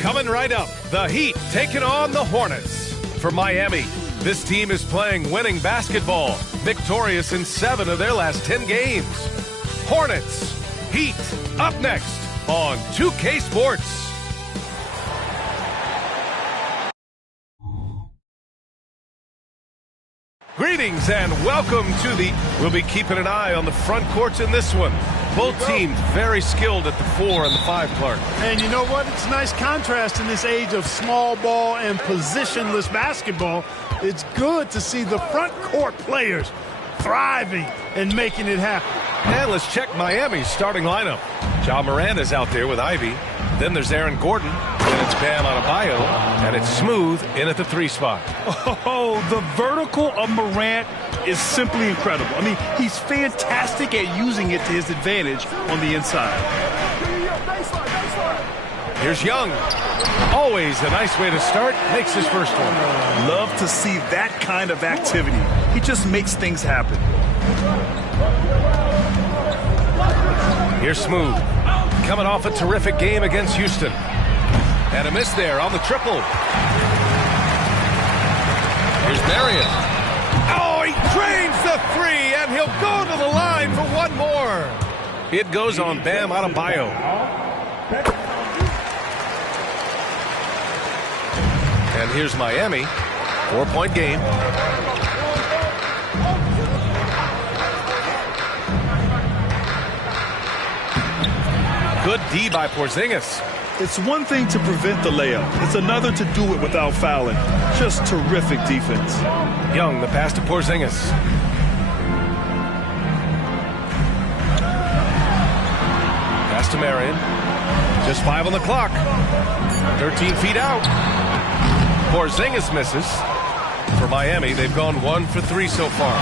Coming right up, the Heat taking on the Hornets. For Miami, this team is playing winning basketball, victorious in 7 of their last 10 games. Hornets, Heat, up next on 2K Sports. Greetings and welcome to we'll be keeping an eye on the front courts in this one. Both teams very skilled at the 4 and the 5, Clark. And you know what? It's a nice contrast in this age of small ball and positionless basketball. It's good to see the front court players thriving and making it happen. And let's check Miami's starting lineup. Ja Morant is out there with Ivy. Then there's Aaron Gordon. Then it's Bam Adebayo. And it's Smooth in at the 3 spot. Oh, the vertical of Morant is simply incredible. I mean, he's fantastic at using it to his advantage on the inside. Here's Young. Always a nice way to start. Makes his first one. Love to see that kind of activity. He just makes things happen. Here's Smooth. Coming off a terrific game against Houston. And a miss there on the triple. Here's Marion. Oh, he drains the 3, and he'll go to the line for one more. It goes on Bam Adebayo. And here's Miami. 4-point game. Good D by Porzingis. It's one thing to prevent the layup. It's another to do it without fouling. Just terrific defense. Young, the pass to Porzingis. Pass to Marion. Just 5 on the clock. 13 feet out. Porzingis misses. For Miami, they've gone 1 for 3 so far.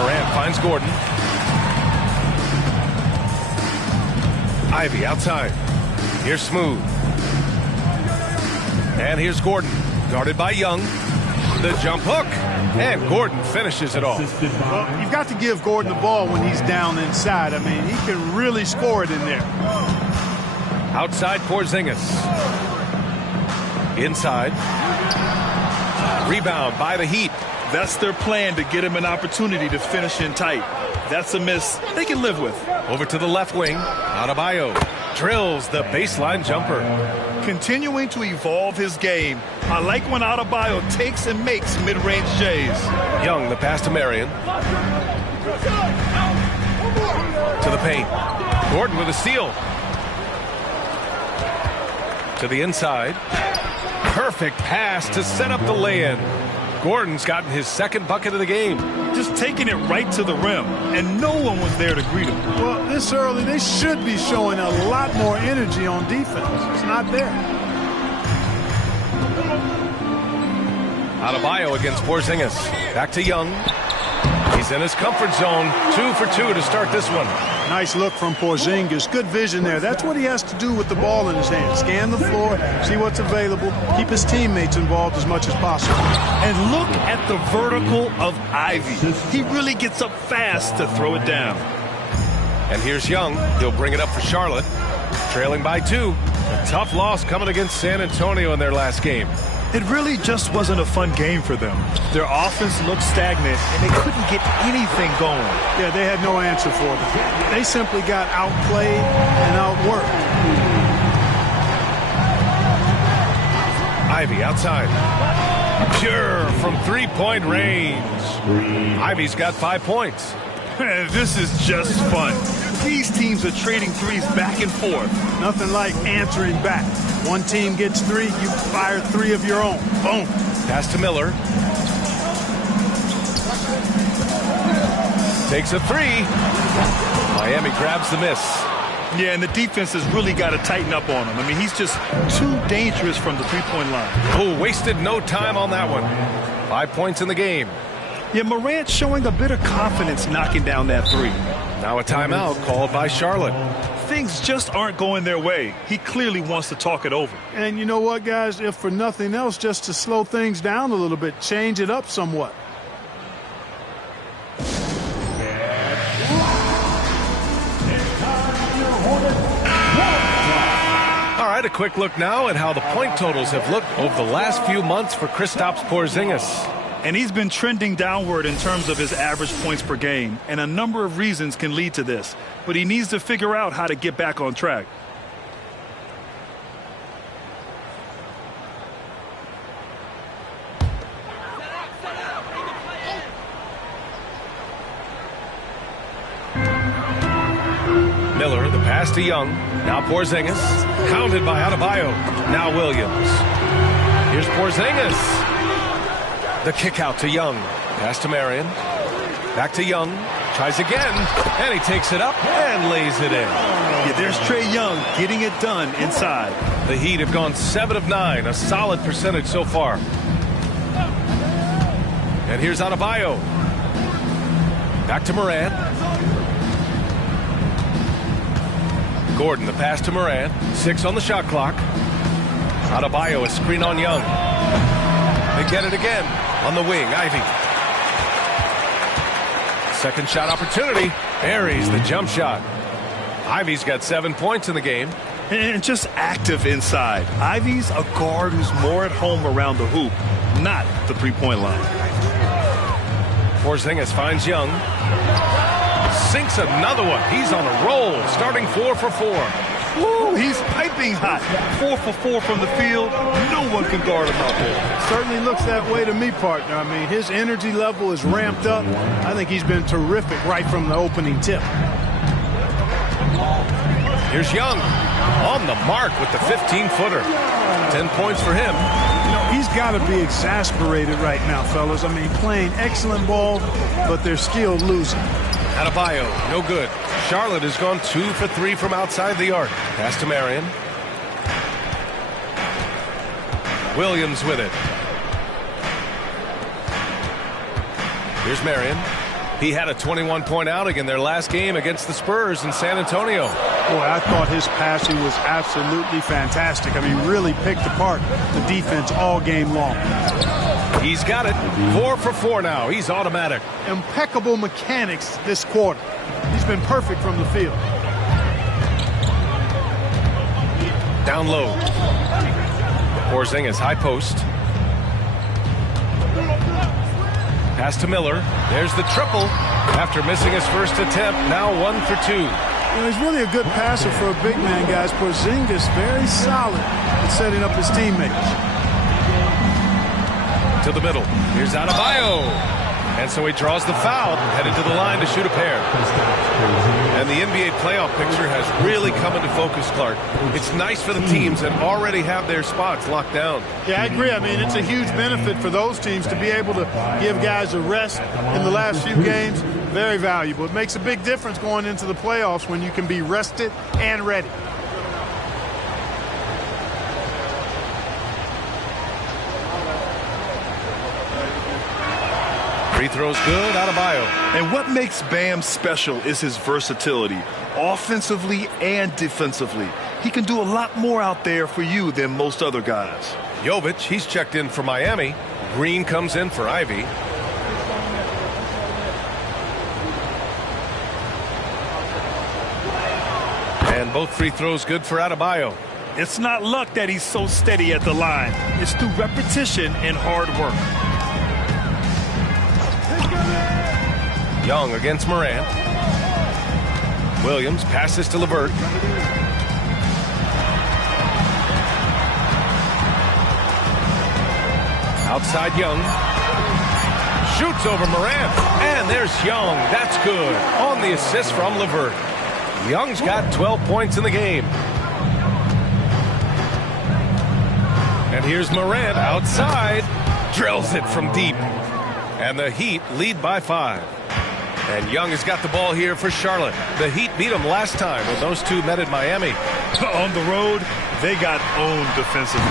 Morant finds Gordon. Ivy outside. Here's Smooth. And here's Gordon. Guarded by Young. The jump hook. And Gordon finishes it off. Well, you've got to give Gordon the ball when he's down inside. I mean, he can really score it in there. Outside Porzingis. Inside. Rebound by the Heat. That's their plan, to get him an opportunity to finish in tight. That's a miss they can live with. Over to the left wing. Adebayo drills the baseline jumper. Continuing to evolve his game. I like when Adebayo takes and makes mid-range J's. Young, the pass to Marion. To the paint. Gordon with a steal. To the inside. Perfect pass to set up the lay-in. Gordon's gotten his 2nd bucket of the game. Just taking it right to the rim, and no one was there to greet him. Well, this early, they should be showing a lot more energy on defense. It's not there. Adebayo against Porzingis. Back to Young. He's in his comfort zone. 2 for 2 to start this one. Nice look from Porzingis. Good vision there. That's what he has to do with the ball in his hand. Scan the floor, see what's available, keep his teammates involved as much as possible. And look at the vertical of Ivy. He really gets up fast to throw it down. And here's Young. He'll bring it up for Charlotte. Trailing by 2. A tough loss coming against San Antonio in their last game. It really just wasn't a fun game for them. Their offense looked stagnant, and they couldn't get anything going. Yeah, they had no answer for them. They simply got outplayed and outworked. Ivy outside. Pure from 3-point range. Ivy's got 5 points. This is just fun. These teams are trading threes back and forth. Nothing like answering back. One team gets 3, you fire 3 of your own. Boom. Pass to Miller. Takes a 3. Miami grabs the miss. Yeah, and the defense has really got to tighten up on him. I mean, he's just too dangerous from the 3-point line. Oh, wasted no time on that one. 5 points in the game. Yeah, Morant showing a bit of confidence knocking down that 3. Now a timeout called by Charlotte. Things just aren't going their way. He clearly wants to talk it over. And you know what, guys? If for nothing else, just to slow things down a little bit, change it up somewhat. quick look now at how the point totals have looked over the last few months for Kristaps Porzingis. And he's been trending downward in terms of his average points per game, and a number of reasons can lead to this. But he needs to figure out how to get back on track. Miller, the pass to Young. Now Porzingis. Hounded by Adebayo. Now Williams. Here's Porzingis. The kick out to Young. Pass to Marion. Back to Young. Tries again. And he takes it up and lays it in. Yeah, there's Trae Young getting it done inside. The Heat have gone 7 of 9. A solid percentage so far. And here's Adebayo. Back to Morant. Gordon, the pass to Morant. 6 on the shot clock. Adebayo, a screen on Young. They get it again on the wing. Ivy. Second shot opportunity. Buries the jump shot. Ivy's got 7 points in the game. And just active inside. Ivy's a guard who's more at home around the hoop, not the three-point line. Porzingis finds Young. Sinks another one. He's on a roll, starting 4 for 4. Woo, he's piping hot. 4 for 4 from the field. No one can guard him out there. Certainly looks that way to me, partner. I mean, his energy level is ramped up. I think he's been terrific right from the opening tip. Here's Young on the mark with the 15-footer. 10 points for him. You know, he's got to be exasperated right now, fellas. I mean, playing excellent ball, but they're still losing. Adebayo, no good. Charlotte has gone 2 for 3 from outside the arc. Pass to Marion. Williams with it. Here's Marion. He had a 21-point outing in their last game against the Spurs in San Antonio. Boy, I thought his passing was absolutely fantastic. I mean, really picked apart the defense all game long. He's got it. 4 for 4 now. He's automatic. Impeccable mechanics this quarter. He's been perfect from the field. Down low. Porzingis, high post. Pass to Miller. There's the triple. After missing his first attempt, now 1 for 2. You know, he's really a good passer for a big man, guys. Porzingis very solid at setting up his teammates. To the middle. Here's Adebayo. And so he draws the foul, headed to the line to shoot a pair. And the NBA playoff picture has really come into focus, Clark. It's nice for the teams that already have their spots locked down. Yeah, I agree. I mean, it's a huge benefit for those teams to be able to give guys a rest in the last few games. Very valuable. It makes a big difference going into the playoffs when you can be rested and ready. Free throws good, Adebayo. And what makes Bam special is his versatility, offensively and defensively. He can do a lot more out there for you than most other guys. Jovic, he's checked in for Miami. Green comes in for Ivy. And both free throws good for Adebayo. It's not luck that he's so steady at the line. It's through repetition and hard work. Young against Morant. Williams passes to LeVert. Outside Young. Shoots over Morant. And there's Young. That's good. On the assist from LeVert. Young's got 12 points in the game. And here's Morant outside. Drills it from deep. And the Heat lead by 5. And Young has got the ball here for Charlotte. The Heat beat them last time when those two met at Miami. On the road, they got owned defensively.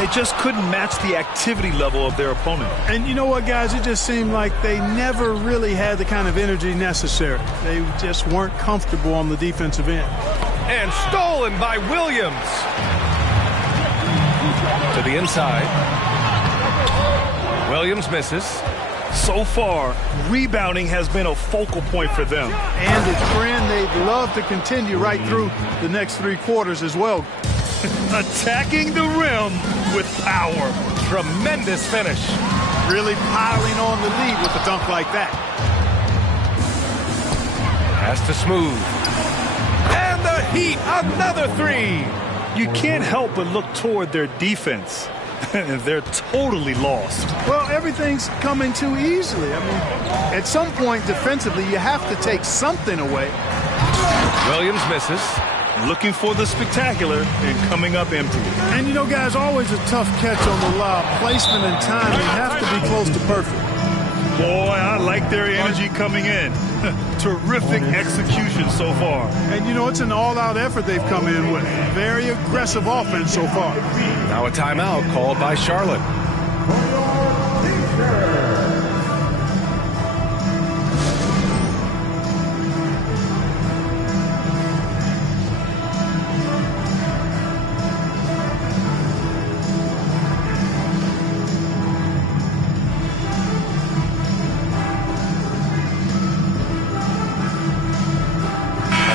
They just couldn't match the activity level of their opponent. And you know what, guys? It just seemed like they never really had the kind of energy necessary. They just weren't comfortable on the defensive end. And stolen by Williams. To the inside. Williams misses. So far, rebounding has been a focal point for them. And a trend they'd love to continue right through the next 3 quarters as well. Attacking the rim with power. Tremendous finish. Really piling on the lead with a dunk like that. Pass to Smooth. And the Heat, another three. You can't help but look toward their defense. They're totally lost. Well, everything's coming too easily. I mean, at some point defensively, you have to take something away. Williams misses. Looking for the spectacular and coming up empty. And you know, guys, always a tough catch on the lob. Placement and timing have to be close to perfect. Boy, I like their energy coming in. Terrific execution so far. And you know, it's an all-out effort they've come in with. Very aggressive offense so far. Now a timeout called by Charlotte.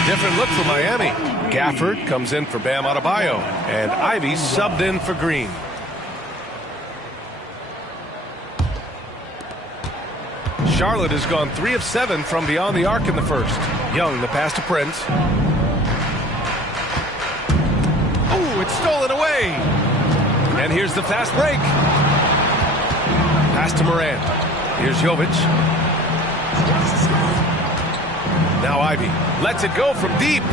Different look for Miami. Gafford comes in for Bam Adebayo, and Ivy subbed in for Green. Charlotte has gone 3 of 7 from beyond the arc in the first. Young, the pass to Prince. Oh, it's stolen away. And here's the fast break. Pass to Morant. Here's Jovic. Now Ivy lets it go from deep.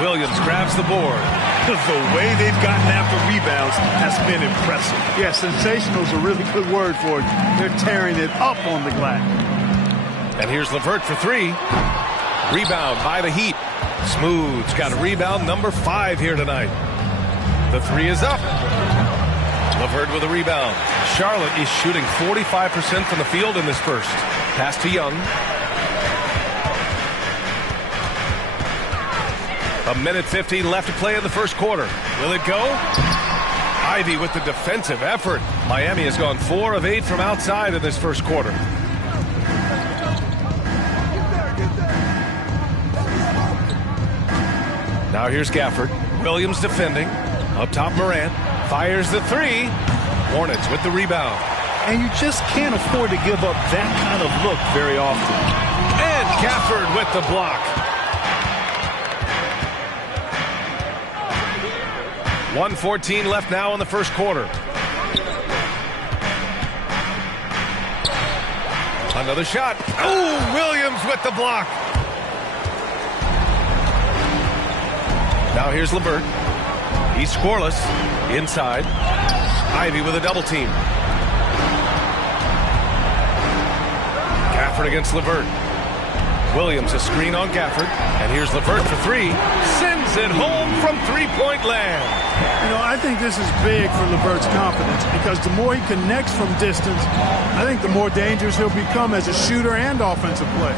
Williams grabs the board. The way they've gotten after rebounds has been impressive. Yeah, sensational is a really good word for it. They're tearing it up on the glass. And here's LeVert for 3. Rebound by the Heat. Smooth's got a rebound number 5 here tonight. The 3 is up. LeVert with a rebound. Charlotte is shooting 45% from the field in this first. Pass to Young. A minute 15 left to play in the first quarter. Will it go? Ivy with the defensive effort. Miami has gone 4 of 8 from outside in this first quarter. Now here's Gafford. Williams defending. Up top Morant. Fires the 3. Hornets with the rebound. And you just can't afford to give up that kind of look very often. And Gafford with the block. 1:14 left now in the first quarter. Another shot. Oh, Williams with the block. Now here's LeVert. He's scoreless. Inside. Ivy with a double team. Gafford against LeVert. Williams a screen on Gafford. And here's LeVert for 3. Sends it home from three-point land. You know, I think this is big for LeVert's confidence because the more he connects from distance, I think the more dangerous he'll become as a shooter and offensive player.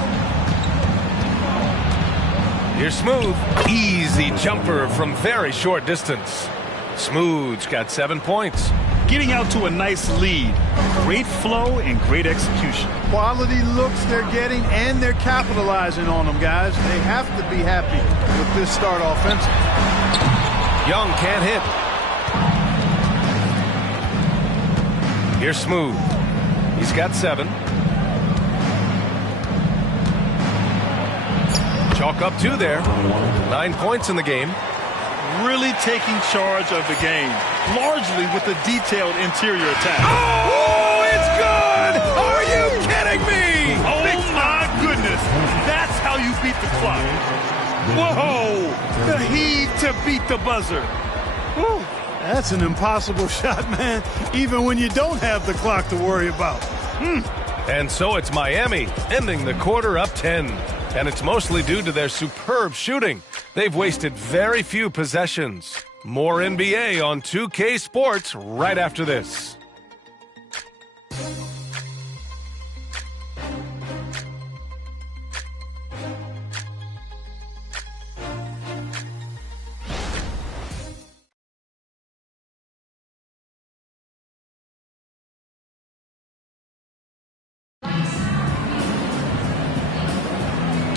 Here's Smooth. Easy jumper from very short distance. Smooth's got 7 points. Getting out to a nice lead. Great flow and great execution. Quality looks they're getting, and they're capitalizing on them, guys. They have to be happy with this start offensively. Young can't hit. Here's Smooth. He's got 7. Chalk up 2 there. 9 points in the game. Really taking charge of the game, largely with the detailed interior attack. Oh, it's good! Are you kidding me? Oh, my goodness. That's how you beat the clock. Whoa! The heave to beat the buzzer. Whew. That's an impossible shot, man, even when you don't have the clock to worry about. And so it's Miami, ending the quarter up 10. And it's mostly due to their superb shooting. They've wasted very few possessions. More NBA on 2K Sports right after this.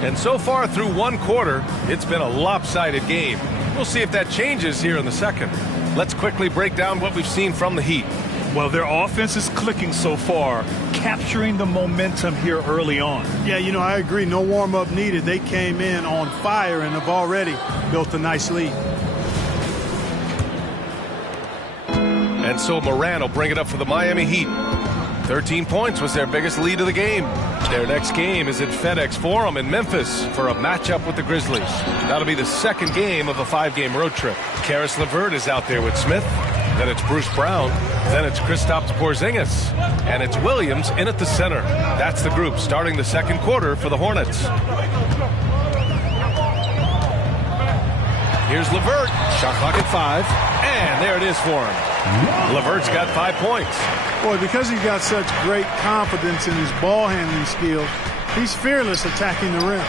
And so far through one quarter, it's been a lopsided game. We'll see if that changes here in the second. Let's quickly break down what we've seen from the Heat. Well, their offense is clicking so far, capturing the momentum here early on. Yeah, you know, I agree. No warm-up needed. They came in on fire and have already built a nice lead. And so Moran will bring it up for the Miami Heat. 13 points was their biggest lead of the game. Their next game is at FedEx Forum in Memphis for a matchup with the Grizzlies. That'll be the second game of a 5-game road trip. Karis LeVert is out there with Smith. Then it's Bruce Brown. Then it's Kristaps Porzingis. And it's Williams in at the center. That's the group starting the second quarter for the Hornets. Here's LeVert. Shot clock at 5. And there it is for him. LeVert's got 5 points. Boy, because he's got such great confidence in his ball handling skills, he's fearless attacking the rim.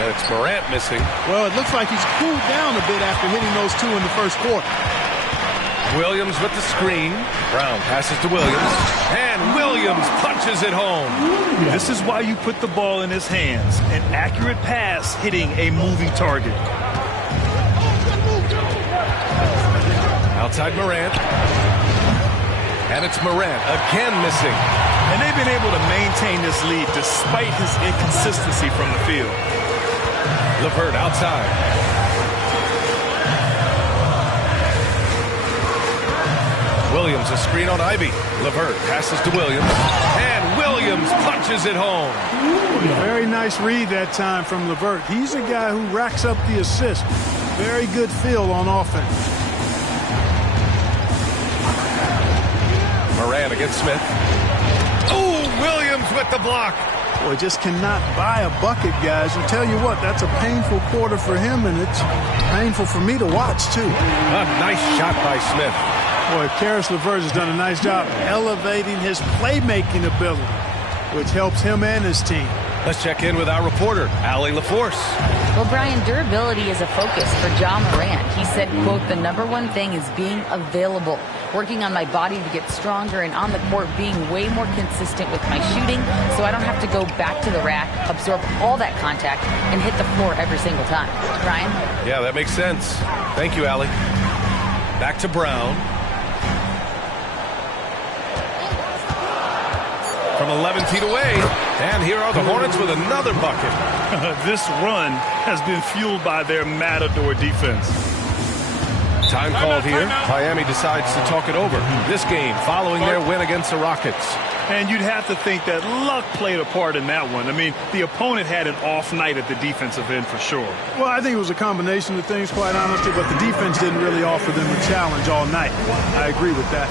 And it's Morant missing. Well, it looks like he's cooled down a bit after hitting those 2 in the first quarter. Williams with the screen. Brown passes to Williams. And Williams punches it home. This is why you put the ball in his hands. An accurate pass hitting a moving target. Outside Morant. And it's Morant again missing. And they've been able to maintain this lead despite his inconsistency from the field. LeVert outside. Williams a screen on Ivy. LeVert passes to Williams. And Williams punches it home. Very nice read that time from LeVert. He's a guy who racks up the assist. Very good feel on offense. Moran against Smith. Oh, Williams with the block. Boy, just cannot buy a bucket, guys. And tell you what, that's a painful quarter for him, and it's painful for me to watch, too. A nice shot by Smith. Boy, Karis LeVert has done a nice job elevating his playmaking ability, which helps him and his team. Let's check in with our reporter, Allie LaForce. Well, Brian, durability is a focus for Ja Morant. He said, quote, "The #1 thing is being available, working on my body to get stronger, and on the court being way more consistent with my shooting so I don't have to go back to the rack, absorb all that contact, and hit the floor every single time." Brian? Yeah, that makes sense. Thank you, Allie. Back to Brown. From 11 feet away. And here are the Hornets with another bucket. This run has been fueled by their Matador defense. Time called here. Miami decides to talk it over. This game following their win against the Rockets. And you'd have to think that luck played a part in that one. I mean, the opponent had an off night at the defensive end for sure. Well, I think it was a combination of things, quite honestly, but the defense didn't really offer them a challenge all night. I agree with that.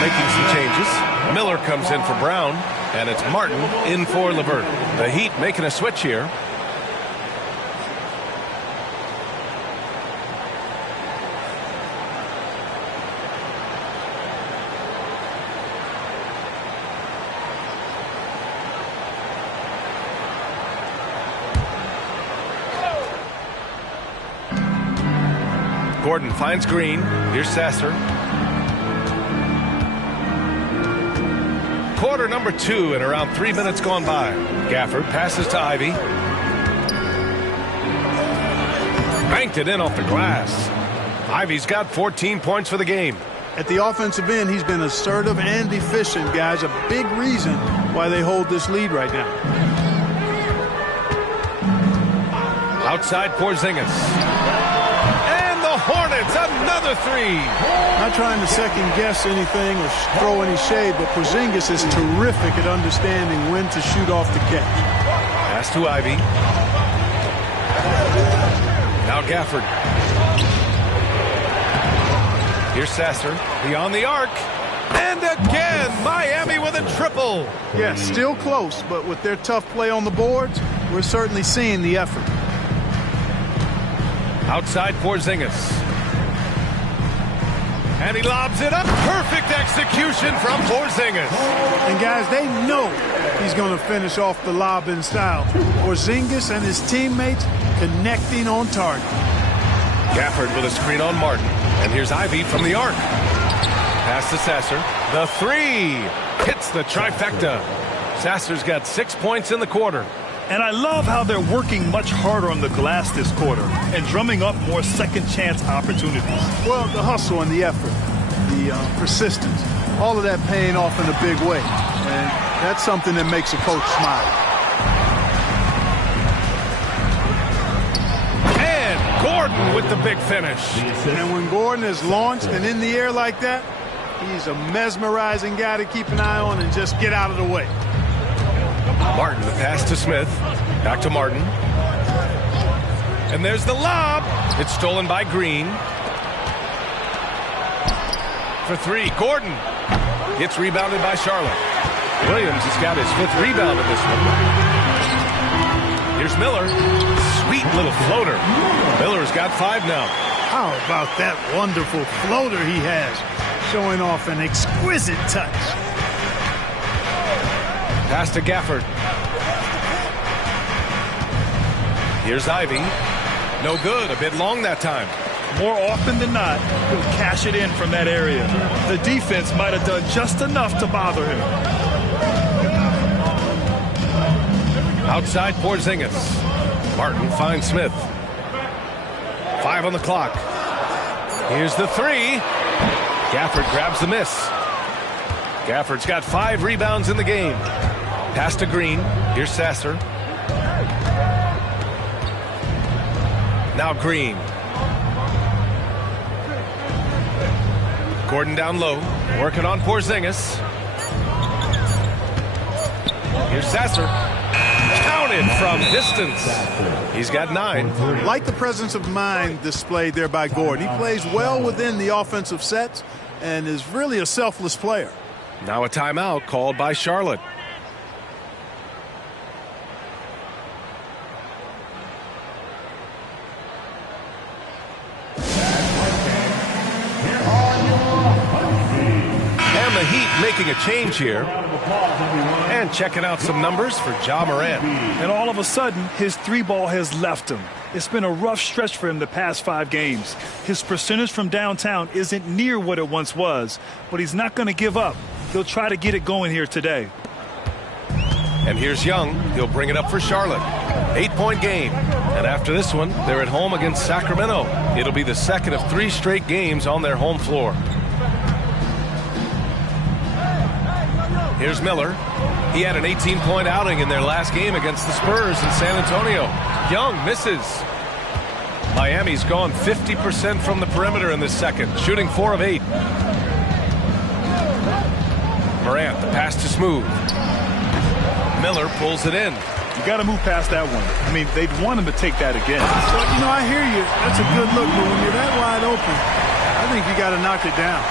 Making some changes. Miller comes in for Brown, and it's Martin in for LeVert. The Heat making a switch here. Gordon finds Green. Here's Sasser. Quarter number 2 and around 3 minutes gone by. Gafford passes to Ivy. Banked it in off the glass. Ivy's got 14 points for the game. At the offensive end, he's been assertive and efficient, guys. A big reason why they hold this lead right now. Outside Porzingis. And the Hornets, another three. Not trying to second-guess anything or throw any shade, but Porzingis is terrific at understanding when to shoot off the catch. Pass to Ivy. Now Gafford. Here's Sasser. Beyond the arc. And again, Miami with a triple. Yeah, still close, but with their tough play on the boards, we're certainly seeing the effort. Outside Porzingis. And he lobs it up. Perfect execution from Porzingis. And guys, they know he's going to finish off the lob in style. Porzingis and his teammates connecting on target. Gafford with a screen on Martin. And here's Ivy from the arc. Pass to Sasser. The three hits the trifecta. Sasser's got 6 points in the quarter. And I love how they're working much harder on the glass this quarter and drumming up more second chance opportunities. Well, the hustle and the effort, the persistence, all of that paying off in a big way. And that's something that makes a coach smile. And Gordon with the big finish. And when Gordon is launched and in the air like that, he's a mesmerizing guy to keep an eye on and just get out of the way. Martin, the pass to Smith. Back to Martin. And there's the lob. It's stolen by Green. For three, Gordon. Gets rebounded by Charlotte. Williams has got his 5th rebound in this one. Here's Miller. Sweet little floater. Miller's got 5 now. How about that wonderful floater he has? Showing off an exquisite touch. Pass to Gafford. Here's Ivy. No good. A bit long that time. More often than not, he'll cash it in from that area. The defense might have done just enough to bother him. Outside Porzingis. Martin finds Smith. 5 on the clock. Here's the three. Gafford grabs the miss. Gafford's got 5 rebounds in the game. Pass to Green. Here's Sasser. Now Green. Gordon down low. Working on Porzingis. Here's Sasser. Counted from distance. He's got 9. Like the presence of mind displayed there by Gordon. He plays well within the offensive sets and is really a selfless player. Now a timeout called by Charlotte. And the Heat making a change here. And checking out some numbers for Ja Morant. And all of a sudden, his 3-ball has left him. It's been a rough stretch for him the past 5 games. His percentage from downtown isn't near what it once was, but he's not going to give up. He'll try to get it going here today. And here's Young. He'll bring it up for Charlotte. 8-point game. And after this one, they're at home against Sacramento. It'll be the second of 3 straight games on their home floor. Here's Miller. He had an 18-point outing in their last game against the Spurs in San Antonio. Young misses. Miami's gone 50% from the perimeter in this second, shooting 4 of 8. Morant, the pass to Smooth. Miller pulls it in. You got to move past that one. I mean, they'd want him to take that again. Well, you know, I hear you. That's a good look, but when you're that wide open, I think you got to knock it down.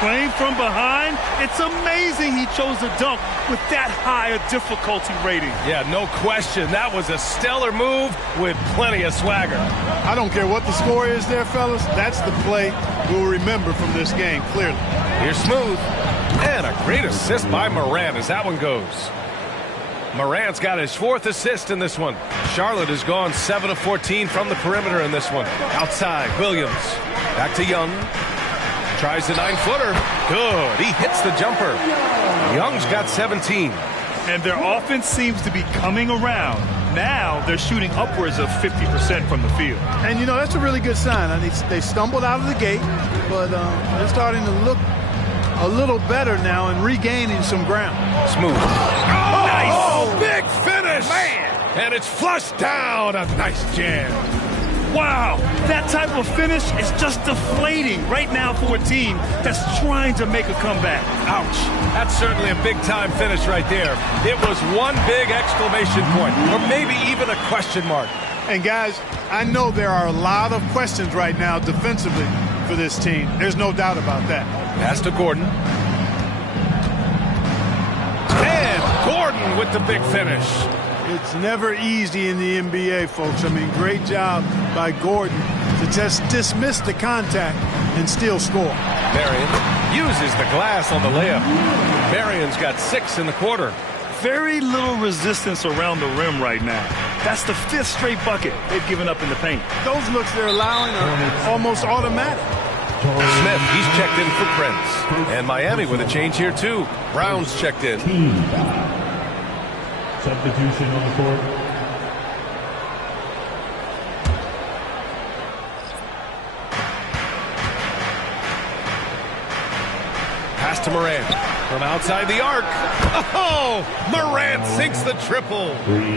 Playing from behind, it's amazing he chose a dunk with that high a difficulty rating. Yeah, no question. That was a stellar move with plenty of swagger. I don't care what the score is there, fellas. That's the play we'll remember from this game, clearly. Here's Smooth. And a great assist by Morant as that one goes. Morant's got his 4th assist in this one. Charlotte has gone 7 of 14 from the perimeter in this one. Outside, Williams. Back to Young. Tries the 9-footer. Good. He hits the jumper. Young's got 17. And their offense seems to be coming around. Now they're shooting upwards of 50% from the field. And, you know, that's a really good sign. I mean, they stumbled out of the gate, but they're starting to look a little better now and regaining some ground. Smooth. Oh, nice. Big finish finish. And it's flushed down. A nice jam. Wow, that type of finish is just deflating right now for a team that's trying to make a comeback. Ouch. That's certainly a big-time finish right there. It was one big exclamation point, or maybe even a question mark. And, guys, I know there are a lot of questions right now defensively for this team. There's no doubt about that. Pass to Gordon. And Gordon with the big finish. It's never easy in the NBA, folks. I mean, great job by Gordon to just dismiss the contact and still score. Marion uses the glass on the layup. Marion's got 6 in the quarter. Very little resistance around the rim right now. That's the 5th straight bucket they've given up in the paint. Those looks they're allowing are almost automatic. Smith, he's checked in for Prince. And Miami with a change here, too. Brown's checked in. Substitution on the court. Pass to Morant from outside the arc. Oh, Morant sinks the triple.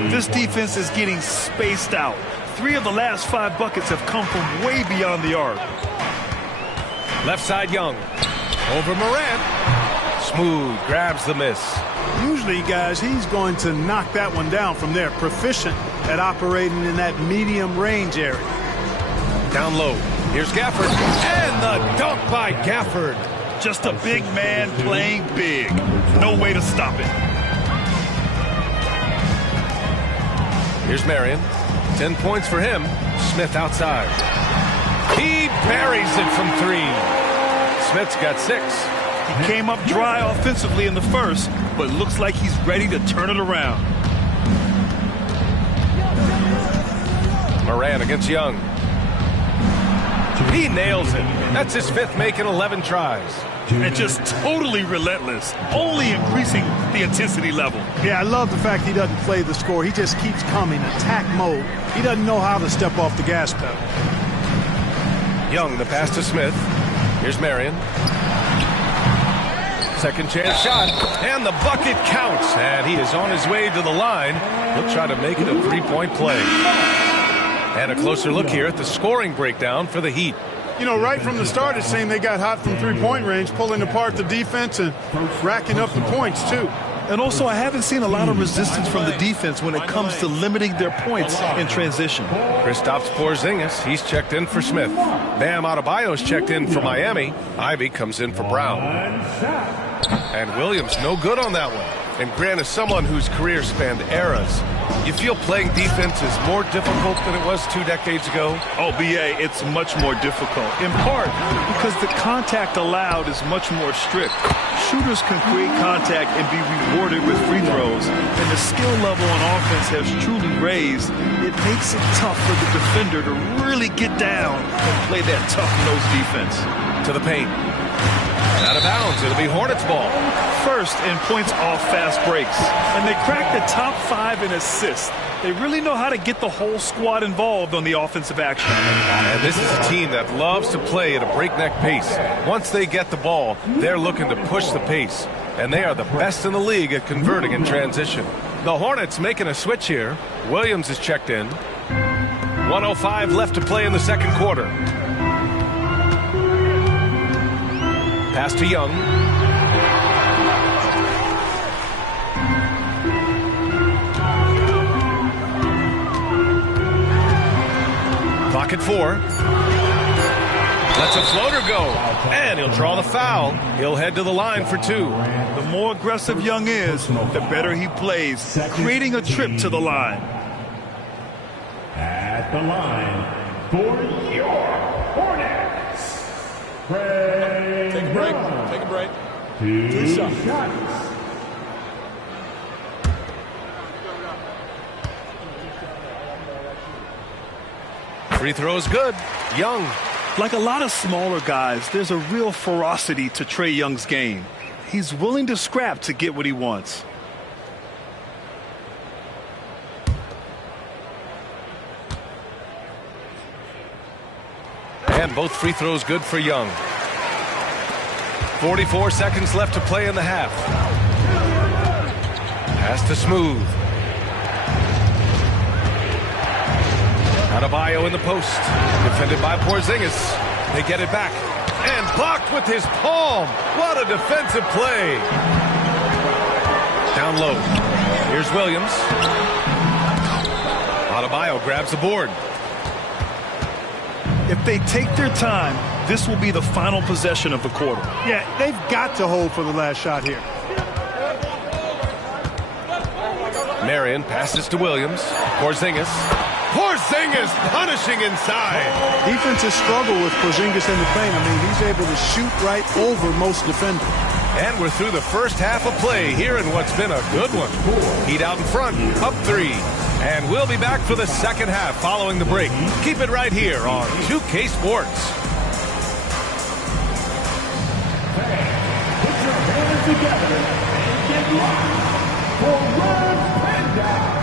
This defense is getting spaced out. 3 of the last 5 buckets have come from way beyond the arc. Left side Young. Over Morant. Smooth, grabs the miss. Usually, guys, he's going to knock that one down from there. Proficient at operating in that medium range area. Down low. Here's Gafford. And the dunk by Gafford. Just a big man playing big. No way to stop it. Here's Marion. 10 points for him. Smith outside. He buries it from 3. Smith's got 6. He came up dry offensively in the first, but looks like he's ready to turn it around. Morant against Young. He nails it. That's his 5th make in 11 tries. And just totally relentless, only increasing the intensity level. Yeah, I love the fact he doesn't play the score. He just keeps coming, attack mode. He doesn't know how to step off the gas pedal. Young, the pass to Smith. Here's Marion. Second chance shot, and the bucket counts, and he is on his way to the line. He'll try to make it a 3-point play. And a closer look here at the scoring breakdown for the Heat. You know, right from the start, it seemed they got hot from 3-point range, pulling apart the defense and racking up the points, too. And also, I haven't seen a lot of resistance from the defense when it comes to limiting their points in transition. Kristaps Porzingis, he's checked in for Smith. Bam Adebayo's checked in for Miami. Ivy comes in for Brown. And Williams no good on that one. And Grant is someone whose career spanned eras. You feel playing defense is more difficult than it was 2 decades ago? Oh, B.A., it's much more difficult, in part because the contact allowed is much more strict. Shooters can create contact and be rewarded with free throws, and the skill level on offense has truly raised. It makes it tough for the defender to really get down and play that tough-nosed defense. To the paint. Out of bounds. It'll be Hornets ball. First in points off fast breaks. And they crack the top 5 in assists. They really know how to get the whole squad involved on the offensive action. And this is a team that loves to play at a breakneck pace. Once they get the ball, they're looking to push the pace. And they are the best in the league at converting in transition. The Hornets making a switch here. Williams is checked in. 1:05 left to play in the second quarter. Pass to Young. Clock at 4. Lets a floater go. And he'll draw the foul. He'll head to the line for 2. The more aggressive Young is, the better he plays, creating a trip to the line. At the line for your Hornets. Take a break. Take a break. 2 shots. Free throw is good. Young. Like a lot of smaller guys, there's a real ferocity to Trae Young's game. He's willing to scrap to get what he wants. And both free throws good for Young. 44 seconds left to play in the half. Pass to Smooth. Adebayo in the post. Defended by Porzingis. They get it back. And blocked with his palm. What a defensive play. Down low. Here's Williams. Adebayo grabs the board. If they take their time, this will be the final possession of the quarter. Yeah, they've got to hold for the last shot here. Marion passes to Williams. Porzingis. Porzingis punishing inside. Defenses struggle with Porzingis in the paint. I mean, he's able to shoot right over most defenders. And we're through the first half of play here in what's been a good one. Heat out in front, up 3. And we'll be back for the second half following the break. Keep it right here on 2K Sports. Put your hands together and get live for Red Panda.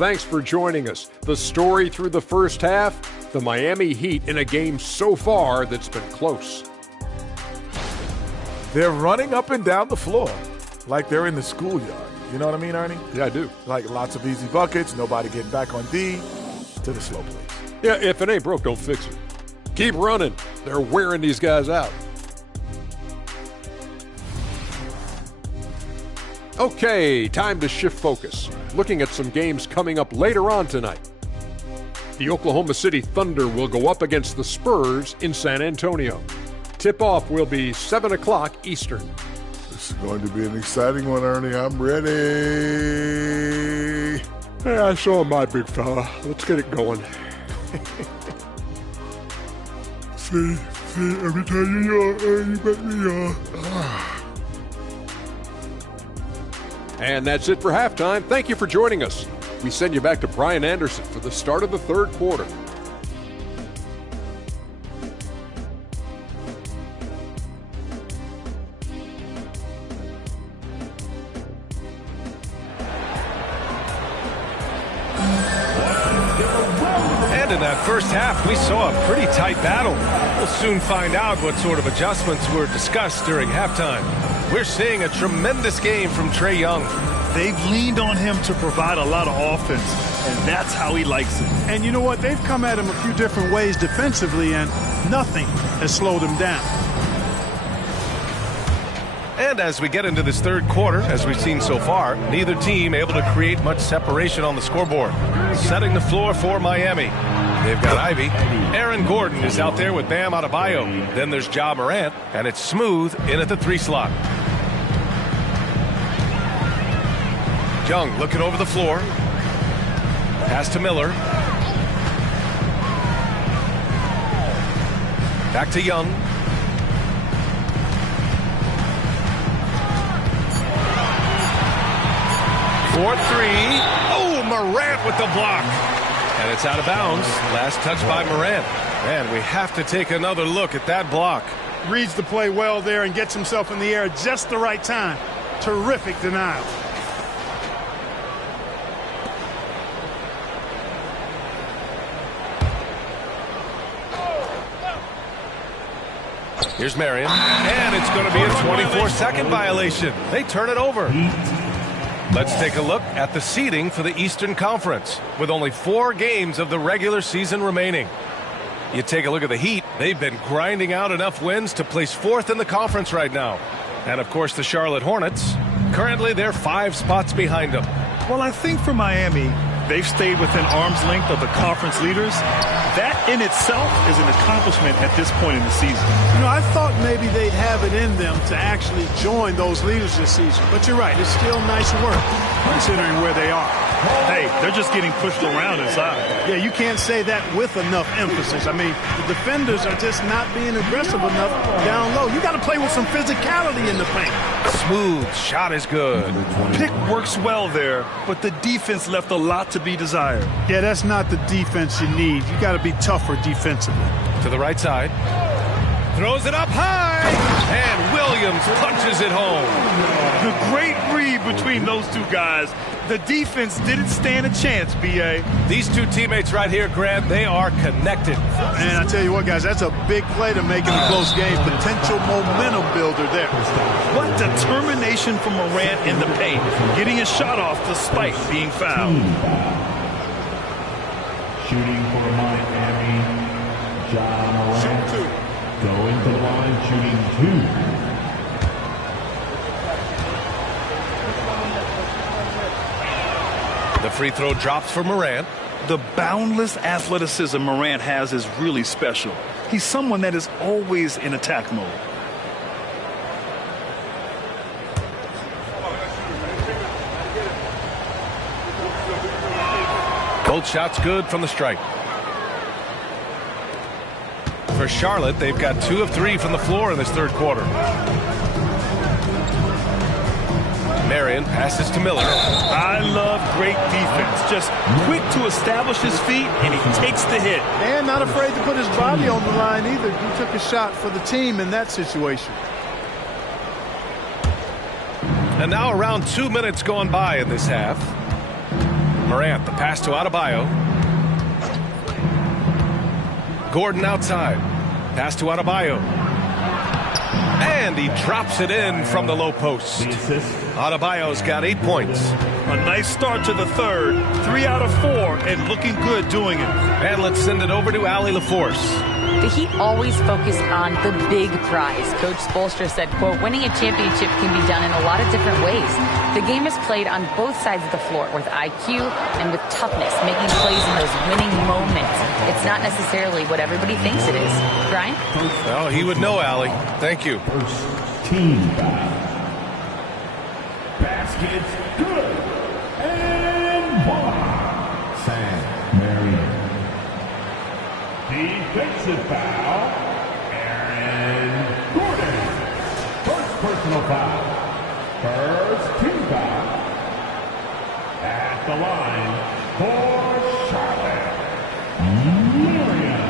Thanks for joining us. The story through the first half, the Miami Heat in a game so far that's been close. They're running up and down the floor like they're in the schoolyard. You know what I mean, Ernie? Yeah, I do. Like lots of easy buckets, nobody getting back on D, to the slow plays. Yeah, if it ain't broke, don't fix it. Keep running. They're wearing these guys out. Okay, time to shift focus. Looking at some games coming up later on tonight. The Oklahoma City Thunder will go up against the Spurs in San Antonio. Tip-off will be 7 o'clock Eastern. This is going to be an exciting one, Ernie. I'm ready. Hey, I saw my big fella. Let's get it going. See, every time you make me And that's it for halftime. Thank you for joining us. We send you back to Brian Anderson for the start of the third quarter. And in that first half, we saw a pretty tight battle. We'll soon find out what sort of adjustments were discussed during halftime. We're seeing a tremendous game from Trae Young. They've leaned on him to provide a lot of offense, and that's how he likes it. And you know what? They've come at him a few different ways defensively, and nothing has slowed him down. And as we get into this third quarter, as we've seen so far, neither team able to create much separation on the scoreboard. Setting the floor for Miami. They've got Ivy. Aaron Gordon is out there with Bam Adebayo. Then there's Ja Morant, and it's Smooth in at the 3 slot. Young looking over the floor. Pass to Miller. Back to Young. For 3. Oh, Morant with the block. And it's out of bounds. Last touch by Morant. Man, we have to take another look at that block. Reads the play well there and gets himself in the air at just the right time. Terrific denial. Here's Marion, and it's going to be a 24-second violation. They turn it over. Let's take a look at the seeding for the Eastern Conference, with only 4 games of the regular season remaining. You take a look at the Heat. They've been grinding out enough wins to place 4th in the conference right now. And, of course, the Charlotte Hornets. Currently, they're 5 spots behind them. Well, I think for Miami, they've stayed within arm's length of the conference leaders. That in itself is an accomplishment at this point in the season. You know, I thought maybe they'd have it in them to actually join those leaders this season. But you're right, it's still nice work considering where they are. Hey, they're just getting pushed around inside. Yeah, you can't say that with enough emphasis. I mean, the defenders are just not being aggressive enough down low. You got to play with some physicality in the paint. Smooth shot is good. Pick works well there, but the defense left a lot to be desired. Yeah, that's not the defense you need. You got to be tougher defensively. To the right side. Throws it up high. And Williams punches it home. The great read between those two guys. The defense didn't stand a chance, B.A. These two teammates right here, Grant, they are connected. And I tell you what, guys, that's a big play to make in a close game. Potential momentum builder there. What determination from Morant in the paint, getting his shot off despite being fouled. Shooting for Miami, Ja Morant. Going to the line, shooting 2. The free throw drops for Morant. The boundless athleticism Morant has is really special. He's someone that is always in attack mode. Both shots good from the stripe. For Charlotte, they've got 2 of 3 from the floor in this third quarter. Marion passes to Miller. I love great defense. Just quick to establish his feet, and he takes the hit. And not afraid to put his body on the line either. He took a shot for the team in that situation. And now around 2 minutes gone by in this half. Morant, the pass to Adebayo. Gordon outside. Pass to Adebayo. And he drops it in from the low post. Adebayo's got 8 points. A nice start to the third. 3 out of 4 and looking good doing it. And let's send it over to Allie LaForce. The Heat always focus on the big prize. Coach Spoelstra said, quote, winning a championship can be done in a lot of different ways. The game is played on both sides of the floor with IQ and with toughness, making plays in those winning moments. It's not necessarily what everybody thinks it is. Brian? Well, he would know, Allie. Thank you. First team foul. Basket's good. And one. Sam Marion. Defensive foul. Aaron Gordon. First personal foul. First team foul. At the line for Charlotte, Marion.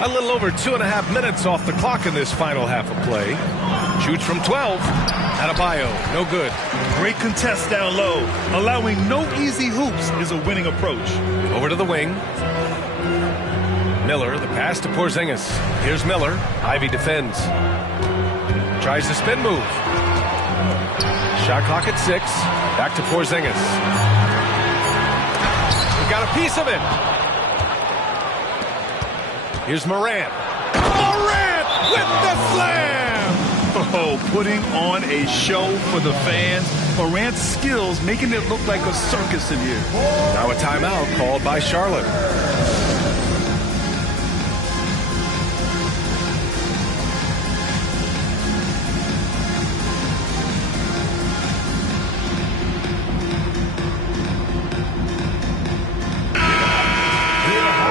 A little over 2.5 minutes off the clock in this final half of play. Shoots from 12. Adebayo, no good. Great contest down low. Allowing no easy hoops is a winning approach. Over to the wing. Miller, the pass to Porzingis. Here's Miller. Ivy defends. Tries the spin move. Shot clock at 6. Back to Porzingis. We got a piece of it. Here's Morant. Morant with the slam! Oh, putting on a show for the fans. Morant's skills making it look like a circus in here. Now a timeout called by Charlotte.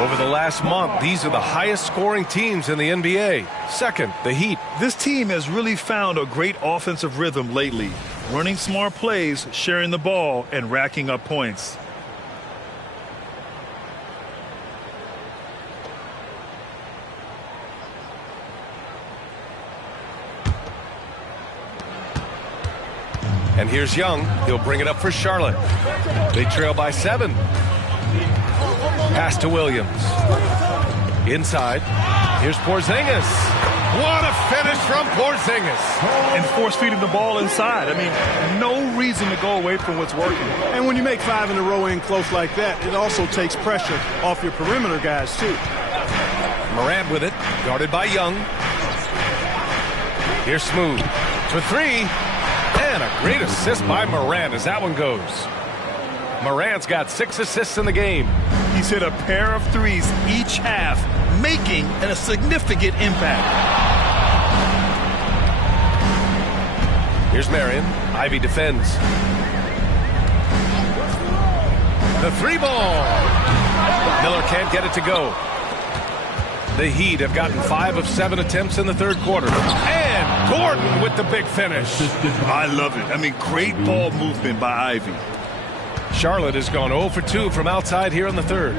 Over the last month, these are the highest scoring teams in the NBA. Second, the Heat. This team has really found a great offensive rhythm lately. Running smart plays, sharing the ball, and racking up points. And here's Young. He'll bring it up for Charlotte. They trail by 7. Pass to Williams. Inside. Here's Porzingis. What a finish from Porzingis. And force feeding the ball inside. I mean, no reason to go away from what's working. And when you make 5 in a row in close like that, it also takes pressure off your perimeter guys, too. Morant with it. Guarded by Young. Here's Smooth. For 3. And a great assist by Morant as that one goes. Morant's got 6 assists in the game. He's hit a pair of threes each half, making a significant impact. Here's Marion. Ivy defends. The 3 ball. Miller can't get it to go. The Heat have gotten 5 of 7 attempts in the third quarter. And Gordon with the big finish. I love it. I mean, great ball movement by Ivy. Charlotte has gone 0 for 2 from outside here in the third.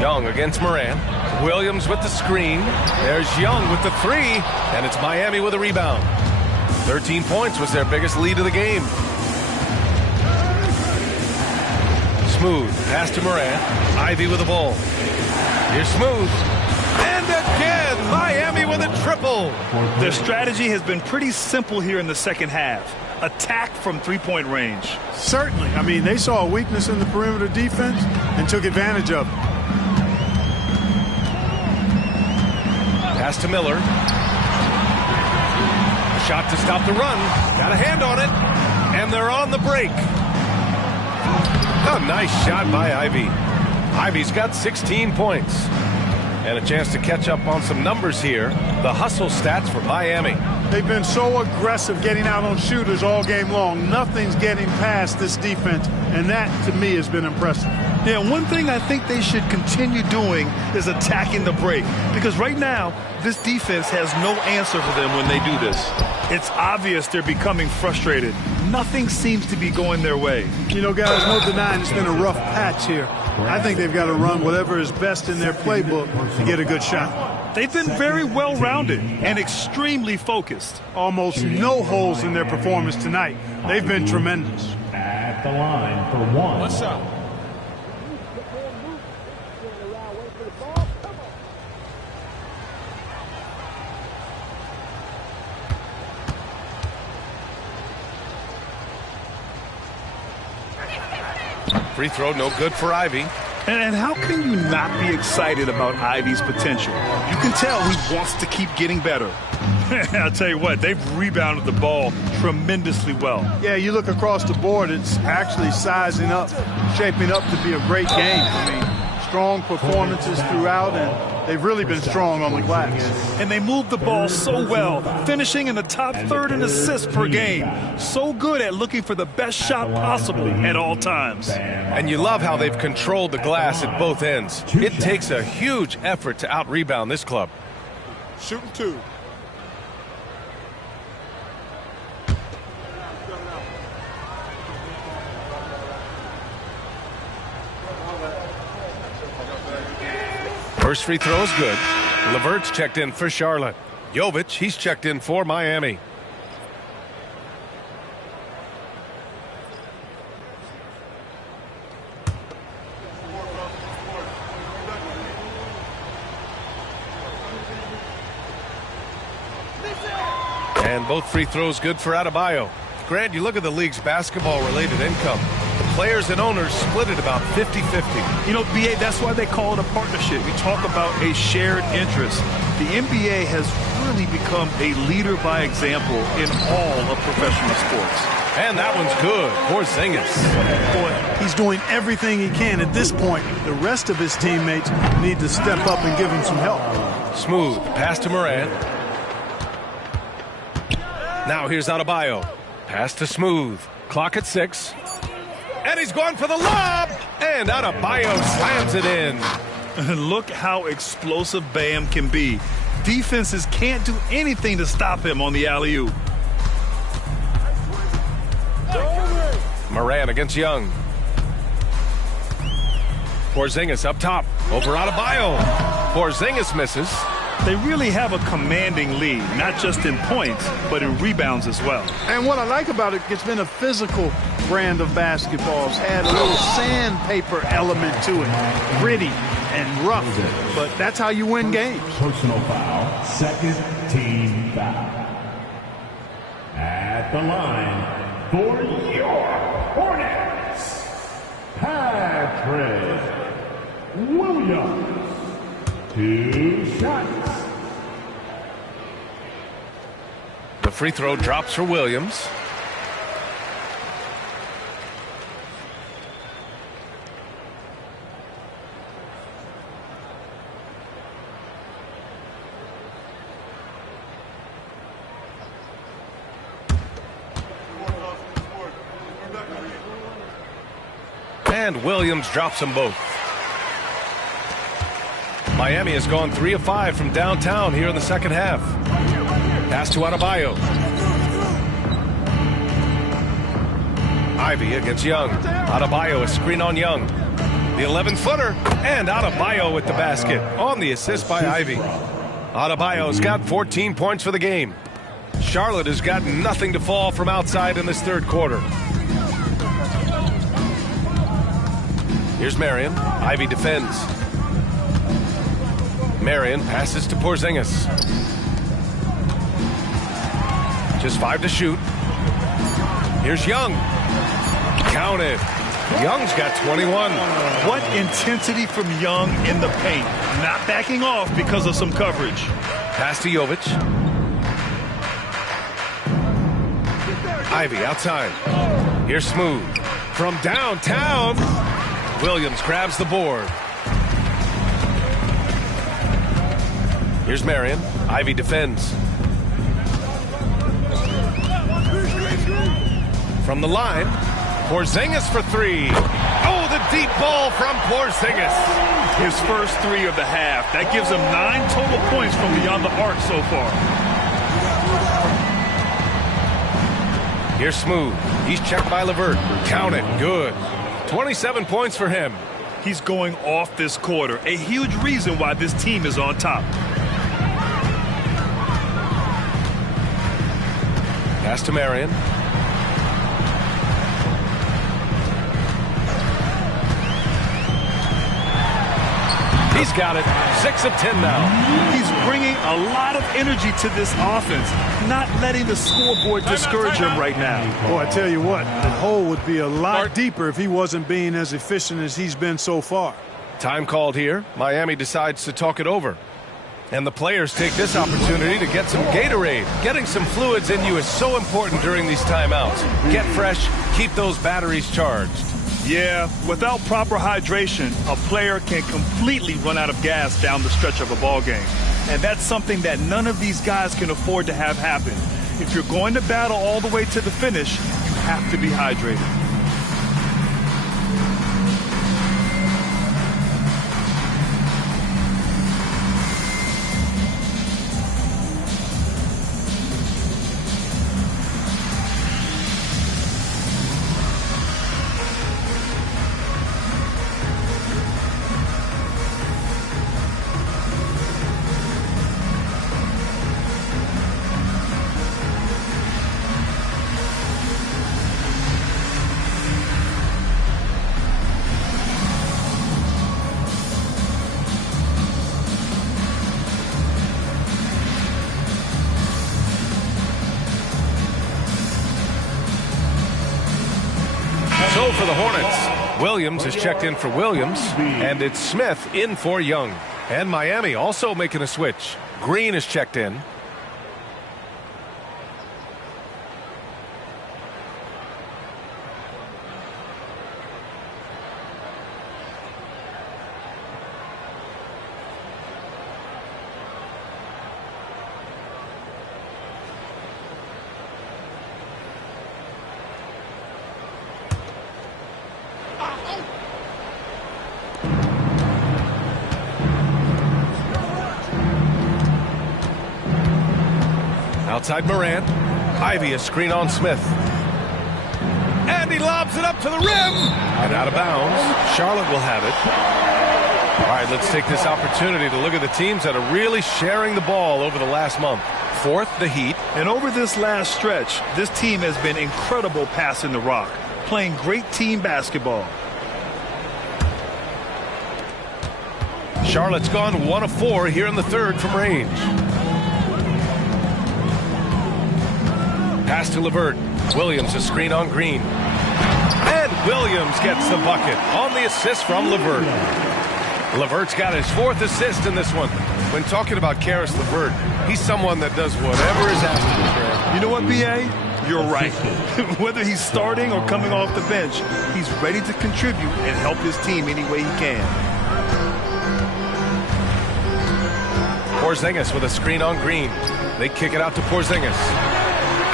Young against Morant. Williams with the screen. There's Young with the 3. And it's Miami with a rebound. 13 points was their biggest lead of the game. Smooth. Pass to Morant. Ivy with the ball. Here's Smooth. And again, Miami with a triple. Their strategy has been pretty simple here in the second half. Attack from three-point range. Certainly. I mean, they saw a weakness in the perimeter defense and took advantage of it. Pass to Miller. A shot to stop the run. Got a hand on it. And they're on the break. A nice shot by Ivy. Ivy's got 16 points. And a chance to catch up on some numbers here. The hustle stats for Miami. They've been so aggressive getting out on shooters all game long. Nothing's getting past this defense, and that, to me, has been impressive. Yeah, one thing I think they should continue doing is attacking the break. Because right now, this defense has no answer for them when they do this. It's obvious they're becoming frustrated. Nothing seems to be going their way. You know, guys, no denying it's been a rough patch here. I think they've got to run whatever is best in their playbook to get a good shot. They've been very well-rounded and extremely focused. Almost no holes in their performance tonight. They've been tremendous. At the line for 1. What's up? Free throw, no good for Ivy. And how can you not be excited about Ivy's potential? You can tell he wants to keep getting better. I'll tell you what, they've rebounded the ball tremendously well. Yeah, you look across the board, it's actually sizing up, shaping up to be a great game. I mean, strong performances throughout, and they've really been strong on the glass. And they move the ball so well, finishing in the top third in assists per game. So good at looking for the best shot possible at all times. And you love how they've controlled the glass at both ends. It takes a huge effort to out-rebound this club. Shooting 2. First free throw is good. Levert's checked in for Charlotte. Jovic, he's checked in for Miami. And both free throws good for Adebayo. Grant, you look at the league's basketball-related income. The players and owners split it about 50-50. You know, BA, that's why they call it a partnership. We talk about a shared interest. The NBA has really become a leader by example in all of professional sports. And that one's good. Porzingis. Boy, he's doing everything he can at this point. The rest of his teammates need to step up and give him some help. Smooth. Pass to Morant. Now here's Adebayo. Pass to Smooth. Clock at 6. And he's going for the lob. And Adebayo slams it in. Look how explosive Bam can be. Defenses can't do anything to stop him on the alley-oop. Morant against Young. Porzingis up top. Over Adebayo. Porzingis misses. They really have a commanding lead, not just in points, but in rebounds as well. And what I like about it, it's been a physical brand of basketball. It's had a little sandpaper element to it, gritty and rough, but that's how you win games. Personal foul, second team foul. At the line for your Hornets, Patrick Williams. 2 shots. The free throw drops for Williams. And Williams drops them both. Miami has gone 3 of 5 from downtown here in the second half. Pass to Adebayo. Ivy against Young. Adebayo, a screen on Young. The 11-footer, and Adebayo with the basket on the assist by Ivy. Adebayo's got 14 points for the game. Charlotte has got nothing to fall from outside in this third quarter. Here's Marion. Ivy defends. Marion passes to Porzingis. Just 5 to shoot. Here's Young. Counted. Young's got 21. What intensity from Young in the paint. Not backing off because of some coverage. Pass to Jovic. Ivy outside. Here's Smooth. From downtown, Williams grabs the board. Here's Marion. Ivy defends. From the line, Porzingis for 3. Oh, the deep ball from Porzingis. His first 3 of the half. That gives him 9 total points from beyond the arc so far. Here's Smooth. He's checked by LeVert. Count it. Good. 27 points for him. He's going off this quarter. A huge reason why this team is on top. Pass to Marion. He's got it. 6 of 10 now. He's bringing a lot of energy to this offense, not letting the scoreboard discourage him right now. Boy, I tell you what, the hole would be a lot deeper if he wasn't being as efficient as he's been so far. Time called here. Miami decides to talk it over. And the players take this opportunity to get some Gatorade. Getting some fluids in you is so important during these timeouts. Get fresh, keep those batteries charged. Yeah, without proper hydration, a player can completely run out of gas down the stretch of a ball game. And that's something that none of these guys can afford to have happen. If you're going to battle all the way to the finish, you have to be hydrated. For the Hornets, Williams is checked in for Williams, and it's Smith in for Young. And Miami also making a switch. Green is checked in. Outside Morant. Ivy, a screen on Smith. And he lobs it up to the rim. And out of bounds. Charlotte will have it. All right, let's take this opportunity to look at the teams that are really sharing the ball over the last month. Fourth, the Heat. And over this last stretch, this team has been incredible passing the rock, playing great team basketball. Charlotte's gone 1 of 4 here in the third from range. Pass to LeVert. Williams, a screen on Green. And Williams gets the bucket on the assist from LeVert. LeVert's got his 4th assist in this one. When talking about Karis LeVert, he's someone that does whatever is asked of him. You know what, B.A.? You're right. Whether he's starting or coming off the bench, he's ready to contribute and help his team any way he can. Porzingis with a screen on Green. They kick it out to Porzingis.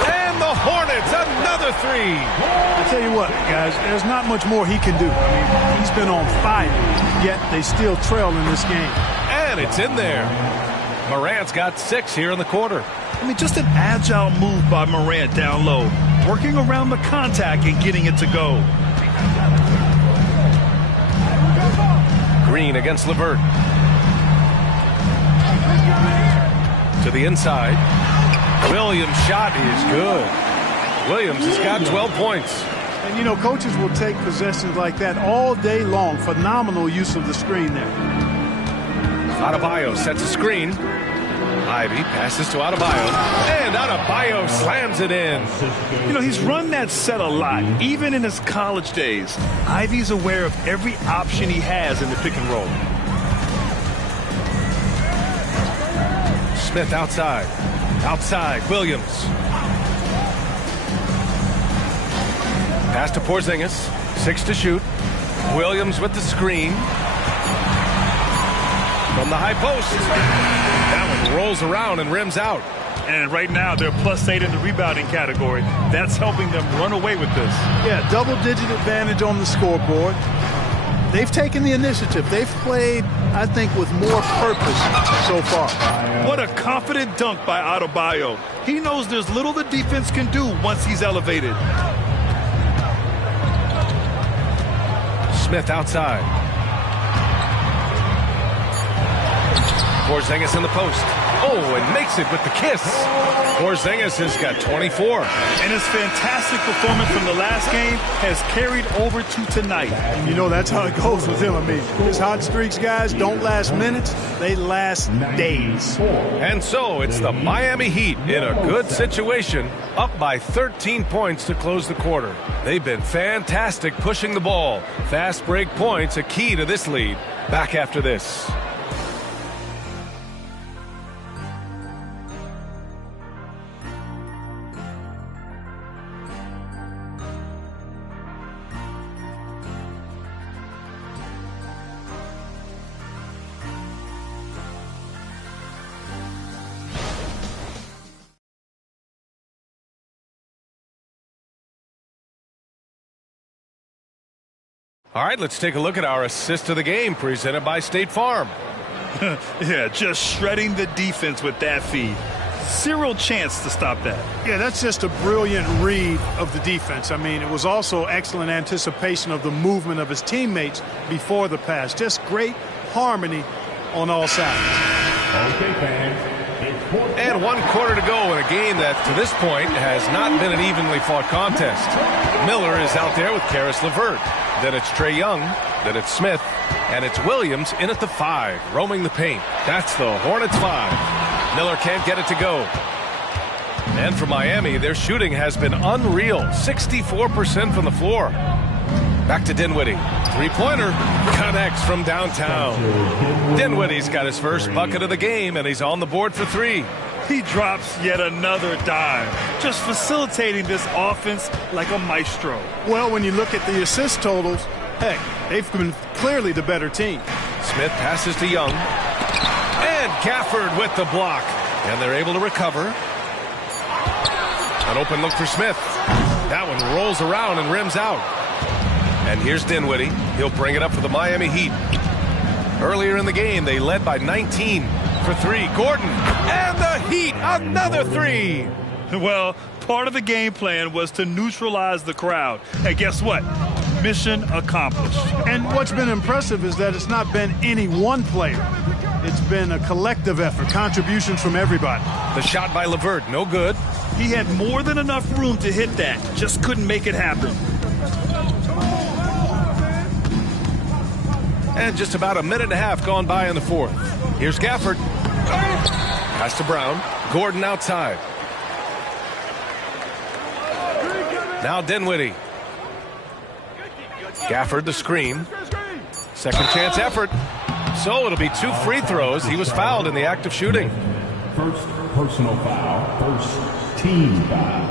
And the Hornets, another 3. I tell you what, guys, there's not much more he can do. I mean, he's been on fire, yet they still trail in this game. And it's in there. Morant's got 6 here in the quarter. I mean, just an agile move by Morant down low, working around the contact and getting it to go. Green against LeVert. To the inside. Williams' shot is good. Williams has got 12 points. And, you know, coaches will take possessions like that all day long. Phenomenal use of the screen there. Adebayo sets a screen. Ivy passes to Adebayo. And Adebayo slams it in. You know, he's run that set a lot, even in his college days. Ivy's aware of every option he has in the pick and roll. Smith outside. Outside, Williams. Pass to Porzingis. 6 to shoot. Williams with the screen. From the high post. That one rolls around and rims out. And right now, they're +8 in the rebounding category. That's helping them run away with this. Yeah, double-digit advantage on the scoreboard. They've taken the initiative. They've played, I think, with more purpose so far. What a confident dunk by Adebayo. He knows there's little the defense can do once he's elevated. Smith outside. Porzingis in the post. Oh, and makes it with the kiss. Porzingis has got 24. And his fantastic performance from the last game has carried over to tonight. You know, that's how it goes with him. I mean, his hot streaks, guys, don't last minutes. They last days. And so it's the Miami Heat in a good situation, up by 13 points to close the quarter. They've been fantastic pushing the ball. Fast break points, a key to this lead. Back after this. All right, let's take a look at our assist of the game presented by State Farm. Yeah, just shredding the defense with that feed. Zero chance to stop that. Yeah, that's just a brilliant read of the defense. I mean, it was also excellent anticipation of the movement of his teammates before the pass. Just great harmony on all sides. Okay, fans. And 1 quarter to go in a game that, to this point, has not been an evenly fought contest. Miller is out there with Karis LeVert. Then it's Trae Young. Then it's Smith. And it's Williams in at the 5, roaming the paint. That's the Hornets 5. Miller can't get it to go. And for Miami, their shooting has been unreal. 64% from the floor. Back to Dinwiddie. 3-pointer. Connects from downtown. Dinwiddie's got his first bucket of the game, and he's on the board for 3. He drops yet another dime, just facilitating this offense like a maestro. Well, when you look at the assist totals, heck, they've been clearly the better team. Smith passes to Young. And Gafford with the block. And they're able to recover. An open look for Smith. That one rolls around and rims out. And here's Dinwiddie. He'll bring it up for the Miami Heat. Earlier in the game, they led by 19 for 3. Gordon and the Heat, another 3. Well, part of the game plan was to neutralize the crowd. And guess what? Mission accomplished. And what's been impressive is that it's not been any one player. It's been a collective effort, contributions from everybody. The shot by LeVert, no good. He had more than enough room to hit that, just couldn't make it happen. And just about a minute and a half gone by in the fourth. Here's Gafford. Pass to Brown. Gordon outside. Now Dinwiddie. Gafford the screen. Second chance effort. So it'll be 2 free throws. He was fouled in the act of shooting. First personal foul. First team foul.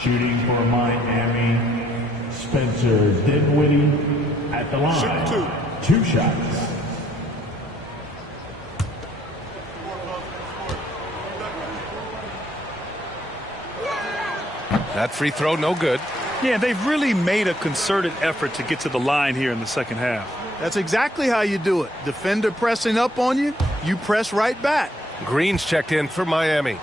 Shooting for Miami, Spencer Dinwiddie at the line. 2 shots. That free throw, no good. Yeah, they've really made a concerted effort to get to the line here in the second half. That's exactly how you do it. Defender pressing up on you, you press right back. Green's checked in for Miami.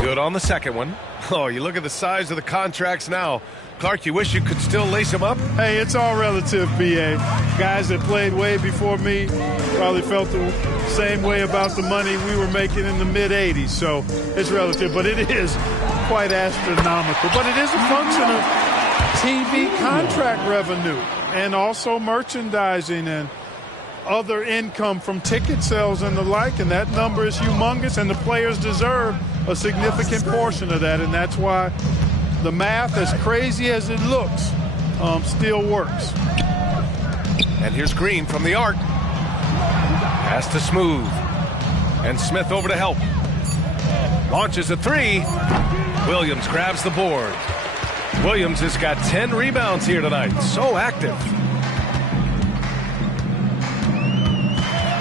Good on the second one. Oh, you look at the size of the contracts now. Clark, you wish you could still lace them up? Hey, it's all relative, B.A. Guys that played way before me probably felt the same way about the money we were making in the mid-'80s. So it's relative, but it is quite astronomical. But it is a function of TV contract revenue and also merchandising and other income from ticket sales and the like. And that number is humongous, and the players deserve a significant portion of that. And that's why the math, as crazy as it looks, still works. And here's Green from the arc. Pass to Smooth. And Smith over to help. Launches a 3. Williams grabs the board. Williams has got 10 rebounds here tonight. So active.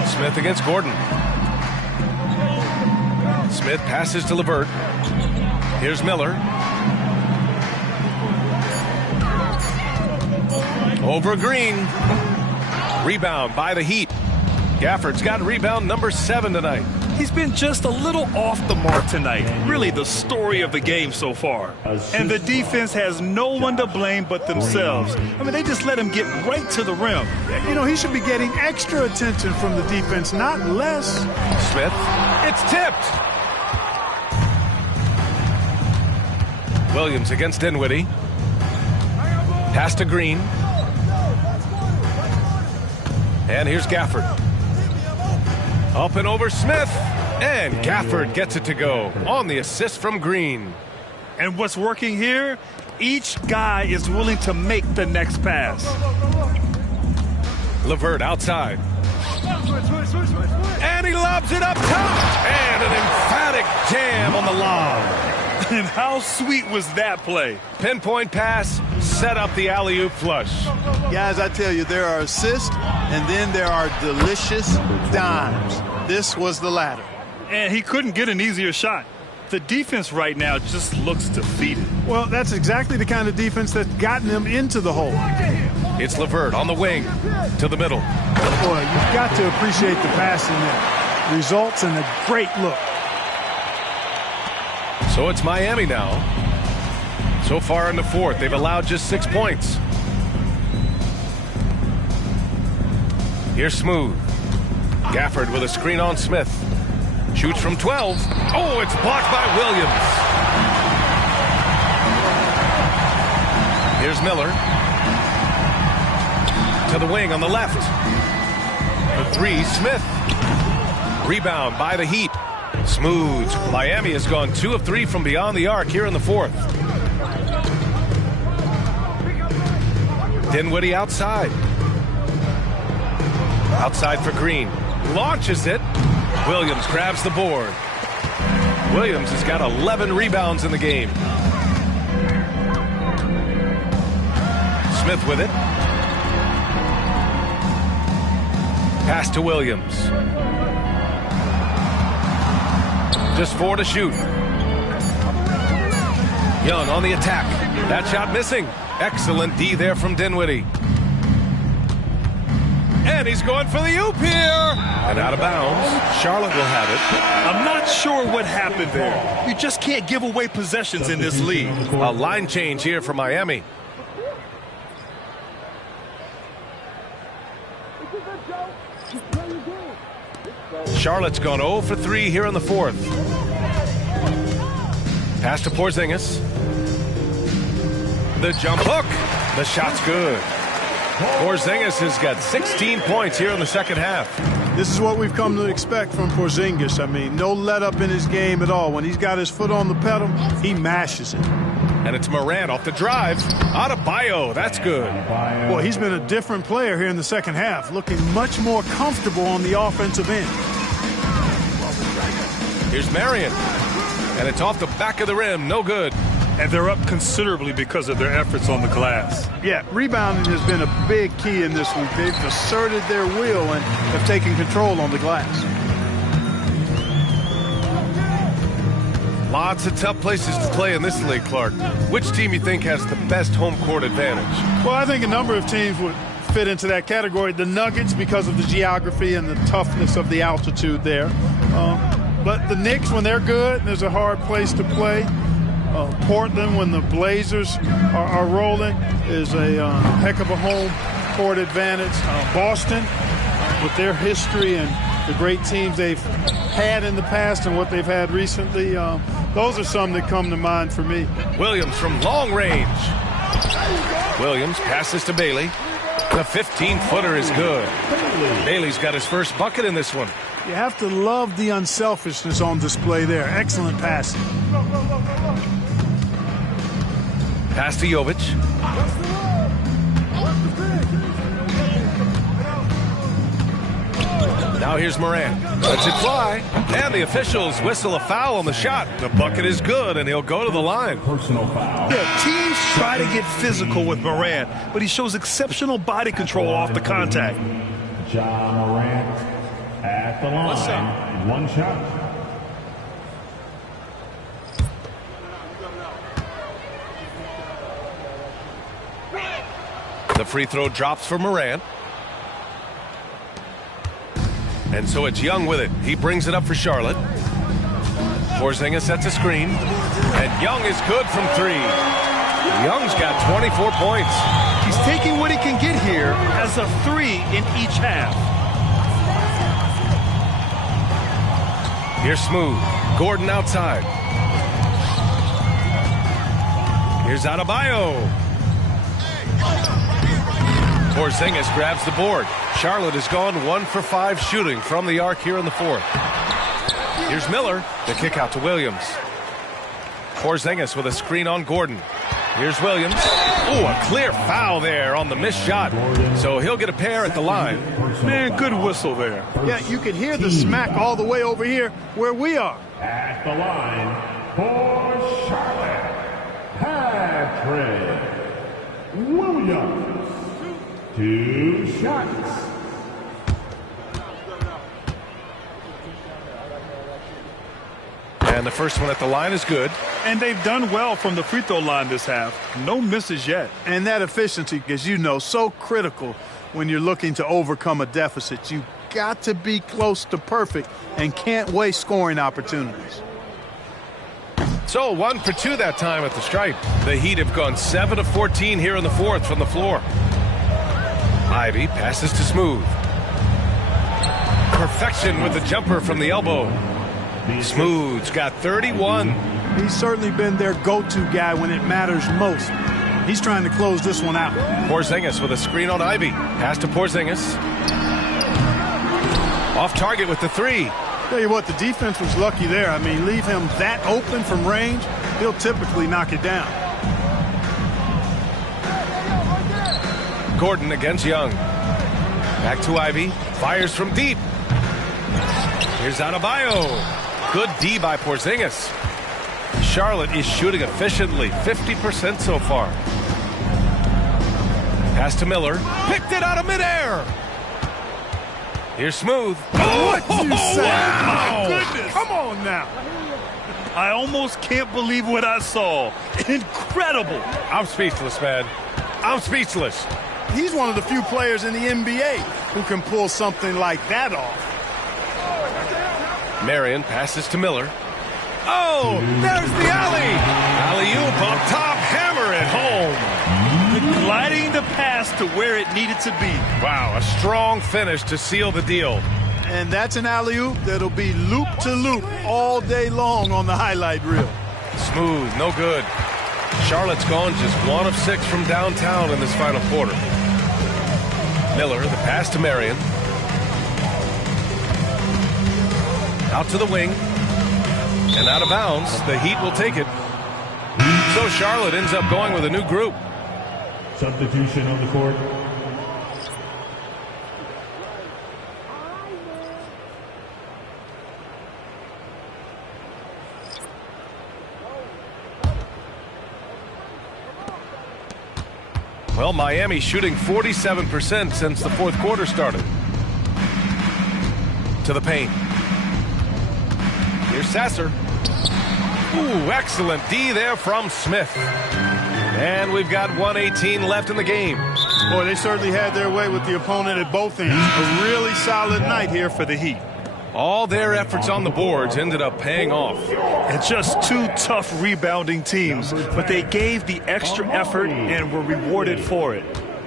Smith against Gordon. Smith passes to LeVert. Here's Miller. Over Green. Rebound by the Heat. Gafford's got rebound number 7 tonight. He's been just a little off the mark tonight. Really the story of the game so far. And the defense has no one to blame but themselves. I mean, they just let him get right to the rim. You know, he should be getting extra attention from the defense, not less. Smith. It's tipped. Williams against Dinwiddie. Pass to Green. And here's Gafford. Up and over Smith. And Gafford gets it to go on the assist from Green. And what's working here? Each guy is willing to make the next pass. LeVert outside. And he lobs it up top. And an emphatic jam on the lob. And how sweet was that play? Pinpoint pass, set up the alley-oop flush. Guys, I tell you, there are assists, and then there are delicious dimes. This was the latter. And he couldn't get an easier shot. The defense right now just looks defeated. Well, that's exactly the kind of defense that's gotten them into the hole. It's LeVert on the wing to the middle. Boy, you've got to appreciate the passing there. Results in a great look. So it's Miami now. So far in the fourth, they've allowed just 6 points. Here's Smooth. Gafford with a screen on Smith. Shoots from 12. Oh, it's blocked by Williams. Here's Miller. To the wing on the left. The 3, Smith. Rebound by the Heat. Smooth. Miami has gone 2 of 3 from beyond the arc here in the fourth. Dinwiddie outside. Outside for Green. Launches it. Williams grabs the board. Williams has got 11 rebounds in the game. Smith with it. Pass to Williams. Just 4 to shoot. Young on the attack. That shot missing. Excellent D there from Dinwiddie. And he's going for the oop here. And out of bounds. Charlotte will have it. I'm not sure what happened there. You just can't give away possessions in this league. A line change here for Miami. Charlotte's gone 0 for 3 here in the fourth. Pass to Porzingis. The jump hook. The shot's good. Porzingis has got 16 points here in the second half. This is what we've come to expect from Porzingis. I mean, no let up in his game at all. When he's got his foot on the pedal, he mashes it. And it's Morant off the drive. Adebayo, that's good. Boy, he's been a different player here in the second half, looking much more comfortable on the offensive end. Here's Marion. And it's off the back of the rim. No good. And they're up considerably because of their efforts on the glass. Yeah, rebounding has been a big key in this week. They've asserted their will and have taken control on the glass. Lots of tough places to play in this league, Clark. Which team you think has the best home court advantage? Well, I think a number of teams would fit into that category. The Nuggets, because of the geography and the toughness of the altitude there. But the Knicks, when they're good, there's a hard place to play. Portland, when the Blazers are rolling, is a heck of a home court advantage. Boston, with their history and the great teams they've had in the past and what they've had recently, those are some that come to mind for me. Williams from long range. Williams passes to Bailey. The 15-footer is good. Bailey's got his first bucket in this one. You have to love the unselfishness on display there. Excellent passing. Pass to Jovic. Now here's Morant. Lets it fly. And the officials whistle a foul on the shot. The bucket is good, and he'll go to the line. Personal foul. Yeah, teams try to get physical with Morant, but he shows exceptional body control off the contact. Ja Morant at the line. One shot. The free throw drops for Morant. And so it's Young with it. He brings it up for Charlotte. Porzingis sets a screen. And Young is good from 3. Young's got 24 points. He's taking what he can get here as a 3 in each half. Here's Smooth. Gordon outside. Here's Adebayo. Porzingis grabs the board. Charlotte has gone 1 for 5 shooting from the arc here in the fourth. Here's Miller. The kick out to Williams. Porzingis with a screen on Gordon. Here's Williams. Oh, a clear foul there on the missed shot. So he'll get a pair at the line. Man, good whistle there. Yeah, you can hear the smack all the way over here where we are. At the line for Charlotte, Patrick Williams. 2 shots. And the first one at the line is good. And they've done well from the free throw line this half. No misses yet. And that efficiency, as you know, so critical when you're looking to overcome a deficit. You've got to be close to perfect and can't waste scoring opportunities. So 1 for 2 that time at the stripe. The Heat have gone 7 of 14 here in the fourth from the floor. Ivy passes to Smooth. Perfection with the jumper from the elbow. Smooth's got 31. He's certainly been their go-to guy when it matters most. He's trying to close this one out. Porzingis with a screen on Ivy. Pass to Porzingis. Off target with the 3. Tell you what, the defense was lucky there. I mean, leave him that open from range, he'll typically knock it down. Gordon against Young. Back to Ivy. Fires from deep. Here's Adebayo. Good D by Porzingis. Charlotte is shooting efficiently. 50% so far. Pass to Miller. Picked it out of midair. Here's Smooth. What'd you say? Wow. My goodness. Come on now. I almost can't believe what I saw. Incredible. I'm speechless, man. I'm speechless. he's one of the few players in the NBA who can pull something like that off. Marion passes to Miller. Oh, there's the alley. Alley-oop up top, hammer it home. Gliding the pass to where it needed to be. Wow, a strong finish to seal the deal. And that's an alley-oop that'll be loop to loop all day long on the highlight reel. Smooth, no good. Charlotte's gone just 1 of 6 from downtown in this final quarter. Miller, the pass to Marion. Out to the wing. And out of bounds. The Heat will take it. So Charlotte ends up going with a new group. Substitution on the court. Well, Miami shooting 47% since the fourth quarter started. To the paint. Here's Sasser. Ooh, excellent D there from Smith. And we've got 1:18 left in the game. Boy, they certainly had their way with the opponent at both ends. A really solid night here for the Heat. All their efforts on the boards ended up paying off. And just two tough rebounding teams, but they gave the extra effort and were rewarded for it.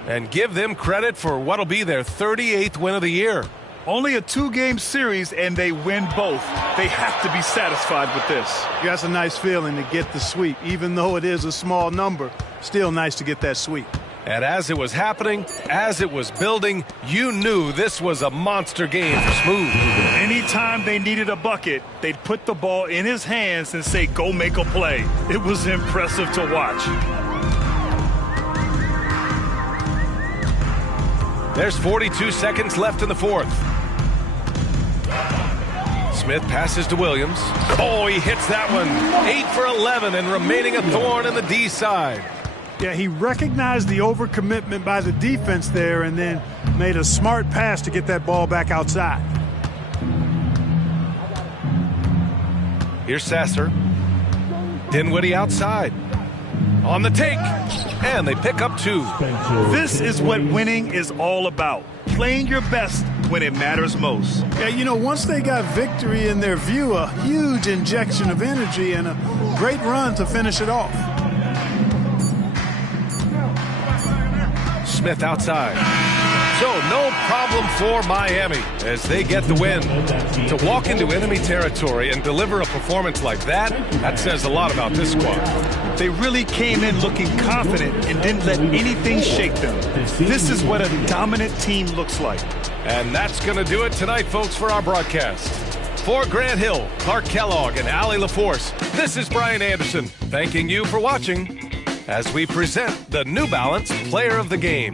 And give them credit for what'll be their 38th win of the year. Only a 2-game series, and they win both. They have to be satisfied with this. That's a nice feeling to get the sweep. Even though it is a small number, still nice to get that sweep. And as it was happening, as it was building, you knew this was a monster game for Smooth. Anytime they needed a bucket, they'd put the ball in his hands and say, go make a play. It was impressive to watch. There's 42 seconds left in the fourth. Smith passes to Williams. Oh, he hits that one. 8 for 11 and remaining a thorn in the D side. Yeah, he recognized the overcommitment by the defense there and then made a smart pass to get that ball back outside. Here's Sasser. Dinwiddie outside. On the take. And they pick up 2. This is what winning is all about. Playing your best when it matters most. Yeah, you know, once they got victory in their view, a huge injection of energy and a great run to finish it off. Smith outside. So no problem for Miami as they get the win. To walk into enemy territory and deliver a performance like that, that says a lot about this squad. They really came in looking confident and didn't let anything shake them. This is what a dominant team looks like. And that's going to do it tonight, folks, for our broadcast. For Grant Hill, Clark Kellogg, and Allie LaForce, this is Brian Anderson, thanking you for watching as we present the New Balance Player of the Game.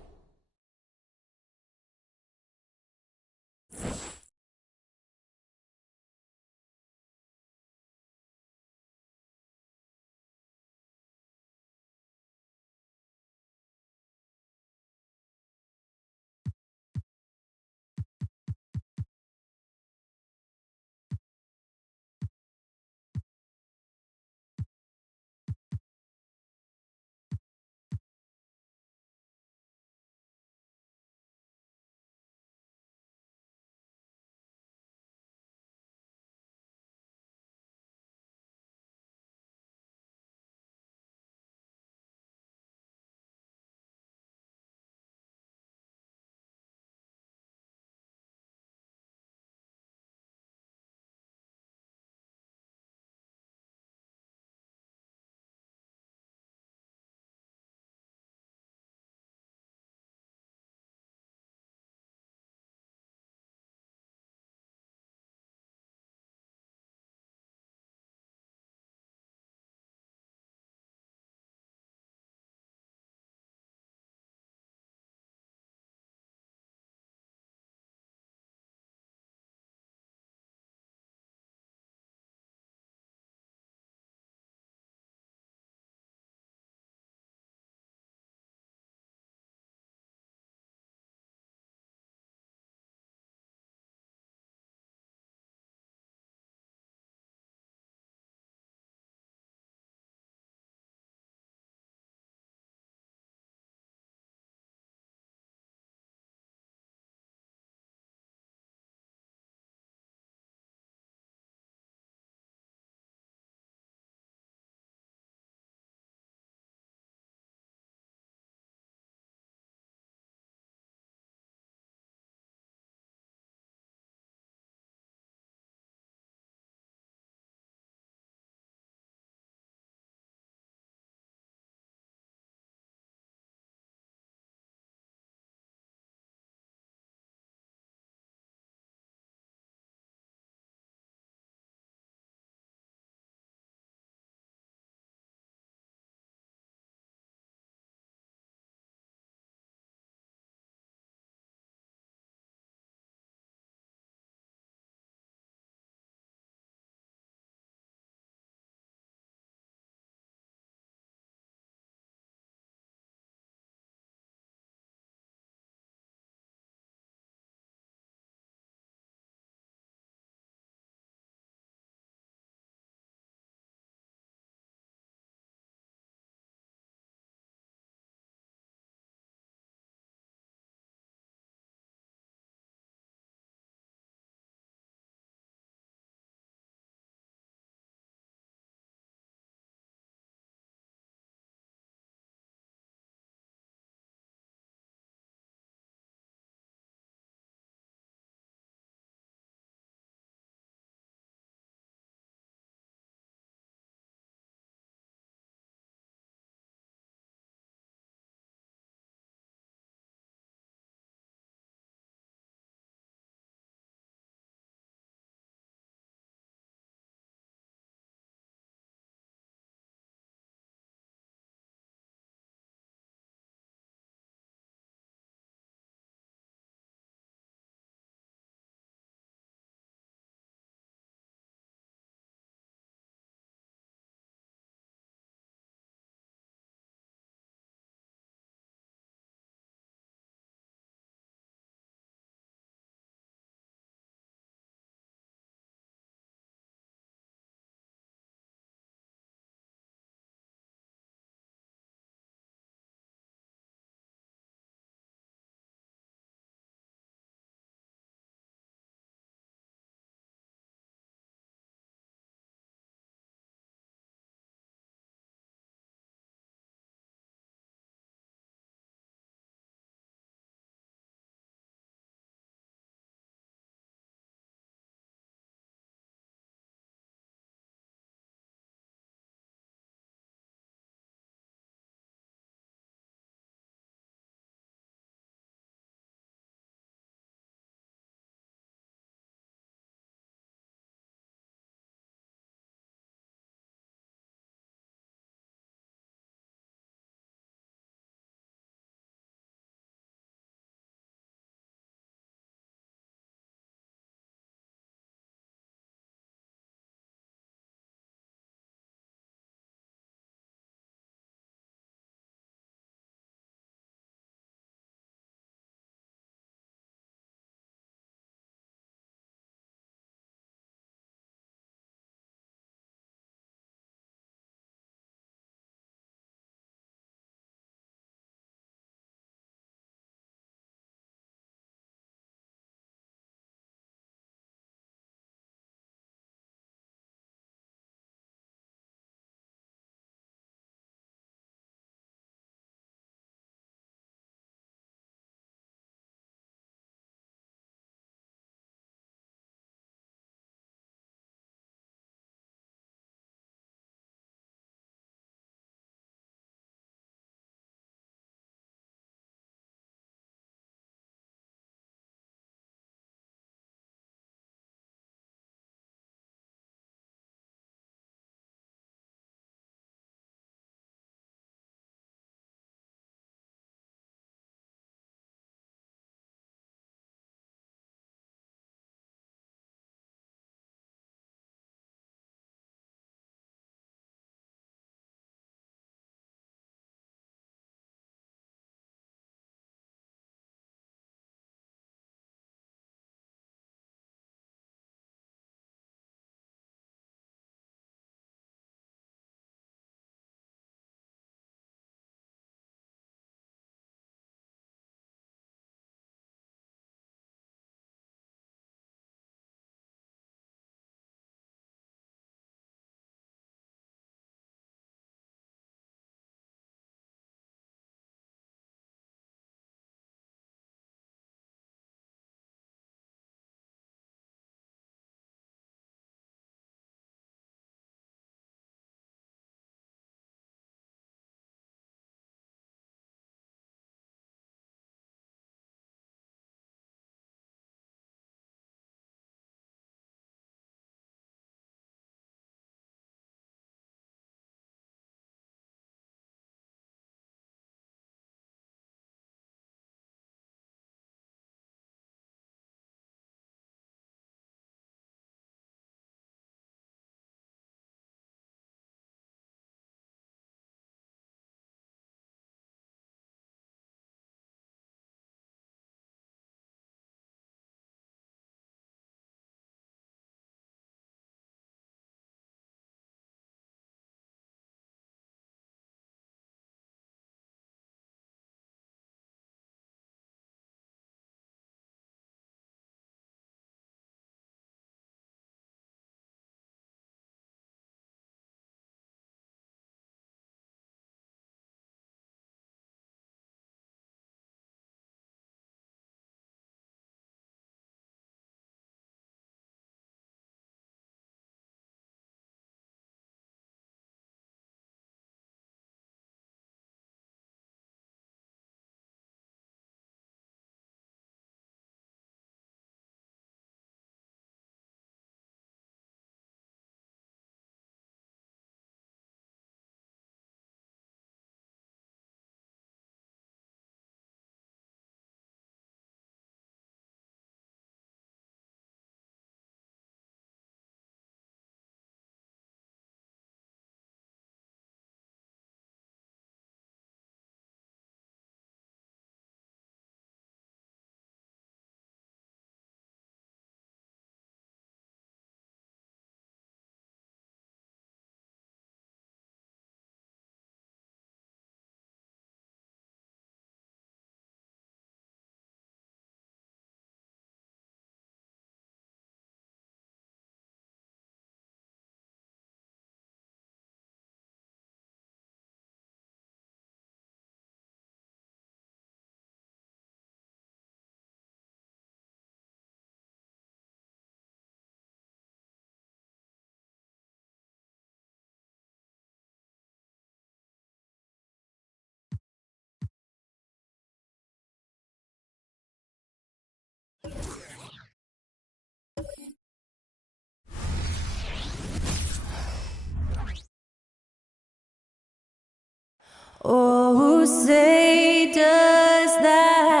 say does that?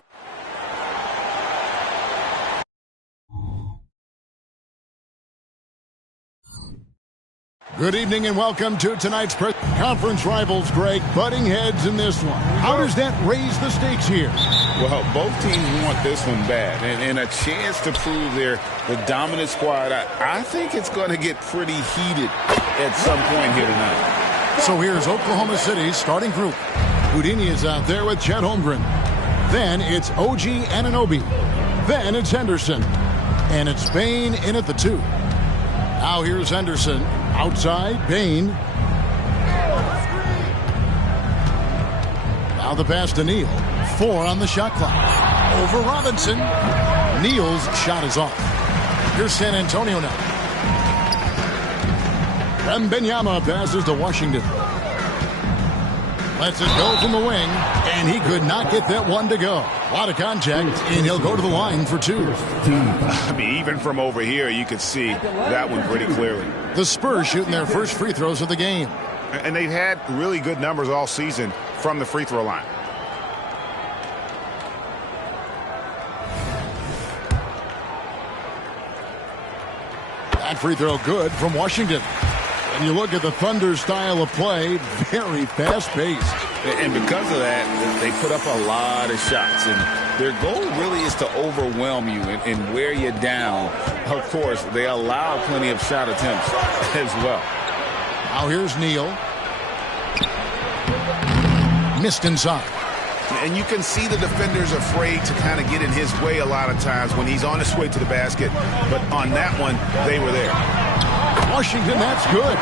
Good evening and welcome to tonight's press conference. Rivals, Greg, butting heads in this one. How does that raise the stakes here? Well, both teams want this one bad and a chance to prove they're the dominant squad. I think it's going to get pretty heated at some point here tonight. So here's Oklahoma City's starting group. Houdini is out there with Chet Holmgren. Then it's OG Anunoby. Then it's Henderson. And it's Bane in at the 2. Now here's Henderson. Outside, Bane. Now the pass to Neal. 4 on the shot clock. Over Robinson. Neal's shot is off. Here's San Antonio now. Wembanyama passes to Washington. Lets it go from the wing, and he could not get that one to go. A lot of contact, and he'll go to the line for 2. I mean, even from over here, you could see that one pretty clearly. The Spurs shooting their first free throws of the game. And they've had really good numbers all season from the free throw line. That free throw good from Washington. And you look at the Thunder's style of play, very fast-paced. And because of that, they put up a lot of shots. And their goal really is to overwhelm you and wear you down. Of course, they allow plenty of shot attempts as well. Now here's Neal. Missed inside. And you can see the defenders afraid to kind of get in his way a lot of times when he's on his way to the basket. But on that one, they were there. Washington, that's good.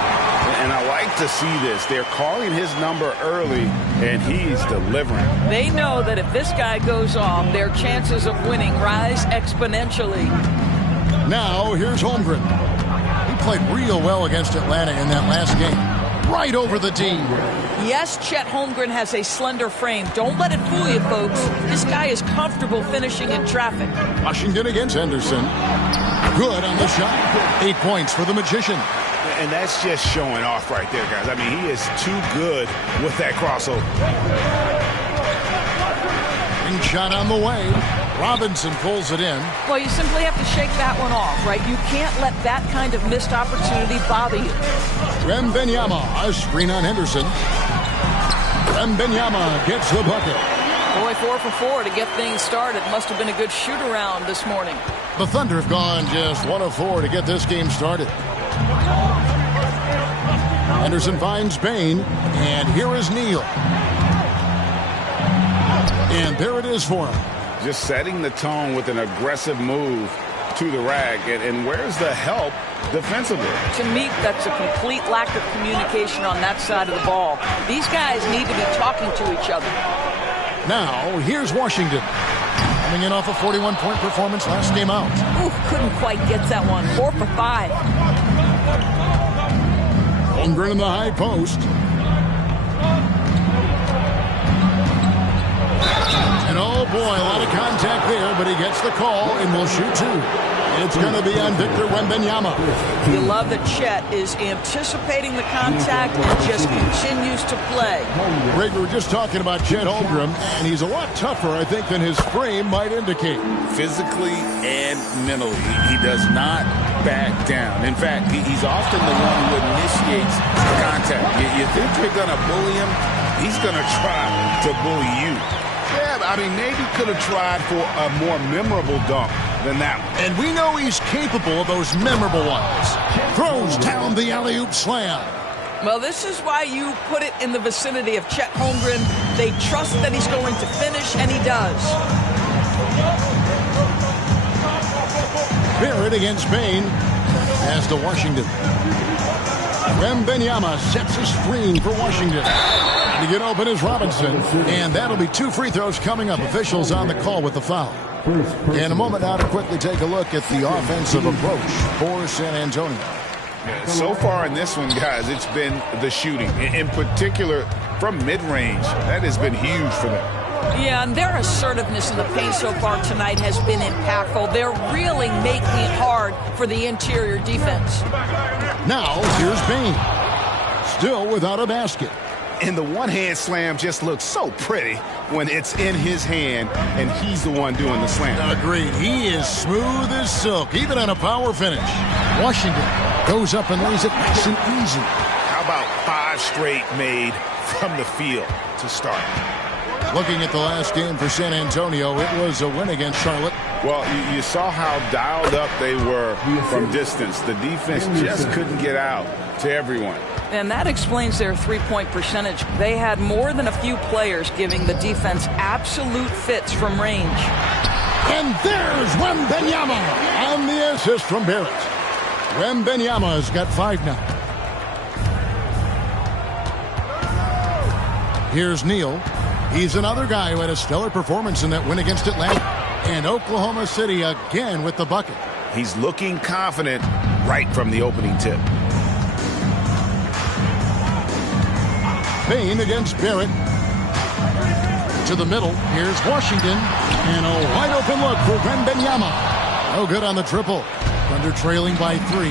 And I like to see this. They're calling his number early, and he's delivering. They know that if this guy goes off, their chances of winning rise exponentially. Now, here's Holmgren. He played real well against Atlanta in that last game. Right over the D. Yes, Chet Holmgren has a slender frame. Don't let it fool you, folks. This guy is comfortable finishing in traffic. Washington against Henderson. Good on the shot. 8 points for the Magician. And that's just showing off right there, guys. I mean, he is too good with that crossover. And shot on the way. Robinson pulls it in. Well, you simply have to shake that one off, right? You can't let that kind of missed opportunity bother you. Wembanyama, a screen on Henderson. Wembanyama gets the bucket. Boy, 4 for 4 to get things started. Must have been a good shoot-around this morning. The Thunder have gone just 1 of 4 to get this game started. Henderson finds Bane, and here is Neal. And there it is for him. Just setting the tone with an aggressive move to the rack. And where's the help defensively? To me, that's a complete lack of communication on that side of the ball. These guys need to be talking to each other. Now, here's Washington. Coming in off a 41-point performance last game out. Ooh, couldn't quite get that one. 4 for 5. Holmgren in the high post. And oh boy, a lot of contact there, but he gets the call and will shoot 2. It's going to be on Victor Wembanyama. You love that Chet is anticipating the contact and just continues to play. Greg, we were just talking about Chet Holmgren, and he's a lot tougher, I think, than his frame might indicate. Physically and mentally, he does not back down. In fact, he's often the one who initiates contact. You think you're going to bully him? He's going to try to bully you. Yeah, I mean, maybe could have tried for a more memorable dunk than that one. And we know he's capable of those memorable ones. Throws down the alley-oop slam. Well, this is why you put it in the vicinity of Chet Holmgren. They trust that he's going to finish, and he does. Barrett against Bane. As to Washington. Wembanyama sets a screen for Washington. To get open is Robinson. And that'll be 2 free throws coming up. Officials on the call with the foul. In a moment now to quickly take a look at the offensive approach for San Antonio. So far in this one, guys, it's been the shooting. In particular, from mid-range. That has been huge for them. Yeah, and their assertiveness in the paint so far tonight has been impactful. They're really making it hard for the interior defense. Now, here's Bane. Still without a basket. And the one-hand slam just looks so pretty when it's in his hand and he's the one doing the slam. Agreed. He is smooth as silk, even on a power finish. Washington goes up and lays it nice and easy. How about 5 straight made from the field to start? Looking at the last game for San Antonio, it was a win against Charlotte. Well, you saw how dialed up they were from distance. The defense just couldn't get out to everyone. And that explains their three-point percentage. They had more than a few players giving the defense absolute fits from range. And there's Wembanyama on the assist from Barrett. Wembanyama's got 5 now. Here's Neal. He's another guy who had a stellar performance in that win against Atlanta. And Oklahoma City again with the bucket. He's looking confident right from the opening tip. Payne against Barrett. To the middle. Here's Washington. And a wide open look for Wembanyama. No good on the triple. Thunder trailing by 3.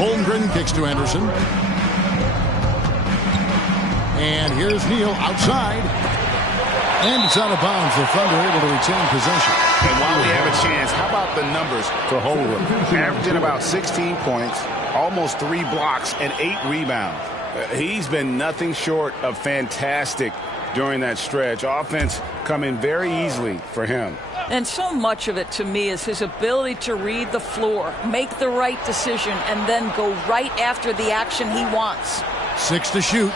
Holmgren kicks to Anderson. And here's Neal outside. And it's out of bounds. The Thunder able to retain possession. And while we have a chance, how about the numbers for Holmgren? Averaging about 16 points, almost 3 blocks, and 8 rebounds. He's been nothing short of fantastic during that stretch. Offense coming very easily for him. And so much of it to me is his ability to read the floor, make the right decision, and then go right after the action he wants. 6 to shoot.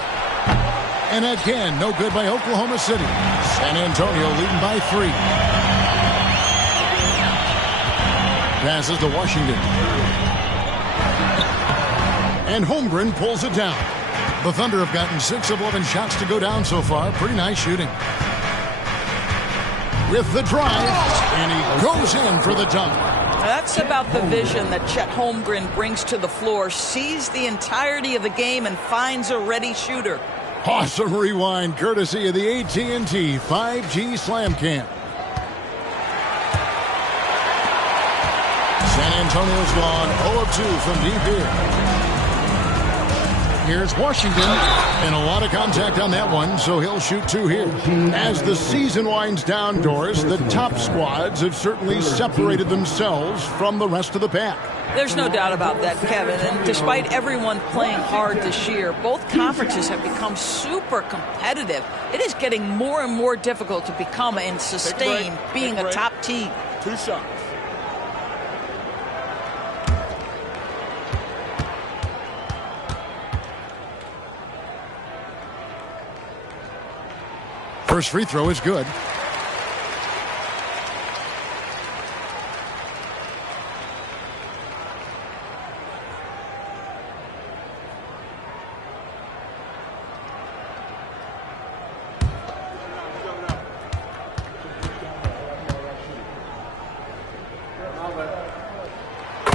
And again, no good by Oklahoma City. San Antonio leading by 3. Passes to Washington. And Holmgren pulls it down. The Thunder have gotten 6 of 11 shots to go down so far. Pretty nice shooting. With the drive, and he goes in for the dunk. That's about the vision that Chet Holmgren brings to the floor. Sees the entirety of the game and finds a ready shooter. Awesome rewind, courtesy of the AT&T 5G Slam Cam. San Antonio's gone 0 of 2 from deep here. Here's Washington, and a lot of contact on that one, so he'll shoot 2 here. As the season winds down, Doris, the top squads have certainly separated themselves from the rest of the pack. There's no doubt about that, Kevin. And despite everyone playing hard this year, both conferences have become super competitive. It is getting more and more difficult to become and sustain being a top team. 2 shots. First free throw is good.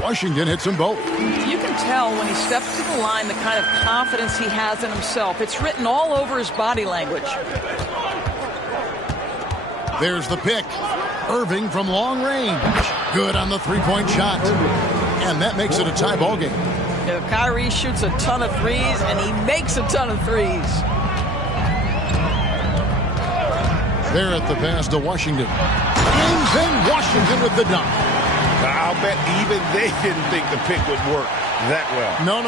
Washington hits them both. You can tell when he steps to the line the kind of confidence he has in himself. It's written all over his body language. There's the pick. Irving from long range. Good on the three-point shot. And that makes it a tie ball game. You know, Kyrie shoots a ton of threes, and he makes a ton of threes. There at the pass to Washington. And then Washington with the dunk. I'll bet even they didn't think the pick would work that well. No.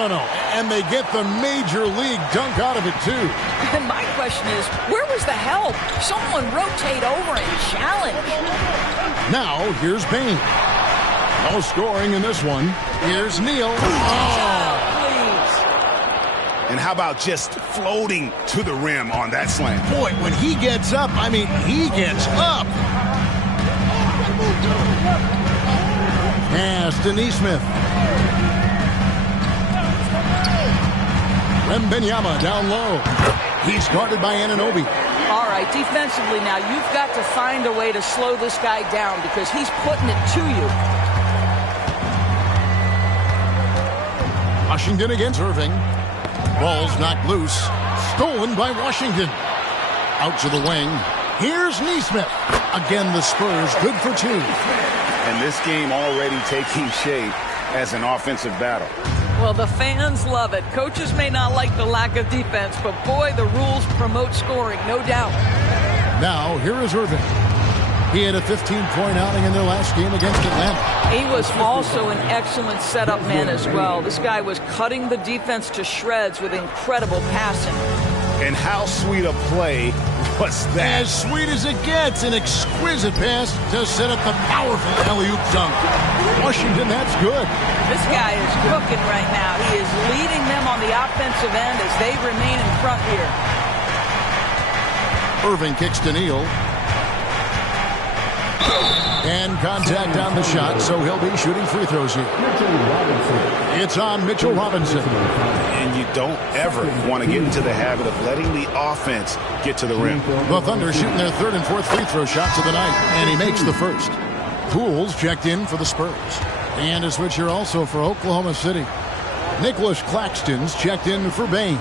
And they get the major league dunk out of it, too. And my question is, where was the help? Someone rotate over and challenge. Now, here's Payne. No scoring in this one. Here's Neal. Oh, please. And how about just floating to the rim on that slam? Boy, when he gets up, I mean, he gets up. Pass to Neesmith. Wembanyama down low. He's guarded by Anunoby. All right, defensively now, you've got to find a way to slow this guy down because he's putting it to you. Washington against Irving. Ball's knocked loose. Stolen by Washington. Out to the wing. Here's Neesmith. Again, the Spurs good for 2. And this game already taking shape as an offensive battle. Well, the fans love it. Coaches may not like the lack of defense, but boy, the rules promote scoring, no doubt. Now, here is Irving. He had a 15-point outing in their last game against Atlanta. He was also an excellent setup man as well. This guy was cutting the defense to shreds with incredible passing. And how sweet a play was that? As sweet as it gets, an exquisite pass to set up the powerful alley-oop dunk. Washington, that's good. This guy is cooking right now. He is leading them on the offensive end as they remain in front here. Irving kicks to Neal. And contact on the shot, so he'll be shooting free throws here. It's on Mitchell Robinson. And you don't ever want to get into the habit of letting the offense get to the rim. The Thunder shooting their third and fourth free throw shots of the night, and he makes the first. Pools checked in for the Spurs. And a switch here also for Oklahoma City. Nicholas Claxton's checked in for Bain.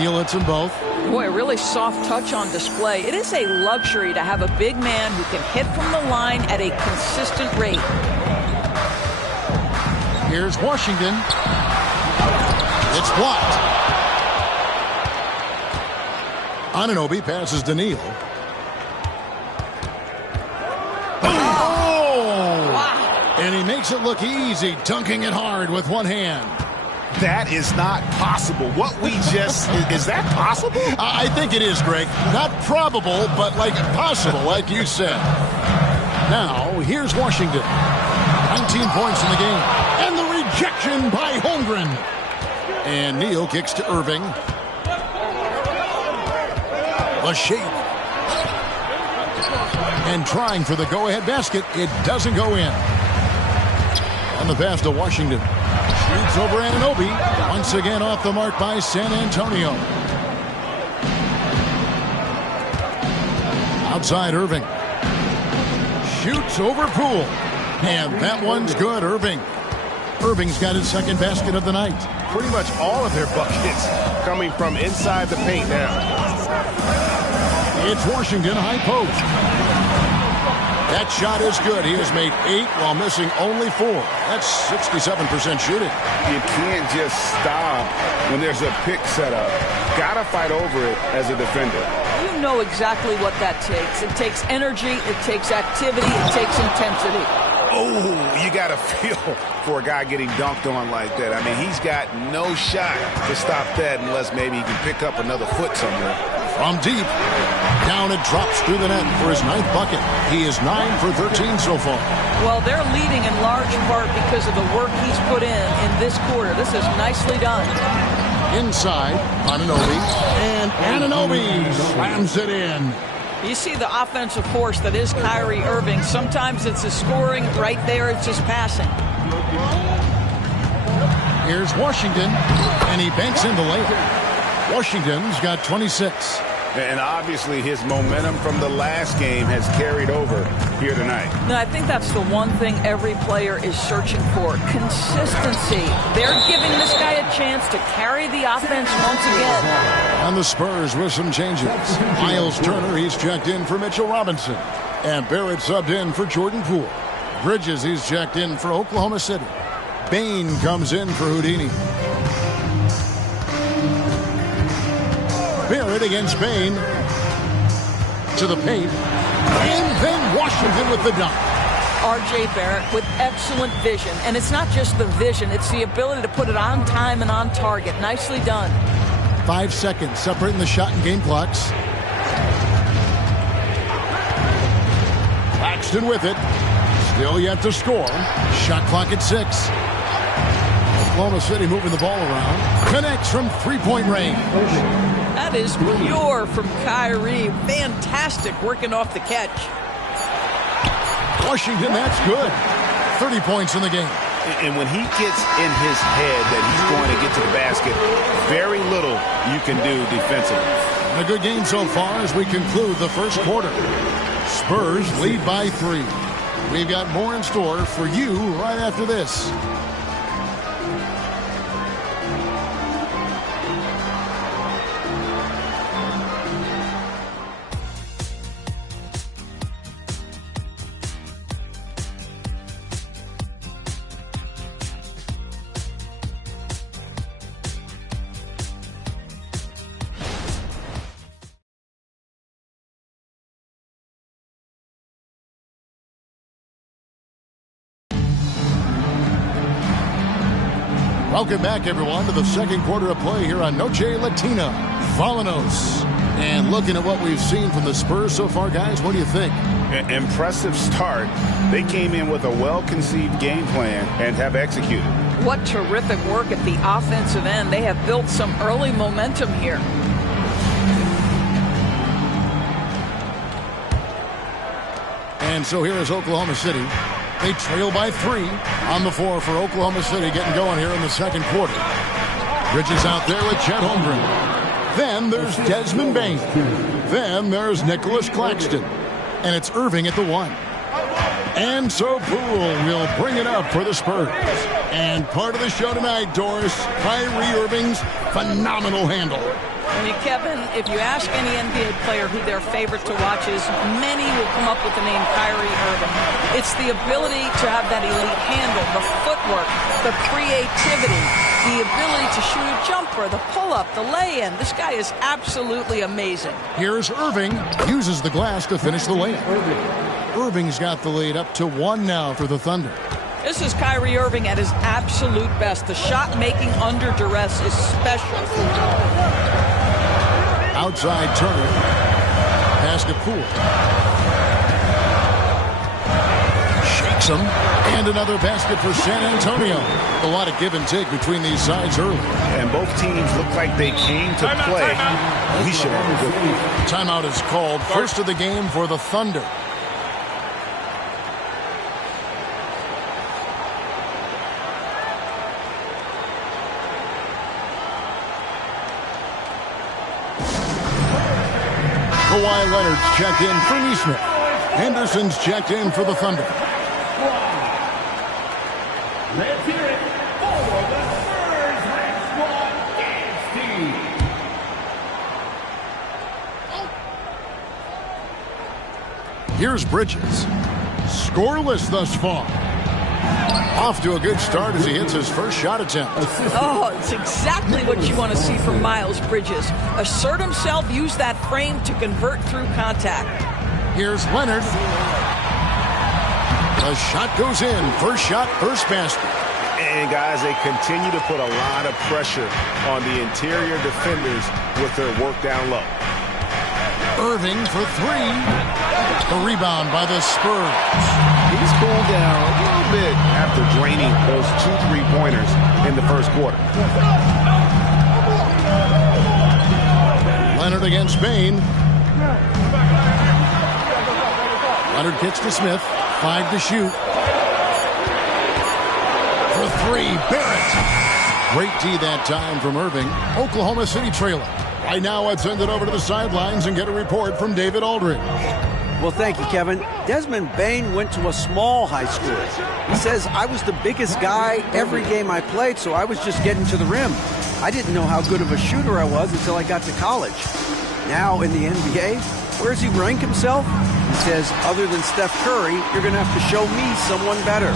Neal hits them both. Boy, really soft touch on display. It is a luxury to have a big man who can hit from the line at a consistent rate. Here's Washington. It's blocked. Anunoby passes to Neal. Oh! Wow. And he makes it look easy, dunking it hard with one hand. That is not possible. What we just... is that possible? I think it is, Greg. Not probable, but like possible, like you said. Now, here's Washington. 19 points in the game. And the rejection by Holmgren. And Neal kicks to Irving. A shape. And trying for the go-ahead basket. It doesn't go in. And the pass to Washington. Shoots over Anunoby. Once again off the mark by San Antonio. Outside Irving. Shoots over Poole. And that one's good, Irving. Irving's got his second basket of the night. Pretty much all of their buckets coming from inside the paint now. It's Washington high post. That shot is good. He has made 8 while missing only 4. That's 67% shooting. You can't just stop when there's a pick set up. Gotta fight over it as a defender. You know exactly what that takes. It takes energy, it takes activity, it takes intensity. Oh, you got to feel for a guy getting dunked on like that. I mean, he's got no shot to stop that unless maybe he can pick up another foot somewhere. From deep, down it drops through the net for his 9th bucket. He is 9 for 13 so far. Well, they're leading in large part because of the work he's put in this quarter. This is nicely done. Inside, Anunoby, and Anunoby slams it in. You see the offensive force that is Kyrie Irving. Sometimes it's his scoring. Right there, it's his passing. Here's Washington, and he banks in the layup. Washington's got 26. And obviously his momentum from the last game has carried over here tonight. No, I think that's the one thing every player is searching for. Consistency. They're giving this guy a chance to carry the offense once again. And the Spurs with some changes. Miles Turner, he's checked in for Mitchell Robinson. And Barrett subbed in for Jordan Poole. Bridges, he's checked in for Oklahoma City. Bain comes in for Houdini. Barrett against Bain. To the paint. And then Washington with the dunk. R.J. Barrett with excellent vision. And it's not just the vision, it's the ability to put it on time and on target. Nicely done. 5 seconds separating the shot and game clocks. Claxton with it. Still yet to score. Shot clock at 6. Oklahoma City moving the ball around. Connects from three-point range. That is pure from Kyrie. Fantastic working off the catch. Washington, that's good. 30 points in the game. And when he gets in his head that he's going to get to the basket, very little you can do defensively. A good game so far as we conclude the first quarter. Spurs lead by 3. We've got more in store for you right after this. Welcome back, everyone, to the second quarter of play here on Noche Latina. Vamonos. And looking at what we've seen from the Spurs so far, guys, what do you think? Impressive start. They came in with a well-conceived game plan and have executed. What terrific work at the offensive end. They have built some early momentum here. And so here is Oklahoma City. They trail by 3 on the floor for Oklahoma City, getting going here in the second quarter. Bridges out there with Chet Holmgren. Then there's Desmond Bain. Then there's Nicholas Claxton. And it's Irving at the 1. And so Poole will bring it up for the Spurs. And part of the show tonight, Doris, Kyrie Irving's phenomenal handle. Kevin, if you ask any NBA player who their favorite to watch is, many will come up with the name Kyrie Irving. It's the ability to have that elite handle, the footwork, the creativity, the ability to shoot a jumper, the pull-up, the lay-in. This guy is absolutely amazing. Here's Irving. Uses the glass to finish the layup. Irving's got the lead up to 1 now for the Thunder. This is Kyrie Irving at his absolute best. The shot making under duress is special. Outside Turner. Pass to Poole. Shakes him. And another basket for San Antonio. A lot of give and take between these sides early. And both teams look like they came to play. We should have a good lead. Timeout is called. First of the game for the Thunder. Kawhi Leonard's checked in for Nesmith. Henderson's checked in for the Thunder. Let's hear it for the Spurs Red Squad dance team. Here's Bridges. Scoreless thus far. Off to a good start as he hits his first shot attempt. Oh, it's exactly what you want to see from Miles Bridges. Assert himself, use that frame to convert through contact. Here's Leonard. The shot goes in. First shot, first basket. And, guys, they continue to put a lot of pressure on the interior defenders with their work down low. Irving for 3. The rebound by the Spurs. He's cooled down a little bit after draining those 2 3-pointers in the first quarter. Leonard against Bain. Leonard kicks to Smith. 5 to shoot. For 3, Barrett. Great D that time from Irving. Oklahoma City trailing. Right now, let's send it over to the sidelines and get a report from David Aldridge. Well, thank you, Kevin. Desmond Bain went to a small high school. He says, I was the biggest guy every game I played, so I was just getting to the rim. I didn't know how good of a shooter I was until I got to college. Now in the NBA, where does he rank himself? He says, other than Steph Curry, you're going to have to show me someone better.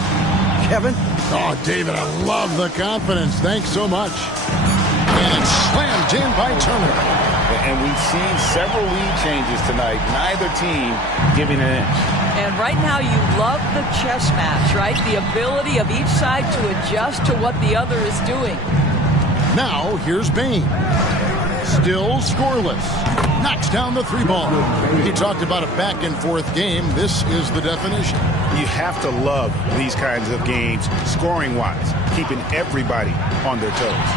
Kevin? Oh, David, I love the confidence. Thanks so much. And it's slammed in by Turner. And we've seen several lead changes tonight. Neither team giving an inch. And right now you love the chess match, right? The ability of each side to adjust to what the other is doing. Now here's Bain. Still scoreless. Knocks down the 3-ball. He talked about a back-and-forth game. This is the definition. You have to love these kinds of games, scoring-wise, keeping everybody on their toes.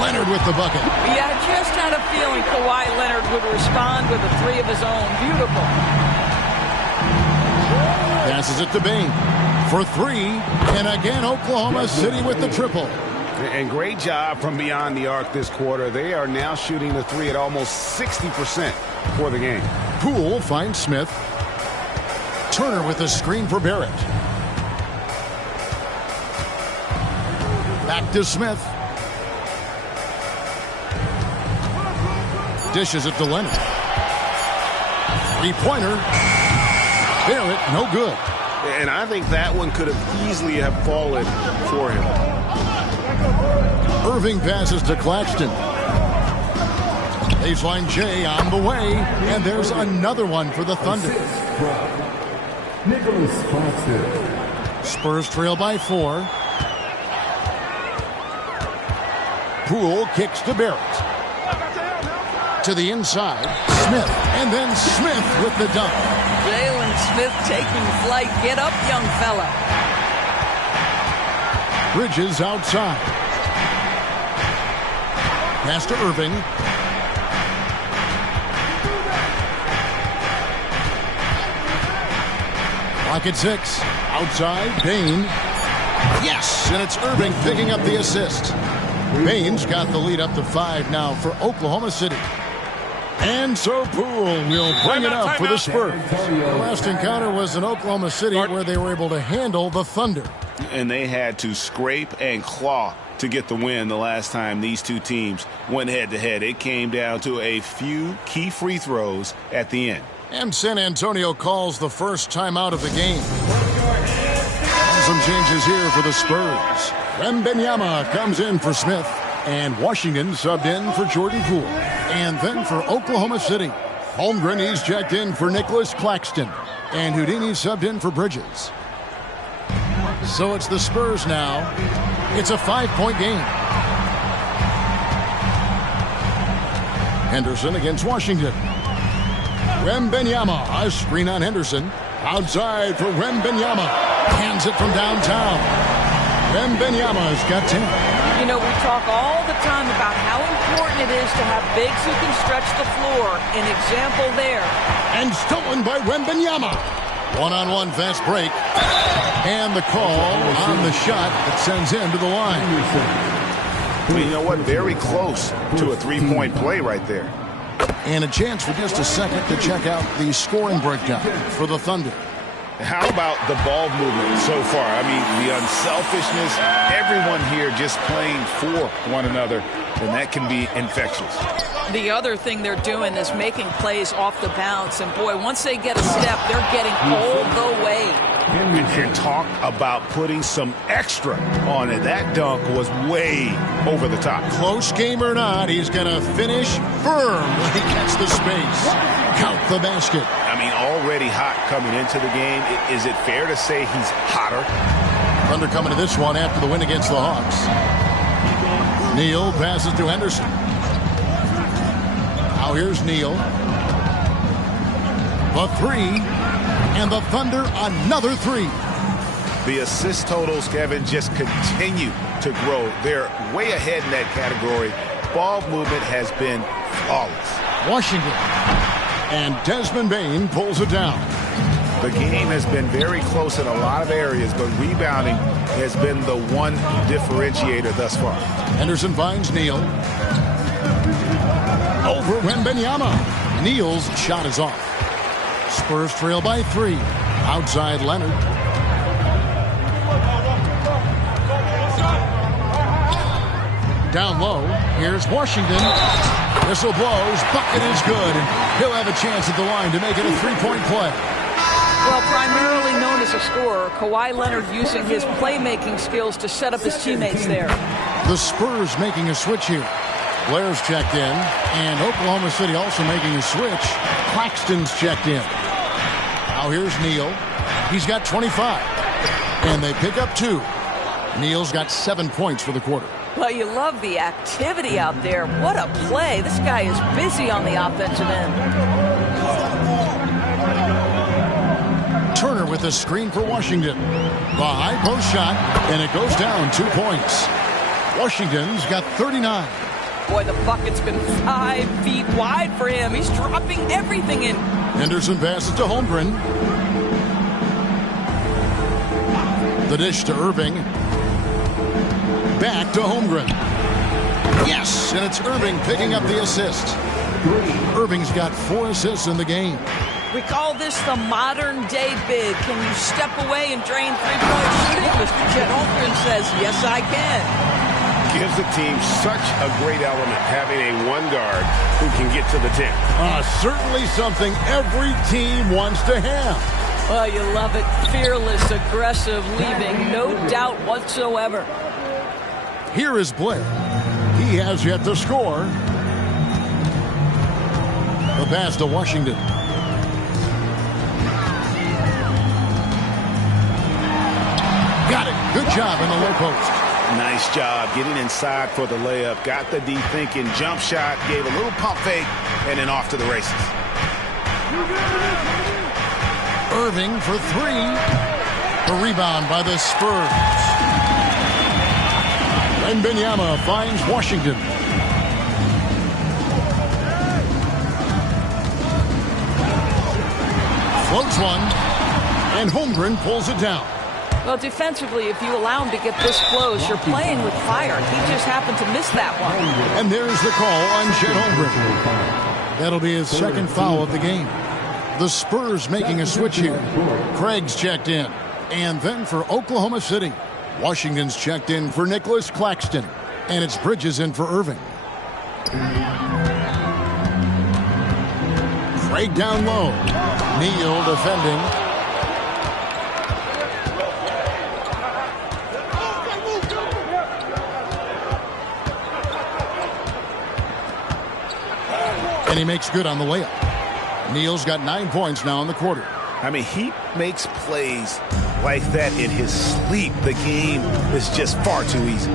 Leonard with the bucket. Yeah, I just had a feeling Kawhi Leonard would respond with a 3 of his own. Beautiful. Passes it to Bain for 3. And again, Oklahoma City with the triple. And great job from beyond the arc this quarter. They are now shooting the 3 at almost 60% for the game. Poole finds Smith. Turner with a screen for Barrett. Back to Smith. Dishes it to Leonard. 3-pointer. Barrett, no good. And I think that one could have easily have fallen for him. Irving passes to Claxton. Baseline J on the way. And there's another one for the Thunder. Nicholas Claxton. Spurs trail by 4. Poole kicks to Barrett. To the inside, Smith, and then Smith with the dunk. Jalen Smith taking flight. Get up, young fella. Bridges outside. Pass to Irving. Clock at 6. Outside, Bain. Yes, and it's Irving picking up the assist. Bain's got the lead up to 5 now for Oklahoma City. And so Poole will bring it up for the Spurs. The last encounter was in Oklahoma City where they were able to handle the Thunder. And they had to scrape and claw to get the win the last time these two teams went head-to-head. It came down to a few key free throws at the end. And San Antonio calls the first timeout of the game. Some changes here for the Spurs. Wembanyama comes in for Smith. And Washington subbed in for Jordan Poole. And then for Oklahoma City, Holmgren, he's checked in for Nicholas Claxton. And Houdini subbed in for Bridges. So it's the Spurs now. It's a 5-point game. Henderson against Washington. Wembanyama, a screen on Henderson. Outside for Wembanyama. Hands it from downtown. Wembanyama's got 10. You know, we talk all the time about how important it is to have bigs who can stretch the floor. An example there. And stolen by Wembanyama. One-on-one fast break. And the call on the shot that sends him to the line. Well, you know what? Very close to a three-point play right there. And a chance for just a second to check out the scoring breakdown for the Thunder. How about the ball movement so far? I mean, the unselfishness, everyone here just playing for one another, and that can be infectious. The other thing they're doing is making plays off the bounce, and boy, once they get a step, they're getting all the way. And talk about putting some extra on it. That dunk was way over the top. Close game or not, he's going to finish firm when he gets the space. Count the basket. I mean, already hot coming into the game. Is it fair to say he's hotter? Thunder coming to this one after the win against the Hawks. Neal passes to Henderson. Now here's Neal. The three. And the Thunder another 3. The assist totals, Kevin, just continue to grow. They're way ahead in that category. Ball movement has been flawless. Washington. And Desmond Bain pulls it down. The game has been very close in a lot of areas, but rebounding has been the one differentiator thus far. Henderson finds Neal. Over Wembanyama. Neal's shot is off. Spurs trail by 3. Outside Leonard. Down low. Here's Washington. Whistle blows. Bucket is good. And he'll have a chance at the line to make it a 3-point play. Well, primarily known as a scorer, Kawhi Leonard using his playmaking skills to set up his teammates there. The Spurs making a switch here. Blair's checked in. And Oklahoma City also making a switch. Claxton's checked in. Now here's Neal. He's got 25. And they pick up 2. Neal's got 7 points for the quarter. Well, you love the activity out there. What a play. This guy is busy on the offensive end. Turner with a screen for Washington. The high post shot, and it goes down 2 points. Washington's got 39. Boy, the bucket's been 5 feet wide for him. He's dropping everything in. Henderson passes to Holmgren. The dish to Irving. Back to Holmgren. Yes, and it's Irving picking up the assist. Irving's got 4 assists in the game. We call this the modern day big. Can you step away and drain 3-point shooting? Mr. Chet Holmgren says, yes, I can. Gives the team such a great element, having a one guard who can get to the 10. Certainly something every team wants to have. Well, you love it. Fearless, aggressive, leaving no doubt whatsoever. Here is Blair. He has yet to score. The pass to Washington. Got it. Good job in the low post. Nice job getting inside for the layup. Got the D thinking, jump shot, gave a little pump fake, and then off to the races. Irving for three. The rebound by the Spurs. Wembanyama finds Washington. Floats one, and Holmgren pulls it down. Well, defensively, if you allow him to get this close, you're playing with fire. He just happened to miss that one. And there's the call on Chet Holmgren. That'll be his second foul of the game. The Spurs making a switch here. Craig's checked in. And then for Oklahoma City, Washington's checked in for Nicholas Claxton. And it's Bridges in for Irving. Craig down low. Neal defending. And he makes good on the layup. Neal's got 9 points now in the quarter. I mean, he makes plays like that in his sleep. The game is just far too easy.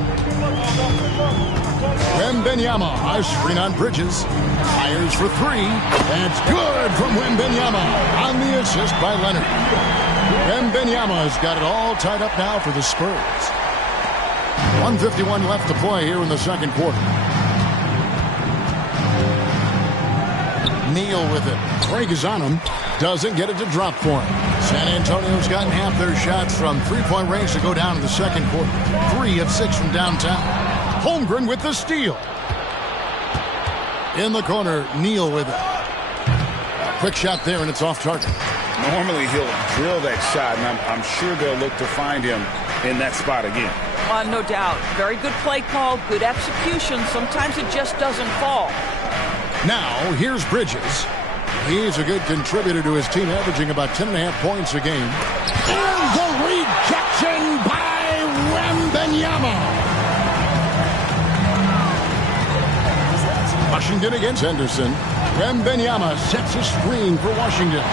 Wembanyama, a screen on Bridges. Fires for three. That's good from Wembanyama on the assist by Leonard. Wembanyama's got it all tied up now for the Spurs. 1:51 left to play here in the second quarter. Neal with it. Craig is on him. Doesn't get it to drop for him. San Antonio's gotten half their shots from three-point range to go down in the second quarter. 3 of 6 from downtown. Holmgren with the steal. In the corner, Neal with it. Quick shot there, and it's off target. Normally he'll drill that shot, and I'm sure they'll look to find him in that spot again. No doubt. Very good play call, good execution. Sometimes it just doesn't fall. Now, here's Bridges. He's a good contributor to his team, averaging about 10.5 points a game. And the rejection by Wembanyama. Washington against Henderson. Wembanyama sets a screen for Washington.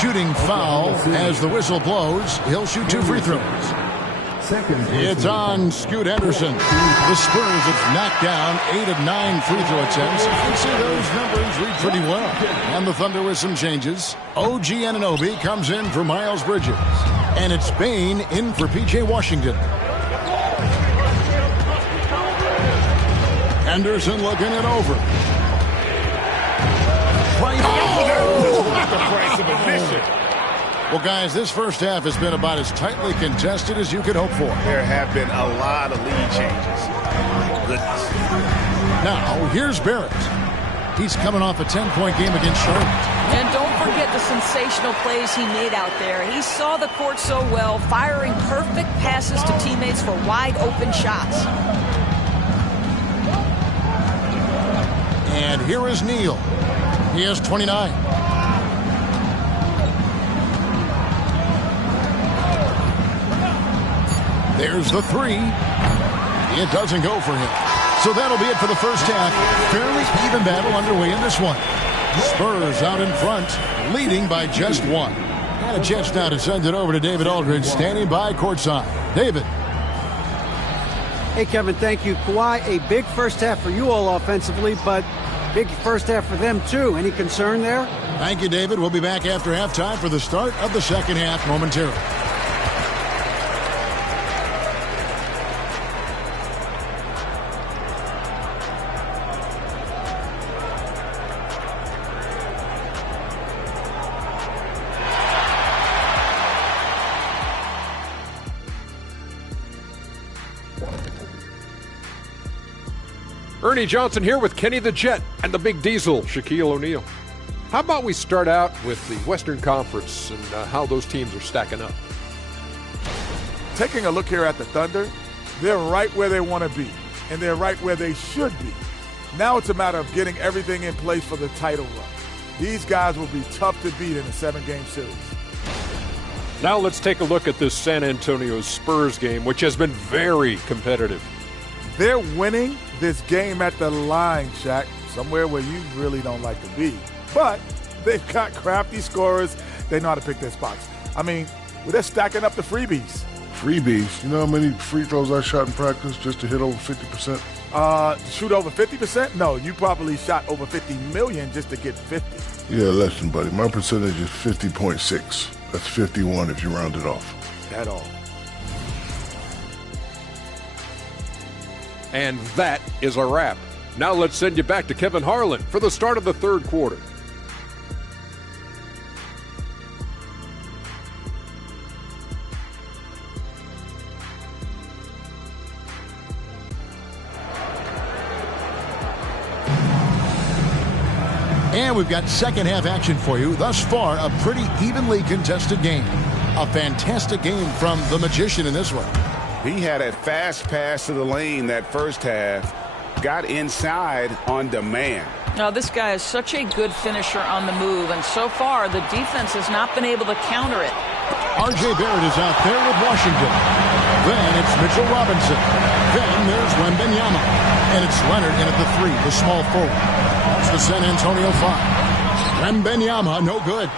Shooting foul as the whistle blows. He'll shoot 2 free throws. It's on Scoot Henderson. The Spurs have knocked down 8 of 9 free throw attempts. You can see those numbers read pretty well. And the Thunder with some changes. OG Anunoby comes in for Miles Bridges. And it's Bane in for P.J. Washington. Henderson looking it over. The price of admission. Well, guys, this first half has been about as tightly contested as you could hope for. There have been a lot of lead changes. My goodness. Now, here's Barrett. He's coming off a 10-point game against Charlotte. And don't forget the sensational plays he made out there. He saw the court so well, firing perfect passes to teammates for wide-open shots. And here is Neal. He has 29. There's the three. It doesn't go for him. So that'll be it for the first half. Fairly even battle underway in this one. Spurs out in front, leading by just 1. And a chance now to send it over to David Aldridge, standing by courtside. David. Hey, Kevin, thank you. Kawhi, a big first half for you all offensively, but big first half for them, too. Any concern there? Thank you, David. We'll be back after halftime for the start of the second half momentarily. Ernie Johnson here with Kenny the Jet and the Big Diesel, Shaquille O'Neal. How about we start out with the Western Conference and how those teams are stacking up? Taking a look here at the Thunder, they're right where they want to be, and they're right where they should be. Now it's a matter of getting everything in place for the title run. These guys will be tough to beat in a 7-game series. Now let's take a look at this San Antonio Spurs game, which has been very competitive. They're winning this game at the line, Shaq, somewhere where you really don't like to be. But they've got crafty scorers. They know how to pick their spots. I mean, they're stacking up the freebies. Freebies. You know how many free throws I shot in practice just to hit over 50%? Shoot over 50%? No, you probably shot over 50 million just to get 50. Yeah, less than, buddy. My percentage is 50.6. That's 51 if you round it off. At all. And that is a wrap. Now let's send you back to Kevin Harlan for the start of the third quarter. And we've got second half action for you. Thus far, a pretty evenly contested game. A fantastic game from the Magician in this one. He had a fast pass to the lane that first half. Got inside on demand. Now, this guy is such a good finisher on the move, and so far the defense has not been able to counter it. R.J. Barrett is out there with Washington. Then it's Mitchell Robinson. Then there's Wembanyama. And it's Leonard in at the 3, the small forward. That's the San Antonio 5. Wembanyama, no good.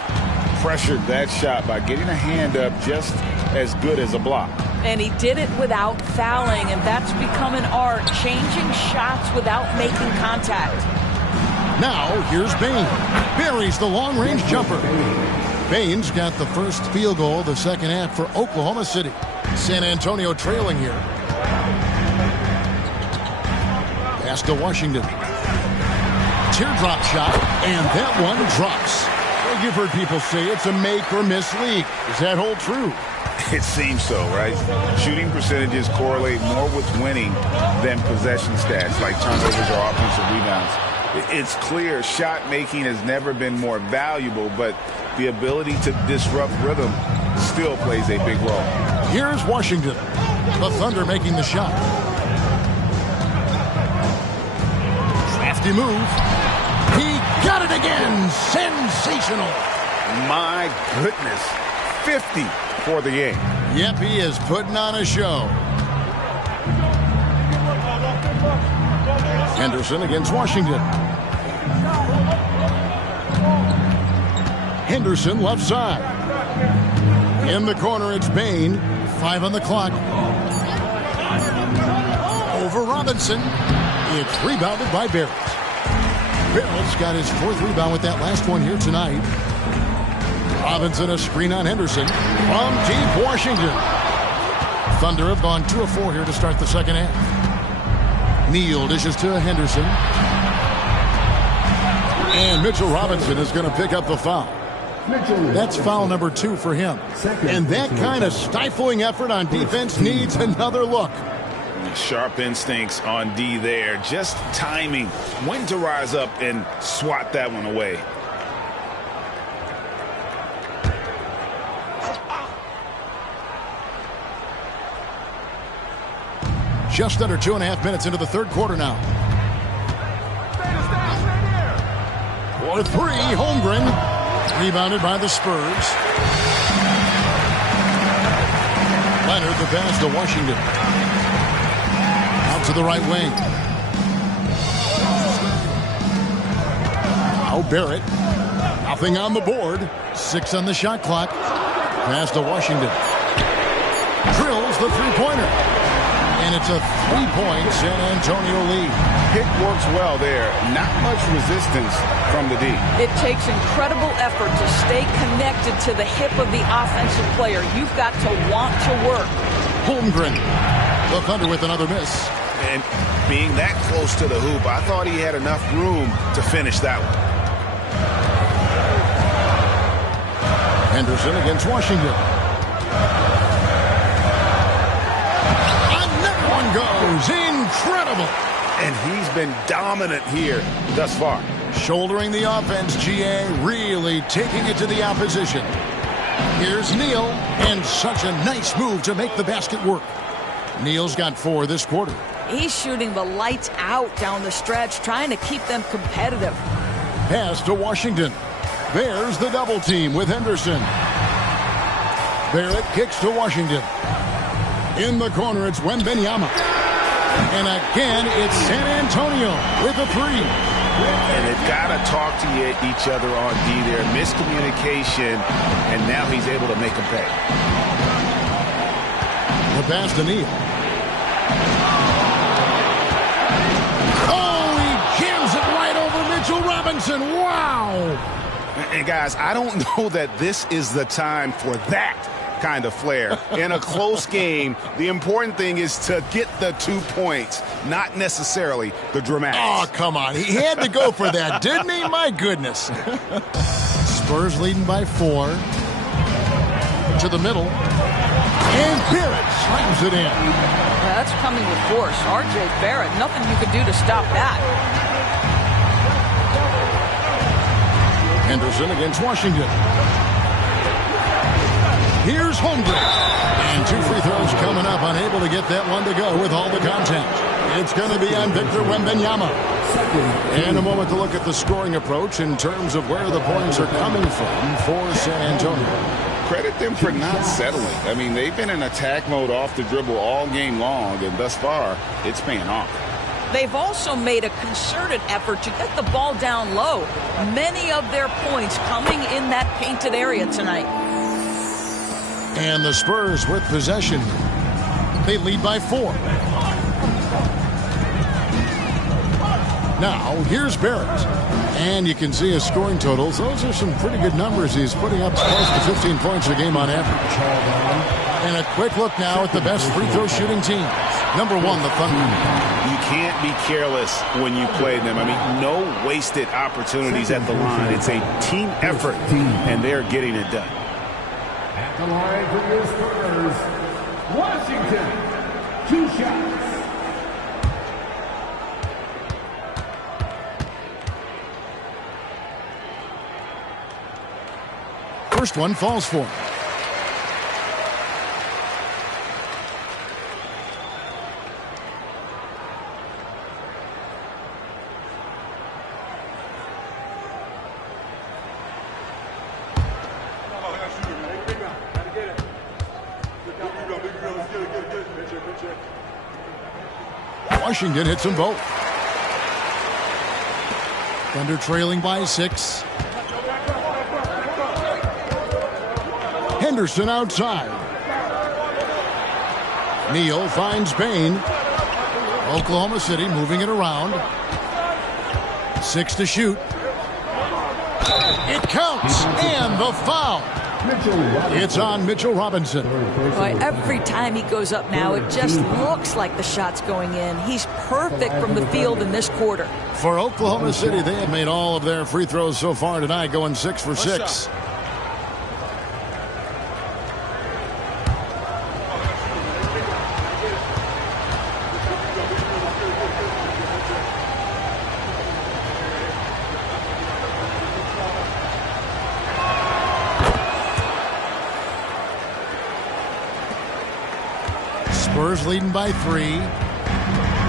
Pressured that shot by getting a hand up just as good as a block. And he did it without fouling, and that's become an art, changing shots without making contact. Now, here's Bain. Buries the long-range jumper. Bain's got the first field goal of the second half for Oklahoma City. San Antonio trailing here. Pass to Washington. Teardrop shot, and that one drops. Well, you've heard people say it's a make-or-miss league. Does that hold true? It seems so, right? Shooting percentages correlate more with winning than possession stats like turnovers or offensive rebounds. It's clear shot making has never been more valuable, but the ability to disrupt rhythm still plays a big role. Here's Washington. The Thunder making the shot. Crafty move. He got it again. Sensational. My goodness. 50 for the game. Yep, he is putting on a show. Henderson against Washington. Henderson left side. In the corner, it's Bain. 5 on the clock. Over Robinson. It's rebounded by Barrett. Barrett's got his 4th rebound with that last one here tonight. Robinson a screen on Henderson. From deep Washington. Thunder have gone 2 of 4 here to start the second half. Neal dishes to Henderson. And Mitchell Robinson is going to pick up the foul. That's foul number 2 for him. And that kind of stifling effort on defense needs another look. Sharp instincts on D there. Just timing. When to rise up and swat that one away. Just under 2.5 minutes into the third quarter now. For 3, Holmgren. Rebounded by the Spurs. Leonard the pass to Washington. Out to the right wing. Now Barrett. Nothing on the board. 6 on the shot clock. Pass to Washington. Drills the three-pointer. And it's a 3-point San Antonio lead. Pick works well there. Not much resistance from the D. It takes incredible effort to stay connected to the hip of the offensive player. You've got to want to work. Holmgren. The Thunder with another miss. And being that close to the hoop, I thought he had enough room to finish that one. Henderson against Washington. Goes incredible, and he's been dominant here thus far. Shouldering the offense, GA really taking it to the opposition. Here's Neal, and such a nice move to make the basket work. Neal's got 4 this quarter. He's shooting the lights out down the stretch, trying to keep them competitive. Pass to Washington. There's the double team with Henderson. Barrett kicks to Washington. In the corner, it's Wembanyama. And again, it's San Antonio with a 3. And they've got to talk to each other on D there. Miscommunication, and now he's able to make a pay. The pass to Neal. Oh, he jams it right over Mitchell Robinson. Wow. And guys, I don't know that this is the time for that kind of flair. In a close game, the important thing is to get the 2 points, not necessarily the dramatics. Oh, come on. He had to go for that, didn't he? My goodness. Spurs leading by 4. To the middle. And Barrett slams it in. Yeah, that's coming with force. R.J. Barrett, nothing you can do to stop that. Henderson against Washington. Here's Holmgren. And 2 free throws coming up. Unable to get that one to go with all the contact. It's going to be on Victor Wembanyama. And a moment to look at the scoring approach in terms of where the points are coming from for San Antonio. Credit them for not settling. I mean, they've been in attack mode off the dribble all game long, and thus far, it's paying off. They've also made a concerted effort to get the ball down low. Many of their points coming in that painted area tonight. And the Spurs with possession. They lead by 4. Now, here's Barrett. And you can see his scoring totals. Those are some pretty good numbers. He's putting up close to 15 points a game on average. And a quick look now at the best free throw shooting teams. Number 1, the Thunder. You can't be careless when you play them. I mean, no wasted opportunities at the line. It's a team effort, and they're getting it done. At the line for the Spurs, Washington, 2 shots. First one falls for him. Washington hits them both. Thunder trailing by 6. Henderson outside. Neal finds Bain. Oklahoma City moving it around. 6 to shoot. It counts, and the foul. It's on Mitchell Robinson. Boy, every time he goes up now, it just looks like the shot's going in. He's perfect from the field in this quarter. For Oklahoma City, they have made all of their free throws so far tonight, going 6 for 6. Spurs leading by 3.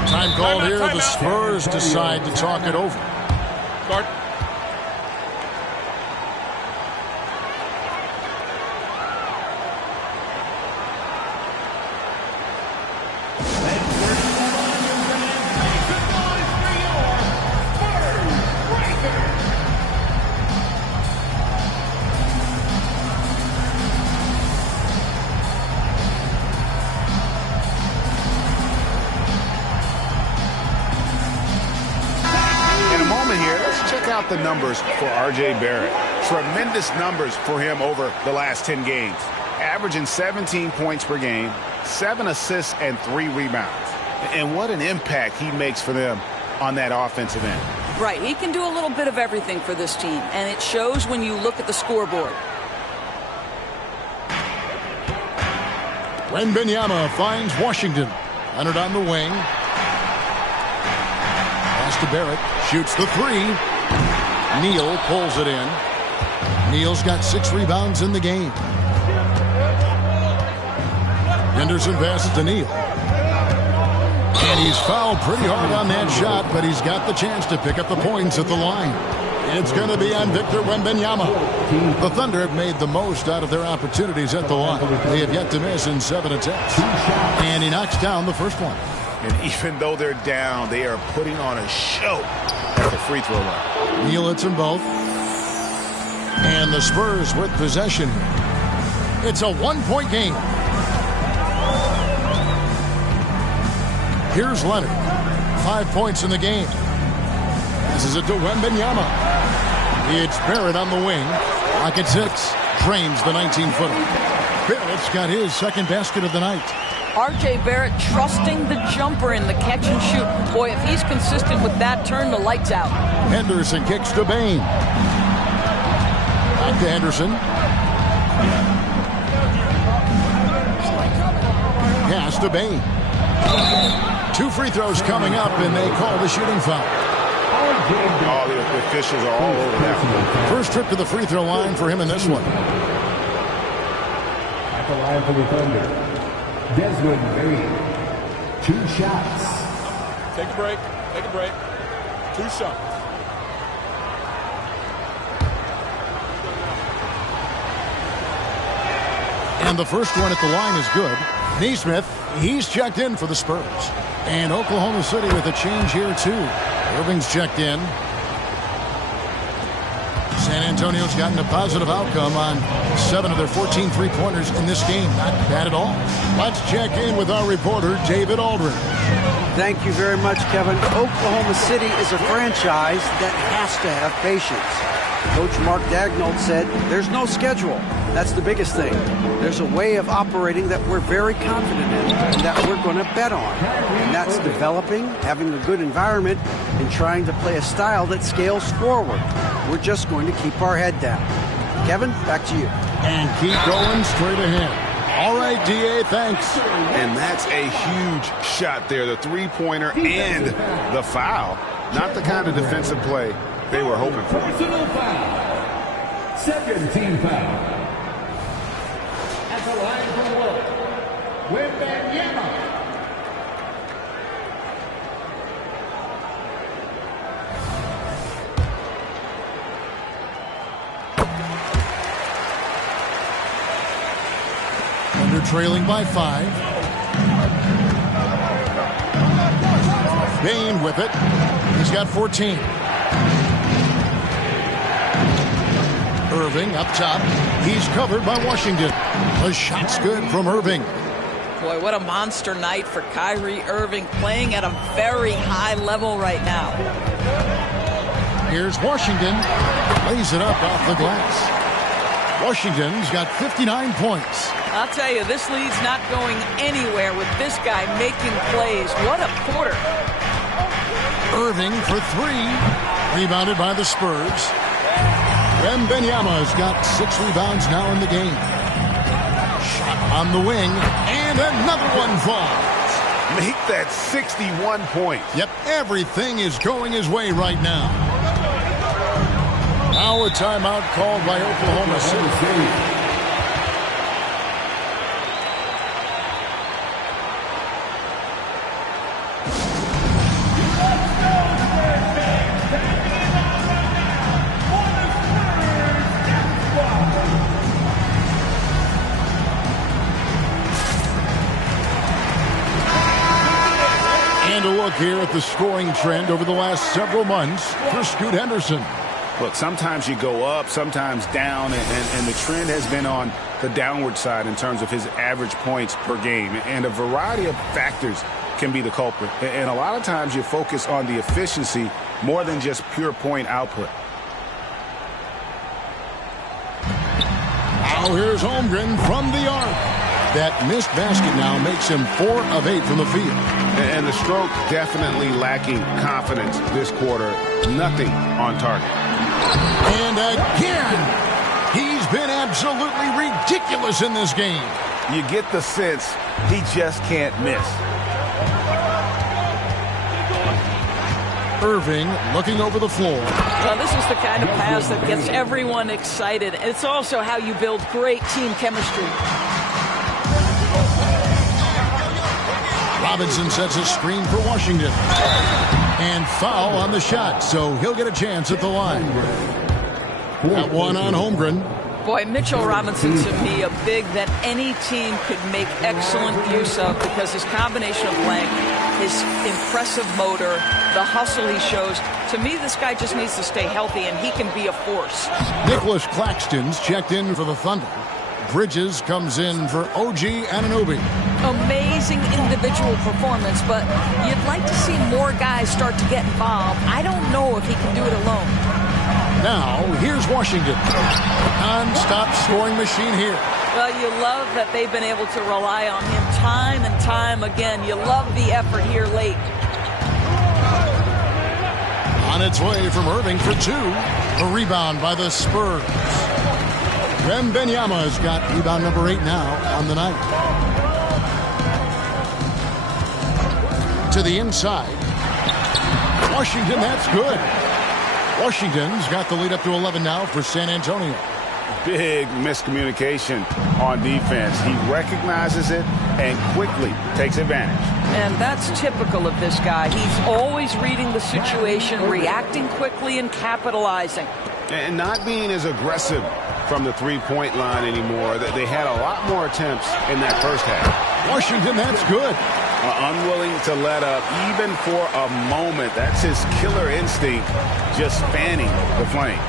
Time called here. The Spurs decide to talk it over. Start. The numbers for R.J. Barrett. Tremendous numbers for him over the last 10 games. Averaging 17 points per game, 7 assists, and 3 rebounds. And what an impact he makes for them on that offensive end. Right, he can do a little bit of everything for this team, and it shows when you look at the scoreboard. Wembanyama finds Washington. Leonard on the wing. Pass to Barrett. Shoots the 3. Neal pulls it in. Neal's got 6 rebounds in the game. Henderson passes to Neal. And he's fouled pretty hard on that shot, but he's got the chance to pick up the points at the line. It's going to be on Victor Wembanyama. The Thunder have made the most out of their opportunities at the line. They have yet to miss in 7 attempts. And he knocks down the first one. And even though they're down, they are putting on a show at the free throw line. Neal hits them both. And the Spurs with possession. It's a 1-point game. Here's Leonard. 5 points in the game. This is it to Wembanyama. It's Barrett on the wing. Rocket 6 drains the 19-footer. Barrett's got his second basket of the night. R.J. Barrett trusting the jumper in the catch and shoot. Boy, if he's consistent with that, turn the lights out. Henderson kicks to Bain. Back to Henderson. Pass to Bain. 2 free throws coming up, and they call the shooting foul. Oh, the officials are all over that one. First trip to the free throw line for him in this one. At the line for the Thunder, Desmond Bain. 2 shots. Take a break. Take a break. 2 shots. And the first one at the line is good. Neesmith, he's checked in for the Spurs. And Oklahoma City with a change here, too. Irving's checked in. San Antonio's gotten a positive outcome on 7 of their 14 three-pointers in this game. Not bad at all. Let's check in with our reporter, David Aldridge. Thank you very much, Kevin. Oklahoma City is a franchise that has to have patience. Coach Mark Daigneault said there's no schedule. That's the biggest thing. There's a way of operating that we're very confident in and that we're going to bet on. And that's developing, having a good environment, and trying to play a style that scales forward. We're just going to keep our head down. Kevin, back to you. And keep going straight ahead. All right, D.A., thanks. And that's a huge shot there, the three-pointer and the foul. Not the kind of defensive play they were hoping for. Personal foul. Second team foul. At the line for work, Wembanyama. Under trailing by 5. Bain with it. He's got 14. Irving up top. He's covered by Washington. The shot's good from Irving. Boy, what a monster night for Kyrie Irving, playing at a very high level right now. Here's Washington. Lays it up off the glass. Washington's got 59 points. I'll tell you, this lead's not going anywhere with this guy making plays. What a quarter. Irving for 3. Rebounded by the Spurs. Wembanyama's got 6 rebounds now in the game. Shot on the wing, and another one falls. Make that 61 points. Yep, everything is going his way right now. Now a timeout called by Oklahoma City. Here at the scoring trend over the last several months for Scoot Henderson. Look, sometimes you go up, sometimes down, and the trend has been on the downward side in terms of his average points per game. And a variety of factors can be the culprit. And a lot of times you focus on the efficiency more than just pure point output. Now here's Holmgren from the arc. That missed basket now makes him 4 of 8 from the field. And the stroke definitely lacking confidence this quarter. Nothing on target. And again, he's been absolutely ridiculous in this game. You get the sense he just can't miss. Irving looking over the floor. Well, this is the kind of pass that gets everyone excited. It's also how you build great team chemistry. Robinson sets a screen for Washington. And foul on the shot, so he'll get a chance at the line. That one on Holmgren. Boy, Mitchell Robinson, to me, a big that any team could make excellent use of because his combination of length, his impressive motor, the hustle he shows. To me, this guy just needs to stay healthy, and he can be a force. Nicholas Claxton's checked in for the Thunder. Bridges comes in for OG Anunoby. amazing individual performance, but you'd like to see more guys start to get involved. I don't know if he can do it alone. Now, here's Washington. Non-stop scoring machine here. Well, you love that they've been able to rely on him time and time again. You love the effort here late. On its way from Irving for two. A rebound by the Spurs. Wembanyama has got rebound number 8 now on the night. To the inside. Washington, that's good. Washington's got the lead up to 11 now for San Antonio. Big miscommunication on defense. He recognizes it and quickly takes advantage. And that's typical of this guy. He's always reading the situation, reacting quickly, and capitalizing. And not being as aggressive from the three-point line anymore. They had a lot more attempts in that first half. Washington, that's good. Unwilling to let up even for a moment. That's his killer instinct, just fanning the flame.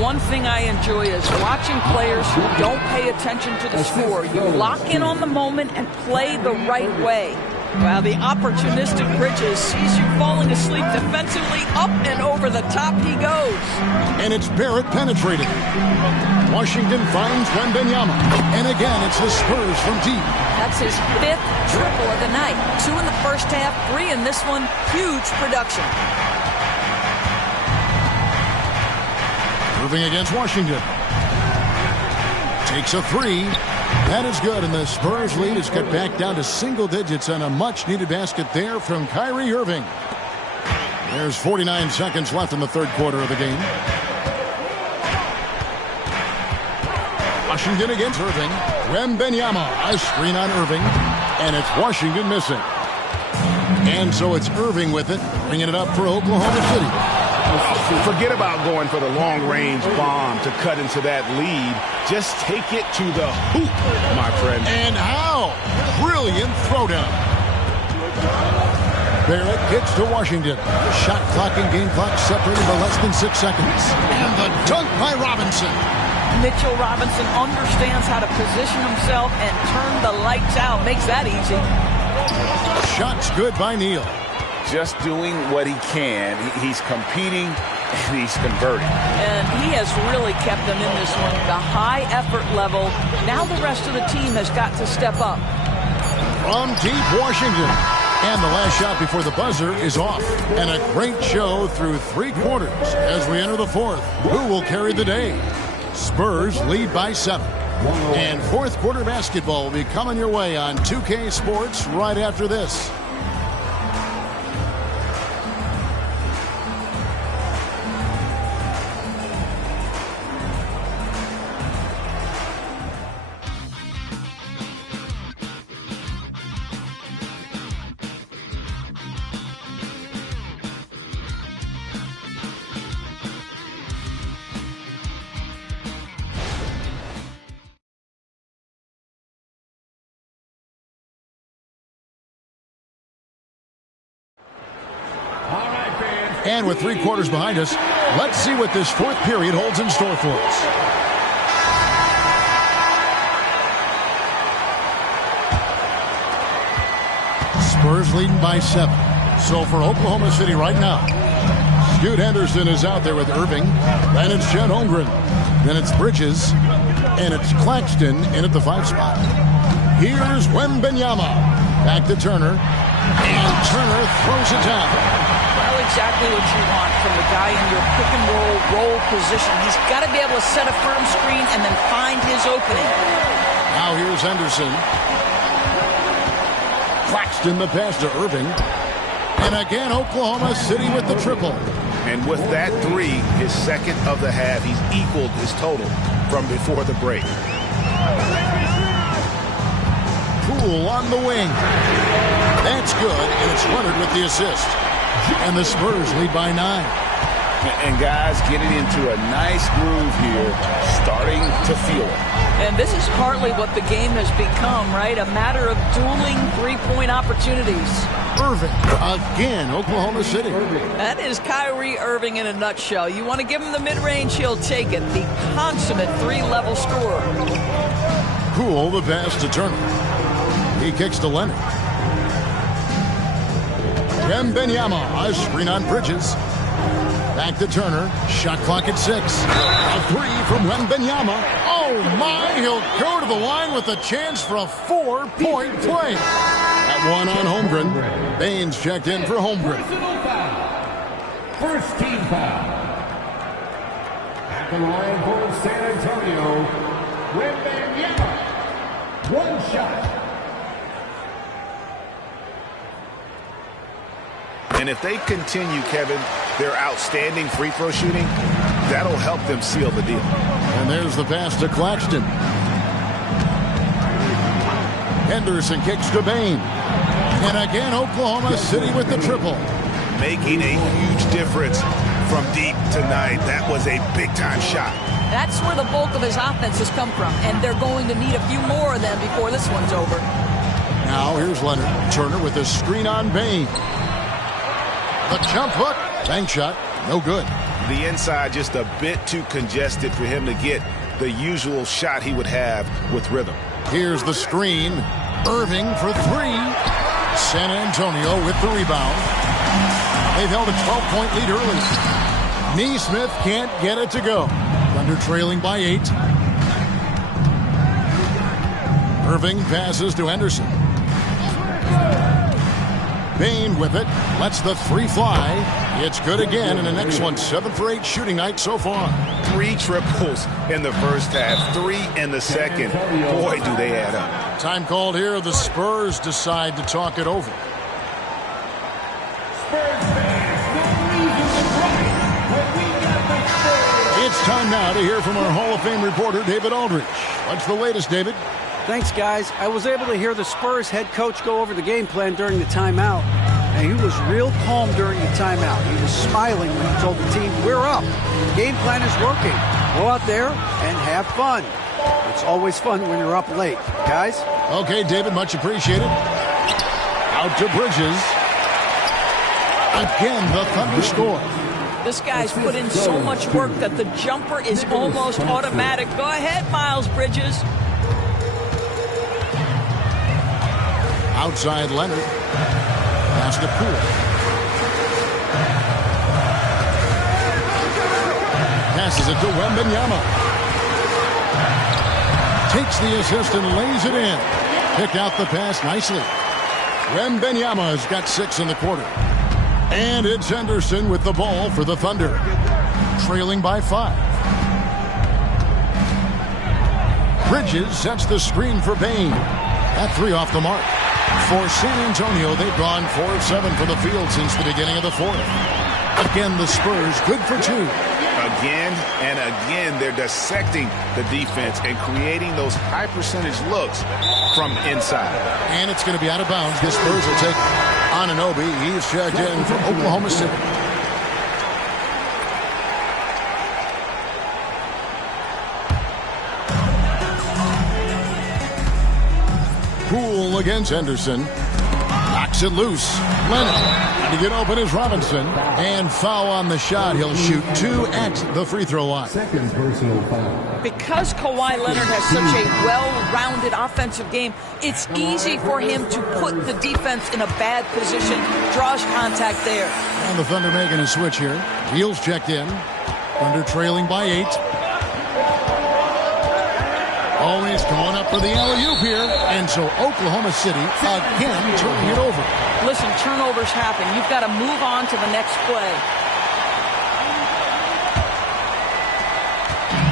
One thing I enjoy is watching players who don't pay attention to the score. You lock in on the moment and play the right way. While the opportunistic Bridges sees you falling asleep defensively, up and over the top he goes. And it's Barrett penetrating. Washington finds Wembanyama. And again, it's the Spurs from deep. That's his 5th triple of the night. 2 in the first half, 3 in this one. Huge production. Irving against Washington. Takes a 3. That is good, and the Spurs lead is cut back down to single digits on a much-needed basket there from Kyrie Irving. There's 49 seconds left in the third quarter of the game. Washington against Irving. Wembanyama, a screen on Irving, and it's Washington missing. And so it's Irving with it, bringing it up for Oklahoma City. Forget about going for the long-range bomb to cut into that lead. Just take it to the hoop, my friend. And how? Brilliant throwdown. Barrett kicks to Washington. Shot clock and game clock separated by less than 6 seconds. And the dunk by Robinson. Mitchell Robinson understands how to position himself and turn the lights out. Makes that easy. Shots good by Neal. Just doing what he can. He's competing and he's converting. And he has really kept them in this one. The high effort level. Now the rest of the team has got to step up. From deep Washington. And the last shot before the buzzer is off. And a great show through 3 quarters as we enter the fourth. Who will carry the day? Spurs lead by 7. And fourth quarter basketball will be coming your way on 2K Sports right after this. And with 3 quarters behind us, let's see what this fourth period holds in store for us. Spurs leading by 7. So for Oklahoma City right now, Scoot Henderson is out there with Irving. Then it's Chet Holmgren. Then it's Bridges. And it's Claxton in at the 5 spot. Here's Wembanyama. Back to Turner. And Turner throws it down. Exactly what you want from the guy in your pick and roll position. He's got to be able to set a firm screen and then find his opening. Now here's Henderson. Claxton the pass to Irving. And again, Oklahoma City with the triple. And with that 3, his second of the half, he's equaled his total from before the break. Poole on the wing. That's good, and it's Leonard with the assist. And the Spurs lead by 9. And guys getting into a nice groove here, starting to feel it. And this is partly what the game has become, right? A matter of dueling 3-point opportunities. Irving again, Oklahoma City. That is Kyrie Irving in a nutshell. You want to give him the mid-range, he'll take it. The consummate 3-level scorer. Poole the pass to Turner. He kicks to Leonard. Wembanyama, a screen on Bridges. Back to Turner. Shot clock at 6. A three from Wembanyama. Oh, my. He'll go to the line with a chance for a 4-point play. That one on Holmgren. Baines checked in for Holmgren. First team foul. At the line for San Antonio, Wembanyama. One shot. And if they continue, Kevin, their outstanding free throw shooting, that'll help them seal the deal. And there's the pass to Claxton. Henderson kicks to Bain. And again, Oklahoma City with the triple. Making a huge difference from deep tonight. That was a big-time shot. That's where the bulk of his offense has come from, and they're going to need a few more of them before this one's over. Now here's Leonard. Turner with a screen on Bain. The jump hook. Bank shot. No good. The inside just a bit too congested for him to get the usual shot he would have with rhythm. Here's the screen. Irving for 3. San Antonio with the rebound. They've held a 12-point lead early. Neesmith can't get it to go. Thunder trailing by 8. Irving passes to Henderson. Bain with it. Lets the 3 fly. It's good again, and an excellent 7 for 8 shooting night so far. 3 triples in the first half, 3 in the second. Boy, do they add up. Time called here. The Spurs decide to talk it over. It's time now to hear from our Hall of Fame reporter, David Aldridge. What's the latest, David? Thanks, guys. I was able to hear the Spurs head coach go over the game plan during the timeout. And he was real calm during the timeout. He was smiling when he told the team, we're up. The game plan is working. Go out there and have fun. It's always fun when you're up late. Guys? Okay, David, much appreciated. Out to Bridges. Again, the Thunder score. This guy's put in so much work that the jumper is almost automatic. Go ahead, Miles Bridges. Outside Leonard. Pass to Poole. Passes it to Wembanyama. Takes the assist and lays it in. Picked out the pass nicely. Wembanyama has got 6 in the quarter. And it's Henderson with the ball for the Thunder. Trailing by 5. Bridges sets the screen for Bain. That 3 off the mark. For San Antonio, they've gone 4 of 7 from the field since the beginning of the 4th. Again, the Spurs good for 2. Again and again, they're dissecting the defense and creating those high percentage looks from inside. And it's going to be out of bounds. The Spurs will take Anunoby. He's checked in for Oklahoma City. Poole against Henderson. Knocks it loose. Leonard. To get open is Robinson. And foul on the shot. He'll shoot 2 at the free throw line. Second personal foul. Because Kawhi Leonard has such a well-rounded offensive game, it's easy for him to put the defense in a bad position. Draws contact there. And the Thunder making a switch here. Beal's checked in. Thunder trailing by 8. Always going up for the alley-oop here. And so Oklahoma City again turning it over. Listen, turnovers happen. You've got to move on to the next play.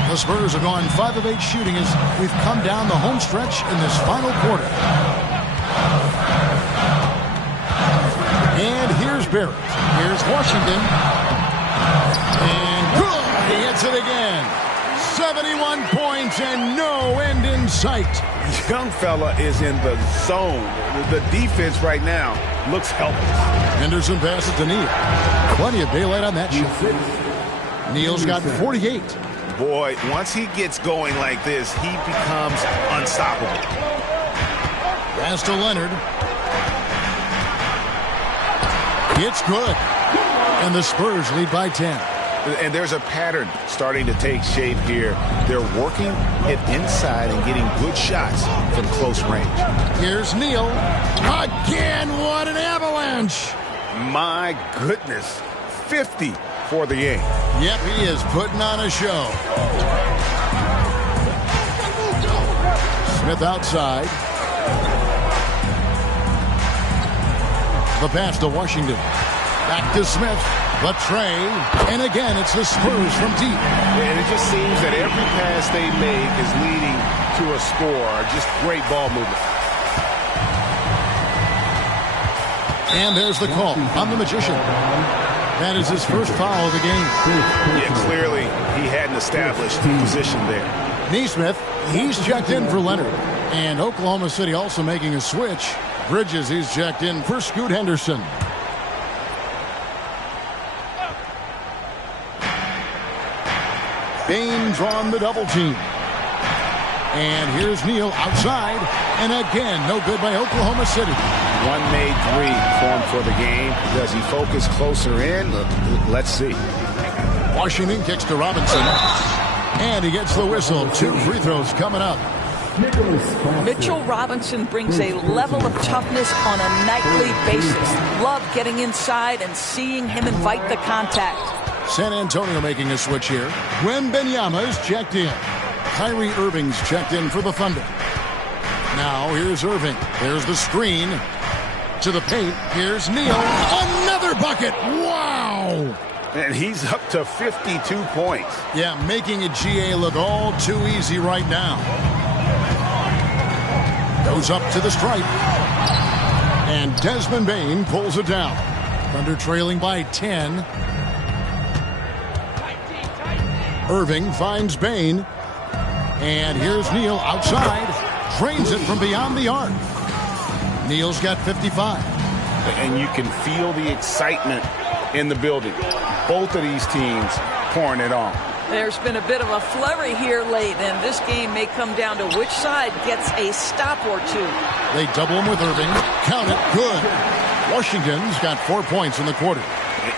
The Spurs are going 5 of 8 shooting as we've come down the home stretch in this final quarter. And here's Barrett. Here's Washington. And good! He hits it again. 71 points and no end in sight. Young fella is in the zone. The defense right now looks helpless. Henderson passes to Neal. Plenty of daylight on that shot. Neal's got 48. Boy, once he gets going like this, he becomes unstoppable. Pass to Leonard. It's good. And the Spurs lead by 10. And there's a pattern starting to take shape here. They're working it inside and getting good shots from close range. Here's Neal. Again, what an avalanche. My goodness. 50 for the game. Yep, he is putting on a show. Smith outside. The pass to Washington. Back to Smith. The tray. And again, it's the Spurs from deep. And it just seems that every pass they make is leading to a score. Just great ball movement. And there's the call on the Magician. That is his first foul of the game. Yeah, clearly he hadn't established position there. Neesmith, he's checked in for Leonard. And Oklahoma City also making a switch. Bridges, he's checked in for Scoot Henderson. Bane drawn the double team. And here's Neal outside. And again, no good by Oklahoma City. One made three formed for the game. Does he focus closer in? Let's see. Washington kicks to Robinson. And he gets the whistle. 2 free throws coming up. Mitchell Robinson brings a level of toughness on a nightly basis. Love getting inside and seeing him invite the contact. San Antonio making a switch here. Wembanyama's checked in. Kyrie Irving's checked in for the Thunder. Now here's Irving. There's the screen. To the paint. Here's Neal. Another bucket. Wow. And he's up to 52 points. Yeah, making a GA look all too easy right now. Goes up to the stripe. And Desmond Bane pulls it down. Thunder trailing by 10. Irving finds Bane. And here's Neal outside. Drains it from beyond the arc. Neal's got 55. And you can feel the excitement in the building. Both of these teams pouring it on. There's been a bit of a flurry here late, and this game may come down to which side gets a stop or two. They double him with Irving. Count it. Good. Washington's got 4 points in the quarter.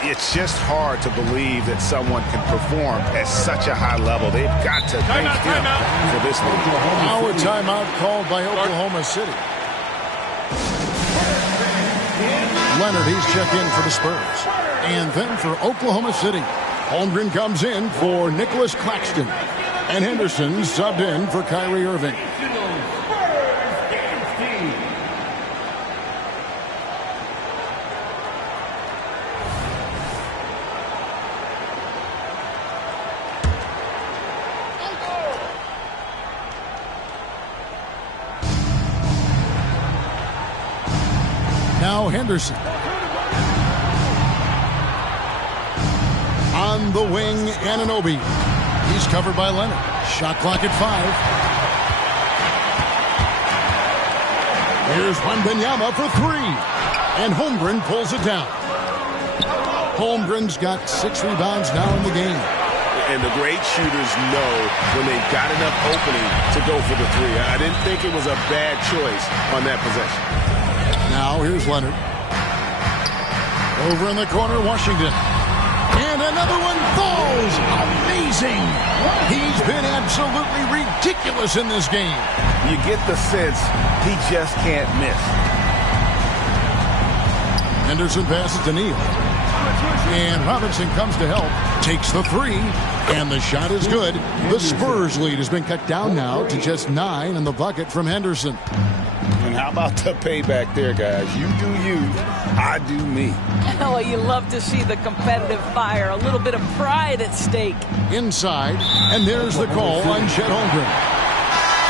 It's just hard to believe that someone can perform at such a high level. They've got to thank him for this one. Now a timeout called by Oklahoma City. Leonard, he's checked in for the Spurs. And then for Oklahoma City, Holmgren comes in for Nicholas Claxton. And Henderson subbed in for Kyrie Irving. Now Henderson. On the wing, Anunoby. He's covered by Leonard. Shot clock at 5. Here's Wembanyama for 3. And Holmgren pulls it down. Holmgren's got 6 rebounds now in the game. And the great shooters know when they've got enough opening to go for the 3. I didn't think it was a bad choice on that possession. Now here's Leonard. Over in the corner, Washington. And another one falls. Amazing. He's been absolutely ridiculous in this game. You get the sense he just can't miss. Henderson passes to Neal. And Robinson comes to help. Takes the 3. And the shot is good. The Spurs lead has been cut down now to just 9 in the bucket from Henderson. And how about the payback there, guys? You do you, I do me. Oh, you love to see the competitive fire. A little bit of pride at stake. Inside, and there's the call on Chet Holmgren.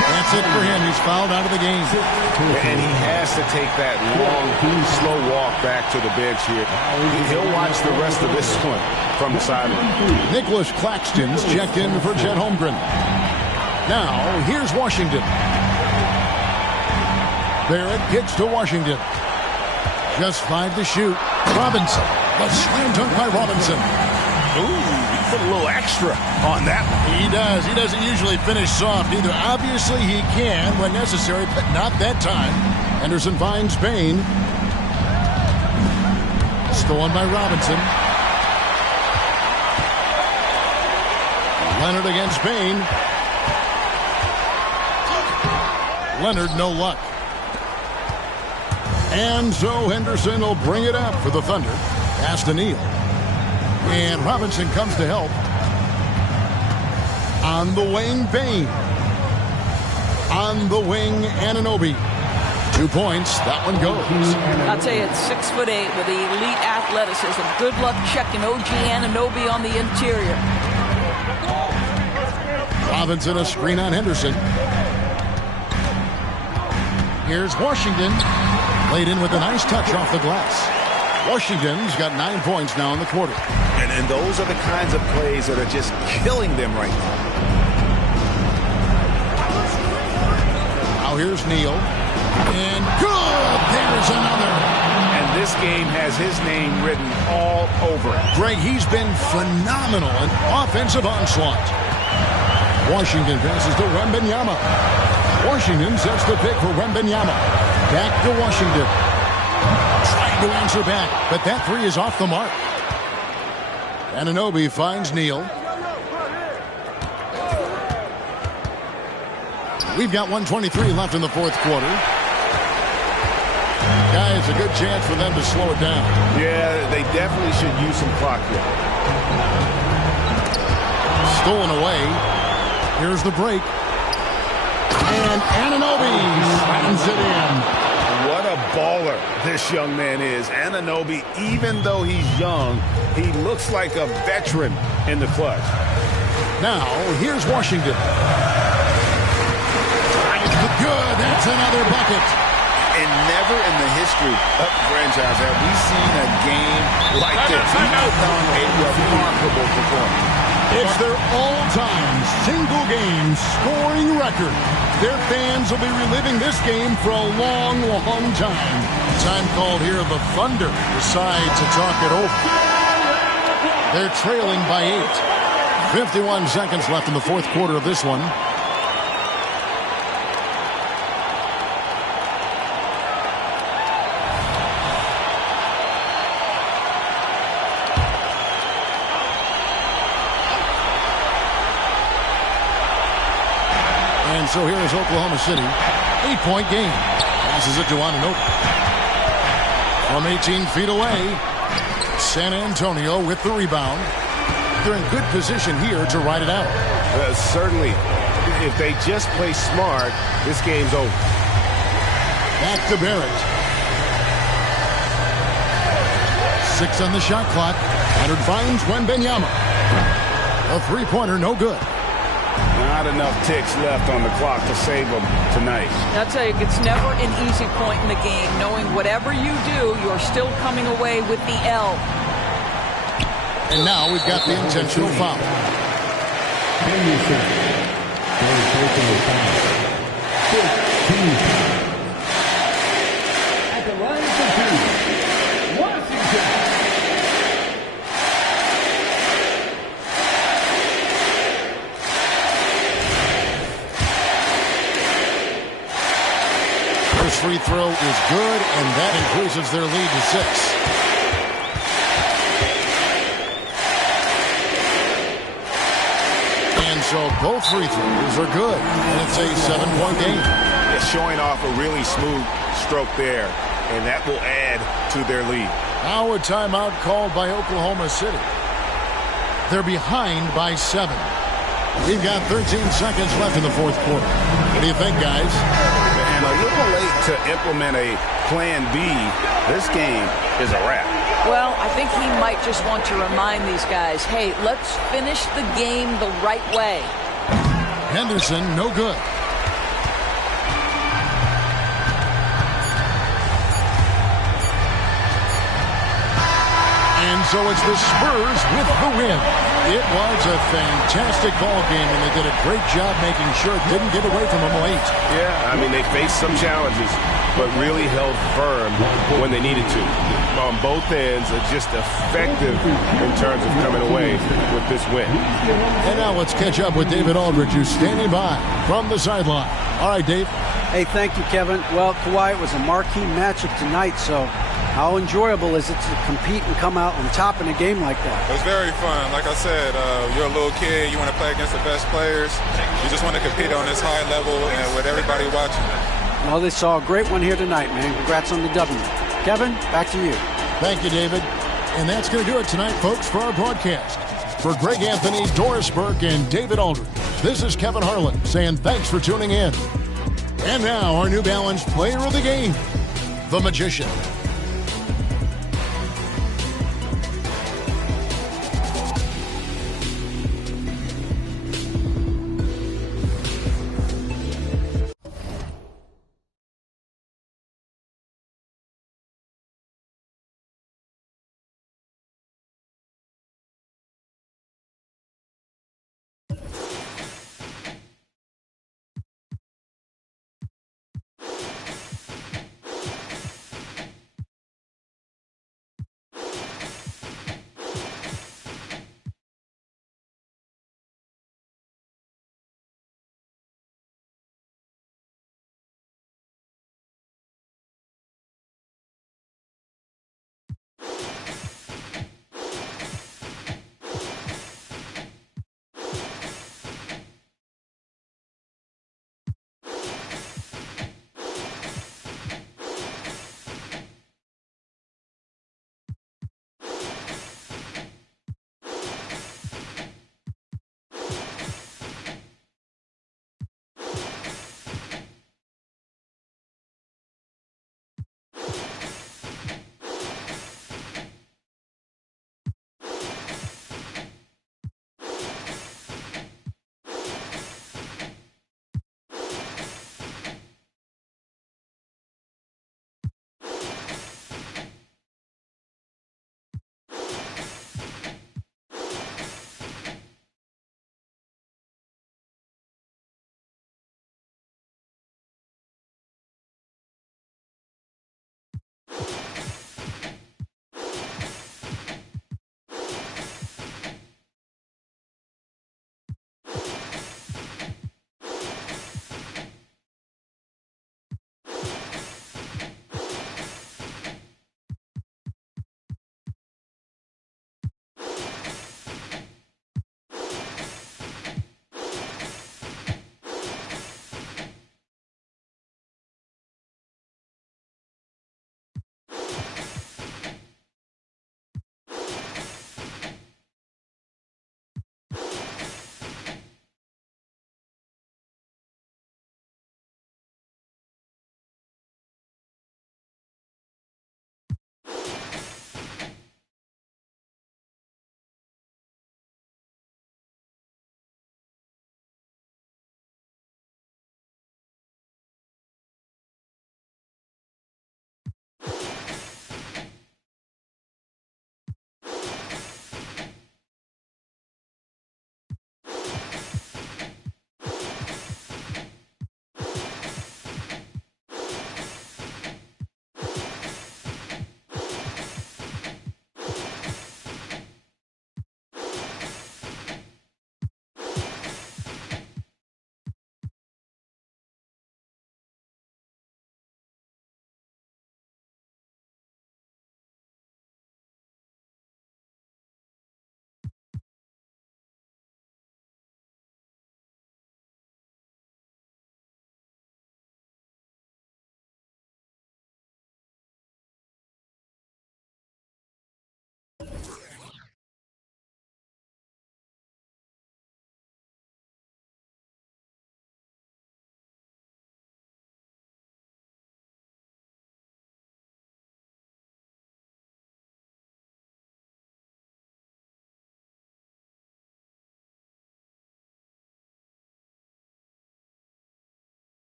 That's it for him. He's fouled out of the game. And he has to take that long, slow walk back to the bench here. He'll watch the rest of this one from the sideline. Nicholas Claxton's checked in for Chet Holmgren. Now, here's Washington. Barrett kicks to Washington. Just 5 to shoot. Robinson. The slam dunk by Robinson. Ooh, he put a little extra on that one. He does. He doesn't usually finish soft either. Obviously, he can when necessary, but not that time. Henderson finds Bane. Stolen by Robinson. Leonard against Bain. Leonard, no luck. And so Henderson will bring it up for the Thunder. Pass to Neal. And Robinson comes to help. On the wing, Bain. On the wing, Anunoby. 2 points. That one goes. I'll tell you, it's 6'8" with elite athleticism. Good luck checking OG Anunoby on the interior. Robinson a screen on Henderson. Here's Washington. Laid in with a nice touch off the glass. Washington's got 9 points now in the quarter. And those are the kinds of plays that are just killing them right now. Now here's Neal. And good! There's another. And this game has his name written all over it. Greg, he's been phenomenal in offensive onslaught. Washington passes to Wembanyama. Washington sets the pick for Wembanyama. Back to Washington. Trying to answer back, but that three is off the mark. Anunoby finds Neal. We've got 1:23 left in the fourth quarter. Guys, a good chance for them to slow it down. Yeah, they definitely should use some clock here. Stolen away. Here's the break. And Anunoby slams it in. What a baller this young man is. Anunoby, even though he's young, he looks like a veteran in the clutch. Now, here's Washington. Good, that's another bucket. And never in the history of the franchise have we seen a game like this. He put on a remarkable performance. It's their all-time single-game scoring record. Their fans will be reliving this game for a long, long time. Time called here. The Thunder decide to talk it over. They're trailing by 8. 51 seconds left in the fourth quarter of this one. And so here is Oklahoma City. 8-point game. Passes it to Anunoby. From 18 feet away, San Antonio with the rebound. They're in good position here to ride it out. Certainly. If they just play smart, this game's over. Back to Barrett. 6 on the shot clock. Leonard finds Wembanyama. A three-pointer, no good. Not enough ticks left on the clock to save them tonight. I'll tell you, it's never an easy point in the game, knowing whatever you do, you're still coming away with the L. And now we've got the intentional foul. At the line for two, Washington. First free throw is good, and that increases their lead to 6. And so both free throws are good, and it's a 7-point game. It's showing off a really smooth stroke there, and that will add to their lead. Now a timeout called by Oklahoma City. They're behind by 7. We've got 13 seconds left in the fourth quarter. What do you think, guys? And a little late to implement a plan B. This game is a wrap. Well, I think he might just want to remind these guys, hey, let's finish the game the right way. Henderson, no good. And so it's the Spurs with the win. It was a fantastic ball game, and they did a great job making sure it didn't get away from them late. Yeah, I mean, they faced some challenges, but really held firm when they needed to. On both ends, just effective in terms of coming away with this win. And now let's catch up with David Aldridge, who's standing by from the sideline. All right, Dave. Hey, thank you, Kevin. Well, Kawhi, it was a marquee matchup tonight, so How enjoyable is it to compete and come out on top in a game like that? It's very fun. Like I said, you're a little kid. You want to play against the best players. You just want to compete on this high level and with everybody watching. Well, they saw a great one here tonight, man. Congrats on the W. Kevin, back to you. Thank you, David. And that's going to do it tonight, folks, for our broadcast. For Greg Anthony, Doris Burke, and David Aldridge, this is Kevin Harlan saying thanks for tuning in. And now, our New Balance player of the game, the Magician.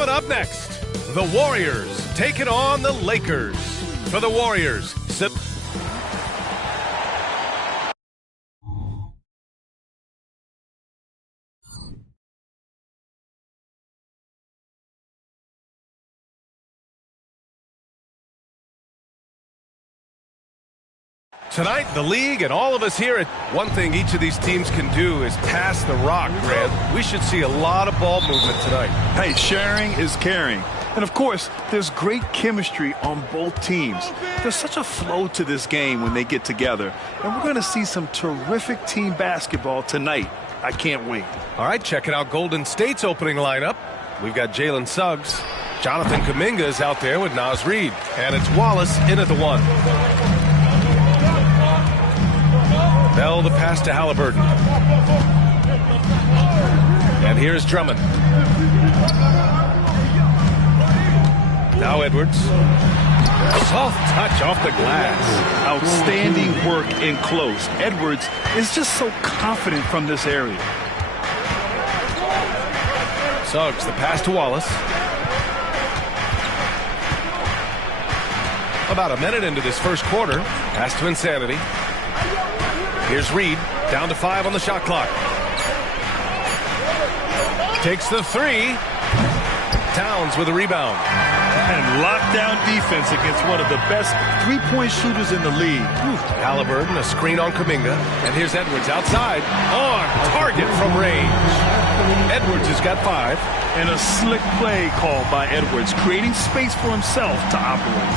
Coming up next, the Warriors taking on the Lakers. For the Warriors, tonight, the league and all of us here, one thing each of these teams can do is pass the rock, Grant. We should see a lot of ball movement tonight. Hey, sharing is caring. And, of course, there's great chemistry on both teams. There's such a flow to this game when they get together. And we're going to see some terrific team basketball tonight. I can't wait. All right, checking out Golden State's opening lineup. We've got Jalen Suggs. Jonathan Kuminga is out there with Naz Reid. And it's Wallace in at the 1. Bell the pass to Halliburton. And here's Drummond. Now Edwards. Soft touch off the glass. Outstanding work in close. Edwards is just so confident from this area. Suggs, the pass to Wallace. About a minute into this first quarter. Pass to Insanity. Here's Reid, down to 5 on the shot clock. Takes the 3. Towns with a rebound. And lockdown defense against one of the best three-point shooters in the league. Halliburton, a screen on Kuminga. And here's Edwards outside. On target from range. Edwards has got 5. And a slick play called by Edwards, creating space for himself to operate.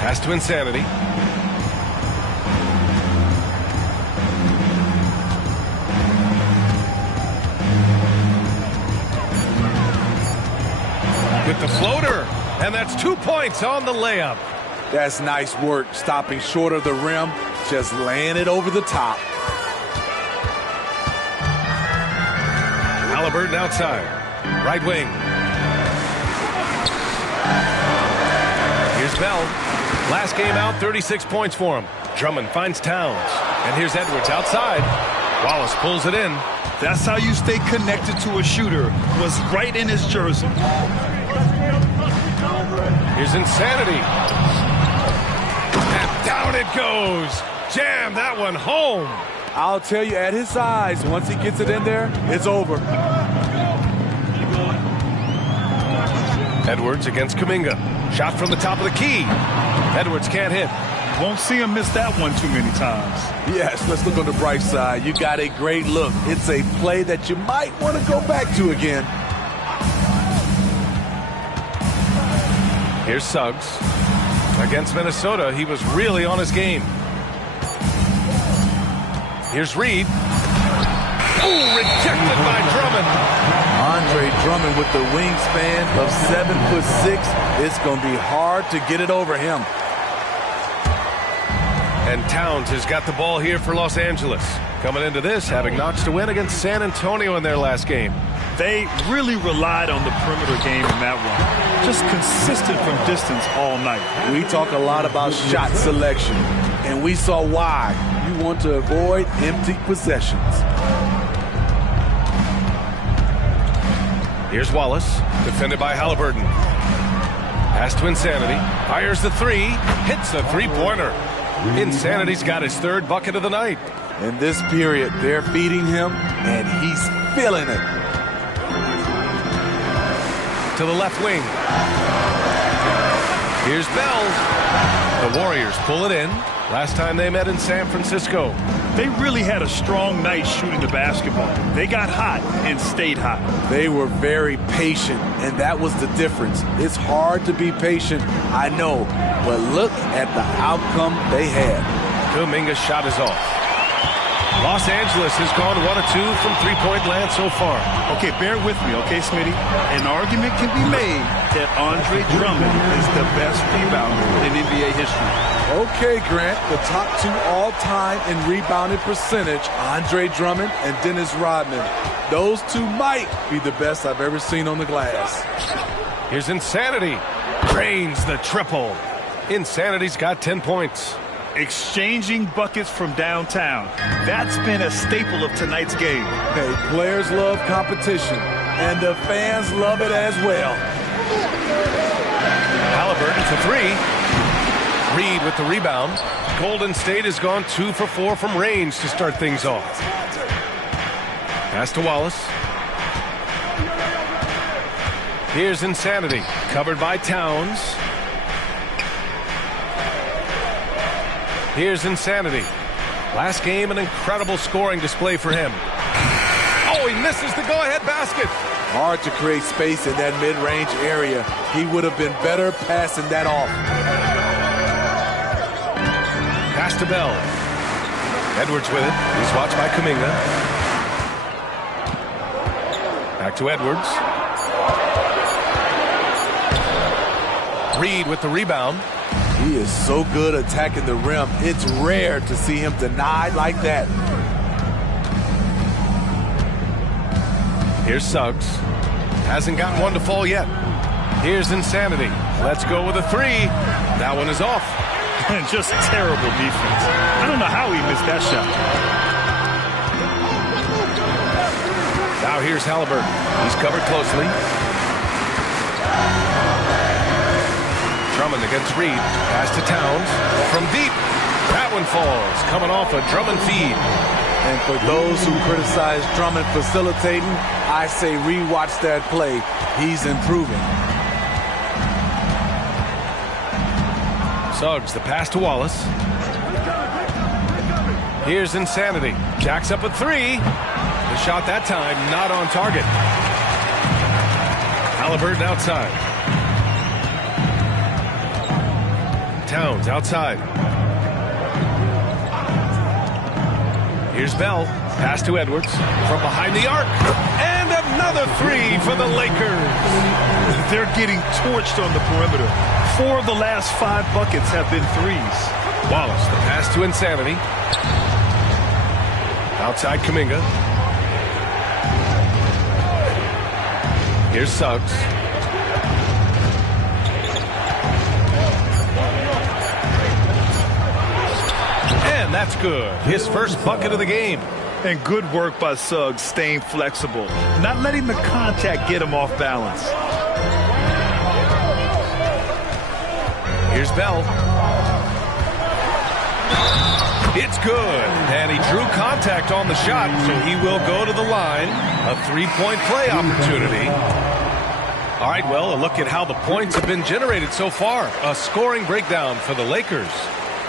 Pass to Insanity. With the floater, and that's 2 points on the layup. That's nice work, stopping short of the rim, just laying it over the top. Halliburton outside, right wing. Here's Bell. Last game out, 36 points for him. Drummond finds Towns, and here's Edwards outside. Wallace pulls it in. That's how you stay connected to a shooter. Was right in his jersey. Here's Insanity. And down it goes. Jam that one home. I'll tell you, at his size, once he gets it in there, it's over. Edwards against Kuminga. Shot from the top of the key. Edwards can't hit. Won't see him miss that one too many times. Yes, let's look on the bright side. You got a great look. It's a play that you might want to go back to again. Here's Suggs. Against Minnesota, he was really on his game. Here's Reid. Oh, rejected by Drummond. Andre Drummond with the wingspan of 7'6". It's going to be hard to get it over him. And Towns has got the ball here for Los Angeles. Coming into this, having notched a win against San Antonio in their last game. They really relied on the perimeter game in that one. Just consistent from distance all night. We talk a lot about shot selection, and we saw why. You want to avoid empty possessions. Here's Wallace, defended by Halliburton. Pass to Insanity. Fires the 3, hits the three-pointer. Insanity's got his 3rd bucket of the night. In this period, they're feeding him, and he's feeling it. To the left wing. Here's Bell. The Warriors pull it in. Last time they met in San Francisco. They really had a strong night shooting the basketball. They got hot and stayed hot. They were very patient, and that was the difference. It's hard to be patient, I know, but look at the outcome they had. Kuminga's shot is off. Los Angeles has gone 1 of 2 from three-point land so far. Okay, bear with me, okay, Smitty? An argument can be made that Andre Drummond is the best rebounder in NBA history. Okay, Grant, the top 2 all-time in rebounding percentage, Andre Drummond and Dennis Rodman. Those 2 might be the best I've ever seen on the glass. Here's Insanity. Drains the triple. Insanity's got 10 points. Exchanging buckets from downtown. That's been a staple of tonight's game. Hey, players love competition, and the fans love it as well. Halliburton for three. Reed with the rebound. Golden State has gone 2 for 4 from range to start things off. Pass to Wallace. Here's Insanity, covered by Towns. Here's Insanity. Last game, an incredible scoring display for him. Oh, he misses the go-ahead basket. Hard to create space in that mid-range area. He would have been better passing that off. Pass to Bell. Edwards with it. He's watched by Kuminga. Back to Edwards. Reed with the rebound. He is so good attacking the rim. It's rare to see him denied like that. Here's Suggs. Hasn't gotten one to fall yet. Here's Insanity. Let's go with a three. That one is off. And just terrible defense. I don't know how he missed that shot. Now here's Halliburton. He's covered closely. Drummond against Reed. Pass to Towns. From deep. That one falls. Coming off a Drummond feed. And for those who criticize Drummond facilitating, I say rewatch that play. He's improving. Suggs, the pass to Wallace. Here's Insanity. Jacks up a three. The shot that time not on target. Halliburton outside. Towns outside. Here's Bell. Pass to Edwards. From behind the arc. And another three for the Lakers. They're getting torched on the perimeter. 4 of the last 5 buckets have been threes. Wallace, the pass to Insanity. Outside Kuminga. Here's Suggs. And that's good. His first bucket of the game. And good work by Suggs staying flexible. Not letting the contact get him off balance. Here's Bell. It's good. And he drew contact on the shot, so he will go to the line. A three-point play opportunity. All right, well, a look at how the points have been generated so far. A scoring breakdown for the Lakers.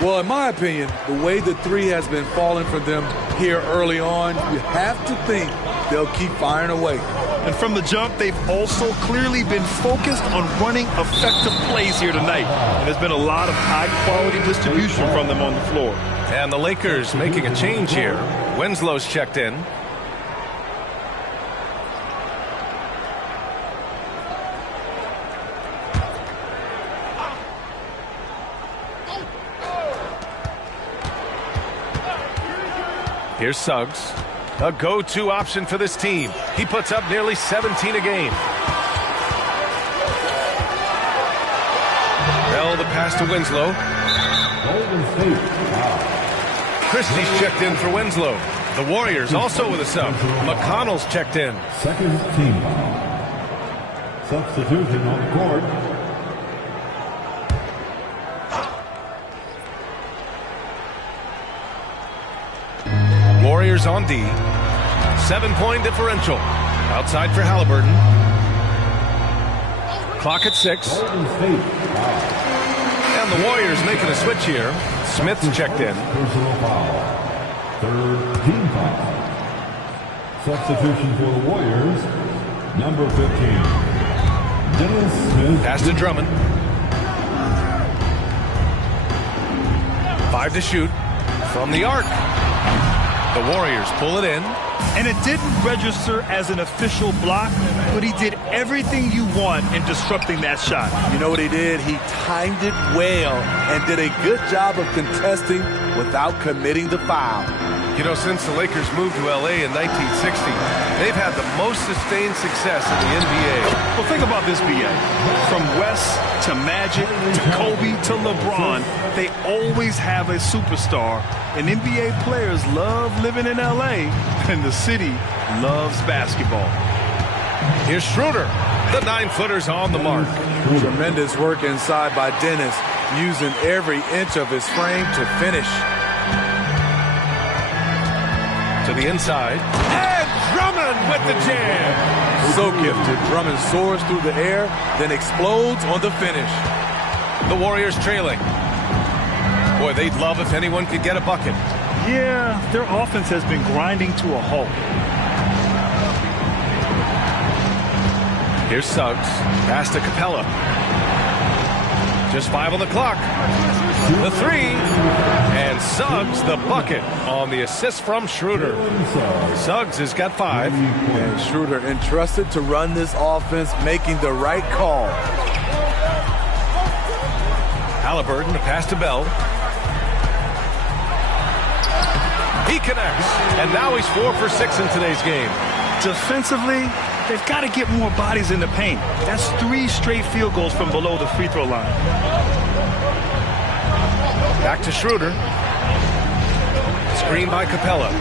Well, in my opinion, the way the three has been falling for them here early on, you have to think they'll keep firing away. And from the jump, they've also clearly been focused on running effective plays here tonight. And there's been a lot of high-quality distribution from them on the floor. And the Lakers making a change here. Winslow's checked in. Here's Suggs. A go-to option for this team. He puts up nearly 17 a game. Bell the pass to Winslow. Christie's checked in for Winslow. The Warriors also with a sub. McConnell's checked in. Second team foul. Substitution on the court. Warriors on D. 7-point differential. Outside for Halliburton. Clock at 6. And the Warriors making a switch here. Smith's checked in. Personal foul. Third team foul. Substitution for the Warriors. Number 15. Dennis Smith. Pass to Drummond. 5 to shoot. From the arc. The Warriors pull it in. And it didn't register as an official block, but he did everything you want in disrupting that shot. You know what he did? He timed it well and did a good job of contesting without committing the foul. You know, since the Lakers moved to L.A. in 1960, they've had the most sustained success in the NBA. Well, think about this, B.A. From West to Magic to Kobe to LeBron, they always have a superstar. And NBA players love living in L.A., and the city loves basketball. Here's Schroeder. The 9-footer's on the mark. Tremendous work inside by Dennis, using every inch of his frame to finish. To the inside. And Drummond with the jam. So gifted. Drummond soars through the air, then explodes on the finish. The Warriors trailing. Boy, they'd love if anyone could get a bucket. Yeah, their offense has been grinding to a halt. Here's Suggs. Pass to Capella. Just 5 on the clock. The 3. And Suggs the bucket on the assist from Schroeder. Suggs has got 5. And Schroeder entrusted to run this offense, making the right call. Halliburton, the pass to Bell. He connects. And now he's 4 for 6 in today's game. Defensively, they've got to get more bodies in the paint. That's 3 straight field goals from below the free throw line. Back to Schroeder. Screen by Capella.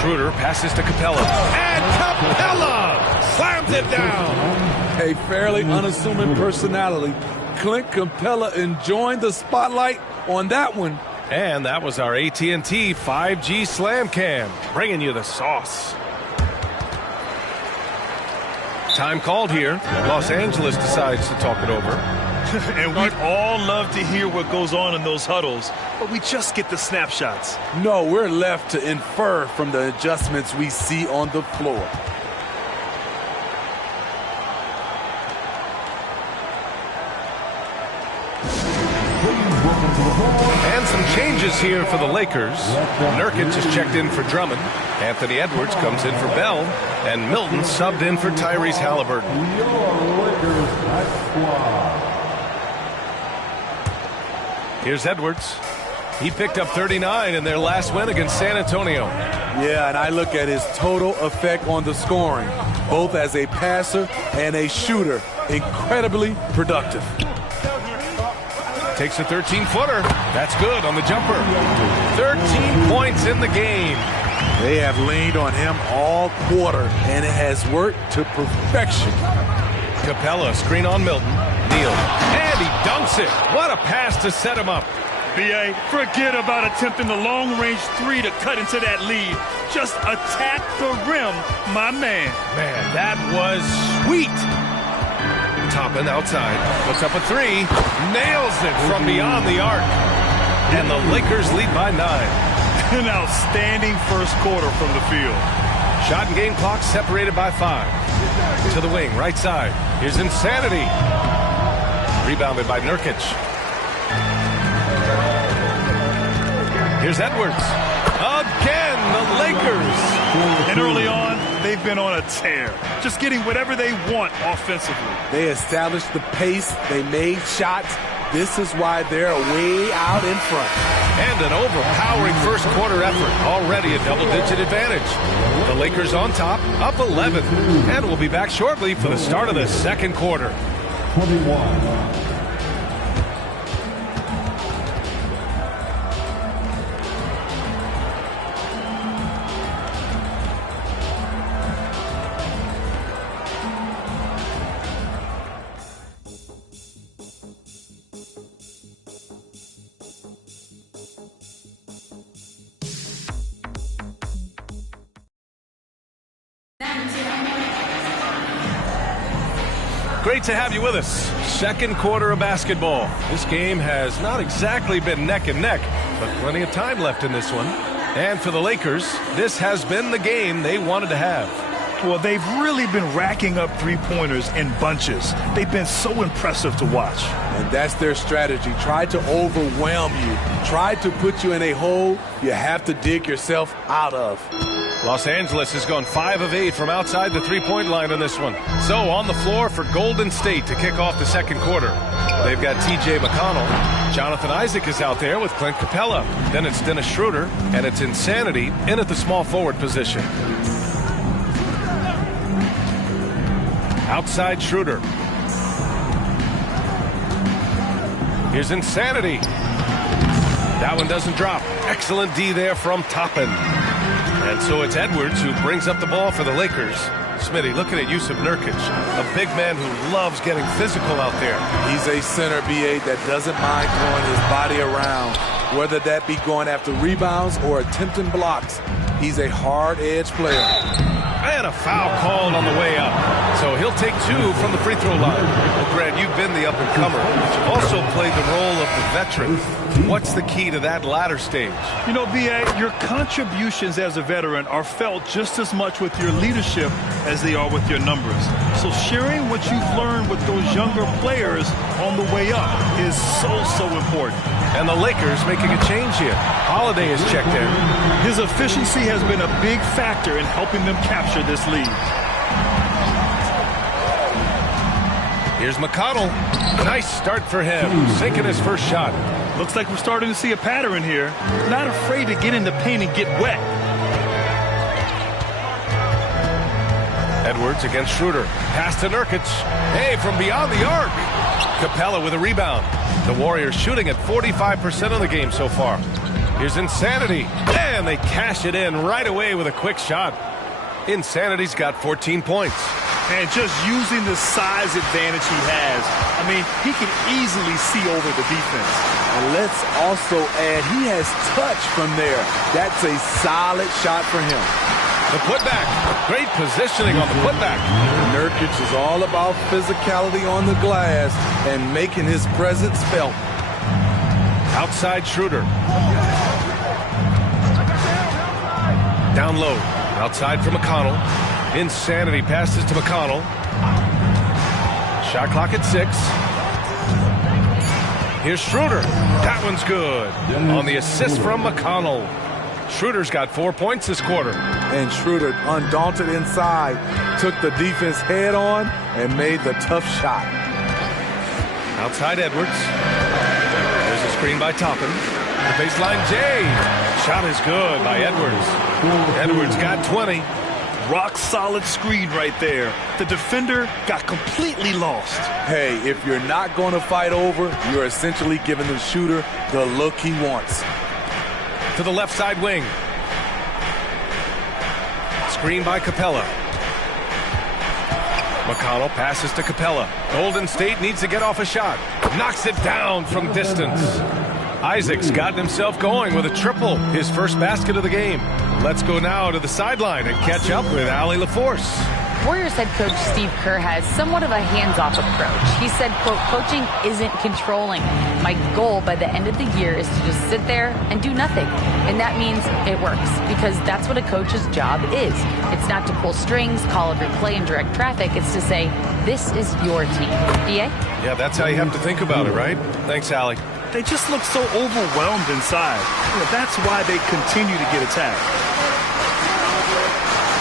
Schroeder passes to Capella. And Capella slams it down. A fairly unassuming personality. Clint Capella enjoying the spotlight on that one. And that was our AT&T 5G Slam Cam, bringing you the sauce. Time called here. Los Angeles decides to talk it over. And we'd all love to hear what goes on in those huddles, but we just get the snapshots. No, we're left to infer from the adjustments we see on the floor. And some changes here for the Lakers. Nurkic has checked in for Drummond. Anthony Edwards comes in for Bell. And Milton subbed in for Tyrese Halliburton. Here's Edwards. He picked up 39 in their last win against San Antonio. Yeah, and I look at his total effect on the scoring, both as a passer and a shooter. Incredibly productive. Takes a 13-footer. That's good on the jumper. 13 points in the game. They have leaned on him all quarter, and it has worked to perfection. Capella, screen on Milton. Neal. And he dunks it. What a pass to set him up. B.A., forget about attempting the long-range 3 to cut into that lead. Just attack the rim, my man. Man, that was sweet. Toppin outside. Puts up a 3. Nails it from beyond the arc. And the Lakers lead by 9. An outstanding first quarter from the field. Shot and game clock separated by 5. To the wing, right side. Here's Insanity. Rebounded by Nurkic. Here's Edwards. Again, the Lakers. And early on, they've been on a tear. Just getting whatever they want offensively. They established the pace. They made shots. This is why they're way out in front. And an overpowering first quarter effort. Already a double-digit advantage. The Lakers on top, up 11. And we'll be back shortly for the start of the second quarter. 21. Great to have you with us. Second quarter of basketball. This game has not exactly been neck and neck, but plenty of time left in this one. And for the Lakers, this has been the game they wanted to have. Well, they've really been racking up three-pointers in bunches. They've been so impressive to watch. And that's their strategy. Try to overwhelm you. Try to put you in a hole you have to dig yourself out of. Los Angeles has gone 5 of 8 from outside the three-point line in this one. So on the floor for Golden State to kick off the second quarter. They've got T.J. McConnell. Jonathan Isaac is out there with Clint Capella. Then it's Dennis Schroeder, and it's Insanity in at the small forward position. Outside Schroeder. Here's Insanity. That one doesn't drop. Excellent D there from Toppin. And so it's Edwards who brings up the ball for the Lakers. Smitty, looking at Yusuf Nurkic, a big man who loves getting physical out there. He's a center, B.A., that doesn't mind throwing his body around, whether that be going after rebounds or attempting blocks. He's a hard-edge player. And a foul called on the way up. So he'll take 2 from the free throw line. Well, Grant, you've been the up-and-comer, but you've also played the role of the veteran. What's the key to that latter stage? You know, B.A., your contributions as a veteran are felt just as much with your leadership as they are with your numbers. So sharing what you've learned with those younger players on the way up is so important. And the Lakers making a change here. Holiday is checked in. His efficiency has been a big factor in helping them capture this lead. Here's McConnell. Nice start for him. Sinking his first shot. Looks like we're starting to see a pattern here. Not afraid to get in the paint and get wet. Edwards against Schroeder. Pass to Nurkic. Hey, from beyond the arc. Capella with a rebound. The Warriors shooting at 45% of the game so far. Here's Insanity. And they cash it in right away with a quick shot. Insanity's got 14 points. And just using the size advantage he has, I mean, he can easily see over the defense. And let's also add, he has touch from there. That's a solid shot for him. The putback. Great positioning on the putback. Nurkic is all about physicality on the glass and making his presence felt. Outside Schroeder. Down low. Outside for McConnell. Insanity passes to McConnell. Shot clock at 6. Here's Schroeder. That one's good. On the assist from McConnell. Schroeder's got 4 points this quarter. And Schroeder, undaunted inside, took the defense head on and made the tough shot. Outside Edwards. There's a screen by Toppin. The baseline J. Shot is good by Edwards. Edwards got 20. Rock solid screen right there. The defender got completely lost. Hey, if you're not going to fight over, you're essentially giving the shooter the look he wants. To the left side wing. Screen by Capella. McConnell passes to Capella. Golden State needs to get off a shot. Knocks it down from distance. Isaac's gotten himself going with a triple, his first basket of the game. Let's go now to the sideline and catch up with Allie LaForce. Warriors head coach Steve Kerr has somewhat of a hands-off approach. He said, quote, coaching isn't controlling. My goal by the end of the year is to just sit there and do nothing. And that means it works because that's what a coach's job is. It's not to pull strings, call every play, and direct traffic. It's to say, this is your team. DA? Yeah, that's how you have to think about it, right? Thanks, Allie. They just look so overwhelmed inside. You know, that's why they continue to get attacked.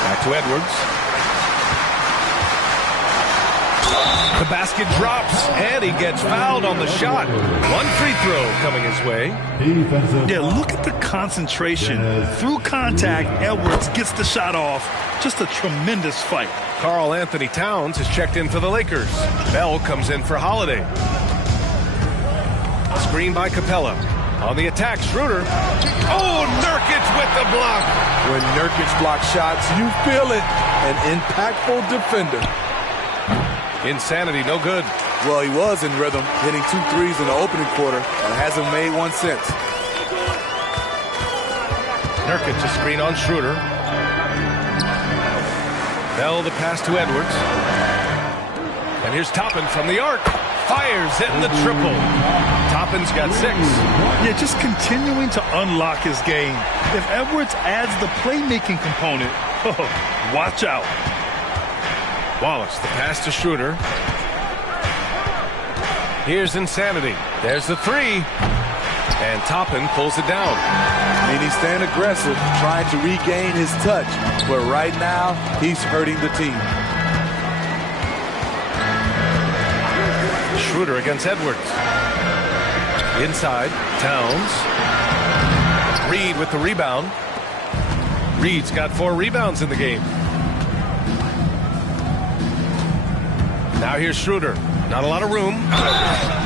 Back to Edwards. The basket drops, and he gets fouled on the shot. One free throw coming his way. Yeah, look at the concentration. Through contact, Edwards gets the shot off. Just a tremendous fight. Karl Anthony Towns is checked in for the Lakers. Bell comes in for Holiday. Screen by Capella. On the attack, Schroeder. Oh, Nurkic with the block. When Nurkic blocks shots, you feel it. An impactful defender. Insanity, no good. Well, he was in rhythm, hitting 2 threes in the opening quarter, and hasn't made one since. Nurkic, a screen on Schroeder. Bell the pass to Edwards. And here's Toppin from the arc. Fires in the triple. Toppin's got 6. Yeah, just continuing to unlock his game. If Edwards adds the playmaking component, watch out. Wallace, the pass to Schroeder. Here's Insanity. There's the 3. And Toppin pulls it down. I mean, he's staying aggressive, trying to regain his touch. But right now, he's hurting the team. Schroeder against Edwards. Inside, Towns. Reed with the rebound. Reed's got 4 rebounds in the game. Now here's Schroeder. Not a lot of room.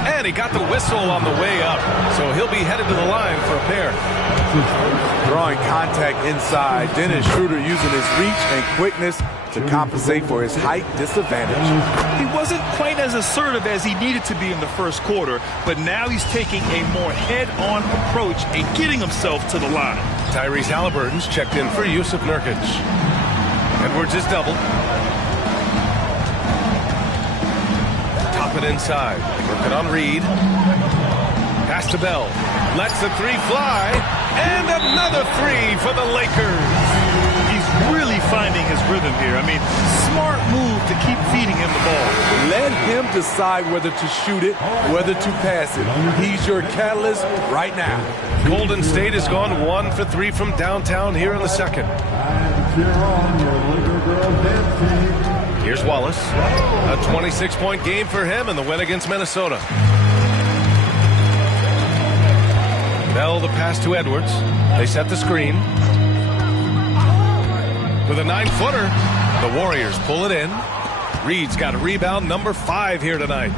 And he got the whistle on the way up. So he'll be headed to the line for a pair. Drawing contact inside. Dennis Schroeder using his reach and quickness to compensate for his height disadvantage. He wasn't quite as assertive as he needed to be in the first quarter, but now he's taking a more head-on approach and getting himself to the line. Tyrese Halliburton's checked in for Yusuf Nurkic. Edwards is doubled. Top it inside. Working on Reed. Pass to Bell. Lets the 3 fly. And another 3 for the Lakers. He's really finding his rhythm here. I mean, smart move to keep feeding him the ball. Let him decide whether to shoot it, whether to pass it. He's your catalyst right now. Golden State has gone 1 for 3 from downtown here in the second. Here's Wallace. A 26-point game for him in the win against Minnesota. Bell the pass to Edwards. They set the screen. With a 9-footer, the Warriors pull it in. Reed's got a rebound, number 5 here tonight.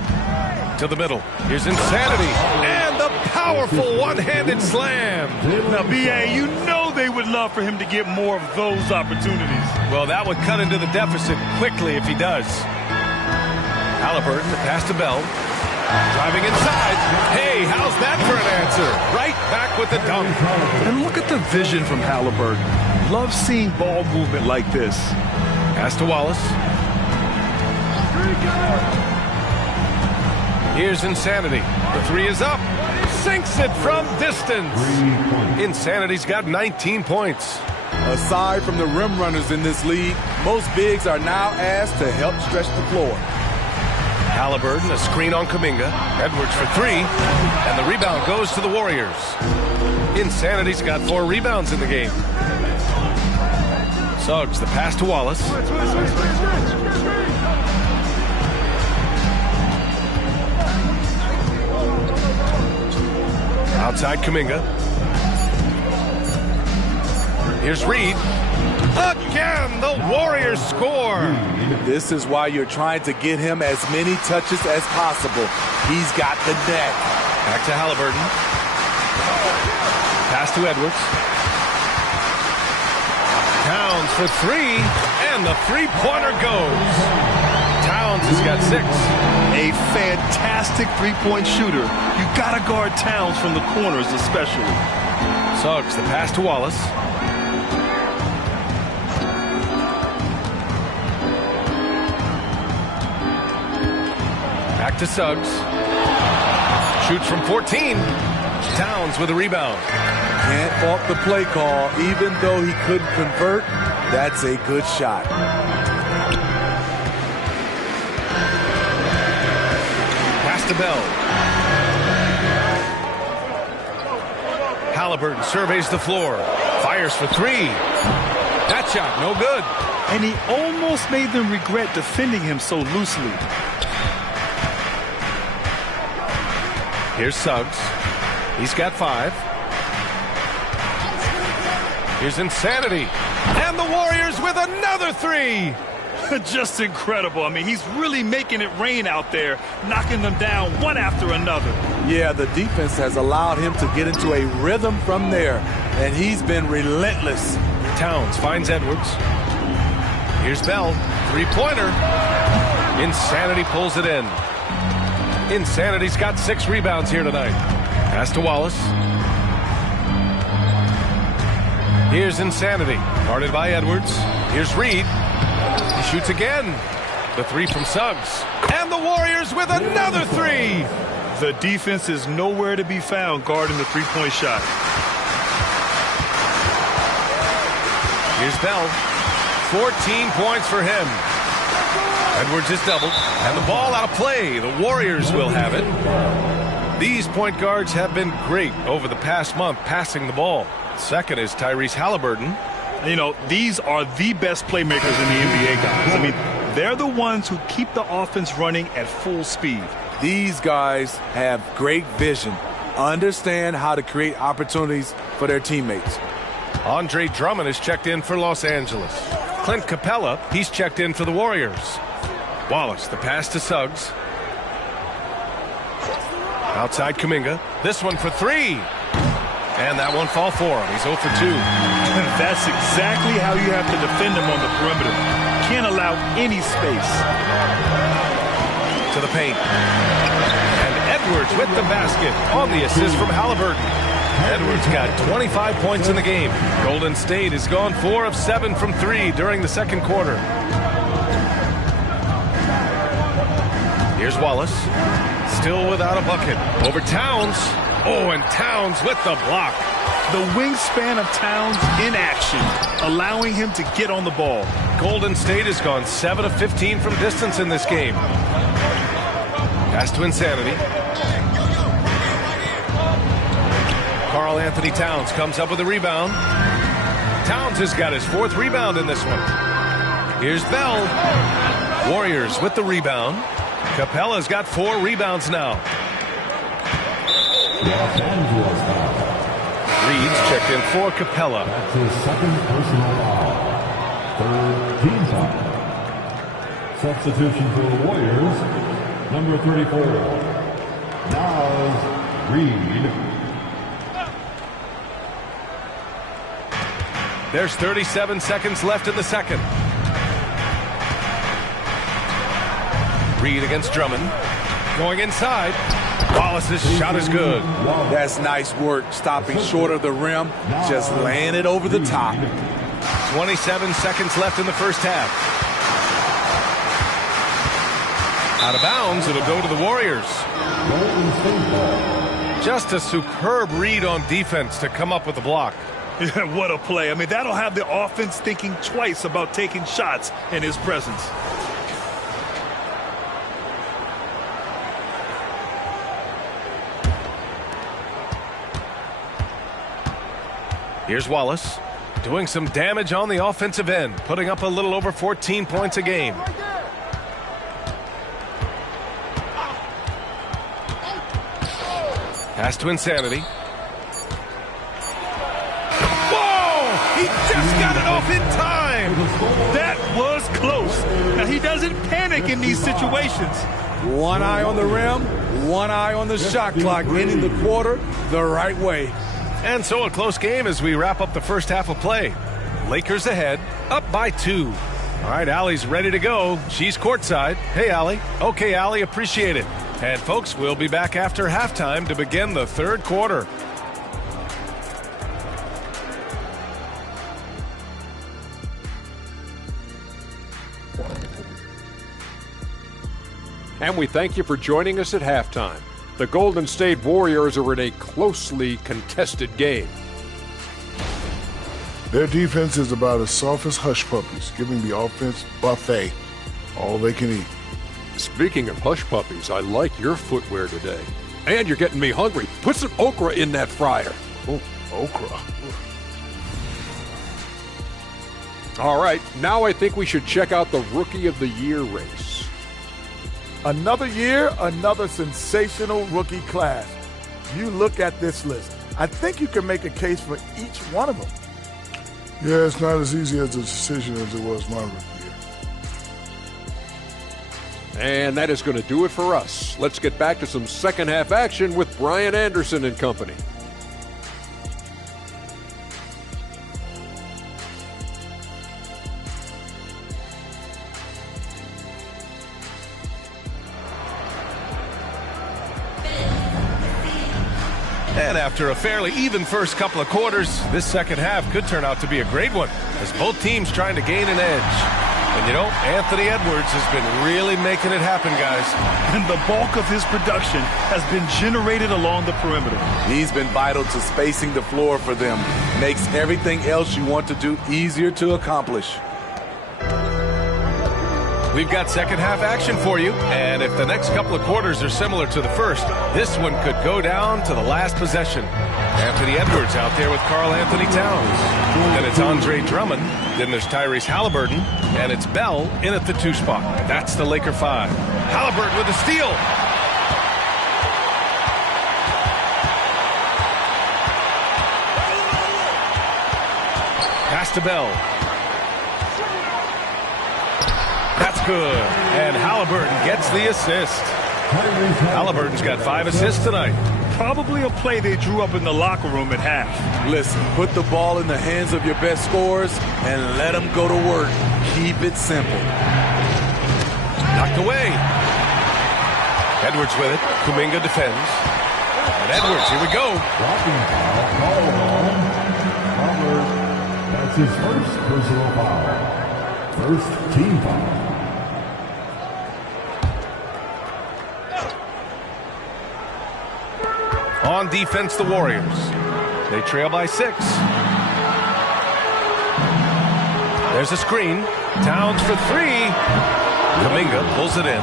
To the middle. Here's Insanity. And the powerful one-handed slam. Now, B.A., you know they would love for him to get more of those opportunities. Well, that would cut into the deficit quickly if he does. Halliburton, the pass to Bell. Driving inside. Hey, how's that for an answer? Right back with the dunk. And look at the vision from Halliburton. Love seeing ball movement like this. Pass to Wallace. Here's Insanity. The 3 is up. Sinks it from distance. Insanity's got 19 points. Aside from the rim runners in this league, most bigs are now asked to help stretch the floor. Halliburton, a screen on Kuminga. Edwards for 3. And the rebound goes to the Warriors. Insanity's got 4 rebounds in the game. Suggs, the pass to Wallace. Outside Kuminga. Here's Reed. Again, the Warriors score. This is why you're trying to get him as many touches as possible. He's got the net. Back to Halliburton. Pass to Edwards. Towns for 3, and the 3-pointer goes. Towns has got 6. A fantastic 3-point shooter. You gotta guard Towns from the corners especially. Suggs, the pass to Wallace. Back to Suggs. Shoots from 14. Towns with a rebound. Can't fault the play call. Even though he couldn't convert, that's a good shot. Pass to Bell. Halliburton surveys the floor. Fires for 3. That shot, no good. And he almost made them regret defending him so loosely. Here's Suggs. He's got 5. Here's Insanity. And the Warriors with another 3. Just incredible. I mean, he's really making it rain out there, knocking them down one after another. Yeah, the defense has allowed him to get into a rhythm from there, and he's been relentless. Towns finds Edwards. Here's Bell. 3-pointer. Insanity pulls it in. Insanity's got 6 rebounds here tonight. Pass to Wallace. Here's Insanity. Guarded by Edwards. Here's Reed. He shoots again. The 3 from Suggs. And the Warriors with another 3. The defense is nowhere to be found guarding the 3-point shot. Here's Bell. 14 points for him. Edwards is doubled. And the ball out of play. The Warriors will have it. These point guards have been great over the past month passing the ball. Second is Tyrese Halliburton. You know, these are the best playmakers in the NBA, guys. I mean, they're the ones who keep the offense running at full speed. These guys have great vision, understand how to create opportunities for their teammates. Andre Drummond is checked in for Los Angeles. Clint Capella, he's checked in for the Warriors. Wallace, the pass to Suggs. Outside Kuminga. This one for three. And that one fall for him. He's 0 for 2. That's exactly how you have to defend him on the perimeter. Can't allow any space. To the paint. And Edwards with the basket on the assist from Halliburton. Edwards got 25 points in the game. Golden State has gone 4 of 7 from 3 during the second quarter. Here's Wallace. Still without a bucket. Over Towns. Oh, and Towns with the block. The wingspan of Towns in action, allowing him to get on the ball. Golden State has gone 7 of 15 from distance in this game. Pass to Insanity. Karl Anthony Towns comes up with a rebound. Towns has got his 4th rebound in this one. Here's Bell. Warriors with the rebound. Capella's got 4 rebounds now. Reed's checked in for Capella. That's his second personal foul. 3rd team foul. Substitution for the Warriors, number 34. Now Reed. There's 37 seconds left in the second. Reed against Drummond. Going inside. Wallace's shot is good. That's nice work, stopping short of the rim, just laying it over the top. 27 seconds left in the first half. Out of bounds, it'll go to the Warriors. Just a superb read on defense to come up with the block. What a play. I mean, that'll have the offense thinking twice about taking shots in his presence. Here's Wallace doing some damage on the offensive end, putting up a little over 14 points a game. Pass to Insanity. Whoa! He just got it off in time! That was close. Now, he doesn't panic in these situations. One eye on the rim, one eye on the shot clock, ending the quarter the right way. And so a close game as we wrap up the first half of play. Lakers ahead, up by 2. All right, Allie's ready to go. She's courtside. Hey, Allie. Okay, Allie, appreciate it. And, folks, we'll be back after halftime to begin the third quarter. And we thank you for joining us at halftime. The Golden State Warriors are in a closely contested game. Their defense is about as soft as hush puppies, giving the offense buffet, all they can eat. Speaking of hush puppies, I like your footwear today. And you're getting me hungry. Put some okra in that fryer. Oh, okra. All right, now I think we should check out the Rookie of the Year race. Another year, another sensational rookie class. You look at this list. I think you can make a case for each one of them. Yeah, it's not as easy as a decision as it was my rookie year. And that is going to do it for us. Let's get back to some second half action with Brian Anderson and company. And after a fairly even first couple of quarters, this second half could turn out to be a great one as both teams trying to gain an edge. And, you know, Anthony Edwards has been really making it happen, guys. And the bulk of his production has been generated along the perimeter. He's been vital to spacing the floor for them. Makes everything else you want to do easier to accomplish. We've got second half action for you, and if the next couple of quarters are similar to the first, this one could go down to the last possession. Anthony Edwards out there with Karl Anthony Towns. Then it's Andre Drummond. Then there's Tyrese Halliburton, and it's Bell in at the 2 spot. That's the Laker 5. Halliburton with a steal. Pass to Bell. That's good. And Halliburton gets the assist. Halliburton's got 5 assists tonight. Probably a play they drew up in the locker room at half. Listen, put the ball in the hands of your best scorers and let them go to work. Keep it simple. Knocked away. Edwards with it. Kuminga defends. And Edwards, here we go. Dropping foul, call on Robert. That's his first personal foul. First team foul. On defense, the Warriors. They trail by 6. There's a screen. Towns for 3. Kuminga pulls it in.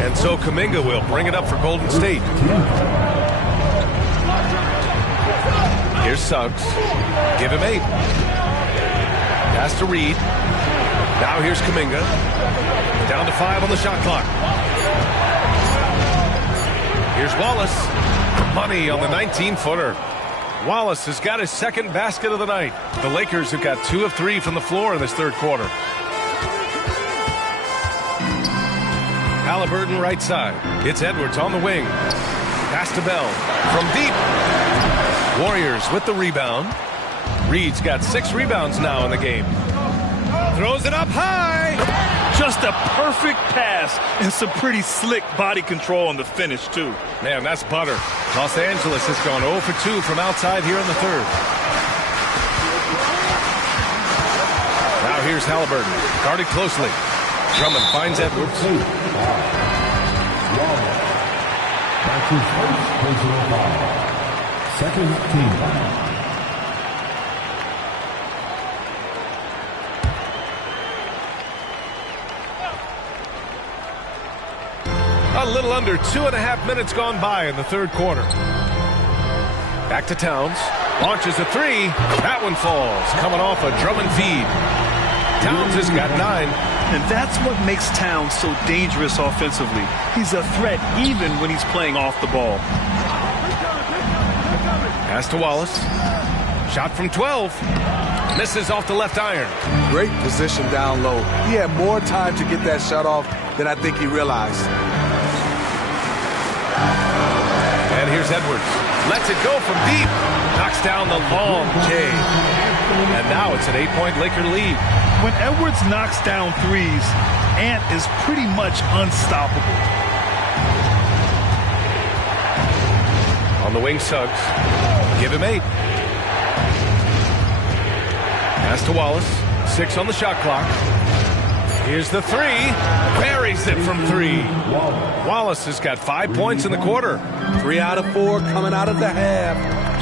And so Kuminga will bring it up for Golden State. Here's Suggs. Give him 8. Pass to Reed. Now here's Kuminga. Down to 5 on the shot clock. Here's Wallace. Money on the 19-footer. Wallace has got his second basket of the night. The Lakers have got 2 of 3 from the floor in this third quarter. Halliburton right side. It's Edwards on the wing. Pass to Bell. From deep. Warriors with the rebound. Reed's got 6 rebounds now in the game. Throws it up high. Just a perfect pass and some pretty slick body control on the finish, too. Man, that's butter. Los Angeles has gone 0 for 2 from outside here in the third. Now here's Halliburton. Guarded closely. Drummond finds Edwards. That's his first personal foul. Second team foul. A little under 2.5 minutes gone by in the third quarter. Back to Towns. Launches a 3. That one falls. Coming off a Drummond feed. Towns has got 9. And that's what makes Towns so dangerous offensively. He's a threat even when he's playing off the ball. Pass to Wallace. Shot from 12. Misses off the left iron. Great position down low. He had more time to get that shot off than I think he realized. And here's Edwards. Lets it go from deep. Knocks down the long J. And now it's an 8-point Laker lead. When Edwards knocks down threes, Ant is pretty much unstoppable. On the wing, Suggs. Give him 8. Pass to Wallace. 6 on the shot clock. Here's the 3. Buries it from 3. Wallace has got 5 points in the quarter. 3 out of 4 coming out of the half.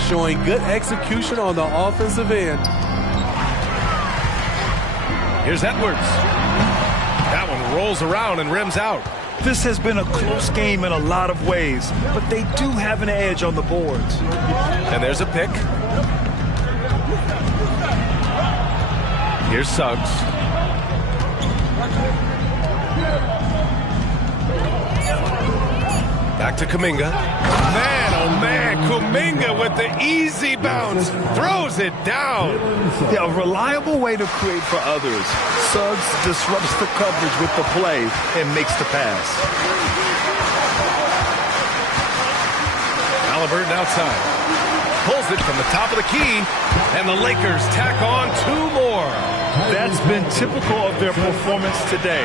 Showing good execution on the offensive end. Here's Edwards. That one rolls around and rims out. This has been a close game in a lot of ways, but they do have an edge on the boards. And there's a pick. Here's Suggs. Back to Kuminga. Man, oh man, Kuminga with the easy bounce. Throws it down. Yeah, a reliable way to create for others. Suggs disrupts the coverage with the play and makes the pass. Halliburton outside. Pulls it from the top of the key. And the Lakers tack on 2 more. That's been typical of their performance today.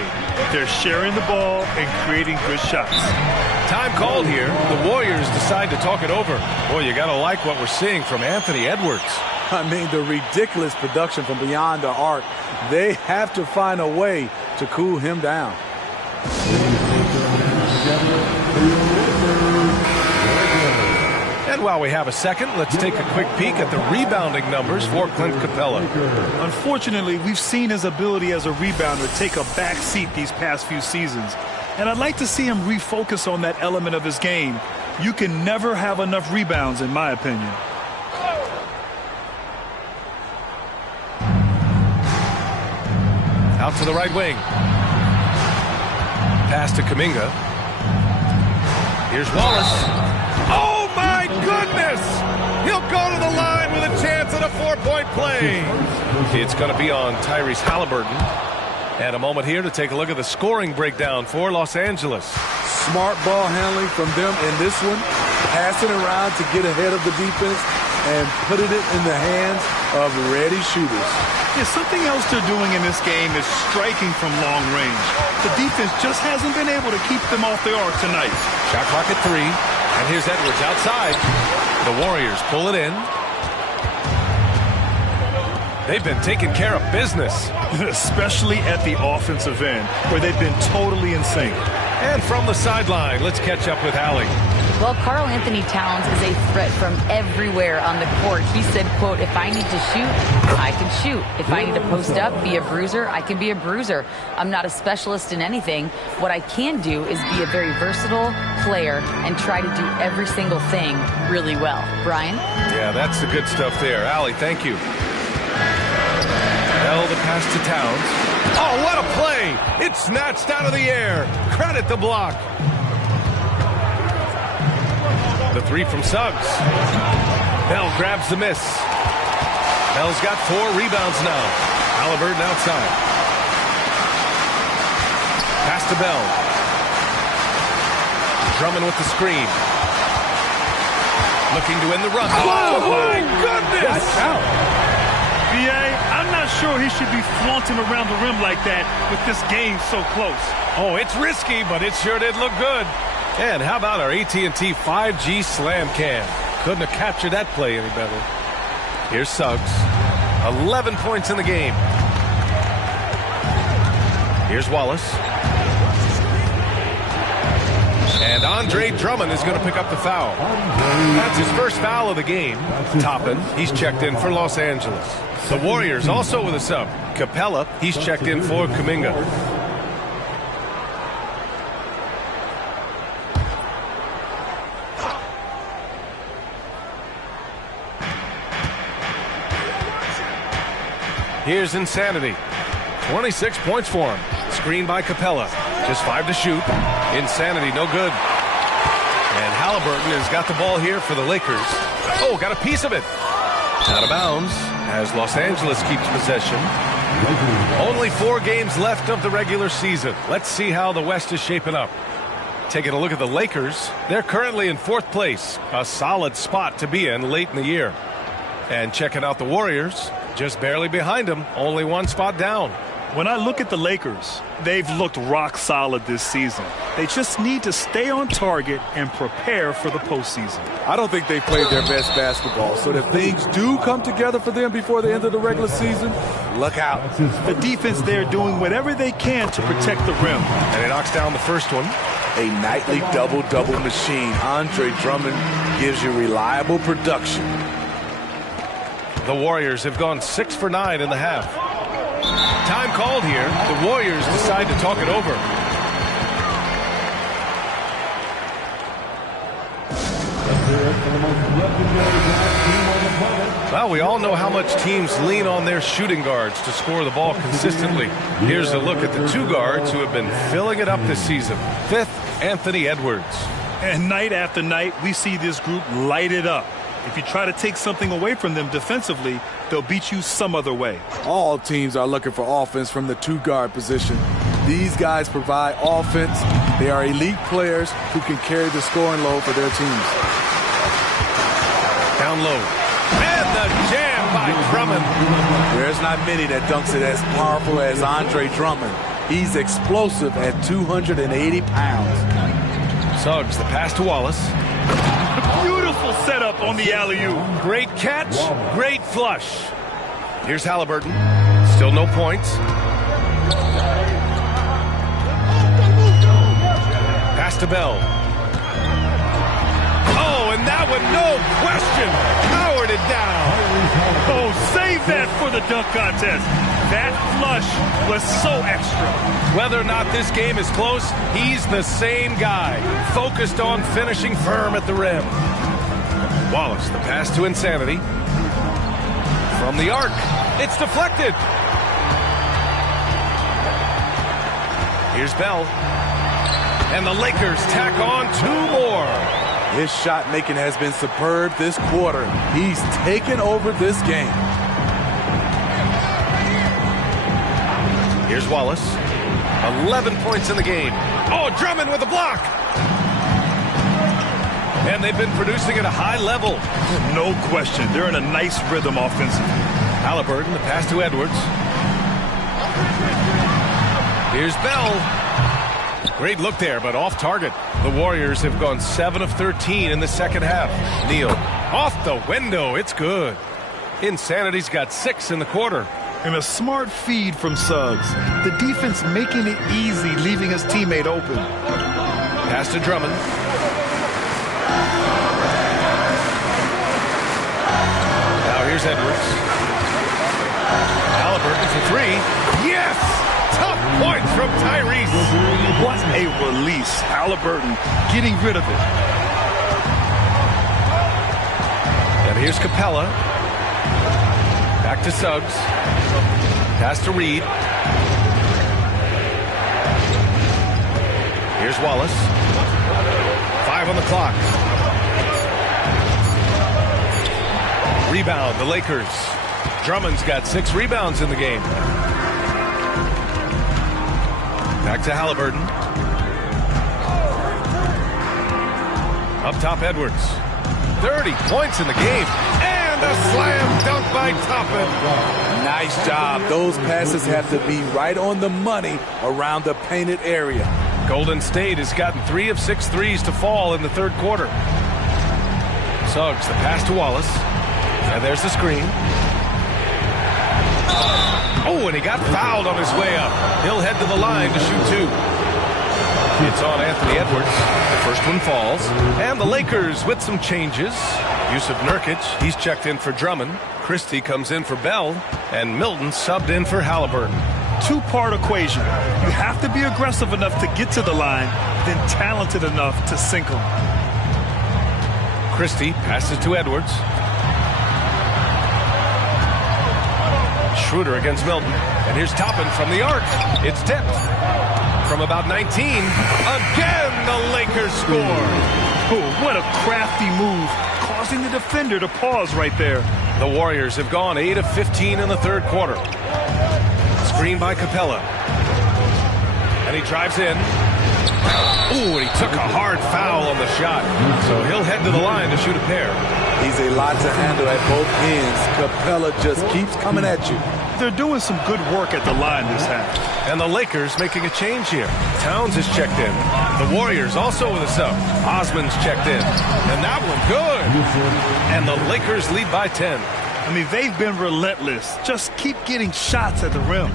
They're sharing the ball and creating good shots. Time called here. The Warriors decide to talk it over. Boy, you got to like what we're seeing from Anthony Edwards. I mean, the ridiculous production from beyond the arc. They have to find a way to cool him down. And while we have a second, let's take a quick peek at the rebounding numbers for Clint Capella. Unfortunately, we've seen his ability as a rebounder take a back seat these past few seasons. And I'd like to see him refocus on that element of his game. You can never have enough rebounds, in my opinion. Out to the right wing. Pass to Kuminga. Here's Wallace. Oh, my goodness! He'll go to the line with a chance at a 4-point play. It's going to be on Tyrese Halliburton. And a moment here to take a look at the scoring breakdown for Los Angeles. Smart ball handling from them in this one. Passing around to get ahead of the defense and putting it in the hands of ready shooters. Yeah, something else they're doing in this game is striking from long range. The defense just hasn't been able to keep them off the arc tonight. Shot clock at 3. And here's Edwards outside. The Warriors pull it in. They've been taking care of business. Especially at the offensive end, where they've been totally in sync. And from the sideline, let's catch up with Allie. Well, Karl Anthony Towns is a threat from everywhere on the court. He said, quote, if I need to shoot, I can shoot. If I need to post up, be a bruiser, I can be a bruiser. I'm not a specialist in anything. What I can do is be a very versatile player and try to do every single thing really well. Brian? Yeah, that's the good stuff there. Allie, thank you. Bell the pass to Towns. Oh, what a play! It's snatched out of the air. Credit the block. The 3 from Suggs. Bell grabs the miss. Bell's got 4 rebounds now. Halliburton outside. Pass to Bell. Drummond with the screen. Looking to win the run. Oh, my goodness! Watch out. I'm not sure he should be flaunting around the rim like that with this game so close. Oh, it's risky, but it sure did look good. And how about our AT&T 5G Slam Cam? Couldn't have captured that play any better. Here's Suggs. 11 points in the game. Here's Wallace. And Andre Drummond is going to pick up the foul. That's his first foul of the game. Toppin, he's checked in for Los Angeles. The Warriors also with a sub. Capella, he's checked in for Kuminga. Here's Insanity. 26 points for him. Screen by Capella. Just 5 to shoot. Insanity, no good. And Halliburton has got the ball here for the Lakers. Oh, got a piece of it. Out of bounds as Los Angeles keeps possession. Only 4 games left of the regular season. Let's see how the West is shaping up. Taking a look at the Lakers, they're currently in 4th place. A solid spot to be in late in the year. And checking out the Warriors, just barely behind them, only 1 spot down. When I look at the Lakers, they've looked rock solid this season. They just need to stay on target and prepare for the postseason. I don't think they played their best basketball, so if things do come together for them before the end of the regular season, look out. The defense there doing whatever they can to protect the rim. And he knocks down the first one. A nightly double-double machine. Andre Drummond gives you reliable production. The Warriors have gone 6 for 9 in the half. Time called here. The Warriors decide to talk it over. Well, we all know how much teams lean on their shooting guards to score the ball consistently. Here's a look at the 2 guards who have been filling it up this season. 5th, Anthony Edwards. And night after night, we see this group light it up. If you try to take something away from them defensively, they'll beat you some other way. All teams are looking for offense from the 2-guard position. These guys provide offense. They are elite players who can carry the scoring load for their teams. Down low. And the jam by Drummond. There's not many that dunks it as powerful as Andre Drummond. He's explosive at 280 pounds. Suggs, the pass to Wallace. Beautiful setup on the alley-oop. Great catch, great flush. Here's Halliburton. Still no points. Pass to Bell. Oh, and that That one, no question, powered it down. Oh, save that for the dunk contest. That flush was so extra. Whether or not this game is close, he's the same guy, focused on finishing firm at the rim. Wallace, the pass to Insanity. From the arc, it's deflected. Here's Bell. And the Lakers tack on 2 more. His shot making has been superb this quarter. He's taken over this game. Here's Wallace. 11 points in the game. Oh, Drummond with a block. And they've been producing at a high level. No question. They're in a nice rhythm offensively. Halliburton, the pass to Edwards. Here's Bell. Great look there, but off target. The Warriors have gone 7 of 13 in the second half. Neal, off the window. It's good. Insanity's got 6 in the quarter. And a smart feed from Suggs. The defense making it easy, leaving his teammate open. Pass to Drummond. Now here's Edwards. Halliburton for 3. Yes! Tough point from Tyrese. What a release. Halliburton getting rid of it. And here's Capella. Back to Suggs. Pass to Reed. Here's Wallace. 5 on the clock. Rebound, the Lakers. Drummond's got 6 rebounds in the game. Back to Halliburton. Up top, Edwards. 30 points in the game. And a slam dunk by Toppin. Nice job. Those passes have to be right on the money around the painted area. Golden State has gotten 3 of 6 threes to fall in the third quarter. Suggs, the pass to Wallace. And there's the screen. Oh, and he got fouled on his way up. He'll head to the line to shoot 2. It's on Anthony Edwards. The first one falls. And the Lakers with some changes. Yusuf Nurkic, he's checked in for Drummond. Christie comes in for Bell. And Milton subbed in for Halliburton. 2-part equation. You have to be aggressive enough to get to the line, then talented enough to sink them. Christie passes to Edwards. Schroeder against Milton. And here's Toppin from the arc. It's tipped. From about 19. Again, the Lakers score. Oh, what a crafty move, causing the defender to pause right there. The Warriors have gone 8 of 15 in the third quarter. Screen by Capella. And he drives in. Ooh, and he took a hard foul on the shot. So he'll head to the line to shoot a pair. He's a lot to handle at both ends. Capella just keeps coming at you. They're doing some good work at the line this half. And the Lakers making a change here. Towns is checked in. The Warriors also with a sub. Osman's checked in. And that one good. And the Lakers lead by 10. I mean, they've been relentless. Just keep getting shots at the rim.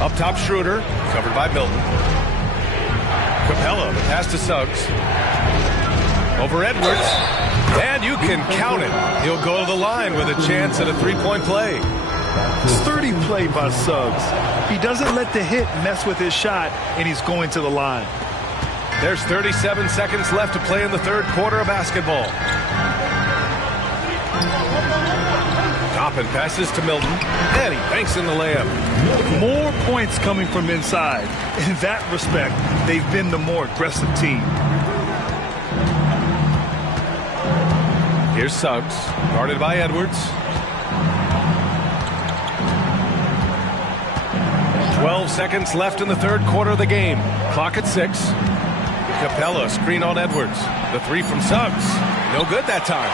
Up top, Schroeder, covered by Milton. Capella, the pass to Suggs. Over Edwards. And you can count it. He'll go to the line with a chance at a 3-point play. Sturdy play by Suggs. He doesn't let the hit mess with his shot, and he's going to the line. There's 37 seconds left to play in the third quarter of basketball. Toppin passes to Milton, and he banks in the layup. More points coming from inside. In that respect, they've been the more aggressive team. Here's Suggs, guarded by Edwards. 12 seconds left in the third quarter of the game. Clock at 6. Capella, screen on Edwards. The 3 from Suggs. No good that time.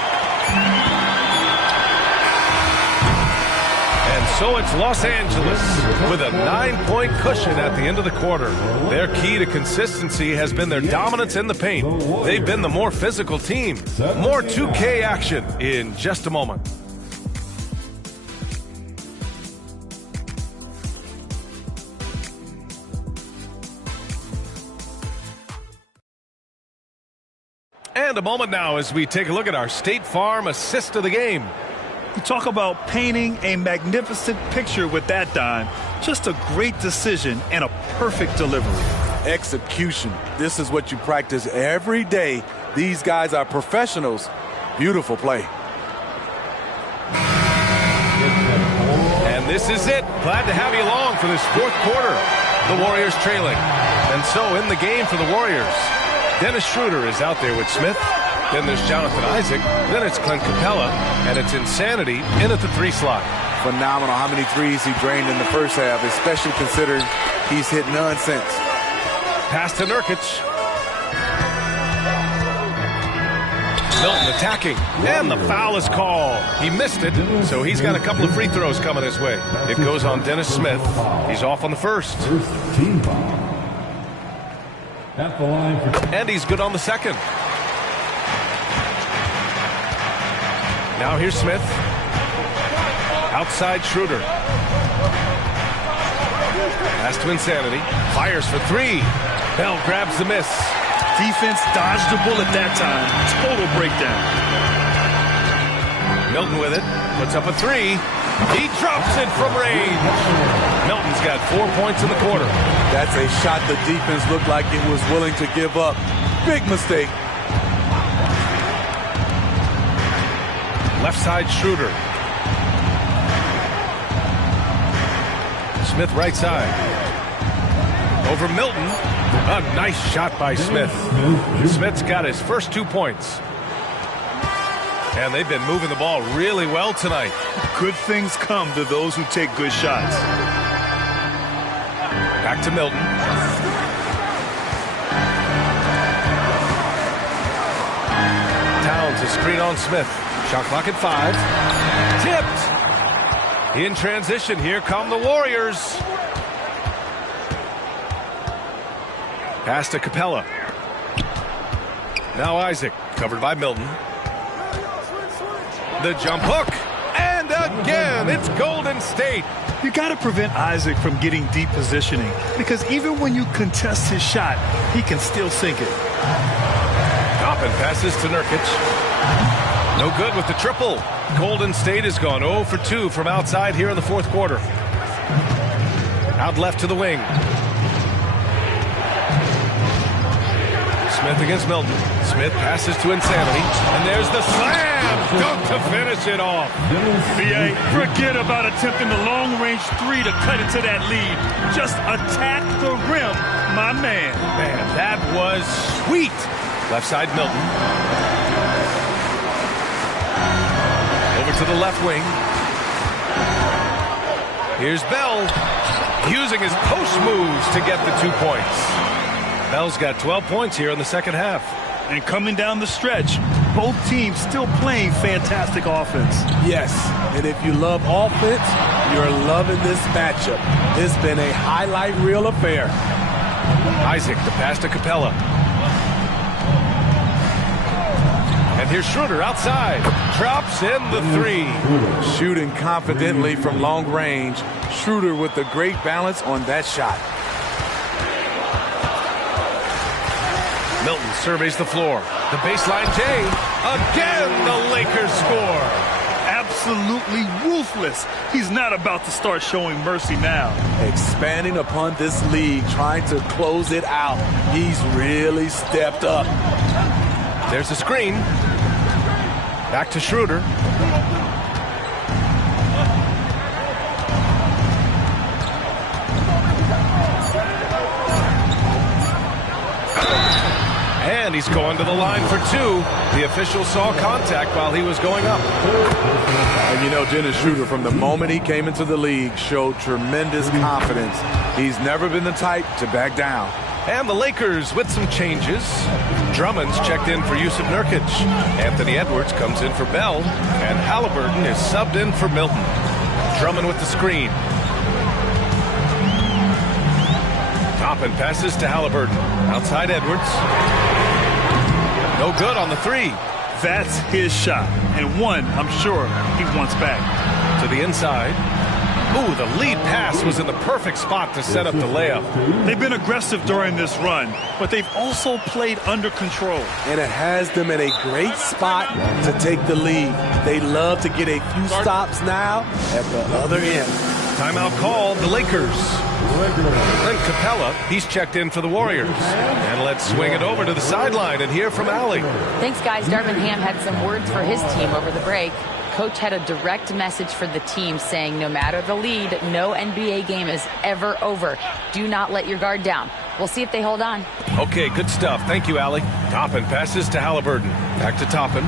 And so it's Los Angeles with a 9-point cushion at the end of the quarter. Their key to consistency has been their dominance in the paint. They've been the more physical team. More 2K action in just a moment. And a moment now as we take a look at our State Farm assist of the game. You talk about painting a magnificent picture with that dime. Just a great decision and a perfect delivery. Execution. This is what you practice every day. These guys are professionals. Beautiful play. And this is it. Glad to have you along for this fourth quarter. The Warriors trailing. And so in the game for the Warriors, Dennis Schroeder is out there with Smith. Then there's Jonathan Isaac. Then it's Clint Capella. And it's Insanity in at the 3 slot. Phenomenal how many threes he drained in the first half, especially considering he's hit none since. Pass to Nurkic. Milton attacking, and the foul is called. He missed it, so he's got a couple of free throws coming his way. It goes on Dennis Smith. He's off on the first. Team foul. At the line for... And he's good on the second. Now here's Smith. Outside Schroeder. Pass to Insanity. Fires for 3. Bell grabs the miss. Defense dodged the bullet that time. Total breakdown. Milton with it. Puts up a 3. He drops it from range. Milton's got 4 points in the quarter. That's a shot the defense looked like it was willing to give up. Big mistake. Left side Schroeder. Smith right side. Over Milton. A nice shot by Smith. Smith's got his first 2 points. And they've been moving the ball really well tonight. Good things come to those who take good shots. Back to Milton. Towns a screen on Smith. Shot clock at 5. Tipped. In transition, here come the Warriors. Pass to Capella. Now Isaac, covered by Milton. The jump hook. And again, it's Golden State. You got to prevent Isaac from getting deep positioning, because even when you contest his shot, he can still sink it. Toppin passes to Nurkic. No good with the triple. Golden State has gone 0 for 2 from outside here in the fourth quarter. Out left to the wing. Smith against Milton. Smith passes to Insanity. And there's the slam dunk to finish it off. BA, forget about attempting the long-range 3 to cut into that lead. Just attack the rim, my man. Man, that was sweet. Left side Milton. Over to the left wing. Here's Bell using his post moves to get the 2 points. Bell's got 12 points here in the second half. And coming down the stretch, both teams still playing fantastic offense. Yes, and if you love offense, you're loving this matchup. It's been a highlight reel affair. Isaac, the pass to Capella. And here's Schroeder outside. Drops in the 3. Shooting confidently from long range. Schroeder with a great balance on that shot. Milton surveys the floor. The baseline J. Again, the Lakers score. Absolutely ruthless. He's not about to start showing mercy now. Expanding upon this lead, trying to close it out. He's really stepped up. There's a screen. Back to Schroeder. And he's going to the line for 2. The official saw contact while he was going up. And you know, Dennis Schroeder, from the moment he came into the league, showed tremendous confidence. He's never been the type to back down. And the Lakers with some changes. Drummond's checked in for Yusuf Nurkic. Anthony Edwards comes in for Bell. And Halliburton is subbed in for Milton. Drummond with the screen. Toppin passes to Halliburton. Outside Edwards. No good on the 3. That's his shot. And one, I'm sure, he wants back. To the inside. Ooh, the lead pass was in the perfect spot to set up the layup. They've been aggressive during this run, but they've also played under control. And it has them in a great spot to take the lead. They love to get a few stops now at the other end. Timeout called, the Lakers. Clint Capella, he's checked in for the Warriors. And let's swing it over to the sideline and hear from Allie. Thanks, guys. Darvin Ham had some words for his team over the break. Coach had a direct message for the team saying no matter the lead, no NBA game is ever over. Do not let your guard down. We'll see if they hold on. Okay, good stuff. Thank you, Allie. Toppin passes to Halliburton. Back to Toppin.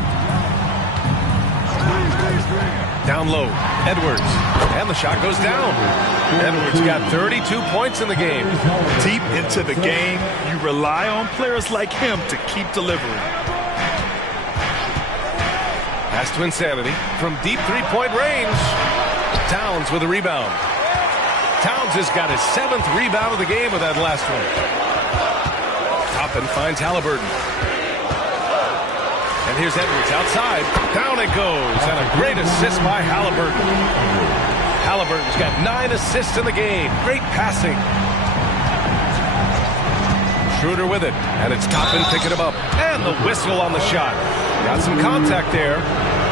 Down low, Edwards. And the shot goes down. Edwards got 32 points in the game. Deep into the game, you rely on players like him to keep delivering. Pass to Insanity from deep three-point range. Towns with a rebound. Towns has got his 7th rebound of the game with that last one. Toppin finds Halliburton. And here's Edwards outside. Down it goes. And a great assist by Halliburton. Halliburton's got 9 assists in the game. Great passing. Schroeder with it. And it's Toppin picking it up. And the whistle on the shot. Got some contact there.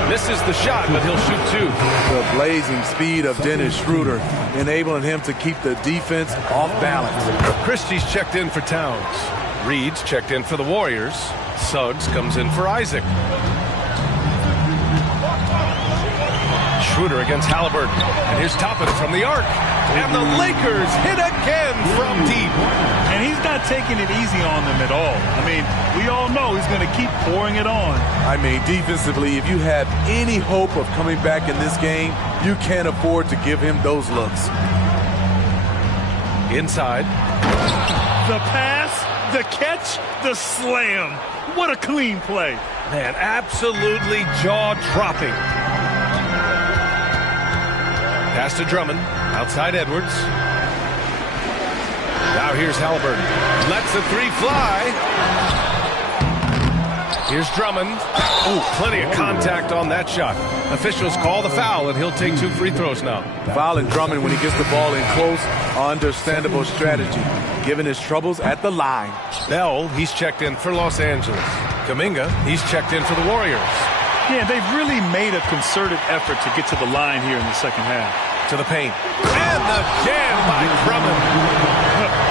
Misses the shot, but he'll shoot 2. The blazing speed of Dennis Schroeder, enabling him to keep the defense off balance. Christie's checked in for Towns. Reed's checked in for the Warriors. Suggs comes in for Isaac. Schroeder against Halliburton. And here's Toppin from the arc. And the Lakers hit again from deep. And he's not taking it easy on them at all. I mean, we all know he's going to keep pouring it on. I mean, defensively, if you have any hope of coming back in this game, you can't afford to give him those looks. Inside. The pass, the catch, the slam. What a clean play. Man, absolutely jaw-dropping. Pass to Drummond. Outside Edwards. Now here's Halliburton. Lets the 3 fly. Here's Drummond. Ooh, plenty of contact on that shot. Officials call the foul, and he'll take 2 free throws now. Fouling Drummond when he gets the ball in close, understandable strategy, given his troubles at the line. Bell, he's checked in for Los Angeles. Kuminga, he's checked in for the Warriors. Yeah, they've really made a concerted effort to get to the line here in the second half. To the paint. And the jam by Drummond.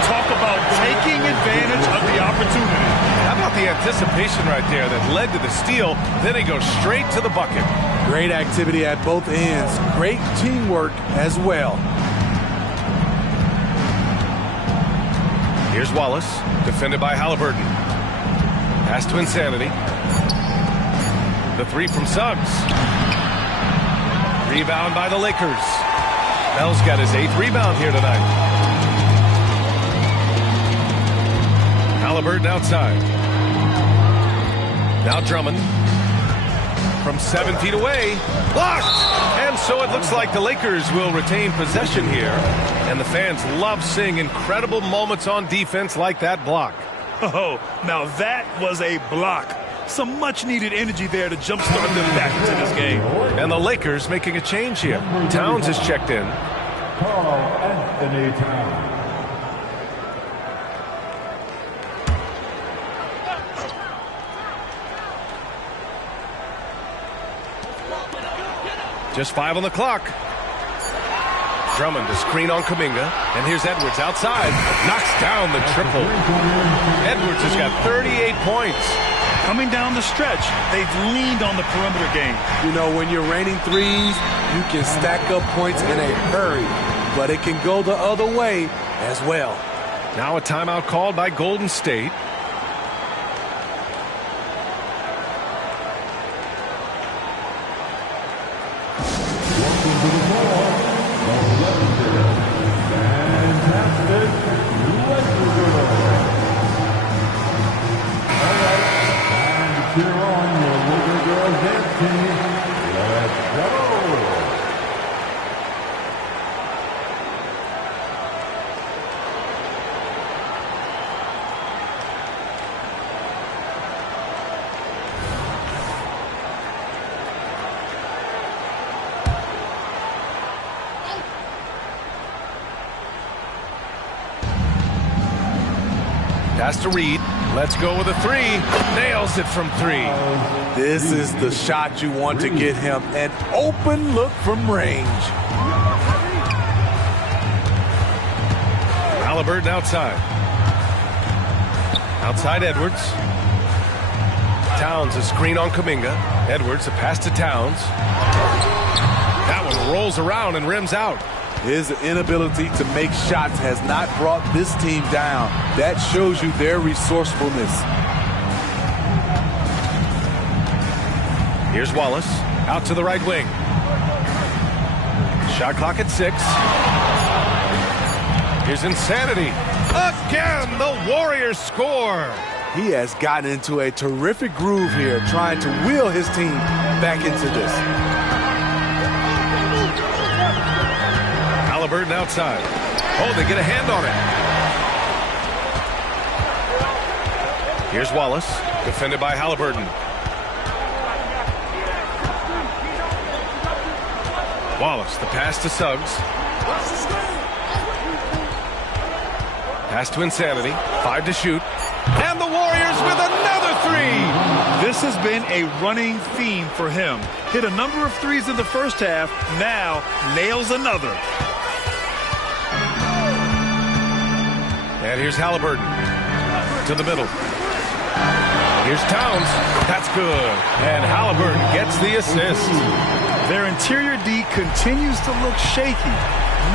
Talk about taking advantage of the opportunity. How about the anticipation right there that led to the steal? Then he goes straight to the bucket. Great activity at both ends. Great teamwork as well. Here's Wallace, defended by Halliburton. Pass to Insanity. The 3 from Suggs. Rebound by the Lakers. Bell's got his 8th rebound here tonight. Halliburton outside. Now Drummond. From 7 feet away. Blocked! And so it looks like the Lakers will retain possession here. And the fans love seeing incredible moments on defense like that block. Oh, now that was a block. Some much-needed energy there to jumpstart them back into this game. And the Lakers making a change here. Towns is checked in. Carl Anthony Towns. Just 5 on the clock. Drummond to screen on Kuminga. And here's Edwards outside. Knocks down the triple. Edwards has got 38 points. Coming down the stretch, they've leaned on the perimeter game. You know, when you're raining threes, you can stack up points in a hurry, but it can go the other way as well. Now a timeout called by Golden State. Cheer on your Wizard Girls dance team. Let's go! Pass to Reed. Let's go with a three. Nails it from three. This is the shot you want to get him. An open look from range. Halliburton outside. Outside Edwards. Towns a screen on Kuminga. Edwards a pass to Towns. That one rolls around and rims out. His inability to make shots has not brought this team down. That shows you their resourcefulness. Here's Wallace out to the right wing. Shot clock at 6. Here's Insanity. Again, the Warriors score. He has gotten into a terrific groove here, trying to wheel his team back into this. Halliburton outside. Oh, they get a hand on it. Here's Wallace, defended by Halliburton. Wallace, the pass to Suggs. Pass to Insanity. 5 to shoot. And the Warriors with another three. This has been a running theme for him. Hit a number of threes in the first half. Now nails another. And here's Halliburton to the middle. Here's Towns. That's good. And Halliburton gets the assist. Their interior D continues to look shaky.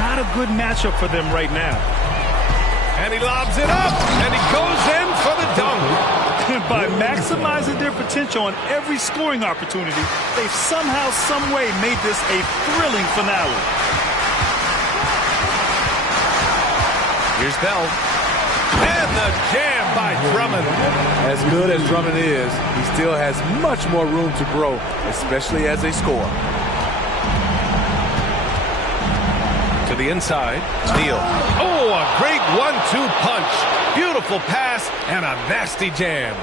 Not a good matchup for them right now. And he lobs it up, and he goes in for the dunk. By maximizing their potential on every scoring opportunity, they've somehow, some way made this a thrilling finale. Here's Bell. And the jam by Drummond. As good as Drummond is, he still has much more room to grow, especially as a scorer. To the inside, Steele. Oh, a great 1-2 punch. Beautiful pass and a nasty jam.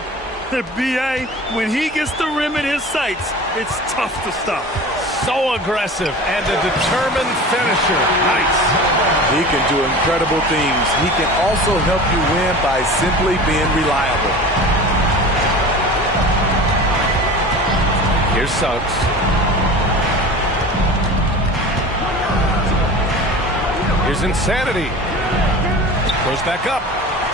B.A., when he gets the rim in his sights, it's tough to stop. So aggressive and a determined finisher. Nice. He can do incredible things. He can also help you win by simply being reliable. Here's Suggs. Here's Insanity. Goes back up.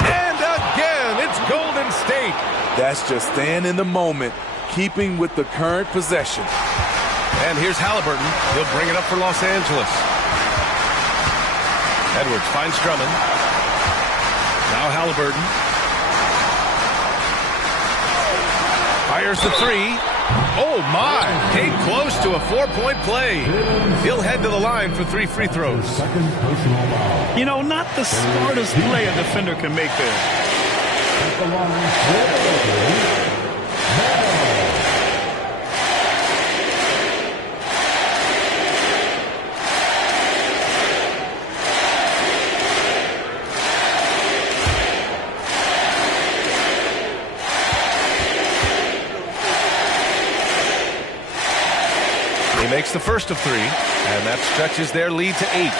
And again, it's Golden State. That's just staying in the moment, keeping with the current possession. And here's Halliburton. He'll bring it up for Los Angeles. Edwards finds Drummond. Now Halliburton. Fires the three. Oh, my. Came close to a 4-point play. He'll head to the line for 3 free throws. You know, not the smartest play a defender can make there. He makes the first of 3, and that stretches their lead to 8.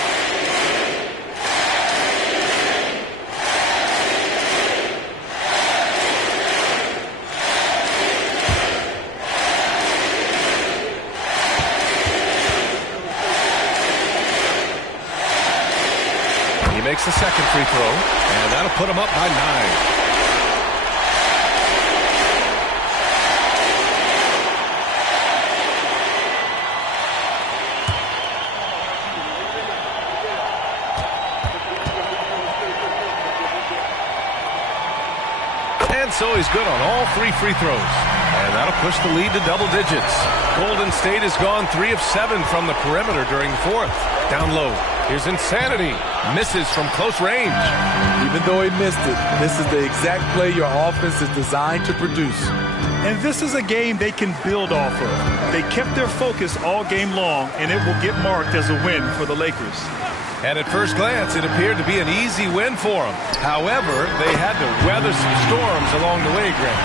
He makes the second free throw, and that'll put him up by 9. So he's good on all 3 free throws. And that'll push the lead to double digits. Golden State has gone 3 of 7 from the perimeter during the 4th. Down low. Here's Insanity. Misses from close range. Even though he missed it, this is the exact play your offense is designed to produce. And this is a game they can build off of. They kept their focus all game long, and it will get marked as a win for the Lakers. And at first glance, it appeared to be an easy win for them. However, they had to weather some storms along the way, Grant.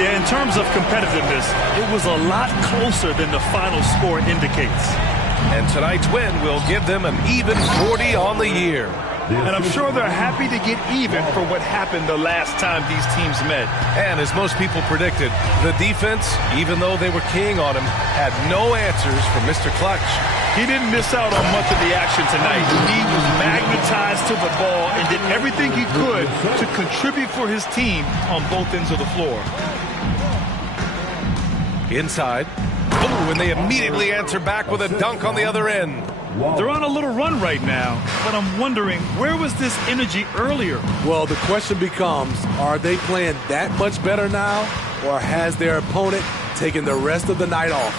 Yeah, in terms of competitiveness, it was a lot closer than the final score indicates. And tonight's win will give them an even 40 on the year. And I'm sure they're happy to get even for what happened the last time these teams met. And as most people predicted, the defense, even though they were keying on him, had no answers for Mr. Clutch. He didn't miss out on much of the action tonight. He was magnetized to the ball and did everything he could to contribute for his team on both ends of the floor. Inside. Oh, and they immediately answer back with a dunk on the other end. They're on a little run right now, but I'm wondering, where was this energy earlier? Well, the question becomes, are they playing that much better now, or has their opponent taken the rest of the night off?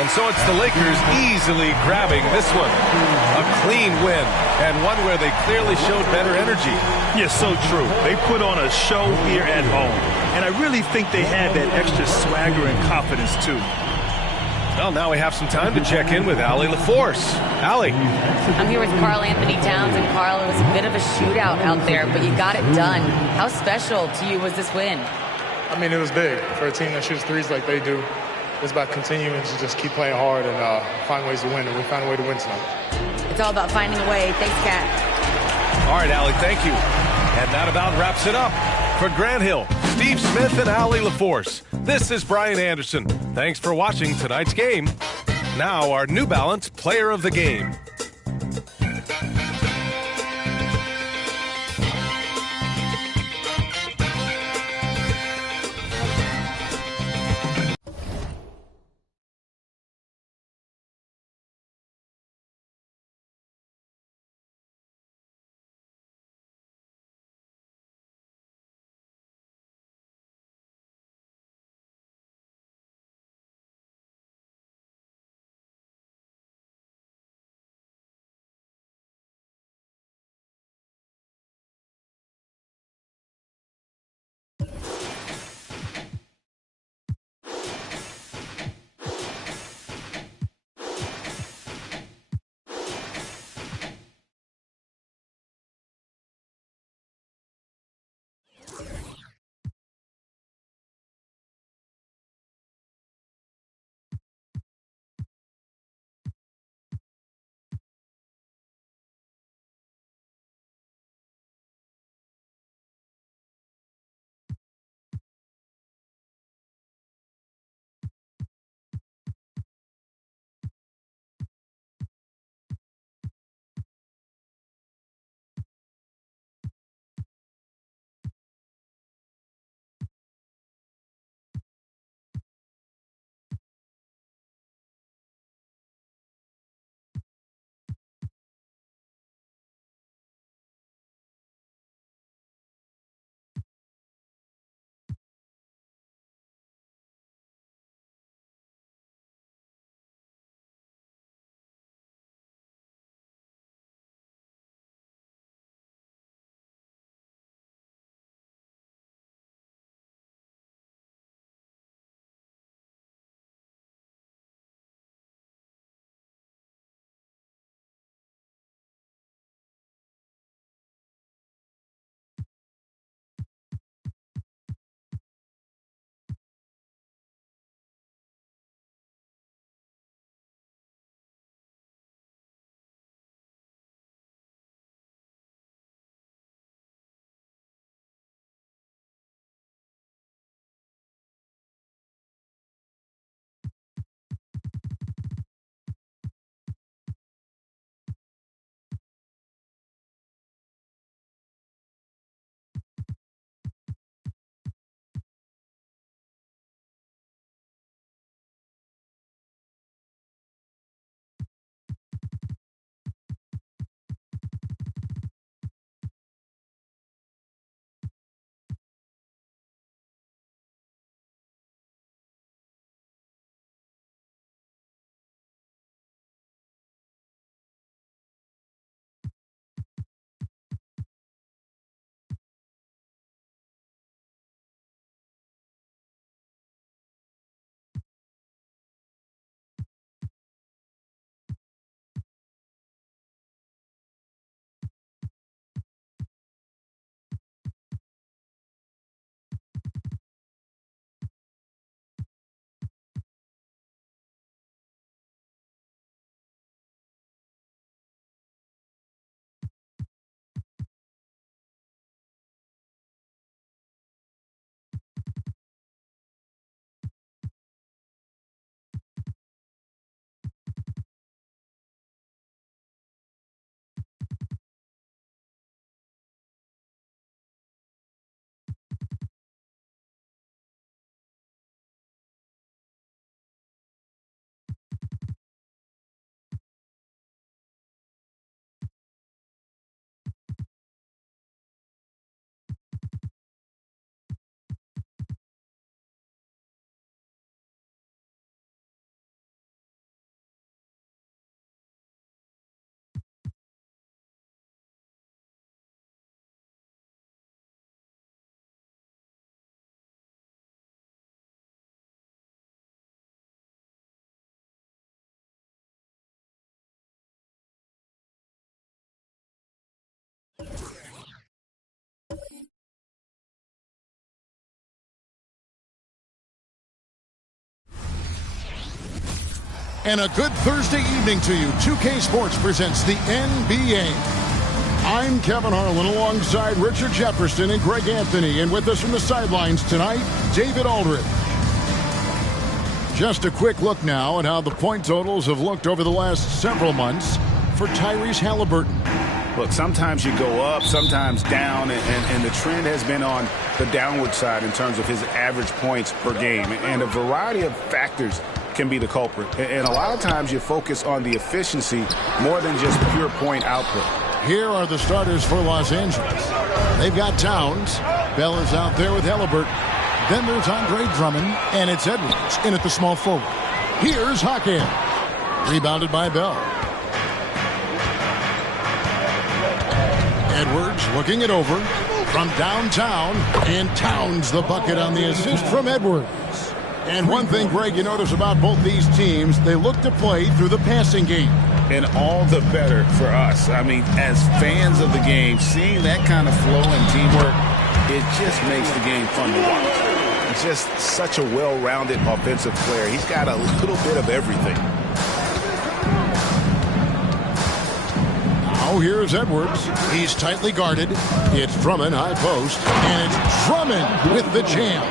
And so it's the Lakers easily grabbing this one. A clean win, and one where they clearly showed better energy. Yeah, so true. They put on a show here at home, and I really think they had that extra swagger and confidence, too. Well, now we have some time to check in with Allie LaForce. Allie. I'm here with Karl Anthony Towns, and Karl, it was a bit of a shootout out there, but you got it done. How special to you was this win? I mean, it was big. For a team that shoots threes like they do, it's about continuing to just keep playing hard and find ways to win, and we found a way to win tonight. It's all about finding a way. Thanks, Kat. All right, Allie, thank you. And that about wraps it up. For Grant Hill, Steve Smith, and Allie LaForce, this is Brian Anderson. Thanks for watching tonight's game. Now, our New Balance Player of the Game. And a good Thursday evening to you. 2K Sports presents the NBA. I'm Kevin Harlan alongside Richard Jefferson and Greg Anthony. And with us from the sidelines tonight, David Aldridge. Just a quick look now at how the point totals have looked over the last several months for Tyrese Halliburton. Look, sometimes you go up, sometimes down, and the trend has been on the downward side in terms of his average points per game. And a variety of factors can be the culprit. And a lot of times you focus on the efficiency more than just pure point output. Here are the starters for Los Angeles. They've got Towns. Bell is out there with Halliburton. Then there's Andre Drummond, and it's Edwards in at the small forward. Here's Hawkins. Rebounded by Bell. Edwards looking it over from downtown, and Towns the bucket on the assist from Edwards. And one thing, Greg, you notice about both these teams, they look to play through the passing game. And all the better for us. I mean, as fans of the game, seeing that kind of flow and teamwork, it just makes the game fun to watch. He's just such a well-rounded offensive player. He's got a little bit of everything. Now here's Edwards. He's tightly guarded. It's Drummond, high post. And it's Drummond with the jam.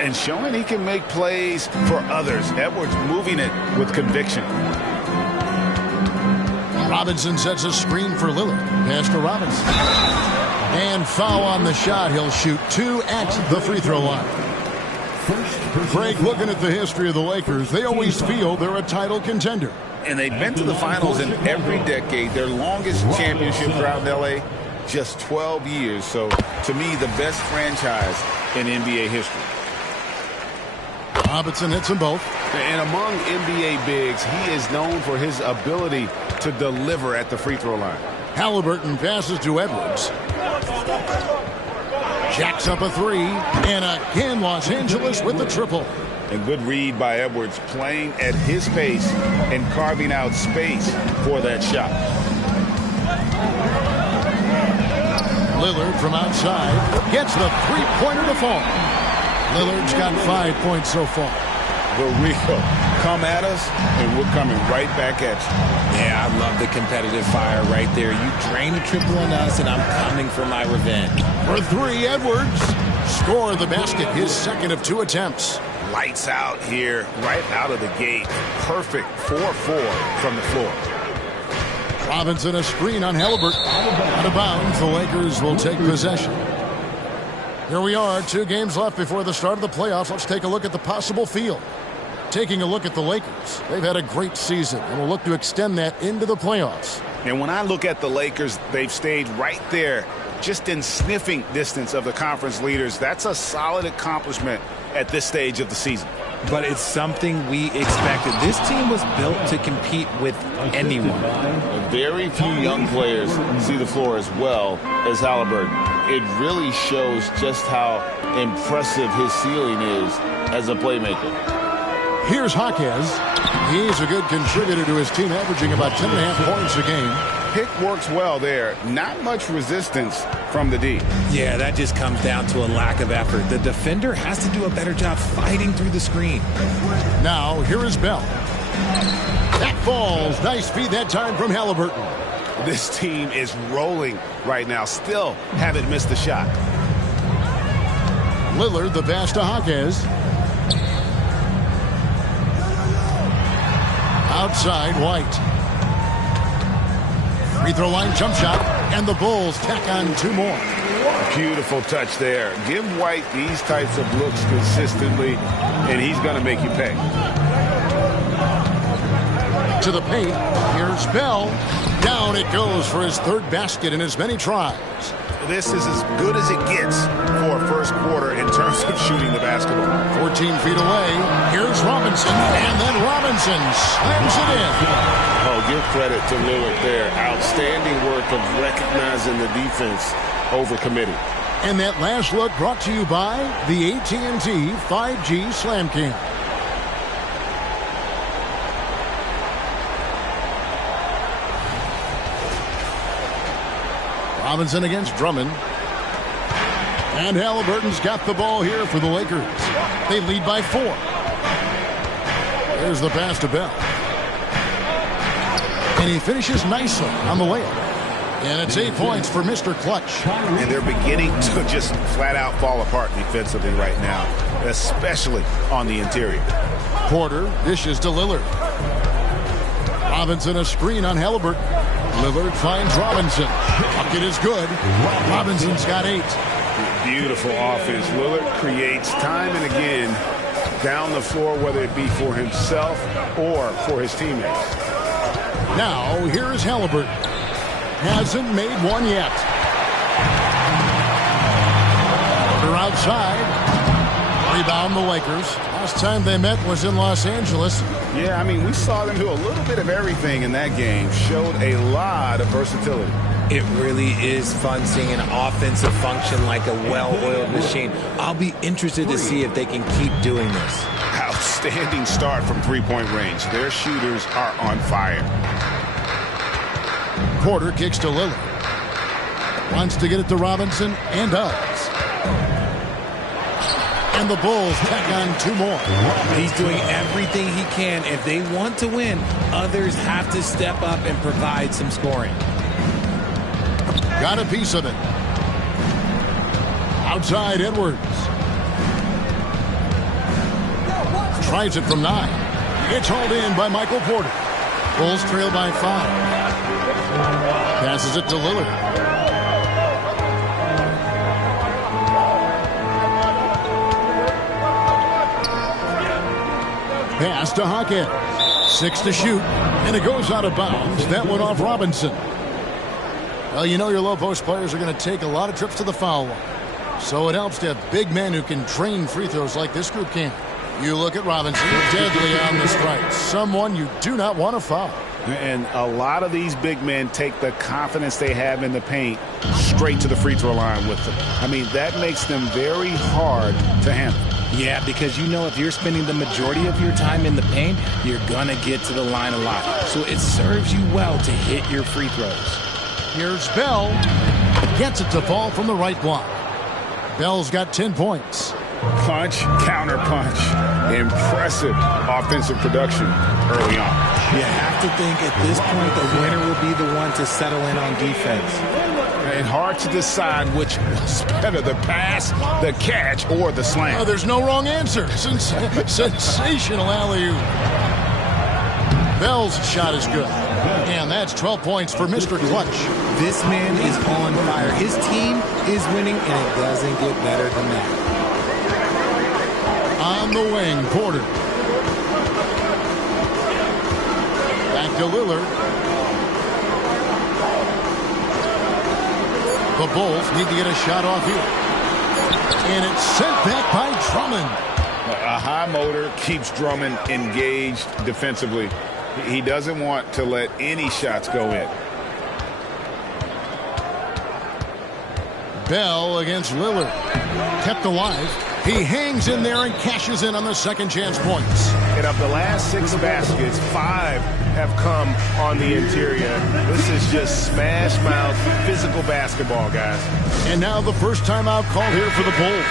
And showing he can make plays for others. Edwards moving it with conviction. Robinson sets a screen for Lillard. Pass to Robinson. And foul on the shot. He'll shoot 2 at the free throw line. Craig, looking at the history of the Lakers, they always feel they're a title contender. And they've been to the finals in every decade. Their longest championship drought in L.A., just 12 years. So, to me, the best franchise in NBA history. Robinson hits them both. And among NBA bigs, he is known for his ability to deliver at the free throw line. Halliburton passes to Edwards. Jacks up a 3. And again, Los Angeles with the triple. And good read by Edwards, playing at his pace and carving out space for that shot. Lillard from outside gets the three-pointer to fall. Lillard's got 5 points so far. Rico, come at us, and we're coming right back at you. Yeah, I love the competitive fire right there. You drain a triple on us, and I'm coming for my revenge. For 3, Edwards. Score the basket, his second of 2 attempts. Lights out here, right out of the gate. Perfect 4-4 from the floor. Robinson a screen on Halliburton. Out of bounds, the Lakers will take possession. Here we are, 2 games left before the start of the playoffs. Let's take a look at the possible field. Taking a look at the Lakers, they've had a great season and will look to extend that into the playoffs. And when I look at the Lakers, they've stayed right there, just in sniffing distance of the conference leaders. That's a solid accomplishment at this stage of the season. But it's something we expected. This team was built to compete with anyone. Very few young players see the floor as well as Halliburton. It really shows just how impressive his ceiling is as a playmaker. Here's Hawkins. He's a good contributor to his team, averaging about 10.5 points a game. Pick works well there. Not much resistance from the D. Yeah, that just comes down to a lack of effort. The defender has to do a better job fighting through the screen. Now, here is Bell. That falls. Nice feed that time from Halliburton. This team is rolling right now. Still haven't missed a shot. Lillard, the pass to Hawkins. Outside, White. Free throw line jump shot, and the Bulls tack on 2 more. Beautiful touch there. Give White these types of looks consistently, and he's going to make you pay. To the paint, here's Bell. Down it goes for his 3rd basket in as many tries. This is as good as it gets for a first quarter in terms of shooting the basketball. 14 feet away, here's Robinson, and then Robinson slams it in. Oh, give credit to Lillard there. Outstanding work of recognizing the defense overcommitting. And that last look brought to you by the AT&T 5G Slam Cam. Robinson against Drummond. And Halliburton's got the ball here for the Lakers. They lead by 4. There's the pass to Bell. And he finishes nicely on the layup. And it's 8 points for Mr. Clutch. And they're beginning to just flat out fall apart defensively right now, especially on the interior. Porter dishes to Lillard. Robinson a screen on Halliburton. Lillard finds Robinson. Bucket is good. Robinson's got 8. Beautiful offense. Lillard creates time and again down the floor, whether it be for himself or for his teammates. Now, here is Halliburton. Hasn't made one yet. Porter outside. Rebound the Lakers. Last time they met was in Los Angeles. Yeah, I mean, we saw them do a little bit of everything in that game. Showed a lot of versatility. It really is fun seeing an offensive function like a well-oiled machine. I'll be interested to see if they can keep doing this. Outstanding start from three-point range. Their shooters are on fire. Porter kicks to Lillard. Wants to get it to Robinson and does. And the Bulls tack on 2 more. He's doing everything he can. If they want to win, others have to step up and provide some scoring. Got a piece of it. Outside Edwards. Tries it from 9. It's hauled in by Michael Porter. Bulls trail by 5. Passes it to Lillard. Pass to Hawkins. 6 to shoot. And it goes out of bounds. That one off Robinson. Well, you know your low post players are going to take a lot of trips to the foul line. So it helps to have big men who can train free throws like this group can. You look at Robinson, deadly on the strike. Someone you do not want to foul. And a lot of these big men take the confidence they have in the paint straight to the free throw line with them. I mean, that makes them very hard to handle. Yeah, because you know if you're spending the majority of your time in the paint, you're going to get to the line a lot. So it serves you well to hit your free throws. Here's Bell. Gets it to fall from the right block. Bell's got 10 points. Punch, counter punch. Impressive offensive production early on. You have to think at this point the winner will be the one to settle in on defense. And hard to decide which was better, the pass, the catch, or the slam. Oh, there's no wrong answer. Sensational alley-oop. Bell's shot is good. And that's 12 points for Mr. Clutch. This man is on fire. His team is winning, and it doesn't get better than that. On the wing, Porter. Back to Lillard. The Bulls need to get a shot off here. And it's sent back by Drummond. A high motor keeps Drummond engaged defensively. He doesn't want to let any shots go in. Bell against Lillard. Kept alive. He hangs in there and cashes in on the second chance points. And of the last 6 baskets, 5 have come on the interior. This is just smash mouth physical basketball, guys. And now the first timeout called here for the Bulls.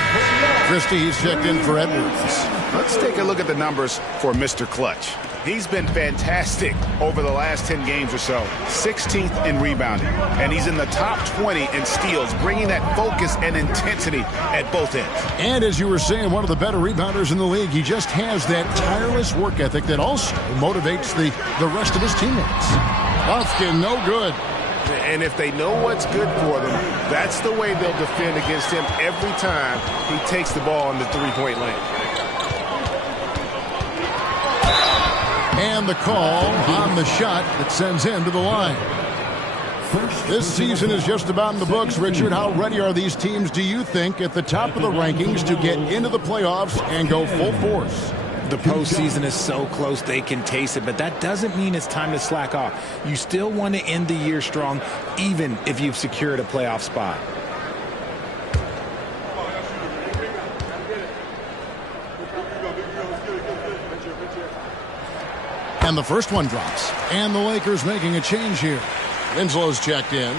Christie, he's checked in for Edwards. Let's take a look at the numbers for Mr. Clutch. He's been fantastic over the last 10 games or so. 16th in rebounding. And he's in the top 20 in steals, bringing that focus and intensity at both ends. And as you were saying, one of the better rebounders in the league. He just has that tireless work ethic that also motivates the rest of his teammates. Buffkin, no good. And if they know what's good for them, that's the way they'll defend against him every time he takes the ball in the three-point lane. And the call on the shot that sends him to the line. This season is just about in the books. Richard, how ready are these teams, do you think, at the top of the rankings to get into the playoffs and go full force? The postseason is so close they can taste it, but that doesn't mean it's time to slack off. You still want to end the year strong, even if you've secured a playoff spot. And the first one drops. And the Lakers making a change here. Winslow's checked in.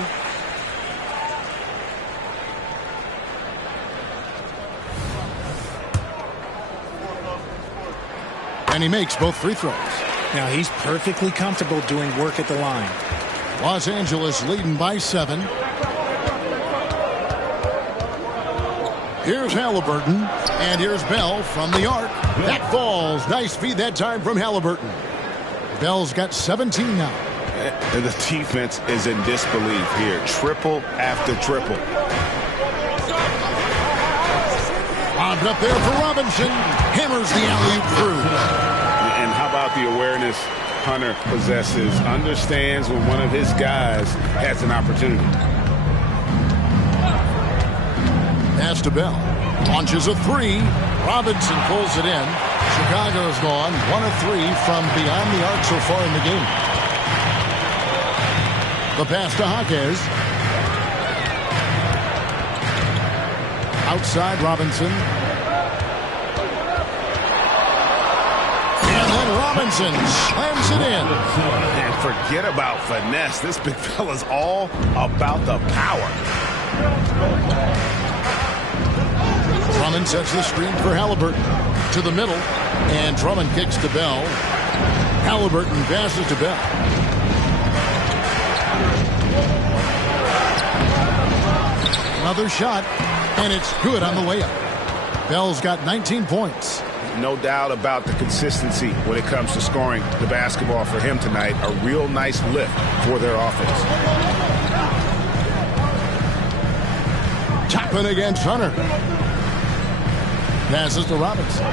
And he makes both free throws. Now he's perfectly comfortable doing work at the line. Los Angeles leading by 7. Here's Halliburton, and here's Bell from the arc. That falls. Nice feed that time from Halliburton. Bell's got 17 now. The defense is in disbelief here. Triple after triple. Lobbed up there for Robinson. Hammers the alley-oop through. And how about the awareness Hunter possesses? Understands when one of his guys has an opportunity. Pass to Bell. Launches a 3. Robinson pulls it in. Chicago's gone 1 of 3 from beyond the arc so far in the game. The pass to Jaquez. Outside Robinson. And then Robinson slams it in. And forget about finesse. This big fella's all about the power. Drummond sets the screen for Halliburton. To the middle. And Drummond kicks to Bell. Halliburton passes to Bell. Another shot. And it's good on the layup. Bell's got 19 points. No doubt about the consistency when it comes to scoring the basketball for him tonight. A real nice lift for their offense. Toppin against Hunter. Passes to Robinson.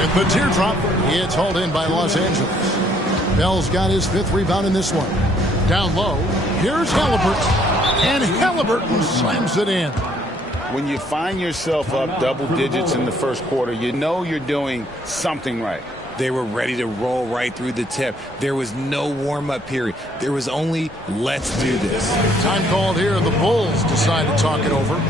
With the teardrop, it's hauled in by Los Angeles. Bell's got his 5th rebound in this one. Down low, here's Halliburton. And Halliburton slams it in. When you find yourself up double digits in the first quarter, you know you're doing something right. They were ready to roll right through the tip. There was no warm-up period. There was only, let's do this. Time called here. The Bulls decide to talk it over.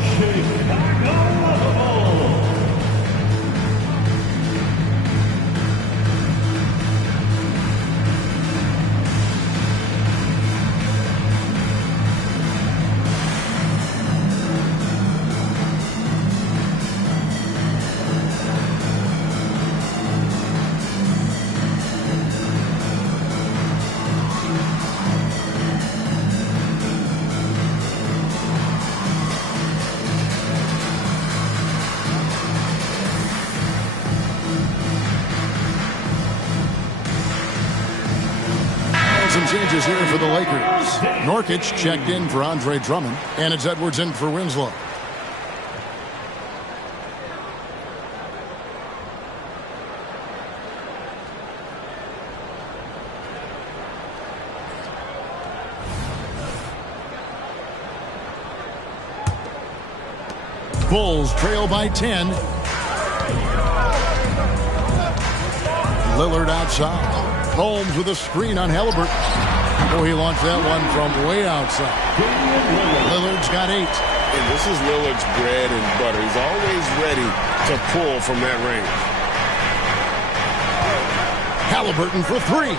Changes here for the Lakers. Nurkic checked in for Andre Drummond, and it's Edwards in for Winslow. Bulls trail by 10. Lillard outside. Holmes with a screen on Halliburton. Oh, he launched that one from way outside. Lillard's got 8. And this is Lillard's bread and butter. He's always ready to pull from that range. Halliburton for 3.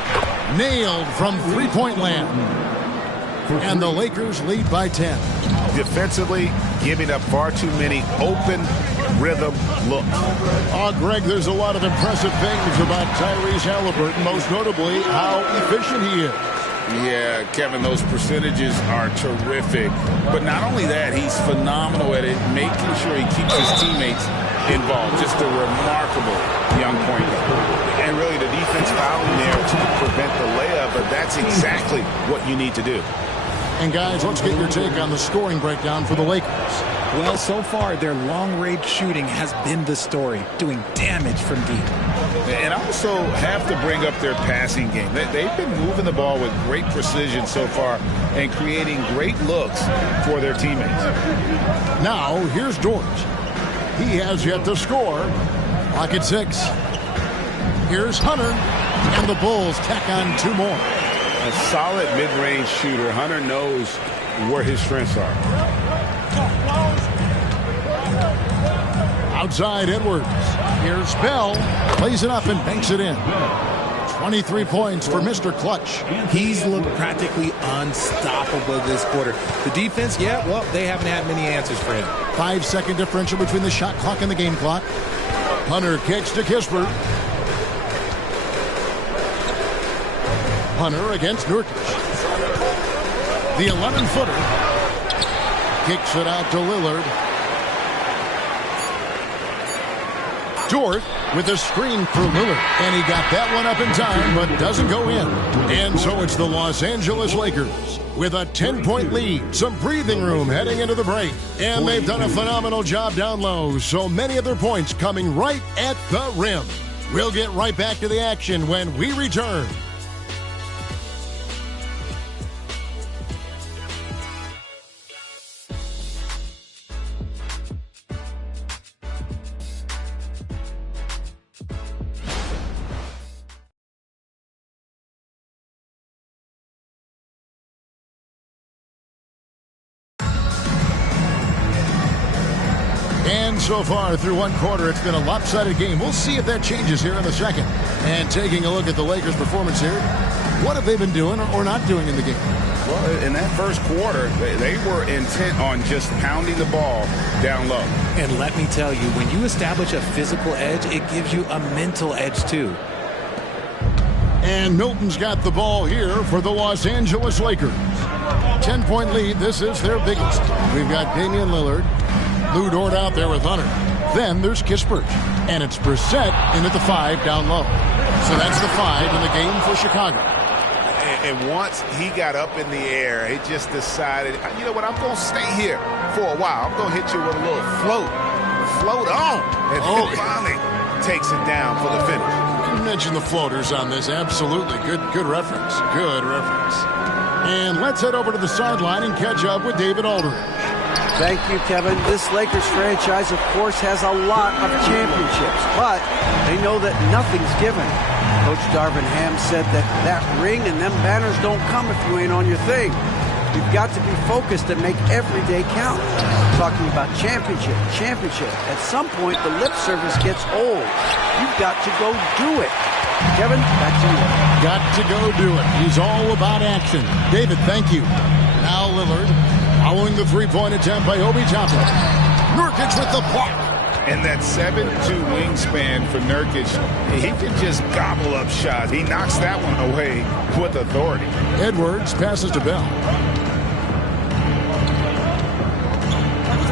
Nailed from three-point land. And the Lakers lead by 10. Defensively, giving up far too many open rhythm looks. Oh, Greg, there's a lot of impressive things about Tyrese Halliburton, most notably how efficient he is. Yeah, Kevin, those percentages are terrific. But not only that, he's phenomenal at it, making sure he keeps his teammates involved. Just a remarkable young point guard. And really, the defense fouling there to prevent the layup, but that's exactly what you need to do. And guys, let's get your take on the scoring breakdown for the Lakers. Well, so far, their long-range shooting has been the story, doing damage from deep. And also have to bring up their passing game. They've been moving the ball with great precision so far and creating great looks for their teammates. Now, here's George. He has yet to score. Clock at 6. Here's Hunter, and the Bulls tack on 2 more. A solid mid-range shooter. Hunter knows where his strengths are. Outside Edwards. Here's Bell. Plays it up and banks it in. 23 points for Mr. Clutch. He's looked practically unstoppable this quarter. The defense, yeah, well, they haven't had many answers for him. 5-second differential between the shot clock and the game clock. Hunter kicks to Kispert. Hunter against Nurkic. The 11-footer kicks it out to Lillard. Dort with a screen for Lillard, and he got that one up in time, but doesn't go in. And so it's the Los Angeles Lakers with a 10-point lead, some breathing room heading into the break. And they've done a phenomenal job down low, so many of their points coming right at the rim. We'll get right back to the action when we return. So far through one quarter, it's been a lopsided game. We'll see if that changes here in the second. And taking a look at the Lakers' performance here, what have they been doing or not doing in the game? Well, in that first quarter, they were intent on just pounding the ball down low. And let me tell you, when you establish a physical edge, it gives you a mental edge too. And Milton's got the ball here for the Los Angeles Lakers. 10-point lead. This is their biggest. We've got Damian Lillard. Lou Dort out there with Hunter. Then there's Kispert. And it's Brissett in at the 5 down low. So that's the 5 in the game for Chicago. And once he got up in the air, he just decided, you know what, I'm going to stay here for a while. I'm going to hit you with a little float. Float on. And then finally takes it down for the finish. You mentioned the floaters on this. Absolutely. Good reference. Good reference. And let's head over to the sideline and catch up with David Aldridge. Thank you, Kevin. This Lakers franchise, of course, has a lot of championships, but they know that nothing's given. Coach Darvin Ham said that ring and them banners don't come if you ain't on your thing. You've got to be focused and make every day count. Talking about championship. At some point, the lip service gets old. You've got to go do it. Kevin, back to you. Got to go do it. He's all about action. David, thank you. Now Lillard. Following the three-point attempt by Obi Toppin. Nurkic with the block. And that 7'2" wingspan for Nurkic, he can just gobble up shots. He knocks that one away with authority. Edwards passes to Bell.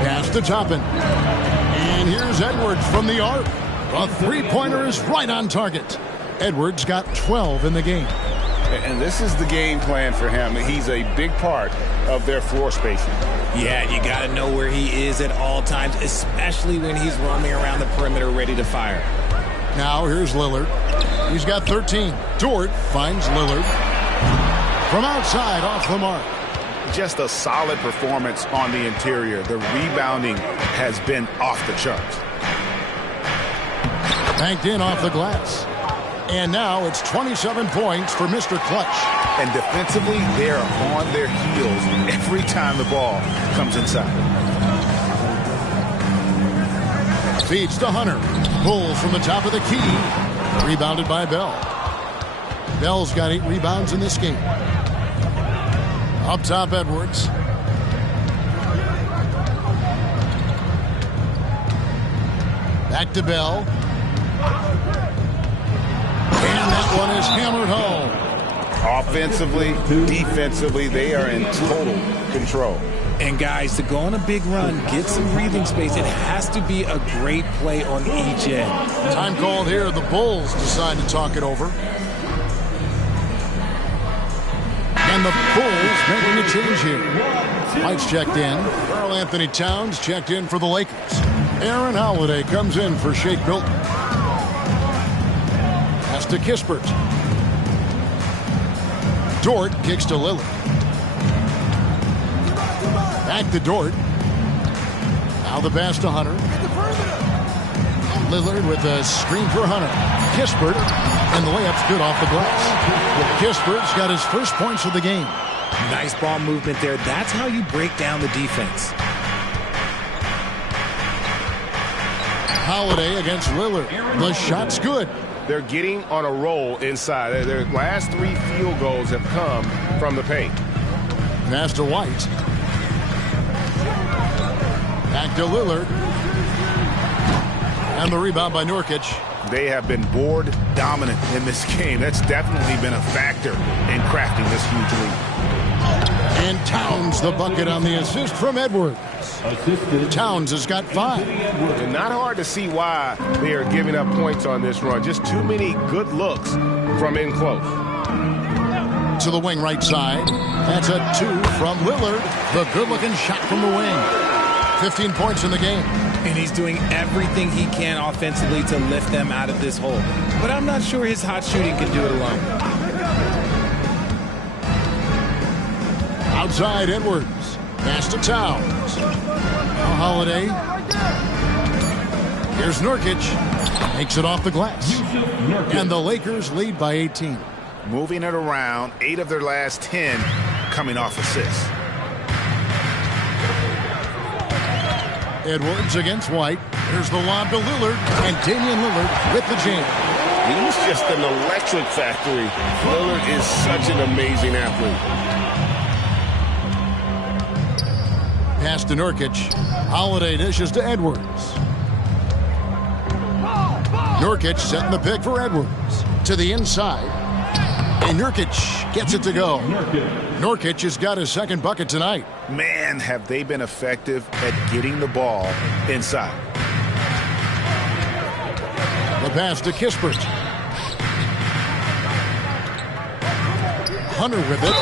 Pass to Toppin. And here's Edwards from the arc. A three-pointer is right on target. Edwards got 12 in the game. And this is the game plan for him. He's a big part of their floor spacing. Yeah, you got to know where he is at all times, especially when he's roaming around the perimeter ready to fire. Now here's Lillard. He's got 13. Dort finds Lillard. From outside, off the mark. Just a solid performance on the interior. The rebounding has been off the charts. Banked in off the glass. And now it's 27 points for Mr. Clutch. And defensively, they're on their heels every time the ball comes inside. Feeds to Hunter. Pulls from the top of the key. Rebounded by Bell. Bell's got 8 rebounds in this game. Up top, Edwards. Back to Bell. And that one is hammered home. Offensively, defensively, they are in total control. And guys, to go on a big run, get some breathing space, it has to be a great play on each end. Time called here. The Bulls decide to talk it over. And the Bulls making a change here. White's checked in. Karl Anthony Towns checked in for the Lakers. Aaron Holiday comes in for Shake Milton. Pass to Kispert. Dort kicks to Lillard. Back to Dort. Now the pass to Hunter. Lillard with a screen for Hunter. Kispert, and the layup's good off the glass. Kispert's got his first points of the game. Nice ball movement there. That's how you break down the defense. Holiday against Lillard. The shot's good. They're getting on a roll inside. Their last 3 field goals have come from the paint. Pass to White. Back to Lillard. And the rebound by Nurkic. They have been board dominant in this game. That's definitely been a factor in crafting this huge lead. And Towns the bucket on the assist from Edwards. Towns has got 5. And not hard to see why they are giving up points on this run. Just too many good looks from in close. To the wing right side. That's a 2 from Lillard. The good-looking shot from the wing. 15 points in the game. And he's doing everything he can offensively to lift them out of this hole. But I'm not sure his hot shooting can do it alone. Outside Edwards. Pass to Towns. Holiday. Here's Nurkic. Makes it off the glass. And the Lakers lead by 18. Moving it around, 8 of their last 10 coming off assists. Edwards against White. Here's the lob to Lillard. And Damian Lillard with the jam. He's just an electric factory. Lillard is such an amazing athlete. Pass to Nurkic. Holiday dishes to Edwards. Nurkic setting the pick for Edwards. To the inside. And Nurkic gets it to go. Nurkic has got his second bucket tonight. Man, have they been effective at getting the ball inside. The pass to Kispert. Hunter with it.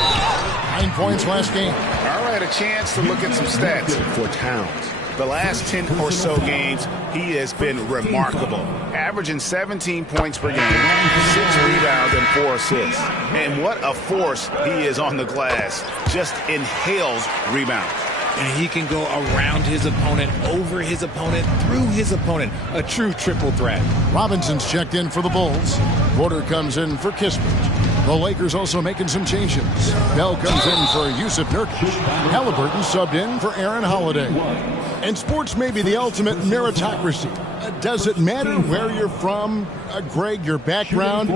9 points last game. All right, a chance to look at some stats for Towns. The last 10 or so games, he has been remarkable. Averaging 17 points per game, 6 rebounds, and 4 assists. And what a force he is on the glass. Just inhales rebounds. And he can go around his opponent, over his opponent, through his opponent. A true triple threat. Robinson's checked in for the Bulls. Porter comes in for Kispert. The Lakers also making some changes. Bell comes in for Yusuf Nurkic. Halliburton subbed in for Aaron Holiday. And sports may be the ultimate meritocracy. Does it matter where you're from, Greg, your background?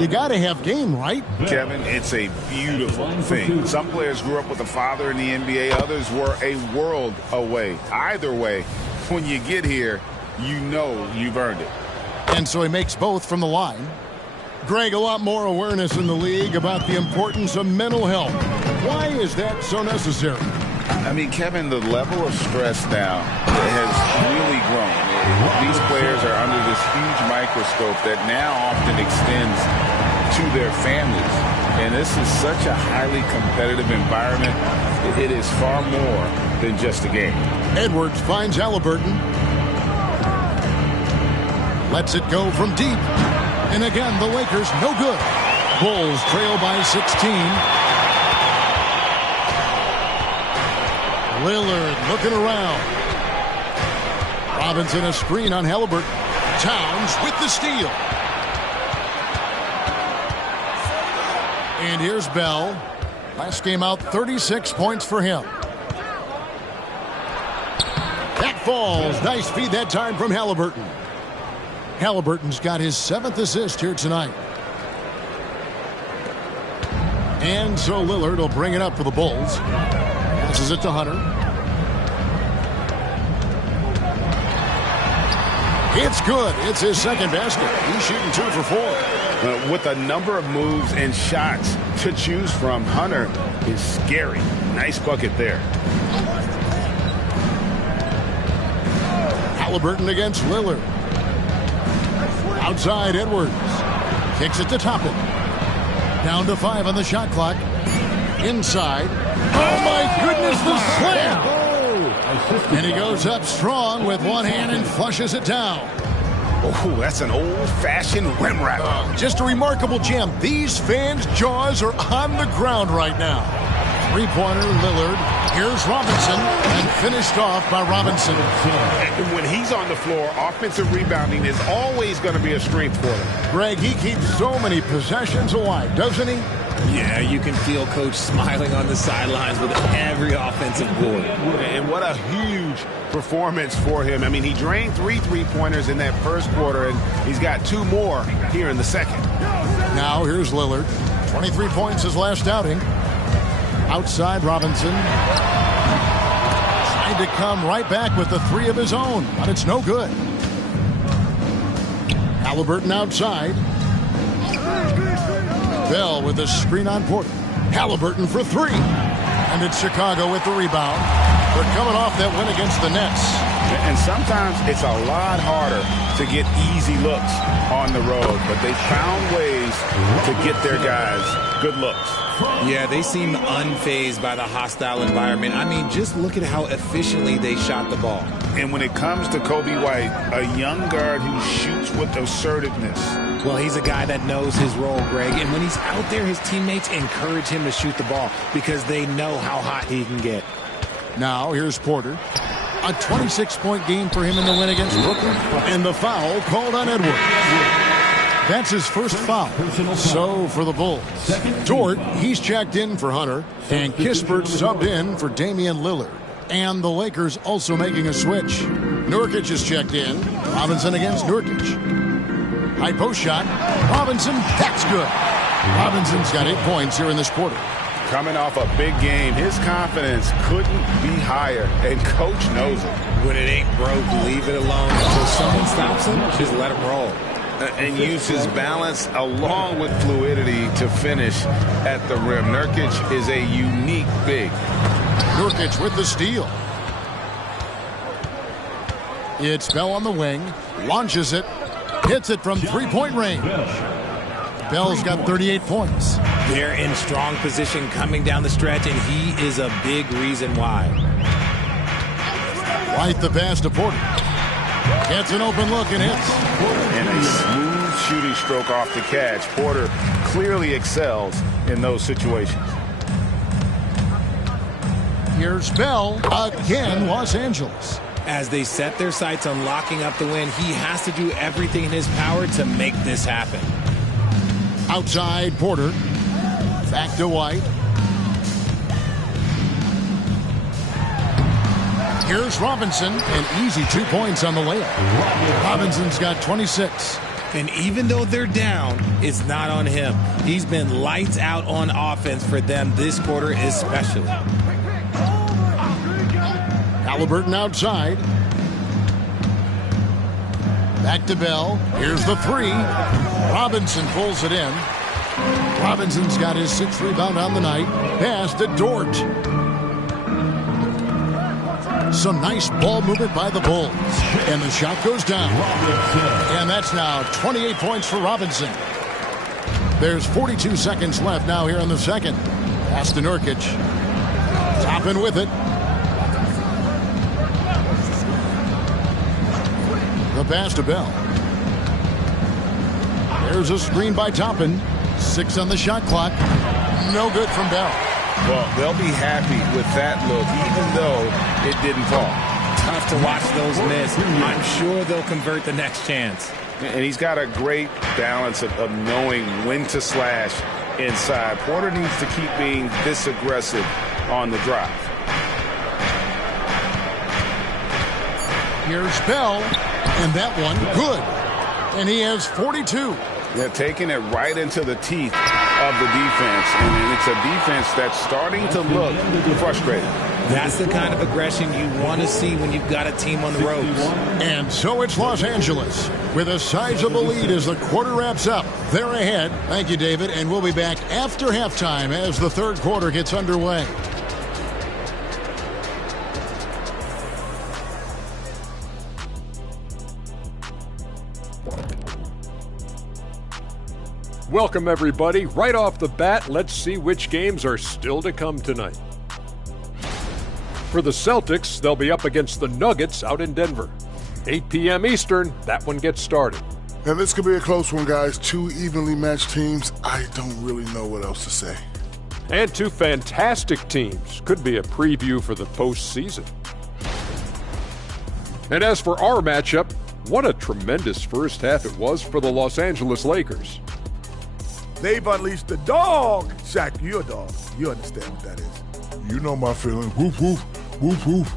You got to have game, right? Kevin, it's a beautiful thing. Some players grew up with a father in the NBA. Others were a world away. Either way, when you get here, you know you've earned it. And so he makes both from the line. Greg, a lot more awareness in the league about the importance of mental health. Why is that so necessary? I mean, Kevin, the level of stress now has really grown. These players are under this huge microscope that now often extends to their families. And this is such a highly competitive environment. It is far more than just a game. Edwards finds Halliburton. Lets it go from deep. And again, the Lakers no good. Bulls trail by 16. Lillard looking around. Robinson a screen on Halliburton. Towns with the steal. And here's Bell. Last game out, 36 points for him. That falls. Nice feed that time from Halliburton. Halliburton's got his 7th assist here tonight. And so Lillard will bring it up for the Bulls. Passes it to Hunter. It's good. It's his second basket. He's shooting 2 for 4. With a number of moves and shots to choose from, Hunter is scary. Nice bucket there. Halliburton against Lillard. Outside Edwards. Kicks it to Toppin. Down to 5 on the shot clock. Inside. Oh my goodness, the slam! And he goes up strong with one hand and flushes it down. Oh, that's an old-fashioned rim wrap. Just a remarkable jam. These fans' jaws are on the ground right now. Three-pointer, Lillard. Here's Robinson, and finished off by Robinson. And when he's on the floor, offensive rebounding is always going to be a strength for him. Greg, he keeps so many possessions alive, doesn't he? Yeah, you can feel Coach smiling on the sidelines with every offensive board. And what a huge performance for him. I mean, he drained 3 three-pointers in that first quarter, and he's got 2 more here in the second. Now here's Lillard. 23 points his last outing. Outside Robinson. Trying to come right back with the 3 of his own, but it's no good. Halliburton outside. Bell with a screen on Porter. Halliburton for three. And it's Chicago with the rebound. They're coming off that win against the Nets. And sometimes it's a lot harder to get easy looks on the road, but they found ways to get their guys good looks. Yeah, they seem unfazed by the hostile environment. I mean, just look at how efficiently they shot the ball. And when it comes to Kobe White, a young guard who shoots with assertiveness. Well, he's a guy that knows his role, Greg. And when he's out there, his teammates encourage him to shoot the ball because they know how hot he can get. Now, here's Porter. A 26-point game for him in the win against Brooklyn. And the foul called on Edwards. That's his first foul. So for the Bulls. Dort, he's checked in for Hunter. And Kispert subbed in for Damian Lillard. And the Lakers also making a switch. Nurkic is checked in. Robinson against Nurkic. High post shot. Robinson, that's good. Robinson's got 8 points here in this quarter. Coming off a big game, his confidence couldn't be higher, and Coach knows it. When it ain't broke, leave it alone. Until someone stops him, just let him roll. And use his balance along with fluidity to finish at the rim. Nurkic is a unique big. Nurkic with the steal. It's Bell on the wing, launches it, hits it from three-point range. Bell's got 38 points. They're in strong position coming down the stretch, and he is a big reason why. White the pass to Porter. Gets an open look and hits. And a smooth shooting stroke off the catch. Porter clearly excels in those situations. Here's Bell again, Los Angeles. As they set their sights on locking up the win, he has to do everything in his power to make this happen. Outside Porter. Back to White. Here's Robinson, and easy 2 points on the layup. Robinson's got 26. And even though they're down, it's not on him. He's been lights out on offense for them this quarter especially. Halliburton outside. Back to Bell. Here's the three. Robinson pulls it in. Robinson's got his 6th rebound on the night. Pass to Dort. Some nice ball movement by the Bulls. And the shot goes down. And that's now 28 points for Robinson. There's 42 seconds left now here in the second. Pass to Nurkic. Toppin with it. The pass to Bell. There's a screen by Toppin. 6 on the shot clock. No good from Bell. Well, they'll be happy with that look, even though it didn't fall. Tough to watch those miss. I'm sure they'll convert the next chance. And he's got a great balance of knowing when to slash inside. Porter needs to keep being this aggressive on the drive. Here's Bell, and that one good. And he has 42. They're taking it right into the teeth of the defense, and it's a defense that's starting to look frustrated. That's the kind of aggression you want to see when you've got a team on the ropes. And so it's Los Angeles with a sizable lead as the quarter wraps up. They're ahead. Thank you, David, and we'll be back after halftime as the third quarter gets underway. Welcome, everybody. Right off the bat, let's see which games are still to come tonight. For the Celtics, they'll be up against the Nuggets out in Denver. 8 p.m. Eastern, that one gets started. And this could be a close one, guys. 2 evenly matched teams. I don't really know what else to say. And 2 fantastic teams. Could be a preview for the postseason. And as for our matchup, what a tremendous first half it was for the Los Angeles Lakers. They've unleashed the dog. Shaq, you're a dog. You understand what that is. You know my feeling. Woof, woof, woof, woof.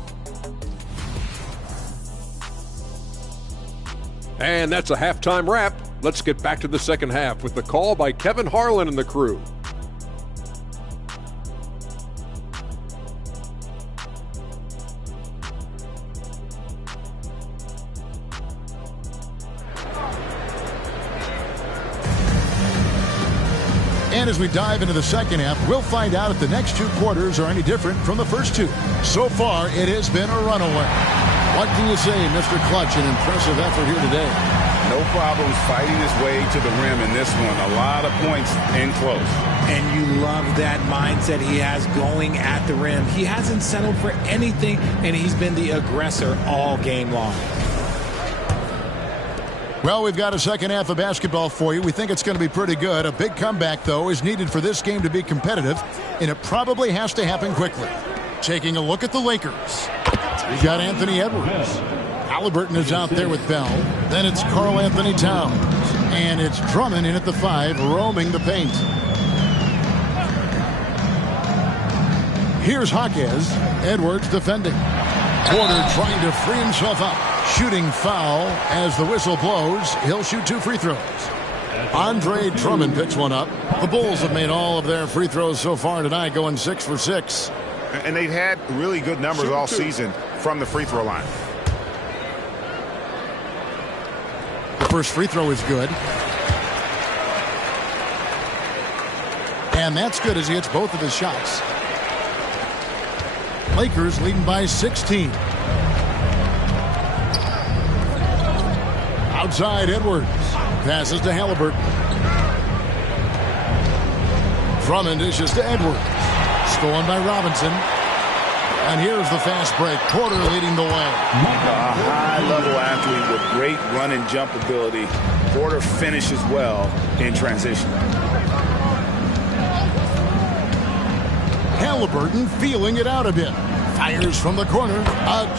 And that's a halftime wrap. Let's get back to the second half with the call by Kevin Harlan and the crew. And as we dive into the second half, we'll find out if the next 2 quarters are any different from the first 2. So far, it has been a runaway. What can you say, Mr. Clutch? An impressive effort here today. No problems fighting his way to the rim in this one. A lot of points in close. And you love that mindset he has going at the rim. He hasn't settled for anything, and he's been the aggressor all game long. Well, we've got a second half of basketball for you. We think it's going to be pretty good. A big comeback, though, is needed for this game to be competitive, and it probably has to happen quickly. Taking a look at the Lakers. We got Anthony Edwards. Halliburton is out there with Bell. Then it's Karl Anthony Towns. And it's Drummond in at the 5, roaming the paint. Here's Jaquez. Edwards defending. Porter trying to free himself up. Shooting foul as the whistle blows. He'll shoot 2 free throws. Andre Drummond picks one up. The Bulls have made all of their free throws so far tonight, going 6 for 6. And they've had really good numbers all season from the free throw line. The first free throw is good. And that's good as he hits both of his shots. Lakers leading by 16. Outside Edwards. Passes to Halliburton. Drummond dishes to Edwards. Stolen by Robinson. And here's the fast break. Porter leading the way. A high-level athlete with great run and jump ability. Porter finishes well in transition. Halliburton feeling it out a bit. Fires from the corner.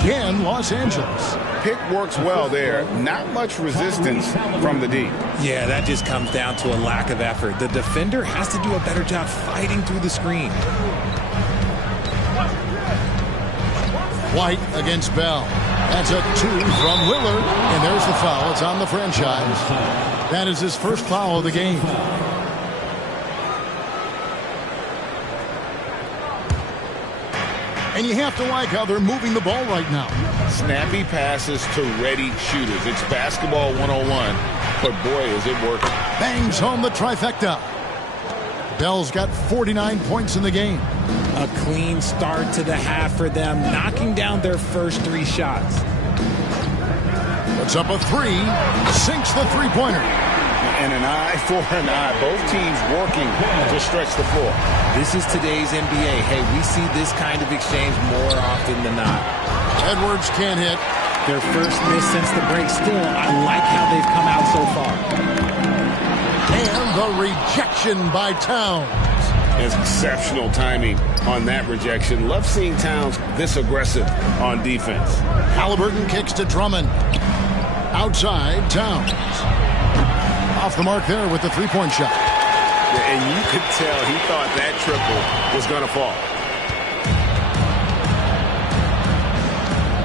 Again, Los Angeles. Pick works well there. Not much resistance from the D. Yeah, that just comes down to a lack of effort. The defender has to do a better job fighting through the screen. White against Bell. That's a 2 from Lillard. And there's the foul. It's on the franchise. That is his first foul of the game. And you have to like how they're moving the ball right now. Snappy passes to ready shooters. It's basketball 101, but boy, is it working. Bangs home the trifecta. Bell's got 49 points in the game. A clean start to the half for them, knocking down their first 3 shots. Puts up a 3, sinks the three-pointer. And an eye for an eye. Both teams working to stretch the floor. This is today's NBA. Hey, we see this kind of exchange more often than not. Edwards can't hit. Their first miss since the break. Still, I like how they've come out so far. And the rejection by Towns. It's exceptional timing on that rejection. Love seeing Towns this aggressive on defense. Halliburton kicks to Drummond. Outside, Towns. Off the mark there with the three-point shot. And you could tell he thought that triple was going to fall.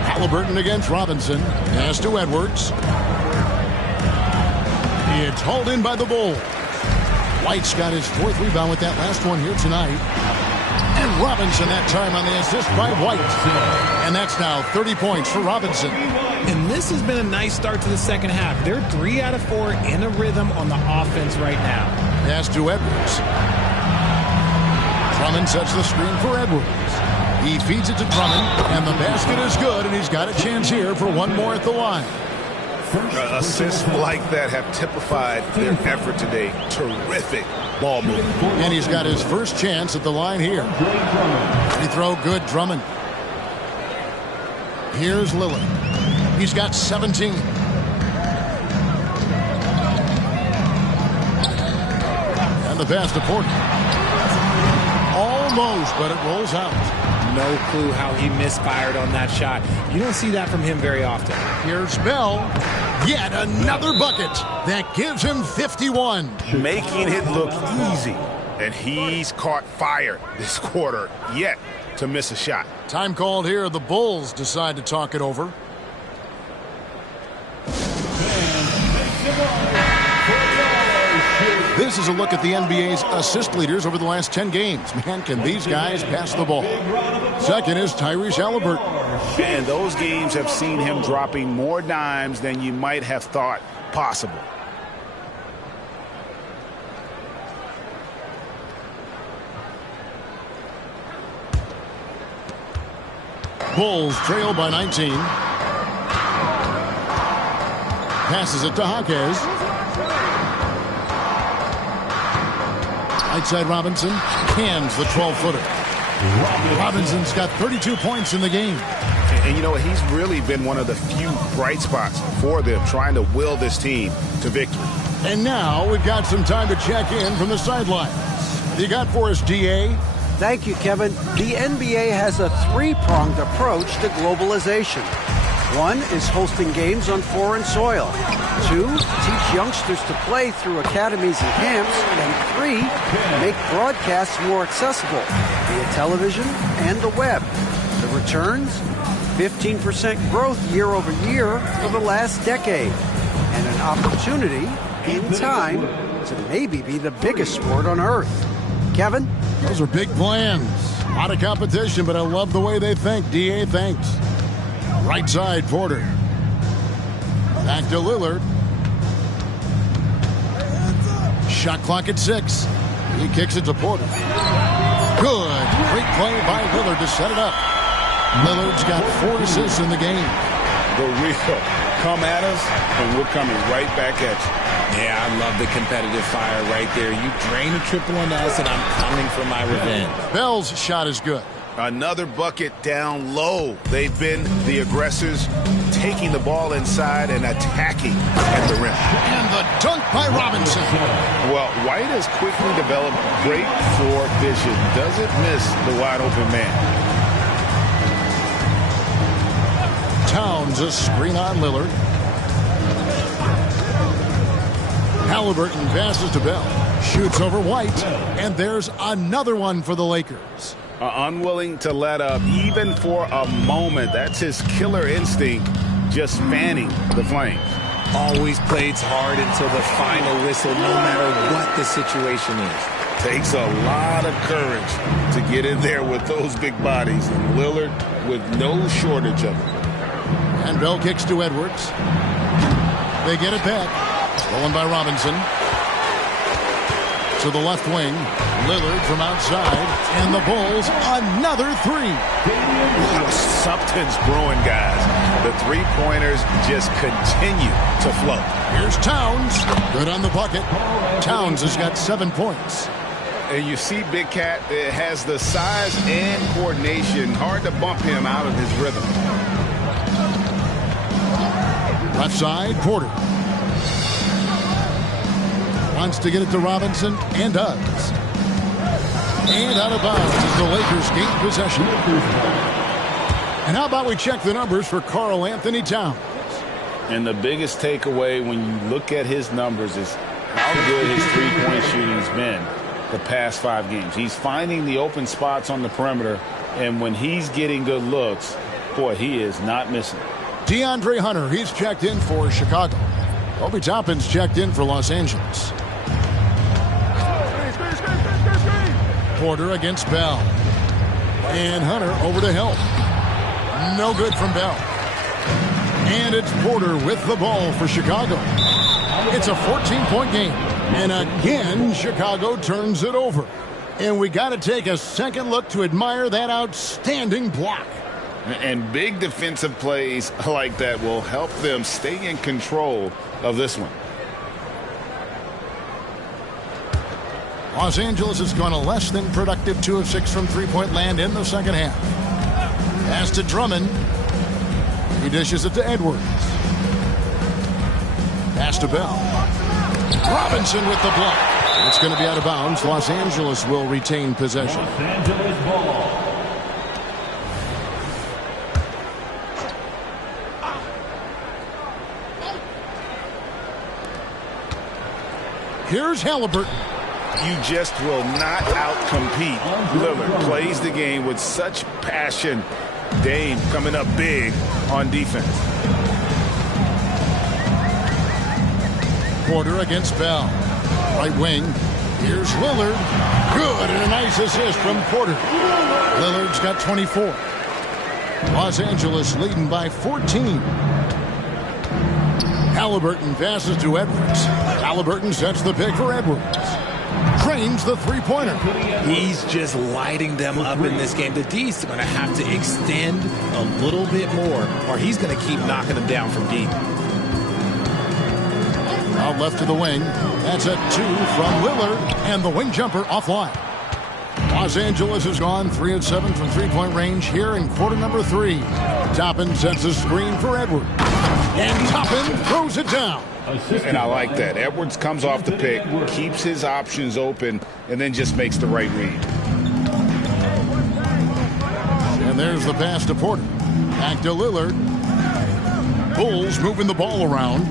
Halliburton against Robinson. Pass to Edwards. It's hauled in by the Bulls. White's got his 4th rebound with that last one here tonight. And Robinson that time on the assist by White. And that's now 30 points for Robinson. And this has been a nice start to the second half. They're 3 out of 4 in a rhythm on the offense right now. Pass to Edwards. Drummond sets the screen for Edwards. He feeds it to Drummond, and the basket is good, and he's got a chance here for one more at the line. Assists like that have typified their effort today. Terrific ball movement. And he's got his first chance at the line here. Free throw good, Drummond. Here's Lillard. He's got 17. And the pass to Porter. Almost, but it rolls out. No clue how he misfired on that shot. You don't see that from him very often. Here's Bell. Yet another bucket. That gives him 51. Making it look easy. And he's caught fire this quarter yet to miss a shot. Time called here. The Bulls decide to talk it over. This is a look at the NBA's assist leaders over the last 10 games. Man, can these guys pass the ball? Second is Tyrese Halliburton. And those games have seen him dropping more dimes than you might have thought possible. Bulls trail by 19. Passes it to Jaquez. Right side Robinson cans the 12-footer. Robinson's got 32 points in the game. And you know, he's really been one of the few bright spots for them, trying to will this team to victory. And now we've got some time to check in from the sidelines. What do you got for us, DA? Thank you, Kevin. The NBA has a three-pronged approach to globalization. One is hosting games on foreign soil. Two, teach youngsters to play through academies and camps. And three, make broadcasts more accessible via television and the web. The returns? 15% growth year over year for the last decade. And an opportunity, in time, to maybe be the biggest sport on earth. Kevin? Those are big plans. A lot of competition, but I love the way they think. DA, thanks. Right side, Porter. Back to Lillard. Shot clock at 6. He kicks it to Porter. Good. Great play by Lillard to set it up. Lillard's got 4 assists in the game. The real come at us, and we're coming right back at you. Yeah, I love the competitive fire right there. You drain a triple on us, and I'm coming for my revenge. Bell's shot is good. Another bucket down low. They've been the aggressors, taking the ball inside and attacking at the rim. And the dunk by Robinson. Well, White has quickly developed great floor vision. Doesn't miss the wide open man. Towns a screen on Lillard. Halliburton passes to Bell. Shoots over White. And there's another one for the Lakers. Unwilling to let up even for a moment. That's his killer instinct, just fanning the flames. Always plays hard until the final whistle, no matter what the situation is. Takes a lot of courage to get in there with those big bodies. And Lillard with no shortage of them. And Bell kicks to Edwards. They get it back. Stolen by Robinson. To the left wing. Lillard from outside. And the Bulls, another 3. Something's brewing, guys. The three-pointers just continue to flow. Here's Towns. Good on the bucket. Towns has got 7 points. And you see Big Cat has the size and coordination. Hard to bump him out of his rhythm. Left side, Porter. Wants to get it to Robinson, and does. And out of bounds as the Lakers gain possession. And how about we check the numbers for Karl Anthony Towns? And the biggest takeaway when you look at his numbers is how good his three-point shooting has been the past 5 games. He's finding the open spots on the perimeter, and when he's getting good looks, boy, he is not missing. DeAndre Hunter, he's checked in for Chicago. Obi Toppin's checked in for Los Angeles. Porter against Bell. And Hunter over to help. No good from Bell. And it's Porter with the ball for Chicago. It's a 14-point game. And again, Chicago turns it over. And we got to take a second look to admire that outstanding block. And big defensive plays like that will help them stay in control of this one. Los Angeles has gone a less than productive 2 of 6 from three-point land in the second half. Pass to Drummond. He dishes it to Edwards. Pass to Bell. Robinson with the block. It's going to be out of bounds. Los Angeles will retain possession. Los Angeles ball. Here's Halliburton. You just will not outcompete Lillard. Plays the game with such passion. Dame coming up big on defense. Porter against Bell. Right wing. Here's Lillard. Good, and a nice assist from Porter. Lillard's got 24. Los Angeles leading by 14. Halliburton passes to Edwards. Halliburton sets the pick for Edwards. drains the three-pointer. He's just lighting them up in this game. The D's going to have to extend a little bit more, or he's going to keep knocking them down from deep. Out left to the wing. That's a 2 from Lillard, and the wing jumper offline. Los Angeles has gone 3 of 7 from three-point range here in quarter number 3. Toppin sets a screen for Edwards. And Toppin throws it down. And I like that. Edwards comes off the pick, keeps his options open, and then just makes the right read. And there's the pass to Porter. Back to Lillard. Bulls moving the ball around.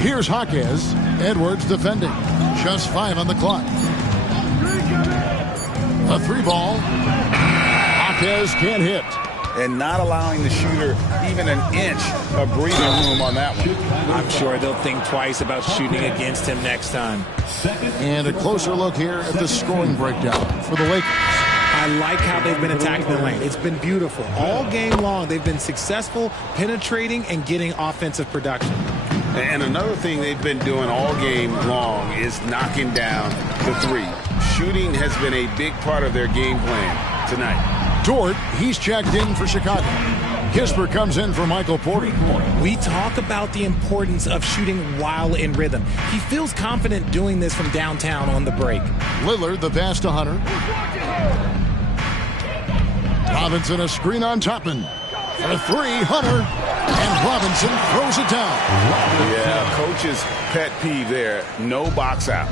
Here's Jaquez. Edwards defending. Just 5 on the clock. A 3-ball. Jaquez can't hit. And not allowing the shooter even an inch of breathing room on that one. I'm sure they'll think twice about shooting against him next time. And a closer look here at the scoring breakdown for the Lakers. I like how they've been attacking the lane. It's been beautiful. All game long, they've been successful penetrating and getting offensive production. And another thing they've been doing all game long is knocking down the three. Shooting has been a big part of their game plan tonight. Dort, he's checked in for Chicago. Kispert comes in for Michael Porter. We talk about the importance of shooting while in rhythm. He feels confident doing this from downtown on the break. Lillard, the pass to Hunter. Robinson, a screen on Toppin. For 3, Hunter. And Robinson throws it down. Yeah, coach's pet peeve there. No box out.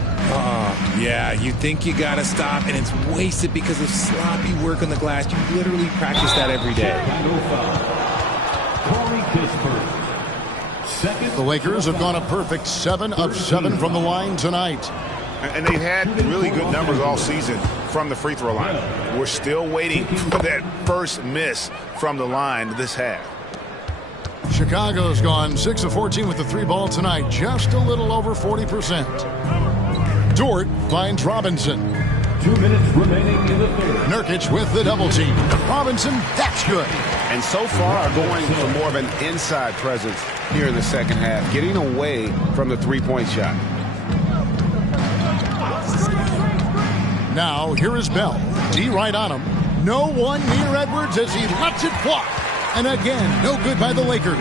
Yeah, you think you got to stop, and it's wasted because of sloppy work on the glass. You literally practice that every day. The Lakers have gone a perfect 7 of 7 from the line tonight. And they've had really good numbers all season from the free throw line. We're still waiting for that first miss from the line this half. Chicago's gone 6 of 14 with the 3-ball tonight, just a little over 40%. Dort finds Robinson. 2 minutes remaining in the third. Nurkic with the double team. Robinson, that's good. And so far are going for more of an inside presence here in the second half, getting away from the three-point shot. Now, here is Bell. D right on him. No one near Edwards as he lets it fly. And again, no good by the Lakers.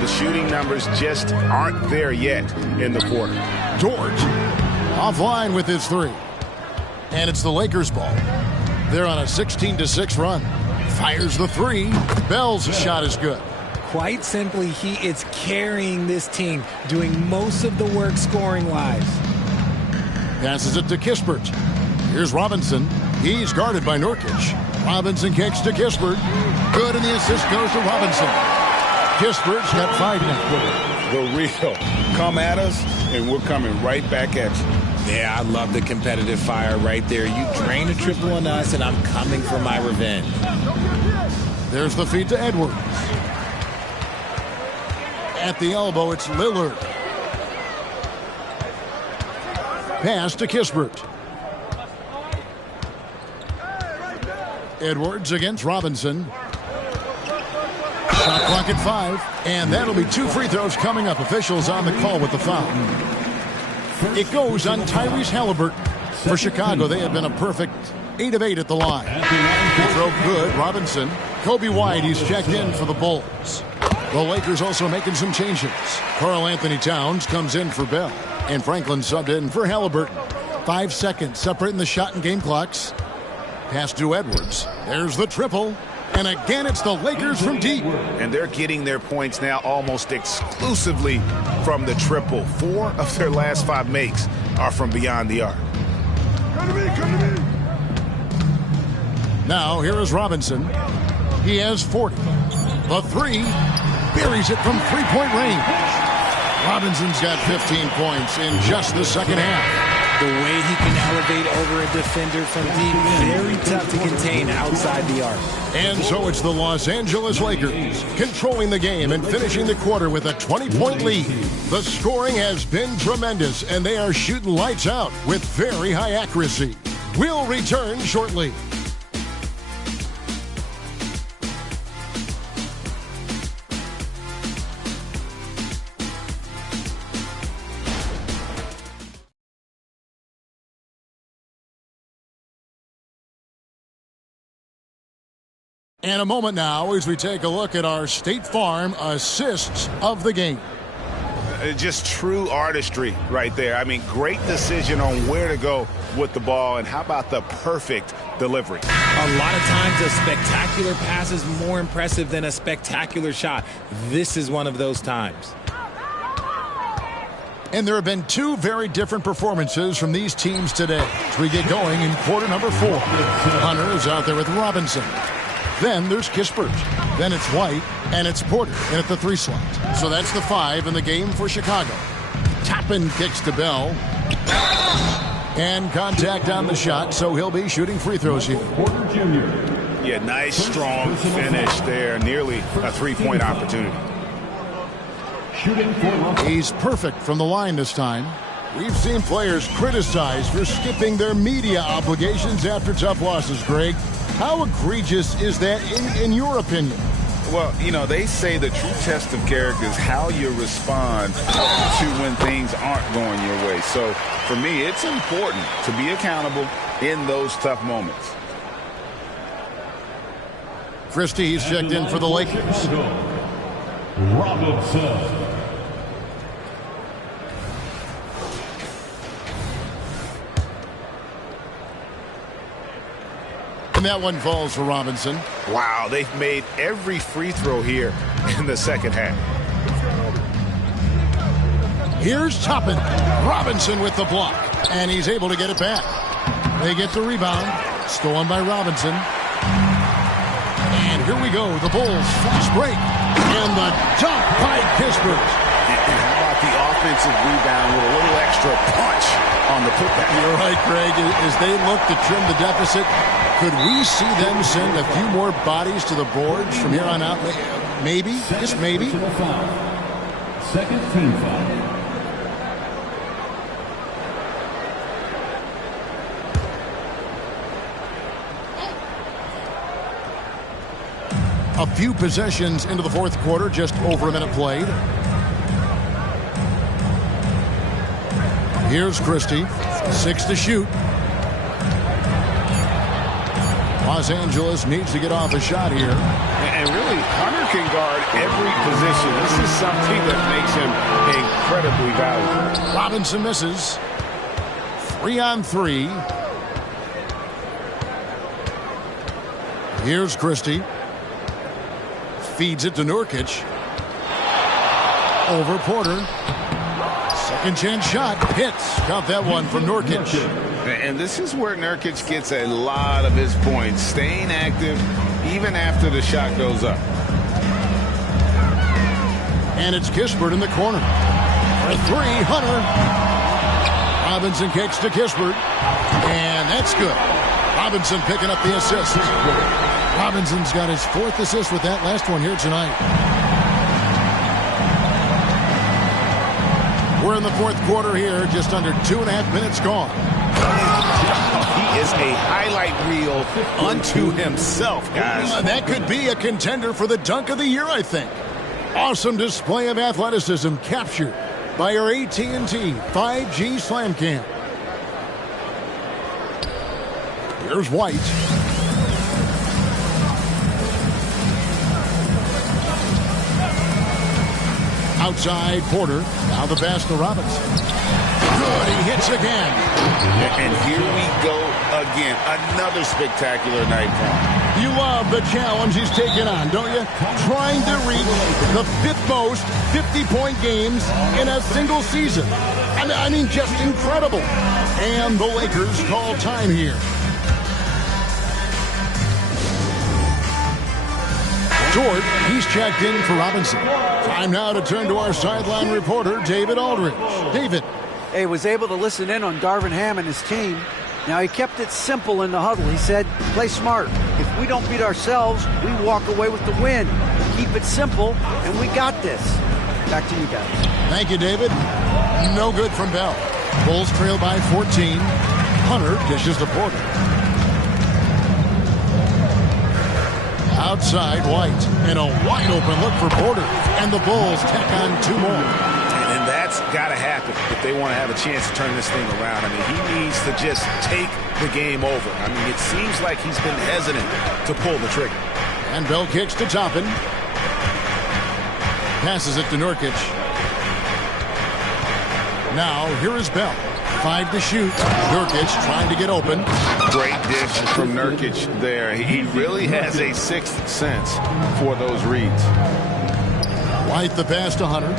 The shooting numbers just aren't there yet in the quarter. Dort offline with his 3. And it's the Lakers' ball. They're on a 16-6 run. Fires the 3. Bell's shot is good. Quite simply, he is carrying this team, doing most of the work scoring-wise. Passes it to Kispert. Here's Robinson. He's guarded by Nurkic. Robinson kicks to Kispert. Good, and the assist goes to Robinson. Kispert's got 5 now. The real. Come at us, and we're coming right back at you. Yeah, I love the competitive fire right there. You drain a triple on us, and I'm coming for my revenge. There's the feed to Edwards. At the elbow, it's Lillard. Pass to Kispert. Edwards against Robinson. Shot clock at 5, and that'll be 2 free throws coming up. Officials on the call with the foul. It goes on Tyrese Halliburton. For Chicago, they have been a perfect 8 of 8 at the line. Free throw good. Robinson. Kobe White, he's checked in for the Bulls. The Lakers also making some changes. Karl Anthony Towns comes in for Bell, and Franklin subbed in for Halliburton. 5 seconds separating the shot and game clocks. Pass to Edwards. There's the triple. And again, it's the Lakers from deep. And they're getting their points now almost exclusively from the triple. 4 of their last 5 makes are from beyond the arc. Now, here is Robinson. He has 40. The 3 buries it from 3-point range. Robinson's got 15 points in just the second half. The way he can elevate over a defender from deep, very tough to contain outside the arc. And so it's the Los Angeles Lakers controlling the game and finishing the quarter with a 20-point lead. The scoring has been tremendous, and they are shooting lights out with very high accuracy. We'll return shortly. And a moment now as we take a look at our State Farm assists of the game. Just true artistry right there. I mean, great decision on where to go with the ball, and how about the perfect delivery? A lot of times a spectacular pass is more impressive than a spectacular shot. This is one of those times. And there have been two very different performances from these teams today as we get going in quarter number 4. Hunter is out there with Robinson. Then there's Kispert. Then it's White, and it's Porter in at the 3 slot. So that's the 5 in the game for Chicago. Toppin kicks to Bell. And contact on the shot, so he'll be shooting free throws here. Porter Jr. Yeah, nice, strong finish there. Nearly a 3-point opportunity. He's perfect from the line this time. We've seen players criticized for skipping their media obligations after tough losses, Greg. How egregious is that in your opinion? Well, you know, they say the true test of character is how you respond to when things aren't going your way. So, for me, it's important to be accountable in those tough moments. Christie, he's checked in for the Lakers. Robinson. And that one falls for Robinson. Wow, they've made every free throw here in the second half. Here's Toppin. Robinson with the block. And he's able to get it back. They get the rebound. Stolen by Robinson. And here we go. The Bulls flash break. And the dunk by Kispert. And how about the offensive rebound with a little extra punch on the putback? You're right, Greg. As they look to trim the deficit, could we see them send a few more bodies to the boards from here on out? Maybe, just maybe. Second team foul. A few possessions into the fourth quarter, just over a minute played. Here's Christie, 6 to shoot. Los Angeles needs to get off a shot here. And really, Hunter can guard every position. This is something that makes him incredibly valuable. Robinson misses. 3 on 3. Here's Christie. Feeds it to Nurkic. Over Porter. Second chance shot. Hits. Count that one from Nurkic. And this is where Nurkic gets a lot of his points. Staying active even after the shot goes up. And it's Kispert in the corner. For 3, Hunter. Robinson kicks to Kispert. And that's good. Robinson picking up the assist. Robinson's got his 4th assist with that last one here tonight. We're in the fourth quarter here, just under 2.5 minutes gone. He is a highlight reel unto himself, guys. That could be a contender for the dunk of the year, I think. Awesome display of athleticism captured by our AT&T 5G Slam Cam. Here's White. Outside Porter. Now the pass to Robinson. Good, he hits again. And here we go again. Another spectacular night for him. You love the challenge he's taking on, don't you? Trying to reach the 5th most 50-point games in a single season. I mean, just incredible. And the Lakers call time here. Dort, he's checked in for Robinson. Time now to turn to our sideline reporter, David Aldridge. David. He was able to listen in on Darvin Ham and his team. Now, he kept it simple in the huddle. He said, play smart. If we don't beat ourselves, we walk away with the win. Keep it simple, and we got this. Back to you guys. Thank you, David. No good from Bell. Bulls trail by 14. Hunter dishes to Porter. Outside White. And a wide open look for Porter. And the Bulls tack on 2 more. And that's got to happen if they want to have a chance to turn this thing around. I mean, he needs to just take the game over. I mean, it seems like he's been hesitant to pull the trigger. And Bell kicks to Toppin. Passes it to Nurkic. Now, here is Bell. 5 to shoot. Nurkic trying to get open. Great dish from Nurkic there. He really has a sixth sense for those reads. White the pass to Hunter.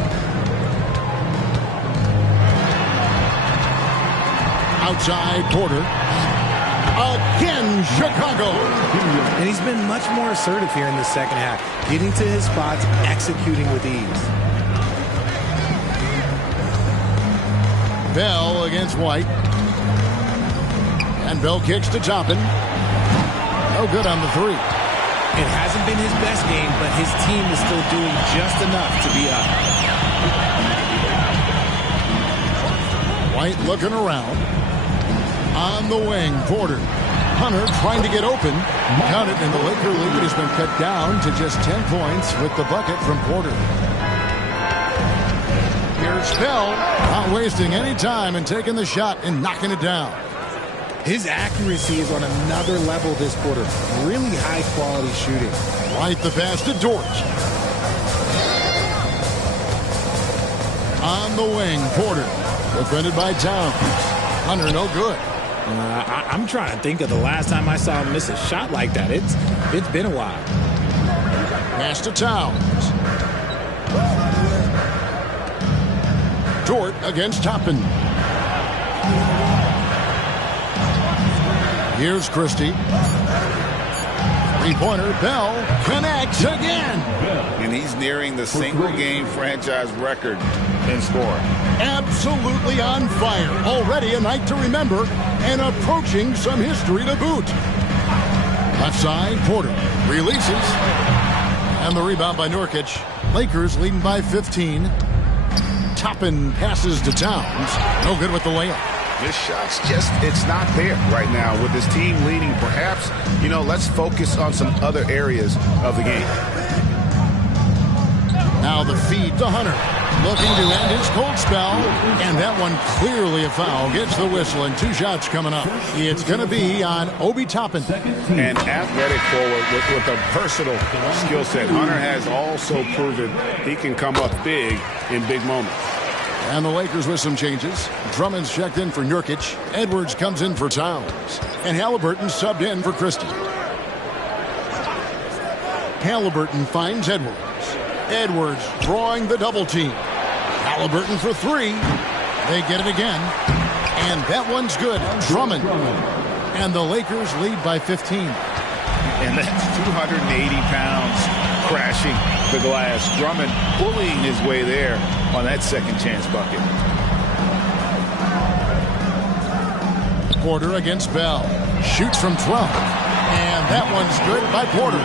Outside Porter. Again, Chicago. And he's been much more assertive here in the second half, getting to his spots, executing with ease. Bell against White. And Bell kicks to Toppin. No good on the three. It hasn't been his best game, but his team is still doing just enough to be up. White looking around. On the wing, Porter. Hunter trying to get open. Count it, and the Laker lead has been cut down to just 10 points with the bucket from Porter. Here's Bell, not wasting any time and taking the shot and knocking it down. His accuracy is on another level this quarter. Really high-quality shooting. White the pass to Dort. On the wing, Porter. Defended by Towns. Hunter, no good. I'm trying to think of the last time I saw him miss a shot like that. It's been a while. Pass to Towns. Dort against Toppin. Here's Christie. Three-pointer. Bell connects again. And he's nearing the single-game franchise record in scoring. Absolutely on fire. Already a night to remember and approaching some history to boot. Left side, Porter releases. And the rebound by Nurkic. Lakers leading by 15. Toppin passes to Towns. No good with the layup. This shot's just, it's not there right now with this team leading. Perhaps, let's focus on some other areas of the game. Now the feed to Hunter. Looking to end his cold spell. And that one clearly a foul. Gets the whistle and 2 shots coming up. It's going to be on Obi Toppin. An athletic forward with a versatile skill set. Hunter has also proven he can come up big in big moments. And the Lakers with some changes. Drummond's checked in for Nurkic. Edwards comes in for Towns. And Halliburton subbed in for Christie. Halliburton finds Edwards. Edwards drawing the double team. Halliburton for 3. They get it again. And that one's good. Drummond. And the Lakers lead by 15. And that's 280 pounds crashing the glass. Drummond bullying his way there on that second chance bucket. Porter against Bell. Shoots from 12. And that one's good by Porter.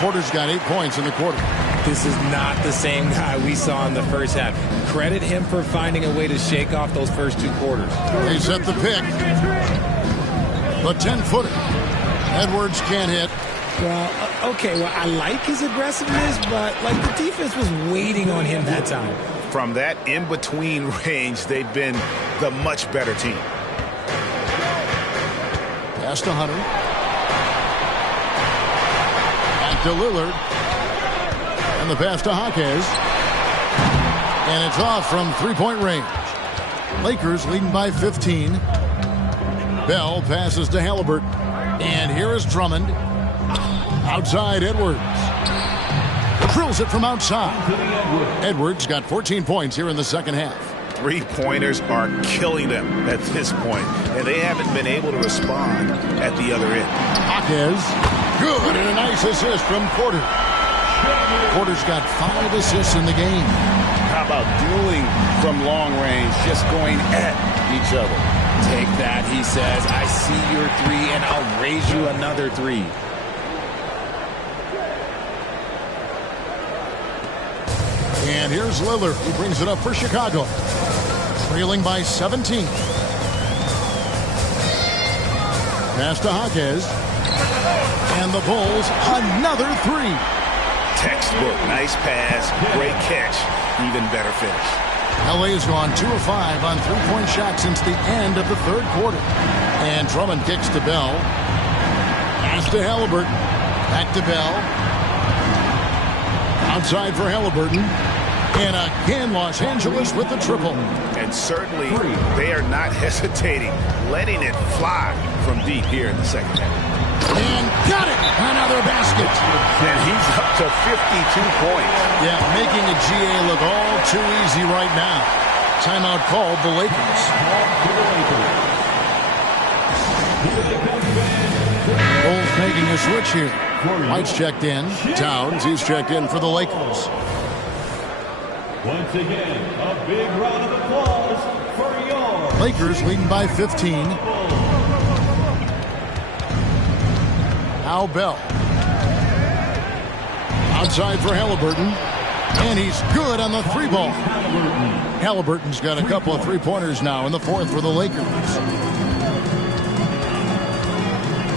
Porter's got 8 points in the quarter. This is not the same guy we saw in the first half. Credit him for finding a way to shake off those first 2 quarters. They set the pick. The 10-footer. Edwards can't hit. Well, okay, I like his aggressiveness, but the defense was waiting on him that time. From that in-between range, they've been the much better team. Pass to Hunter. Back to Lillard. And the pass to Jaquez. And it's off from 3-point range. Lakers leading by 15. Bell passes to Halliburton. And here is Drummond. Outside Edwards. Drills it from outside. Edwards got 14 points here in the second half. 3-pointers are killing them at this point, and they haven't been able to respond at the other end. Jaquez. Good, and a nice assist from Porter. Porter's got 5 assists in the game. How about dueling from long range, just going at each other? Take that, he says. I see your 3, and I'll raise you another 3. And here's Lillard. He brings it up for Chicago. Trailing by 17. Pass to Jaquez. And the Bulls, another 3. Textbook, nice pass, great catch, even better finish. LA has gone 2 of 5 on 3-point shots since the end of the third quarter. And Drummond kicks to Bell. Pass to Halliburton. Back to Bell. Outside for Halliburton. And again, Los Angeles with the triple. And certainly, they are not hesitating, letting it fly from deep here in the second half. And got it! Another basket. And he's up to 52 points. Yeah, making a GA look all too easy right now. Timeout called the Lakers. Bulls making a switch here. White's checked in. Towns, he's checked in for the Lakers. Once again, a big round of applause for your Lakers leading by 15. Now Bell. Outside for Halliburton. And he's good on the three ball. Halliburton's got a couple of three-pointers now in the fourth for the Lakers.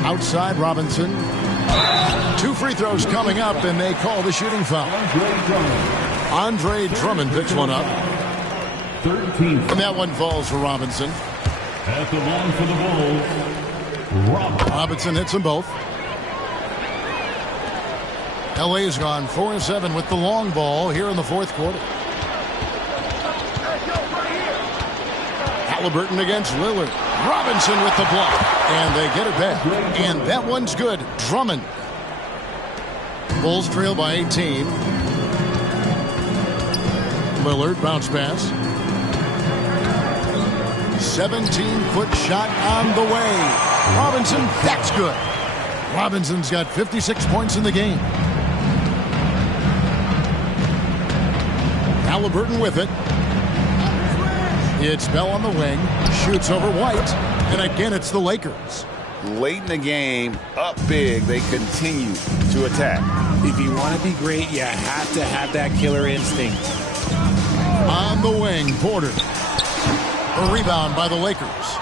Outside Robinson. 2 free throws coming up, and they call the shooting foul. Andre Drummond picks one up. 13. And that one falls for Robinson. At the line for the Bulls, Robinson hits them both. LA's gone 4-7 with the long ball here in the fourth quarter. Halliburton against Lillard. Robinson with the block. And they get it back. And that one's good. Drummond. Bulls trail by 18. Lillard, bounce pass. 17-foot shot on the way. Robinson, that's good. Robinson's got 56 points in the game. Halliburton with it. It's Bell on the wing. Shoots over White. And again, it's the Lakers. Late in the game, up big, they continue to attack. If you want to be great, you have to have that killer instinct. On the wing, Porter. A rebound by the Lakers.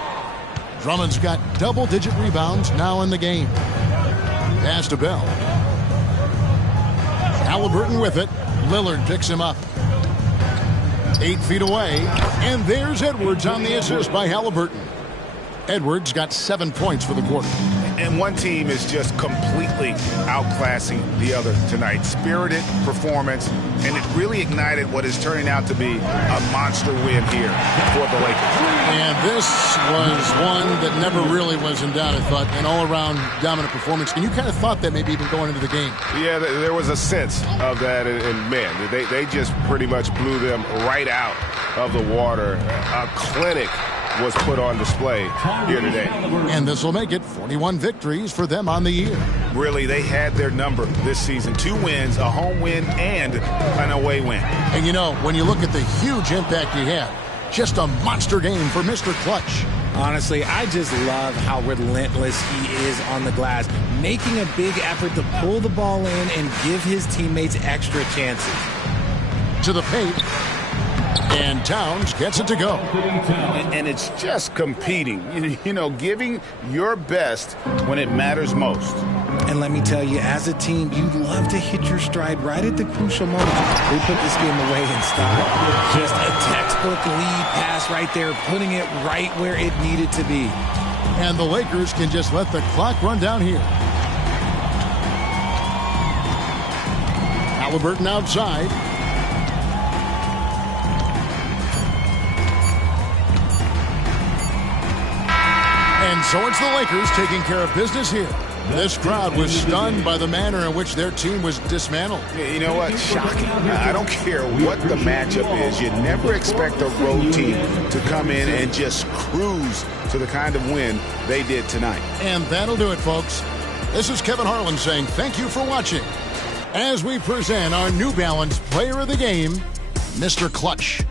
Drummond's got double-digit rebounds now in the game. Pass to Bell. Halliburton with it. Lillard picks him up. 8 feet away. And there's Edwards on the assist by Halliburton. Edwards got 7 points for the quarter. And one team is just completely outclassing the other tonight. Spirited performance, and it really ignited what is turning out to be a monster win here for the Lakers. And this was one that never really was in doubt, I thought. An all-around dominant performance. And you kind of thought that maybe even going into the game. Yeah, there was a sense of that, and man, they just pretty much blew them right out of the water. A clinic was put on display here today. And this will make it 41 victories for them on the year. Really, they had their number this season. 2 wins, a home win, and an away win. And you know, when you look at the huge impact he had, just a monster game for Mr. Clutch. Honestly, I just love how relentless he is on the glass, making a big effort to pull the ball in and give his teammates extra chances. To the paint. And Towns gets it to go. And it's just competing, you know, giving your best when it matters most. And let me tell you, as a team, you love to hit your stride right at the crucial moment. They put this game away in style. Just a textbook lead pass right there, putting it right where it needed to be. And the Lakers can just let the clock run down here. Halliburton outside. And so it's the Lakers taking care of business here. This crowd was stunned by the manner in which their team was dismantled. You know what? Shocking. I don't care what the matchup is. You never expect a road team to come in and just cruise to the kind of win they did tonight. And that'll do it, folks. This is Kevin Harlan saying thank you for watching as we present our New Balance Player of the Game, Mr. Clutch.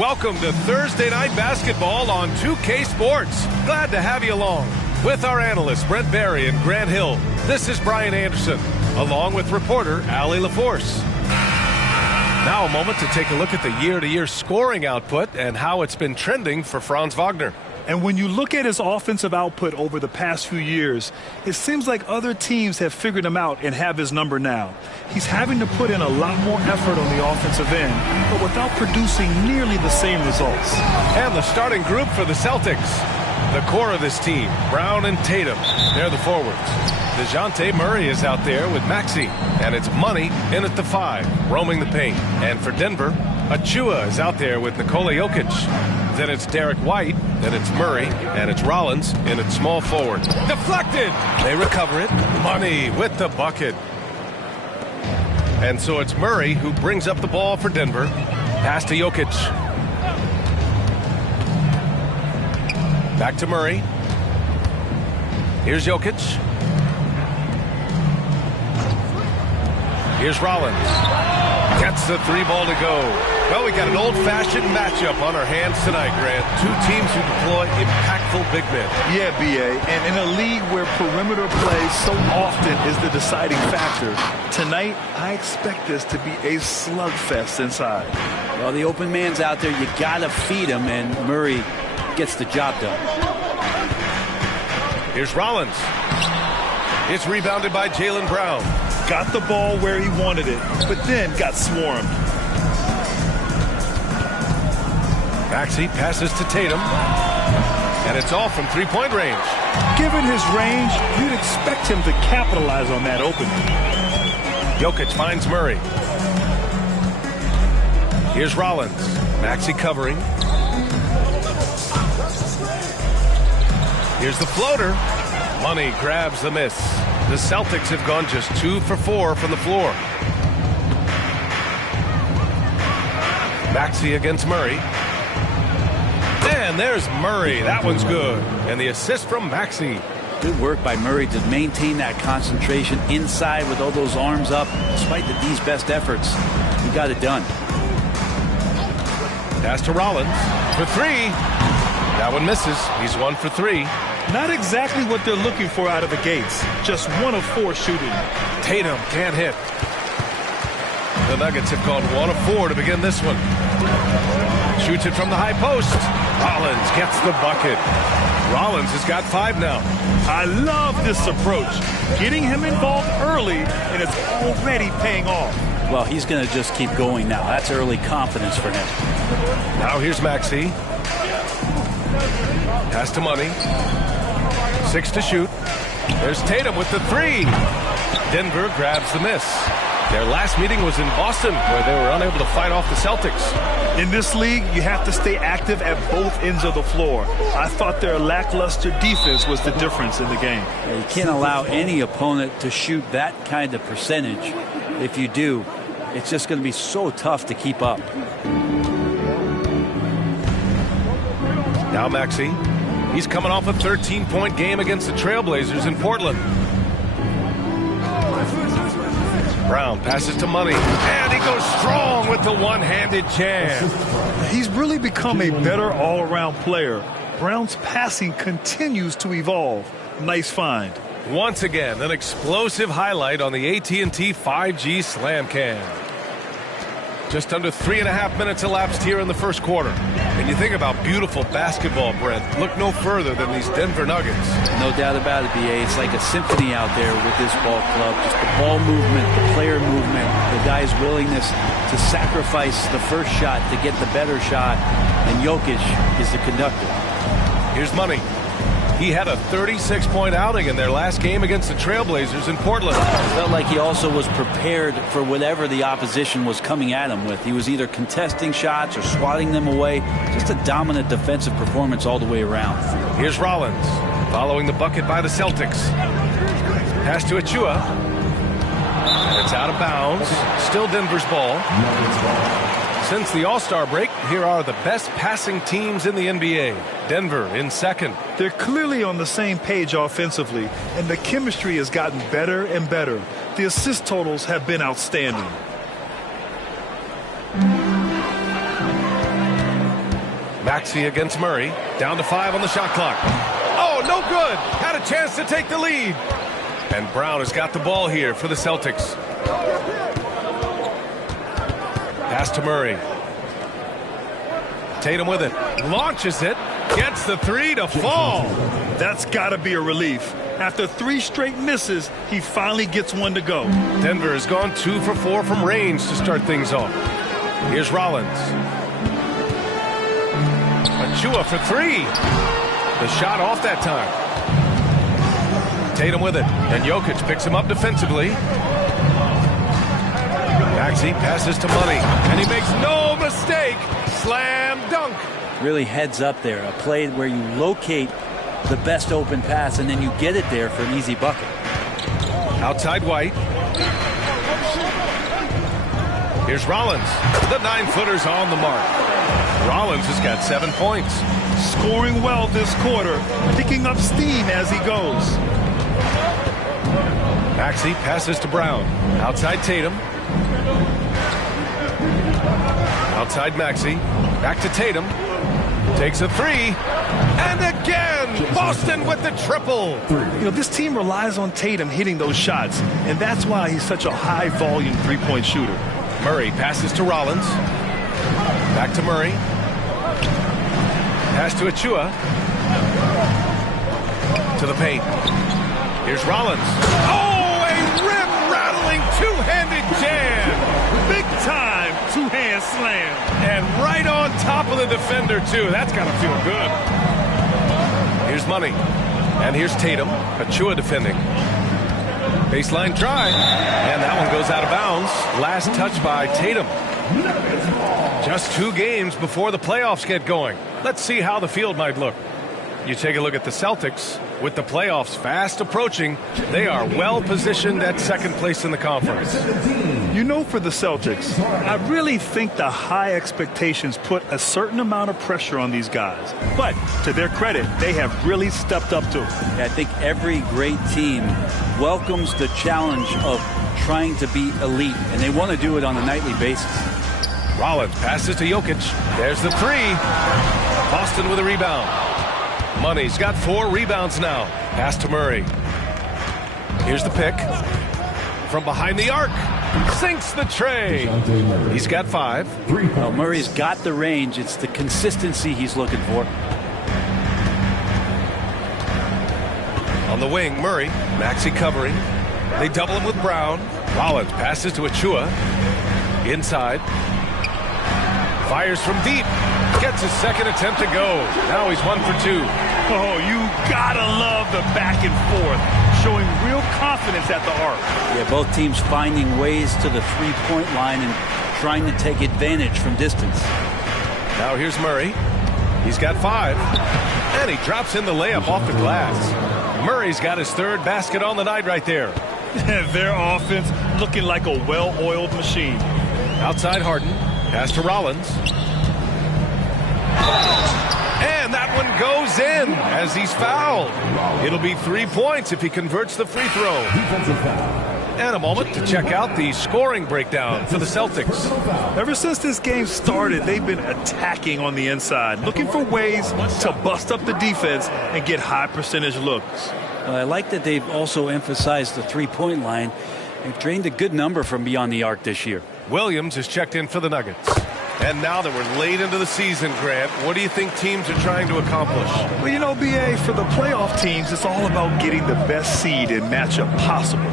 Welcome to Thursday Night Basketball on 2K Sports. Glad to have you along. With our analysts, Brent Barry and Grant Hill, this is Brian Anderson, along with reporter Allie LaForce. Now a moment to take a look at the year-to-year scoring output and how it's been trending for Franz Wagner. And when you look at his offensive output over the past few years, it seems like other teams have figured him out and have his number now. He's having to put in a lot more effort on the offensive end, but without producing nearly the same results. And the starting group for the Celtics. The core of this team, Brown and Tatum, they're the forwards. DeJounte Murray is out there with Maxey, and it's Money in at the 5, roaming the paint. And for Denver, Achua is out there with Nikola Jokic. Then it's Derek White, then it's Murray, and it's Rollins in at small forward. Deflected! They recover it. Money with the bucket. And so it's Murray who brings up the ball for Denver. Pass to Jokic. Back to Murray. Here's Jokic. Here's Rollins. Gets the 3 ball to go. Well, we got an old-fashioned matchup on our hands tonight, Grant. Two teams who deploy impactful big men. Yeah, B.A., and in a league where perimeter play so often is the deciding factor, tonight I expect this to be a slugfest inside. Well, the open man's out there. You got to feed him, and Murray gets the job done. Here's Rollins. It's rebounded by Jaylen Brown. Got the ball where he wanted it, but then got swarmed. Maxey passes to Tatum, and it's all from three-point range. Given his range, you'd expect him to capitalize on that opening. Jokic finds Murray. Here's Rollins. Maxey covering. Here's the floater. Money grabs the miss. The Celtics have gone just 2 for 4 from the floor. Maxey against Murray. And there's Murray. That one's good. And the assist from Maxey. Good work by Murray to maintain that concentration inside with all those arms up. Despite D's best efforts, he got it done. Pass to Rollins for 3. That one misses. He's 1 for 3. Not exactly what they're looking for out of the gates. Just 1 of 4 shooting. Tatum can't hit. The Nuggets have gone 1 of 4 to begin this one. Shoots it from the high post. Rollins gets the bucket. Rollins has got 5 now. I love this approach. Getting him involved early, and it's already paying off. Well, he's going to just keep going now. That's early confidence for him. Now here's Maxey. Pass to Money. 6 to shoot. There's Tatum with the 3. Denver grabs the miss. Their last meeting was in Boston, where they were unable to fight off the Celtics. In this league, you have to stay active at both ends of the floor. I thought their lackluster defense was the difference in the game. Yeah, you can't allow any opponent to shoot that kind of percentage. If you do, it's just going to be so tough to keep up. Now Maxey. He's coming off a 13-point game against the Trailblazers in Portland. Brown passes to Money, and he goes strong with the one-handed jam. He's really become a better all-around player. Brown's passing continues to evolve. Nice find. Once again, an explosive highlight on the AT&T 5G Slam Cam. Just under 3.5 minutes elapsed here in the first quarter. And you think about beautiful basketball, Brent. Look no further than these Denver Nuggets. No doubt about it, B.A. It's like a symphony out there with this ball club. Just the ball movement, the player movement, the guy's willingness to sacrifice the first shot to get the better shot. And Jokic is the conductor. Here's Money. He had a 36-point outing in their last game against the Trailblazers in Portland. It felt like he also was prepared for whatever the opposition was coming at him with. He was either contesting shots or swatting them away. Just a dominant defensive performance all the way around. Here's Rollins, following the bucket by the Celtics. Pass to Achua. And it's out of bounds. Still Denver's ball. Since the All-Star break, here are the best passing teams in the NBA. Denver in second. They're clearly on the same page offensively, and the chemistry has gotten better and better. The assist totals have been outstanding. Maxey against Murray. Down to 5 on the shot clock. Oh, no good. Had a chance to take the lead. And Brown has got the ball here for the Celtics. Pass to Murray. Tatum with it. Launches it. Gets the 3 to fall. That's got to be a relief. After 3 straight misses, he finally gets one to go. Denver has gone 2 for 4 from range to start things off. Here's Rollins. Achua for 3. The shot off that time. Tatum with it. And Jokic picks him up defensively. Maxey passes to Money. And he makes no mistake. Slam dunk. Really heads up there. A play where you locate the best open pass and then you get it there for an easy bucket. Outside White. Here's Rollins. The 9-footer's on the mark. Rollins has got 7 points. Scoring well this quarter. Picking up steam as he goes. Maxey passes to Brown. Outside Tatum. Outside Maxey. Back to Tatum. Takes a 3. And again, Boston with the triple. You know, this team relies on Tatum hitting those shots, and that's why he's such a high-volume three-point shooter. Murray passes to Rollins. Back to Murray. Pass to Achua. To the paint. Here's Rollins. Oh, a rim-rattling two-handed jam. Big time two-hand slam. And right on top of the defender, too. That's got to feel good. Here's Money. And here's Tatum. Achua defending. Baseline drive. And that one goes out of bounds. Last touch by Tatum. Just 2 games before the playoffs get going. Let's see how the field might look. You take a look at the Celtics. With the playoffs fast approaching, they are well positioned at second place in the conference. You know, for the Celtics, I really think the high expectations put a certain amount of pressure on these guys. But to their credit, they have really stepped up to it. I think every great team welcomes the challenge of trying to be elite, and they want to do it on a nightly basis. Rollins passes to Jokic. There's the 3. Boston with a rebound. Money's got 4 rebounds now. Pass to Murray. Here's the pick. From behind the arc. Sinks the tray. He's got 5. Well, Murray's got the range. It's the consistency he's looking for. On the wing, Murray. Maxey covering. They double him with Brown. Rollins passes to Achua. Inside. Fires from deep. Gets his second attempt to go. Now he's 1 for 2. Oh, you gotta love the back and forth, showing real confidence at the arc. Yeah, both teams finding ways to the three-point line and trying to take advantage from distance. Now here's Murray. He's got 5. And he drops in the layup off the glass. Murray's got his 3rd basket on the night right there. Their offense looking like a well-oiled machine. Outside Harden. Pass to Rollins. And that one goes in as he's fouled. It'll be 3 points if he converts the free throw. And a moment to check out the scoring breakdown for the Celtics. Ever since this game started, they've been attacking on the inside, looking for ways to bust up the defense and get high percentage looks. Well, I like that they've also emphasized the three-point line. They've drained a good number from beyond the arc this year. Williams is checked in for the Nuggets. And now that we're late into the season, Grant, what do you think teams are trying to accomplish? Well, you know, B.A., for the playoff teams, it's all about getting the best seed and matchup possible.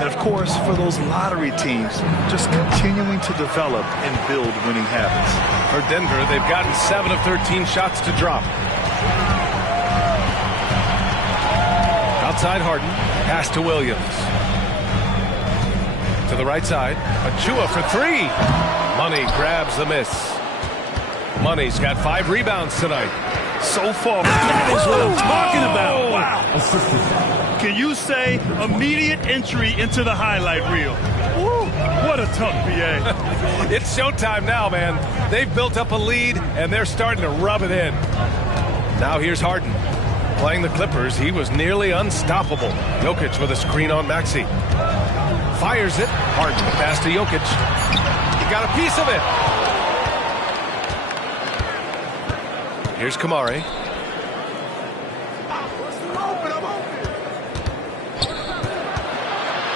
And, of course, for those lottery teams, just continuing to develop and build winning habits. For Denver, they've gotten 7 of 13 shots to drop. Outside Harden, pass to Williams. To the right side, Achua for 3. Money grabs the miss. Money's got 5 rebounds tonight. So far, that is what I'm talking about. Wow. Can you say immediate entry into the highlight reel? Woo, what a tough BA. It's showtime now, man. They've built up a lead, and they're starting to rub it in. Now here's Harden. Playing the Clippers, he was nearly unstoppable. Jokic with a screen on Maxey. Fires it. Harden pass to Jokic. He got a piece of it. Here's Kamari.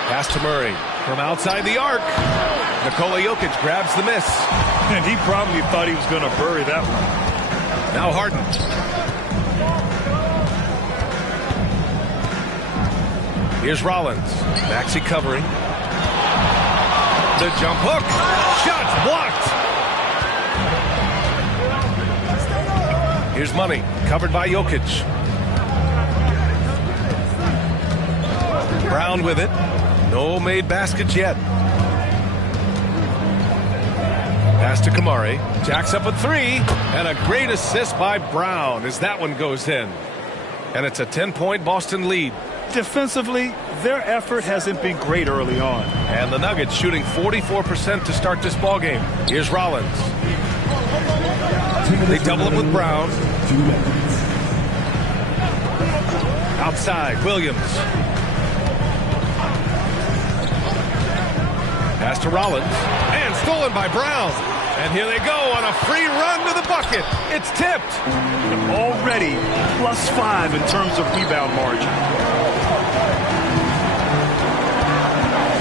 Pass to Murray from outside the arc. Nikola Jokic grabs the miss. And he probably thought he was going to bury that one. Now Harden. Here's Rollins. Maxey covering. The jump hook. Shot blocked. Here's Money. Covered by Jokic. Brown with it. No made baskets yet. Pass to Kamari. Jacks up a three. And a great assist by Brown as that one goes in. And it's a 10-point Boston lead. Defensively, their effort hasn't been great early on. And the Nuggets shooting 44% to start this ball game. Here's Rollins. They double up with Brown. Outside, Williams. Pass to Rollins. And stolen by Brown. And here they go on a free run to the bucket. It's tipped. Already +5 in terms of rebound margin.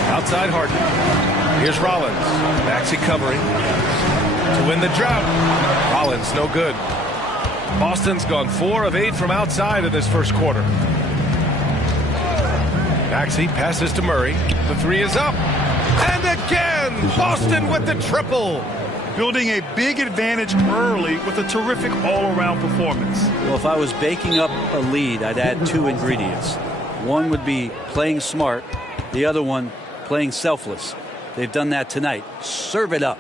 Outside Harden. Here's Rollins. Maxey covering to win the drought. Rollins no good. Boston's gone 4 of 8 from outside in this first quarter. Maxey passes to Murray. The three is up. And again, Boston with the triple. Building a big advantage early with a terrific all-around performance. Well, if I was baking up a lead, I'd add 2 ingredients. One would be playing smart. The other one, playing selfless. They've done that tonight. Serve it up.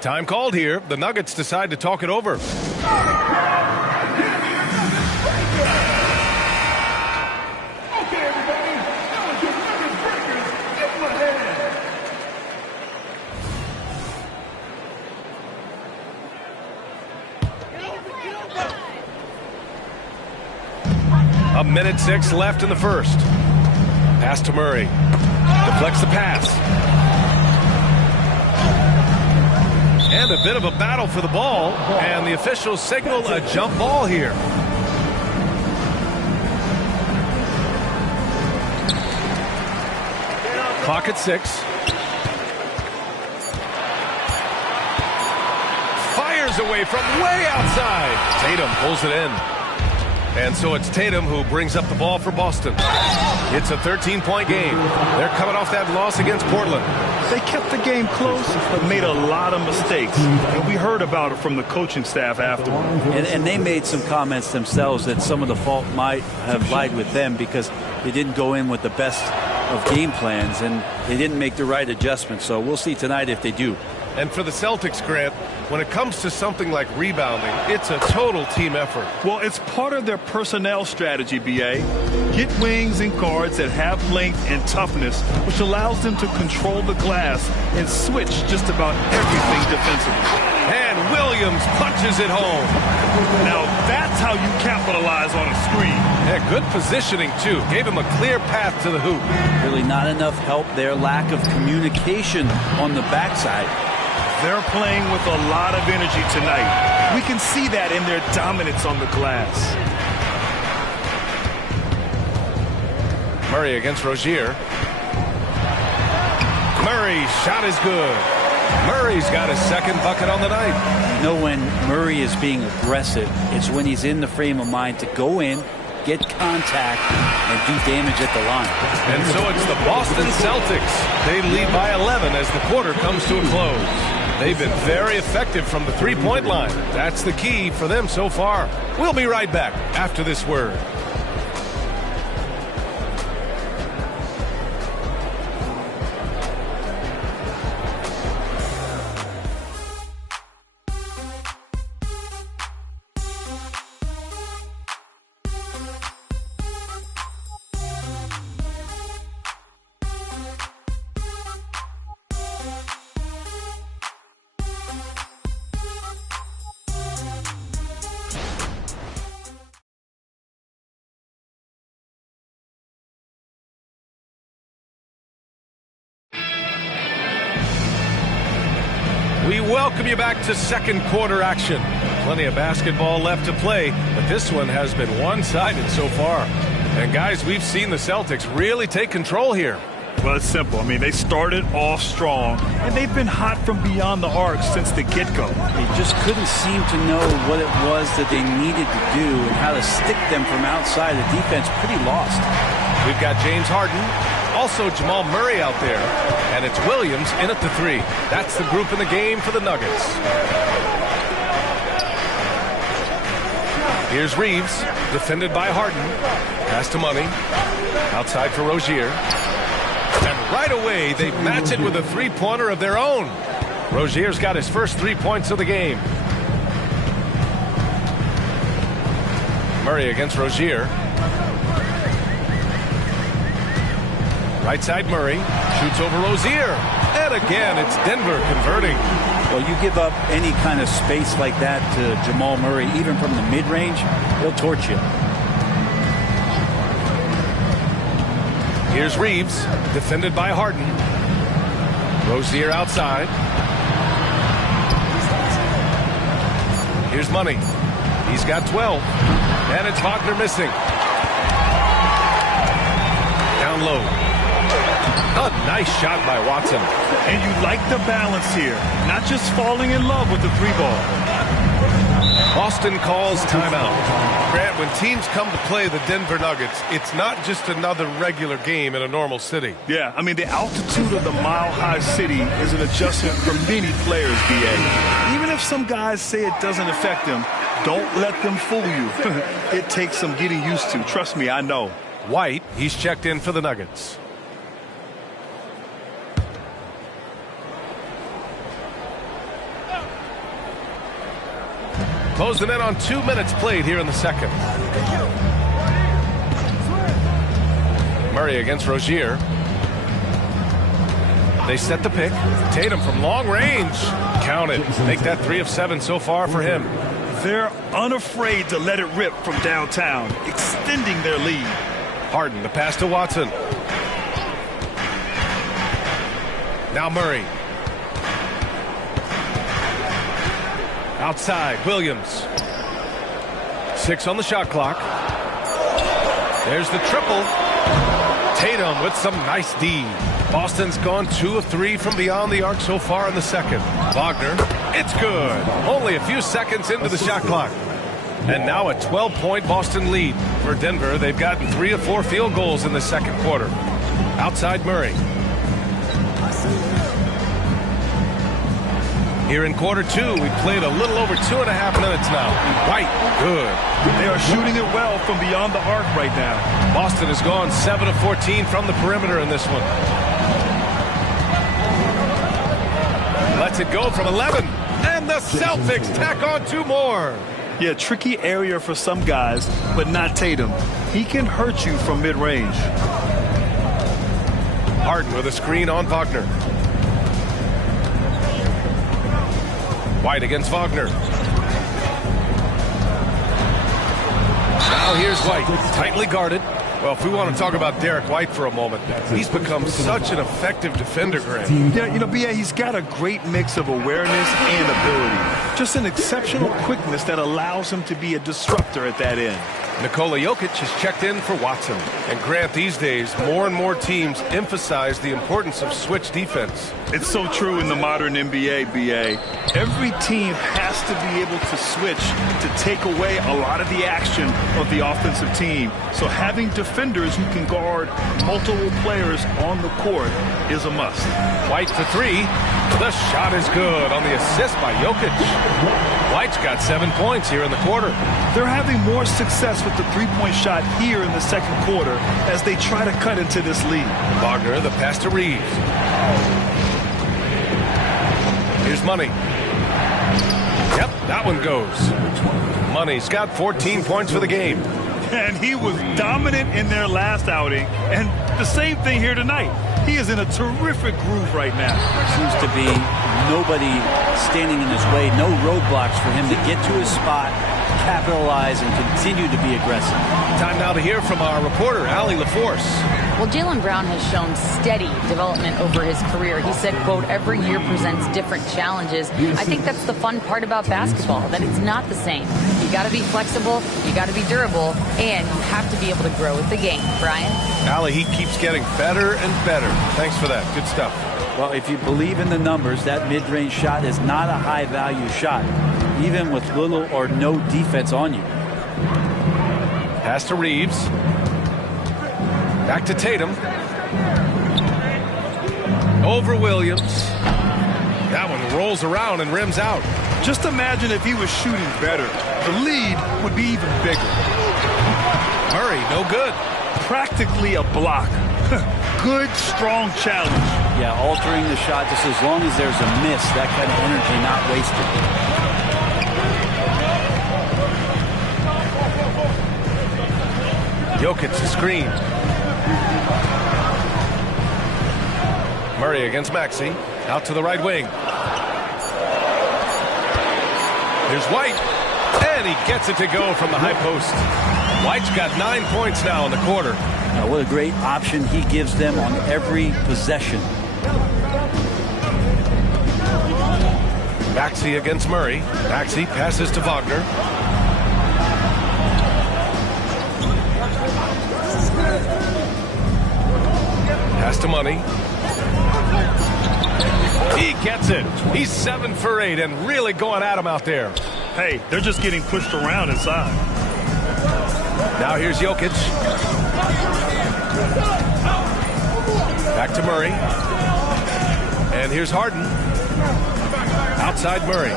Time called here. The Nuggets decide to talk it over. A minute 6 left in the first. Pass to Murray. Deflects the pass. And a bit of a battle for the ball. And the officials signal a jump ball here. Clock at 6. Fires away from way outside. Tatum pulls it in. And so it's Tatum who brings up the ball for Boston. It's a 13-point game. They're coming off that loss against Portland. They kept the game close, but made a lot of mistakes. And we heard about it from the coaching staff afterward. And they made some comments themselves that some of the fault might have lied with them because they didn't go in with the best of game plans and they didn't make the right adjustments. So we'll see tonight if they do. And for the Celtics, Grant, when it comes to something like rebounding, it's a total team effort. Well, it's part of their personnel strategy, B.A. Get wings and guards that have length and toughness, which allows them to control the glass and switch just about everything defensively. And Williams punches it home. Now, that's how you capitalize on a screen. Yeah, good positioning, too. Gave him a clear path to the hoop. Really not enough help there. Lack of communication on the backside. They're playing with a lot of energy tonight. We can see that in their dominance on the glass. Murray against Rozier. Murray's shot is good. Murray's got his second bucket on the night. You know when Murray is being aggressive, it's when he's in the frame of mind to go in, get contact, and do damage at the line. And so it's the Boston Celtics. They lead by 11 as the quarter comes to a close. They've been very effective from the three-point line. That's the key for them so far. We'll be right back after this word. We welcome you back to second quarter action. Plenty of basketball left to play, but this one has been one-sided so far. And guys, we've seen the Celtics really take control here. Well, it's simple. I mean, they started off strong, and they've been hot from beyond the arc since the get-go. They just couldn't seem to know what it was that they needed to do and how to stick them from outside. The defense pretty lost. We've got James Harden, also Jamal Murray out there, and it's Williams in at the 3. That's the group in the game for the Nuggets. Here's Reeves, defended by Harden. Pass to Money. Outside for Rozier. And right away, they match it with a three-pointer of their own. Rozier's got his first 3 points of the game. Murray against Rozier. Right side Murray. Shoots over Rozier. And again, it's Denver converting. Well, you give up any kind of space like that to Jamal Murray, even from the mid-range, he'll torch you. Here's Reeves, defended by Harden. Rozier outside. Here's Money. He's got 12. And it's Wagner missing. Down low. A nice shot by Watson. And you like the balance here. Not just falling in love with the 3-ball. Boston calls timeout. Grant, when teams come to play the Denver Nuggets, it's not just another regular game in a normal city. Yeah, I mean, the altitude of the mile-high city is an adjustment for many players, B.A. Even if some guys say it doesn't affect them, don't let them fool you. It takes some getting used to. Trust me, I know. White, he's checked in for the Nuggets. Closing in on 2 minutes played here in the second. Murray against Rozier. They set the pick. Tatum from long range. Count it. Make that 3 of 7 so far for him. They're unafraid to let it rip from downtown, extending their lead. Harden, the pass to Watson. Now Murray. Outside, Williams. 6 on the shot clock. There's the triple. Tatum with some nice D. Boston's gone 2 of 3 from beyond the arc so far in the second. Wagner, it's good. Only a few seconds into the shot clock. And now a 12-point Boston lead. For Denver, they've gotten 3 of 4 field goals in the second quarter. Outside Murray. Here in quarter 2, we played a little over 2.5 minutes now. White, good. They are shooting it well from beyond the arc right now. Boston has gone 7 of 14 from the perimeter in this one. Lets it go from 11. And the Celtics tack on 2 more. Yeah, tricky area for some guys, but not Tatum. He can hurt you from mid-range. Harden with a screen on Wagner. White against Wagner. Now here's White, tightly guarded. Well, if we want to talk about Derek White for a moment, he's become such an effective defender, Grant. Yeah, you know, B.A., he's got a great mix of awareness and ability. Just an exceptional quickness that allows him to be a disruptor at that end. Nikola Jokic has checked in for Watson. And Grant, these days, more and more teams emphasize the importance of switch defense. It's so true in the modern NBA, B.A. Every team has to be able to switch to take away a lot of the action of the offensive team. So having defenders who can guard multiple players on the court is a must. White for 3. The shot is good on the assist by Jokic. White's got 7 points here in the quarter. They're having more success with the three-point shot here in the second quarter as they try to cut into this lead. Wagner, the pass to Reeves. Here's Money. Yep, that one goes. Money's got 14 points for the game. And he was dominant in their last outing, and the same thing here tonight. He is in a terrific groove right now. Seems to be nobody standing in his way, no roadblocks for him to get to his spot, capitalize, and continue to be aggressive. Time now to hear from our reporter, Allie LaForce. Well, Jaylen Brown has shown steady development over his career. He said, quote, every year presents different challenges. I think that's the fun part about basketball, that it's not the same. You got to be flexible, you got to be durable, and you have to be able to grow with the game. Brian? Allie, he keeps getting better and better. Thanks for that. Good stuff. Well, if you believe in the numbers, that mid-range shot is not a high-value shot, even with little or no defense on you. Pass to Reeves. Back to Tatum. Over Williams. That one rolls around and rims out. Just imagine if he was shooting better. The lead would be even bigger. Murray, no good. Practically a block. Good, strong challenge. Yeah, altering the shot just as long as there's a miss, that kind of energy not wasted. Jokic to screen. Murray against Maxey. Out to the right wing. Here's White. And he gets it to go from the high post. White's got 9 points now in the quarter. What a great option he gives them on every possession. Maxey against Murray. Maxey passes to Wagner. Pass to Money. He gets it. He's 7 for 8 and really going at him out there. Hey, they're just getting pushed around inside. Now here's Jokic. Back to Murray. And here's Harden. Outside Murray.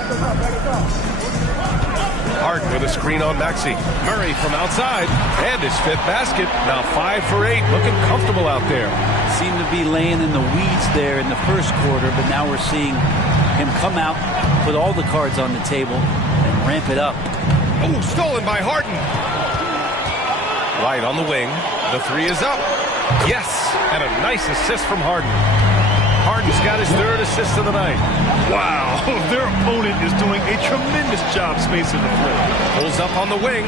Harden with a screen on Maxey. Murray from outside. And his 5th basket. Now 5 for 8. Looking comfortable out there. Seemed to be laying in the weeds there in the first quarter, but now we're seeing him come out, put all the cards on the table, and ramp it up. Oh, stolen by Harden. White on the wing. The 3 is up. Yes, and a nice assist from Harden. Harden's got his 3rd assist of the night. Wow, their opponent is doing a tremendous job spacing the floor. Pulls up on the wing.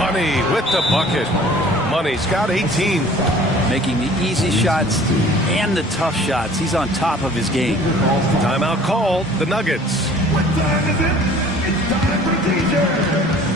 Money with the bucket. Money's got 18. Making the easy shots and the tough shots. He's on top of his game. Timeout called. The Nuggets. What time is it? It's time for DJ.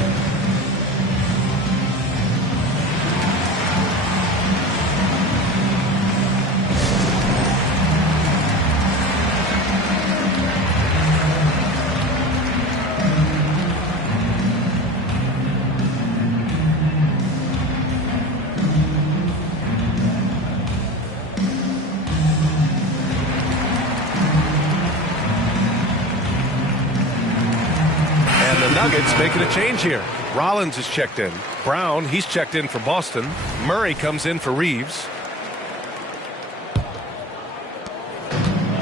Nuggets making a change here. Rollins is checked in. Brown, he's checked in for Boston. Murray comes in for Reeves.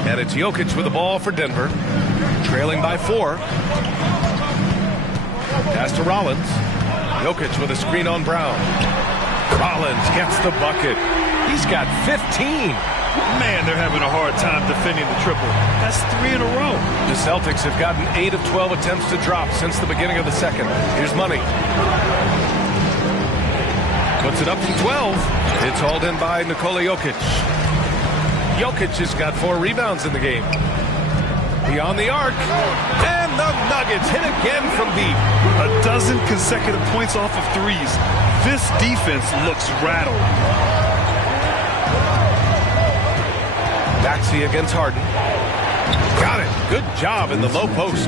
And it's Jokic with the ball for Denver. Trailing by 4. Pass to Rollins. Jokic with a screen on Brown. Rollins gets the bucket. He's got 15. Man, they're having a hard time defending the triple. That's 3 in a row. The Celtics have gotten 8 of 12 attempts to drop since the beginning of the second. Here's Money. Puts it up from 12. It's hauled in by Nikola Jokic. Jokic has got 4 rebounds in the game. Beyond the arc. And the Nuggets hit again from deep. A dozen consecutive points off of 3s. This defense looks rattled. Maxey against Harden. Got it. Good job in the low post.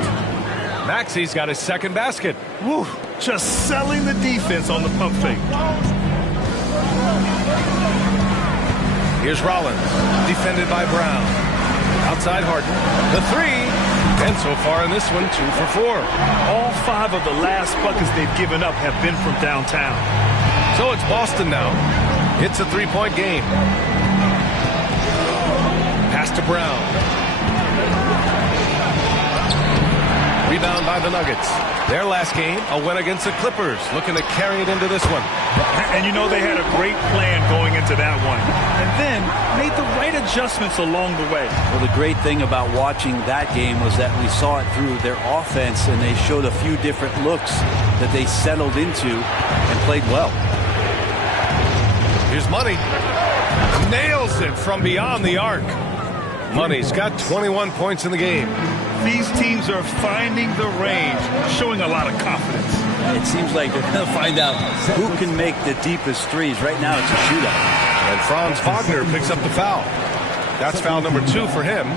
Maxey's got his 2nd basket. Woo, just selling the defense on the pump fake. Here's Rollins. Defended by Brown. Outside Harden. The 3. And so far in this one, 2 for 4. All 5 of the last buckets they've given up have been from downtown. So it's Boston now. It's a 3-point game. Pass to Brown. Rebound by the Nuggets. Their last game, a win against the Clippers, looking to carry it into this one. And you know they had a great plan going into that one. And then made the right adjustments along the way. Well, the great thing about watching that game was that we saw it through their offense, and they showed a few different looks that they settled into and played well. Here's Money. Nails it from beyond the arc. Money's got 21 points in the game. These teams are finding the range, showing a lot of confidence. It seems like they're going to find out who can make the deepest threes. Right now, it's a shootout. And Franz Wagner picks up the foul. That's foul number 2 for him.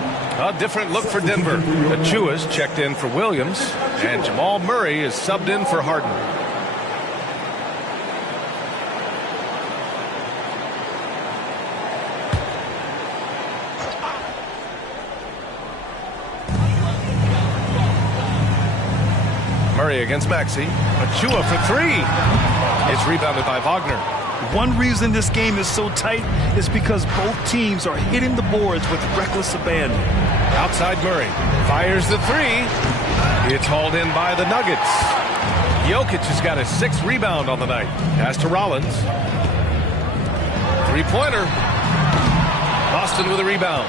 A different look for Denver. Achua's checked in for Williams, and Jamal Murray is subbed in for Harden. Murray against Maxey. Achua for 3. It's rebounded by Wagner. One reason this game is so tight is because both teams are hitting the boards with reckless abandon. Outside Murray. Fires the 3. It's hauled in by the Nuggets. Jokic has got his 6th rebound on the night. Pass to Rollins. Three-pointer. Boston with a rebound.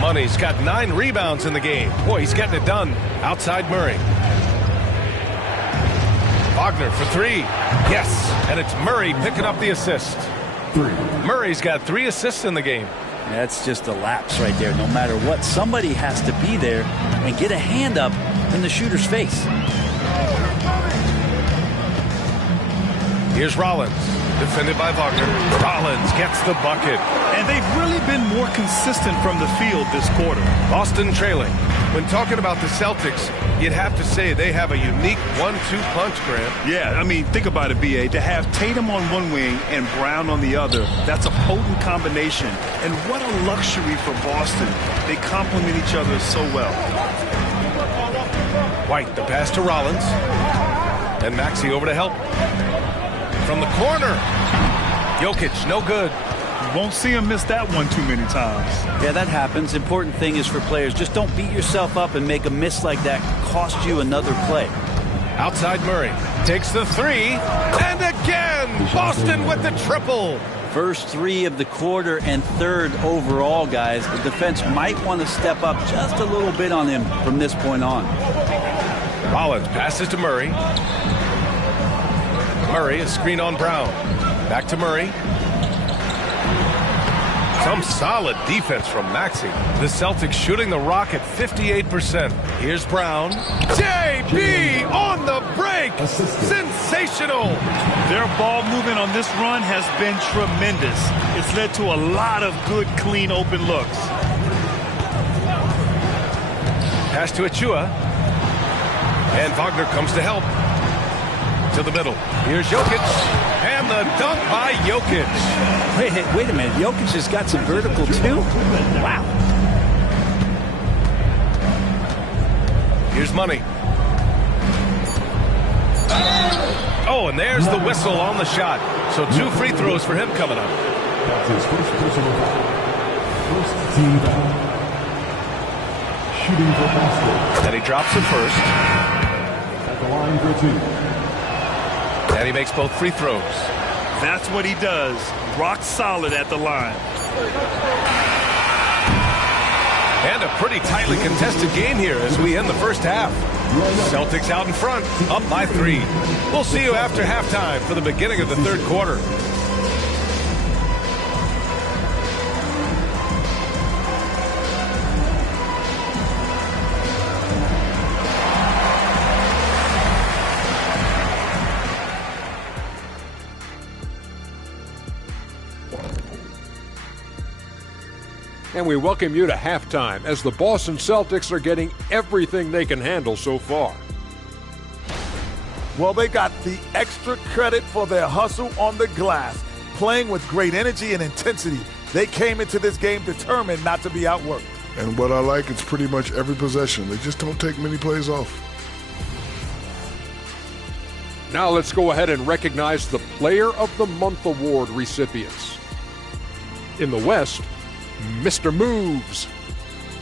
Money's got 9 rebounds in the game. Boy, he's getting it done. Outside Murray. Wagner for 3. Yes, and it's Murray picking up the assist. Murray's got 3 assists in the game. That's just a lapse right there. No matter what, somebody has to be there and get a hand up in the shooter's face. Here's Rollins, defended by Wagner. Rollins gets the bucket. And they've really been more consistent from the field this quarter. Boston trailing. When talking about the Celtics, you'd have to say they have a unique 1-2 punch, Grant. Yeah, I mean, think about it, B.A. To have Tatum on one wing and Brown on the other, that's a potent combination. And what a luxury for Boston. They complement each other so well. White, the pass to Rollins. And Maxey over to help. From the corner. Jokic, no good. Won't see him miss that one too many times. Yeah, that happens. Important thing is for players, just don't beat yourself up and make a miss like that cost you another play. Outside Murray. Takes the 3. And again, Boston with the triple. First 3 of the quarter and 3rd overall, guys. The defense might want to step up just a little bit on him from this point on. Rollins passes to Murray. Murray, a screen on Brown. Back to Murray. Some solid defense from Maxey. The Celtics shooting the rock at 58%. Here's Brown. JB on the break. Sensational. Their ball movement on this run has been tremendous. It's led to a lot of good, clean, open looks. Pass to Achua. And Wagner comes to help. To the middle. Here's Jokic. And the dunk by Jokic. Wait a minute. Jokic has got some vertical too? Wow. Here's Money. Oh, and there's the whistle on the shot. So 2 free throws for him coming up. That's his first personal foul. First team foul. Shooting for Boston. And he drops it first. At the line for 2. And he makes both free throws. That's what he does. Rock solid at the line. And a pretty tightly contested game here as we end the first half. Celtics out in front, up by 3. We'll see you after halftime for the beginning of the 3rd quarter. And we welcome you to halftime as the Boston Celtics are getting everything they can handle so far. Well, they got the extra credit for their hustle on the glass, playing with great energy and intensity. They came into this game determined not to be outworked. And what I like, it's pretty much every possession. They just don't take many plays off. Now let's go ahead and recognize the Player of the Month award recipients. In the West, Mr. Moves.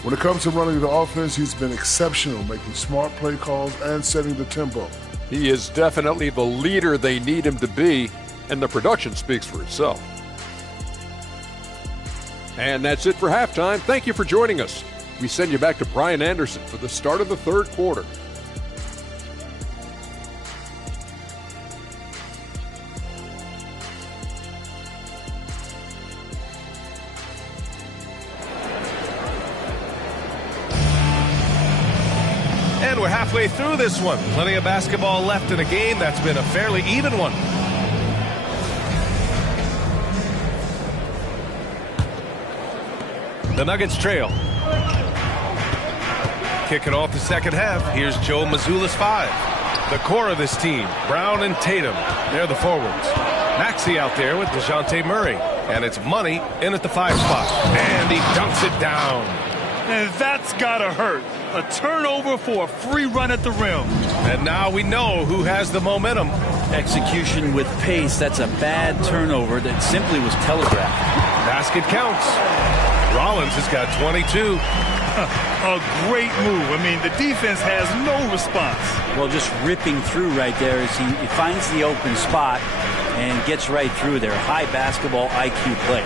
When it comes to running the offense, he's been exceptional, making smart play calls and setting the tempo. He is definitely the leader they need him to be, and the production speaks for itself. And that's it for halftime. Thank you for joining us. We send you back to Brian Anderson for the start of the third quarter. And we're halfway through this one. Plenty of basketball left in a game that's been a fairly even one. The Nuggets trail. Kicking off the second half. Here's Joe Mazzulla's 5. The core of this team, Brown and Tatum. They're the forwards. Maxey out there with DeJounte Murray. And it's Money in at the 5 spot. And he dunks it down. And that's gotta hurt. A turnover for a free run at the rim. And now we know who has the momentum. Execution with pace. That's a bad turnover that simply was telegraphed. Basket counts. Rollins has got 22. A great move. I mean, the defense has no response. Well, just ripping through right there as he finds the open spot and gets right through there. High basketball IQ play.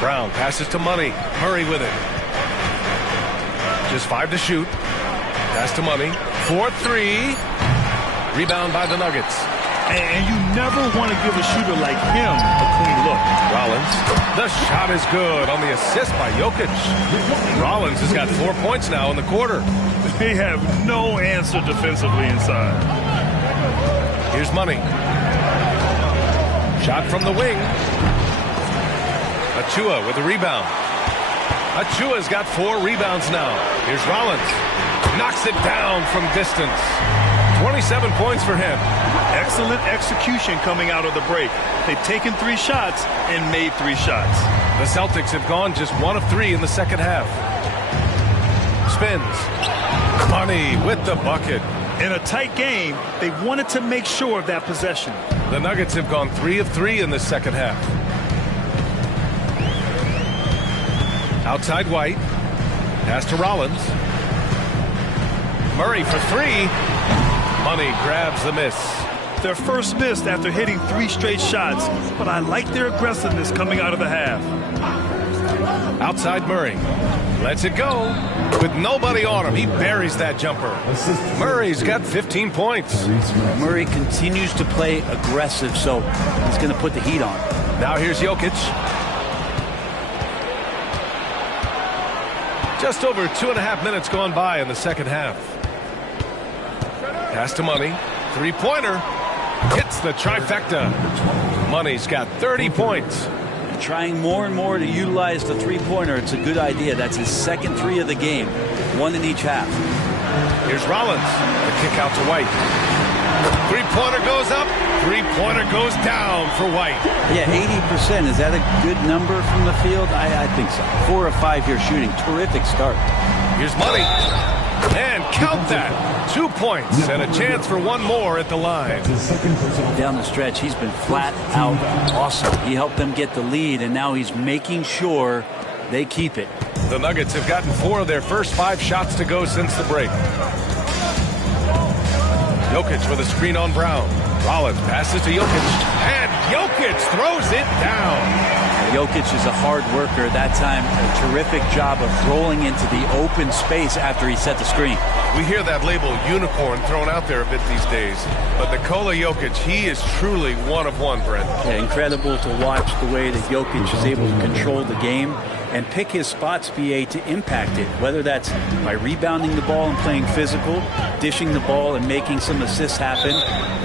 Brown passes to Money. Murray with it. Just 5 to shoot. Pass to Money. 4-3. Rebound by the Nuggets. And you never want to give a shooter like him a clean look. Rollins. The shot is good on the assist by Jokic. Rollins has got 4 points now in the quarter. They have no answer defensively inside. Here's Money. Shot from the wing. Achua with the rebound. Achua's got 4 rebounds now. Here's Rollins. Knocks it down from distance. 27 points for him. Excellent execution coming out of the break. They've taken 3 shots and made 3 shots. The Celtics have gone just 1 of 3 in the second half. Spins. Money with the bucket. In a tight game, they wanted to make sure of that possession. The Nuggets have gone 3 of 3 in the second half. Outside White. Pass to Rollins. Murray for 3. Money grabs the miss. Their first miss after hitting 3 straight shots, but I like their aggressiveness coming out of the half. Outside Murray. Lets it go. With nobody on him, he buries that jumper. Murray's got 15 points. Murray continues to play aggressive, so he's going to put the heat on. Now here's Jokic. Just over 2.5 minutes gone by in the second half. Pass to Money. 3-pointer. Hits the trifecta. Money's got 30 points. Trying more and more to utilize the 3-pointer. It's a good idea. That's his second 3 of the game. 1 in each half. Here's Rollins. The kick out to White. 3-pointer goes up. 3-pointer goes down for White. Yeah, 80%. Is that a good number from the field? I think so. 4 of 5 here shooting. Terrific start. Here's Money. And count that. 2 points and a chance for 1 more at the line. Down the stretch, he's been flat out awesome. He helped them get the lead, and now he's making sure they keep it. The Nuggets have gotten 4 of their first 5 shots to go since the break. Jokic with a screen on Brown. Rollins passes to Jokic. And Jokic throws it down. Jokic is a hard worker. That time, a terrific job of rolling into the open space after he set the screen. We hear that label unicorn thrown out there a bit these days. But Nikola Jokic, he is truly one of one, Brent. Yeah, incredible to watch the way that Jokic is able to control the game and pick his spots, BA, to impact it, whether that's by rebounding the ball and playing physical, dishing the ball and making some assists happen,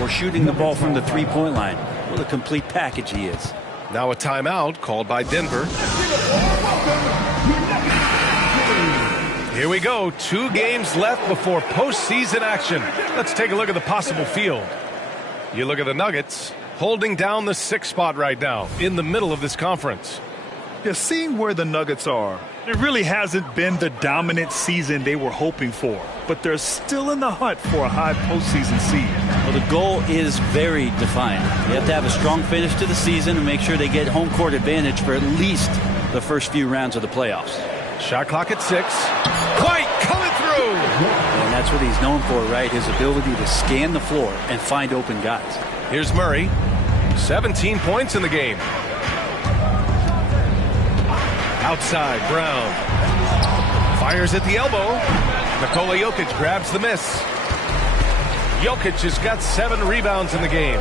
or shooting the ball from the 3-point line. What a complete package he is. Now a timeout called by Denver. Here we go. 2 games left before postseason action. Let's take a look at the possible field. You look at the Nuggets holding down the 6th spot right now in the middle of this conference. Yeah, seeing where the Nuggets are, it really hasn't been the dominant season they were hoping for, but they're still in the hunt for a high postseason seed. Well, the goal is very defined. You have to have a strong finish to the season and make sure they get home court advantage for at least the first few rounds of the playoffs. Shot clock at 6. White coming through. And that's what he's known for, right? His ability to scan the floor and find open guys. Here's Murray. 17 points in the game. Outside, Brown. Fires at the elbow. Nikola Jokic grabs the miss. Jokic has got 7 rebounds in the game.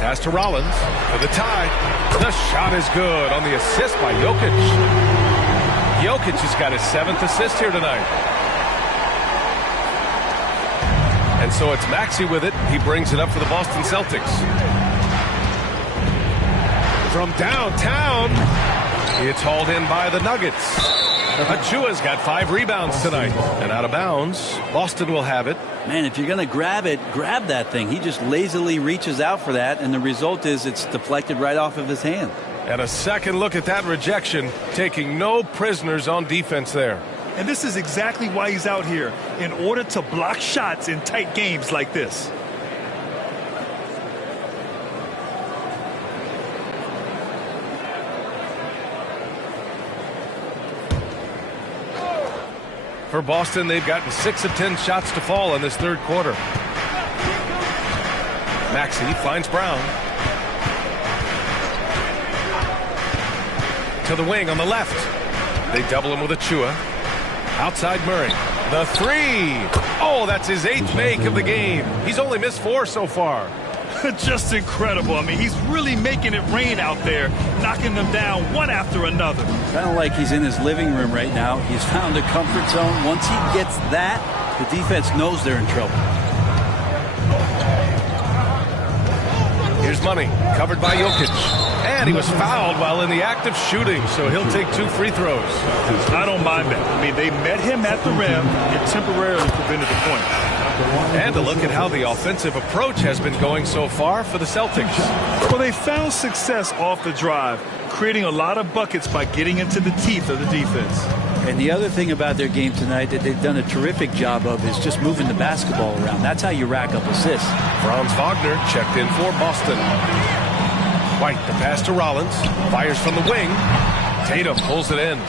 Pass to Rollins for the tie. The shot is good on the assist by Jokic. Jokic has got his 7th assist here tonight. And so it's Maxey with it. He brings it up for the Boston Celtics. From downtown, it's hauled in by the Nuggets. Achua's got 5 rebounds tonight. And out of bounds, Boston will have it. Man, if you're going to grab it, grab that thing. He just lazily reaches out for that, and the result is it's deflected right off of his hand. And a second look at that rejection, taking no prisoners on defense there. And this is exactly why he's out here, in order to block shots in tight games like this. For Boston, they've gotten 6 of 10 shots to fall in this third quarter. Maxey finds Brown. To the wing on the left. They double him with Achua. Outside Murray. The 3. Oh, that's his 8th make of the game. He's only missed 4 so far. Just incredible. I mean, he's really making it rain out there, knocking them down one after another. Kind of like he's in his living room right now. He's found a comfort zone. Once he gets that, the defense knows they're in trouble. Here's Money, covered by Jokic. And he was fouled while in the act of shooting, so he'll take 2 free throws. I don't mind that. I mean, they met him at the rim and temporarily prevented the point. And a look at how the offensive approach has been going so far for the Celtics. Well, they found success off the drive, creating a lot of buckets by getting into the teeth of the defense. And the other thing about their game tonight that they've done a terrific job of is just moving the basketball around. That's how you rack up assists. Franz Wagner checked in for Boston. White, the pass to Rollins. Fires from the wing. Tatum pulls it in.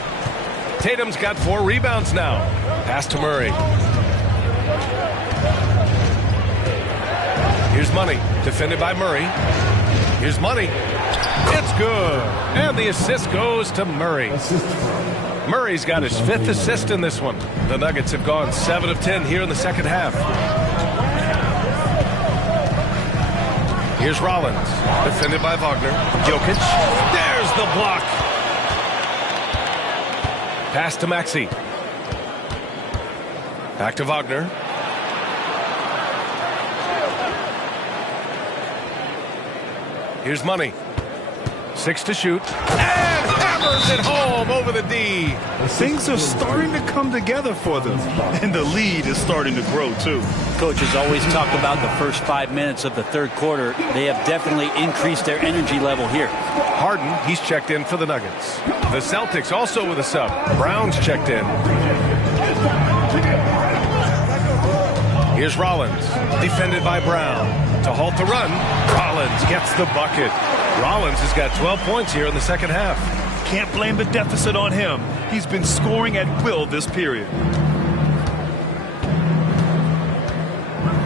Tatum's got 4 rebounds now. Pass to Murray. Here's Money, defended by Murray. Here's Money. It's good. And the assist goes to Murray. Murray's got his 5th assist in this one. The Nuggets have gone 7 of 10 here in the second half. Here's Rollins, defended by Wagner. Jokic. There's the block. Pass to Maxey. Back to Wagner. Here's Money. 6 to shoot. And hammers it home over the D. Things are starting to come together for them. And the lead is starting to grow, too. Coaches always talk about the first 5 minutes of the third quarter. They have definitely increased their energy level here. Harden, he's checked in for the Nuggets. The Celtics also with a sub. Brown's checked in. Here's Rollins, defended by Brown. To halt the run, Rollins gets the bucket. Rollins has got 12 points here in the second half. Can't blame the deficit on him. He's been scoring at will this period.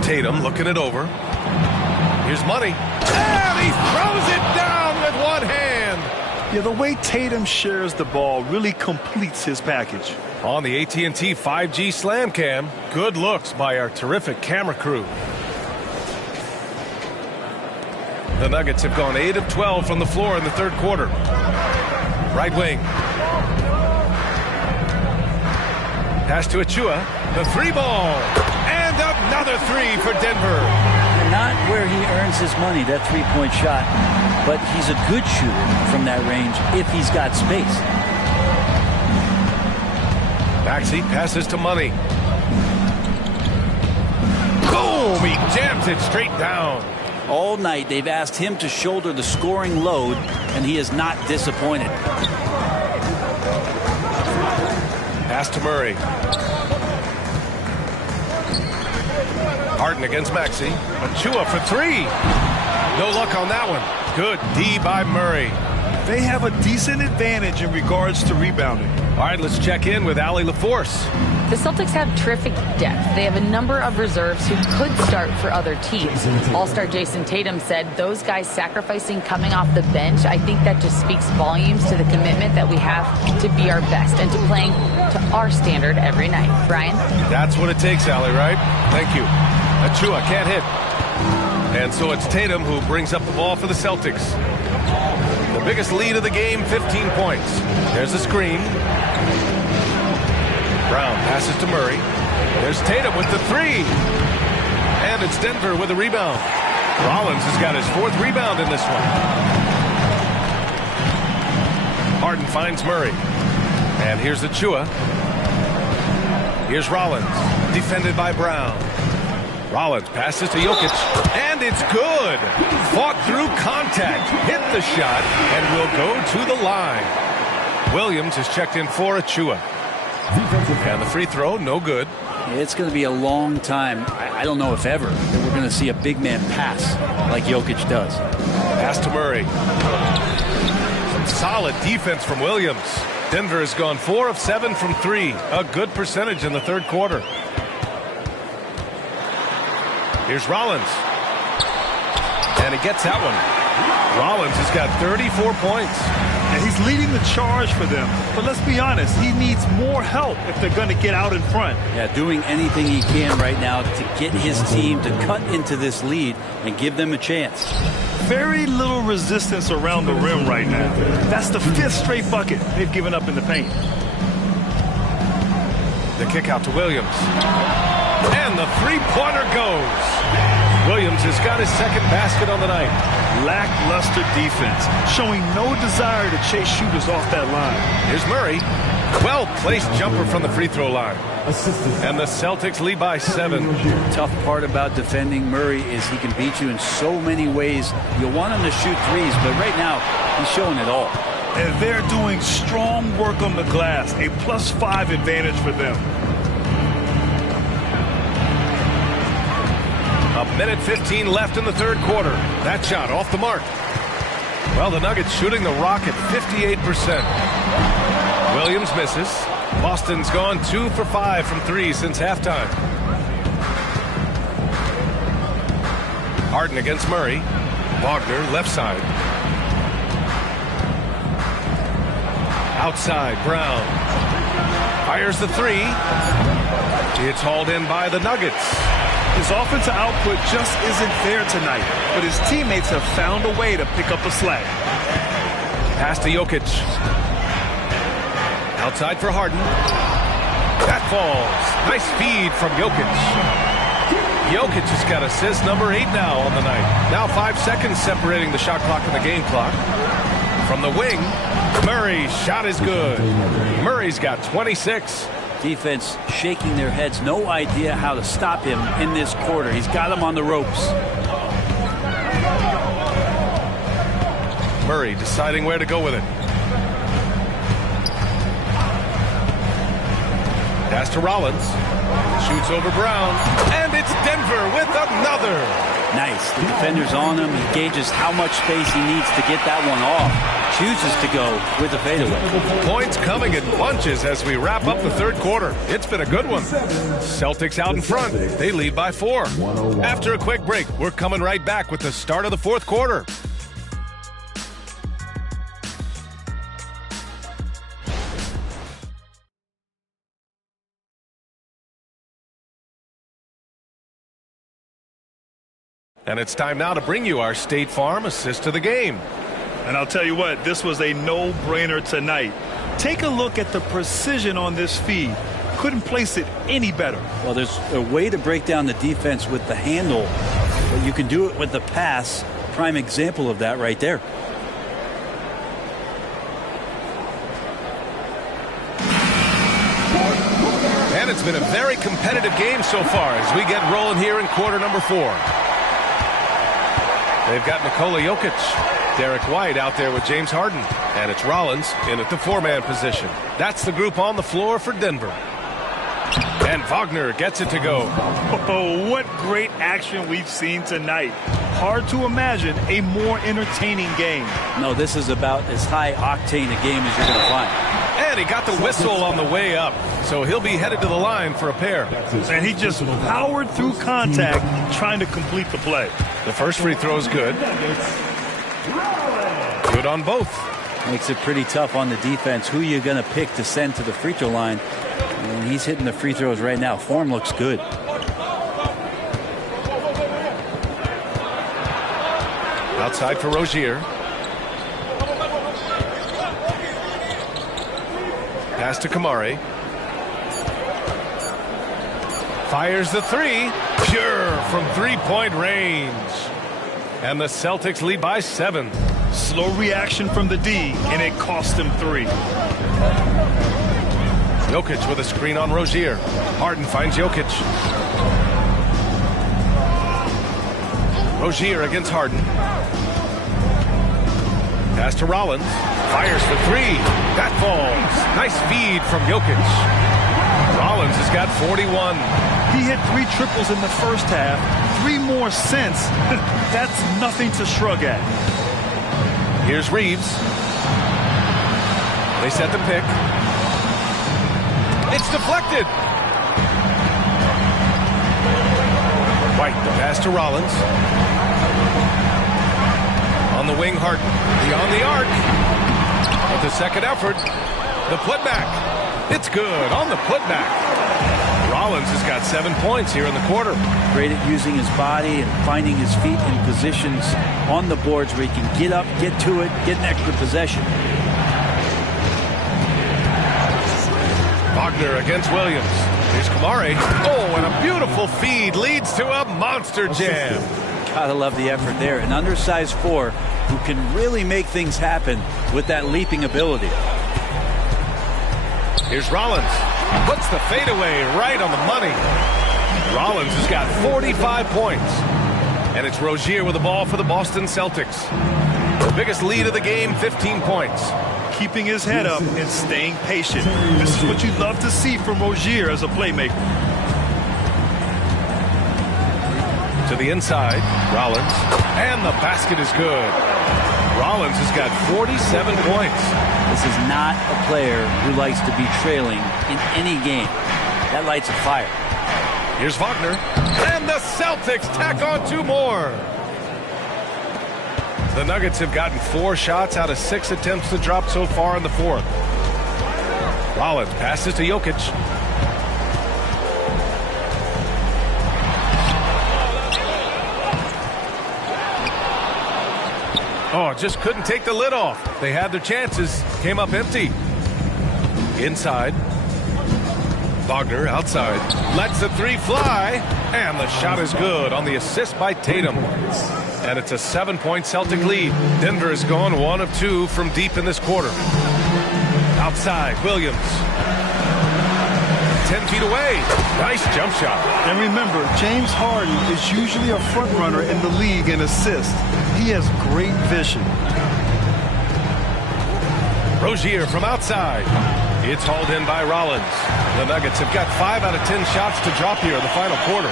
Tatum looking it over. Here's Money. And he throws it down with one hand. Yeah, the way Tatum shares the ball really completes his package. On the AT&T 5G Slam Cam, good looks by our terrific camera crew. The Nuggets have gone 8 of 12 from the floor in the third quarter. Right wing. Pass to Achua. The 3-ball. And another 3 for Denver. Not where he earns his money, that 3-point shot. But he's a good shooter from that range if he's got space. Maxey passes to Money. Boom! He jams it straight down. All night they've asked him to shoulder the scoring load, and he is not disappointed. Pass to Murray. Harden against Maxey. Achua for 3. No luck on that one. Good D by Murray. They have a decent advantage in regards to rebounding. All right, let's check in with Allie LaForce. The Celtics have terrific depth. They have a number of reserves who could start for other teams. All-star Jason Tatum said those guys sacrificing coming off the bench, I think that just speaks volumes to the commitment that we have to be our best and to playing to our standard every night. Brian? That's what it takes, Allie, right? Thank you. Achua can't hit. And so it's Tatum who brings up the ball for the Celtics. The biggest lead of the game, 15 points. There's a screen. Brown passes to Murray. There's Tatum with the three. And it's Denver with a rebound. Rollins has got his 4th rebound in this one. Harden finds Murray. And here's Achua. Here's Rollins, defended by Brown. Rollins passes to Jokic, and it's good. Fought through contact, hit the shot, and will go to the line. Williams is checked in for Achua. And the free throw, no good. It's going to be a long time, I don't know if ever, that we're going to see a big man pass like Jokic does. Pass to Murray. Some solid defense from Williams. Denver has gone 4 of 7 from 3. A good percentage in the 3rd quarter. Here's Rollins. And he gets that one. Rollins has got 34 points. And he's leading the charge for them. But let's be honest, he needs more help if they're going to get out in front. Yeah, doing anything he can right now to get his team to cut into this lead and give them a chance. Very little resistance around the rim right now. That's the 5th straight bucket they've given up in the paint. The kick out to Williams. And the three-pointer goes. Williams has got his 2nd basket on the night. Lackluster defense, showing no desire to chase shooters off that line. Here's Murray. Well-placed jumper from the free throw line. And the Celtics lead by 7. Tough part about defending Murray is he can beat you in so many ways. You want him to shoot threes, but right now he's showing it all. And they're doing strong work on the glass, a +5 advantage for them. A minute 15 left in the 3rd quarter. That shot off the mark. Well, the Nuggets shooting the rock at 58%. Williams misses. Boston's gone 2 for 5 from 3 since halftime. Harden against Murray. Wagner left side. Outside, Brown. Fires the 3. It's hauled in by the Nuggets. His offensive output just isn't there tonight, but his teammates have found a way to pick up the slack. Pass to Jokic. Outside for Harden. That falls. Nice feed from Jokic. Jokic has got assist number 8 now on the night. Now 5 seconds separating the shot clock and the game clock. From the wing, Murray's shot is good. Murray's got 26. Defense shaking their heads, no idea how to stop him in this quarter. He's got him on the ropes. Murray deciding where to go with it. Pass to Rollins. Shoots over Brown. And it's Denver with another. Nice. The defender's on him. He gauges how much space he needs to get that one off. Chooses to go with the fadeaway. Points coming in bunches as we wrap up the 3rd quarter. It's been a good one. Celtics out in front. They lead by 4. After a quick break, we're coming right back with the start of the 4th quarter. And it's time now to bring you our State Farm assist of the game. And I'll tell you what, this was a no-brainer tonight. Take a look at the precision on this feed. Couldn't place it any better. Well, there's a way to break down the defense with the handle, but you can do it with the pass. Prime example of that right there. And it's been a very competitive game so far as we get rolling here in quarter number 4. They've got Nikola Jokic, Derek White out there with James Harden, and it's Rollins in at the 4-man position. That's the group on the floor for Denver. And Wagner gets it to go. Oh, what great action we've seen tonight. hard to imagine a more entertaining game. No, this is about as high octane a game as you're going to find. And he got the whistle on the way up, so he'll be headed to the line for a pair. And he just powered through contact trying to complete the play. The first free throw is good. Good on both. Makes it pretty tough on the defense. Who you're going to pick to send to the free throw line. And he's hitting the free throws right now. Form looks good. Outside for Rozier. Pass to Kamari. Fires the three. Pure from three-point range. And the Celtics lead by 7. Slow reaction from the D, and it cost him 3. Jokic with a screen on Rozier. Harden finds Jokic. Rozier against Harden. Pass to Rollins. Fires for 3. That falls. Nice feed from Jokic. Rollins has got 41. He hit 3 triples in the first half. 3 more since. That's nothing to shrug at. Here's Reeves. They set the pick. It's deflected. White, the pass to Rollins. On the wing, Harden. Beyond the arc. With the second effort. The putback. It's good on the putback. Rollins has got 7 points here in the quarter. Great at using his body and finding his feet in positions on the boards where he can get up, get to it, get an extra possession. Wagner against Williams. Here's Kamari. Oh, and a beautiful feed leads to a monster jam. Gotta love the effort there. An undersized 4 who can really make things happen with that leaping ability. Here's Rollins. Puts the fadeaway right on the money. Rollins has got 45 points. And it's Rozier with the ball for the Boston Celtics. The biggest lead of the game, 15 points. Keeping his head up and staying patient. This is what you love to see from Rozier as a playmaker. To the inside, Rollins. And the basket is good. Rollins has got 47 points. This is not a player who likes to be trailing in any game. That lights a fire. Here's Wagner. And the Celtics tack on 2 more. The Nuggets have gotten 4 shots out of 6 attempts to drop so far in the fourth. Rollins passes to Jokic. Oh, just couldn't take the lid off. They had their chances. Came up empty. Inside. Wagner outside. Lets the 3 fly. And the shot is good on the assist by Tatum. And it's a 7-point Celtic lead. Denver has gone 1 of 2 from deep in this quarter. Outside, Williams. 10 feet away. Nice jump shot. And remember, James Harden is usually a front runner in the league in assists. He has great vision. Rozier from outside. It's hauled in by Rollins. The Nuggets have got 5 out of 10 shots to drop here in the final quarter.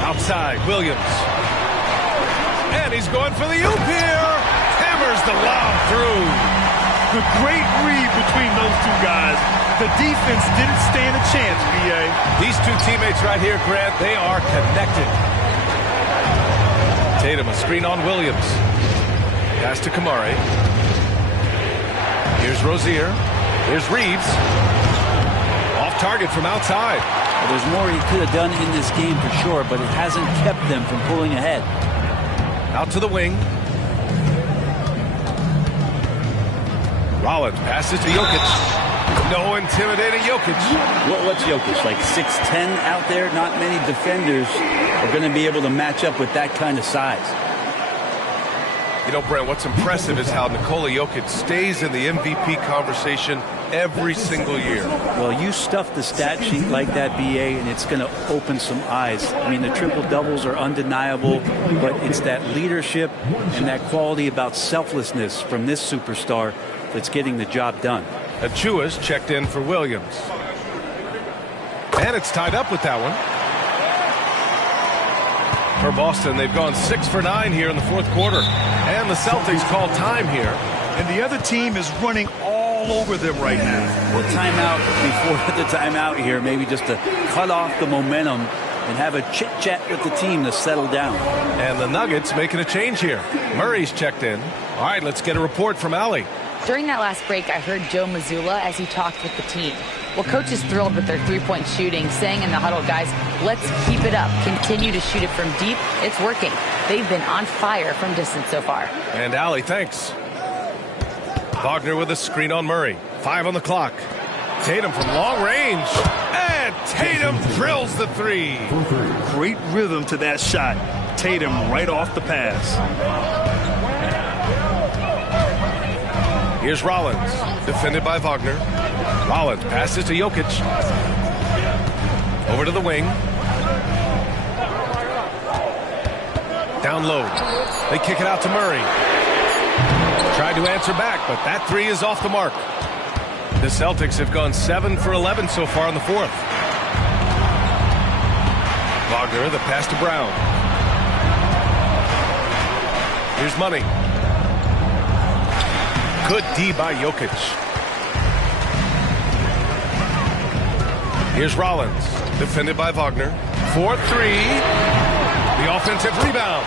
Outside, Williams. And he's going for the oop here. Hammers the lob through. The great read between those 2 guys. The defense didn't stand a chance, B.A. These 2 teammates right here, Grant, they are connected. Tatum, a screen on Williams. Pass to Kamari. Here's Rozier. Here's Reeves. Off target from outside. Well, there's more he could have done in this game for sure, but it hasn't kept them from pulling ahead. Out to the wing. Rollins passes to Jokic. No intimidating Jokic. What's Jokic, like 6'10" out there? Not many defenders are going to be able to match up with that kind of size. You know, Brent, what's impressive is how Nikola Jokic stays in the MVP conversation every single year. Well, you stuff the stat sheet like that, BA, and it's going to open some eyes. I mean, the triple-doubles are undeniable, but it's that leadership and that quality about selflessness from this superstar that's getting the job done. Achua's checked in for Williams. And it's tied up with that one. for Boston. They've gone 6 for 9 here in the fourth quarter. And the Celtics call time here. And the other team is running all over them right now. Well, timeout before the timeout here, maybe just to cut off the momentum and have a chit-chat with the team to settle down. And the Nuggets making a change here. Murray's checked in. All right, let's get a report from Allie. During that last break, I heard Joe Mazzulla as he talked with the team. Well, coach is thrilled with their three-point shooting, saying in the huddle, guys, let's keep it up. Continue to shoot it from deep. It's working. They've been on fire from distance so far. And Allie, thanks. Wagner with a screen on Murray. 5 on the clock. Tatum from long range. And Tatum drills the three. Great rhythm to that shot. Tatum right off the pass. Here's Rollins, defended by Wagner. Rollins passes to Jokic. Over to the wing. Down low. They kick it out to Murray. Tried to answer back, but that three is off the mark. The Celtics have gone 7 for 11 so far in the fourth. Wagner, the pass to Brown. Here's Money. Good D by Jokic. Here's Rollins, defended by Wagner. 4-3. The offensive rebound.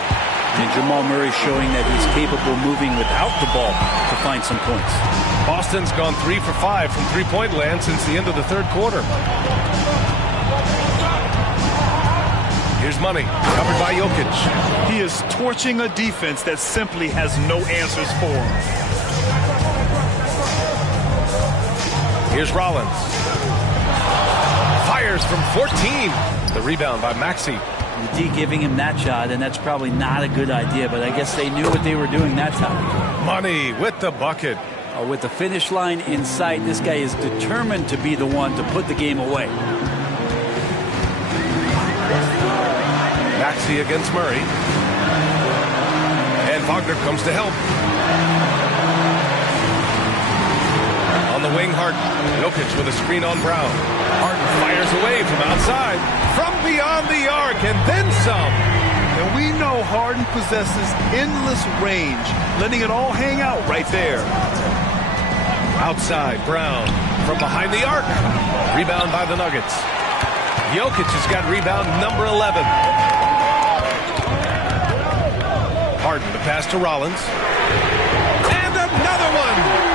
And Jamal Murray showing that he's capable of moving without the ball to find some points. Boston's gone 3 for 5 from three-point land since the end of the third quarter. Here's Money, covered by Jokic. He is torching a defense that simply has no answers for him. Here's Rollins. Fires from 14. The rebound by Maxey. The D giving him that shot, and that's probably not a good idea, but I guess they knew what they were doing that time. Money with the bucket. With the finish line in sight, this guy is determined to be the one to put the game away. Maxey against Murray. And Wagner comes to help. On the wing, Harden. Jokic with a screen on Brown. Harden fires away from outside, from beyond the arc, and then some. And we know Harden possesses endless range, letting it all hang out right there. Outside, Brown from behind the arc. Rebound by the Nuggets. Jokic has got rebound number 11. Harden, the pass to Rollins. And another one.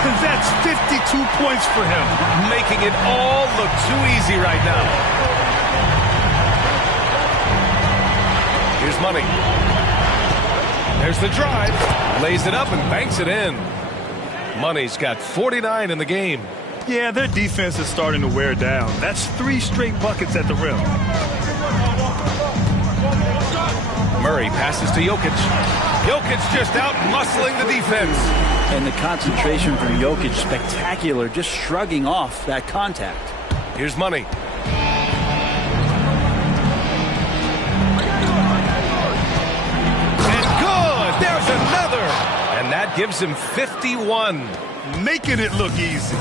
That's 52 points for him. Making it all look too easy right now. Here's Money. There's the drive. Lays it up and banks it in. Money's got 49 in the game. Yeah, their defense is starting to wear down. That's 3 straight buckets at the rim. Murray passes to Jokic. Jokic just out muscling the defense. And the concentration from Jokic, spectacular, just shrugging off that contact. Here's Money. And good! There's another! And that gives him 51. Making it look easy.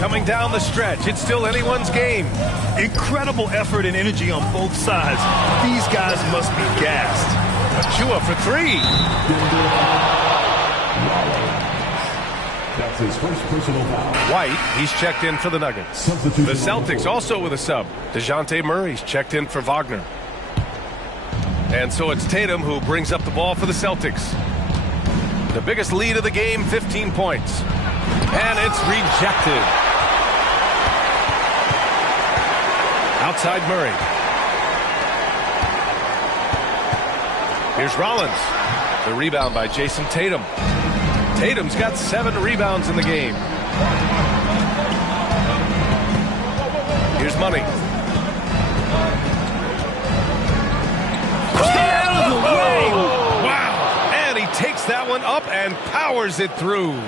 Coming down the stretch, it's still anyone's game. Incredible effort and energy on both sides. These guys must be gassed. Achua for 3. That's his first personal foul. White, he's checked in for the Nuggets. The Celtics also with a sub. DeJounte Murray's checked in for Wagner. And so it's Tatum who brings up the ball for the Celtics. The biggest lead of the game, 15 points. And it's rejected. Outside Murray. Here's Rollins. The rebound by Jason Tatum. Tatum's got 7 rebounds in the game. Here's Money. Wow! And he takes that one up and powers it through.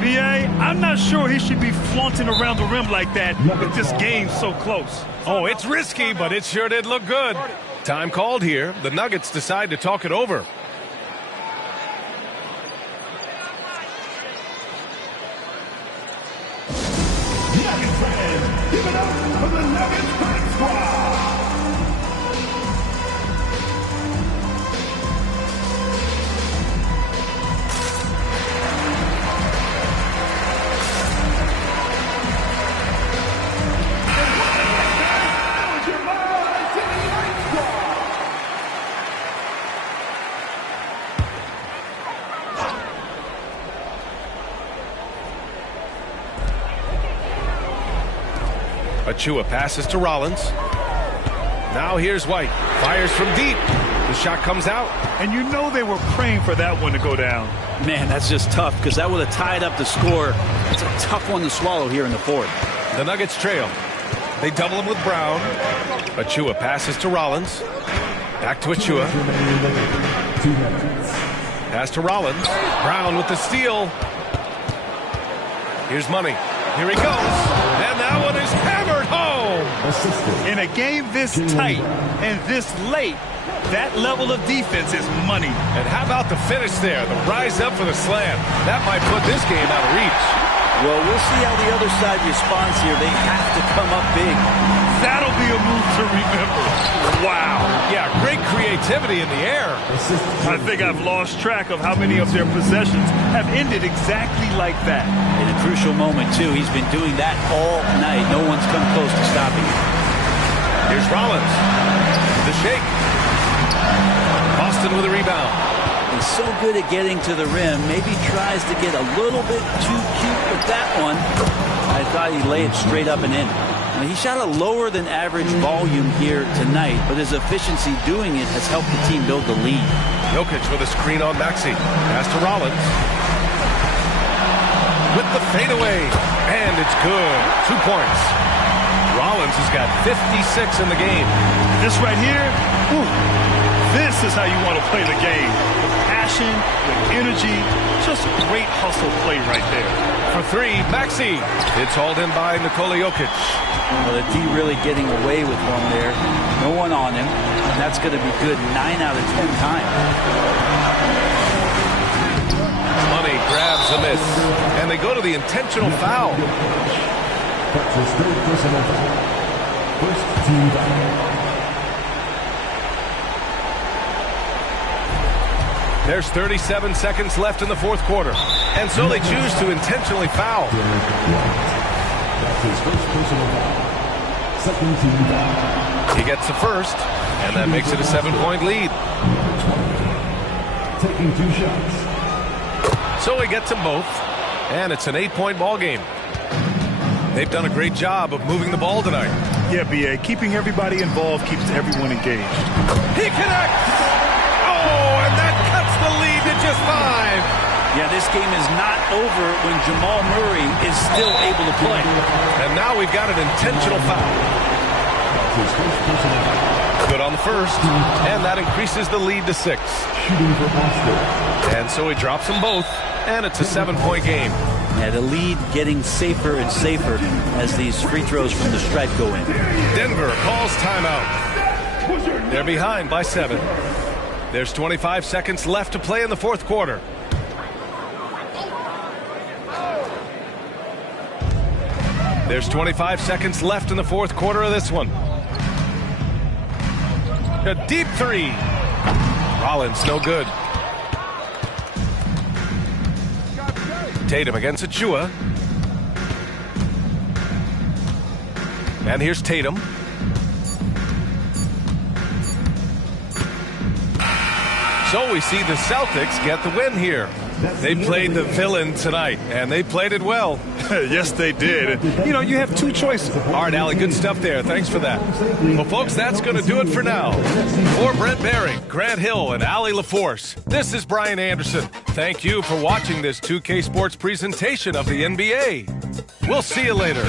B.A., I'm not sure he should be flaunting around the rim like that with this game so close. Oh, it's risky, but it sure did look good. Time called here. The Nuggets decide to talk it over. Achua passes to Rollins. Now here's White. Fires from deep. The shot comes out. And you know they were praying for that one to go down. Man, that's just tough because that would have tied up the score. It's a tough one to swallow here in the fourth. The Nuggets trail. They double him with Brown. Achua passes to Rollins. Back to Achua. Pass to Rollins. Brown with the steal. Here's Money. Here he goes. And that one is hammered home. In a game this tight and this late, that level of defense is money. And how about the finish there? The rise up for the slam. That might put this game out of reach. Well, we'll see how the other side responds here. They have to come up big. That'll be a move to remember. Wow. Yeah, great creativity in the air. I think I've lost track of how many of their possessions have ended exactly like that. In a crucial moment, too. He's been doing that all night. No one's come close to stopping him. Here's Rollins. The shake. Boston with a rebound. He's so good at getting to the rim. Maybe tries to get a little bit too cute with that one. I thought he laid it straight up and in. Now, he shot a lower than average volume here tonight, but his efficiency doing it has helped the team build the lead. Jokic with a screen on Maxey. Pass to Rollins. With the fadeaway. And it's good. 2 points. Rollins has got 56 in the game. This right here, this is how you want to play the game. With passion, with energy, just great hustle play right there. For three, Maxey. It's hauled in by Nikola Jokic. Well, the D really getting away with one there. No one on him. And that's going to be good 9 out of 10 times. Money grabs a miss. And they go to the intentional foul. That's his third personal foul. First team foul. There's 37 seconds left in the fourth quarter. And so they choose to intentionally foul. That's his first personal foul. Second team foul. He gets the first, and that makes it a 7-point lead. Taking 2 shots. So he gets them both, and it's an 8-point ball game. They've done a great job of moving the ball tonight. Yeah, B.A. Keeping everybody involved keeps everyone engaged. He connects! Oh, and that cuts the lead to just 5. Yeah, this game is not over when Jamal Murray is still able to play. And now we've got an intentional foul. Good on the first, and that increases the lead to 6. Shooting for Boston. And so he drops them both, and it's a 7-point game. Yeah, the lead getting safer and safer as these free throws from the stripe go in. Denver calls timeout. They're behind by 7. There's 25 seconds left to play in the fourth quarter. There's 25 seconds left in the fourth quarter of this one. A deep three. Rollins, no good. Tatum against Achua. And here's Tatum. So we see the Celtics get the win here. They played the villain tonight, and they played it well. Yes, they did. You know, you have 2 choices. All right, Allie, good stuff there. Thanks for that. Well, folks, that's going to do it for now. For Brent Barry, Grant Hill, and Allie LaForce, this is Brian Anderson. Thank you for watching this 2K Sports presentation of the NBA. We'll see you later.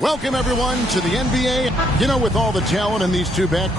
Welcome, everyone, to the NBA. You know, with all the talent in these two back.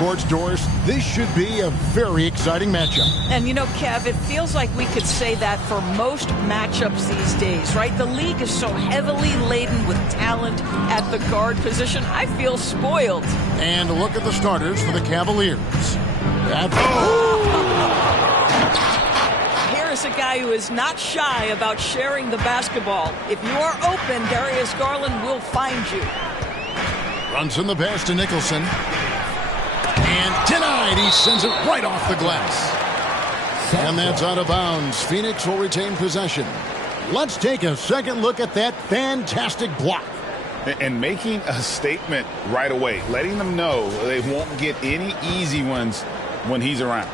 Sports Doors, this should be a very exciting matchup. And you know, Kev, it feels like we could say that for most matchups these days, right? The league is so heavily laden with talent at the guard position. I feel spoiled. And look at the starters for the Cavaliers. Here's a guy who is not shy about sharing the basketball. If you are open, Darius Garland will find you. Runs in the pass to Nicholson. And denied. He sends it right off the glass. And that's out of bounds. Phoenix will retain possession. Let's take a second look at that fantastic block. And making a statement right away, letting them know they won't get any easy ones when he's around.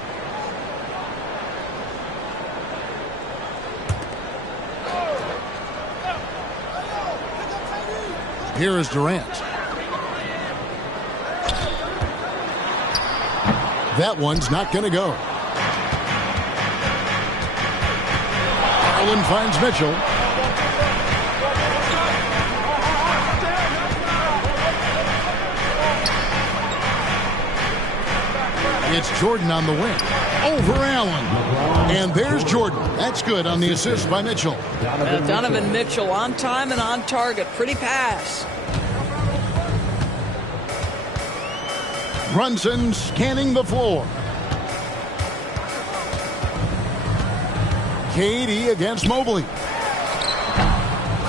Here is Durant. That one's not going to go. Garland finds Mitchell. It's Jordan on the wing. Over Allen. And there's Jordan. That's good on the assist by Mitchell. Donovan Mitchell on time and on target. Pretty pass. Brunson scanning the floor. KD against Mobley.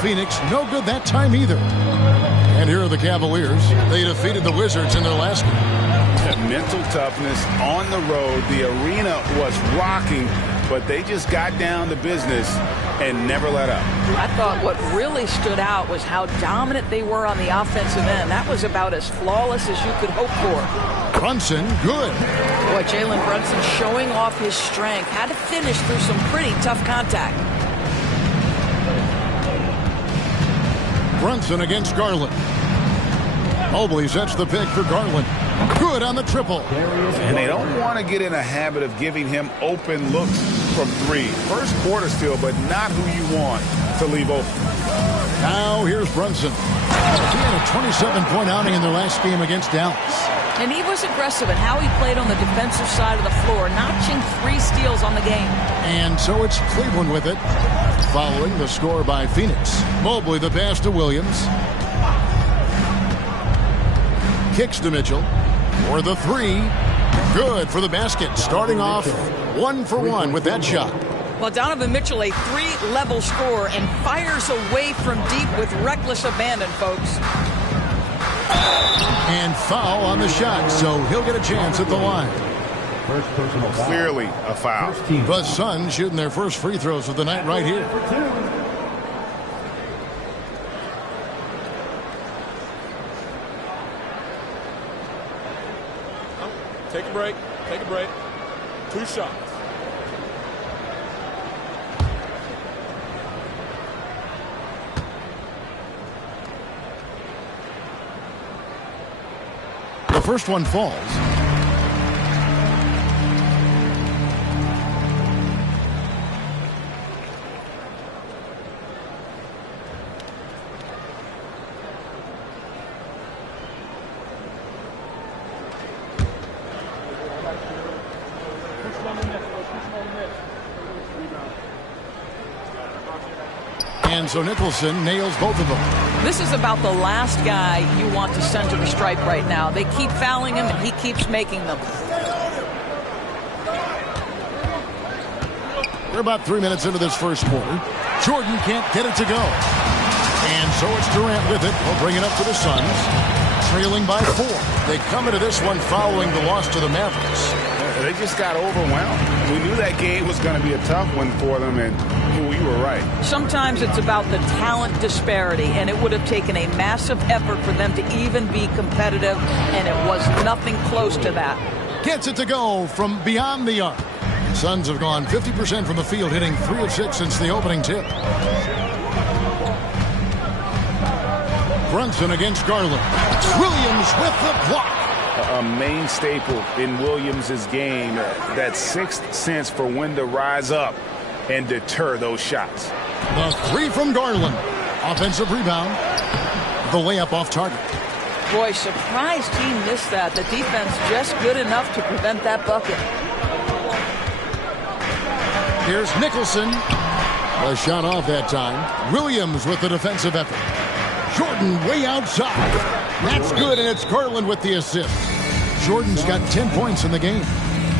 Phoenix no good that time either. And here are the Cavaliers. They defeated the Wizards in their last game. Mental toughness on the road. The arena was rocking, but they just got down to business and never let up. I thought what really stood out was how dominant they were on the offensive end. That was about as flawless as you could hope for. Brunson, good. Boy, Jalen Brunson showing off his strength. Had to finish through some pretty tough contact. Brunson against Garland. Mobley sets the pick for Garland. Good on the triple. And they don't want to get in a habit of giving him open looks from three. First quarter still, but not who you want to leave open. Now here's Brunson. He had a 27-point outing in their last game against Dallas. And he was aggressive in how he played on the defensive side of the floor, notching 3 steals on the game. And so it's Cleveland with it, following the score by Phoenix. Mobley the pass to Williams. Kicks to Mitchell for the 3. Good for the basket. Starting off 1 for 1 with that shot. Well, Donovan Mitchell, a 3-level scorer, and fires away from deep with reckless abandon, folks. And foul on the shot, so he'll get a chance at the line. First personal foul. Clearly a foul. The Suns shooting their first free throws of the night right here. Take a break. Take a break. 2 shots. The first one falls. And so Nicholson nails both of them. This is about the last guy you want to send to the stripe right now. They keep fouling him, and he keeps making them. We're about 3 minutes into this first quarter. Jordan can't get it to go. And so it's Durant with it. He'll bring it up to the Suns. Trailing by 4. They come into this one following the loss to the Mavericks. They just got overwhelmed. We knew that game was going to be a tough one for them, and we were right. Sometimes it's about the talent disparity, and it would have taken a massive effort for them to even be competitive, and it was nothing close to that. Gets it to go from beyond the arc. Suns have gone 50% from the field, hitting 3 of 6 since the opening tip. Brunson against Garland. Williams with the block. A main staple in Williams' game, that sixth sense for when to rise up and deter those shots. The 3 from Garland. Offensive rebound. The layup off target. Boy, surprised he missed that. The defense just good enough to prevent that bucket. Here's Nicholson. A shot off that time. Williams with the defensive effort. Jordan way outside. That's good, and it's Garland with the assist. Jordan's got 10 points in the game.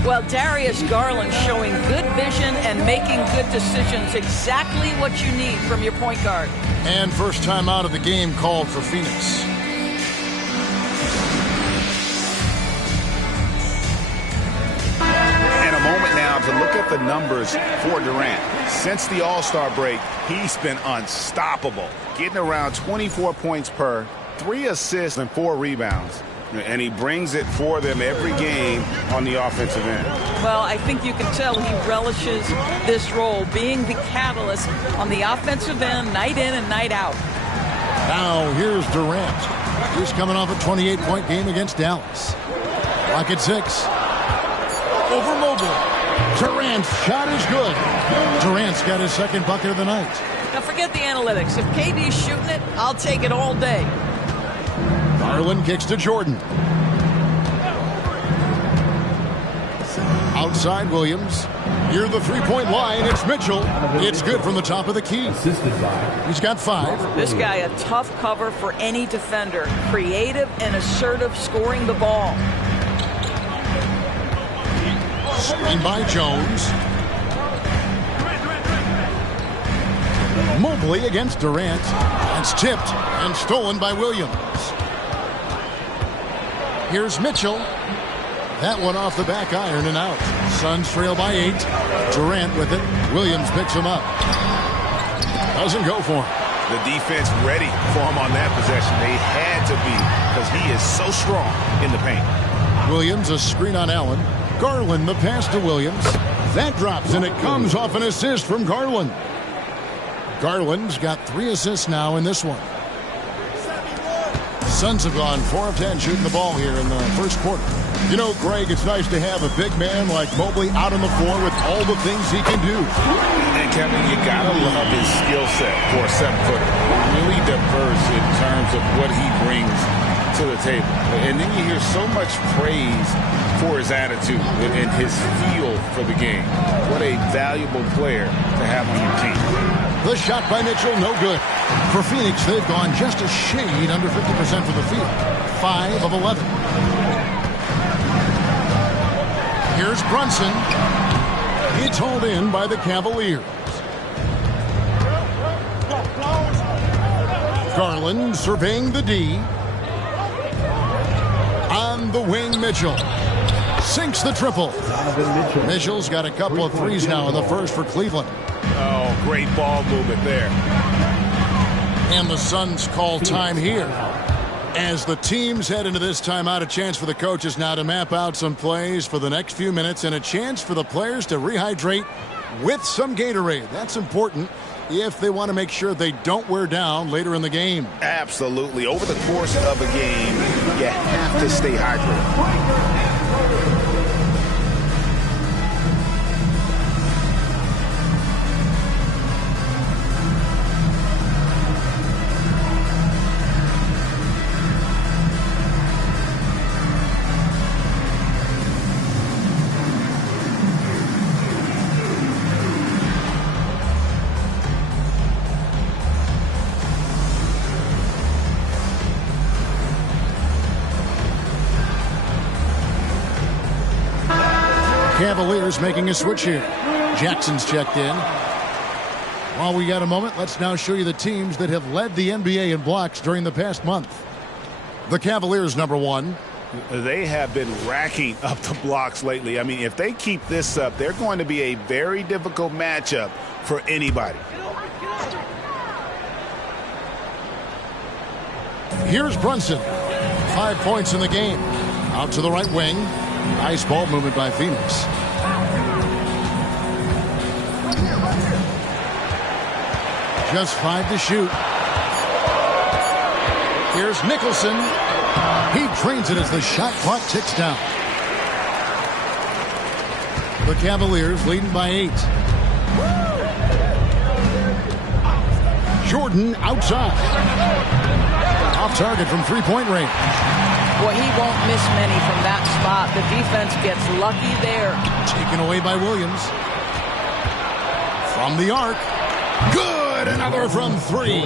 Well, Darius Garland showing good vision and making good decisions. Exactly what you need from your point guard. And first time out of the game called for Phoenix. And a moment now to look at the numbers for Durant. Since the All-Star break, he's been unstoppable. Getting around 24 points per, 3 assists and 4 rebounds. And he brings it for them every game on the offensive end. Well, I think you can tell he relishes this role, being the catalyst on the offensive end, night in and night out. Now here's Durant. He's coming off a 28-point game against Dallas. Clock at 6. Over Mobley. Durant's shot is good. Durant's got his second bucket of the night. Now forget the analytics. If KD's shooting it, I'll take it all day. Garland kicks to Jordan. Outside Williams. Near the three-point line, it's Mitchell. It's good from the top of the key. He's got 5. This guy, a tough cover for any defender. Creative and assertive scoring the ball. Screen by Jones. Mobley against Durant. It's tipped and stolen by Williams. Here's Mitchell. That one off the back iron and out. Suns trail by 8. Durant with it. Williams picks him up. Doesn't go for him. The defense ready for him on that possession. They had to be, because he is so strong in the paint. Williams, a screen on Allen. Garland, the pass to Williams. That drops, and it comes off an assist from Garland. Garland's got 3 assists now in this one. Suns have gone 4 of 10 shooting the ball here in the first quarter. You know, Greg, it's nice to have a big man like Mobley out on the floor with all the things he can do. And Kevin, you gotta love his skill set for a 7-footer. Really diverse in terms of what he brings to the table. And then you hear so much praise for his attitude and his feel for the game. What a valuable player to have on your team. The shot by Mitchell, no good. For Phoenix, they've gone just a shade under 50% from the field. 5 of 11. Here's Brunson. It's hauled in by the Cavaliers. Garland surveying the D. On the wing, Mitchell. Sinks the triple. Mitchell's got a couple of threes now in the first for Cleveland. Oh, great ball movement there. And the Suns call time here. As the teams head into this timeout, a chance for the coaches now to map out some plays for the next few minutes and a chance for the players to rehydrate with some Gatorade. That's important if they want to make sure they don't wear down later in the game. Absolutely. Over the course of a game, you have to stay hydrated. Cavaliers making a switch here. Jackson's checked in. While we got a moment, let's now show you the teams that have led the NBA in blocks during the past month. The Cavaliers, number 1. They have been racking up the blocks lately. I mean, if they keep this up, they're going to be a very difficult matchup for anybody. Here's Brunson. 5 points in the game. Out to the right wing. Nice ball movement by Phoenix. Just 5 to shoot. Here's Nicholson. He drains it as the shot clock ticks down. The Cavaliers leading by 8. Jordan outside. Off target from three-point range. Boy, he won't miss many from that spot. The defense gets lucky there. Taken away by Williams. From the arc. Good! Another from 3.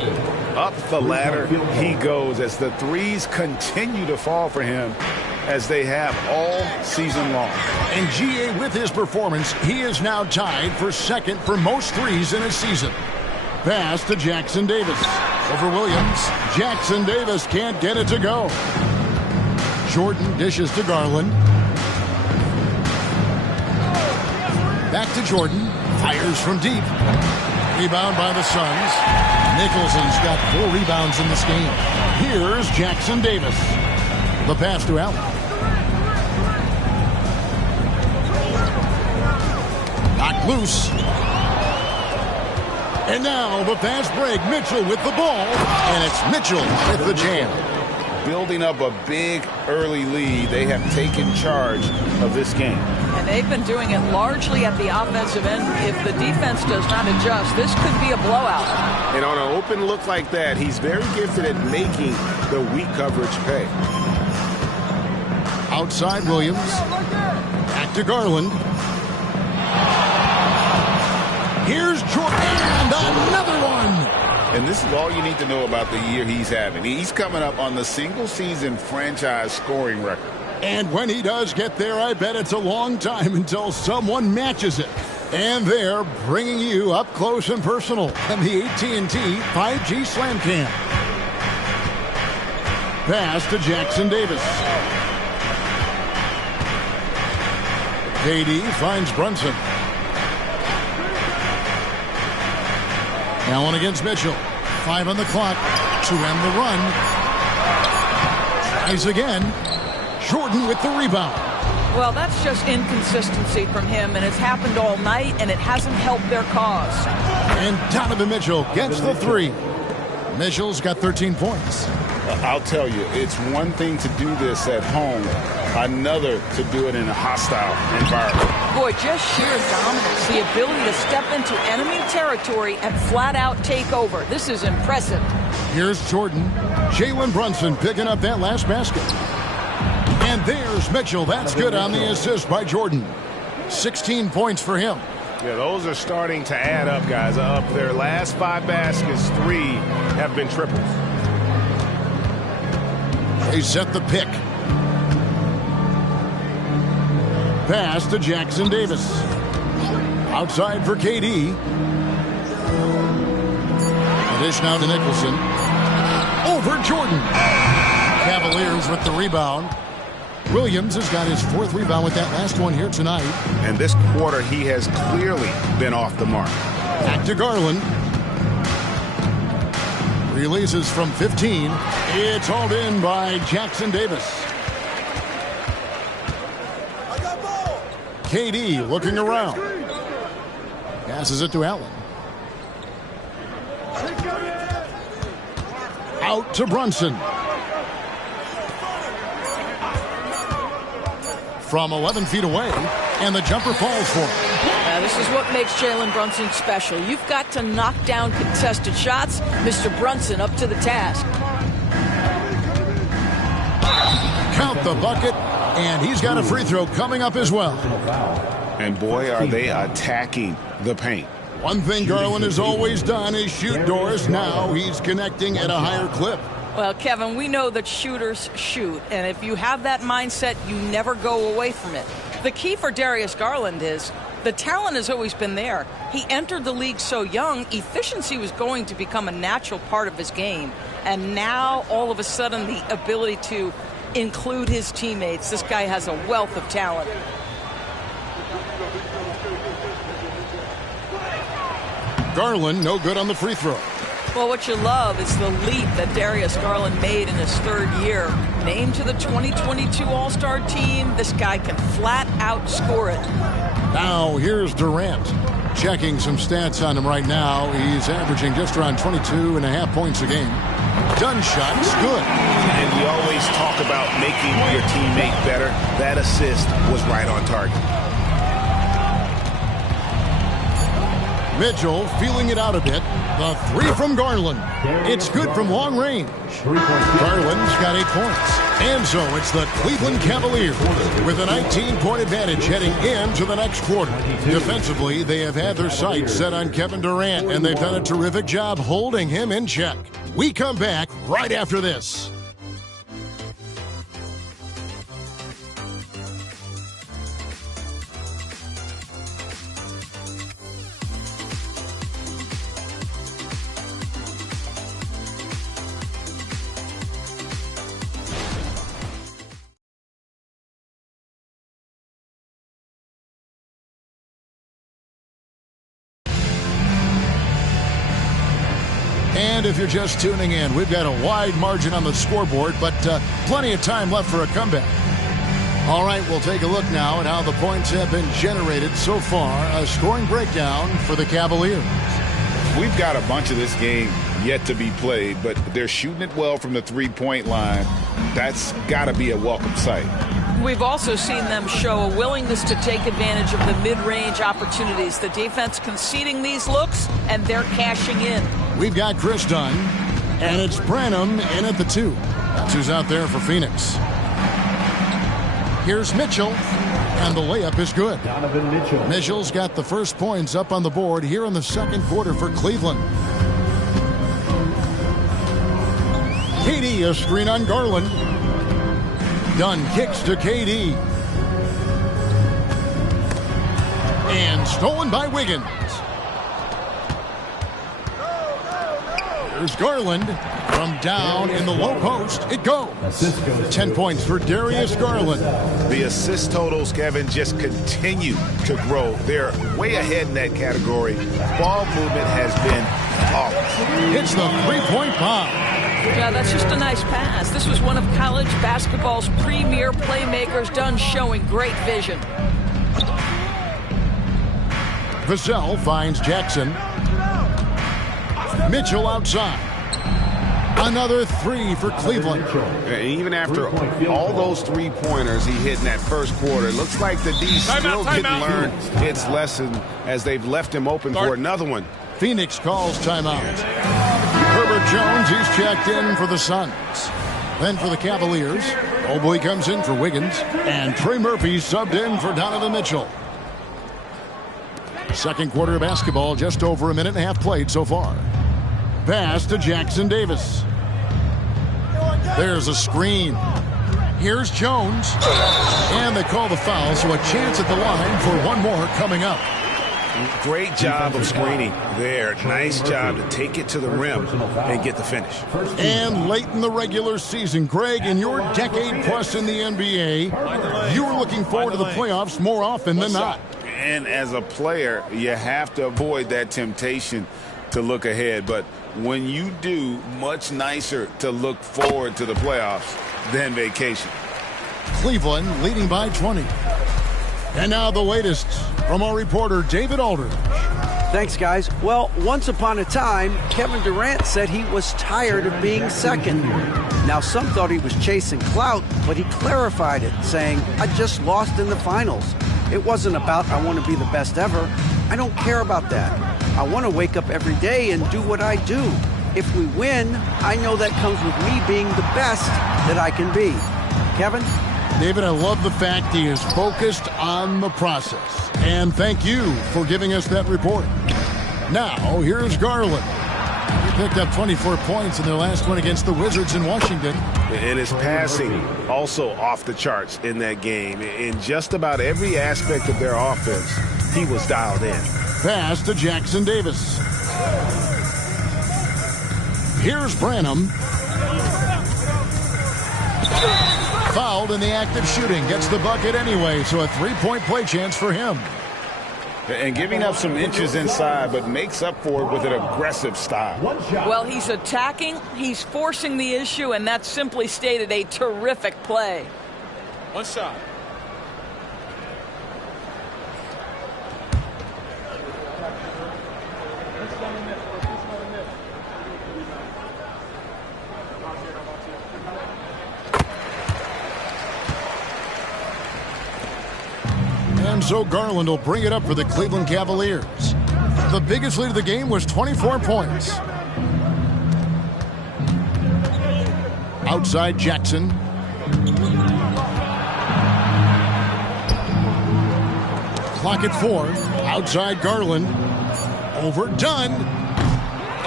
Up the ladder he goes as the threes continue to fall for him as they have all season long. And GA, with his performance, he is now tied for second for most threes in a season. Pass to Jackson Davis. Over Williams. Jackson Davis can't get it to go. Jordan dishes to Garland. Back to Jordan. Fires from deep. Rebound by the Suns. Nicholson's got 4 rebounds in this game. Here's Jackson Davis. The pass to Allen. Knocked loose. And now the fast break. Mitchell with the ball. And it's Mitchell with the jam. Building up a big early lead, they have taken charge of this game. And they've been doing it largely at the offensive end. If the defense does not adjust, this could be a blowout. And on an open look like that, he's very gifted at making the weak coverage pay. Outside Williams. Back to Garland. Here's Jordan. And another one. And this is all you need to know about the year he's having. He's coming up on the single-season franchise scoring record. And when he does get there, I bet it's a long time until someone matches it. And they're bringing you up close and personal on the AT&T 5G Slam Cam. Pass to Jackson Davis. KD finds Brunson. Allen against Mitchell. 5 on the clock to end the run. Tries again. Jordan with the rebound. Well, that's just inconsistency from him, and it's happened all night, and it hasn't helped their cause. And Donovan Mitchell gets the 3. Mitchell's got 13 points. I'll tell you, it's one thing to do this at home, another to do it in a hostile environment. Boy, just sheer dominance, the ability to step into enemy territory and flat out take over. This is impressive. Here's Jordan. Jalen Brunson picking up that last basket. And there's Mitchell. That's good on the assist by Jordan. 16 points for him. Yeah, those are starting to add up, guys. Up their last 5 baskets, 3 have been triples. They set the pick. Pass to Jackson Davis. Outside for KD. Dish now to Nicholson. Over Jordan. Cavaliers with the rebound. Williams has got his 4th rebound with that last one here tonight. And this quarter, he has clearly been off the mark. Back to Garland. Releases from 15. It's hauled in by Jackson Davis. KD looking around. Passes it to Allen. Out to Brunson. From 11 feet away, and the jumper falls for him. This is what makes Jalen Brunson special. You've got to knock down contested shots. Mr. Brunson up to the task. Count the bucket, and he's got a free throw coming up as well. And boy, are they attacking the paint. One thing Garland has always done is shoot doors. Now he's connecting at a higher clip. Well, Kevin, we know that shooters shoot, and if you have that mindset, you never go away from it. The key for Darius Garland is the talent has always been there. He entered the league so young, efficiency was going to become a natural part of his game. And now, all of a sudden, the ability to include his teammates. This guy has a wealth of talent. Garland, no good on the free throw. Well, what you love is the leap that Darius Garland made in his third year. Named to the 2022 All-Star team, this guy can flat out score it. Now here's Durant. Checking some stats on him right now. He's averaging just around 22.5 points a game. Done shots, good. And we always talk about making your teammate better. That assist was right on target. Mitchell feeling it out a bit. The three from Garland. It's good from long range. Garland's got 8 points. And so it's the Cleveland Cavaliers with a 19-point advantage heading into the next quarter. Defensively, they have had their sights set on Kevin Durant, and they've done a terrific job holding him in check. We come back right after this. And if you're just tuning in, we've got a wide margin on the scoreboard, but plenty of time left for a comeback. All right, we'll take a look now at how the points have been generated so far. A scoring breakdown for the Cavaliers. We've got a bunch of this game yet to be played, but they're shooting it well from the three-point line. That's got to be a welcome sight. We've also seen them show a willingness to take advantage of the mid-range opportunities. The defense conceding these looks, and they're cashing in. We've got Chris Dunn, and it's Branham in at the 2. That's who's out there for Phoenix. Here's Mitchell, and the layup is good. Donovan Mitchell. Mitchell's got the first points up on the board here in the second quarter for Cleveland. KD, a screen on Garland. Dunn kicks to KD. And stolen by Wiggins. Here's Garland from down in the low post. It goes. 10 points for Darius Garland. The assist totals, Kevin, just continue to grow. They're way ahead in that category. Ball movement has been awesome. It's the three-point bomb. Yeah, that's just a nice pass. This was one of college basketball's premier playmakers, Dunn showing great vision. Vassell finds Jackson. Mitchell outside. Another 3 for Cleveland. Even after all those three-pointers he hit in that first quarter, it looks like the D still didn't learn its lesson as they've left him open for another one. Phoenix calls timeout. Herbert Jones, he's checked in for the Suns. Then for the Cavaliers, Mobley comes in for Wiggins, and Trey Murphy subbed in for Donovan Mitchell. Second quarter of basketball, just over a minute and a half played so far. Pass to Jackson Davis. There's a screen. Here's Jones. And they call the foul, so a chance at the line for one more coming up. Great job of screening there. Nice job to take it to the rim and get the finish. And late in the regular season, Greg, in your decade plus in the NBA, you were looking forward to the playoffs more often than not. And as a player, you have to avoid that temptation to look ahead. But when you do, much nicer to look forward to the playoffs than vacation. Cleveland leading by 20. And now the latest from our reporter, David Aldridge. Thanks, guys. Well, once upon a time, Kevin Durant said he was tired of being second. Now, some thought he was chasing clout, but he clarified it, saying, I just lost in the finals. It wasn't about I want to be the best ever. I don't care about that. I want to wake up every day and do what I do. If we win, I know that comes with me being the best that I can be. Kevin? David, I love the fact he is focused on the process. And thank you for giving us that report. Now, here's Garland. He picked up 24 points in their last one against the Wizards in Washington. And his passing also off the charts in that game. In just about every aspect of their offense, he was dialed in. Pass to Jackson Davis. Here's Branham. Fouled in the act of shooting. Gets the bucket anyway, so a three-point play chance for him. And giving up some inches inside, but makes up for it with an aggressive style. Well, he's attacking, he's forcing the issue, and that's simply stated a terrific play. One shot. And so Garland will bring it up for the Cleveland Cavaliers. The biggest lead of the game was 24 points. Outside Jackson. Clock at 4. Outside Garland. Overdone.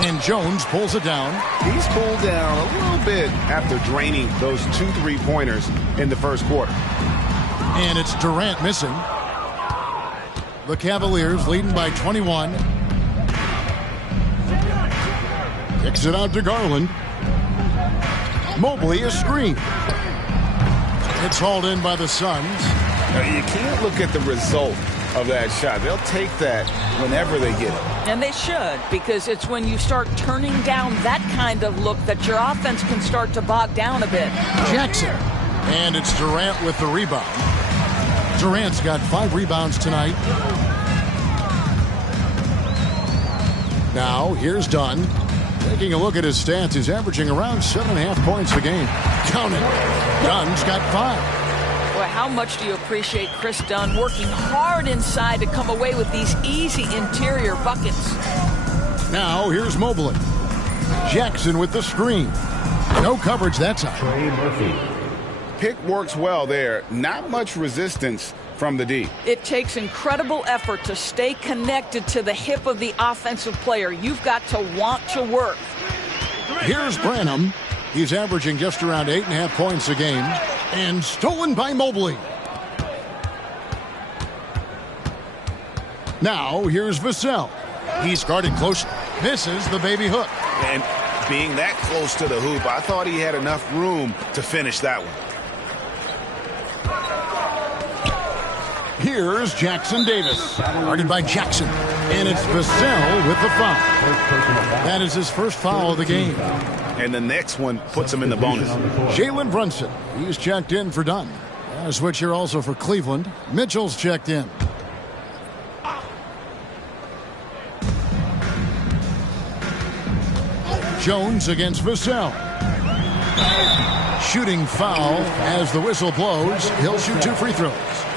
And Jones pulls it down. He's cooled down a little bit after draining those 2 3-pointers in the first quarter. And it's Durant missing. The Cavaliers leading by 21. Kicks it out to Garland. Mobley, a screen. It's hauled in by the Suns. Now, you can't look at the result of that shot. They'll take that whenever they get it. And they should, because it's when you start turning down that kind of look that your offense can start to bog down a bit. Jackson. And it's Durant with the rebound. Durant's got 5 rebounds tonight. Now, here's Dunn. Taking a look at his stats, he's averaging around 7.5 points a game. Count it. Dunn's got 5. Boy, how much do you appreciate Chris Dunn working hard inside to come away with these easy interior buckets? Now, here's Mobley. Jackson with the screen. No coverage that time. Trey Murphy. Pick works well there. Not much resistance from the D. It takes incredible effort to stay connected to the hip of the offensive player. You've got to want to work. Here's Branham. He's averaging just around 8.5 points a game. And stolen by Mobley. Now, here's Vassell. He's guarded close. Misses the baby hook. And being that close to the hoop, I thought he had enough room to finish that one. Here's Jackson Davis. Guarded by Jackson. And it's Vassell with the foul. That is his first foul of the game. And the next one puts him in the bonus. Jalen Brunson. He's checked in for Dunn. A switch here also for Cleveland. Mitchell's checked in. Jones against Vassell. Shooting foul as the whistle blows. He'll shoot 2 free throws.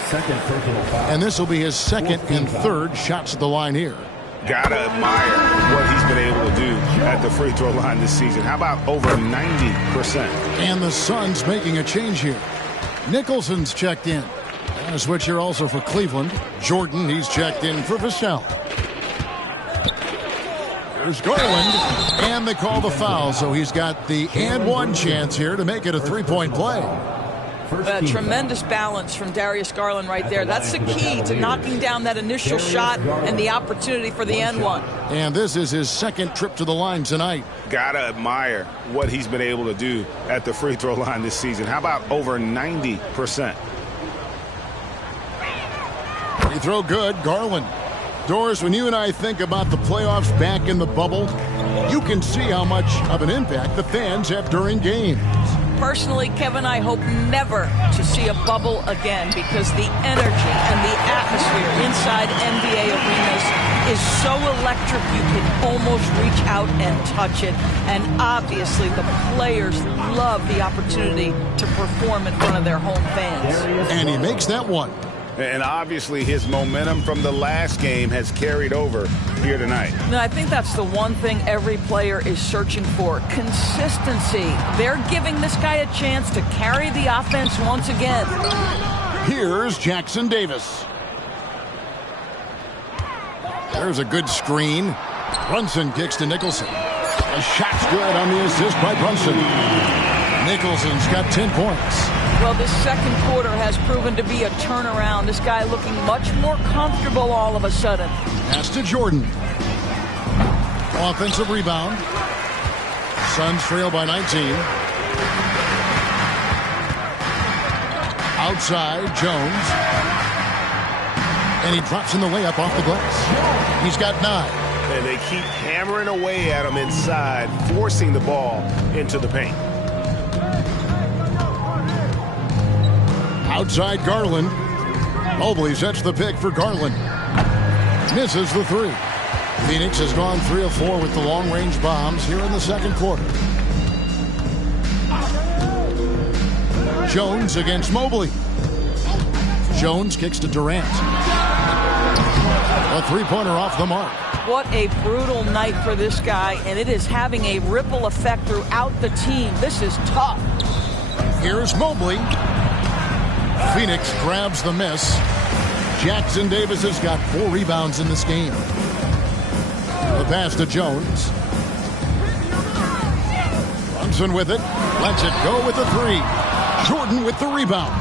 Second personal foul. And this will be his second and third shots at the line here. Gotta admire what he's been able to do at the free throw line this season. How about over 90%? And the Suns making a change here. Nicholson's checked in. And a switch here also for Cleveland. Jordan, he's checked in for Vassell. There's Garland. And they call the foul, so he's got the and one chance here to make it a 3-point play. Tremendous balance from Darius Garland right there. That's the key to knocking down that initial shot and the opportunity for the N1. And this is his second trip to the line tonight. Gotta admire what he's been able to do at the free throw line this season. How about over 90%? Free throw good, Garland. Doris, when you and I think about the playoffs back in the bubble, you can see how much of an impact the fans have during games. Personally, Kevin, I hope never to see a bubble again because the energy and the atmosphere inside NBA arenas is so electric you can almost reach out and touch it. And obviously the players love the opportunity to perform in front of their home fans. And he makes that one. And obviously his momentum from the last game has carried over here tonight. No, I think that's the one thing every player is searching for. Consistency. They're giving this guy a chance to carry the offense once again. Here's Jackson Davis. There's a good screen. Brunson kicks to Nicholson. A shot's good on the assist by Brunson. Nicholson's got 10 points. Well, this second quarter has proven to be a turnaround. This guy looking much more comfortable all of a sudden. Pass to Jordan. Offensive rebound. Suns trail by 19. Outside, Jones. And he drops in the layup off the glass. He's got 9. And they keep hammering away at him inside, forcing the ball into the paint. Outside Garland. Mobley sets the pick for Garland. Misses the 3. Phoenix has gone 3 of 4 with the long-range bombs here in the second quarter. Jones against Mobley. Jones kicks to Durant. A 3-pointer off the mark. What a brutal night for this guy, and it is having a ripple effect throughout the team. This is tough. Here's Mobley. Phoenix grabs the miss. Jackson Davis has got 4 rebounds in this game. The pass to Jones. Brunson with it. Lets it go with the 3. Jordan with the rebound.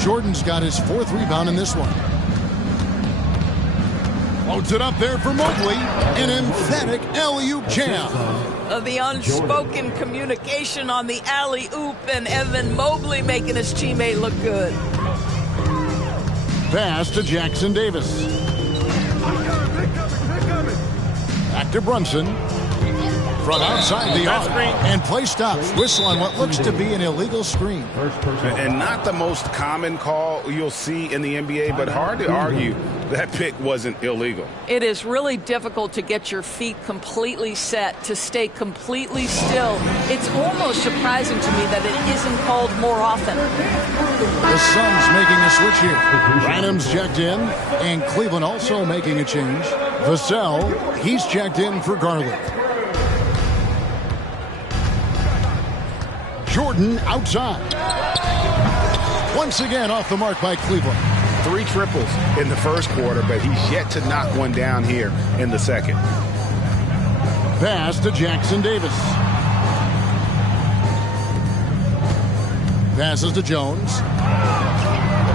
Jordan's got his 4th rebound in this one. Loads it up there for Mobley. An emphatic alley-oop jam. The unspoken communication on the alley-oop, and Evan Mobley making his teammate look good. Pass to Jackson Davis. Back to Brunson. From outside the arc. And play stops. Whistle on what looks to be an illegal screen. And not the most common call you'll see in the NBA, but hard to argue that pick wasn't illegal. It is really difficult to get your feet completely set, to stay completely still. It's almost surprising to me that it isn't called more often. The Suns making a switch here. Branham's checked in, and Cleveland also making a change. Vassell, he's checked in for Garland. Jordan outside. Once again off the mark by Cleveland. 3 triples in the first quarter, but he's yet to knock one down here in the second. Pass to Jackson Davis. Passes to Jones.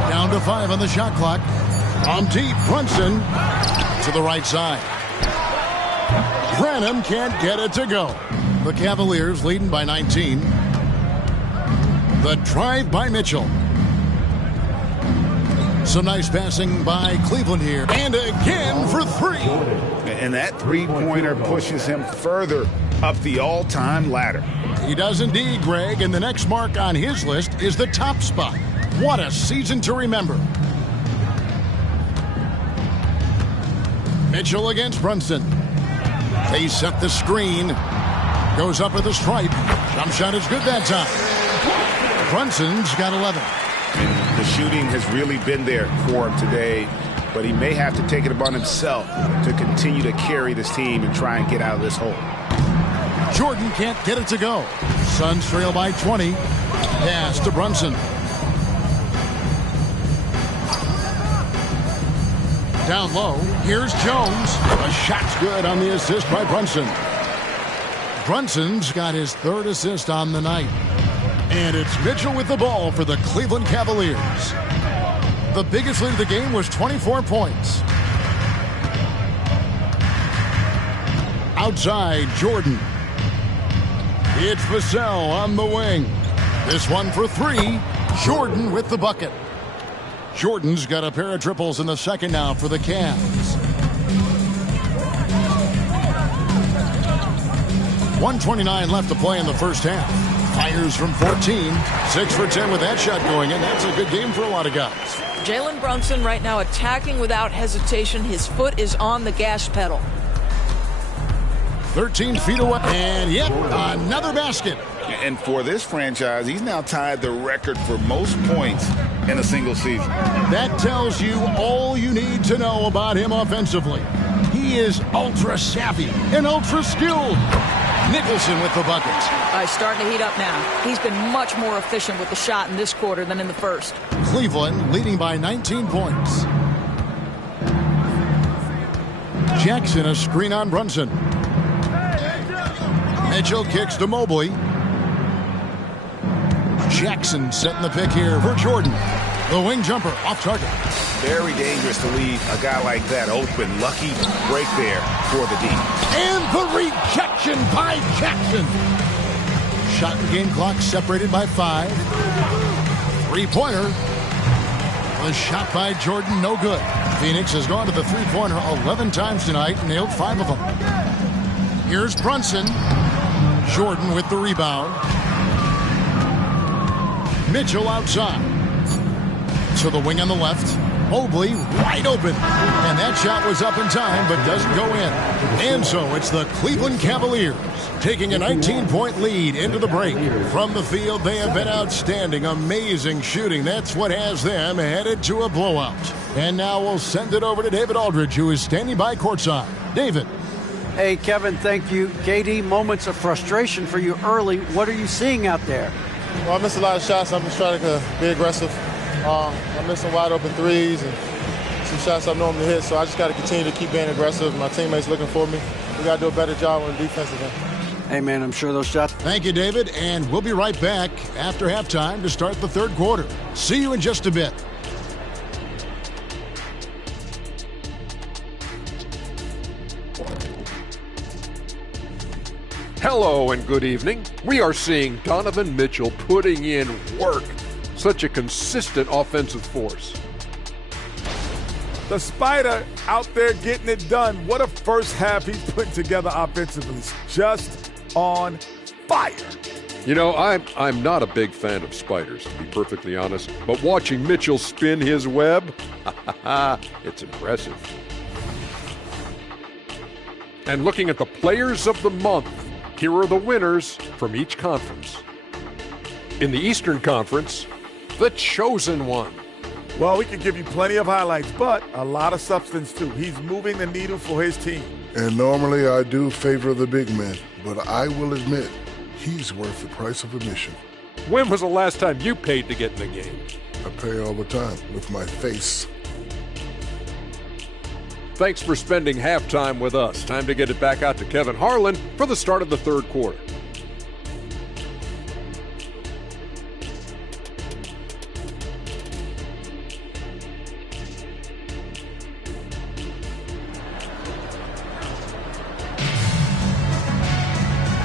Down to 5 on the shot clock. From deep, Brunson to the right side. Branham can't get it to go. The Cavaliers leading by 19. The drive by Mitchell. Some nice passing by Cleveland here. And again for 3. And that 3-pointer pushes him further up the all-time ladder. He does indeed, Greg. And the next mark on his list is the top spot. What a season to remember. Mitchell against Brunson. They set the screen. Goes up with the stripe. Jump shot is good that time. Brunson's got 11. The shooting has really been there for him today, but he may have to take it upon himself to continue to carry this team and try and get out of this hole. Jordan can't get it to go. Suns trail by 20. Pass to Brunson. Down low, here's Jones. A shot's good on the assist by Brunson. Brunson's got his 3rd assist on the night. And it's Mitchell with the ball for the Cleveland Cavaliers. The biggest lead of the game was 24 points. Outside, Jordan. It's Vassell on the wing. This one for 3. Jordan with the bucket. Jordan's got a pair of triples in the second now for the Cavs. 1:29 left to play in the first half. Fires from 14. 6 for 10 with that shot going in. That's a good game for a lot of guys. Jalen Brunson right now attacking without hesitation. His foot is on the gas pedal. 13 feet away. And yep, another basket. And for this franchise, he's now tied the record for most points in a single season. That tells you all you need to know about him offensively. He is ultra savvy and ultra skilled. Nicholson with the buckets. Starting to heat up now. He's been much more efficient with the shot in this quarter than in the first. Cleveland leading by 19 points. Jackson a screen on Brunson. Mitchell kicks to Mobley. Jackson setting the pick here for Jordan. The wing jumper off target. Very dangerous to leave a guy like that open. Lucky break there for the D. And the rejection by Jackson. Shot and game clock separated by 5. Three-pointer. The shot by Jordan, no good. Phoenix has gone to the three-pointer 11 times tonight, nailed 5 of them. Here's Brunson. Jordan with the rebound. Mitchell outside. To the wing on the left. Mobley wide open. And that shot was up in time, but doesn't go in. And so it's the Cleveland Cavaliers taking a 19-point lead into the break. From the field, they have been outstanding. Amazing shooting. That's what has them headed to a blowout. And now we'll send it over to David Aldridge, who is standing by courtside. David. Hey, Kevin, thank you. KD, moments of frustration for you early. What are you seeing out there? Well, I missed a lot of shots. I'm just trying to be aggressive. I'm missing wide open threes and some shots I normally hit, so I just got to continue to keep being aggressive. My teammates looking for me. We got to do a better job on the defensive end. Hey, man, I'm sure those shots. Thank you, David, and we'll be right back after halftime to start the third quarter. See you in just a bit. Hello and good evening. We are seeing Donovan Mitchell putting in work. Such a consistent offensive force. The Spider out there getting it done. What a first half he's putting together offensively. Just on fire. You know, I'm not a big fan of spiders, to be perfectly honest, but watching Mitchell spin his web, it's impressive. And looking at the players of the month, here are the winners from each conference. In the Eastern Conference, the chosen one. Well, we can give you plenty of highlights, but a lot of substance too. He's moving the needle for his team. And normally I do favor the big man, but I will admit, he's worth the price of admission. When was the last time you paid to get in the game? I pay all the time with my face. Thanks for spending halftime with us. Time to get it back out to Kevin Harlan for the start of the third quarter.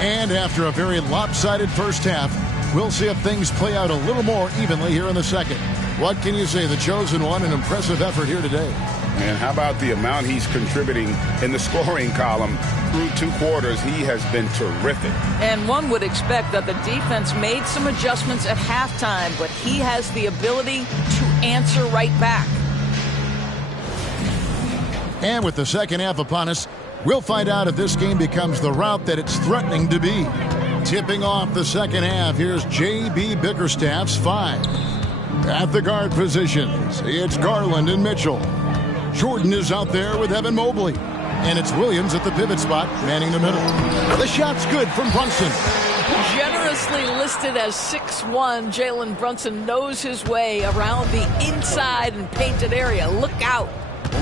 And after a very lopsided first half, we'll see if things play out a little more evenly here in the second. What can you say? The chosen one, an impressive effort here today. And how about the amount he's contributing in the scoring column through 2 quarters? He has been terrific. And one would expect that the defense made some adjustments at halftime, but he has the ability to answer right back. And with the second half upon us, we'll find out if this game becomes the route that it's threatening to be. Tipping off the second half, here's J.B. Bickerstaff's 5. At the guard positions, it's Garland and Mitchell. Jordan is out there with Evan Mobley. And it's Williams at the pivot spot, manning the middle. The shot's good from Brunson. Generously listed as 6'1", Jalen Brunson knows his way around the inside and painted area. Look out.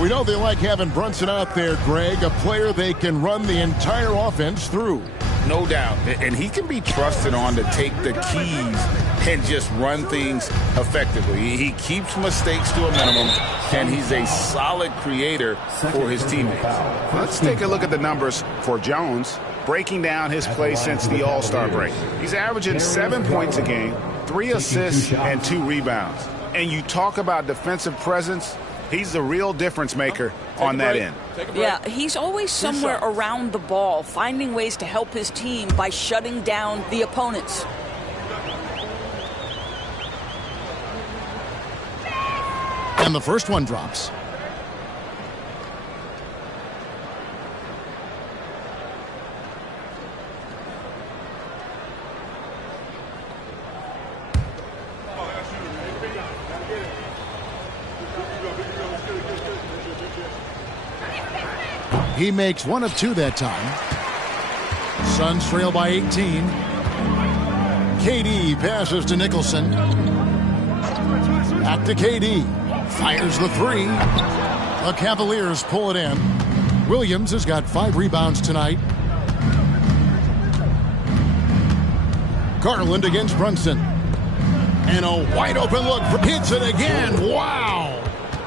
We know they like having Brunson out there, Greg, a player they can run the entire offense through. No doubt. And he can be trusted on to take the keys and just run things effectively. He keeps mistakes to a minimum, and he's a solid creator for his teammates. Let's take a look at the numbers for Jones, breaking down his play since the All-Star break. He's averaging 7 points a game, 3 assists, and 2 rebounds. And you talk about defensive presence, he's the real difference maker on that end. Yeah, he's always somewhere around the ball, finding ways to help his team by shutting down the opponents. And the first one drops. He makes 1 of 2 that time. Suns trail by 18. KD passes to Nicholson. Back to KD. Fires the 3. The Cavaliers pull it in. Williams has got 5 rebounds tonight. Garland against Brunson. And a wide open look. Hits it again. Wow.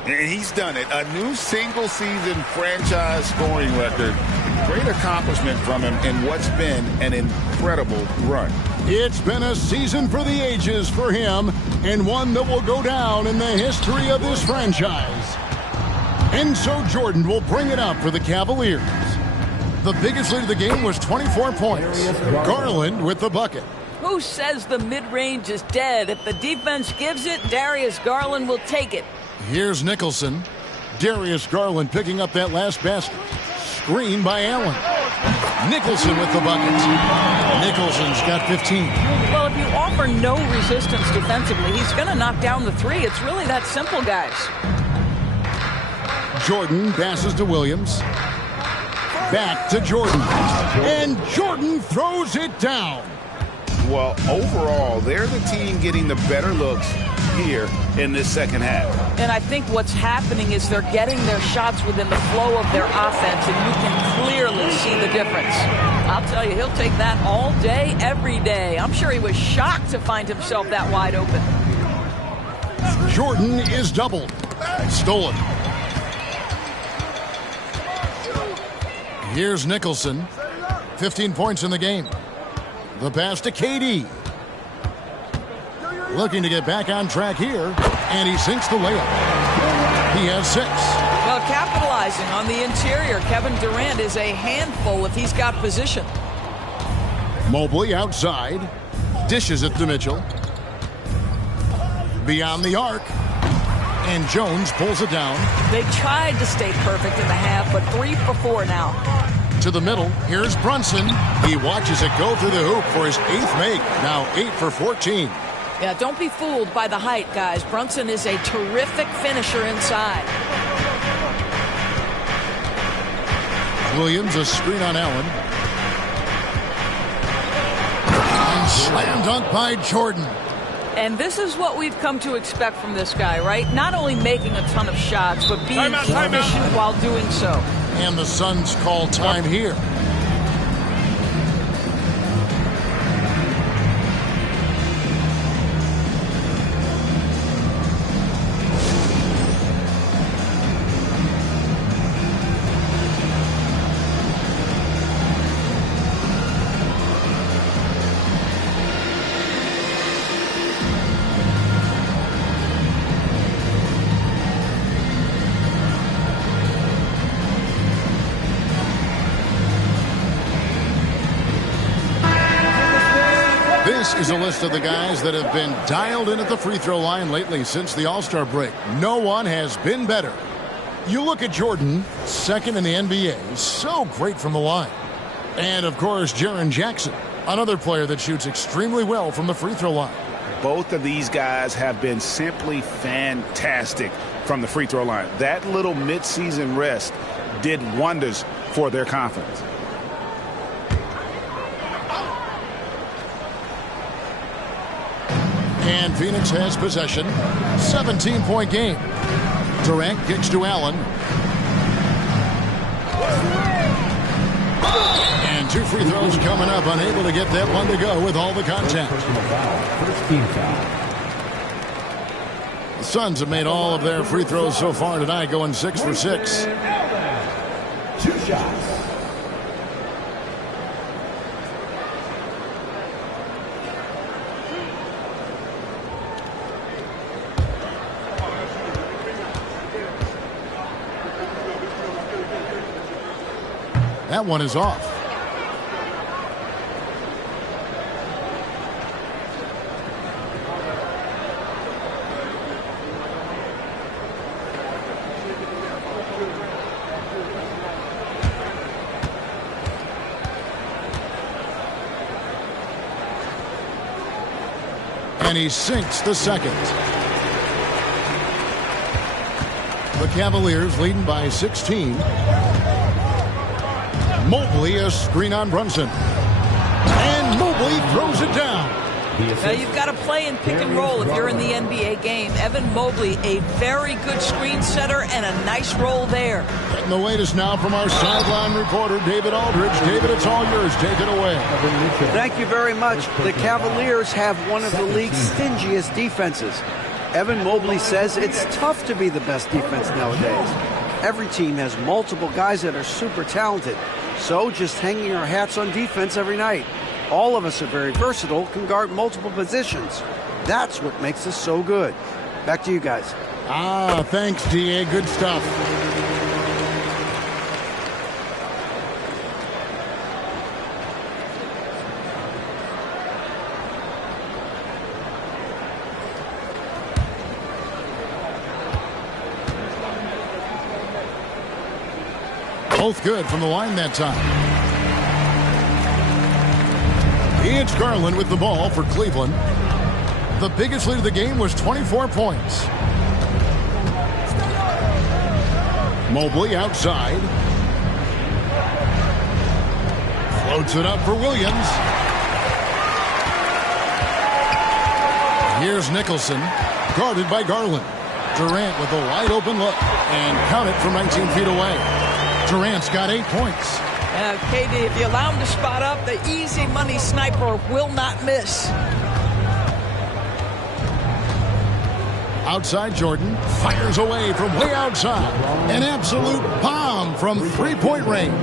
And he's done it. A new single-season franchise scoring record. Great accomplishment from him in what's been an incredible run. It's been a season for the ages for him, and one that will go down in the history of this franchise. And so Jordan will bring it up for the Cavaliers. The biggest lead of the game was 24 points. Garland with the bucket. Who says the mid-range is dead? If the defense gives it, Darius Garland will take it. Here's Nicholson. Darius Garland picking up that last basket. Screen by Allen. Nicholson with the bucket. Nicholson's got 15. Well, if you offer no resistance defensively, he's going to knock down the three. It's really that simple, guys. Jordan passes to Williams. Back to Jordan. And Jordan throws it down. Well, overall, they're the team getting the better looks here in this second half. And I think what's happening is they're getting their shots within the flow of their offense, and you can clearly see the difference. I'll tell you, he'll take that all day, every day. I'm sure he was shocked to find himself that wide open. Jordan is doubled. Stolen. Here's Nicholson. 15 points in the game. The pass to KD. Looking to get back on track here, and he sinks the layup. He has 6. Well, capitalizing on the interior, Kevin Durant is a handful if he's got position. Mobley outside. Dishes it to Mitchell. Beyond the arc. And Jones pulls it down. They tried to stay perfect in the half, but 3 for 4 now. To the middle, here's Brunson. He watches it go through the hoop for his 8th make. Now 8 for 14. Yeah, don't be fooled by the height, guys. Brunson is a terrific finisher inside. Williams, a screen on Allen. And slam dunk by Jordan. And this is what we've come to expect from this guy, right? Not only making a ton of shots, but being efficient while doing so. And the Suns call time here. This is a list of the guys that have been dialed in at the free throw line lately since the All-Star break. No one has been better. You look at Jordan, second in the NBA, so great from the line. And, of course, Jaren Jackson, another player that shoots extremely well from the free throw line. Both of these guys have been simply fantastic from the free throw line. That little midseason rest did wonders for their confidence. And Phoenix has possession. 17-point game. Durant kicks to Allen. And 2 free throws coming up. Unable to get that one to go with all the contact. The Suns have made all of their free throws so far tonight, going 6 for 6. 2 shots. That one is off. And he sinks the second. The Cavaliers leading by 16. Mobley, a screen on Brunson. And Mobley throws it down. Now you've got to play in pick and roll if you're in the NBA game. Evan Mobley, a very good screen setter and a nice roll there. Getting the latest now from our sideline reporter, David Aldridge. David, it's all yours. Take it away. Thank you very much. The Cavaliers have one of the league's stingiest defenses. Evan Mobley says it's tough to be the best defense nowadays. Every team has multiple guys that are super talented. So just hanging our hats on defense every night. All of us are very versatile, can guard multiple positions. That's what makes us so good. Back to you guys. Thanks, D.A. Good stuff. Both good from the line that time. It's Garland with the ball for Cleveland. The biggest lead of the game was 24 points. Mobley outside. Floats it up for Williams. Here's Nicholson, guarded by Garland. Durant with a wide open look, and count it from 19 feet away. Durant's got 8 points. KD, if you allow him to spot up, the easy money sniper will not miss. Outside Jordan, fires away from way outside. An absolute bomb from three-point range.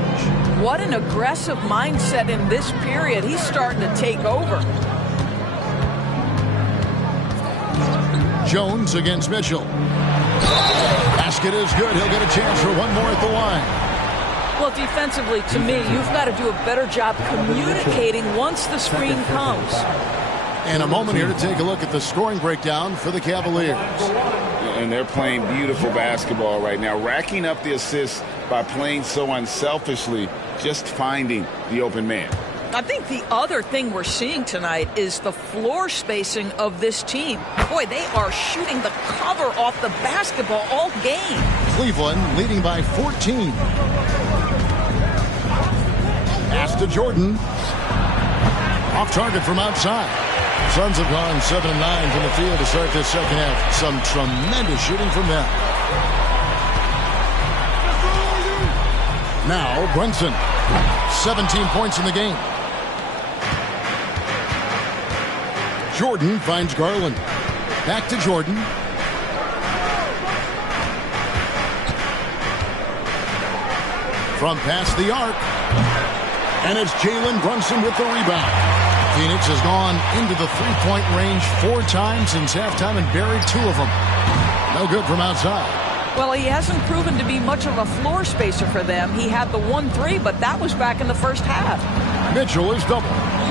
What an aggressive mindset in this period. He's starting to take over. Jones against Mitchell. Basket is good. He'll get a chance for one more at the line. Well, defensively, to me, you've got to do a better job communicating once the screen comes. And a moment here to take a look at the scoring breakdown for the Cavaliers. And they're playing beautiful basketball right now, racking up the assists by playing so unselfishly, just finding the open man. I think the other thing we're seeing tonight is the floor spacing of this team. Boy, they are shooting the cover off the basketball all game. Cleveland leading by 14. Pass to Jordan. Off target from outside. Suns have gone 7-9 from the field to start this second half. Some tremendous shooting from them. Now Brunson. 17 points in the game. Jordan finds Garland. Back to Jordan. From past the arc. And it's Jalen Brunson with the rebound. Phoenix has gone into the three-point range 4 times since halftime and buried 2 of them. No good from outside. Well, he hasn't proven to be much of a floor spacer for them. He had the 1-3, but that was back in the first half. Mitchell is double.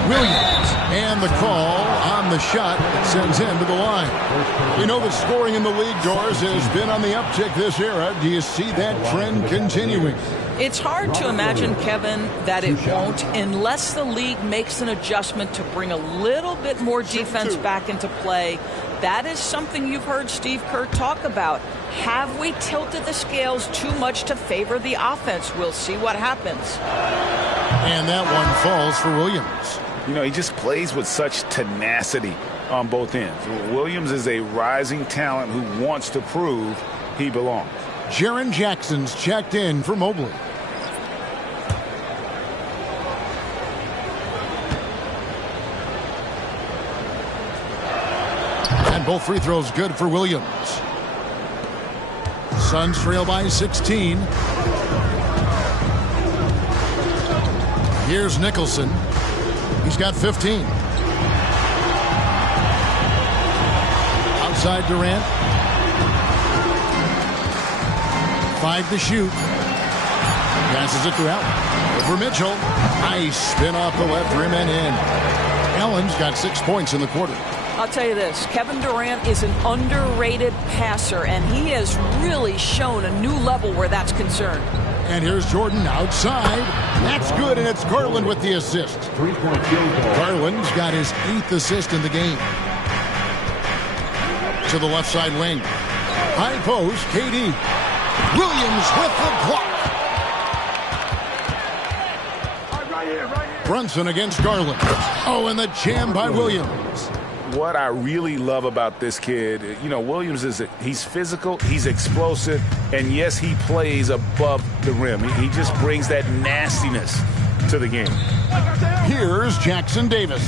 Williams. And the call on the shot sends him to the line. You know the scoring in the league, Doris, has been on the uptick this era. Do you see that trend continuing? It's hard to imagine, Kevin, that it won't unless the league makes an adjustment to bring a little bit more defense back into play. That is something you've heard Steve Kerr talk about. Have we tilted the scales too much to favor the offense? We'll see what happens. And that one falls for Williams. You know, he just plays with such tenacity on both ends. Williams is a rising talent who wants to prove he belongs. Jaren Jackson's checked in for Mobley. And both free throws good for Williams. Suns trail by 16. Here's Nicholson. He's got 15. Outside Durant. 5 to shoot. Passes it to Allen. Over Mitchell. Nice spin off the left rim and in. Allen's got 6 points in the quarter. I'll tell you this, Kevin Durant is an underrated passer, and he has really shown a new level where that's concerned. And here's Jordan outside. That's good, and it's Garland with the assist. Garland's got his 8th assist in the game. To the left side wing. High post, KD. Williams with the block. Brunson against Garland. Oh, and the jam by Williams. What I really love about this kid, you know, Williams he's physical, he's explosive, and yes, he plays above the rim. He just brings that nastiness to the game. Here's Jackson Davis.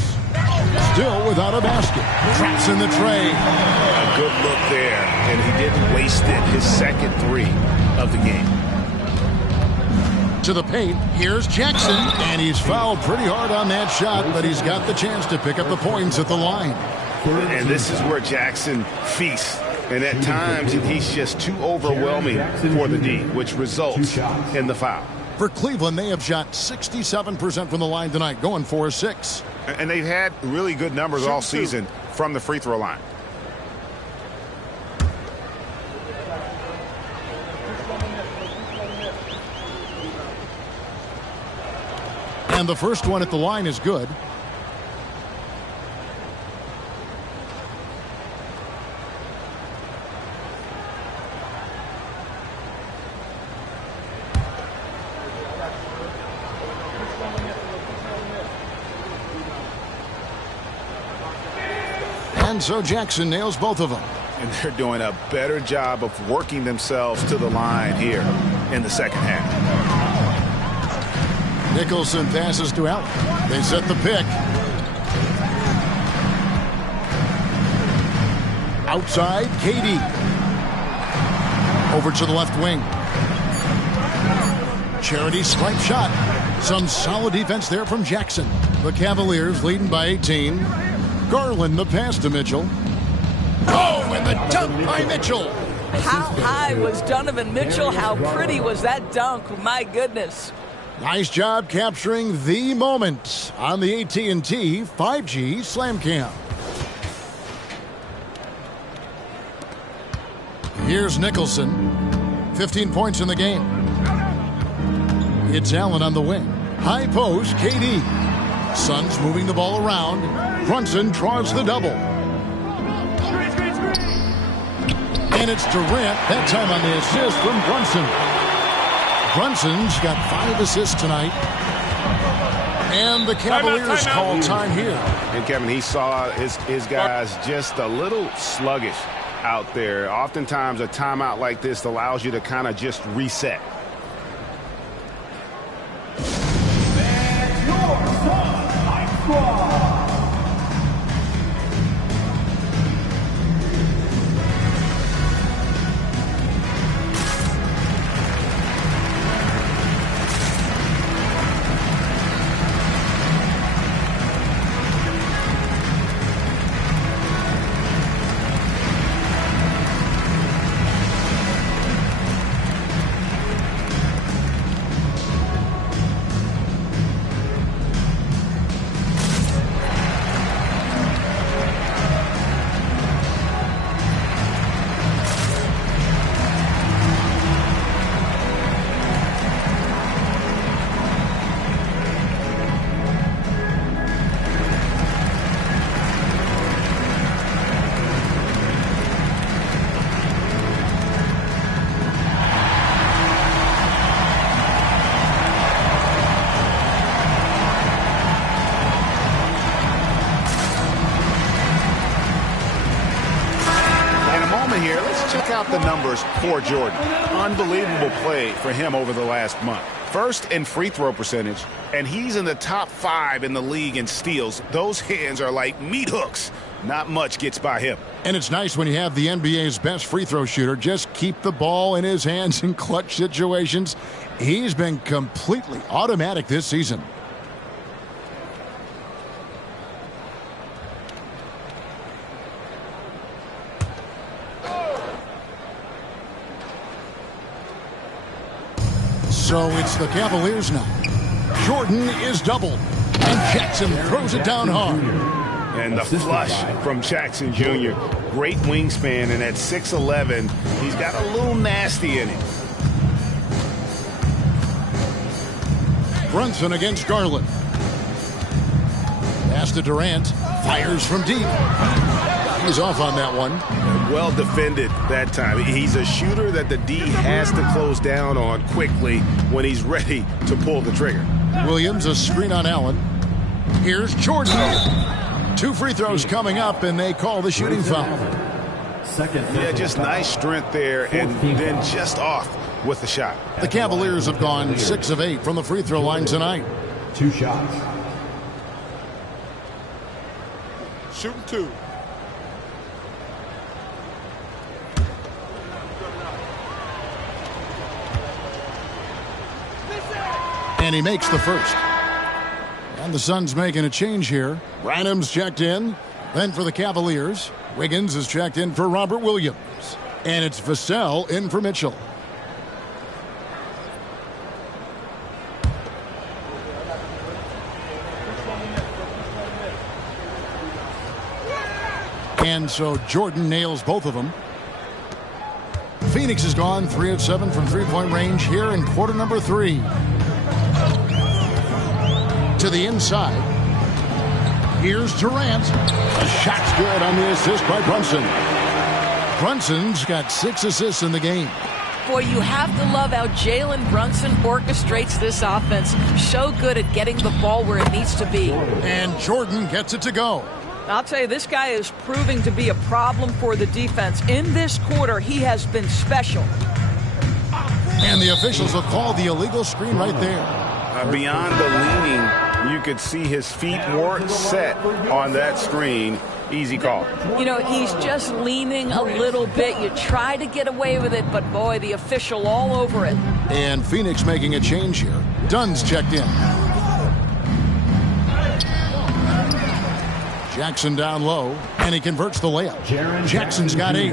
Still without a basket. Traps in the tray. A good look there, and he didn't waste it. His second 3 of the game. into the paint. Here's Jackson, and he's fouled pretty hard on that shot, but he's got the chance to pick up the points at the line. And this is where Jackson feasts. And at times, he's just too overwhelming for the D, which results in the foul. For Cleveland, they have shot 67% from the line tonight, going 4-6. And they've had really good numbers all season from the free throw line. And the first one at the line is good. And so Jackson nails both of them. And they're doing a better job of working themselves to the line here in the second half. Nicholson passes to Allen. They set the pick. Outside, KD. Over to the left wing. Charity swipe shot. Some solid defense there from Jackson. The Cavaliers leading by 18. Garland the pass to Mitchell. Oh, and the dunk by Mitchell. How high was Donovan Mitchell? How pretty was that dunk? My goodness. Nice job capturing the moment on the AT&T 5G Slam Cam. Here's Nicholson. 15 points in the game. It's Allen on the wing. High post, KD. Suns moving the ball around. Brunson draws the double. And it's Durant, that time on the assist from Brunson. Brunson's got 5 assists tonight. And the Cavaliers call time here. And Kevin, he saw his guys just a little sluggish out there. Oftentimes a timeout like this allows you to kind of just reset. The numbers for Jordan. Unbelievable play for him over the last month. First in free throw percentage, and he's in the top 5 in the league in steals. Those hands are like meat hooks. Not much gets by him. And it's nice when you have the NBA's best free throw shooter just keep the ball in his hands in clutch situations. He's been completely automatic this season. So it's the Cavaliers now. Jordan is doubled. And Jackson throws it down hard. And the flush from Jackson Jr. Great wingspan, and at 6'11", he's got a little nasty in him. Brunson against Garland. Pass to Durant. Fires from deep. He's off on that one. Well defended that time. He's a shooter that the D has to close down on quickly when he's ready to pull the trigger. Williams, a screen on Allen. Here's Jordan. 2 free throws coming up, and they call the shooting foul. Yeah, just nice strength there, and then just off with the shot. The Cavaliers have gone 6 of 8 from the free throw line tonight. 2 shots. Shooting 2. And he makes the first. And the Suns making a change here. Branham's checked in. Then for the Cavaliers, Wiggins is checked in for Robert Williams. And it's Vassell in for Mitchell. And so Jordan nails both of them. Phoenix has gone 3 of 7 from three-point range here in quarter number 3. To the inside. Here's Durant. The shot's good on the assist by Brunson. Brunson's got 6 assists in the game. Boy, you have to love how Jalen Brunson orchestrates this offense. So good at getting the ball where it needs to be. And Jordan gets it to go. I'll tell you, this guy is proving to be a problem for the defense. In this quarter, he has been special. And the officials will call the illegal screen right there. Beyond the leaning, you could see his feet weren't set on that screen. Easy call. You know, he's just leaning a little bit. You try to get away with it, but boy, the official all over it. And Phoenix making a change here. Dunn's checked in. Jackson down low, and he converts the layup. Jackson's got 8.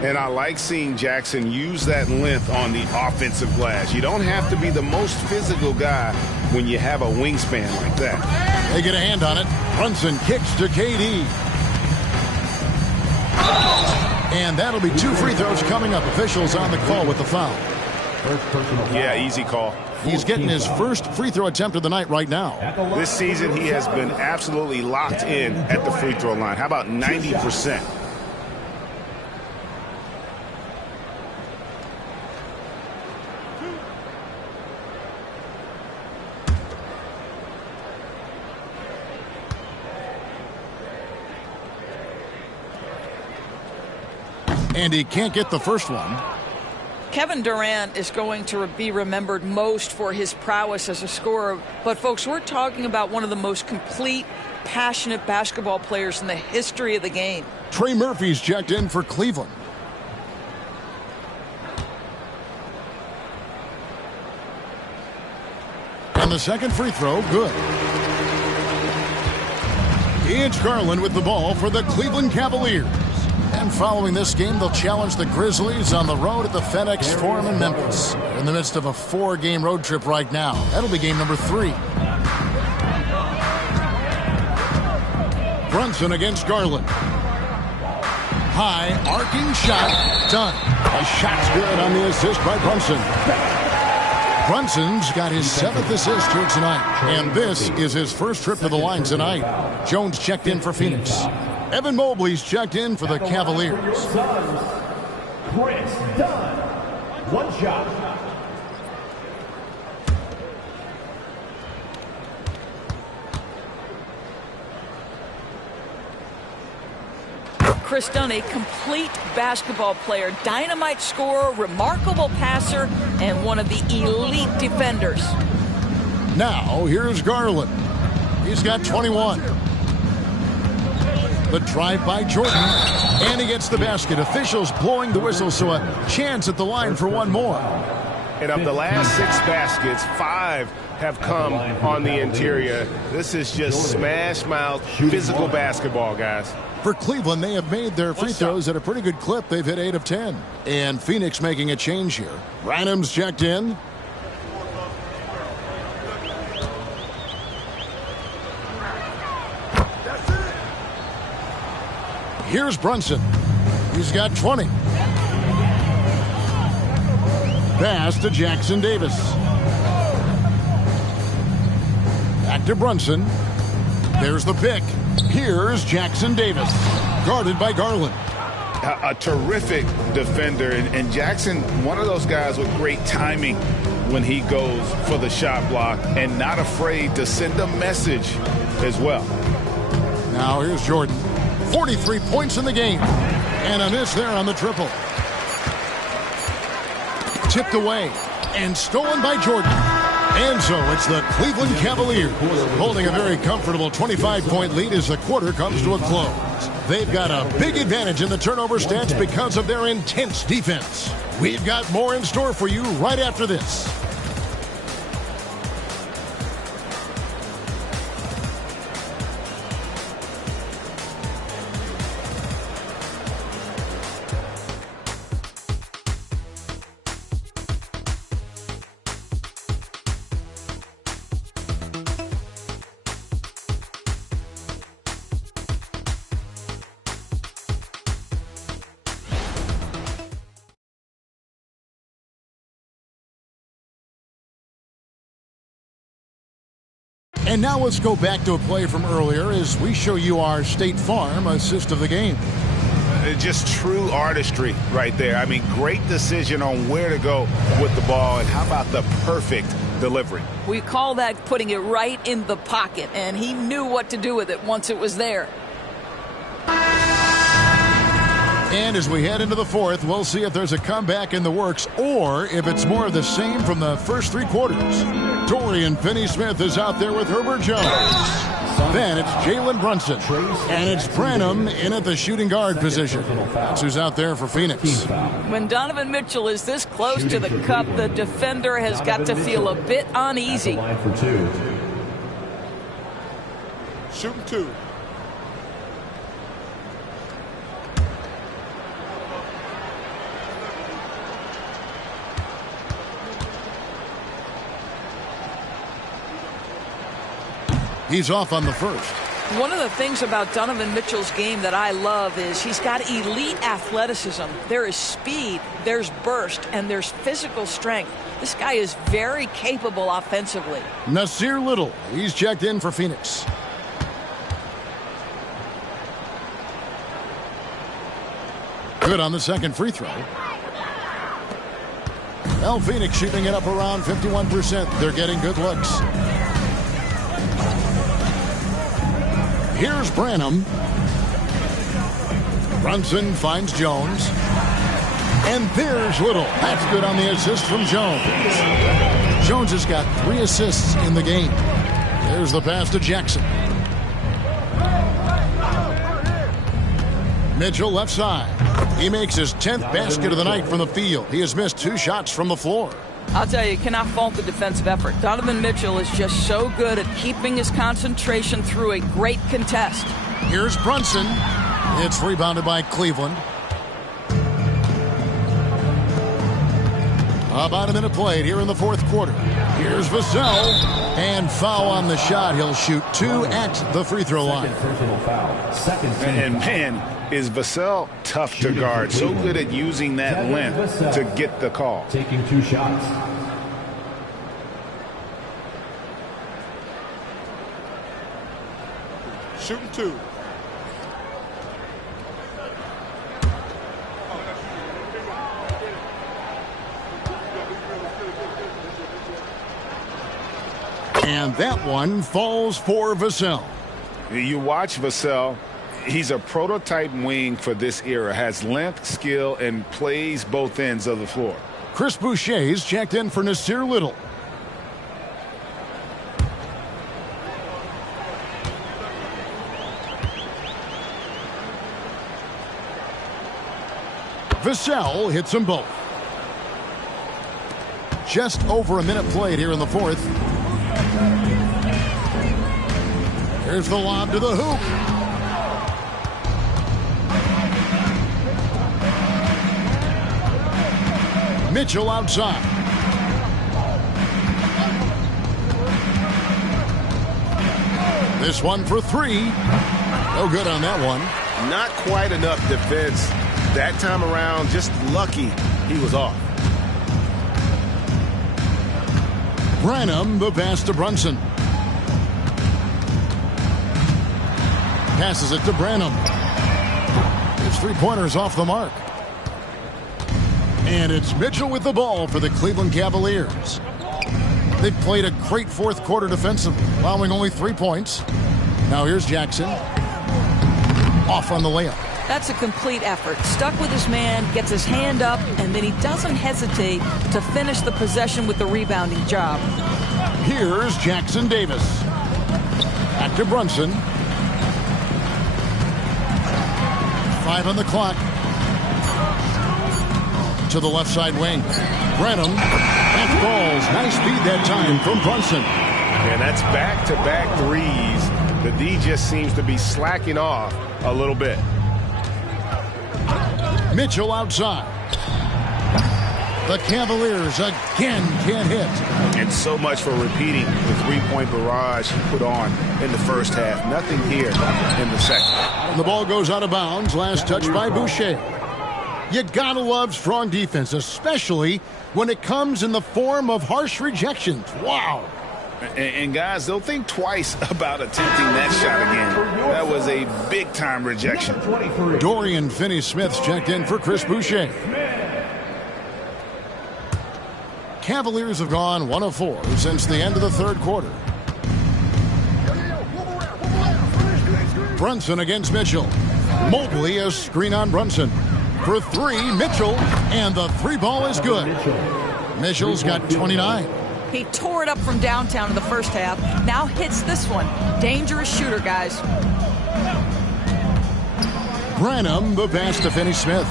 And I like seeing Jackson use that length on the offensive glass. You don't have to be the most physical guy when you have a wingspan like that. They get a hand on it. Brunson kicks to KD. And that'll be 2 free throws coming up. Officials on the call with the foul. Yeah, easy call. He's getting his first free throw attempt of the night right now. This season, he has been absolutely locked in at the free throw line. How about 90%? And he can't get the first one. Kevin Durant is going to be remembered most for his prowess as a scorer. But, folks, we're talking about one of the most complete, passionate basketball players in the history of the game. Trey Murphy's checked in for Cleveland. And the second free throw, good. It's Garland with the ball for the Cleveland Cavaliers. And following this game, they'll challenge the Grizzlies on the road at the FedEx Forum in Memphis. In the midst of a 4-game road trip right now. That'll be game number 3. Brunson against Garland. High, arcing shot. Done. A shot's good on the assist by Brunson. Brunson's got his 7th assist here tonight. And this is his first trip to the line tonight. Jones checked in for Phoenix. Evan Mobley's checked in for the Cavaliers. Chris Dunn, 1 shot. Chris Dunn, a complete basketball player, dynamite scorer, remarkable passer, and one of the elite defenders. Now, here's Garland. He's got 21. The drive by Jordan, and he gets the basket. Officials blowing the whistle, so a chance at the line for one more. And of the last 6 baskets, 5 have come on the interior. This is just smash-mouth physical basketball, guys. For Cleveland, they have made their free throws at a pretty good clip. They've hit 8 of 10. And Phoenix making a change here. Branham's checked in. Here's Brunson. He's got 20. Pass to Jackson Davis. Back to Brunson. There's the pick. Here's Jackson Davis. Guarded by Garland. A terrific defender. And Jackson, one of those guys with great timing when he goes for the shot block and not afraid to send a message as well. Now here's Jordan. 43 points in the game. And a miss there on the triple. Tipped away and stolen by Jordan. And so it's the Cleveland Cavaliers holding a very comfortable 25-point lead as the quarter comes to a close. They've got a big advantage in the turnover stats because of their intense defense. We've got more in store for you right after this. And now let's go back to a play from earlier as we show you our State Farm assist of the game. Just true artistry right there. I mean, great decision on where to go with the ball, and how about the perfect delivery? We call that putting it right in the pocket, and he knew what to do with it once it was there. And as we head into the fourth, we'll see if there's a comeback in the works or if it's more of the same from the first three quarters. Dorian Finney-Smith is out there with Herbert Jones. Then it's Jalen Brunson. And it's Branham in at the shooting guard position. That's who's out there for Phoenix. When Donovan Mitchell is this close to the cup, the defender has got to feel a bit uneasy. Shooting two. He's off on the first. One of the things about Donovan Mitchell's game that I love is he's got elite athleticism. There is speed, there's burst, and there's physical strength. This guy is very capable offensively. Nasir Little, he's checked in for Phoenix. Good on the second free throw. Well, Phoenix shooting it up around 51%. They're getting good looks. Here's Branham. Brunson finds Jones. And there's Little. That's good on the assist from Jones. Jones has got 3 assists in the game. There's the pass to Jackson. Mitchell left side. He makes his 10th basket of the night from the field. He has missed 2 shots from the floor. I'll tell you cannot fault the defensive effort. Donovan Mitchell is just so good at keeping his concentration through a great contest. Here's Brunson. It's rebounded by Cleveland. About a minute played here in the fourth quarter. Here's Vassell. And foul on the shot. He'll shoot 2 at the free throw line. And man, is Vassell tough to guard. So good at using that length to get the call. Taking 2 shots. Shooting two. And that one falls for Vassell. You watch Vassell. He's a prototype wing for this era. Has length, skill, and plays both ends of the floor. Chris Boucher's checked in for Nasir Little. Vassell hits them both. Just over a minute played here in the fourth. Here's the lob to the hoop. Mitchell outside. This one for 3. No good on that one. Not quite enough defense that time around. Just lucky he was off. Branham, the pass to Brunson. Passes it to Branham. His 3-pointers off the mark. And it's Mitchell with the ball for the Cleveland Cavaliers. They've played a great fourth quarter defensively, allowing only 3 points. Now here's Jackson. Off on the layup. That's a complete effort. Stuck with his man, gets his hand up, and then he doesn't hesitate to finish the possession with the rebounding job. Here's Jackson Davis. Back to Brunson. 5 on the clock. To the left side wing. Branham. That falls. Nice feed that time from Brunson. And that's back-to-back threes. The D just seems to be slacking off a little bit. Mitchell outside. The Cavaliers again can't hit. And so much for repeating the 3-point barrage he put on in the first half. Nothing here in the second. And the ball goes out of bounds. Last touch by Boucher. You gotta love strong defense, especially when it comes in the form of harsh rejections. Wow. And guys, they'll think twice about attempting that shot again. That was a big-time rejection. Dorian Finney-Smith's checked in for Chris Boucher. Cavaliers have gone 1 of 4 since the end of the third quarter. Brunson against Mitchell. Mobley a screen on Brunson. For 3, Mitchell, and the 3 ball is good. Mitchell's got 29. He tore it up from downtown in the first half. Now hits this one. Dangerous shooter, guys. Branham the pass to Finney-Smith.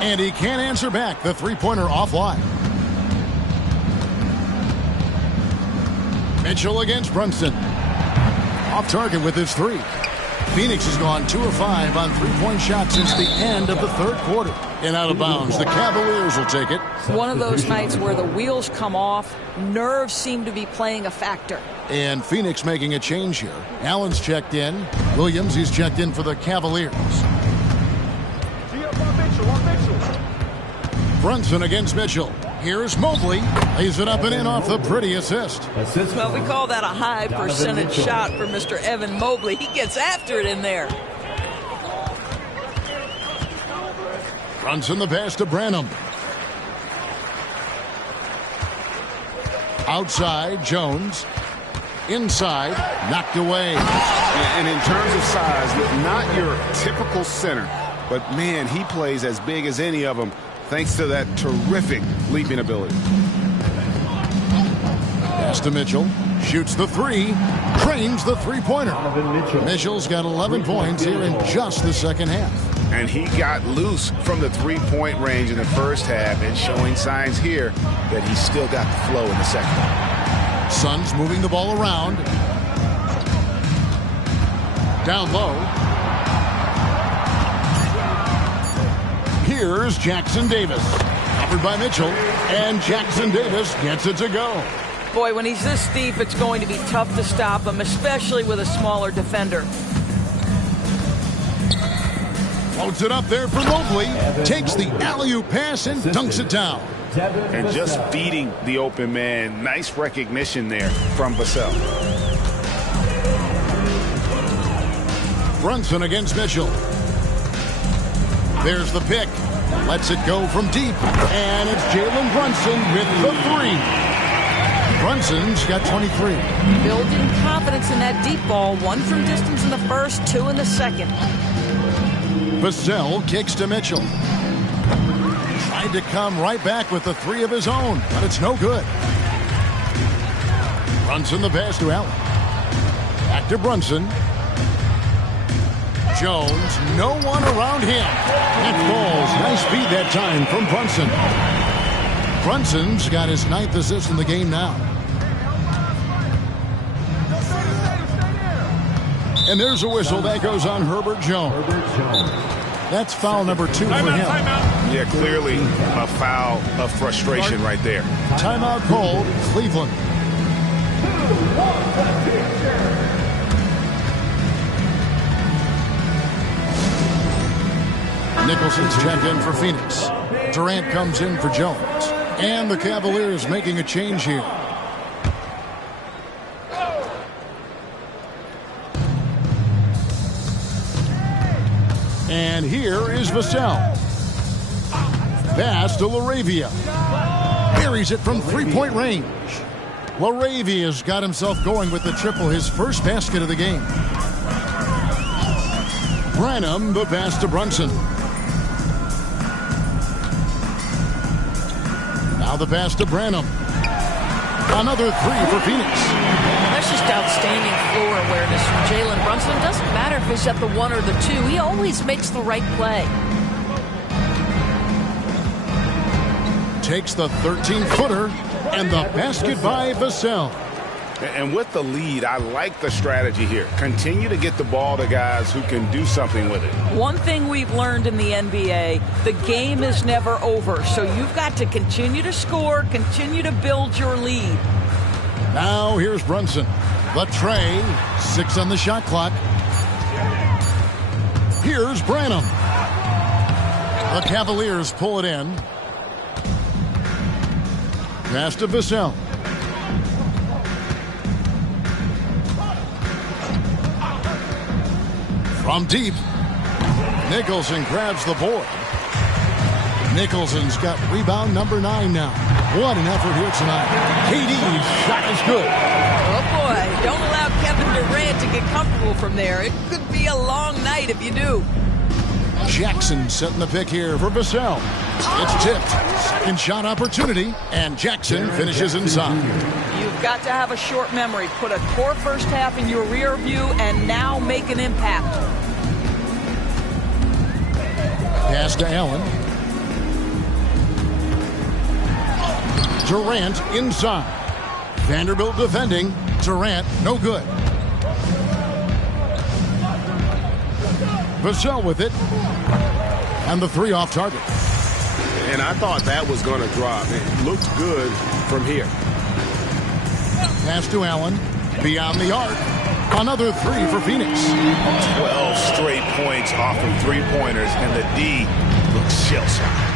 And he can't answer back. The three-pointer offline. Mitchell against Brunson. Off target with his 3. Phoenix has gone 2 of 5 on three-point shots since the end of the third quarter. And out of bounds, the Cavaliers will take it. One of those nights where the wheels come off, nerves seem to be playing a factor. And Phoenix making a change here. Allen's checked in. Williams, he's checked in for the Cavaliers. Brunson against Mitchell. Here's Mobley. Lays it up and in off the pretty assist. Well, we call that a high percentage shot for Mr. Evan Mobley. He gets after it in there. Brunson the pass to Branham. Outside, Jones. Inside, knocked away. And in terms of size, not your typical center, but man, he plays as big as any of them thanks to that terrific leaping ability. Pass to Mitchell. Shoots the 3. Trains the three-pointer. Mitchell's got 11 points here in just the second half. And he got loose from the three-point range in the first half and showing signs here that he's still got the flow in the second. Suns moving the ball around. Down low. Here's Jackson Davis. Covered by Mitchell. And Jackson Davis gets it to go. Boy, when he's this deep, it's going to be tough to stop him, especially with a smaller defender. Loads it up there for Mobley. Takes the alley-oop pass and dunks it down. And just feeding the open man. Nice recognition there from Vassell. Brunson against Mitchell. There's the pick. Lets it go from deep. And it's Jalen Brunson with the 3. Brunson's got 23. Building confidence in that deep ball. 1 from distance in the first, 2 in the second. Vassell kicks to Mitchell. Tried to come right back with the 3 of his own, but it's no good. Brunson the pass to Allen. Back to Brunson. Jones, no one around him. It falls. Nice feed that time from Brunson. Brunson's got his 9th assist in the game now. And there's a whistle that goes on Herbert Jones. That's foul number 2 for him. Yeah, clearly a foul of frustration right there. Timeout called, Cleveland. Nicholson's checked in for Phoenix. Durant comes in for Jones. And the Cavaliers making a change here. And here is Vassell. Pass to LaRavia. Buries it from three-point range. LaRavia's got himself going with the triple, his first basket of the game. Branham, the pass to Brunson. Now the pass to Branham. Another 3 for Phoenix. That's just outstanding floor awareness from Jalen Brunson. It doesn't matter if he's at the 1 or the 2. He always makes the right play. Takes the 13-footer and the basket by Vassell. And with the lead, I like the strategy here. Continue to get the ball to guys who can do something with it. One thing we've learned in the NBA, the game is never over. So you've got to continue to score, continue to build your lead. Now here's Brunson. The tray, 6 on the shot clock. Here's Branham. The Cavaliers pull it in. Pass to Vassell. From deep, Nicholson grabs the board. Nicholson's got rebound number 9 now. What an effort here tonight. KD's shot is good. Oh, boy. Don't allow Kevin Durant to get comfortable from there. It could be a long night if you do. Jackson setting the pick here for Vassell. It's tipped. Second shot opportunity, and Jackson finishes inside. You've got to have a short memory. Put a core first half in your rear view and now make an impact. Pass to Allen. Durant inside. Vanderbilt defending. Durant, no good. Vassell with it. And the 3 off target. And I thought that was going to drop. It looked good from here. Pass to Allen. Beyond the arc. Another 3 for Phoenix. 12 straight points off of 3-pointers, and the D looks shell-shocked.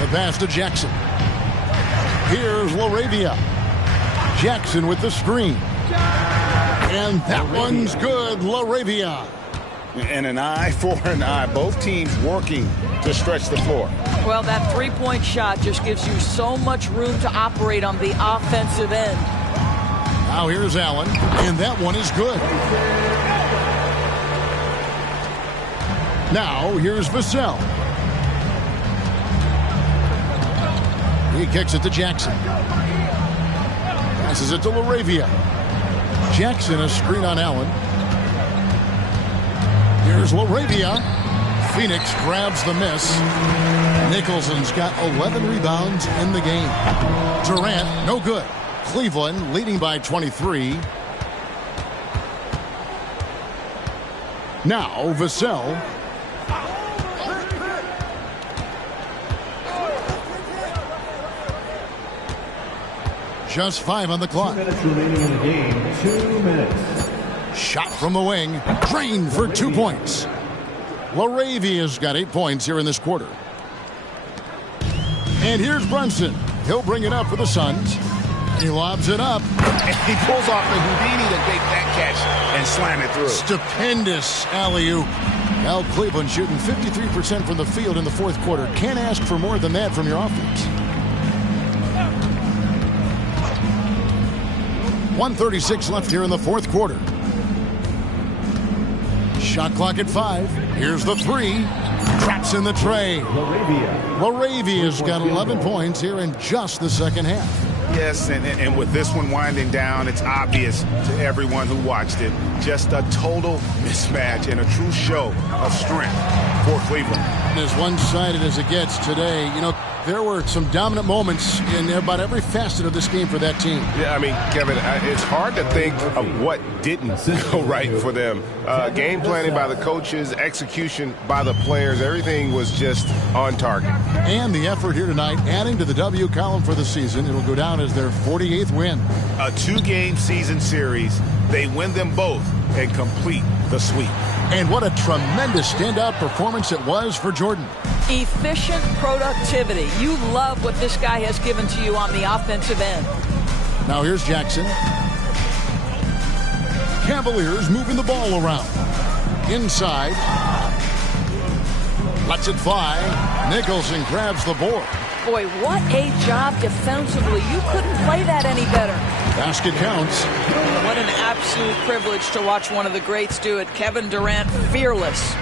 The pass to Jackson. Here's LaRavia. Jackson with the screen. And that one's good, LaRavia. And an eye for an eye. Both teams working to stretch the floor. Well, that 3-point shot just gives you so much room to operate on the offensive end. Now here's Allen, and that one is good. Now here's Vassell. He kicks it to Jackson. Passes it to LaRavia. Jackson a screen on Allen. Here's LaRavia. Phoenix grabs the miss. Nicholson's got 11 rebounds in the game. Durant, no good. Cleveland leading by 23. Now Vassell. Just 5 on the clock. 2 minutes remaining in the game. 2 minutes. Shot from the wing. Drained for 2 points. LaRavia's got 8 points here in this quarter. And here's Brunson. He'll bring it up for the Suns. He lobs it up. And he pulls off the Houdini to make that catch and slam it through. Stupendous alley-oop. Now Cleveland shooting 53% from the field in the fourth quarter. Can't ask for more than that from your offense. 1:36 left here in the fourth quarter. Shot clock at 5. Here's the 3. Traps in the tray. LaRavia's got 11 points here in just the second half. Yes, and with this one winding down, it's obvious to everyone who watched it. Just a total mismatch and a true show of strength for Cleveland. And as one-sided as it gets today, you know, there were some dominant moments in about every facet of this game for that team. Yeah, I mean, Kevin, it's hard to think of what didn't go right for them. Game planning by the coaches, execution by the players, everything was just on target. And the effort here tonight, adding to the W column for the season. It'll go down as their 48th win. A 2-game season series. They win them both and complete the sweep. And what a tremendous standout performance it was for Jordan. Efficient productivity. You love what this guy has given to you on the offensive end. Now here's Jackson. Cavaliers moving the ball around. Inside. Lets it fly. Nicholson grabs the board. Boy, what a job defensively. You couldn't play that any better. Basket counts. What an absolute privilege to watch one of the greats do it. Kevin Durant, fearless.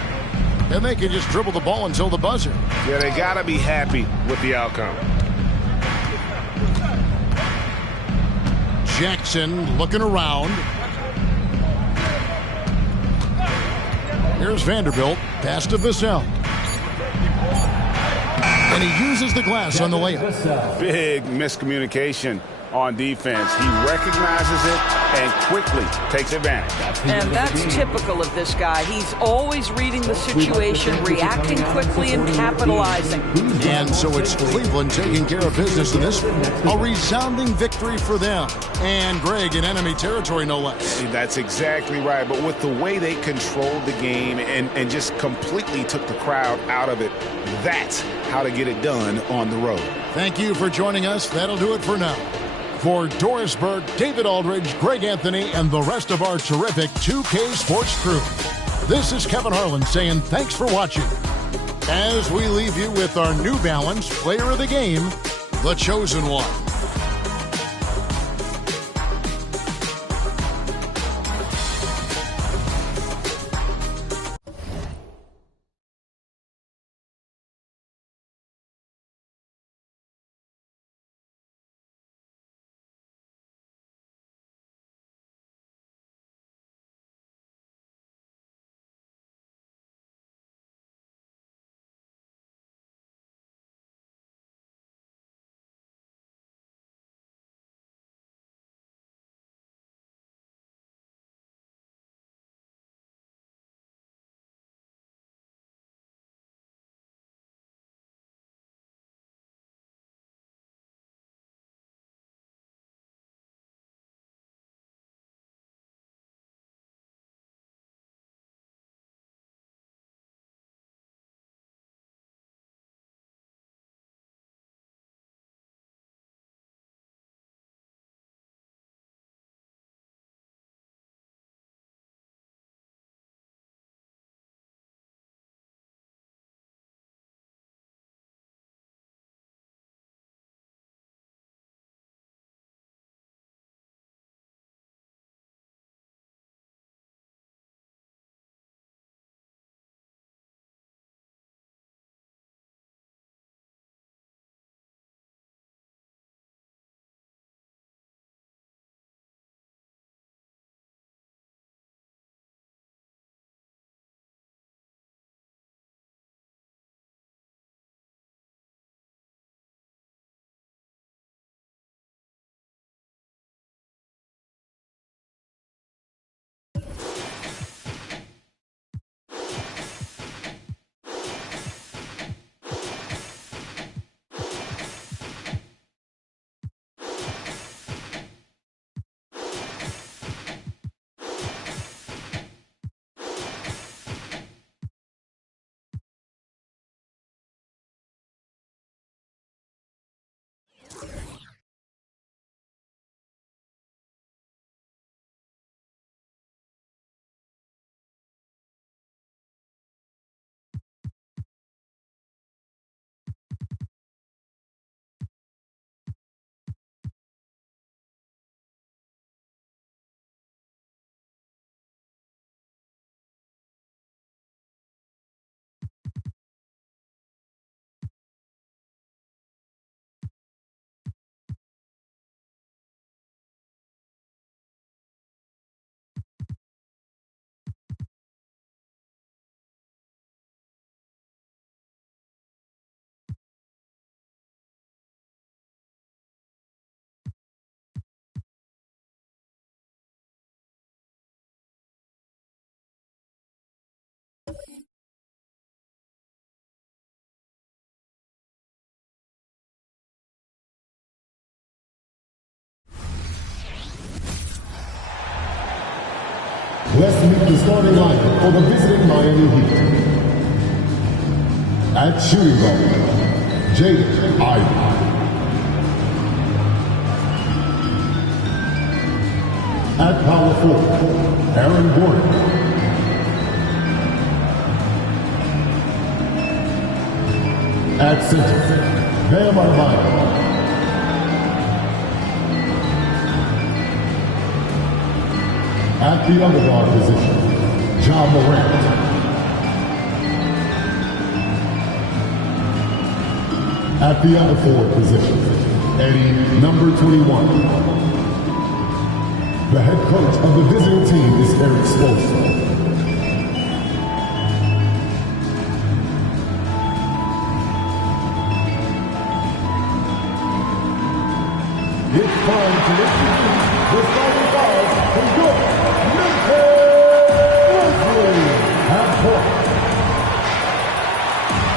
And they can just dribble the ball until the buzzer. Yeah, they got to be happy with the outcome. Jackson looking around. Here's Vanderbilt. Pass to Vassell. And he uses the glass on the layup. Big miscommunication on defense. He recognizes it and quickly takes advantage. And that's typical of this guy. He's always reading the situation, reacting quickly, and capitalizing. And so it's Cleveland taking care of business in this one. A resounding victory for them. And Greg in enemy territory, no less. That's exactly right. But with the way they controlled the game and just completely took the crowd out of it, that's how to get it done on the road. Thank you for joining us. That'll do it for now. For Doris Burke, David Aldridge, Greg Anthony, and the rest of our terrific 2K Sports crew, this is Kevin Harlan saying thanks for watching. As we leave you with our New Balance Player of the Game, the Chosen One. Let's meet the starting lineup for the visiting Miami Heat. At shooting guard, Jaden Ivey. At power forward, Aaron Gordon. At center, Bam Adebayo. At the underguard position, Ja Morant. At the underforward position, Eddie, number 21. The head coach of the visiting team is Eric Spoelstra. It's time to introduce the starting five from good.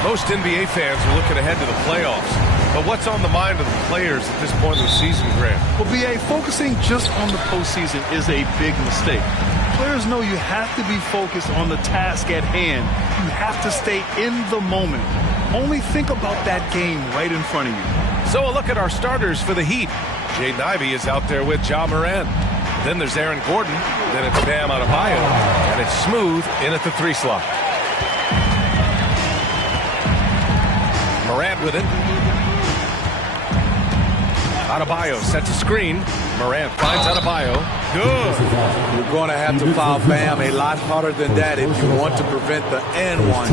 Most NBA fans are looking ahead to the playoffs. But what's on the mind of the players at this point of the season, Grant? Well, BA, focusing just on the postseason is a big mistake. Players know you have to be focused on the task at hand. You have to stay in the moment. Only think about that game right in front of you. So a look at our starters for the Heat. Jaden Ivey is out there with Ja Morant. Then there's Aaron Gordon. Then it's Bam Adebayo. And it's Smooth in at the 3 slot. Morant with it. Adebayo sets a screen. Morant finds Adebayo. Good. You're going to have to foul Bam a lot harder than that if you want to prevent the and one.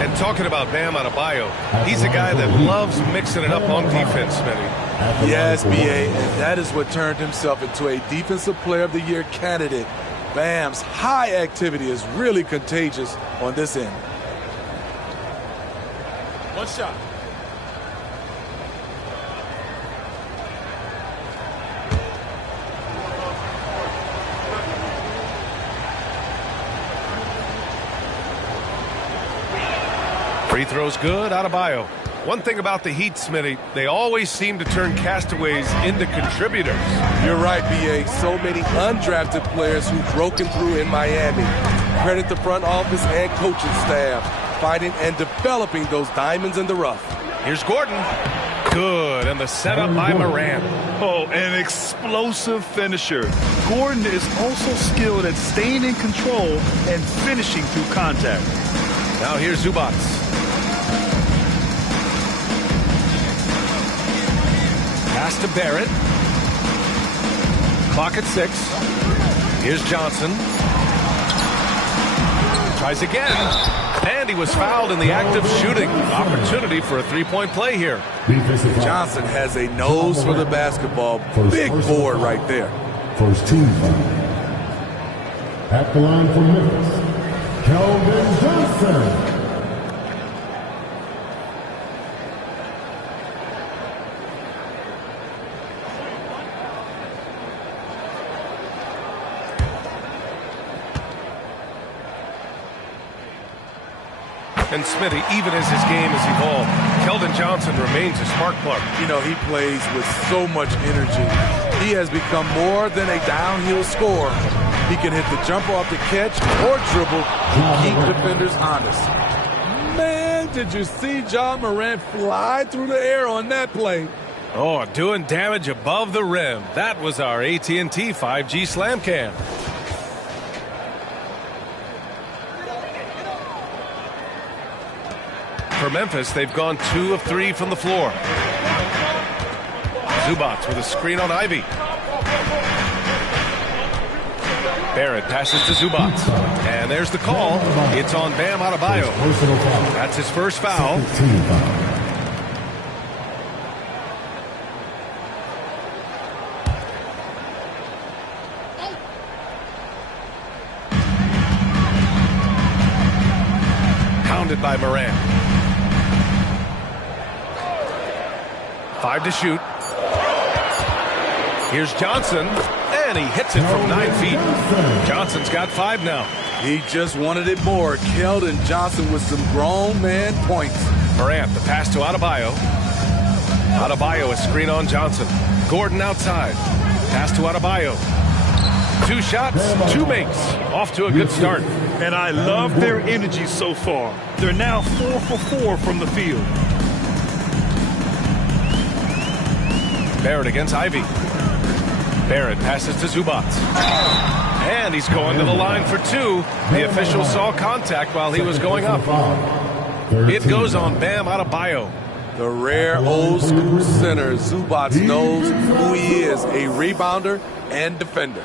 And talking about Bam Adebayo, he's a guy that loves mixing it up on defense, Smitty. Yes, B.A., and that is what turned himself into a Defensive Player of the Year candidate. Bam's high activity is really contagious on this end. One shot. Free throw's good, Adebayo. One thing about the Heat, Smitty, they always seem to turn castaways into contributors. You're right, B.A. So many undrafted players who've broken through in Miami. Credit the front office and coaching staff, finding and developing those diamonds in the rough. Here's Gordon. Good, and the setup by Morant. Oh, an explosive finisher. Gordon is also skilled at staying in control and finishing through contact. Now here's Zubats. Pass to Barrett. Clock at 6. Here's Johnson. Tries again. And he was fouled in the act of shooting. Opportunity for a 3-point play here. Johnson has a nose for the basketball. Big board right there. First team foul. At the line for Memphis, Keldon Johnson. And Smitty, even as his game has evolved, Keldon Johnson remains a spark plug. You know, he plays with so much energy. He has become more than a downhill scorer. He can hit the jumper off the catch or dribble to keep defenders honest. Man, did you see Ja Morant fly through the air on that play? Oh, doing damage above the rim. That was our AT&T 5G Slam Cam. For Memphis, they've gone 2 of 3 from the floor. Zubats with a screen on Ivy. Barrett passes to Zubats. And there's the call. It's on Bam Adebayo. That's his first foul. Pounded by Morant. 5 to shoot. Here's Johnson, and he hits it from 9 feet. Johnson's got 5 now. He just wanted it more. Keldon Johnson with some grown man points. Morant, the pass to Adebayo. Adebayo, a screen on Johnson. Gordon outside. Pass to Adebayo. 2 shots, 2 makes. Off to a good start. And I love their energy so far. They're now 4 for 4 from the field. Barrett against Ivy. Barrett passes to Zubats. And he's going to the line for 2. The official saw contact while he was going up. It goes on Bam Adebayo. The rare old school center. Zubats knows who he is, a rebounder and defender.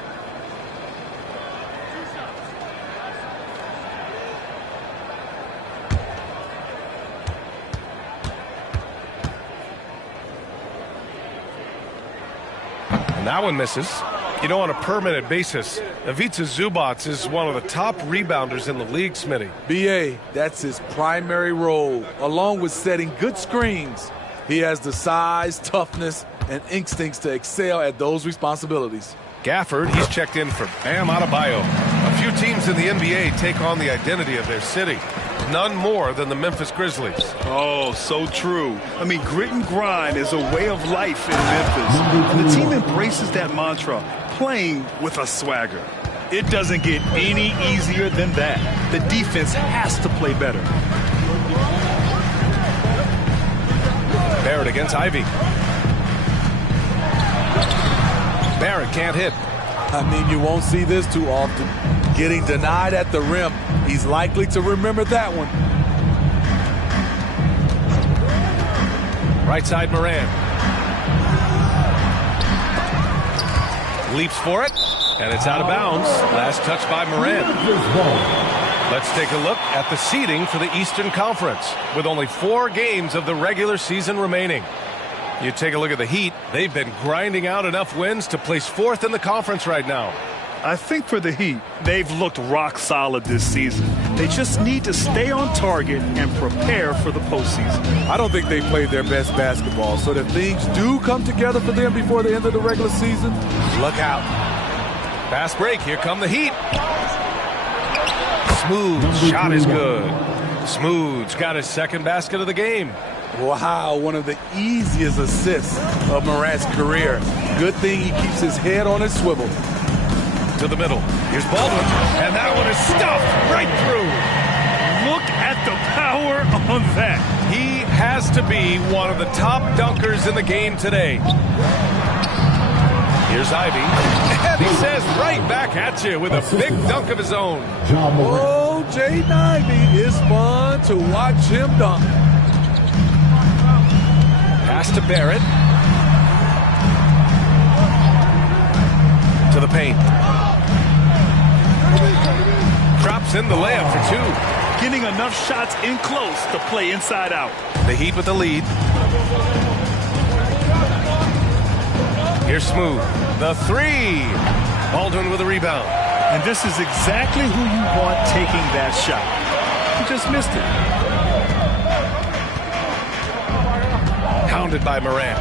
That one misses. You know, on a permanent basis, Ivica Zubats is one of the top rebounders in the league, Smitty. B.A., that's his primary role, along with setting good screens. He has the size, toughness, and instincts to excel at those responsibilities. Gafford, he's checked in for Bam Adebayo. A few teams in the NBA take on the identity of their city. None more than the Memphis Grizzlies. Oh, so true. I mean, grit and grind is a way of life in Memphis. And the team embraces that mantra, playing with a swagger. It doesn't get any easier than that. The defense has to play better. Barrett against Ivy. Barrett can't hit. I mean, you won't see this too often. Getting denied at the rim. He's likely to remember that one. Right side, Moran. Leaps for it, and it's out of bounds. Last touch by Moran. Let's take a look at the seeding for the Eastern Conference, with only 4 games of the regular season remaining. You take a look at the Heat. They've been grinding out enough wins to place 4th in the conference right now. I think for the Heat, they've looked rock solid this season. They just need to stay on target and prepare for the postseason. I don't think they played their best basketball, so if things do come together for them before the end of the regular season, look out. Fast break. Here come the Heat. Smooth shot is good. Smooth's got his 2nd basket of the game. Wow, one of the easiest assists of Morant's career. Good thing he keeps his head on his swivel. To the middle. Here's Baldwin, and that one is stuffed right through. Look at the power on that. He has to be one of the top dunkers in the game today. Here's Ivy, and he says right back at you with a big dunk of his own. Oh, Jaden Ivey, is fun to watch him dunk. Pass to Barrett. To the paint. Drops in the layup for 2. Getting enough shots in close to play inside out. The Heat with the lead. Here's Smooth. The 3. Baldwin with a rebound. And this is exactly who you want taking that shot. He just missed it. Hounded by Moran.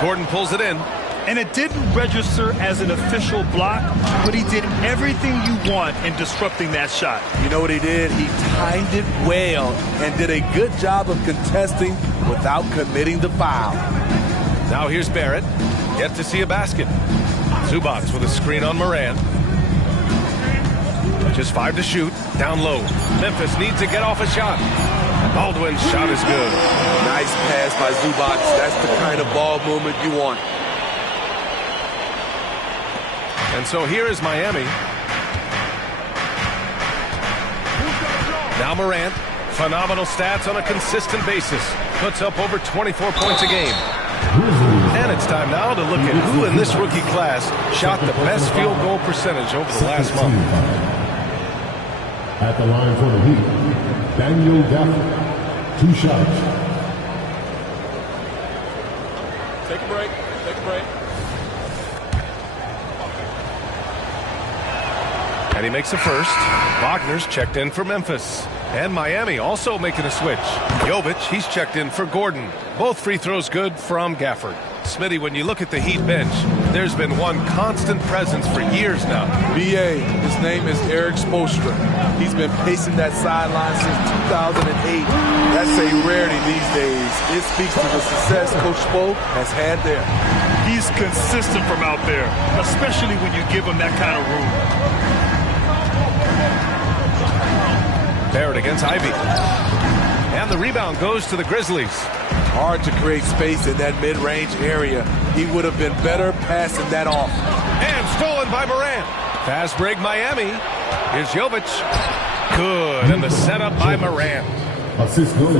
Gordon pulls it in. And it didn't register as an official block, but he did everything you want in disrupting that shot. You know what he did? He timed it well and did a good job of contesting without committing the foul. Now here's Barrett. Yet to see a basket. Zubac with a screen on Moran. Just 5 to shoot. Down low. Memphis needs to get off a shot. Baldwin's shot is good. Nice pass by Zubac. That's the kind of ball movement you want. And so here is Miami. Now Morant. Phenomenal stats on a consistent basis. Puts up over 24 points a game. And it's time now to look at who in this rookie class shot the best field goal percentage over the last month. At the line for the Heat, Daniel Gafford, 2 shots. Take a break. Take a break. And he makes a first. Wagner's checked in for Memphis. And Miami also making a switch. Jovic, he's checked in for Gordon. Both free throws good from Gafford. Smitty, when you look at the Heat bench, there's been one constant presence for years now. BA, his name is Eric Spoelstra. He's been pacing that sideline since 2008. That's a rarity these days. It speaks to the success Coach Spo has had there. He's consistent from out there, especially when you give him that kind of room. Barrett against Ivy. And the rebound goes to the Grizzlies. Hard to create space in that mid-range area. He would have been better passing that off. And stolen by Morant. Fast break Miami. Here's Jovic. Good. And the setup by Morant.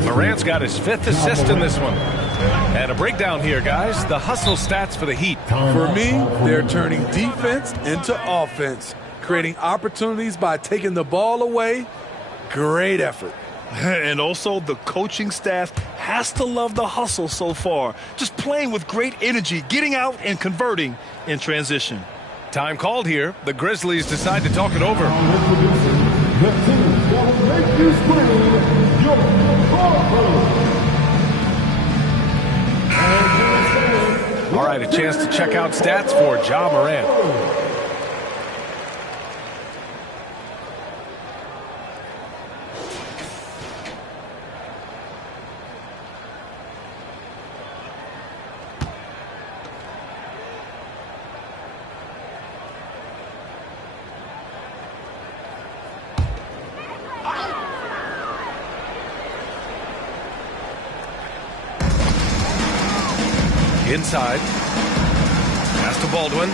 Morant's got his 5th assist in this one. And a breakdown here, guys. The hustle stats for the Heat. For me, they're turning defense into offense. Creating opportunities by taking the ball away. Great effort. And also, the coaching staff has to love the hustle so far. Just playing with great energy, getting out and converting in transition. Time called here. The Grizzlies decide to talk it over. All right, a chance to check out stats for Ja Morant. Inside. Pass to Baldwin.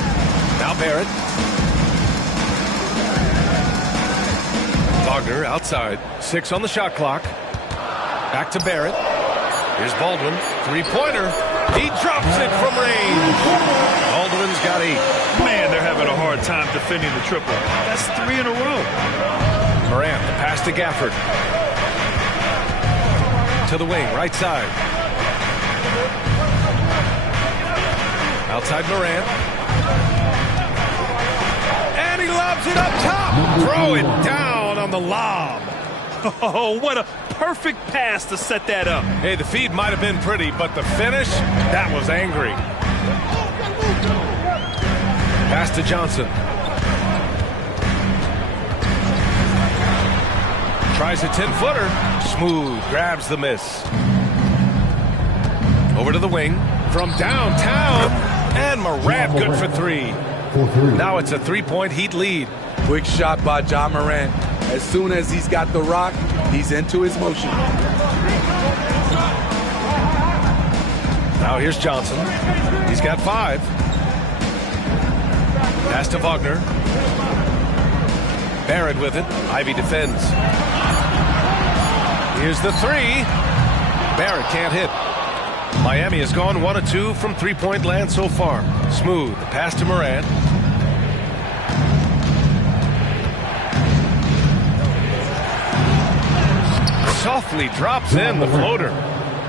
Now Barrett. Wagner outside. 6 on the shot clock. Back to Barrett. Here's Baldwin. Three-pointer. He drops it from range. Baldwin's got 8. Man, they're having a hard time defending the triple. That's 3 in a row. Morant, the pass to Gafford. To the wing, right side. Outside Morant. And he lobs it up top. Throw it down on the lob. Oh, what a perfect pass to set that up. Hey, the feed might have been pretty, but the finish, that was angry. Pass to Johnson. Tries a 10-footer. Smooth, grabs the miss. Over to the wing. From downtown. And Morant good for 3. Now it's a 3-point Heat lead. Quick shot by Ja Morant. As soon as he's got the rock, he's into his motion. Now here's Johnson. He's got 5. Pass to Wagner. Barrett with it. Ivy defends. Here's the 3. Barrett can't hit. Miami has gone 1 of 2 from three-point land so far. Smooth. Pass to Morant. Softly drops in the floater.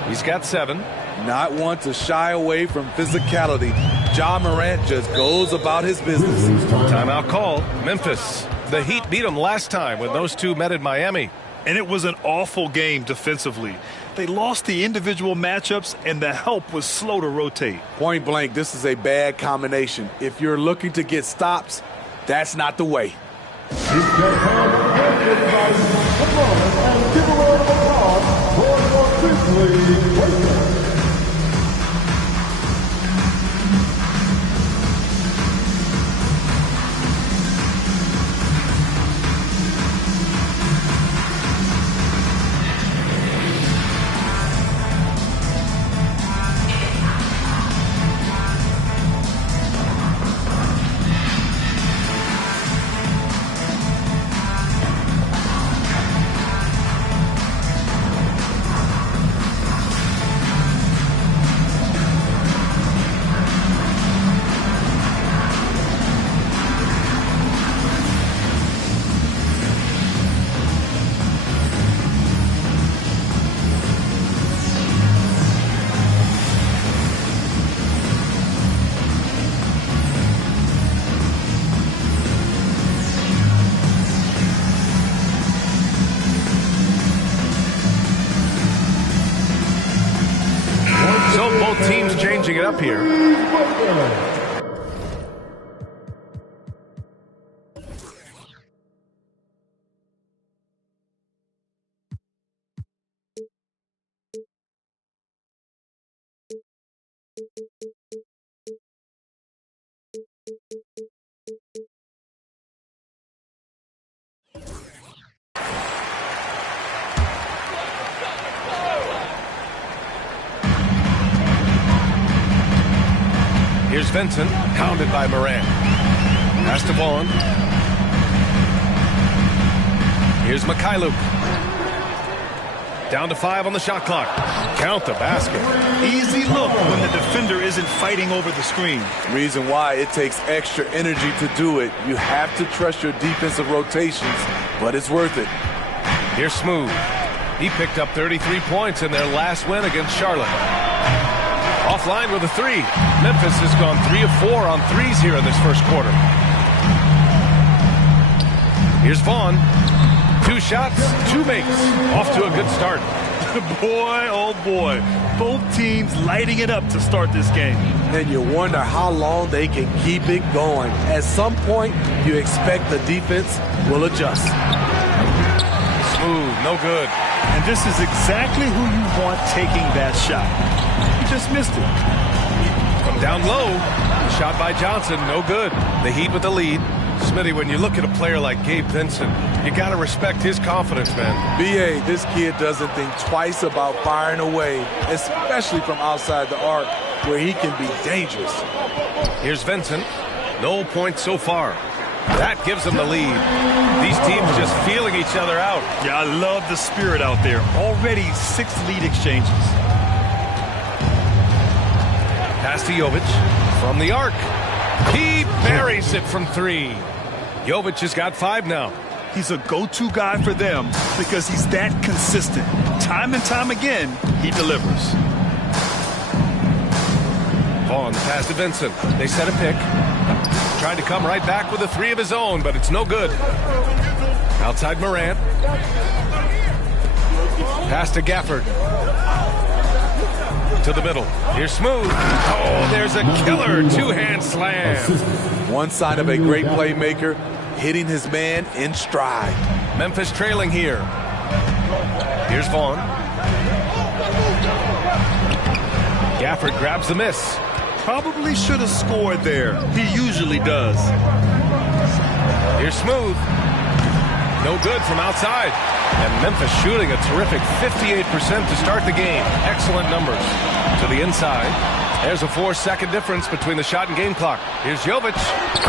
He's got 7. Not one to shy away from physicality. Ja Morant just goes about his business. Timeout call. Memphis. The Heat beat them last time when those two met in Miami. And it was an awful game defensively. They lost the individual matchups, and the help was slow to rotate. Point blank, this is a bad combination. If you're looking to get stops, that's not the way. Teams changing it up here. Here's Vincent, pounded by Morant. Pass to Vaughn. Here's Mikhailuk. Down to 5 on the shot clock. Count the basket. Easy look when the defender isn't fighting over the screen. Reason why it takes extra energy to do it. You have to trust your defensive rotations, but it's worth it. Here's Smooth. He picked up 33 points in their last win against Charlotte. Offline with a 3. Memphis has gone 3 of 4 on threes here in this first quarter. Here's Vaughn. 2 shots, 2 makes. Off to a good start. Boy, oh boy. Both teams lighting it up to start this game. And you wonder how long they can keep it going. At some point, you expect the defense will adjust. Smooth, no good. And this is exactly who you want taking that shot. He just missed it. From down low, the shot by Johnson, no good. The Heat with the lead. Smitty, when you look at a player like Gabe Vincent, you got to respect his confidence, man. This kid doesn't think twice about firing away, especially from outside the arc. where he can be dangerous. Here's Vincent. No points so far. That gives them the lead. These teams just feeling each other out. Yeah, I love the spirit out there. Already 6 lead exchanges. Pass to Jovic from the arc. He buries it from 3. Jovic has got 5 now. He's a go-to guy for them because he's that consistent. Time and time again, he delivers. Vaughn, the pass to Vincent. They set a pick. Trying to come right back with a 3 of his own, but it's no good. Outside Morant. Pass to Gafford. To the middle. Here's Smooth. Oh, there's a killer 2-hand slam. One sign of a great playmaker, hitting his man in stride. Memphis trailing here. Here's Vaughn. Gafford grabs the miss. Probably should have scored there. He usually does. Here's Smooth. No good from outside. And Memphis shooting a terrific 58% to start the game. Excellent numbers. To the inside. There's a 4-second difference between the shot and game clock. Here's Jovic.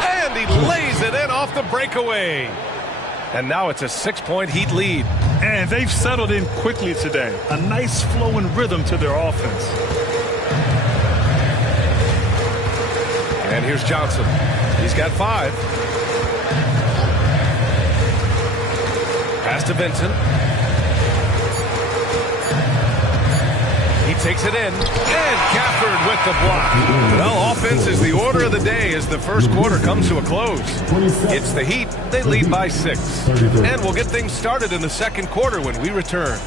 And he lays it in off the breakaway. And now it's a 6-point Heat lead. And they've settled in quickly today. A nice flow and rhythm to their offense. And here's Johnson. He's got 5. Pass to Vincent. He takes it in. And Gafford with the block. Well, offense is the order of the day as the first quarter comes to a close. It's the Heat. They lead by 6. And we'll get things started in the second quarter when we return.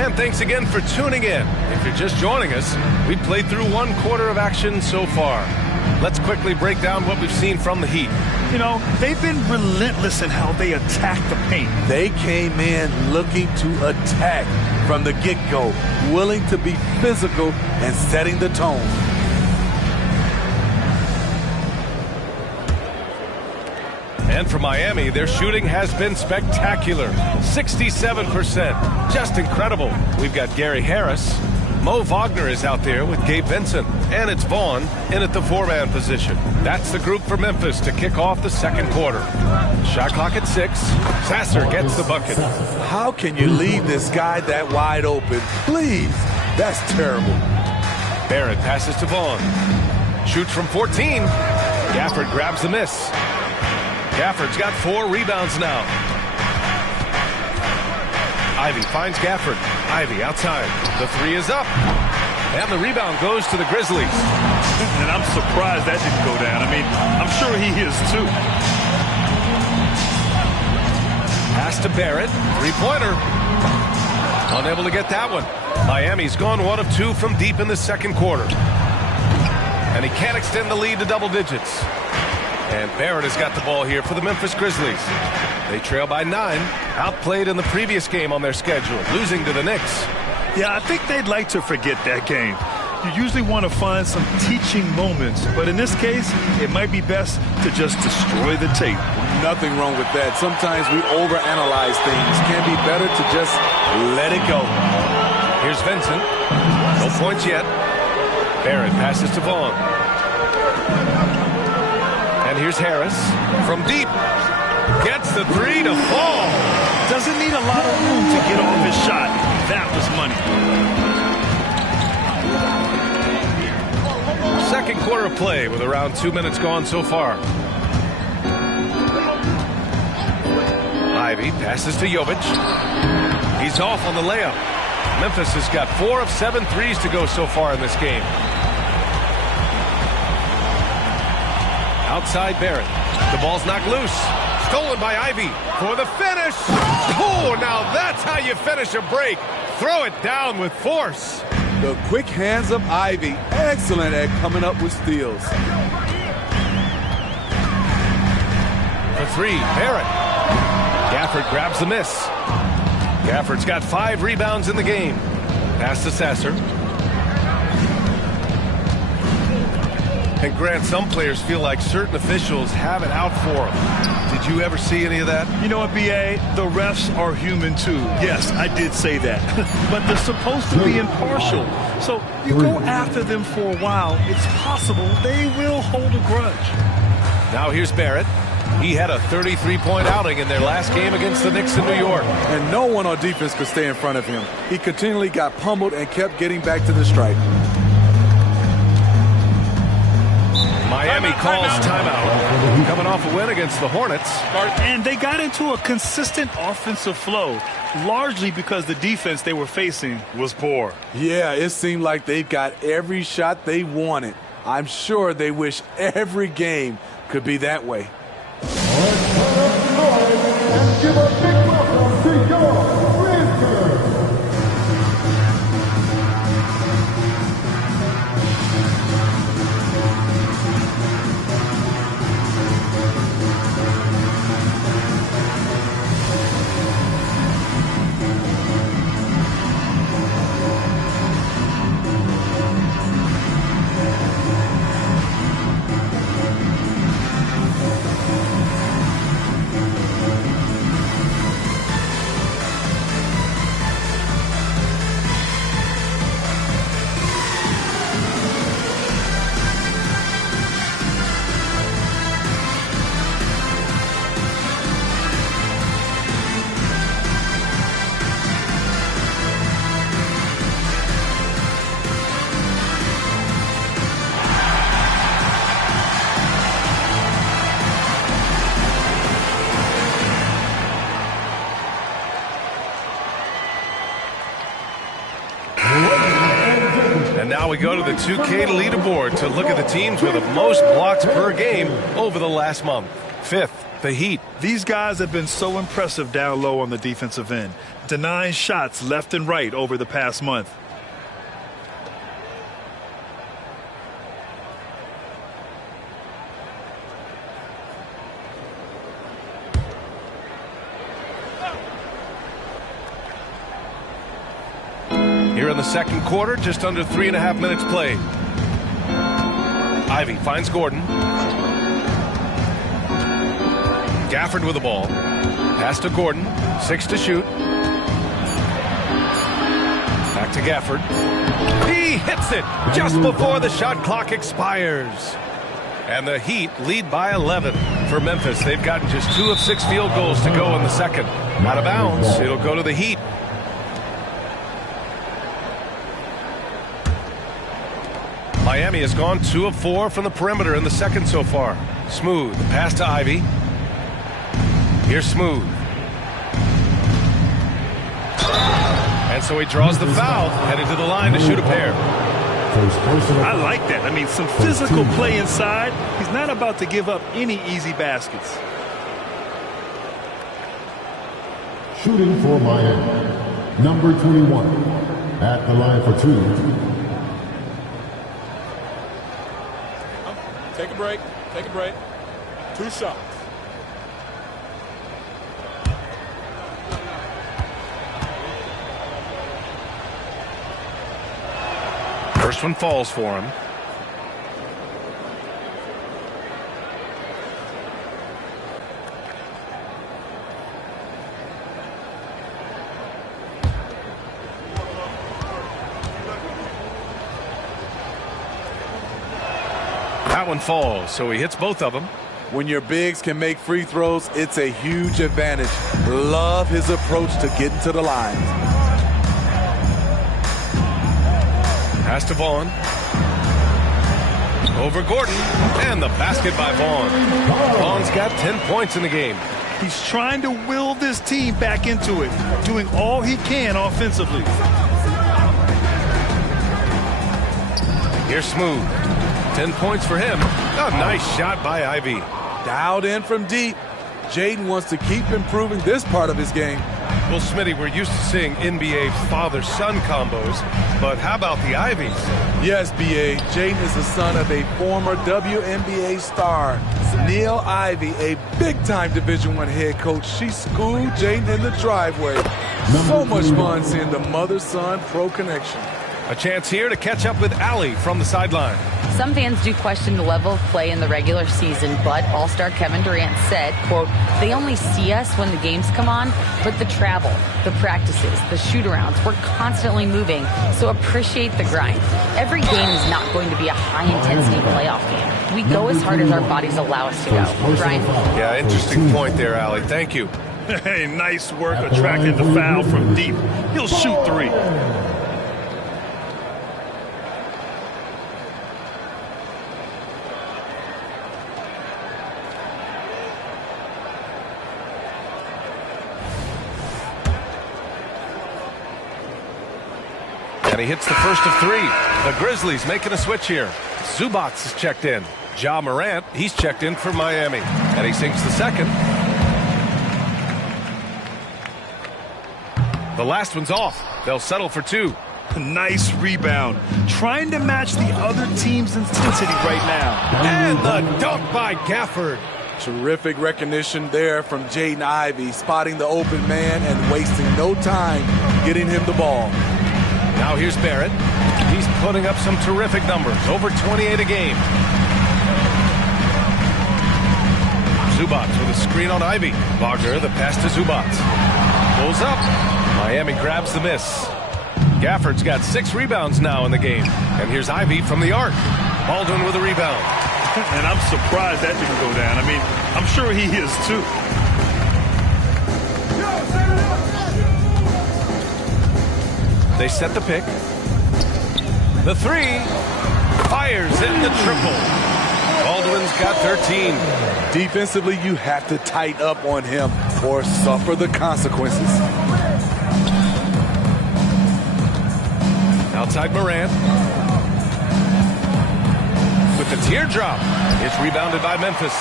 And thanks again for tuning in. If you're just joining us, we've played through 1 quarter of action so far. Let's quickly break down what we've seen from the Heat. You know, they've been relentless in how they attack the paint. They came in looking to attack from the get-go, willing to be physical and setting the tone. And for Miami, their shooting has been spectacular. 67%. Just incredible. We've got Gary Harris. Mo Wagner is out there with Gabe Vincent. And it's Vaughn in at the 4-man position. That's the group for Memphis to kick off the second quarter. Shot clock at 6. Sasser gets the bucket. How can you leave this guy that wide open? Please. That's terrible. Barrett passes to Vaughn. Shoots from 14. Gafford grabs the miss. Gafford's got 4 rebounds now. Ivy finds Gafford. Ivy outside. The 3 is up. And the rebound goes to the Grizzlies. And I'm surprised that didn't go down. I mean, I'm sure he is too. Pass to Barrett. 3-pointer. Unable to get that one. Miami's gone 1 of 2 from deep in the second quarter. And he can't extend the lead to double digits. And Barrett has got the ball here for the Memphis Grizzlies. They trail by 9. Outplayed in the previous game on their schedule, losing to the Knicks. Yeah, I think they'd like to forget that game. You usually want to find some teaching moments, but in this case, it might be best to just destroy the tape. Nothing wrong with that. Sometimes we overanalyze things. Can be better to just let it go. Here's Vincent. No points yet. Barrett passes to Vaughn. And here's Harris from deep. Gets the 3 to fall. Doesn't need a lot of room to get off his shot. That was money. Second quarter of play with around 2 minutes gone so far. Ivy passes to Jovic. He's off on the layup. Memphis has got 4 of 7 threes to go so far in this game. Outside Barrett. The ball's knocked loose. Stolen by Ivy for the finish. Oh, now that's how you finish a break. Throw it down with force. The quick hands of Ivy. Excellent at coming up with steals. The three, Barrett. Gafford grabs the miss. Gafford's got 5 rebounds in the game. Pass to Sasser. And Grant, some players feel like certain officials have it out for them. Did you ever see any of that? You know what, B.A.? The refs are human too. Yes, I did say that. But they're supposed to be impartial. So you go after them for a while, it's possible they will hold a grudge. Now here's Barrett. He had a 33-point outing in their last game against the Knicks in New York. And no one on defense could stay in front of him. He continually got pummeled and kept getting back to the stripe. Miami calls timeout. Coming off a win against the Hornets. And they got into a consistent offensive flow, largely because the defense they were facing was poor. Yeah, it seemed like they got every shot they wanted. I'm sure they wish every game could be that way. And give a big welcome to your Grizzlies. And now we go to the 2K leaderboard to look at the teams with the most blocks per game over the last month. 5th, the Heat. These guys have been so impressive down low on the defensive end, denying shots left and right over the past month. Here in the second quarter, just under 3.5 minutes played. Ivy finds Gordon. Gafford with the ball. Pass to Gordon. 6 to shoot. Back to Gafford. He hits it just before the shot clock expires. And the Heat lead by 11. For Memphis, they've gotten just 2 of 6 field goals to go in the second. Out of bounds. It'll go to the Heat. Miami has gone 2 of 4 from the perimeter in the second so far. Smooth. Pass to Ivy. Here's Smooth. And so he draws the foul, headed to the line to shoot a pair. I like that. I mean, some physical play inside. He's not about to give up any easy baskets. Shooting for Miami, number 21, at the line for 2. Take a break. Take a break. 2 shots. First one falls for him. That one falls, so he hits both of them. When your bigs can make free throws, it's a huge advantage. Love his approach to getting to the line. Pass to Vaughn. Over Gordon. And the basket by Vaughn. Vaughn's got 10 points in the game. He's trying to will this team back into it, doing all he can offensively. Here's Smooth. 10 points for him. A nice shot by Ivy. Dialed in from deep. Jaden wants to keep improving this part of his game. Well, Smitty, we're used to seeing NBA father-son combos, but how about the Ivies? Yes, B.A. Jaden is the son of a former WNBA star, Neil Ivey, a big-time Division I head coach. She schooled Jaden in the driveway. So much fun seeing the mother-son pro connection. A chance here to catch up with Allie from the sideline. Some fans do question the level of play in the regular season, but All-Star Kevin Durant said, quote, they only see us when the games come on, but the travel, the practices, the shoot-arounds, we're constantly moving, so appreciate the grind. Every game is not going to be a high-intensity playoff game. We go as hard as our bodies allow us to go. Brian? Yeah, interesting point there, Allie. Thank you. Hey, nice work attracting the foul from deep. He'll shoot three. And he hits the first of three. The Grizzlies making a switch here. Zubats is checked in. Ja Morant, he's checked in for Miami. And he sinks the second. The last one's off. They'll settle for two. Nice rebound. Trying to match the other team's intensity right now. And the dunk by Gafford. Terrific recognition there from Jaden Ivey, spotting the open man and wasting no time getting him the ball. Now here's Barrett. He's putting up some terrific numbers, over 28 a game. Zubats with a screen on Ivey. Wagner, the pass to Zubats. Pulls up. Miami grabs the miss. Gafford's got 6 rebounds now in the game. And here's Ivey from the arc. Baldwin with a rebound. And I'm surprised that didn't go down. I mean, I'm sure he is too. They set the pick. The three. Fires in the triple. Baldwin's got 13. Defensively, you have to tighten up on him or suffer the consequences. Outside Morant. With the teardrop. It's rebounded by Memphis.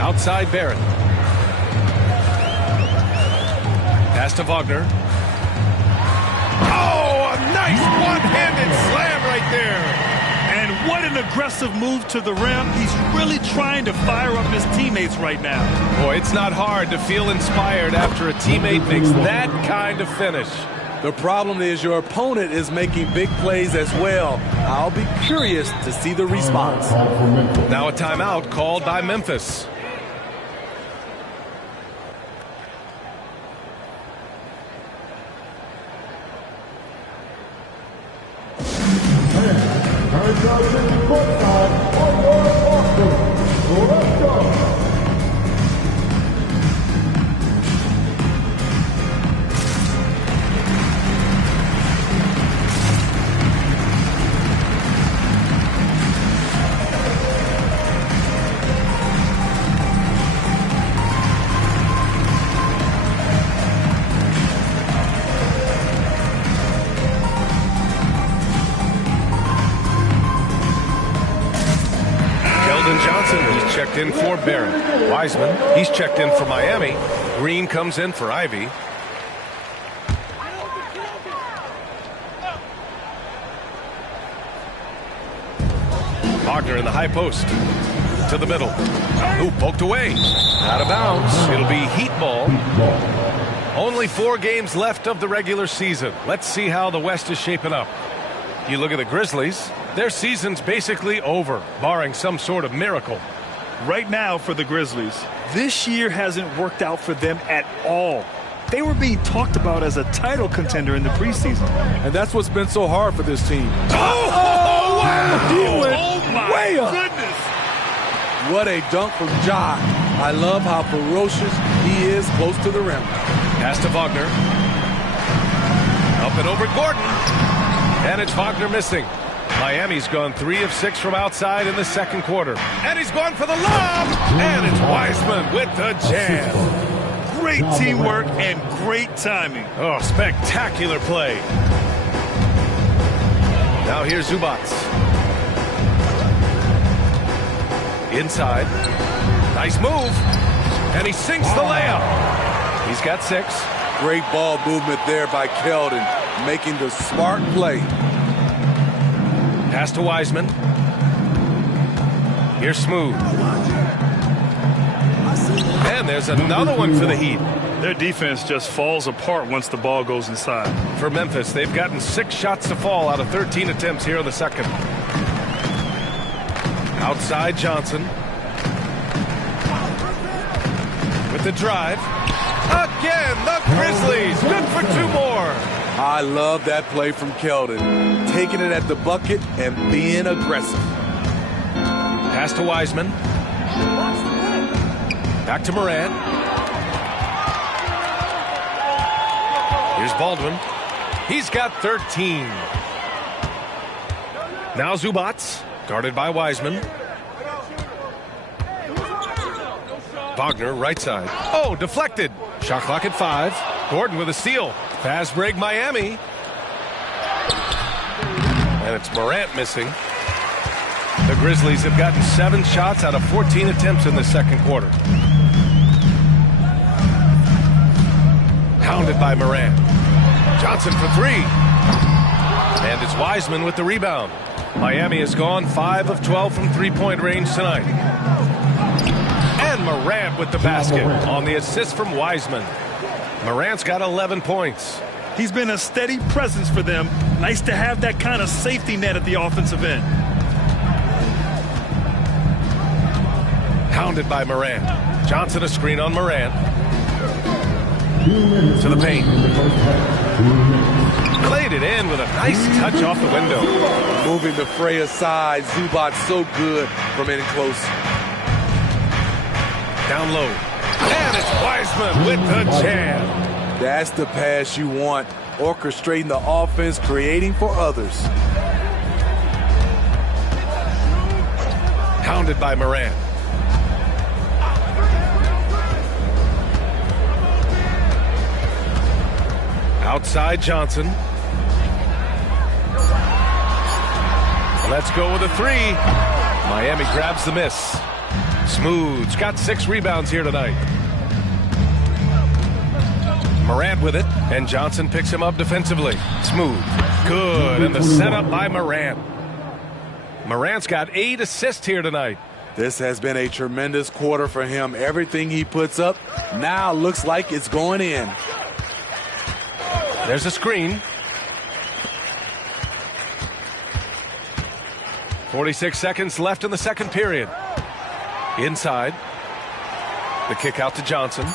Outside Barrett. Pass to Wagner. Oh, a nice one-handed slam right there. And what an aggressive move to the rim. He's really trying to fire up his teammates right now. Boy, it's not hard to feel inspired after a teammate makes that kind of finish. The problem is your opponent is making big plays as well. I'll be curious to see the response. Now a timeout called by Memphis. Checked in for Barrett. Wiseman, he's checked in for Miami. Green comes in for Ivey. Wagner in the high post. To the middle. Ooh, poked away. Out of bounds. It'll be heat ball. Only 4 games left of the regular season. Let's see how the West is shaping up. You look at the Grizzlies. Their season's basically over, barring some sort of miracle. Right now for the Grizzlies, this year hasn't worked out for them at all. They were being talked about as a title contender in the preseason. And that's what's been so hard for this team. Oh, wow! He went my way up. goodness! What a dunk from Ja. I love how ferocious he is close to the rim. Pass to Wagner. Up and over Gordon. And it's Wagner missing. Miami's gone 3 of 6 from outside in the second quarter. And he's gone for the lob. And it's Wiseman with the jam. Great teamwork and great timing. Oh, spectacular play. Now here's Zubats. Inside. Nice move. And he sinks the layup. He's got 6. Great ball movement there by Keldon, making the smart play. Pass to Wiseman. Here's Smooth. And there's another one for the Heat. Their defense just falls apart once the ball goes inside. For Memphis, they've gotten 6 shots to fall out of 13 attempts here in the second. Outside Johnson. With the drive. Again, the Grizzlies. Good for 2 more. I love that play from Keldon. Taking it at the bucket and being aggressive. Pass to Wiseman. Back to Morant. Here's Baldwin. He's got 13. Now Zubats, guarded by Wiseman. Wagner, right side. Oh, deflected. Shot clock at 5. Gordon with a steal. Fast break, Miami. And it's Morant missing. The Grizzlies have gotten 7 shots out of 14 attempts in the second quarter. Hounded by Morant. Johnson for 3. And it's Wiseman with the rebound. Miami has gone 5 of 12 from three-point range tonight. And Morant with the basket on the assist from Wiseman. Morant's got 11 points. He's been a steady presence for them. Nice to have that kind of safety net at the offensive end. Hounded by Morant. Johnson a screen on Morant. To the paint. Played it in with a nice touch off the window. Moving the fray aside. Zubac so good from in close. Down low. And it's Wiseman with the jam. That's the pass you want. Orchestrating the offense, creating for others. Hounded by Morant. Outside Johnson. Let's go with a 3. Miami grabs the miss. Smooth's got 6 rebounds here tonight. Morant with it, and Johnson picks him up defensively. Smooth. Good, and the setup by Morant. Morant's got 8 assists here tonight. This has been a tremendous quarter for him. Everything he puts up now looks like it's going in. There's a screen. 46 seconds left in the second period. Inside. The kick out to Johnson.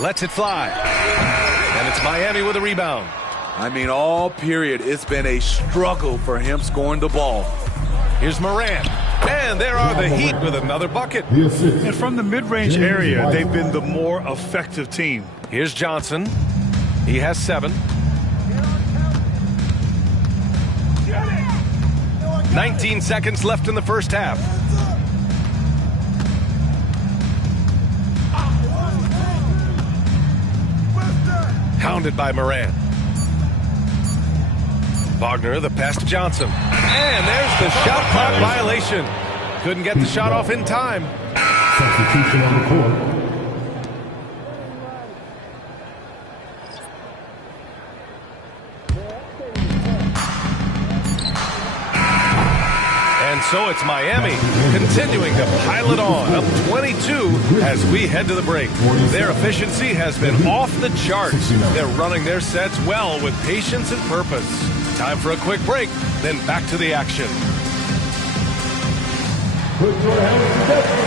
Lets it fly. And it's Miami with a rebound. I mean, all period, it's been a struggle for him scoring the ball. Here's Morant. And there are the Heat with another bucket. And from the mid-range area, they've been the more effective team. Here's Johnson. He has 7. 19 seconds left in the first half. Hounded by Morant. Wagner, the pass to Johnson. And there's the shot clock violation. Couldn't get the shot off in time. Substitution on the court. And so it's Miami continuing to pile it on, up 22 as we head to the break. Their efficiency has been off the charts. They're running their sets well with patience and purpose. Time for a quick break, then back to the action. Put your hands together.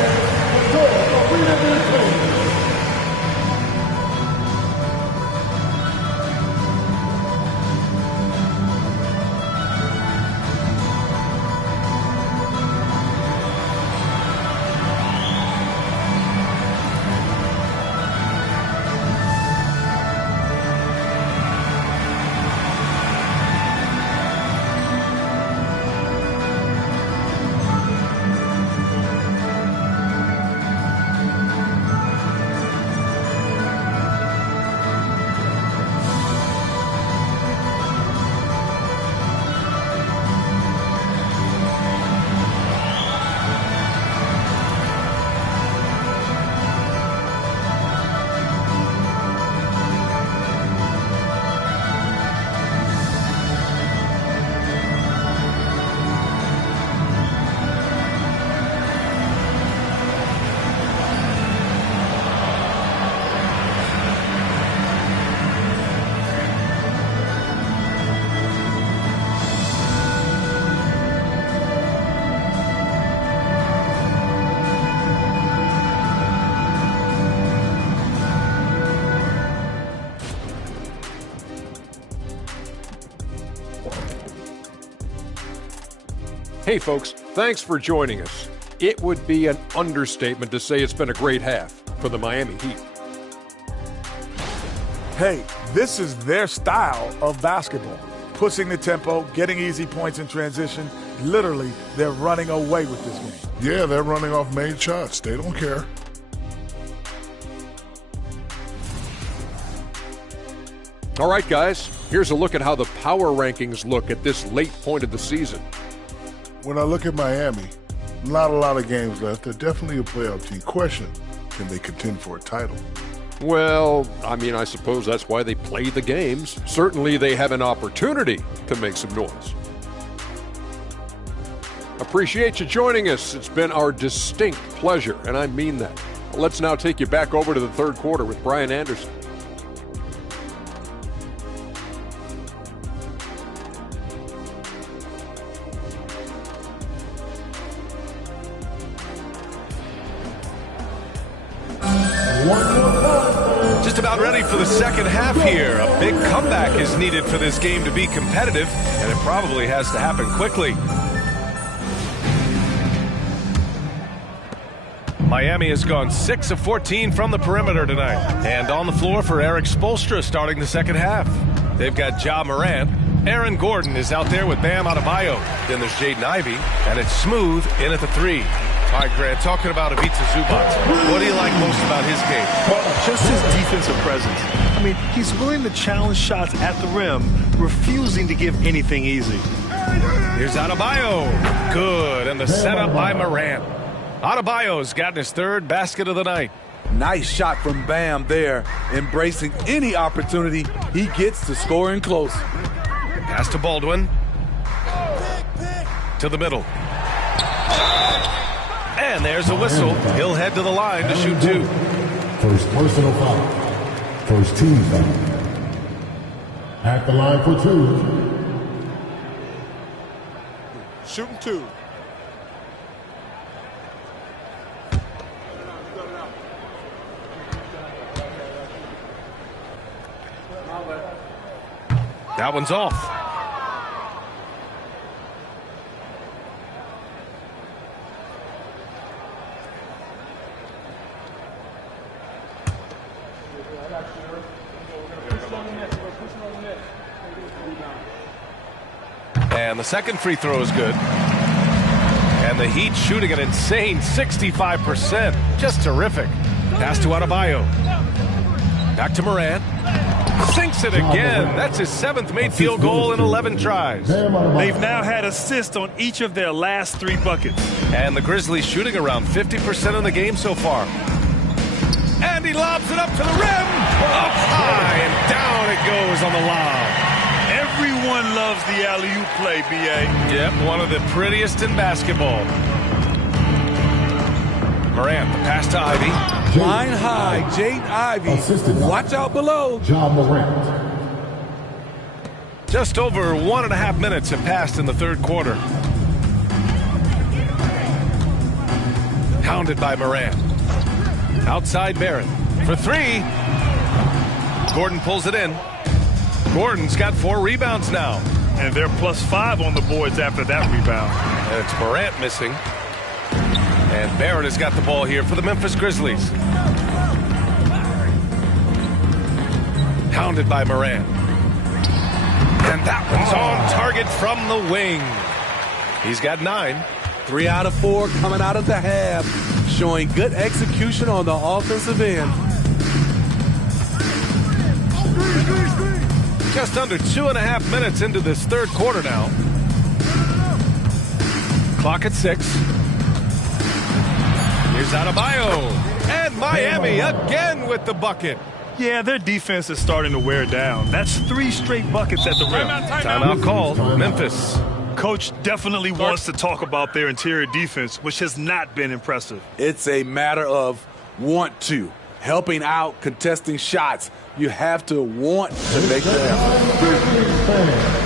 Hey, folks, thanks for joining us. It would be an understatement to say it's been a great half for the Miami Heat. Hey, this is their style of basketball. Pushing the tempo, getting easy points in transition. Literally, they're running away with this game. Yeah, they're running off made shots. They don't care. All right, guys, here's a look at how the power rankings look at this late point of the season. When I look at Miami, not a lot of games left. They're definitely a playoff team. Question, can they contend for a title? Well, I suppose that's why they play the games. Certainly they have an opportunity to make some noise. Appreciate you joining us. It's been our distinct pleasure, and I mean that. Let's now take you back over to the third quarter with Brian Anderson. Just about ready for the second half here. A big comeback is needed for this game to be competitive, and it probably has to happen quickly. Miami has gone 6 of 14 from the perimeter tonight. And on the floor for Eric Spoelstra starting the second half. They've got Ja Morant. Aaron Gordon is out there with Bam Adebayo. Then there's Jaden Ivey, and it's Smooth in at the 3. All right, Grant, talking about Ivica Zubac, what do you like most about his game? Well, just his defensive presence. He's willing to challenge shots at the rim, refusing to give anything easy. Here's Adebayo. Good, and the setup by Morant. Adebayo's gotten his third basket of the night. Nice shot from Bam there, embracing any opportunity he gets to scoring close. Pass to Baldwin. To the middle. And there's a whistle. He'll head to the line to shoot 2. First personal foul. First team foul. At the line for 2. Shooting 2. That one's off. And the second free throw is good. And the Heat shooting an insane 65%. Just terrific. Pass to Adebayo. Back to Morant. Sinks it again. That's his 7th made field goal in 11 tries. They've now had assists on each of their last 3 buckets. And the Grizzlies shooting around 50% in the game so far. And he lobs it up to the rim. Up high and down it goes on the lob. Everyone loves the alley-oop play, B.A. Yep, one of the prettiest in basketball. Morant, the pass to Ivy. Line high, Jaden Ivey. Watch out below. Ja Morant. Just over 1.5 minutes have passed in the third quarter. Hounded by Morant. Outside Barrett for 3. Gordon pulls it in. Gordon's got 4 rebounds now. And they're +5 on the boards after that rebound. And it's Morant missing. And Barrett has got the ball here for the Memphis Grizzlies. Hounded by Morant. And that one's on target from the wing. He's got 9. 3 out of 4 coming out of the half, showing good execution on the offensive end. Just under 2.5 minutes into this third quarter now. Clock at 6. Here's Adebayo. And Miami again with the bucket. Yeah, their defense is starting to wear down. That's 3 straight buckets at the rim. Timeout called. Memphis. Coach definitely wants to talk about their interior defense, which has not been impressive. It's a matter of want to. Helping out, contesting shots. You have to want to make that happen.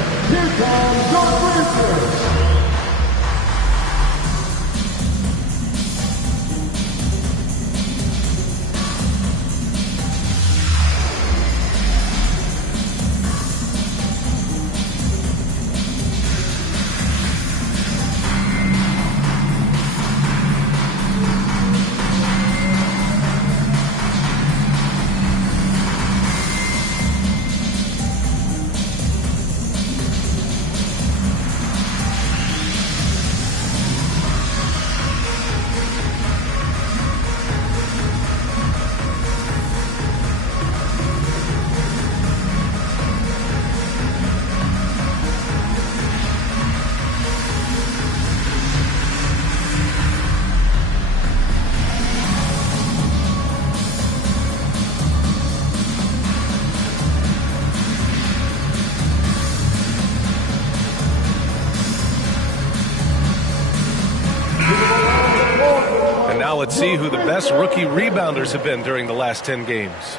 Now let's see who the best rookie rebounders have been during the last 10 games.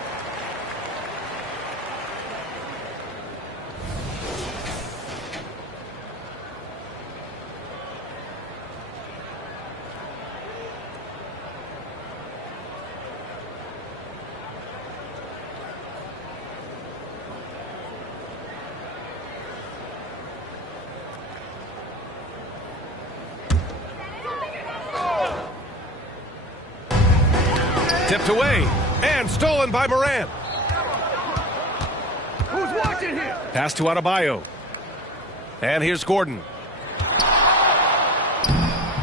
Tipped away and stolen by Morant. Who's watching here? Pass to Adebayo. And here's Gordon.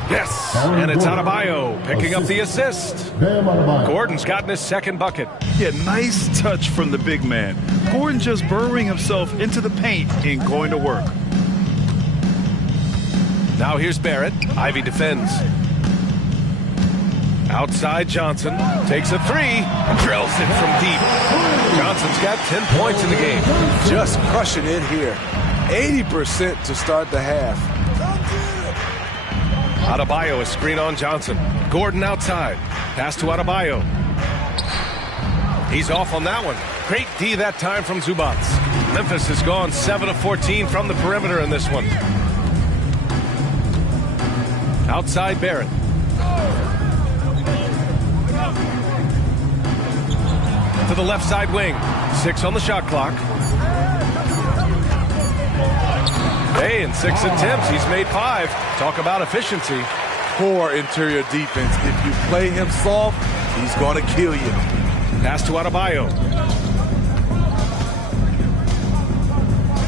Yes, and it's Adebayo picking up the assist. Gordon's gotten his second bucket. Yeah, nice touch from the big man. Gordon just burrowing himself into the paint and going to work. Now here's Barrett. Ivy defends. Outside Johnson takes a three, drills it from deep. Johnson's got 10 points in the game. Just crushing it here. 80% to start the half. Adebayo a screen on Johnson. Gordon outside. Pass to Adebayo. He's off on that one. Great D that time from Zubac. Memphis has gone 7 of 14 from the perimeter in this one. Outside Barrett. To the left side wing. 6 on the shot clock. Hey, in 6 attempts, he's made 5. Talk about efficiency. Poor interior defense. If you play him soft, he's going to kill you. Pass to Adebayo.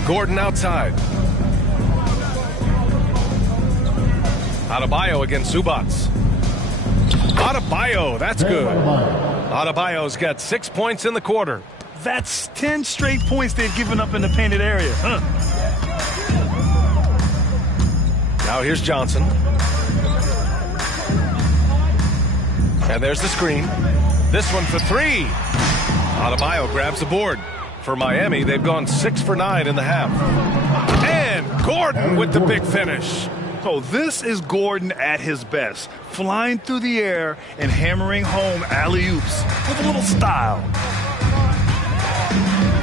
Gordon outside. Adebayo against Zubac. Adebayo, that's good. Adebayo's got 6 points in the quarter. That's 10 straight points they've given up in the painted area. Now here's Johnson. And there's the screen. This one for 3. Adebayo grabs the board. For Miami, they've gone 6 for 9 in the half. And Gordon with the big finish. So this is Gordon at his best, flying through the air and hammering home alley-oops with a little style.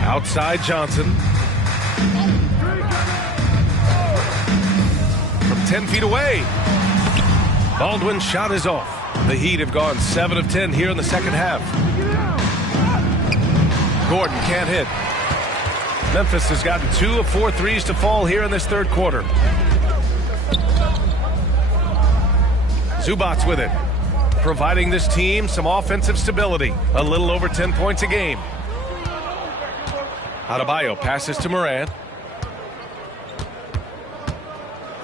Outside Johnson. From 10 feet away. Baldwin's shot is off. The Heat have gone 7 of 10 here in the second half. Gordon can't hit. Memphis has gotten 2 of 4 threes to fall here in this third quarter. Zubac with it, providing this team some offensive stability. A little over 10 points a game. Adebayo passes to Morant.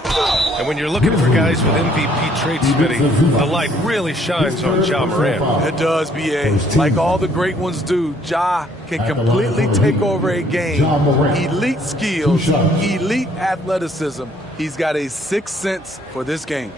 And when you're looking for guys with MVP traits, Smitty, the light really shines on Ja Morant. It does, B.A. Like all the great ones do, Ja can completely take over a game. Elite skills, elite athleticism. He's got a sixth sense for this game.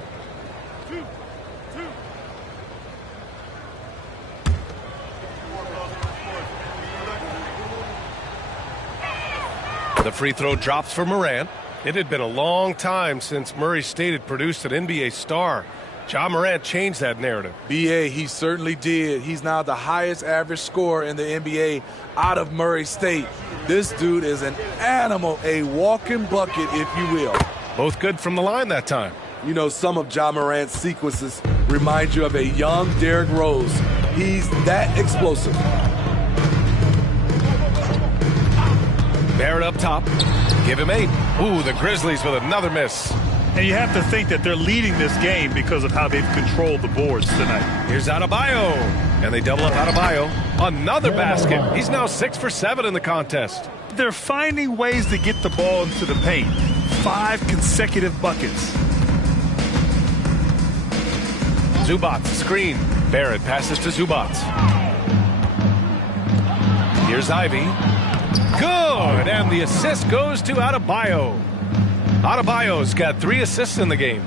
The free throw drops for Morant. It had been a long time since Murray State had produced an NBA star. Ja Morant changed that narrative. B.A., he certainly did. He's now the highest average scorer in the NBA out of Murray State. This dude is an animal, a walking bucket, if you will. Both good from the line that time. You know, some of Ja Morant's sequences remind you of a young Derrick Rose. He's that explosive. Barrett up top. Give him 8. Ooh, the Grizzlies with another miss. And you have to think that they're leading this game because of how they've controlled the boards tonight. Here's Adebayo. And they double up Adebayo. Another basket. He's now 6 for 7 in the contest. They're finding ways to get the ball into the paint. 5 consecutive buckets. Zubac, screen. Barrett passes to Zubac. Here's Ivy. Good, and the assist goes to Adebayo. Adebayo's got 3 assists in the game.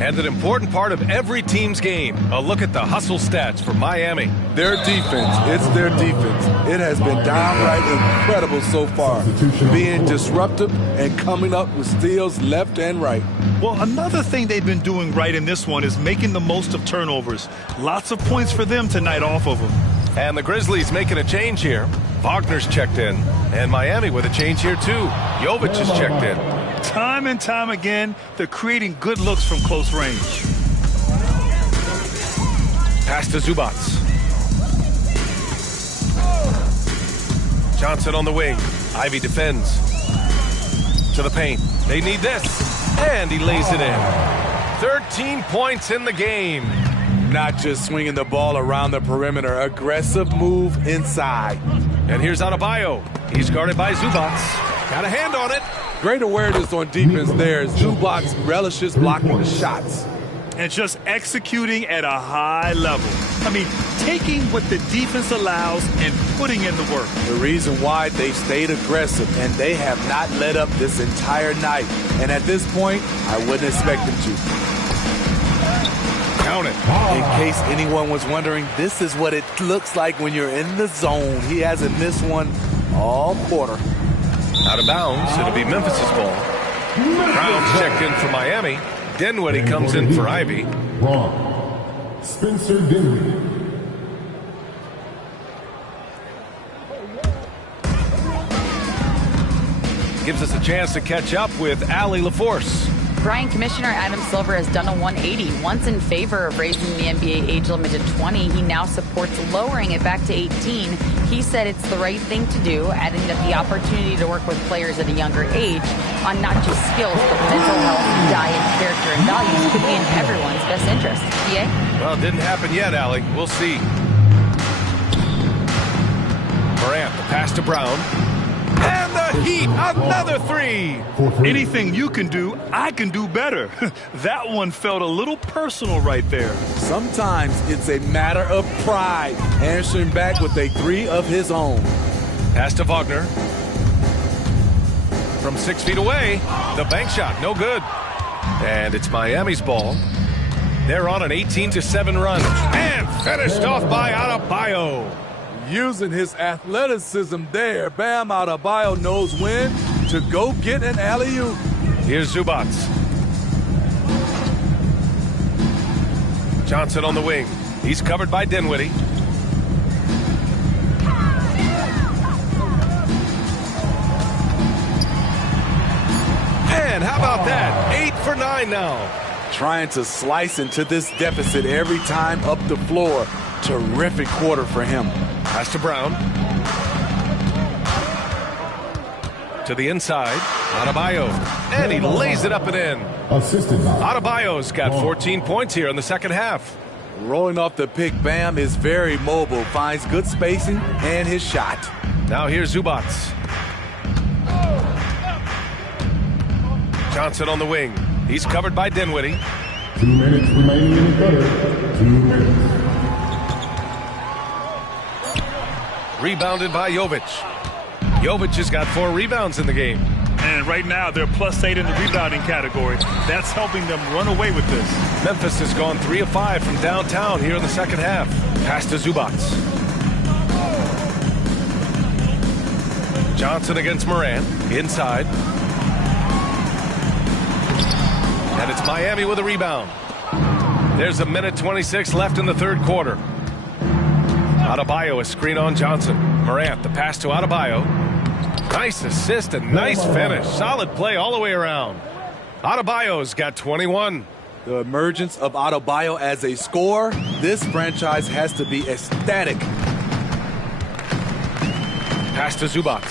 And an important part of every team's game. A look at the hustle stats for Miami. Their defense, it's their defense. It has been downright incredible so far. Being disruptive and coming up with steals left and right. Well, another thing they've been doing right in this one is making the most of turnovers. Lots of points for them tonight off of them. And the Grizzlies making a change here. Wagner's checked in. And Miami with a change here, too. Jovic is checked in. Time and time again, they're creating good looks from close range. Pass to Zubac. Johnson on the wing. Ivy defends. To the paint. They need this. And he lays it in. 13 points in the game. Not just swinging the ball around the perimeter. Aggressive move inside. And here's Adebayo. He's guarded by Zubac. Got a hand on it. Great awareness on defense there. Zubac relishes blocking the shots. And just executing at a high level. I mean, taking what the defense allows and putting in the work. The reason why they stayed aggressive, and they have not let up this entire night. And at this point, I wouldn't expect them to. Count it. In case anyone was wondering, this is what it looks like when you're in the zone. He hasn't missed one all quarter. Out of bounds. It'll be Memphis' ball. Brown's checked in for Miami. Dinwiddie comes in for Ivy. Spencer Dinwiddie. Gives us a chance to catch up with Allie LaForce. Brian, Commissioner Adam Silver has done a 180. Once in favor of raising the NBA age limit to 20, he now supports lowering it back to 18. He said it's the right thing to do, adding that the opportunity to work with players at a younger age on not just skills, but mental health, diet, character, and values could be in everyone's best interest. PA? Well, it didn't happen yet, Allie. We'll see. Morant, the pass to Brown. And the Heat, another three. Anything you can do, I can do better. That one felt a little personal right there. Sometimes it's a matter of pride, answering back with a three of his own. Pass to Wagner. From 6 feet away, the bank shot, no good. And it's Miami's ball. They're on an 18-7 run. And finished off by Adebayo. Using his athleticism there, Bam Adebayo knows when to go get an alley-oop. Here's Zubac. Johnson on the wing. He's covered by Dinwiddie. And how about that? 8 for 9 now. Trying to slice into this deficit every time up the floor. Terrific quarter for him. Pass to Brown. To the inside. Adebayo. And he lays it up and in. Adebayo's got 14 points here in the second half. Rolling off the pick, Bam is very mobile. Finds good spacing and his shot. Now here's Zubac. Johnson on the wing. He's covered by Dinwiddie. 2 minutes remaining in the quarter. 2 minutes. Rebounded by Jovic. Jovic has got 4 rebounds in the game. And right now, they're +8 in the rebounding category. That's helping them run away with this. Memphis has gone 3 of 5 from downtown here in the second half. Pass to Zubac. Johnson against Morant. Inside. And it's Miami with a rebound. There's 1:26 left in the third quarter. Adebayo, a screen on Johnson. Morant, the pass to Adebayo. Nice assist and nice finish. Solid play all the way around. Adebayo's got 21. The emergence of Adebayo as a scorer, this franchise has to be ecstatic. Pass to Zubac.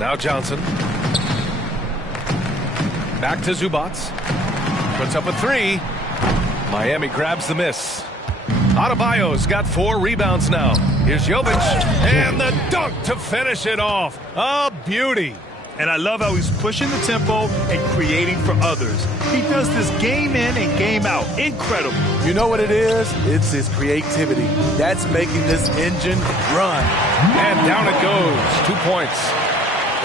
Now Johnson. Back to Zubac. Puts up a 3. Miami grabs the miss. Adebayo's got 4 rebounds now. Here's Jovic. And the dunk to finish it off. A beauty. And I love how he's pushing the tempo and creating for others. He does this game in and game out. Incredible. You know what it is? It's his creativity. That's making this engine run. And down it goes. 2 points.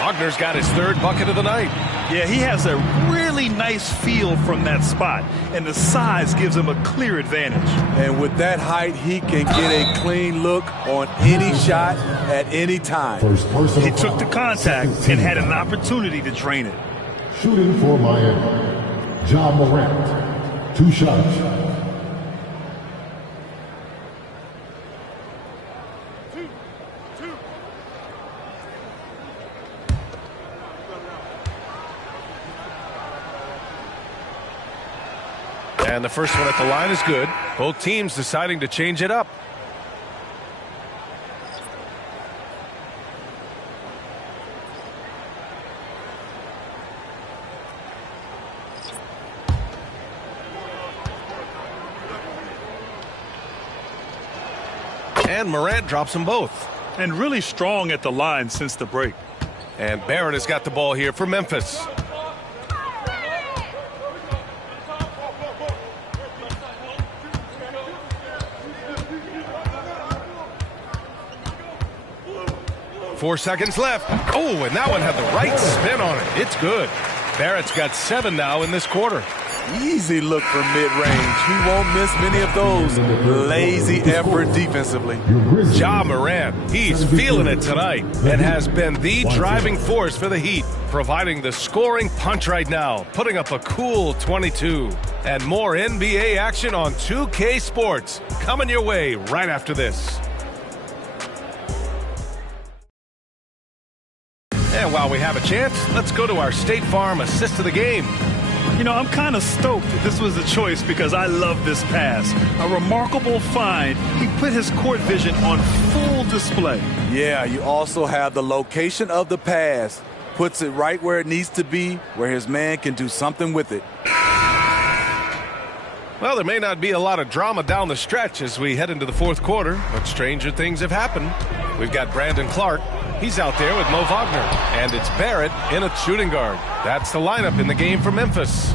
Wagner's got his third bucket of the night. Yeah, he has a really nice feel from that spot, and the size gives him a clear advantage. And with that height, he can get a clean look on any shot at any time. He took the contact and had an opportunity to drain it. Shooting for Miami, Ja Morant. 2 shots. And the first one at the line is good. Both teams deciding to change it up. And Morant drops them both. And really strong at the line since the break. And Barrett has got the ball here for Memphis. Four seconds left. Oh, and that one had the right spin on it. It's good. Barrett's got 7 now in this quarter. Easy look from mid-range. He won't miss many of those. Lazy effort defensively. Ja Morant, he's feeling it tonight and has been the driving force for the Heat, providing the scoring punch right now, putting up a cool 22. And more NBA action on 2K Sports coming your way right after this. And while we have a chance, let's go to our State Farm assist of the game. You know, I'm kind of stoked that this was the choice because I love this pass. A remarkable find. He put his court vision on full display. Yeah, you also have the location of the pass. Puts it right where it needs to be, where his man can do something with it. Well, there may not be a lot of drama down the stretch as we head into the fourth quarter, but stranger things have happened. We've got Brandon Clark. He's out there with Mo Wagner. And it's Barrett in a shooting guard. That's the lineup in the game for Memphis.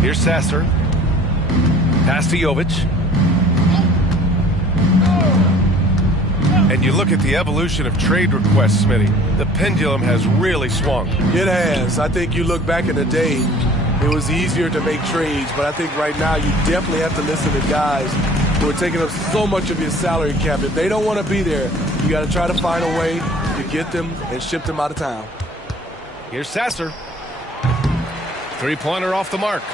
Here's Sasser. Pass to Jovic. And you look at the evolution of trade requests, Smitty. The pendulum has really swung. It has. I think you look back in the day, it was easier to make trades, but I think right now you definitely have to listen to guys who are taking up so much of your salary cap. If they don't want to be there, you got to try to find a way to get them and ship them out of town. Here's Sasser. Three-pointer off the mark.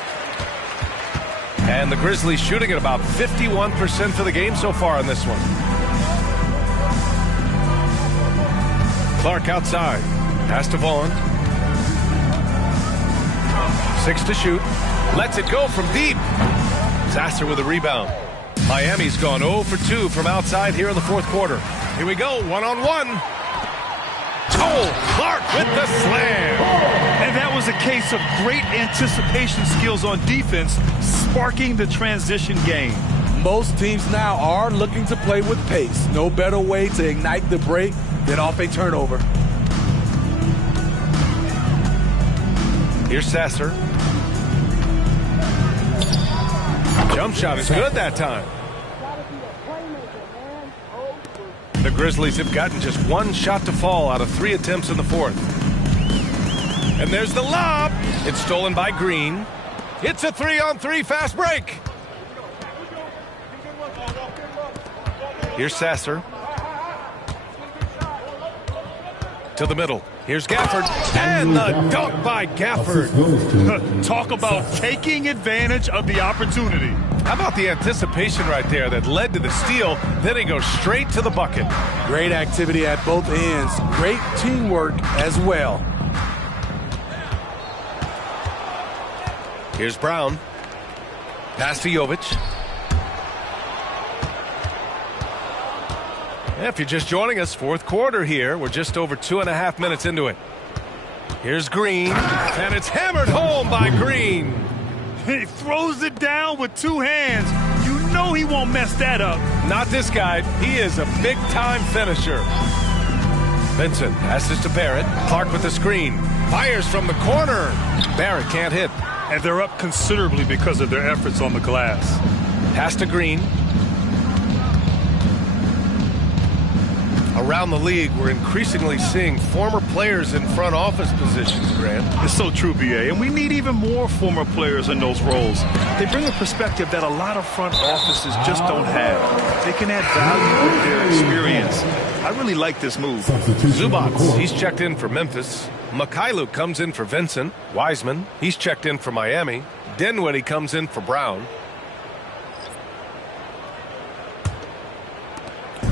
And the Grizzlies shooting at about 51% for the game so far in this one. Clark outside. Pass to Vaughn. 6 to shoot. Lets it go from deep. Sasser with a rebound. Miami's gone 0 for 2 from outside here in the fourth quarter. Here we go, one-on-one. Oh, Clark with the slam. And that was a case of great anticipation skills on defense, sparking the transition game. Most teams now are looking to play with pace. No better way to ignite the break than off a turnover. Here's Sasser. Jump shot is good that time. The Grizzlies have gotten just 1 shot to fall out of 3 attempts in the fourth. And there's the lob. It's stolen by Green. It's a 3-on-3 fast break. Here's Sasser. To the middle. Here's Gafford. And the dunk by Gafford. Talk about taking advantage of the opportunity. How about the anticipation right there that led to the steal? Then he goes straight to the bucket. Great activity at both ends. Great teamwork as well. Here's Brown. Pass to Jovic. If you're just joining us, fourth quarter here. We're just over 2.5 minutes into it. Here's Green, and it's hammered home by Green. He throws it down with 2 hands. You know he won't mess that up. Not this guy. He is a big-time finisher. Vincent passes to Barrett. Clark with the screen. Fires from the corner. Barrett can't hit. And they're up considerably because of their efforts on the glass. Pass to Green. Around the league, we're increasingly seeing former players in front office positions, Grant. It's so true, B.A., and we need even more former players in those roles. They bring a perspective that a lot of front offices just don't have. They can add value with their experience. I really like this move. Zubats, he's checked in for Memphis. Mikhailuk comes in for Vincent. Wiseman, he's checked in for Miami. Dinwiddie comes in for Brown.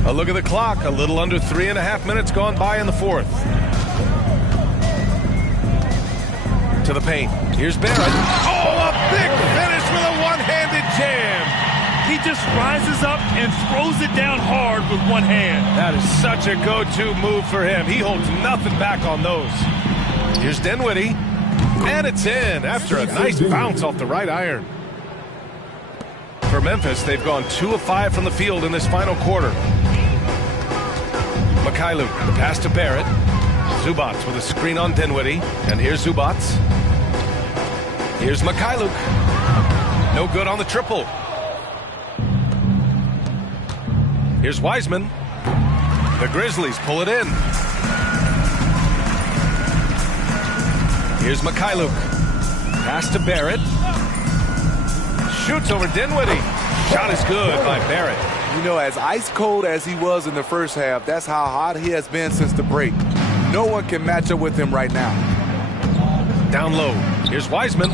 A look at the clock. A little under 3.5 minutes gone by in the fourth. To the paint. Here's Barrett. Oh, a big finish with a one-handed jam. He just rises up and throws it down hard with one hand. That is such a go-to move for him. He holds nothing back on those. Here's Dinwiddie. And it's in after a nice bounce off the right iron. For Memphis, they've gone 2 of 5 from the field in this final quarter. Mikhailuk, the pass to Barrett. Zubats with a screen on Dinwiddie. And here's Zubats. Here's Mikhailuk. No good on the triple. Here's Wiseman. The Grizzlies pull it in. Here's Mikhailuk. Pass to Barrett. Shoots over Dinwiddie. Shot is good by Barrett. You know, as ice cold as he was in the first half, that's how hot he has been since the break. No one can match up with him right now. Down low. Here's Wiseman.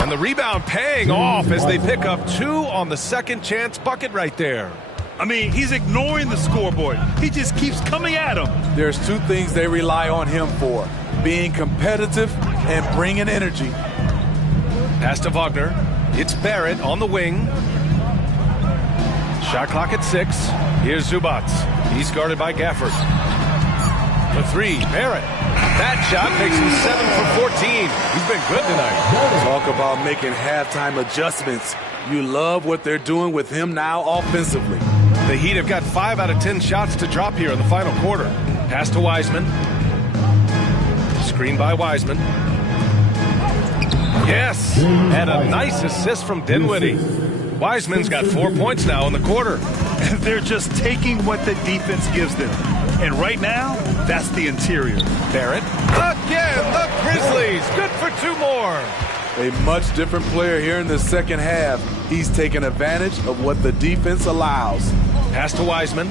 And the rebound paying off as they pick up 2 on the second chance bucket right there. I mean, he's ignoring the scoreboard. He just keeps coming at him. There's 2 things they rely on him for: being competitive and bringing energy. Pass to Wagner. It's Barrett on the wing. Shot clock at 6. Here's Zubats. He's guarded by Gafford. For 3, Barrett. That shot makes him 7 for 14. He's been good tonight. Talk about making halftime adjustments. You love what they're doing with him now offensively. The Heat have got 5 out of 10 shots to drop here in the final quarter. Pass to Wiseman. Screen by Wiseman. Yes, and a nice assist from Dinwiddie. Wiseman's got 4 points now in the quarter. They're just taking what the defense gives them. And right now, that's the interior. Barrett. Again, the Grizzlies. Good for 2 more. A much different player here in the second half. He's taking advantage of what the defense allows. Pass to Wiseman.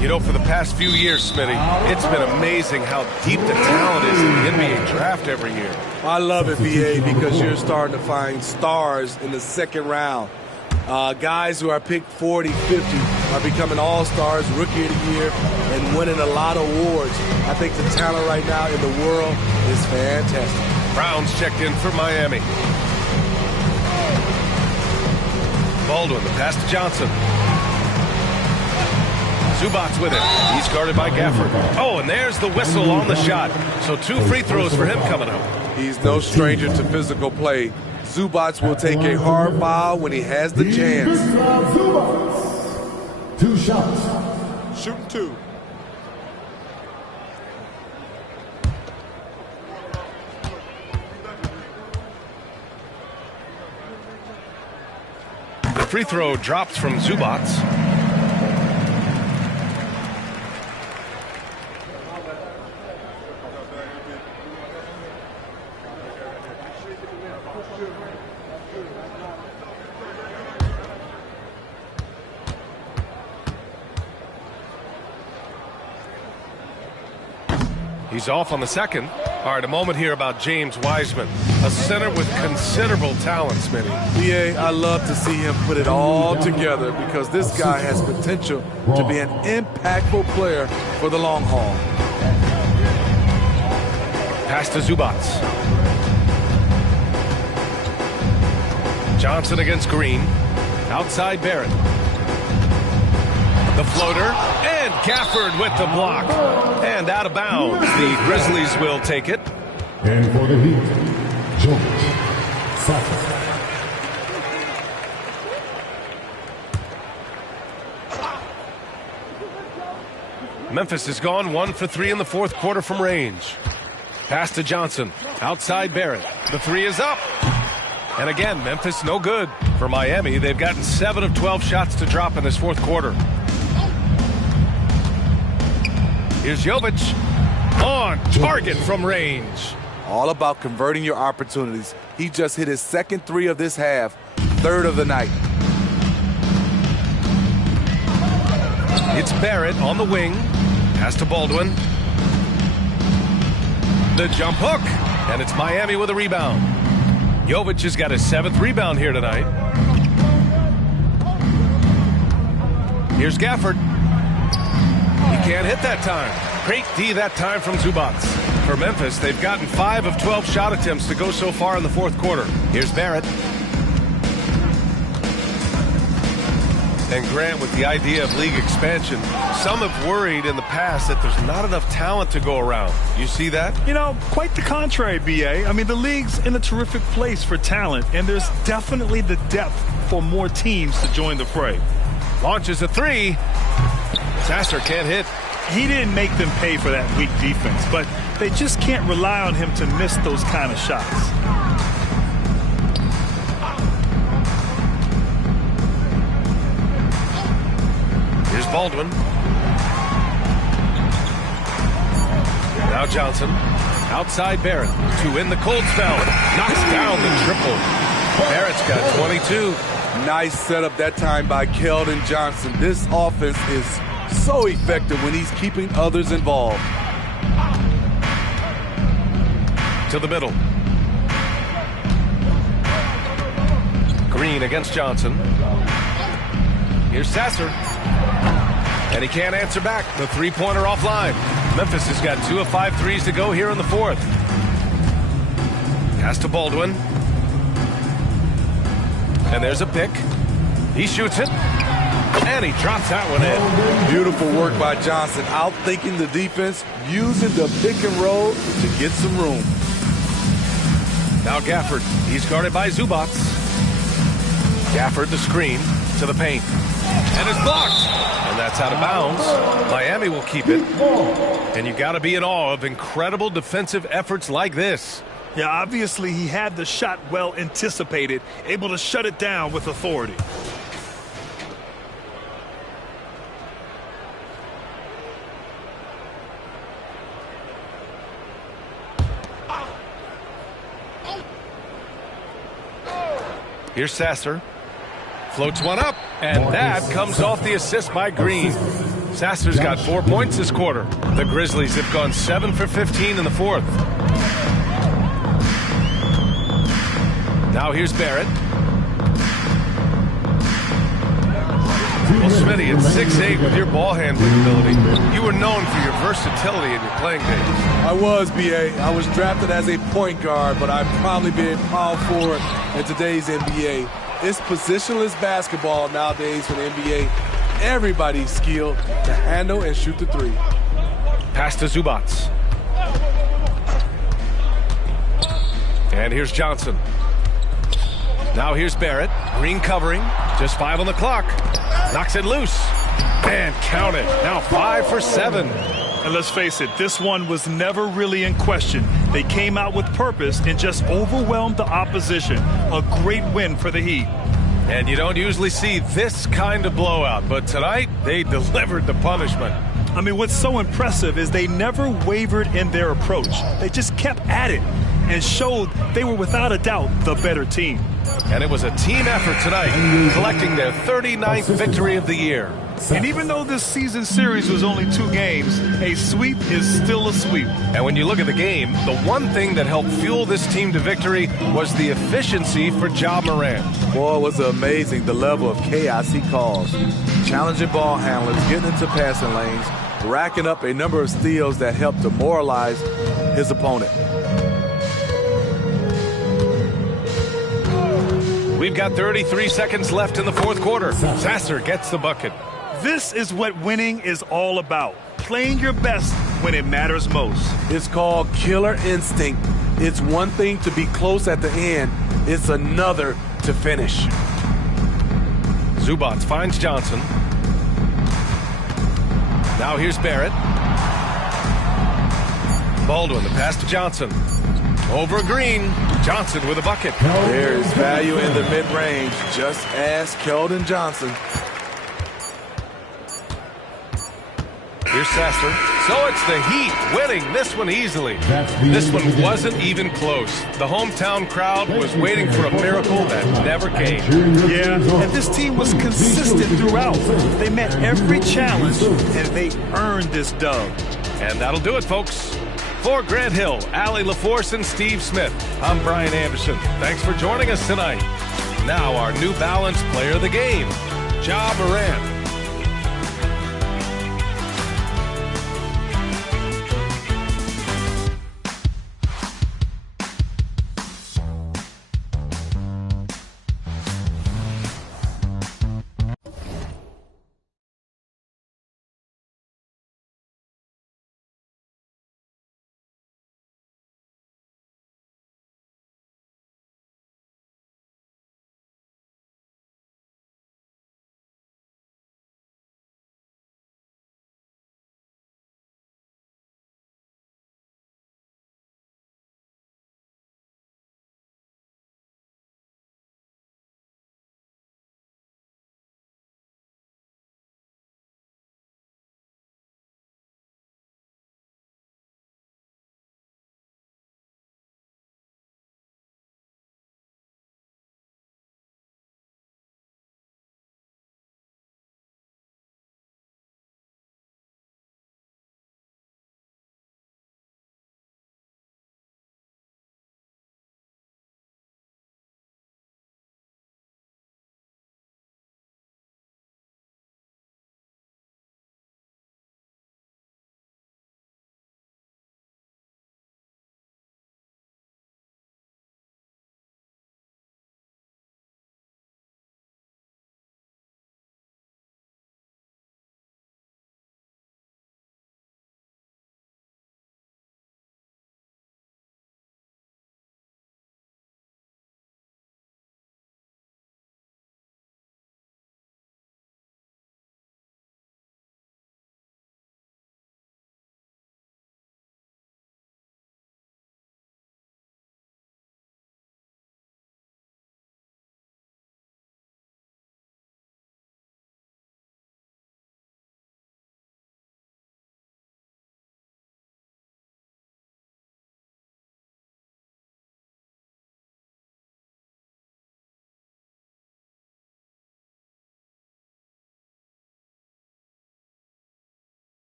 You know, for the past few years, Smitty, it's been amazing how deep the talent is in the NBA draft every year. I love it, BA, because you're starting to find stars in the second round. Guys who are picked 40, 50 are becoming all-stars, rookie of the year, and winning a lot of awards. I think the talent right now in the world is fantastic. Brown's checked in for Miami. Baldwin, the pass to Johnson. Zubats with it. He's guarded by Gafford. Oh, and there's the whistle on the shot. So 2 free throws for him coming up. He's no stranger to physical play. Zubats will take a hard foul when he has the chance. Zubats. 2 shots. Shooting 2. The free throw drops from Zubats. He's off on the second. All right, a moment here about James Wiseman, a center with considerable talent, Smitty. BA, I love to see him put it all together because this guy has potential to be an impactful player for the long haul. Pass to Zubats. Johnson against Green. Outside Barrett. The floater, and Gafford with the block. And out of bounds. The Grizzlies will take it. And for the Heat, Jokic. Saka. Memphis has gone 1 for 3 in the fourth quarter from range. Pass to Johnson. Outside Barrett. The 3 is up. And again, Memphis no good. For Miami, they've gotten 7 of 12 shots to drop in this fourth quarter. Here's Jovic on target from range. All about converting your opportunities. He just hit his second 3 of this half, 3rd of the night. It's Barrett on the wing. Pass to Baldwin. The jump hook. And it's Miami with a rebound. Jovic has got his 7th rebound here tonight. Here's Gafford. He can't hit that time. Great D that time from Zubac. For Memphis, they've gotten 5 of 12 shot attempts to go so far in the fourth quarter. Here's Barrett. And Grant, with the idea of league expansion, some have worried in the past that there's not enough talent to go around. You see that? You know, quite the contrary, B.A. I mean, the league's in a terrific place for talent, and there's definitely the depth for more teams to join the fray. Launches a 3. Sasser can't hit. He didn't make them pay for that weak defense, but they just can't rely on him to miss those kind of shots. Here's Baldwin. Now Johnson. Outside Barrett to win the cold spell. Knocks down the triple. Barrett's got 22. Nice setup that time by Keldon Johnson. This offense is so effective when he's keeping others involved. To the middle. Green against Johnson. Here's Sasser. And he can't answer back. The three-pointer offline. Memphis has got 2 of 5 threes to go here in the fourth. Pass to Baldwin. And there's a pick. He shoots it. And he drops that one in. Beautiful work by Johnson. Outthinking the defense, using the pick and roll to get some room. Now Gafford. He's guarded by Zubac. Gafford the screen to the paint. And it's blocked. And that's out of bounds. Miami will keep it. And you got to be in awe of incredible defensive efforts like this. Yeah, obviously he had the shot well anticipated, able to shut it down with authority. Here's Sasser. Floats one up, and that comes off the assist by Green. Sasser's got 4 points this quarter. The Grizzlies have gone 7 for 15 in the fourth. Now here's Barrett. Well, Smitty, at 6'8", with your ball handling ability, you were known for your versatility in your playing days. I was, B.A. I was drafted as a point guard, but I've probably been power forward in today's NBA. It's positionless basketball nowadays in the NBA. Everybody's skilled to handle and shoot the three. Pass to Zubac. And here's Johnson. Now here's Barrett. Green covering. Just 5 on the clock. Knocks it loose. And count it. Now 5 for 7. And let's face it, this one was never really in question. They came out with purpose and just overwhelmed the opposition. A great win for the Heat. And you don't usually see this kind of blowout, but tonight they delivered the punishment. I mean, what's so impressive is they never wavered in their approach. They just kept at it and showed they were without a doubt the better team. And it was a team effort tonight, collecting their 39th victory of the year. And even though this season series was only 2 games, a sweep is still a sweep. And when you look at the game, the one thing that helped fuel this team to victory was the efficiency for Ja Morant. Boy, it was amazing the level of chaos he caused. Challenging ball handlers, getting into passing lanes, racking up a number of steals that helped demoralize his opponent. We've got 33 seconds left in the fourth quarter. Sasser gets the bucket. This is what winning is all about. Playing your best when it matters most. It's called killer instinct. It's one thing to be close at the end. It's another to finish. Zubac finds Johnson. Now here's Barrett. Baldwin, the pass to Johnson. Over Green. Johnson with a bucket. There is value in the mid-range. Just ask Keldon Johnson. Here's Sasser. So it's the Heat winning this one easily. This one wasn't even close. The hometown crowd was waiting for a miracle that never came. Yeah, and this team was consistent throughout. They met every challenge, and they earned this dub. And that'll do it, folks. For Grant Hill, Allie LaForce, and Steve Smith, I'm Brian Anderson. Thanks for joining us tonight. Now our New Balance player of the game, Ja Morant.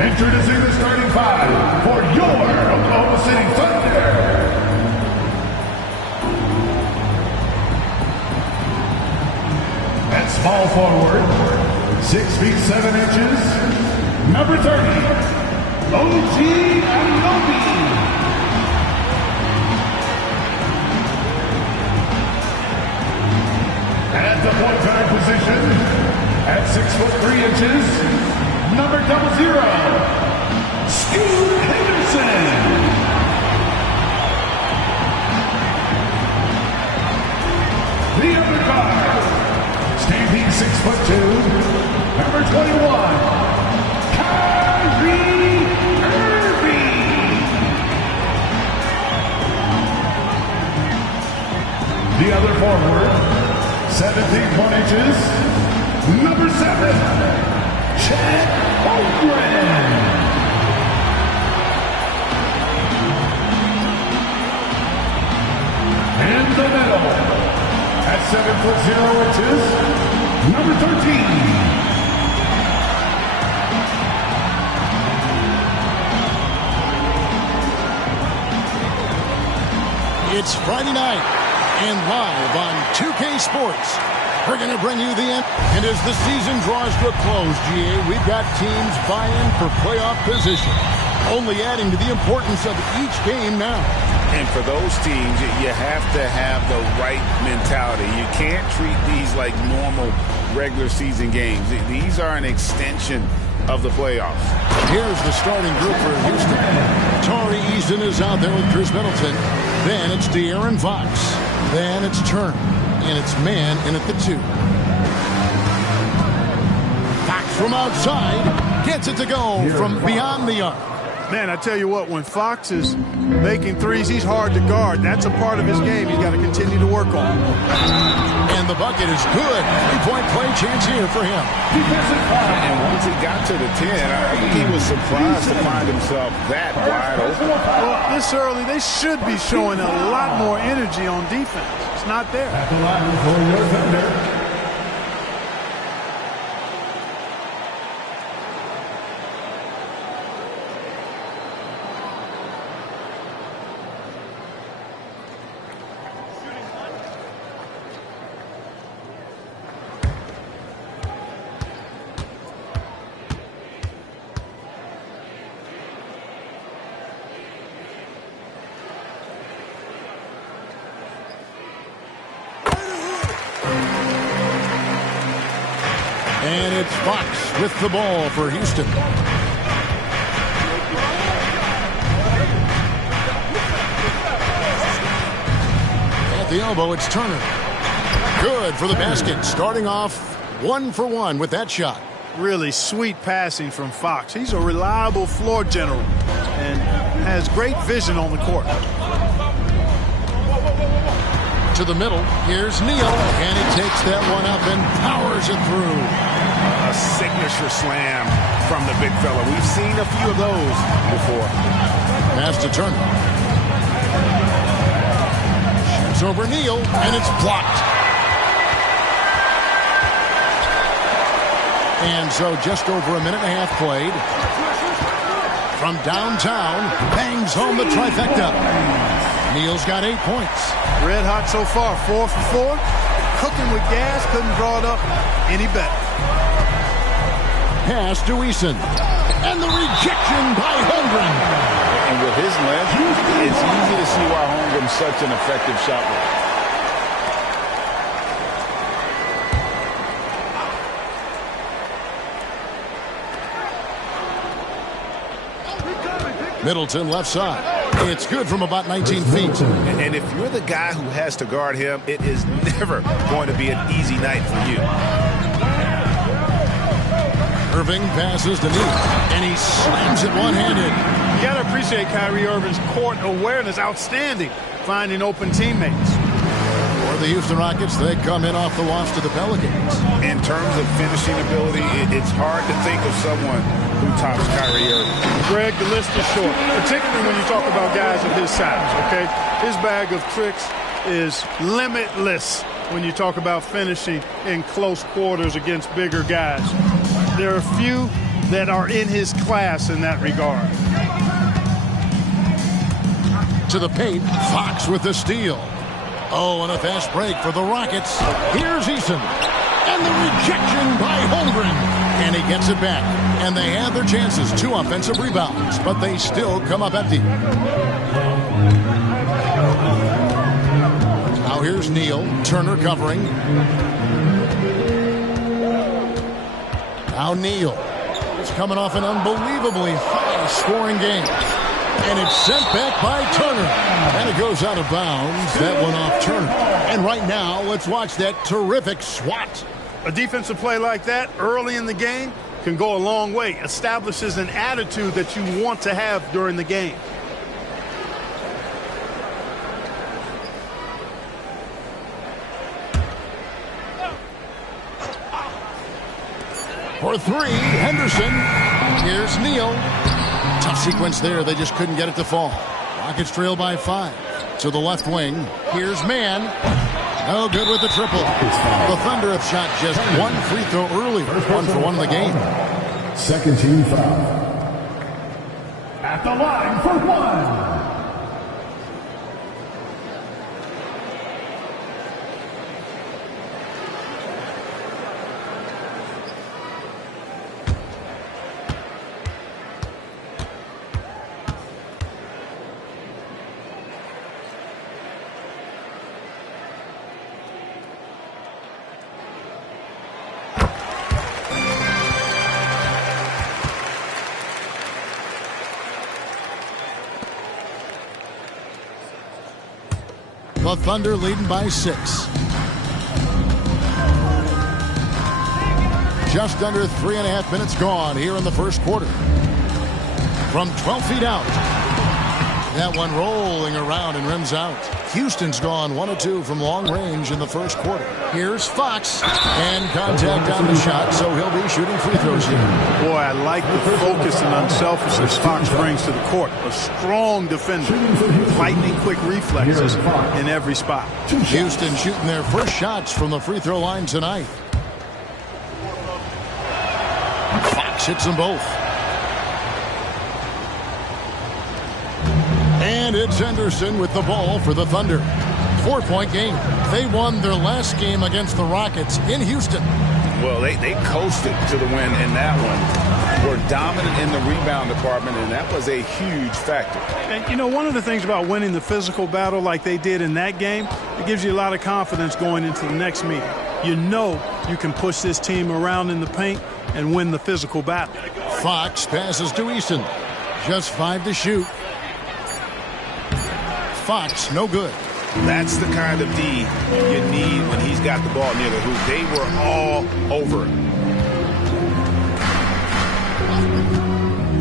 Introducing the starting five for your Oklahoma City Thunder. At small forward, 6 feet 7 inches, number 30, OG Anunoby. At the point guard position, at 6 foot 3 inches, number 00, Scoot Henderson. The other guard, standing 6 foot 2, number 21, Kyrie Irving. The other forward, 7 feet 1 inches, number 7, Chet Holmgren. In the middle, at 7 foot 0 inches, number 13. It's Friday night, and live on 2K Sports, we're going to bring you the end. And as the season draws to a close, GA, we've got teams vying for playoff position, only adding to the importance of each game now. And for those teams, you have to have the right mentality. You can't treat these like normal regular season games. These are an extension of the playoffs. Here's the starting group for Houston. Tari Eason is out there with Chris Middleton. Then it's De'Aaron Fox. Then it's Turner. And it's man in at the 2. Fox from outside gets it to go from beyond the arc. Man, I tell you what, when Fox is making threes, he's hard to guard. That's a part of his game he's got to continue to work on. And the bucket is good. 3-point play chance here for him. And once he got to the 10, I think he was surprised to find himself that wide open. Well, this early, they should be showing a lot more energy on defense. It's not there. At the line for your Thunder, And it's Fox with the ball for Houston. At the elbow, it's Turner. Good for the basket. Starting off 1 for 1 with that shot. Really sweet passing from Fox. He's a reliable floor general and has great vision on the court. To the middle, here's Neal, and he takes that one up and powers it through. A signature slam from the big fella. We've seen a few of those before. Pass to Turner. Shoots over Neal, and it's blocked. And so just over a minute and a half played. From downtown, bangs home the trifecta. Neal's got 8 points. Red hot so far, 4 for 4. Cooking with gas, couldn't draw it up any better. Pass to Eason. And the rejection by Holmgren. And with his length, it's easy to see why Holmgren's such an effective shot blocker. Middleton left side. It's good from about 19 feet. And if you're the guy who has to guard him, it is never going to be an easy night for you. Irving passes to Neal, and he slams it one-handed. You got to appreciate Kyrie Irving's court awareness. Outstanding. Finding open teammates. For the Houston Rockets, they come in off the loss to the Pelicans. In terms of finishing ability, it's hard to think of someone who tops Kyrie Irving. Greg, the list is short, particularly when you talk about guys of his size, okay? His bag of tricks is limitless when you talk about finishing in close quarters against bigger guys. There are few that are in his class in that regard. To the paint, Fox with the steal. Oh, and a fast break for the Rockets. Here's Eason. And the rejection by Holmgren. And he gets it back. And they have their chances. 2 offensive rebounds. But they still come up empty. Now here's Neal. Turner covering. Now Neal. It's coming off an unbelievably high-scoring game. And it's sent back by Turner. And it goes out of bounds. That one off Turner. And right now, let's watch that terrific swat. A defensive play like that early in the game can go a long way. Establishes an attitude that you want to have during the game. For 3, Henderson. Here's Neal. Tough sequence there. They just couldn't get it to fall. Rockets trail by 5. To the left wing. Here's Mann. No good with the triple. The Thunder have shot just 1 free throw earlier. 1 for 1 in the game. Second team foul. At the line for 1. The Thunder leading by 6. Just under 3.5 minutes gone here in the first quarter. From 12 feet out. That one rolling around and rims out. Houston's gone 1 of 2 from long range in the first quarter. Here's Fox. And contact on the shot, so he'll be shooting free throws here. Boy, I like the focus and unselfishness Fox brings to the court. A strong defender. Lightning quick reflexes in every spot. Houston shooting their first shots from the free throw line tonight. Fox hits them both. And it's Henderson with the ball for the Thunder. 4-point game. They won their last game against the Rockets in Houston. Well, they coasted to the win in that one. Were dominant in the rebound department, and that was a huge factor. And, you know, one of the things about winning the physical battle like they did in that game, it gives you a lot of confidence going into the next meeting. You know you can push this team around in the paint and win the physical battle. Fox passes to Eason. Just 5 to shoot. Fox, no good. That's the kind of D you need when he's got the ball near the hoop. They were all over it.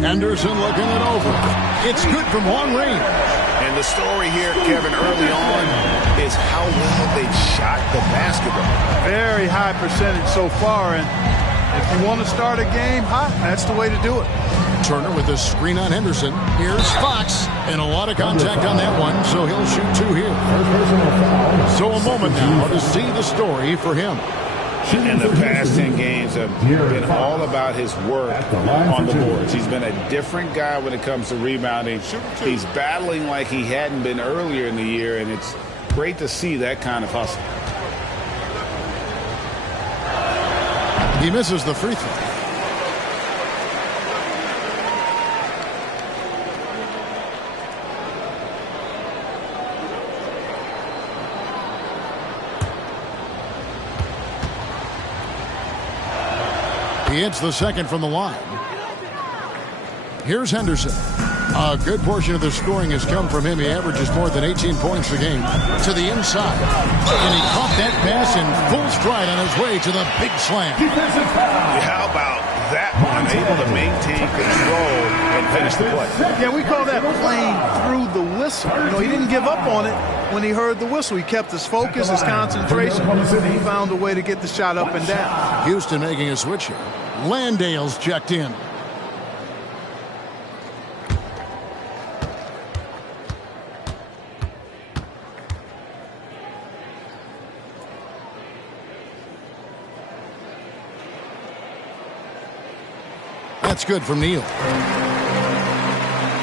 Anderson looking it over. It's good from long range. And the story here, Kevin, early on is how well they've shot the basketball. Very high percentage so far, and if you want to start a game hot, that's the way to do it. Turner with a screen on Henderson. Here's Fox. And a lot of contact on that one, so he'll shoot 2 here. So a moment now to see the story for him. In the past 10 games have been all about his work on the boards. He's been a different guy when it comes to rebounding. He's battling like he hadn't been earlier in the year, and it's great to see that kind of hustle. He misses the free throw. He hits the second from the line. Here's Henderson. A good portion of the scoring has come from him. He averages more than 18 points a game. To the inside. And he caught that pass in full stride on his way to the big slam. How about that one? Able to maintain control and finish the play. Yeah, we call that playing through the whistle. You know, he didn't give up on it when he heard the whistle. He kept his focus, his concentration. He found a way to get the shot up and down. Houston making a switch here. Landale's checked in. That's good from Neal.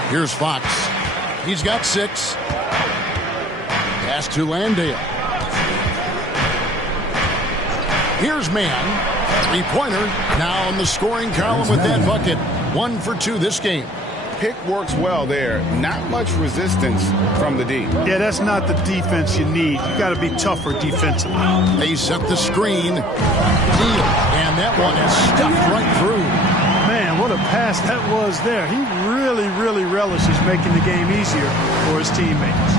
Here's Fox. He's got 6. Pass to Landale. Here's Mann. Three-pointer. Now in the scoring column with that bucket. 1 for 2 this game. Pick works well there. Not much resistance from the D. Yeah, that's not the defense you need. You got to be tougher defensively. They set the screen. Neal. And that one is stuffed right through. Man, what a pass that was there. He really, really relishes making the game easier for his teammates.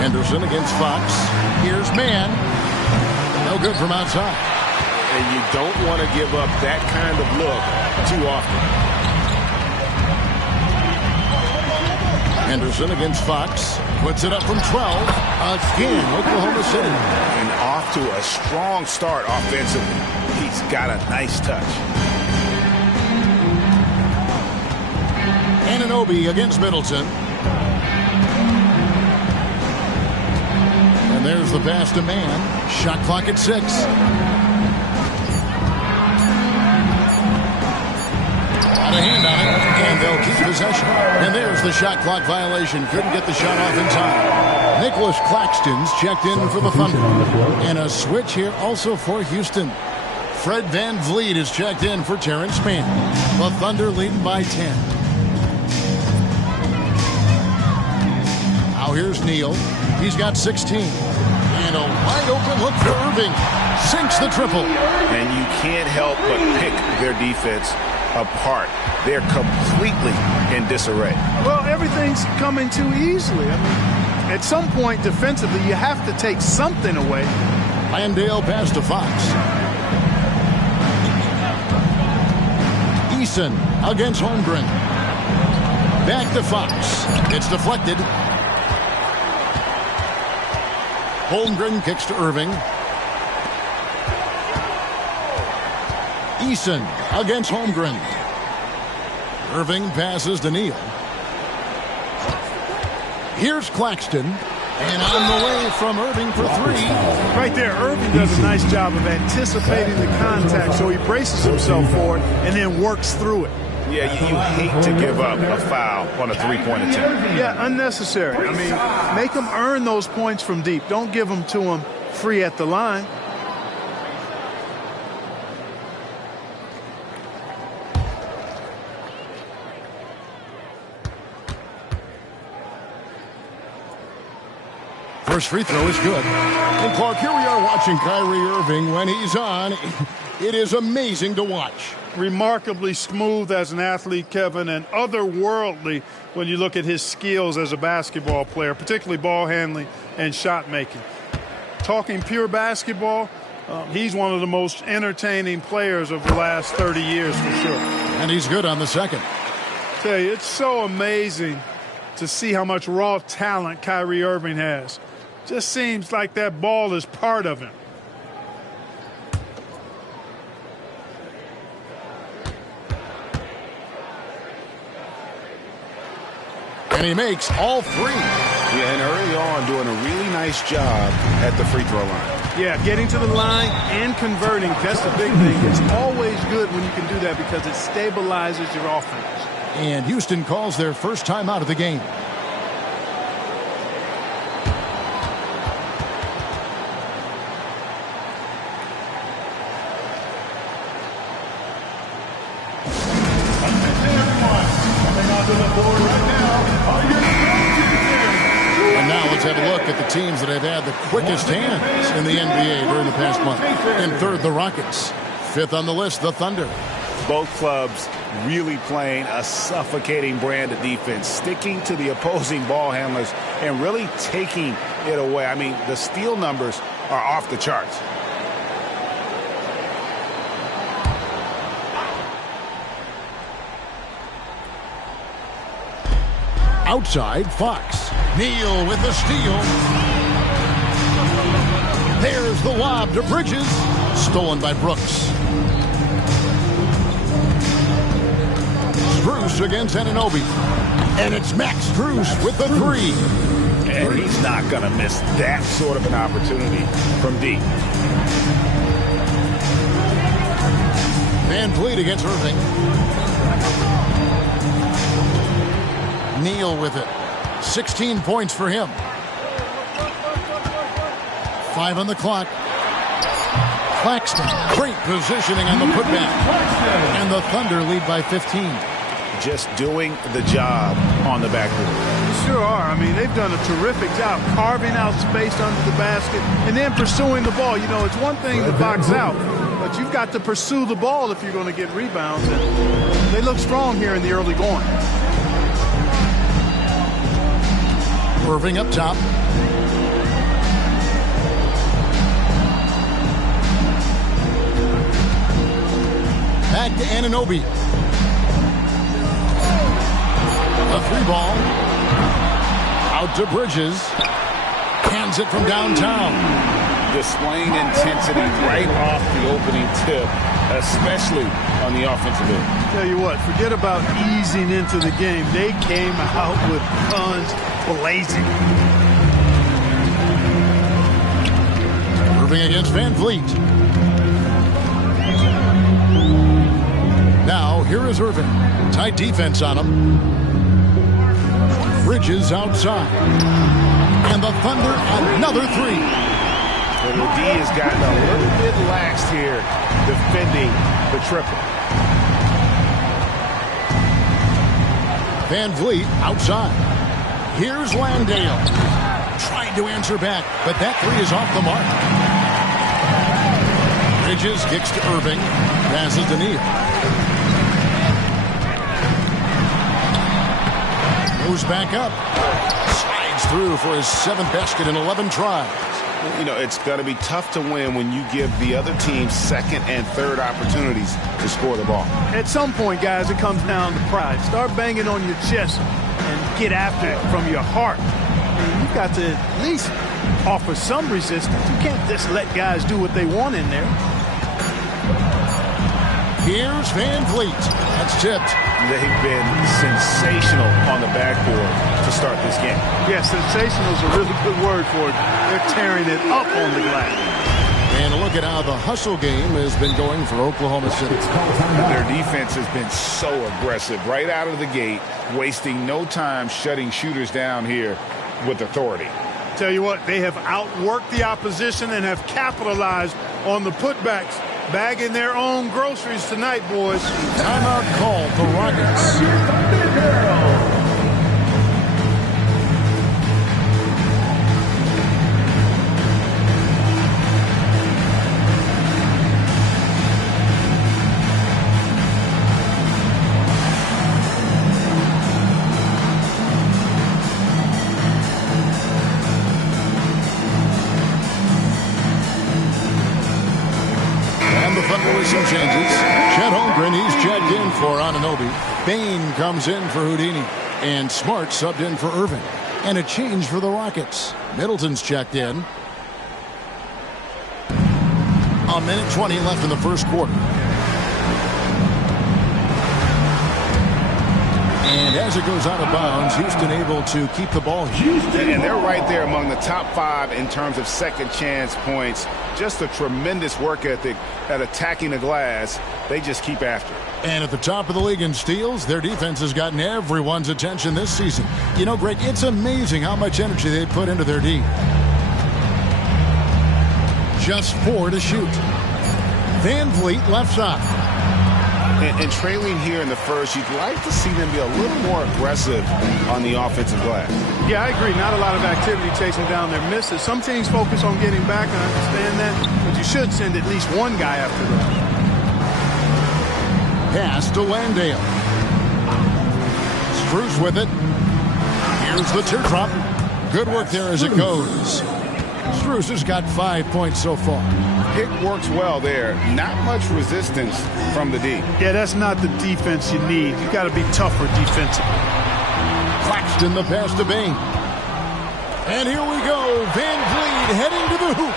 Henderson against Fox. Here's Mann. No good from outside. And you don't want to give up that kind of look too often. Henderson against Fox. Puts it up from 12. Again, Oklahoma City. And off to a strong start offensively. He's got a nice touch. Anunoby against Middleton. And there's the pass to Mann. Shot clock at 6. Got a hand on it, and they'll keep possession. And there's the shot clock violation. Couldn't get the shot off in time. Nicholas Claxton's checked in for the Thunder. And a switch here also for Houston. Fred Van Vliet is checked in for Terrence Mann. The Thunder leading by 10. Now here's Neal. He's got 16. And a wide open look for Irving. Sinks the triple. And you can't help but pick their defense apart. They're completely in disarray. Well, everything's coming too easily. I mean, at some point defensively, you have to take something away. Landale pass to Fox. Eason against Holmgren. Back to Fox. It's deflected. Holmgren kicks to Irving. Eason against Holmgren. Irving passes to Neal. Here's Claxton. And on the way from Irving for 3. Right there, Irving does a nice job of anticipating the contact, so he braces himself for it and then works through it. Yeah, you hate to give up a foul on a three-point attempt. Yeah, unnecessary. I mean, make them earn those points from deep. Don't give them to them free at the line. First free throw is good. And Clark, here we are watching Kyrie Irving. When he's on, it is amazing to watch. Remarkably smooth as an athlete, Kevin, and otherworldly when you look at his skills as a basketball player, particularly ball handling and shot making. Talking pure basketball, he's one of the most entertaining players of the last 30 years for sure. And he's good on the second. I tell you, it's so amazing to see how much raw talent Kyrie Irving has. Just seems like that ball is part of him. And he makes all 3. Yeah, and early on doing a really nice job at the free throw line. Yeah, getting to the line and converting, that's the big thing. It's always good when you can do that because it stabilizes your offense. And Houston calls their first time out of the game. And now let's have a look at the teams that have had the quickest hands in the NBA during the past month. In third, the Rockets. Fifth on the list, the Thunder. Both clubs really playing a suffocating brand of defense, sticking to the opposing ball handlers and really taking it away. I mean, the steal numbers are off the charts. Outside, Fox. Neal with the steal. There's the lob to Bridges. Stolen by Brooks. Strus against Anunoby. And it's Max Strus with the 3. And he's not going to miss that sort of an opportunity from deep. Van Vliet against Irving. Neal with it. 16 points for him. 5 on the clock. Claxton, great positioning on the putback. And the Thunder lead by 15. Just doing the job on the backboard. Sure are. I mean, they've done a terrific job carving out space under the basket and then pursuing the ball. You know, it's one thing to box out, but you've got to pursue the ball if you're going to get rebounds. And they look strong here in the early going. Irving up top. Back to Anunoby. A 3-ball. Out to Bridges. Hands it from downtown. Displaying intensity right off the opening tip, especially on the offensive end. Tell you what, forget about easing into the game. They came out with guns blazing. Irving against Van Vliet. Now, here is Irving. Tight defense on him. Bridges outside. And the Thunder, another 3. And the D has gotten a little bit laxed here defending the triple. Van Vliet outside. Here's Landale. Trying to answer back, but that 3 is off the mark. Bridges kicks to Irving. Passes to Neal. Goes back up. Slides through for his 7th basket in 11 tries. You know, it's going to be tough to win when you give the other team second and third opportunities to score the ball. At some point, guys, it comes down to pride. Start banging on your chest and get after it from your heart. And you've got to at least offer some resistance. You can't just let guys do what they want in there. Here's Van Vliet. That's tipped. They've been sensational on the backboard to start this game. Yeah, sensational is a really good word for it. They're tearing it up on the glass. And look at how the hustle game has been going for Oklahoma City. Their defense has been so aggressive right out of the gate, wasting no time shutting shooters down here with authority. Tell you what, they have outworked the opposition and have capitalized on the putbacks. Bagging their own groceries tonight, boys. Timeout called the Rockets. Some changes. Chet Holmgren, he's checked in for Anunoby. Bain comes in for Houdini. And Smart subbed in for Irving. And a change for the Rockets. Middleton's checked in. 1:20 left in the first quarter. And as it goes out of bounds, Houston able to keep the ball. And they're right there among the top 5 in terms of second chance points. Just a tremendous work ethic at attacking the glass. They just keep after it. And at the top of the league in steals, their defense has gotten everyone's attention this season. You know, Greg, it's amazing how much energy they put into their D. Just 4 to shoot. Van Vliet left side. And trailing here in the first, you'd like to see them be a little more aggressive on the offensive glass. Yeah, I agree. Not a lot of activity chasing down their misses. Some teams focus on getting back, and I understand that, but you should send at least one guy after them. Pass to Landale. Strus with it. Here's the teardrop. Good work there as it goes. Strus has got 5 points so far. Pick works well there. Not much resistance from the D. Yeah, that's not the defense you need. You got to be tougher defensively. Claxton the pass to Bain. And here we go. Van Vliet heading to the hoop.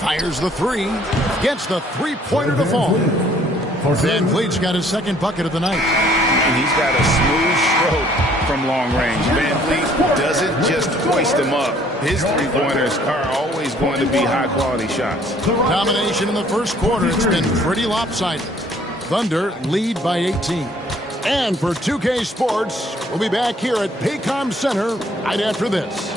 Fires the 3. Gets the 3-pointer to fall. Van Vliet's got his second bucket of the night. and he's got a smooth stroke from long range. Van Vliet doesn't just hoist him up. His three-pointers are always going to be high-quality shots. Domination in the first quarter. It's been pretty lopsided. Thunder lead by 18. And for 2K Sports, we'll be back here at Paycom Center right after this.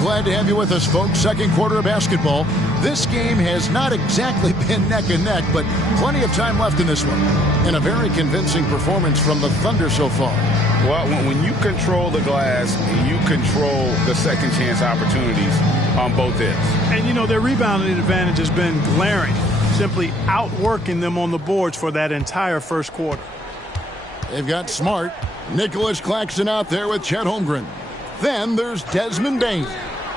Glad to have you with us, folks. Second quarter of basketball. This game has not exactly been neck and neck, but plenty of time left in this one. And a very convincing performance from the Thunder so far. Well, when you control the glass, you control the second chance opportunities on both ends. And, you know, their rebounding advantage has been glaring, simply outworking them on the boards for that entire first quarter. They've got Smart. Nicholas Claxton out there with Chet Holmgren. Then there's Desmond Bain.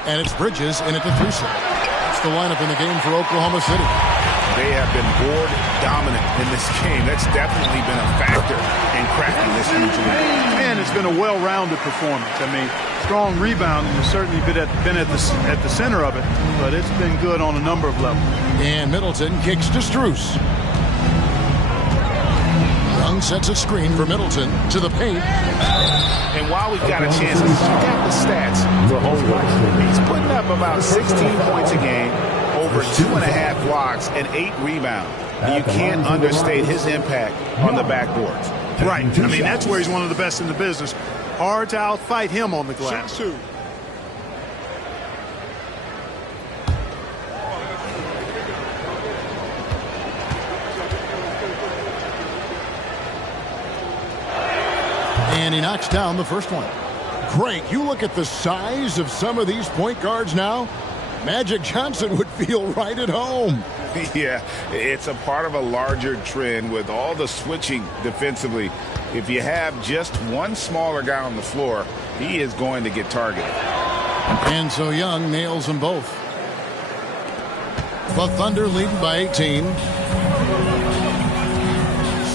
And it's Bridges in at the 3 slot. That's the lineup in the game for Oklahoma City. They have been board dominant in this game. That's definitely been a factor in cracking this huge lead. And it's been a well-rounded performance. I mean, strong rebounding has certainly been at the center of it, but it's been good on a number of levels. And Middleton kicks to Strus. Young sets a screen for Middleton to the paint. And while we've got a chance to check out the stats for Holmgren, he's putting up about 16 points a game, over 2.5 blocks, and 8 rebounds. And you can't understate his impact on the backboards. Right. I mean, that's where he's one of the best in the business. Hard to outfight him on the glass. And he knocks down the first one. Great. You look at the size of some of these point guards now. Magic Johnson would feel right at home. Yeah, it's a part of a larger trend with all the switching defensively. If you have just one smaller guy on the floor, he is going to get targeted. And so Young nails them both. The Thunder leading by 18.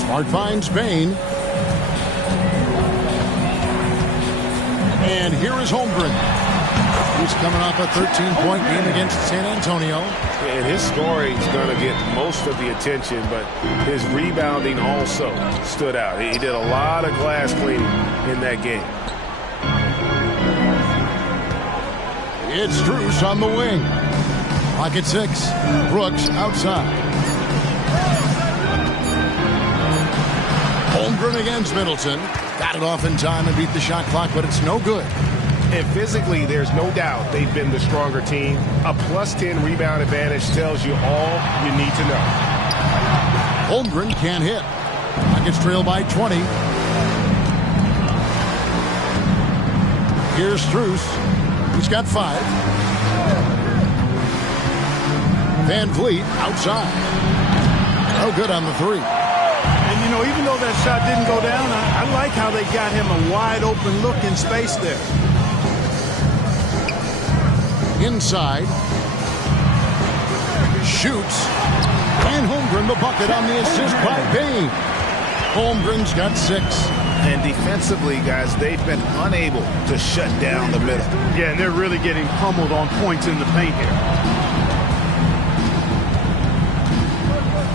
Smart finds Bain. And here is Holmgren. He's coming off a 13-point game against San Antonio. And his scoring is going to get most of the attention, but his rebounding also stood out. He did a lot of glass cleaning in that game. It's Strus on the wing. Pocket 6. Brooks outside. Holmgren against Middleton. Got it off in time and beat the shot clock, but it's no good. And physically, there's no doubt they've been the stronger team. A +10 rebound advantage tells you all you need to know. Holmgren can't hit. Rockets trail by 20. Here's Strus. He's got 5. Van Vliet outside. No good on the 3. And, you know, even though that shot didn't go down, I like how they got him a wide-open look in space there. Inside. Shoots. And Holmgren the bucket on the assist by Bain. Holmgren's got 6. And defensively, guys, they've been unable to shut down the middle. Yeah, and they're really getting pummeled on points in the paint here.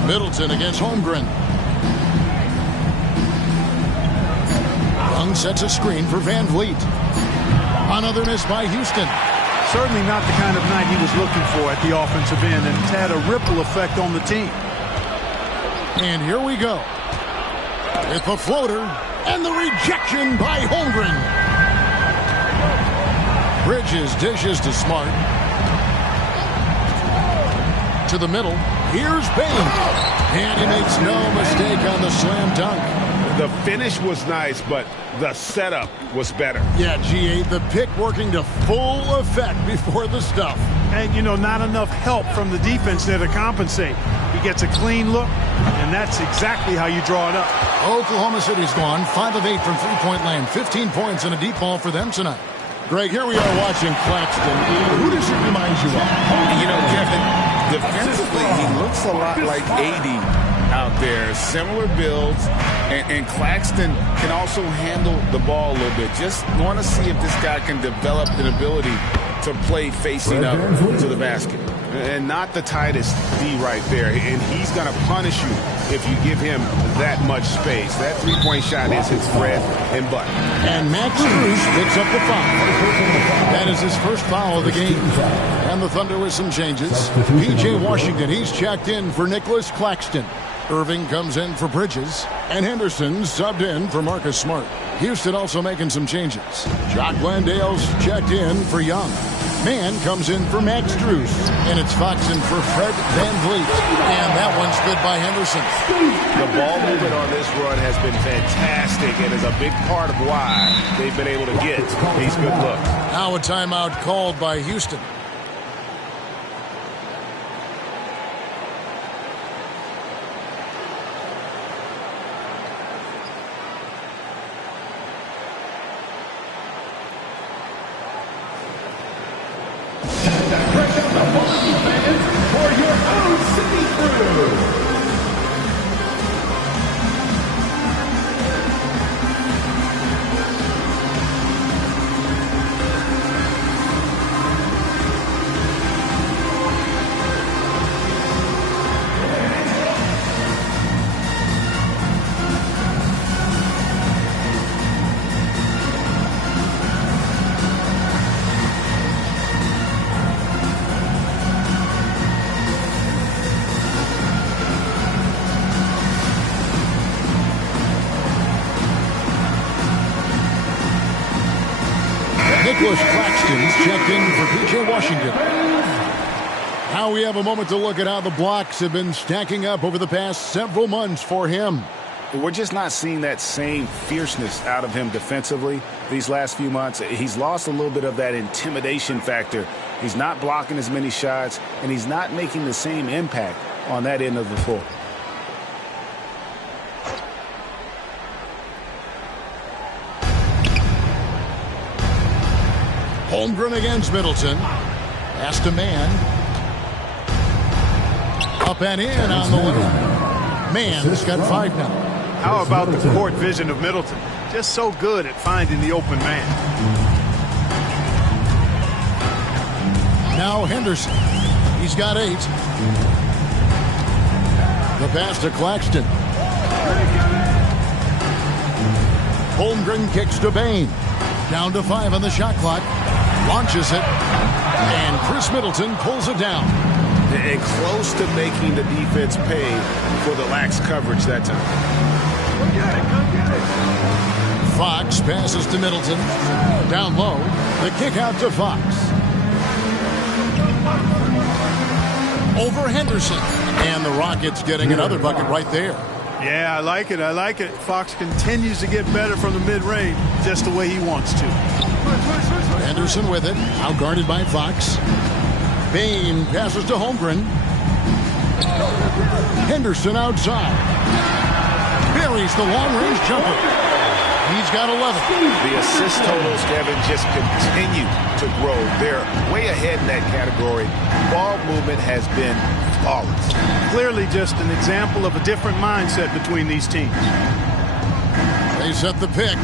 Middleton against Holmgren. Young sets a screen for Van Vliet. Another miss by Houston. Certainly not the kind of night he was looking for at the offensive end, and it's had a ripple effect on the team. And here we go. With the floater and the rejection by Holmgren. Bridges dishes to Smart. To the middle. Here's Bain. And he makes no mistake on the slam dunk. The finish was nice, but the setup was better. Yeah, G8, the pick working to full effect before the stuff. And, you know, not enough help from the defense there to compensate. He gets a clean look, and that's exactly how you draw it up. Oklahoma City's gone 5 of 8 from three-point land. 15 points and a deep ball for them tonight. Greg, here we are watching Claxton. Who does he remind you of? You know, Kevin, defensively, he looks a lot like 80 out there. Similar builds, and Claxton can also handle the ball a little bit. Just want to see if this guy can develop an ability to play facing up to the basket. And not the tightest D right there. And he's going to punish you if you give him that much space. That three-point shot is his bread and butter. And Max Strus picks up the foul. That is his first foul of the game. And the Thunder with some changes. P.J. Washington, he's checked in for Nicholas Claxton. Irving comes in for Bridges. And Henderson subbed in for Marcus Smart. Houston also making some changes. Jock Landale's checked in for Young. Mann comes in for Max Strus. And it's Fox in for Fred VanVleet. And that one's good by Henderson. The ball movement on this run has been fantastic and is a big part of why they've been able to get these good looks. Now a timeout called by Houston. Nicholas Claxton's checked in for P.J. Washington. Now we have a moment to look at how the blocks have been stacking up over the past several months for him. We're just not seeing that same fierceness out of him defensively these last few months. He's lost a little bit of that intimidation factor. He's not blocking as many shots, and he's not making the same impact on that end of the floor. Holmgren against Middleton. Pass to Mann. Up and in on the way. Mann's got 5 now. How about the court vision of Middleton? Just so good at finding the open man. Now Henderson. He's got 8. The pass to Claxton. Holmgren kicks to Bain. Down to 5 on the shot clock. Launches it. And Chris Middleton pulls it down. And close to making the defense pay for the lax coverage that time. Fox passes to Middleton. Down low. The kick out to Fox. Over Henderson. And the Rockets getting another bucket right there. Yeah, I like it. I like it. Fox continues to get better from the mid-range, just the way he wants to. Henderson with it. Out guarded by Fox. Bain passes to Holmgren. Henderson outside. Buries the long-range jumper. He's got 11. The assist totals, Kevin, just continue to grow. They're way ahead in that category. Ball movement has been flawless. Clearly just an example of a different mindset between these teams. They set the pick.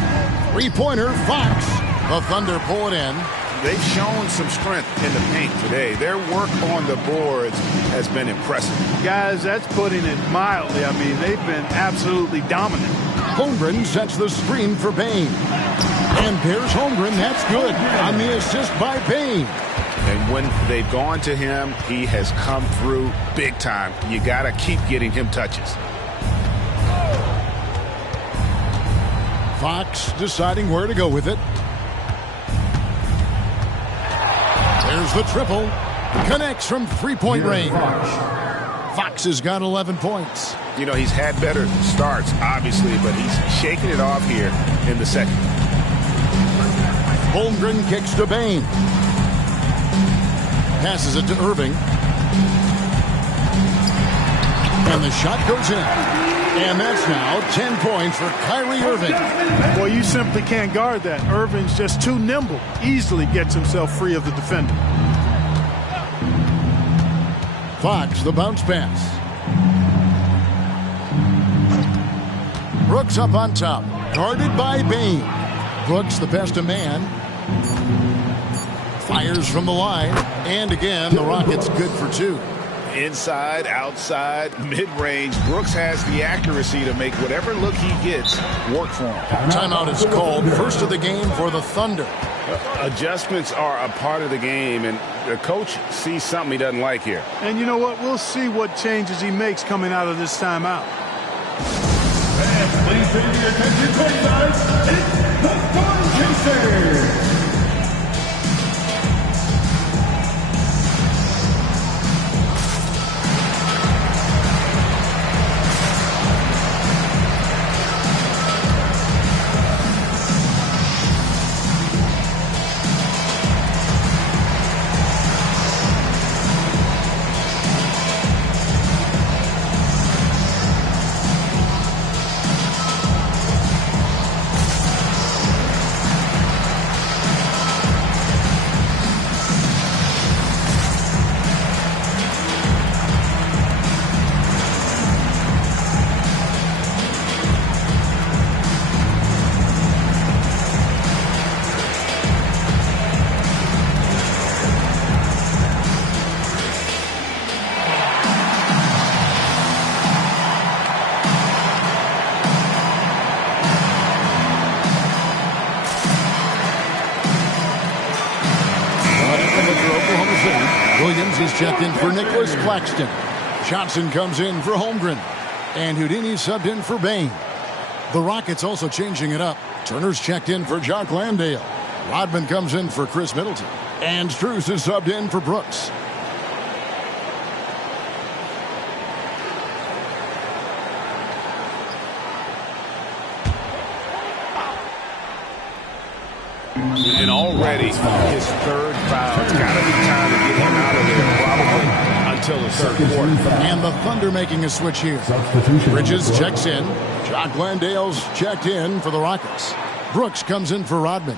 Three-pointer, Fox. The Thunder pull it in. They've shown some strength in the paint today. Their work on the boards has been impressive. Guys, that's putting it mildly. I mean, they've been absolutely dominant. Holmgren sets the screen for Bain. And there's Holmgren. That's good on the assist by Bain. And when they've gone to him, he has come through big time. You got to keep getting him touches. Fox deciding where to go with it. There's the triple. Connects from three-point range. Fox has got 11 points. You know, he's had better starts, obviously, but he's shaking it off here in the second. Holmgren kicks to Bain. Passes it to Irving. And the shot goes in. And that's now 10 points for Kyrie Irving. Boy, you simply can't guard that. Irving's just too nimble. Easily gets himself free of the defender. Fox, the bounce pass. Brooks up on top. Guarded by Bain. Brooks, the pass to man. Fires from the line. And again, the Rockets good for 2. Inside, outside, mid-range, Brooks has the accuracy to make whatever look he gets work for him. Timeout is called. First of the game for the Thunder. Adjustments are a part of the game, and the coach sees something he doesn't like here. And you know what? We'll see what changes he makes coming out of this timeout. And please pay your attention, guys. It's the Storm Chasers. Williams is checked in for Nicholas Claxton. Johnson comes in for Holmgren. And Houdini subbed in for Bain. The Rockets also changing it up. Turner's checked in for Jock Landale. Rodman comes in for Chris Middleton. And Strus is subbed in for Brooks. And already his third foul. It's got to be time to get him out of there, probably until the third quarter. And the Thunder making a switch here. Bridges checks in. Jock Landale's checked in for the Rockets. Brooks comes in for Rodman.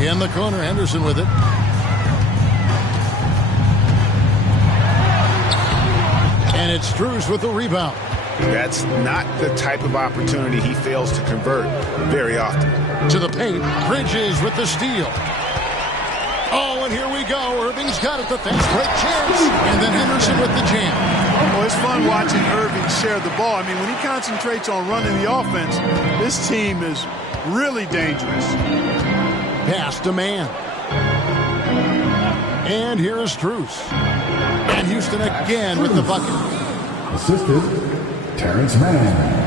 In the corner, Henderson with it. And it's Strus with the rebound. That's not the type of opportunity he fails to convert very often. To the paint, Bridges with the steal. Oh, and here we go. Irving's got it, the fast break chance. And then Henderson with the jam. Oh, it's fun watching Irving share the ball. I mean, when he concentrates on running the offense, this team is really dangerous. Pass to man. And here is Strus. And Houston again with the bucket. Assisted, Terrence Mann.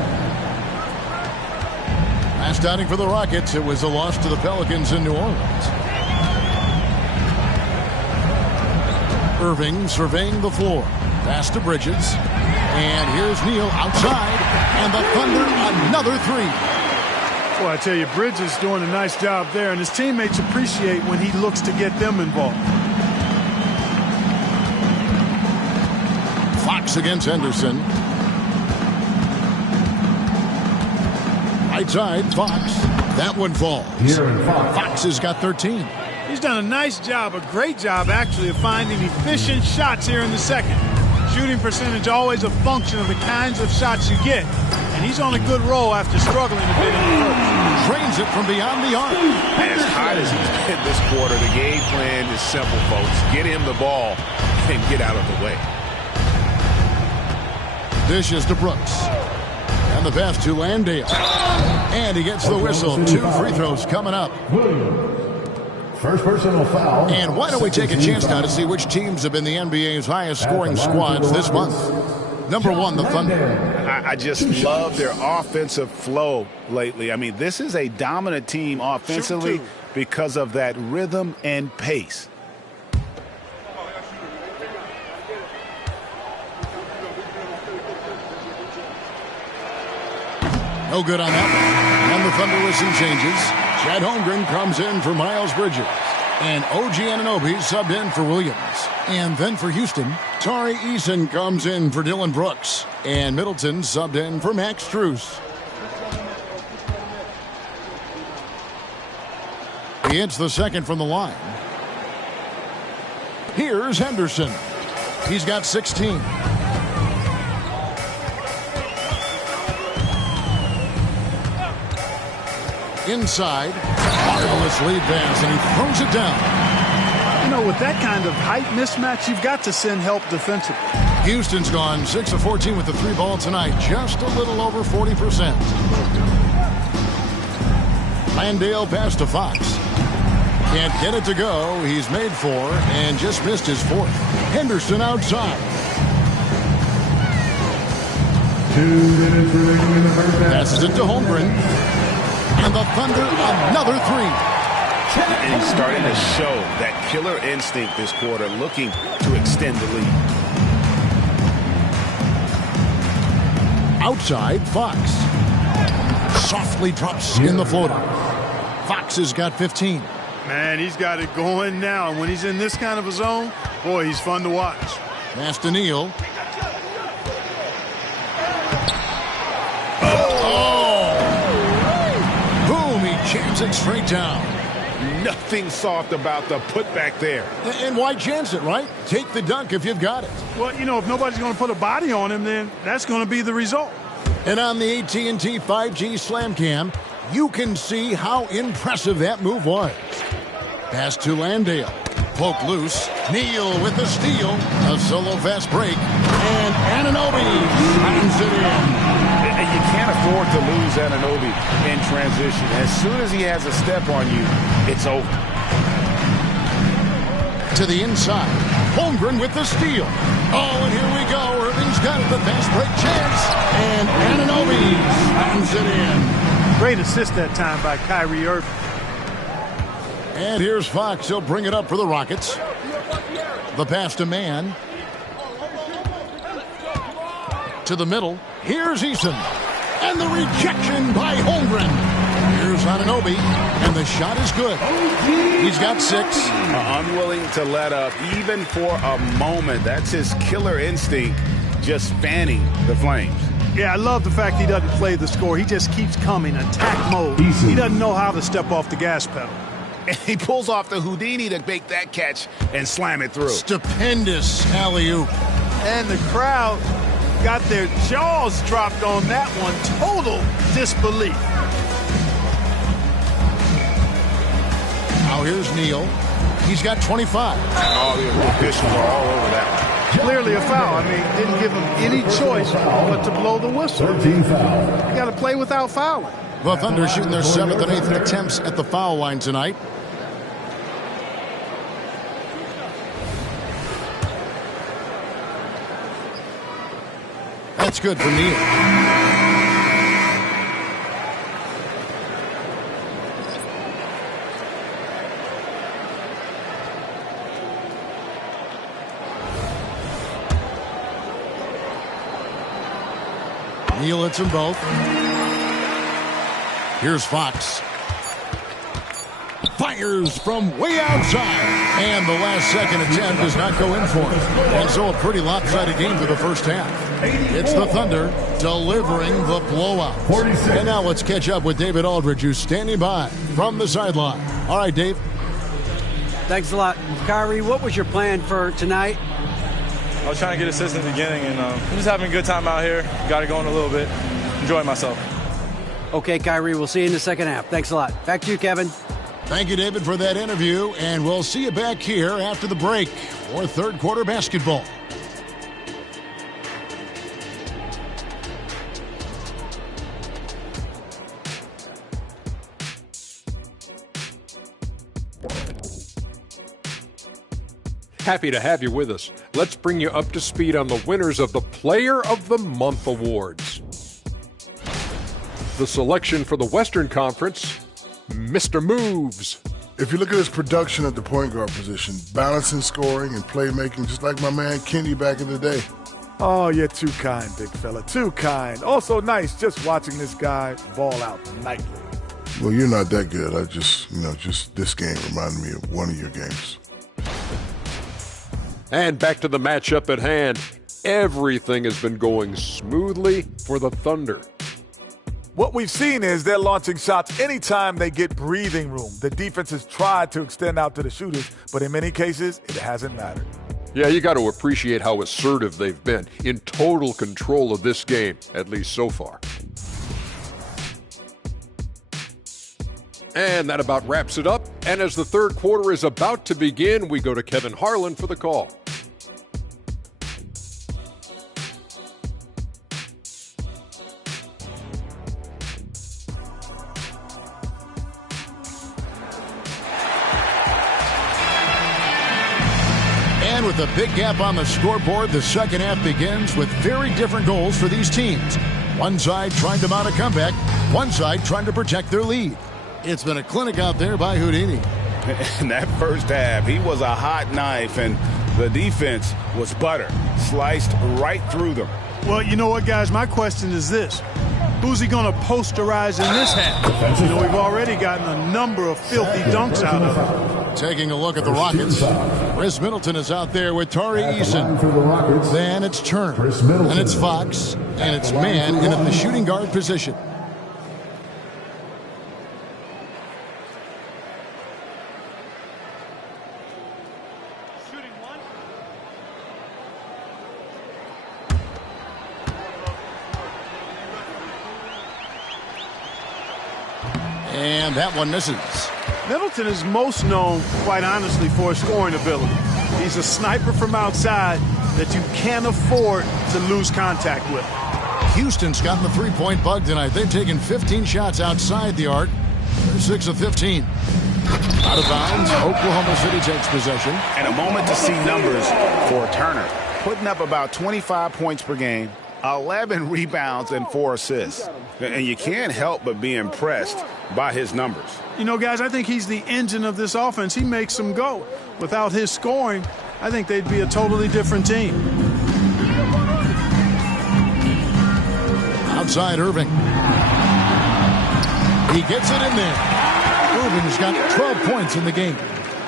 Last outing for the Rockets, it was a loss to the Pelicans in New Orleans. Irving surveying the floor. Pass to Bridges. And here's Neal outside. And the Thunder, another three. Boy, I tell you, Bridges doing a nice job there, and his teammates appreciate when he looks to get them involved. Fox against Henderson. Right side, Fox. That one falls. Fox has got 13. He's done a nice job, a great job actually, of finding efficient shots here in the second. Shooting percentage always a function of the kinds of shots you get. And he's on a good roll after struggling a bit in the first. Drains it from beyond the arc. As hot as he's been this quarter, the game plan is simple, folks. Get him the ball and get out of the way. Dishes to Brooks. And the pass to Landale. And he gets the whistle. 2 free throws coming up. First personal foul. And why don't we take a chance now to see which teams have been the NBA's highest scoring squads this month. Number 1, the Thunder. I just love their offensive flow lately. I mean, this is a dominant team offensively because of that rhythm and pace. No good on that one. And the Thunder with some changes. Chad Holmgren comes in for Miles Bridges. And OG Anunoby subbed in for Williams. And then for Houston, Tari Eason comes in for Dylan Brooks. And Middleton subbed in for Max Strus. He hits the second from the line. Here's Henderson. He's got 16. Inside, marvelous lead pass, and he throws it down. You know, with that kind of height mismatch, you've got to send help defensively. Houston's gone 6 of 14 with the 3 ball tonight, just a little over 40%. Landale pass to Fox. Can't get it to go. He's made 4 and just missed his 4th. Henderson outside. 2 minutes remaining in the first half. Passes it to Holmgren. And the Thunder, another 3. And he's starting to show that killer instinct this quarter, looking to extend the lead. Outside, Fox. Softly drops in the floater. Fox has got 15. Man, he's got it going now. And when he's in this kind of a zone, boy, he's fun to watch. Pass to Neal. Jams it straight down. Nothing soft about the putback there. And why chance it, right? Take the dunk if you've got it. Well, you know, if nobody's going to put a body on him, then that's going to be the result. And on the AT&T 5G Slam Cam, you can see how impressive that move was. Pass to Landale. Poke loose. Neal with the steal. A solo fast break. And Anunoby slams it in. You can't afford to lose Anunoby in transition. As soon as he has a step on you, it's over. To the inside. Holmgren with the steal. Oh, and here we go. Irving's got it. The fast break chance. And Anunoby slams it in. Great assist that time by Kyrie Irving. And here's Fox. He'll bring it up for the Rockets. The pass to Mann. To the middle. Here's Eason. And the rejection by Holmgren. Here's Anunoby. And the shot is good. He's got 6. Unwilling to let up even for a moment. That's his killer instinct, just fanning the Flames. Yeah, I love the fact he doesn't play the score. He just keeps coming, attack mode. He doesn't know how to step off the gas pedal. And he pulls off the Houdini to make that catch and slam it through. Stupendous alley-oop. And the crowd got their jaws dropped on that one. Total disbelief. Now here's Neal. He's got 25. Oh, the officials are all over that one. Clearly a foul. I mean, didn't give him any choice but to blow the whistle. 13 foul. You got to play without fouling. The Thunder shooting their 7th and 8th attempts at the foul line tonight. That's good for Neal. Neal hits them both. Here's Fox. Fires from way outside. And the last second attempt does not go in for him. And so a pretty lopsided game for the first half. It's the Thunder delivering the blowout. 46. And now let's catch up with David Aldridge, who's standing by from the sideline. All right, Dave. Thanks a lot. Kyrie, what was your plan for tonight? I was trying to get assists in the beginning, and I'm just having a good time out here. Got it going a little bit. Enjoying myself. Okay, Kyrie, we'll see you in the second half. Thanks a lot. Back to you, Kevin. Thank you, David, for that interview, and we'll see you back here after the break for third quarter basketball. Happy to have you with us. Let's bring you up to speed on the winners of the Player of the Month awards. The selection for the Western Conference, Mr. Moves. If you look at his production at the point guard position, balancing scoring and playmaking, just like my man Kenny back in the day. Oh, you're too kind, big fella. Too kind. Also nice just watching this guy ball out nightly. Well, you're not that good. I just, just this game reminded me of one of your games. And back to the matchup at hand. Everything has been going smoothly for the Thunder. What we've seen is they're launching shots anytime they get breathing room. The defense has tried to extend out to the shooters, but in many cases, it hasn't mattered. Yeah, you got to appreciate how assertive they've been, in total control of this game, at least so far. And that about wraps it up. And as the third quarter is about to begin, we go to Kevin Harlan for the call. And with a big gap on the scoreboard, the second half begins with very different goals for these teams. One side trying to mount a comeback, one side trying to protect their lead. It's been a clinic out there by Houdini. In that first half, he was a hot knife, and the defense was butter, sliced right through them. Well, you know what, guys? My question is this. Who's he going to posterize in this half? We've already gotten a number of filthy dunks out of him. Taking a look at the Rockets. Chris Middleton is out there with Tari Eason. Then it's Turner. And it's Fox. And it's Mann in at the shooting guard position. And that one misses. Middleton is most known, quite honestly, for his scoring ability. He's a sniper from outside that you can't afford to lose contact with. Houston's gotten the three-point bug tonight. They've taken 15 shots outside the arc. They're 6 of 15. Out of bounds, Oklahoma City takes possession. And a moment to see numbers for Turner. Putting up about 25 points per game, 11 rebounds, and 4 assists. And you can't help but be impressed by his numbers. You know, guys, I think he's the engine of this offense. He makes them go. Without his scoring, I think they'd be a totally different team. Outside Irving. He gets it in there. Irving's got 12 points in the game.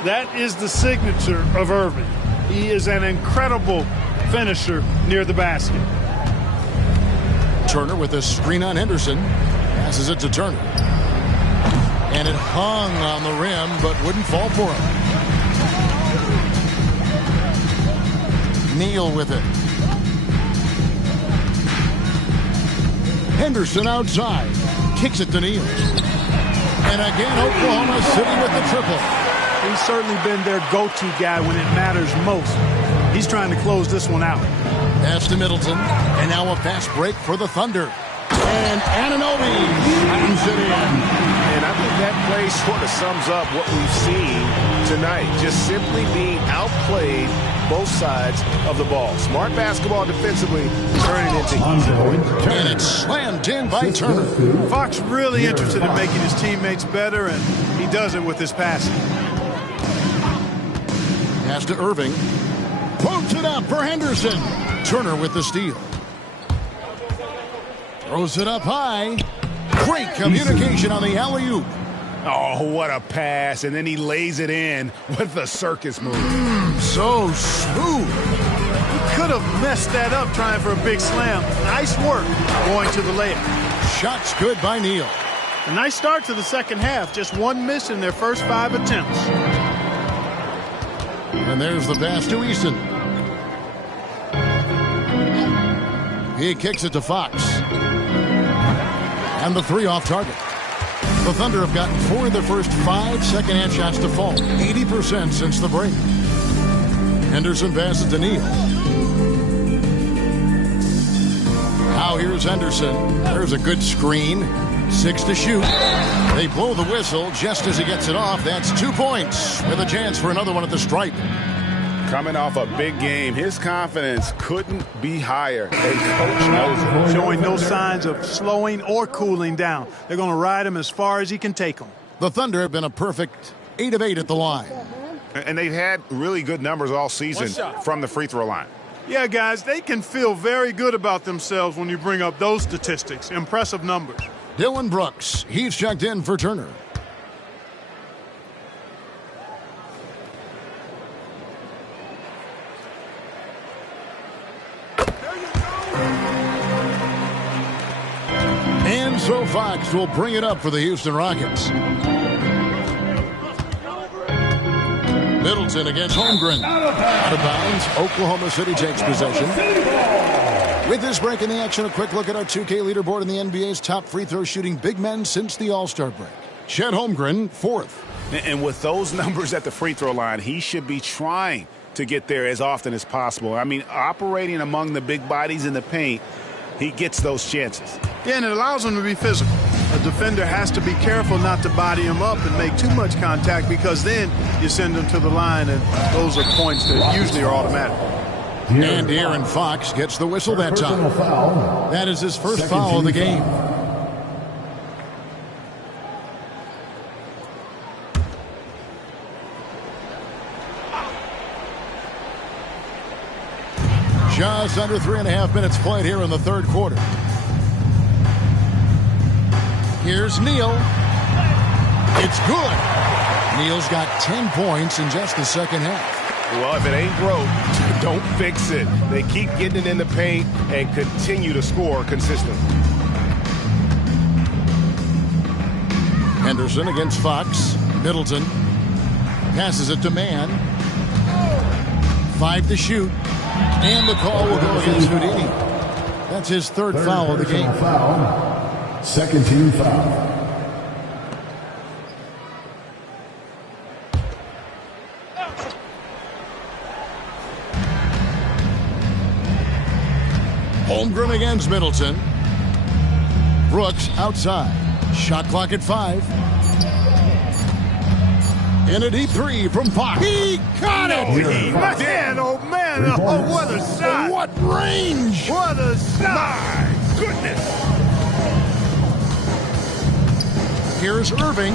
That is the signature of Irving. He is an incredible finisher near the basket. Turner with a screen on Henderson. Passes it to Turner. And it hung on the rim, but wouldn't fall for him. Neal with it. Henderson outside. Kicks it to Neal. And again, Oklahoma City with the triple. He's certainly been their go-to guy when it matters most. He's trying to close this one out. Pass to Middleton. And now a fast break for the Thunder. And Anunoby slams it in. And I think that play sort of sums up what we've seen tonight. Just simply being outplayed both sides of the ball. Smart basketball defensively, turning into easy points. And it's slammed in by Turner. Fox really interested in making his teammates better, and he does it with his passing. Pass to Irving. Floats it up for Henderson. Turner with the steal. Throws it up high. Great communication on the alley-oop. Oh, what a pass. And then he lays it in with the circus move. So smooth. He could have messed that up trying for a big slam. Nice work going to the layup. Shots good by Neal. A nice start to the second half. Just one miss in their first 5 attempts. And there's the pass to Eason. He kicks it to Fox. And the three off target. The Thunder have gotten 4 of their first 5 second-half shots to fall. 80% since the break. Henderson passes to Neal. Now here's Henderson. There's a good screen. 6 to shoot. They blow the whistle just as he gets it off. That's 2 points with a chance for another one at the stripe. Coming off a big game, his confidence couldn't be higher. And coach knows it. Showing no signs of slowing or cooling down. They're going to ride him as far as he can take them. The Thunder have been a perfect 8 of 8 at the line. And they've had really good numbers all season from the free throw line. Yeah, guys, they can feel very good about themselves when you bring up those statistics. Impressive numbers. Dylan Brooks, he's checked in for Turner. And so Fox will bring it up for the Houston Rockets. Middleton against Holmgren. Out of bounds. Oklahoma City takes possession. With this break in the action, a quick look at our 2K leaderboard in the NBA's top free throw shooting big men since the All-Star break. Chet Holmgren, 4th. And with those numbers at the free throw line, he should be trying to get there as often as possible. I mean, operating among the big bodies in the paint, he gets those chances. Yeah, and it allows him to be physical. A defender has to be careful not to body him up and make too much contact, because then you send him to the line, and those are points that usually are automatic. And Aaron Fox gets the whistle that time. That is his first foul of the game. Just under 3.5 minutes played here in the third quarter. Here's Neal. It's good. Neal's got 10 points in just the second half. Well, if it ain't broke, don't fix it. They keep getting it in the paint and continue to score consistently. Henderson against Fox. Middleton passes it to Mann. 5 to shoot. And the call will go against Houdini. That's his third foul of the game. Second team foul. Holmgren against Middleton. Brooks outside. Shot clock at 5. And a deep 3 from Fox. He got it! Man, oh man, oh, what a shot! What range! What a shot! My goodness! Here's Irving.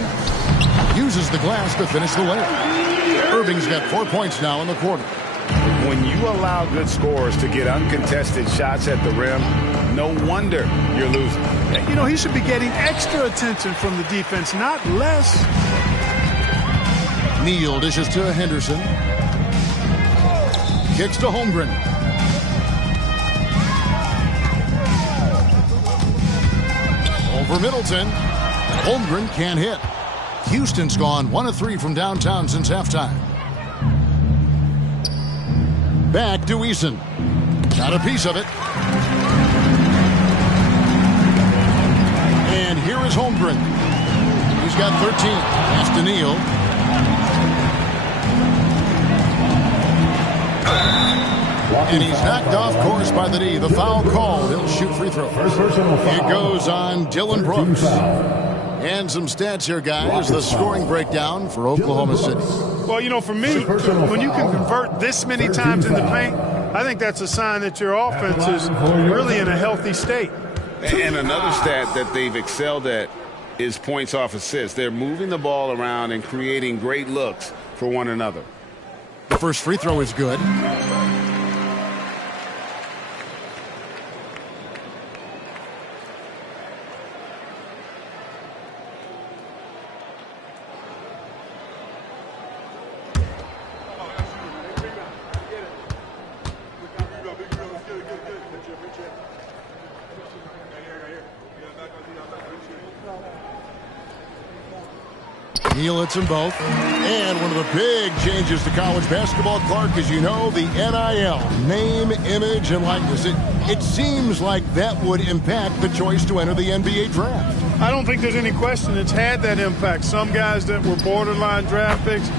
Uses the glass to finish the layup. Irving's got 4 points now in the quarter. When you allow good scorers to get uncontested shots at the rim, no wonder you're losing. You know, he should be getting extra attention from the defense, not less. Neal dishes to Henderson. Kicks to Holmgren. Over Middleton. Holmgren can't hit. Houston's gone 1 of 3 from downtown since halftime. Back to Eason. Got a piece of it. And here is Holmgren. He's got 13. Pass to Neal. And he's knocked off course by the D. The foul call. He'll shoot free throw. It goes on Dylan Brooks. And some stats here, guys. The scoring breakdown for Oklahoma City. Well, you know, for me, when you can convert this many times in the paint, I think that's a sign that your offense is really in a healthy state. And another stat that they've excelled at is points off assists. They're moving the ball around and creating great looks for one another. The first free throw is good. Neal hits them both. And one of the big changes to college basketball, Clark, as you know, the NIL, name, image, and likeness. It seems like that would impact the choice to enter the NBA draft. I don't think there's any question it's had that impact. Some guys that were borderline draft picks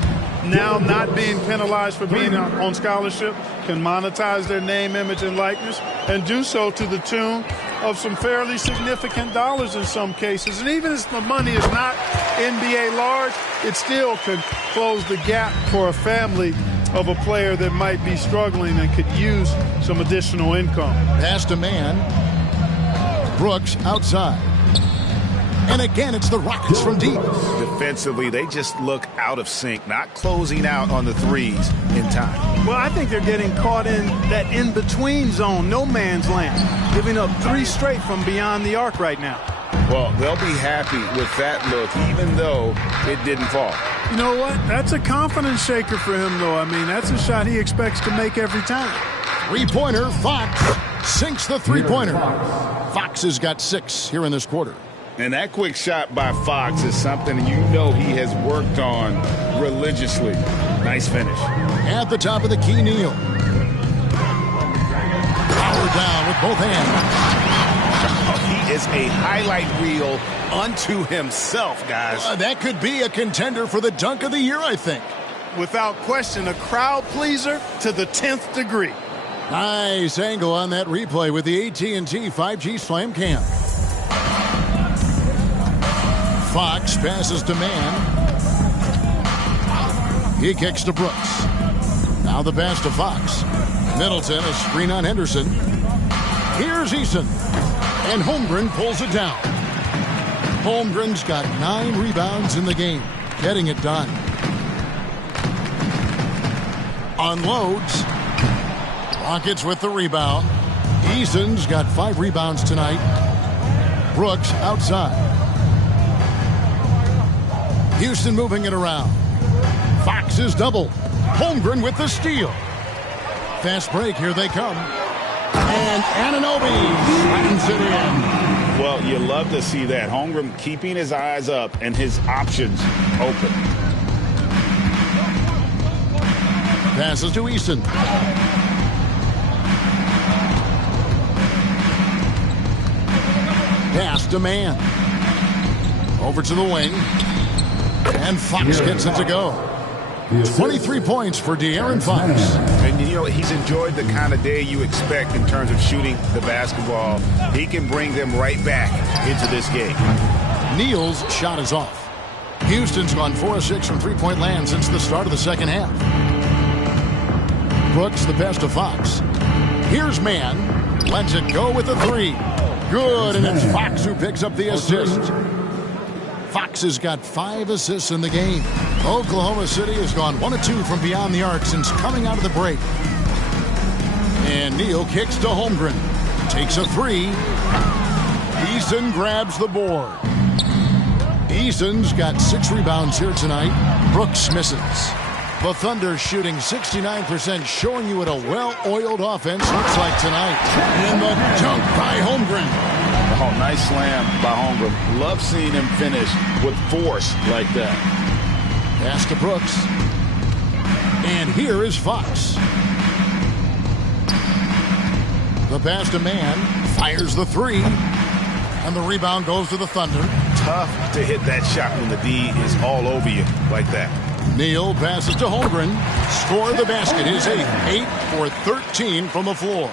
now not being penalized for being on scholarship can monetize their name, image, and likeness, and do so to the tune of some fairly significant dollars in some cases. And even if the money is not NBA large, it still could close the gap for a family of a player that might be struggling and could use some additional income. Pass to Mann. Brooks outside. And again, it's the Rockets from deep. Defensively, they just look out of sync, not closing out on the threes in time. Well, I think they're getting caught in that in-between zone, no man's land, giving up 3 straight from beyond the arc right now. Well, they'll be happy with that look, even though it didn't fall. You know what? That's a confidence shaker for him, though. I mean, that's a shot he expects to make every time. Three-pointer, Fox sinks the three-pointer. Fox has got 6 here in this quarter. And that quick shot by Fox is something you know he has worked on religiously. Nice finish. At the top of the key, Neal. Power down with both hands. He is a highlight reel unto himself, guys. That could be a contender for the dunk of the year, I think. Without question, a crowd pleaser to the 10th degree. Nice angle on that replay with the AT&T 5G Slam Cam. Fox passes to Man. He kicks to Brooks. Now the pass to Fox. Middleton, a screen on Henderson. Here's Eason. And Holmgren pulls it down. Holmgren's got 9 rebounds in the game. Getting it done. Unloads. Rockets with the rebound. Eason's got 5 rebounds tonight. Brooks outside. Houston moving it around. Fox is double. Holmgren with the steal. Fast break, here they come. And Anunoby slams it in. Well, you love to see that. Holmgren keeping his eyes up and his options open. Passes to Easton. Pass to Man. Over to the wing. And Fox gets it to go. 23 points for De'Aaron Fox. And, you know, he's enjoyed the kind of day you expect in terms of shooting the basketball. He can bring them right back into this game. Neal's shot is off. Houston's gone 4 of 6 from three-point land since the start of the second half. Brooks the pass to Fox. Here's Man. Lets it go with a 3. Good, and it's Fox who picks up the assist. Fox has got 5 assists in the game. Oklahoma City has gone 1 of 2 from beyond the arc since coming out of the break. And Neal kicks to Holmgren. Takes a 3. Eason grabs the board. Eason's got 6 rebounds here tonight. Brooks misses. The Thunder shooting 69%, showing you what a well-oiled offense looks like tonight. And the dunk by Holmgren. Oh, nice slam by Holmgren. Love seeing him finish with force like that. Pass to Brooks. And here is Fox. The pass to Man. Fires the 3. And the rebound goes to the Thunder. Tough to hit that shot when the D is all over you like that. Neal passes to Holmgren. Score the basket. His 8 for 13 from the floor.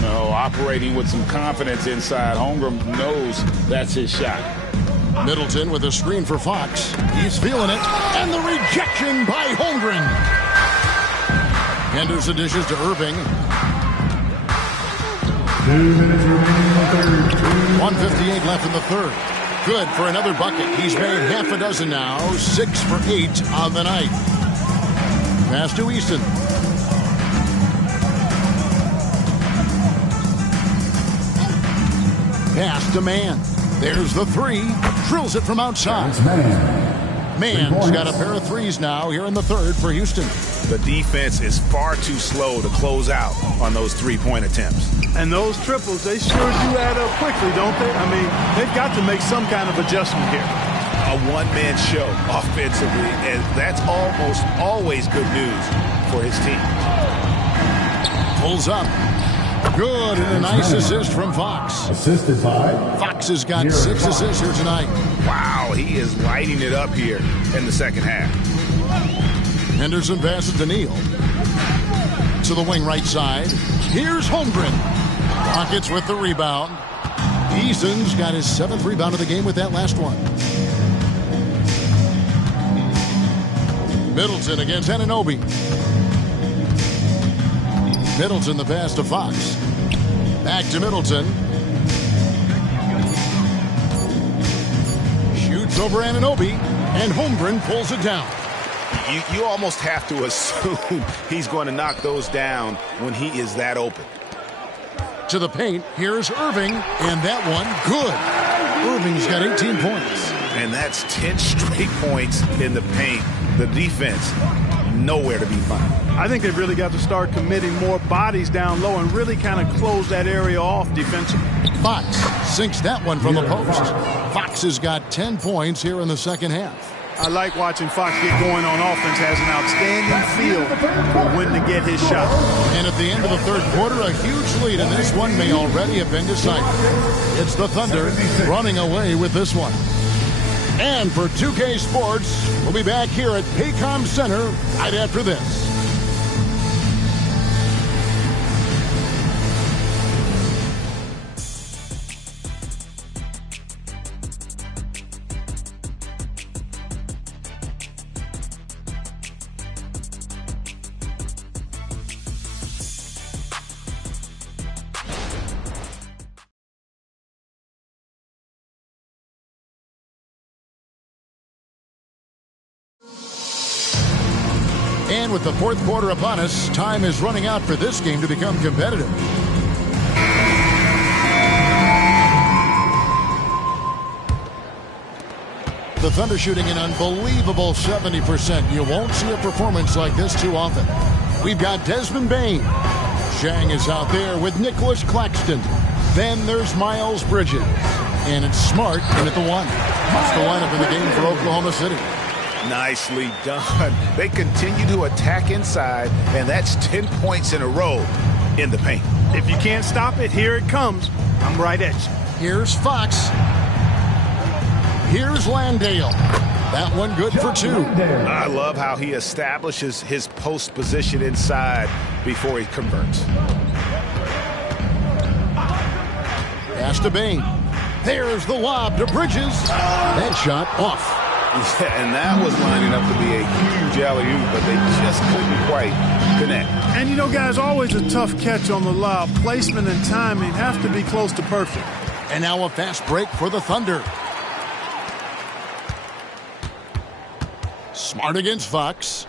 No, operating with some confidence inside. Holmgren knows that's his shot. Middleton with a screen for Fox. He's feeling it. And the rejection by Holmgren. Henderson dishes to Irving. 2 minutes remaining in the third. 1:58 left in the third. Good for another bucket. He's made half a dozen now. 6 for 8 on the night. Pass to Easton. Pass to Man. There's the 3. Drills it from outside. Man's got a pair of 3s now here in the third for Houston. The defense is far too slow to close out on those 3-point attempts. And those triples, they sure do add up quickly, don't they? I mean, they've got to make some kind of adjustment here. A one-man show offensively, and that's almost always good news for his team. Pulls up. Good, and a nice assist from Fox. Assisted by Fox has got 6 assists here tonight. Wow, he is lighting it up here in the second half. Henderson passes to Neal. To the wing right side. Here's Holmgren. Rockets with the rebound. Eason's got his 7th rebound of the game with that last one. Middleton against Anunoby. Middleton the pass to Fox. Back to Middleton. Shoots over Anunoby. And Holmgren pulls it down. You almost have to assume he's going to knock those down when he is that open. To the paint, here's Irving, and that one good. Irving's got 18 points. And that's 10 straight points in the paint. The defense, nowhere to be found. I think they've really got to start committing more bodies down low and really kind of close that area off defensively. Fox sinks that one from the post. Fox has got 10 points here in the second half. I like watching Fox get going on offense. Has an outstanding feel for when to get his shot. And at the end of the third quarter, a huge lead, and this one may already have been decided. It's the Thunder running away with this one. And for 2K Sports, we'll be back here at Paycom Center right after this. And with the fourth quarter upon us, time is running out for this game to become competitive. The Thunder shooting an unbelievable 70%. You won't see a performance like this too often. We've got Desmond Bane. Zhang is out there with Nicholas Claxton. Then there's Miles Bridges. And it's Smart in at the one. That's the lineup in the game for Oklahoma City. Nicely done. They continue to attack inside, and that's 10 points in a row in the paint. If you can't stop it, here it comes. I'm right at you. Here's Fox. Here's Landale. That one good for two. I love how he establishes his post position inside before he converts. Pass to Bane. There's the lob to Bridges. That shot off. Yeah, and that was lining up to be a huge alley-oop, but they just couldn't quite connect. And you know, guys, always a tough catch on the lob. Placement and timing have to be close to perfect. And now a fast break for the Thunder. Smart against Fox.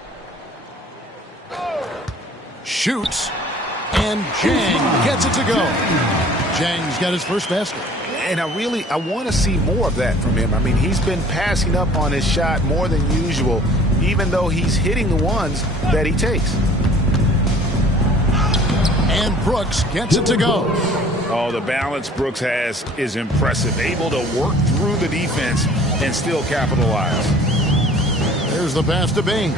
Shoots. And Zhang gets it to go. Zhang's got his first basket. And I want to see more of that from him. I mean, he's been passing up on his shot more than usual, even though he's hitting the ones that he takes. And Brooks gets it to go. Oh, the balance Brooks has is impressive. Able to work through the defense and still capitalize. There's the pass to Bane.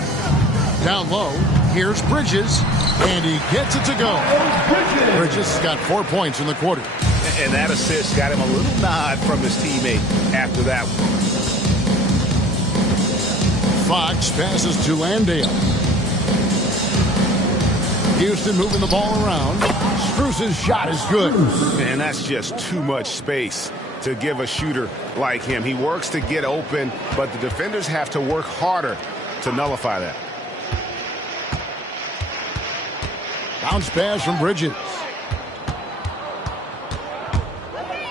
Down low, here's Bridges, and he gets it to go. Bridges got 4 points in the quarter. And that assist got him a little nod from his teammate after that one. Fox passes to Landale. Houston moving the ball around. Strus's shot is good. And that's just too much space to give a shooter like him. He works to get open, but the defenders have to work harder to nullify that. Bounce pass from Bridges.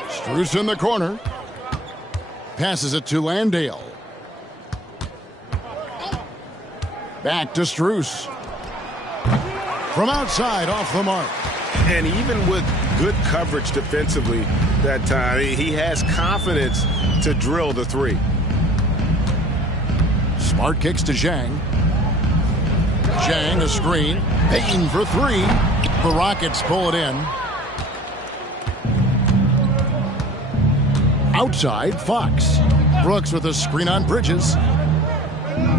Strus in the corner. Passes it to Landale. Back to Strus. From outside, off the mark. And even with good coverage defensively that time, he has confidence to drill the three. Smart kicks to Zhang. Zhang a screen. Payton for three. The Rockets pull it in. Outside, Fox. Brooks with a screen on Bridges.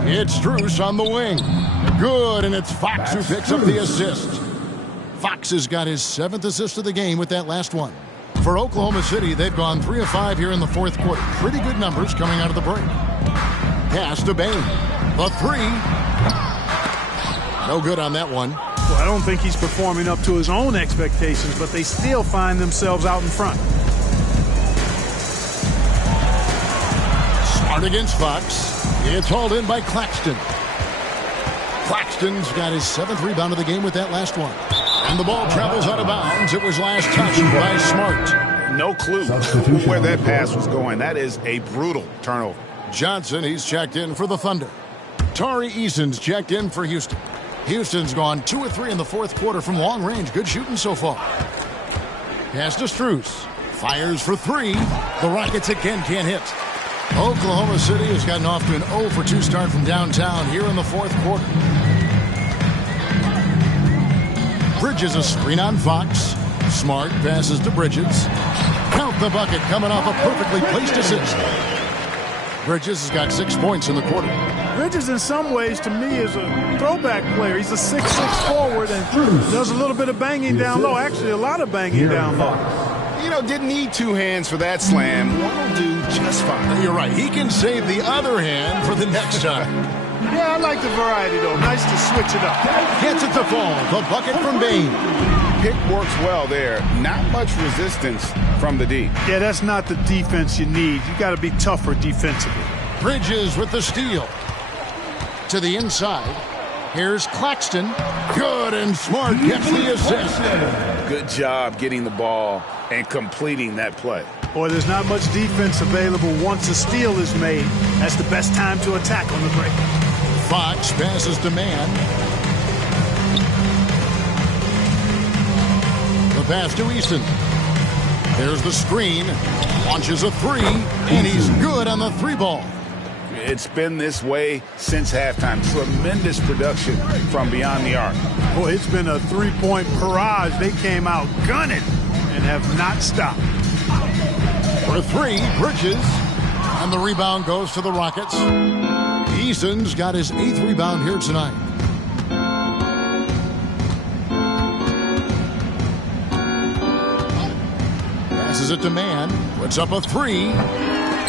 It's Strus on the wing. Good, and it's Fox who picks up the assist. Fox has got his 7th assist of the game with that last one. For Oklahoma City, they've gone 3 of 5 here in the fourth quarter. Pretty good numbers coming out of the break. Pass to Bane. The three. No good on that one. Well, I don't think he's performing up to his own expectations, but they still find themselves out in front. Smart against Fox. It's hauled in by Claxton. Claxton's got his 7th rebound of the game with that last one. And the ball travels out of bounds. It was last touched by Smart. No clue where that pass was going. That is a brutal turnover. Johnson, he's checked in for the Thunder. Tari Eason's checked in for Houston. Houston's gone 2 of 3 in the fourth quarter from long range. Good shooting so far. Pass to Strus. Fires for three. The Rockets again can't hit. Oklahoma City has gotten off to an 0-for-2 start from downtown here in the fourth quarter. Bridges a screen on Fox. Smart passes to Bridges. Count the bucket coming off a perfectly placed assist. Bridges has got 6 points in the quarter. Bridges, in some ways, to me, is a throwback player. He's a 6'6" forward and does a little bit of banging down low. Actually, a lot of banging down low. You know, didn't need 2 hands for that slam. One will do just fine. You're right. He can save the other hand for the next time. Yeah, I like the variety, though. Nice to switch it up. Gets it to fall. The bucket from Bain. Pick works well there. Not much resistance from the D. Yeah, that's not the defense you need. You got to be tougher defensively. Bridges with the steal. To the inside. Here's Claxton. Good and Smart gets the assist. Good job getting the ball and completing that play. Boy, there's not much defense available once a steal is made. That's the best time to attack on the break. Fox passes to Man. The pass to Easton. There's the screen. Launches a three, and he's good on the 3-ball. It's been this way since halftime. Tremendous production from beyond the arc. Boy, it's been a 3-point barrage. They came out gunning and have not stopped. For 3, Bridges. And the rebound goes to the Rockets. Easton's got his 8th rebound here tonight. Passes it to Man. Puts up a 3.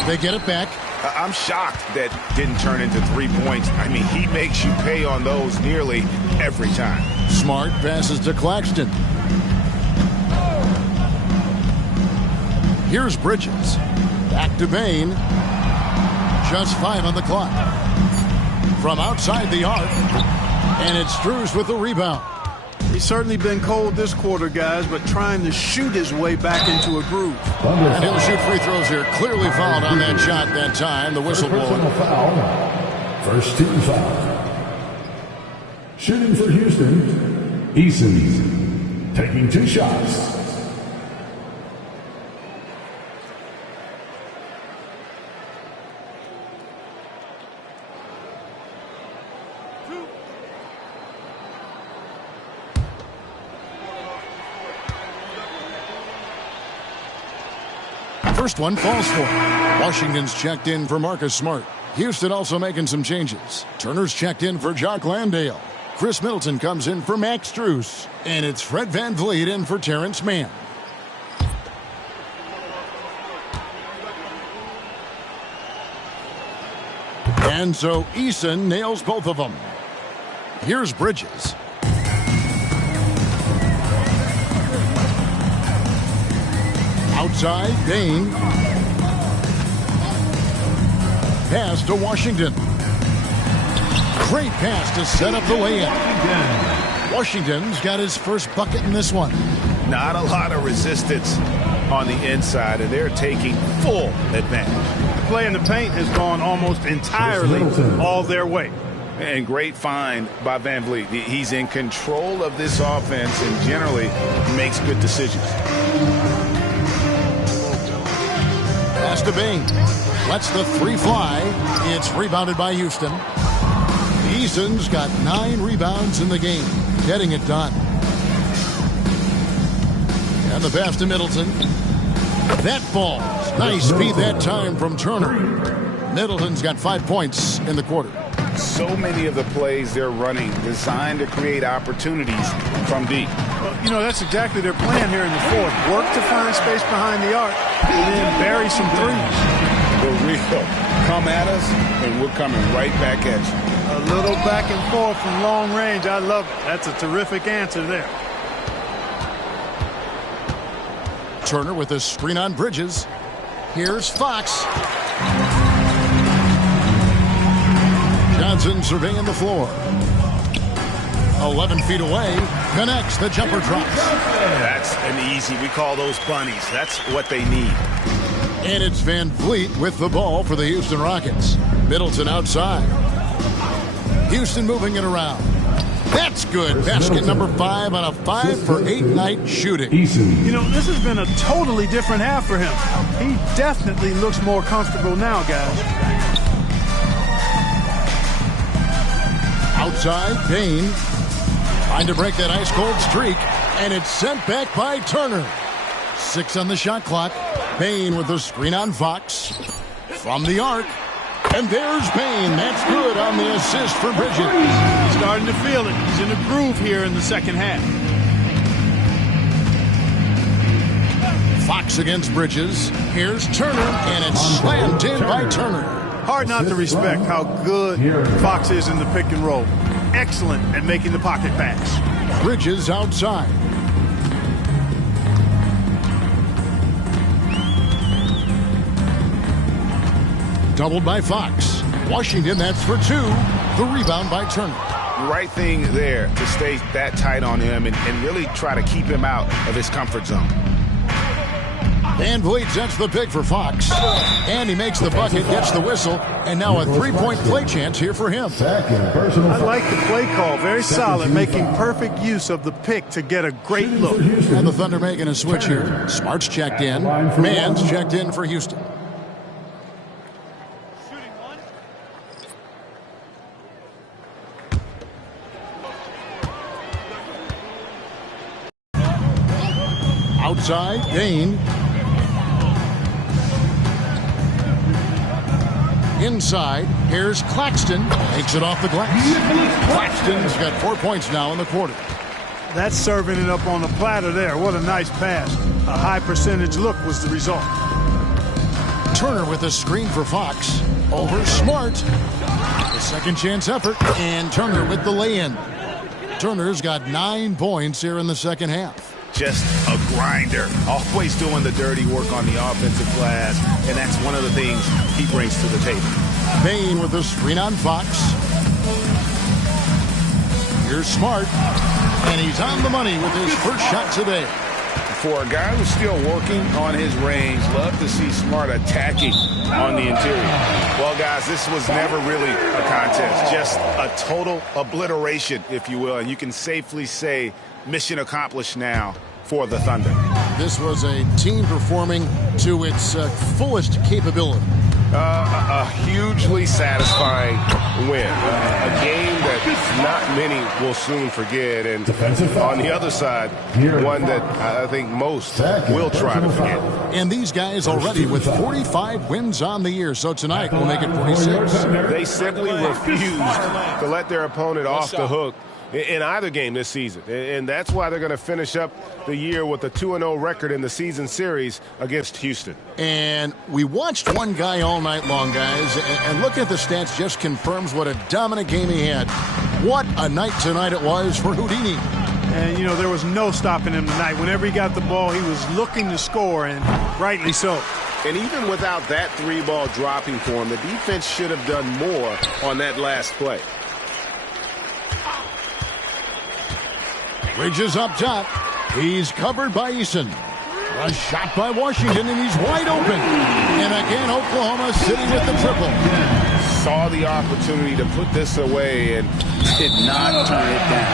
They get it back. I'm shocked that didn't turn into 3 points. I mean, he makes you pay on those nearly every time. Smart passes to Claxton. Here's Bridges. Back to Bain. Just 5 on the clock. From outside the arc. And it's Strus with the rebound. He's certainly been cold this quarter, guys, but trying to shoot his way back into a groove. And he'll shoot free throws here. Clearly fouled on that shot that time. The whistle blowing. First team foul. Shooting for Houston, Eason taking 2 shots. First one falls for. Washington's checked in for Marcus Smart. Houston also making some changes. Turner's checked in for Jock Landale. Chris Middleton comes in for Max Strus. And it's Fred VanVleet in for Terrence Mann. And so Eason nails both of them. Here's Bridges. Outside, Bain. Pass to Washington. Great pass to set up the lay-in. Washington's got his first bucket in this one. Not a lot of resistance on the inside, and they're taking full advantage. The play in the paint has gone almost entirely all their way. And great find by VanVleet. He's in control of this offense and generally makes good decisions. Pass to Bain. Lets the 3 fly. It's rebounded by Houston. Eason's got 9 rebounds in the game. Getting it done. And the pass to Middleton. That falls. Nice speed that time from Turner. Middleton's got 5 points in the quarter. So many of the plays they're running designed to create opportunities from deep. Well, you know, that's exactly their plan here in the fourth. Work to find space behind the arc and then bury some threes. For real. Come at us, and we're coming right back at you. A little back and forth from long range. I love it. That's a terrific answer there. Turner with a screen on Bridges. Here's Fox. Johnson surveying the floor. 11 feet away. Connects. The jumper drops. That's an easy. We call those bunnies. That's what they need. And it's VanVleet with the ball for the Houston Rockets. Middleton outside. Houston moving it around. That's good. Basket number 5 on a 5 for 8 night shooting. You know, this has been a totally different half for him. He definitely looks more comfortable now, guys. Outside, Bain trying to break that ice-cold streak, and it's sent back by Turner. 6 on the shot clock. Bain with the screen on Fox. From the arc. And there's Bain. That's good on the assist for Bridges. He's starting to feel it. He's in a groove here in the second half. Fox against Bridges. Here's Turner, and it's slammed in by Turner. Hard not to respect how good Fox is in the pick and roll. Excellent at making the pocket pass. Bridges outside. Doubled by Fox. Washington, that's for 2. The rebound by Turner. Right thing there to stay that tight on him and really try to keep him out of his comfort zone. Van Vliet sets the pick for Fox. And he makes the bucket, gets the whistle, and now a 3-point play chance here for him. I like the play call. Very solid, making perfect use of the pick to get a great look. And the Thunder making a switch here. Smart's checked in. Mann's checked in for Houston. Outside, Bain. Inside, here's Claxton. Takes it off the glass. Claxton's got 4 points now in the quarter. That's serving it up on a platter there. What a nice pass. A high percentage look was the result. Turner with a screen for Fox. Over Smart. The second chance effort. And Turner with the lay-in. Turner's got 9 points here in the second half. Just a grinder, always doing the dirty work on the offensive glass, and that's one of the things he brings to the table. Bain with the screen on Fox. Here's Smart, and he's on the money with his first shot today. For a guy who's still working on his range, love to see Smart attacking on the interior. Well, guys, this was never really a contest, just a total obliteration, if you will, and you can safely say mission accomplished now for the Thunder. This was a team performing to its fullest capability. A hugely satisfying win. A game that not many will soon forget. And on the other side, one that I think most will try to forget. And these guys already with 45 wins on the year. So tonight we'll make it 46. They simply refused to let their opponent off the hook in either game this season. And that's why they're going to finish up the year with a 2-0 record in the season series against Houston. And we watched one guy all night long, guys, and looking at the stats just confirms what a dominant game he had. What a night tonight it was for Houdini. And, you know, there was no stopping him tonight. Whenever he got the ball, he was looking to score, and rightly so. And even without that 3-ball dropping for him, the defense should have done more on that last play. Bridges up top. He's covered by Eason. A shot by Washington, and he's wide open. And again, Oklahoma City with the triple. Saw the opportunity to put this away and did not turn it down.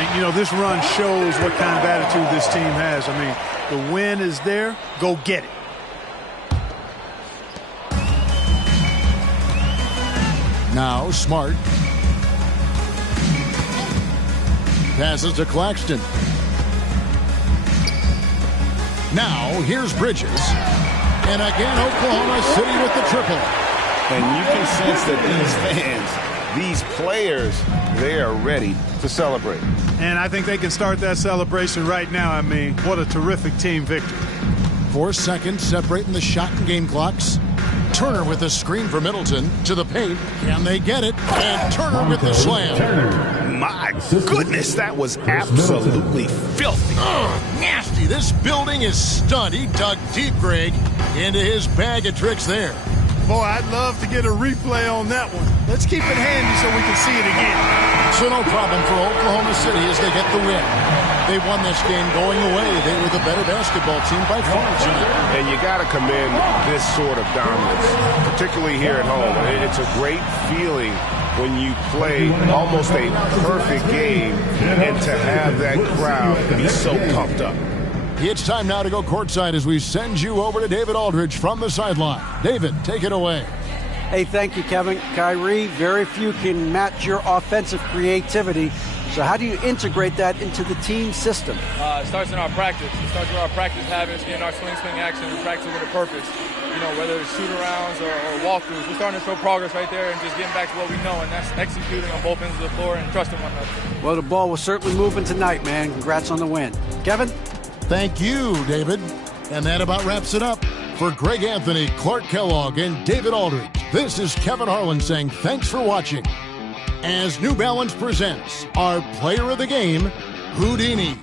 And, you know, this run shows what kind of attitude this team has. I mean, the win is there. Go get it. Now Smart. Passes to Claxton. Now here's Bridges. And again, Oklahoma City with the triple. And you can sense that these fans, these players, they are ready to celebrate. And I think they can start that celebration right now. I mean, what a terrific team victory. 4 seconds separating the shot and game clocks. Turner with a screen for Middleton to the paint. Can they get it? And Turner with the slam. My goodness, that was absolutely filthy. Nasty. This building is stunned. He dug deep, Greg, into his bag of tricks there. Boy, I'd love to get a replay on that one. Let's keep it handy so we can see it again. So no problem for Oklahoma City as they get the win. They won this game going away. They were the better basketball team by far tonight. And you got to commend this sort of dominance, particularly here at home. It's a great feeling when you play almost a perfect game and to have that crowd be so pumped up. It's time now to go courtside as we send you over to David Aldridge from the sideline. David, take it away. Hey, thank you, Kevin. Kyrie, very few can match your offensive creativity. So how do you integrate that into the team system? It starts in our practice. It starts with our practice habits, getting our swing action, and practice with a purpose. You know, whether it's shoot-arounds or walkthroughs, we're starting to show progress right there and just getting back to what we know, and that's executing on both ends of the floor and trusting one another. Well, the ball was certainly moving tonight, man. Congrats on the win. Kevin? Thank you, David. And that about wraps it up. For Greg Anthony, Clark Kellogg, and David Aldridge, this is Kevin Harlan saying thanks for watching. As New Balance presents our player of the game, Houdini.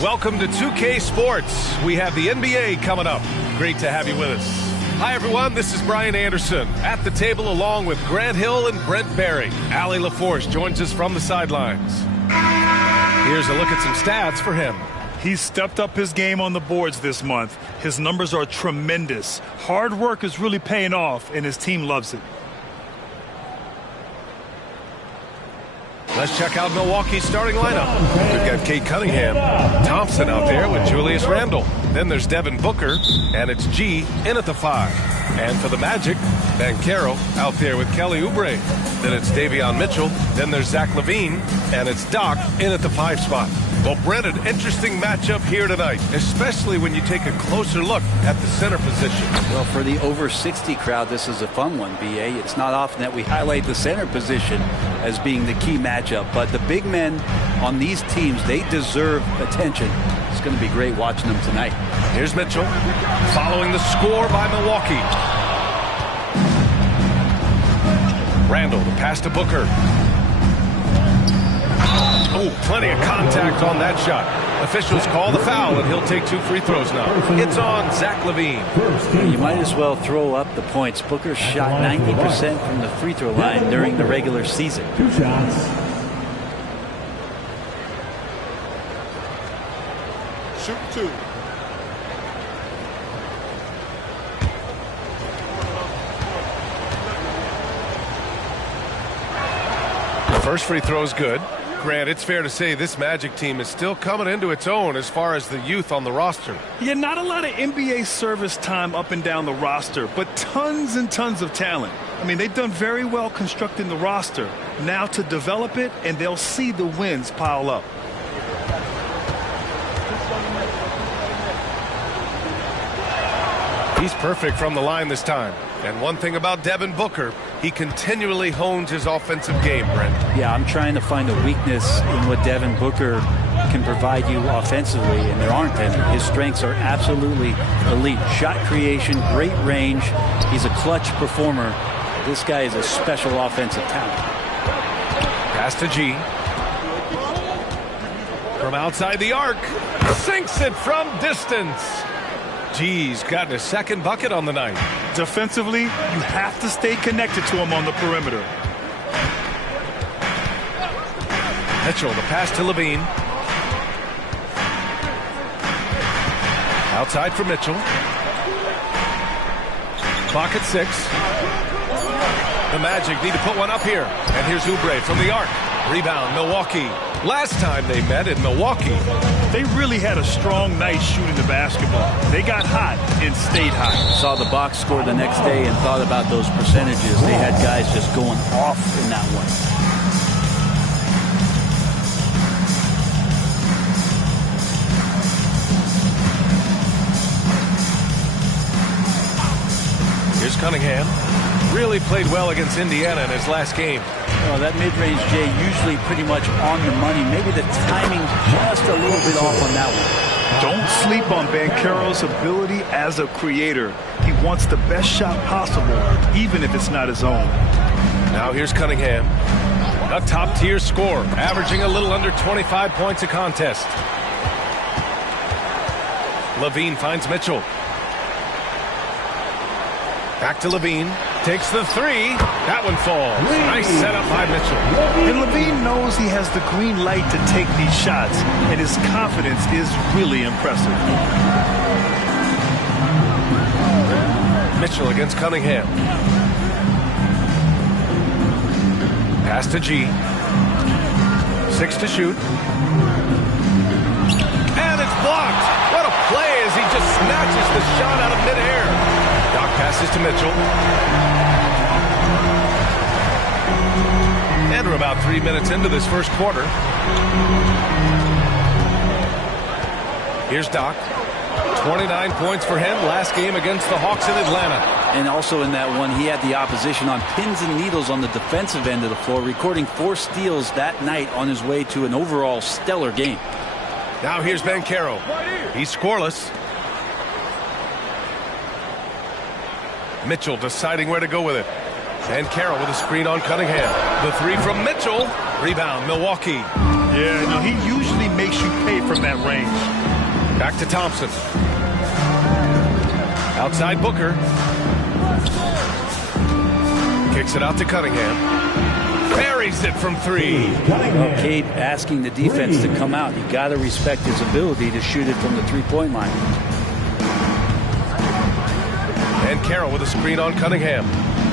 Welcome to 2K Sports. We have the NBA coming up. Great to have you with us. Hi, everyone. This is Brian Anderson at the table along with Grant Hill and Brent Barry. Allie LaForce joins us from the sidelines. Here's a look at some stats for him. He's stepped up his game on the boards this month. His numbers are tremendous. Hard work is really paying off, and his team loves it. Let's check out Milwaukee's starting lineup. We've got Kate Cunningham, Thompson out there with Julius Randle. Then there's Devin Booker, and it's G in at the 5. And for the Magic, Banchero out there with Kelly Oubre. Then it's Davion Mitchell. Then there's Zach LaVine, and it's Doc in at the 5 spot. Well, Brent, an interesting matchup here tonight, especially when you take a closer look at the center position. Well, for the over 60 crowd, this is a fun one, B.A. It's not often that we highlight the center position as being the key matchup, but the big men on these teams, they deserve attention. It's going to be great watching them tonight. Here's Mitchell, following the score by Milwaukee. Randle, the pass to Booker. Oh, plenty of contact on that shot. Officials call the foul, and he'll take 2 free throws now. It's on Zach LaVine. You might as well throw up the points. Booker shot 90% from the free throw line during the regular season. 2 shots. Shoot 2. The first free throw is good. Grant, it's fair to say this Magic team is still coming into its own as far as the youth on the roster. Yeah, not a lot of NBA service time up and down the roster, but tons and tons of talent. I mean, they've done very well constructing the roster. Now to develop it, and they'll see the wins pile up. He's perfect from the line this time. And one thing about Devin Booker, he continually hones his offensive game, Brent. Yeah, I'm trying to find a weakness in what Devin Booker can provide you offensively, and there aren't any. His strengths are absolutely elite. Shot creation, great range. He's a clutch performer. This guy is a special offensive talent. Pass to G. From outside the arc. Sinks it from distance. G's gotten his second bucket on the night. Defensively, you have to stay connected to him on the perimeter. Mitchell, the pass to Levine. Outside for Mitchell. Clock at 6. The Magic need to put one up here. And here's Oubre from the arc. Rebound, Milwaukee. Last time they met in Milwaukee. They really had a strong night shooting the basketball. They got hot and stayed hot. Saw the box score the next day and thought about those percentages. They had guys just going off in that one. Here's Cunningham. Really played well against Indiana in his last game. Well, that mid-range, Jay, usually pretty much on the money. Maybe the timing just a little bit off on that one. Don't sleep on Banchero's ability as a creator. He wants the best shot possible, even if it's not his own. Now here's Cunningham. A top-tier scorer, averaging a little under 25 points a contest. Levine finds Mitchell. Back to Levine. Takes the 3. That one falls. Nice setup by Mitchell. And Levine knows he has the green light to take these shots, and his confidence is really impressive. Mitchell against Cunningham. Pass to G. 6 to shoot. And it's blocked. What a play as he just snatches the shot out of midair. Doc passes to Mitchell. And we're about 3 minutes into this first quarter. Here's Doc. 29 points for him last game against the Hawks in Atlanta. And also in that one, he had the opposition on pins and needles on the defensive end of the floor, recording 4 steals that night on his way to an overall stellar game. Now here's Banchero. He's scoreless. Mitchell deciding where to go with it. And Carroll with a screen on Cunningham. The 3 from Mitchell. Rebound, Milwaukee. Yeah, no, he usually makes you pay from that range. Back to Thompson. Outside Booker. Kicks it out to Cunningham. Buries it from 3. Well, Cade asking the defense to come out. You got to respect his ability to shoot it from the three-point line. And Carroll with a screen on Cunningham.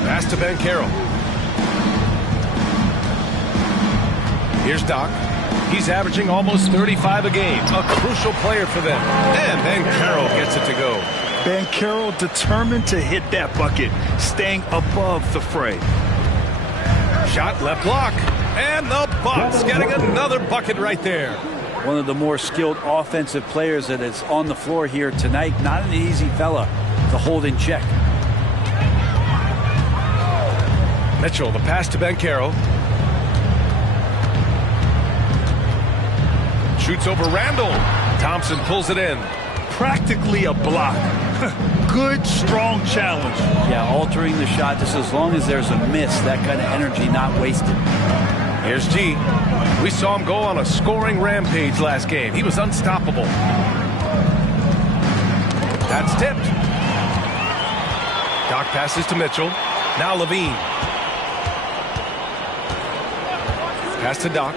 Pass to Banchero. Here's Doc. He's averaging almost 35 a game. A crucial player for them. And Banchero gets it to go. Banchero determined to hit that bucket, staying above the fray. Shot left block. And the Bucks getting another bucket right there. One of the more skilled offensive players that is on the floor here tonight. Not an easy fella to hold in check. Mitchell, the pass to Banchero. Shoots over Randall. Thompson pulls it in. Practically a block. Good, strong challenge. Yeah, altering the shot just as long as there's a miss. That kind of energy not wasted. Here's G. We saw him go on a scoring rampage last game. He was unstoppable. That's tipped. Doc passes to Mitchell. Now Levine. Pass to Doc.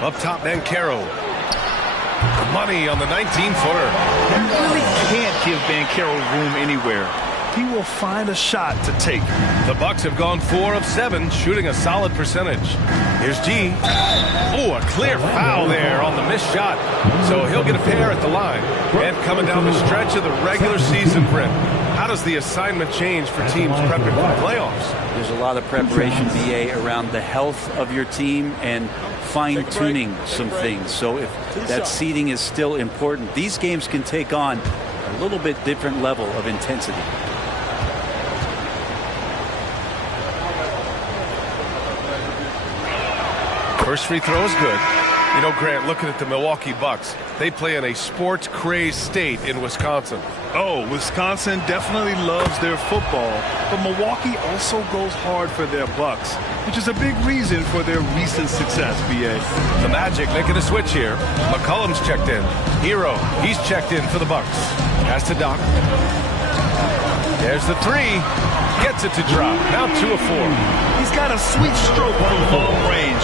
Up top, Banchero. Money on the 19-footer. You really can't give Banchero room anywhere. He will find a shot to take. The Bucks have gone 4 of 7, shooting a solid percentage. Here's G. Oh, a clear foul there on the missed shot. So he'll get a pair at the line. And coming down the stretch of the regular season prep. How does the assignment change for teams prepping for the playoffs? There's a lot of preparation, BA, around the health of your team and fine-tuning some things. So if that seeding is still important, these games can take on a little bit different level of intensity. First free throw is good. You know, Grant, looking at the Milwaukee Bucks, they play in a sports-crazed state in Wisconsin. Oh, Wisconsin definitely loves their football, but Milwaukee also goes hard for their Bucks, which is a big reason for their recent success, BA. The Magic making a switch here. McCollum's checked in. Hero, he's checked in for the Bucks. Pass to Doc. There's the 3. Gets it to drop. Now 2 of 4. He's got a sweet stroke from long range.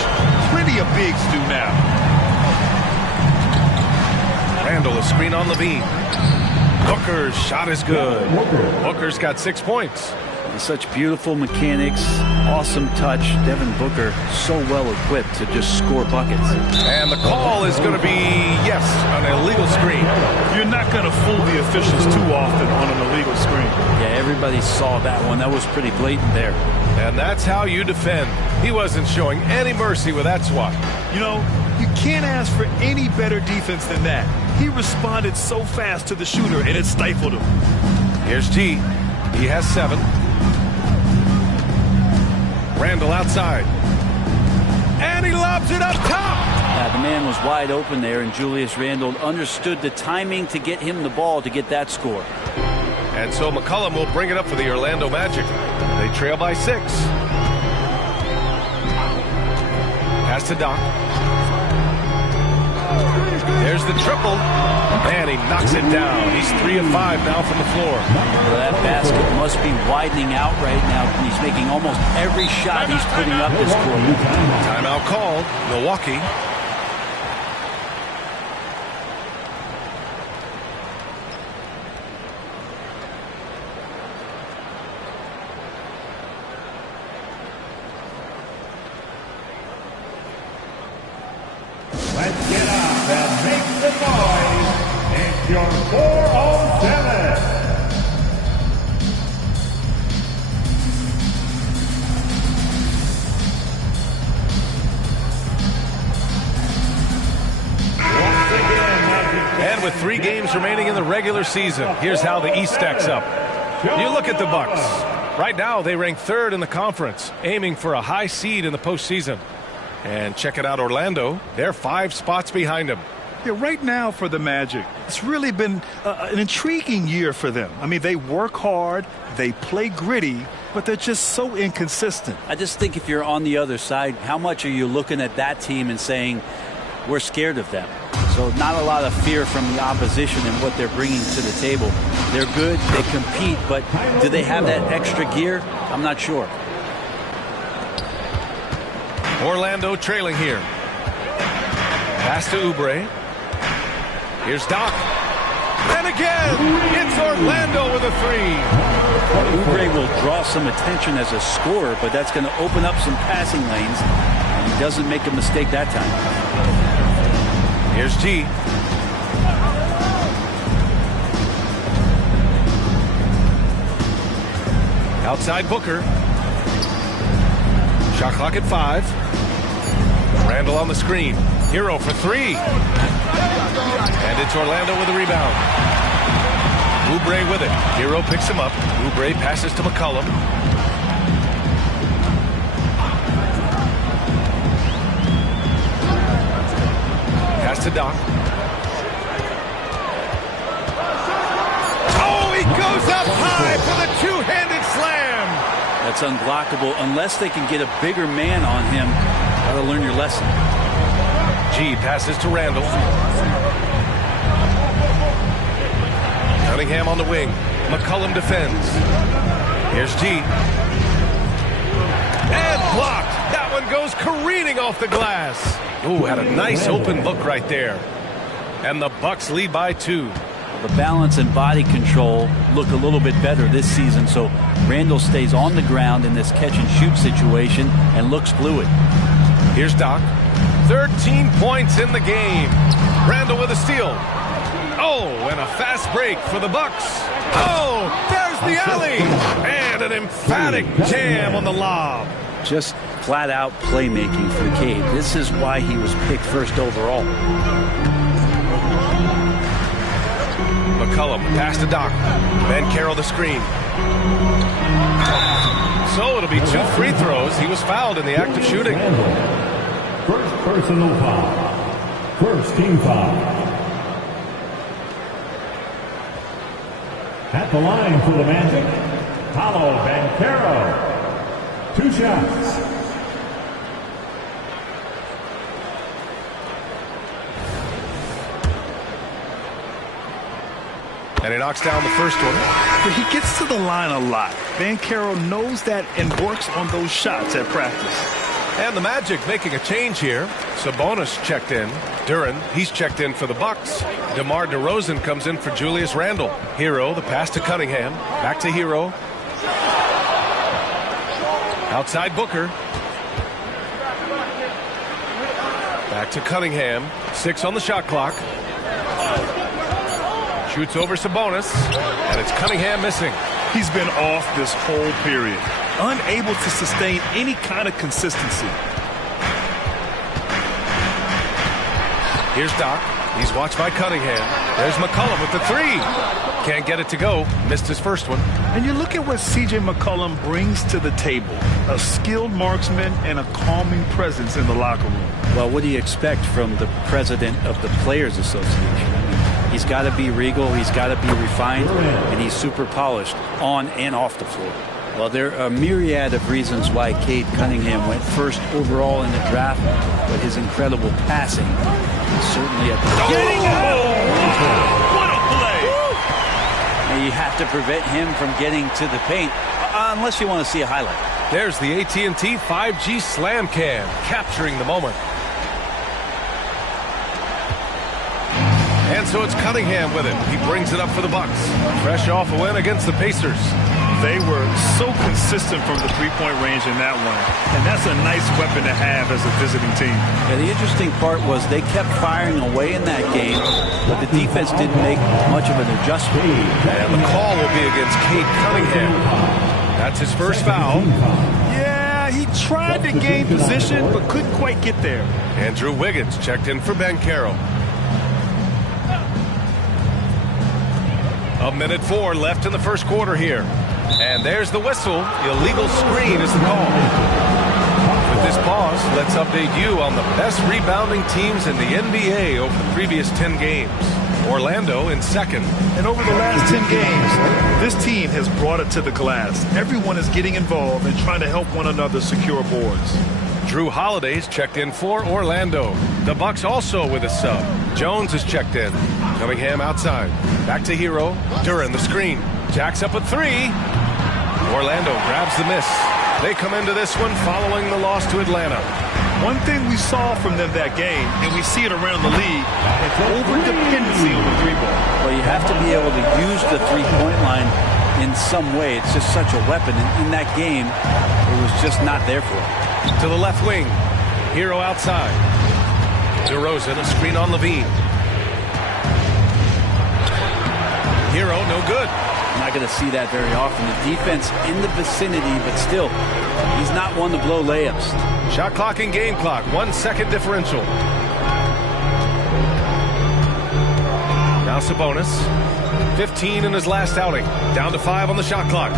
Plenty of bigs do now. Randall, a screen on Levine. Booker's shot is good. Booker's got 6 points. Such beautiful mechanics, awesome touch. Devin Booker so well equipped to just score buckets. And the call is going to be, yes, an illegal screen. You're not going to fool the officials too often on an illegal screen. Yeah, everybody saw that one. That was pretty blatant there. And that's how you defend. He wasn't showing any mercy with that swat. You know, you can't ask for any better defense than that. He responded so fast to the shooter, and it stifled him. Here's G. He has 7. Randall outside. And he lobs it up top. Yeah, the man was wide open there, and Julius Randle understood the timing to get him the ball to get that score. And so McCollum will bring it up for the Orlando Magic. They trail by 6. Pass to Doc. There's the triple. And he knocks it down. He's 3 of 5 now from the floor. Well, that basket must be widening out right now. He's making almost every shot he's putting up this quarter. Timeout called. Milwaukee. Let's get up and make the noise. It's your 4-on-7. And with 3 games remaining in the regular season, here's how the East stacks up. You look at the Bucks. Right now, they rank 3rd in the conference, aiming for a high seed in the postseason. And check it out, Orlando. They're 5 spots behind them. Yeah, right now for the Magic, it's really been an intriguing year for them. I mean, they work hard, they play gritty, but they're just so inconsistent. I just think if you're on the other side, how much are you looking at that team and saying, we're scared of them? So not a lot of fear from the opposition and what they're bringing to the table. They're good, they compete, but do they have that extra gear? I'm not sure. Orlando trailing here. Pass to Oubre. Here's Doc. And again, it's Orlando with a 3. Oubre will draw some attention as a scorer, but that's going to open up some passing lanes. And he doesn't make a mistake that time. Here's G. Outside Booker. Shot clock at 5. Randall on the screen. Hero for 3. And it's Orlando with a rebound. Oubre with it. Hero picks him up. Oubre passes to McCollum. Pass to Doc. Oh, he goes up high for the 2-handed slam. That's unblockable unless they can get a bigger man on him. Got to learn your lesson. G passes to Randall. Cunningham on the wing. McCollum defends. Here's G. And blocked. That one goes careening off the glass. Ooh, had a nice open look right there. And the Bucks lead by 2. The balance and body control look a little bit better this season, so Randall stays on the ground in this catch-and-shoot situation and looks fluid. Here's Doc. 13 points in the game. Randall with a steal. Oh, and a fast break for the Bucks. Oh, there's the alley. And an emphatic jam on the lob. Just flat-out playmaking for Cade. This is why he was picked first overall. McCollum pass to Doc. Ben Carroll the screen. So it'll be 2 free throws. He was fouled in the act of shooting. First personal foul. First team foul. At the line for the Magic, Paolo Banchero. 2 shots. And he knocks down the first one. But he gets to the line a lot. Banchero knows that and works on those shots at practice. And the Magic making a change here. Sabonis checked in. Duren, he's checked in for the Bucks. DeMar DeRozan comes in for Julius Randle. Hero, the pass to Cunningham. Back to Hero. Outside Booker. Back to Cunningham. 6 on the shot clock. Shoots over Sabonis. And it's Cunningham missing. He's been off this whole period. Unable to sustain any kind of consistency. Here's Doc. He's watched by Cunningham. There's McCollum with the 3. Can't get it to go. Missed his first one. And you look at what C.J. McCollum brings to the table. A skilled marksman and a calming presence in the locker room. Well, what do you expect from the president of the Players Association? I mean, he's got to be regal, he's got to be refined, and he's super polished on and off the floor. Well, there are a myriad of reasons why Cade Cunningham went first overall in the draft, but his incredible passing is certainly a... What a play! And you have to prevent him from getting to the paint, unless you want to see a highlight. There's the AT&T 5G Slam Cam, capturing the moment. And so it's Cunningham with it. He brings it up for the Bucks. Fresh off a win against the Pacers. They were so consistent from the three-point range in that one. And that's a nice weapon to have as a visiting team. Yeah, the interesting part was they kept firing away in that game, but the defense didn't make much of an adjustment. And the call will be against Cade Cunningham. That's his first foul. Yeah, he tried to gain position, but couldn't quite get there. Andrew Wiggins checked in for Banchero. 1:04 left in the first quarter here. And there's the whistle. Illegal screen is the call. With this pause, let's update you on the best rebounding teams in the NBA over the previous 10 games. Orlando in second. And over the last 10 games, this team has brought it to the glass. Everyone is getting involved and trying to help one another secure boards. Drew Holiday's checked in for Orlando. The Bucks also with a sub. Jones is checked in. Cunningham outside. Back to Hero. Duren the screen. Jacks up a 3. Orlando grabs the miss. They come into this one following the loss to Atlanta. One thing we saw from them that game, and we see it around the league, is over-dependency on the 3-ball. Well, you have to be able to use the 3-point line in some way. It's just such a weapon. And in that game, it was just not there for him. To the left wing. Hero outside. DeRozan, a screen on Levine. Hero, no good. I'm not going to see that very often. The defense in the vicinity, but still, he's not one to blow layups. Shot clock and game clock, 1 second differential. Now Sabonis, 15 in his last outing. Down to 5 on the shot clock.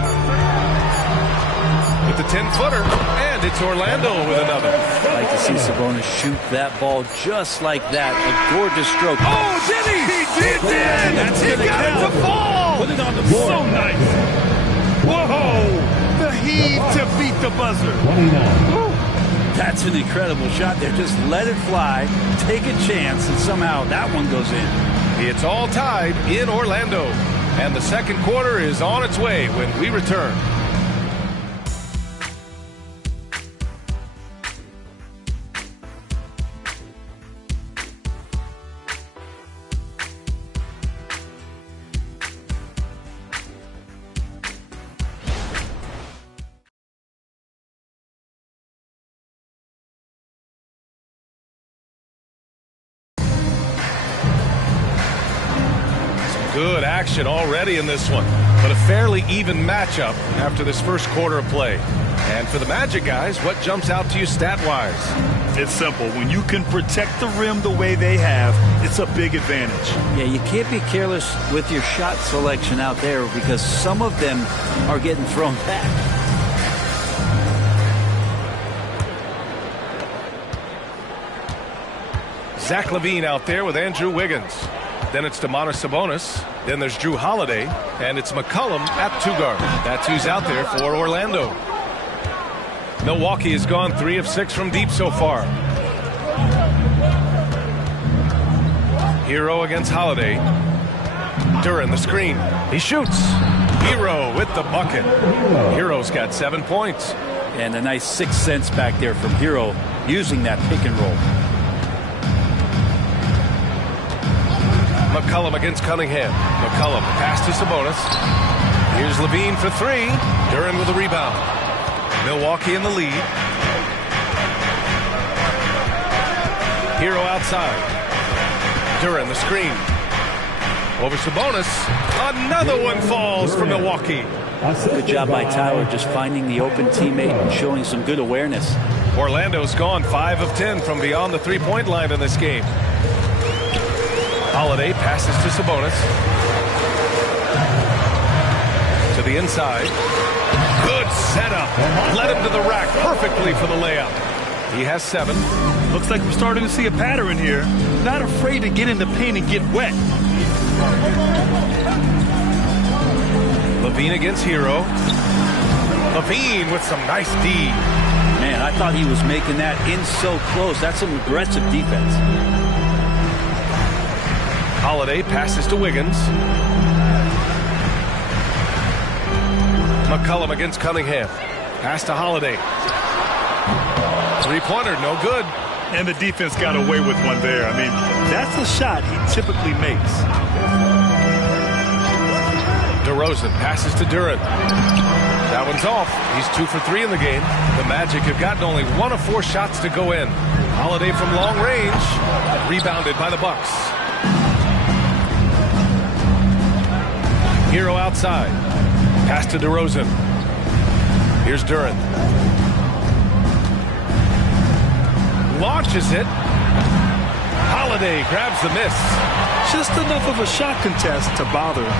With the 10-footer, and it's Orlando with another. I like to see Sabonis shoot that ball just like that. A gorgeous stroke. Oh, did he? He did! That's he got it to fall! Put it on the board. So nice. Whoa! The heave to beat the buzzer. That's an incredible shot there. Just let it fly, take a chance, and somehow that one goes in. It's all tied in Orlando. And the second quarter is on its way when we return. Good action already in this one, but a fairly even matchup after this first quarter of play. And for the Magic guys, what jumps out to you stat-wise? It's simple. When you can protect the rim the way they have, it's a big advantage. Yeah, you can't be careless with your shot selection out there because some of them are getting thrown back. Zach LaVine out there with Andrew Wiggins. Then it's Domantas Sabonis. Then there's Drew Holiday. And it's McCollum at 2 guard. That's who's out there for Orlando. Milwaukee has gone 3 of 6 from deep so far. Hero against Holiday. Duran, the screen. He shoots. Hero with the bucket. Hero's got 7 points. And a nice 6 cents back there from Hero using that pick and roll. McCollum against Cunningham. McCollum pass to Sabonis. Here's Levine for 3. Duran with a rebound. Milwaukee in the lead. Hero outside. Duran, the screen. Over Sabonis. Another one falls for Milwaukee. Good job by Tyler just finding the open teammate and showing some good awareness. Orlando's gone 5 of 10 from beyond the three-point line in this game. Holiday passes to Sabonis. To the inside. Good setup. Led him to the rack perfectly for the layup. He has 7. Looks like we're starting to see a pattern here. Not afraid to get in the paint and get wet. Levine against Hero. Levine with some nice D. Man, I thought he was making that in so close. That's some aggressive defense. Holiday passes to Wiggins. McCollum against Cunningham. Pass to Holiday. Three-pointer, no good. And the defense got away with one there. I mean, that's a shot he typically makes. DeRozan passes to Duran. That one's off. He's 2 for 3 in the game. The Magic have gotten only 1 of 4 shots to go in. Holiday from long range. Rebounded by the Bucks. Hero outside. Pass to DeRozan. Here's Duran. Launches it. Holiday grabs the miss. Just enough of a shot contest to bother him.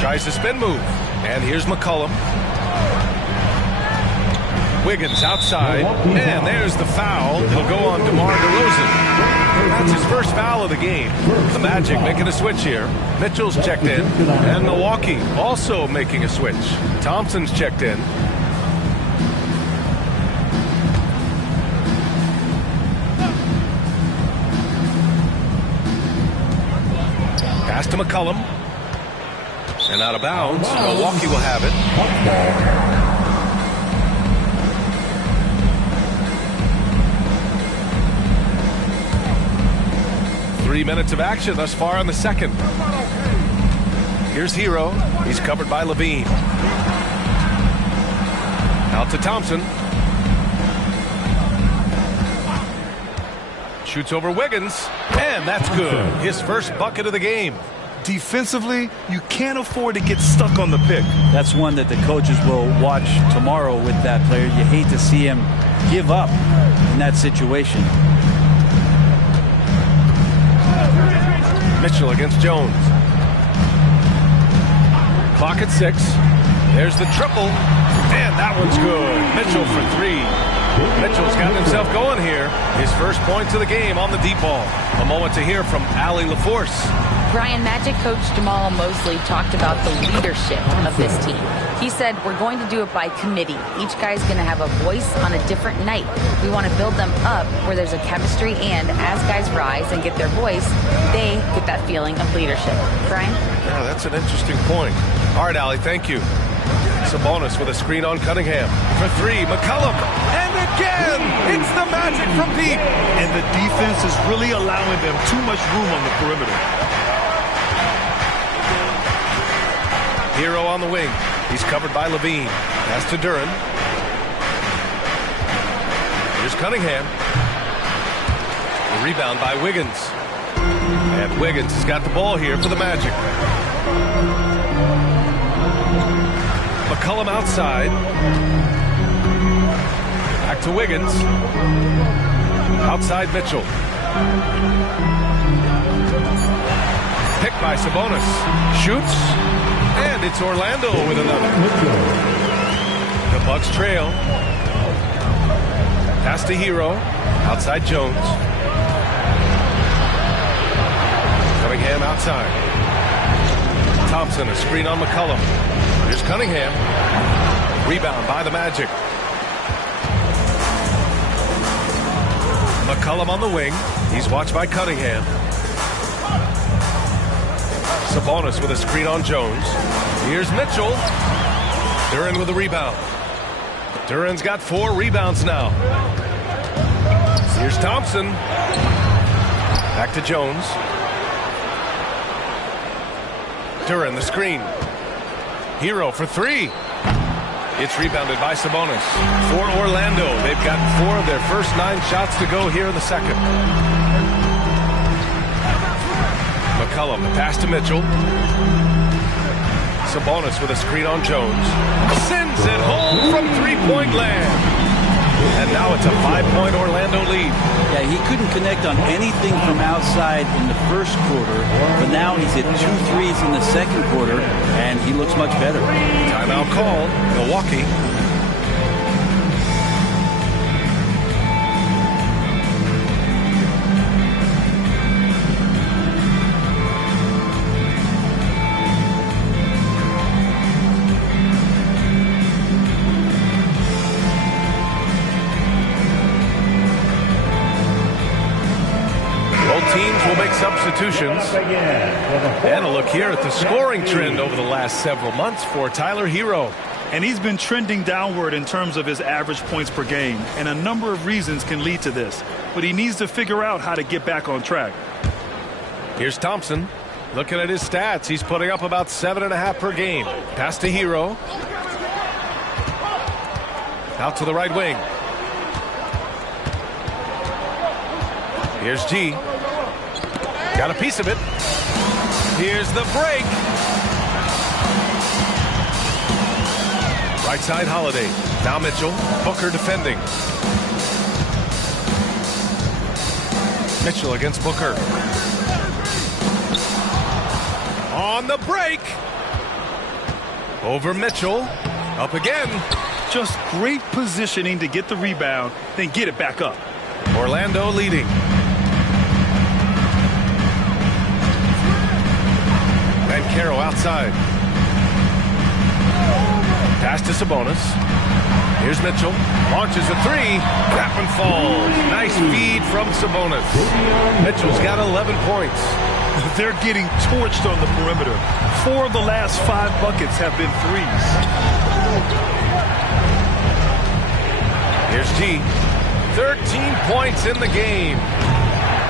Tries the spin move. And here's McCollum. Wiggins outside. And there's the foul. It'll go on DeMar DeRozan. That's his first foul of the game. The Magic making a switch here. Mitchell's checked in. And Milwaukee also making a switch. Thompson's checked in. Pass to McCollum. And out of bounds. Milwaukee will have it. 3 minutes of action thus far in the second. Here's Hero. He's covered by Levine. Out to Thompson. Shoots over Wiggins. And that's good. His first bucket of the game. Defensively, you can't afford to get stuck on the pick. That's one that the coaches will watch tomorrow with that player. You hate to see him give up in that situation. Mitchell against Jones. Clock at 6. There's the triple. And that one's good. Mitchell for 3. Mitchell's got himself going here. His first points of the game on the deep ball. A moment to hear from Allie LaForce. Brian, Magic coach Jamal Mosley talked about the leadership of this team. He said, we're going to do it by committee. Each guy's going to have a voice on a different night. We want to build them up where there's a chemistry, and as guys rise and get their voice, they get that feeling of leadership. Brian? Yeah, that's an interesting point. All right, Allie, thank you. Sabonis with a screen on Cunningham. For 3, McCollum. And again, it's the Magic from deep. And the defense is really allowing them too much room on the perimeter. Hero on the wing. He's covered by Levine. Pass to Duran. Here's Cunningham. The rebound by Wiggins. And Wiggins has got the ball here for the Magic. McCollum outside. Back to Wiggins. Outside Mitchell. Picked by Sabonis. Shoots. And it's Orlando with another. The Bucks trail. Pass to Hero. Outside Jones. Cunningham outside. Thompson, a screen on McCollum. Here's Cunningham. Rebound by the Magic. McCollum on the wing. He's watched by Cunningham. Sabonis with a screen on Jones. Here's Mitchell. Duren with a rebound. Duren's got 4 rebounds now. Here's Thompson. Back to Jones. Duren, the screen. Hero for 3. It's rebounded by Sabonis. For Orlando, they've gotten 4 of their first 9 shots to go here in the second. McCollum, pass to Mitchell. Sabonis with a screen on Jones. Sends it home from 3-point land. And now it's a 5-point Orlando lead. Yeah, he couldn't connect on anything from outside in the first quarter, but now he's hit 2 threes in the second quarter, and he looks much better. Timeout call, Milwaukee. Teams will make substitutions. And a look here at the scoring trend over the last several months for Tyler Hero. And he's been trending downward in terms of his average points per game. And a number of reasons can lead to this. But he needs to figure out how to get back on track. Here's Thompson. Looking at his stats, he's putting up about 7.5 per game. Pass to Hero. Out to the right wing. Here's G. Got a piece of it. Here's the break. Right side Holiday. Now Mitchell. Booker defending. Mitchell against Booker. On the break. Over Mitchell. Up again. Just great positioning to get the rebound, then get it back up. Orlando leading. Caro outside. Pass to Sabonis. Here's Mitchell. Launches a 3. Tap and falls. Nice feed from Sabonis. Mitchell's got 11 points. They're getting torched on the perimeter. 4 of the last 5 buckets have been threes. Here's G. 13 points in the game.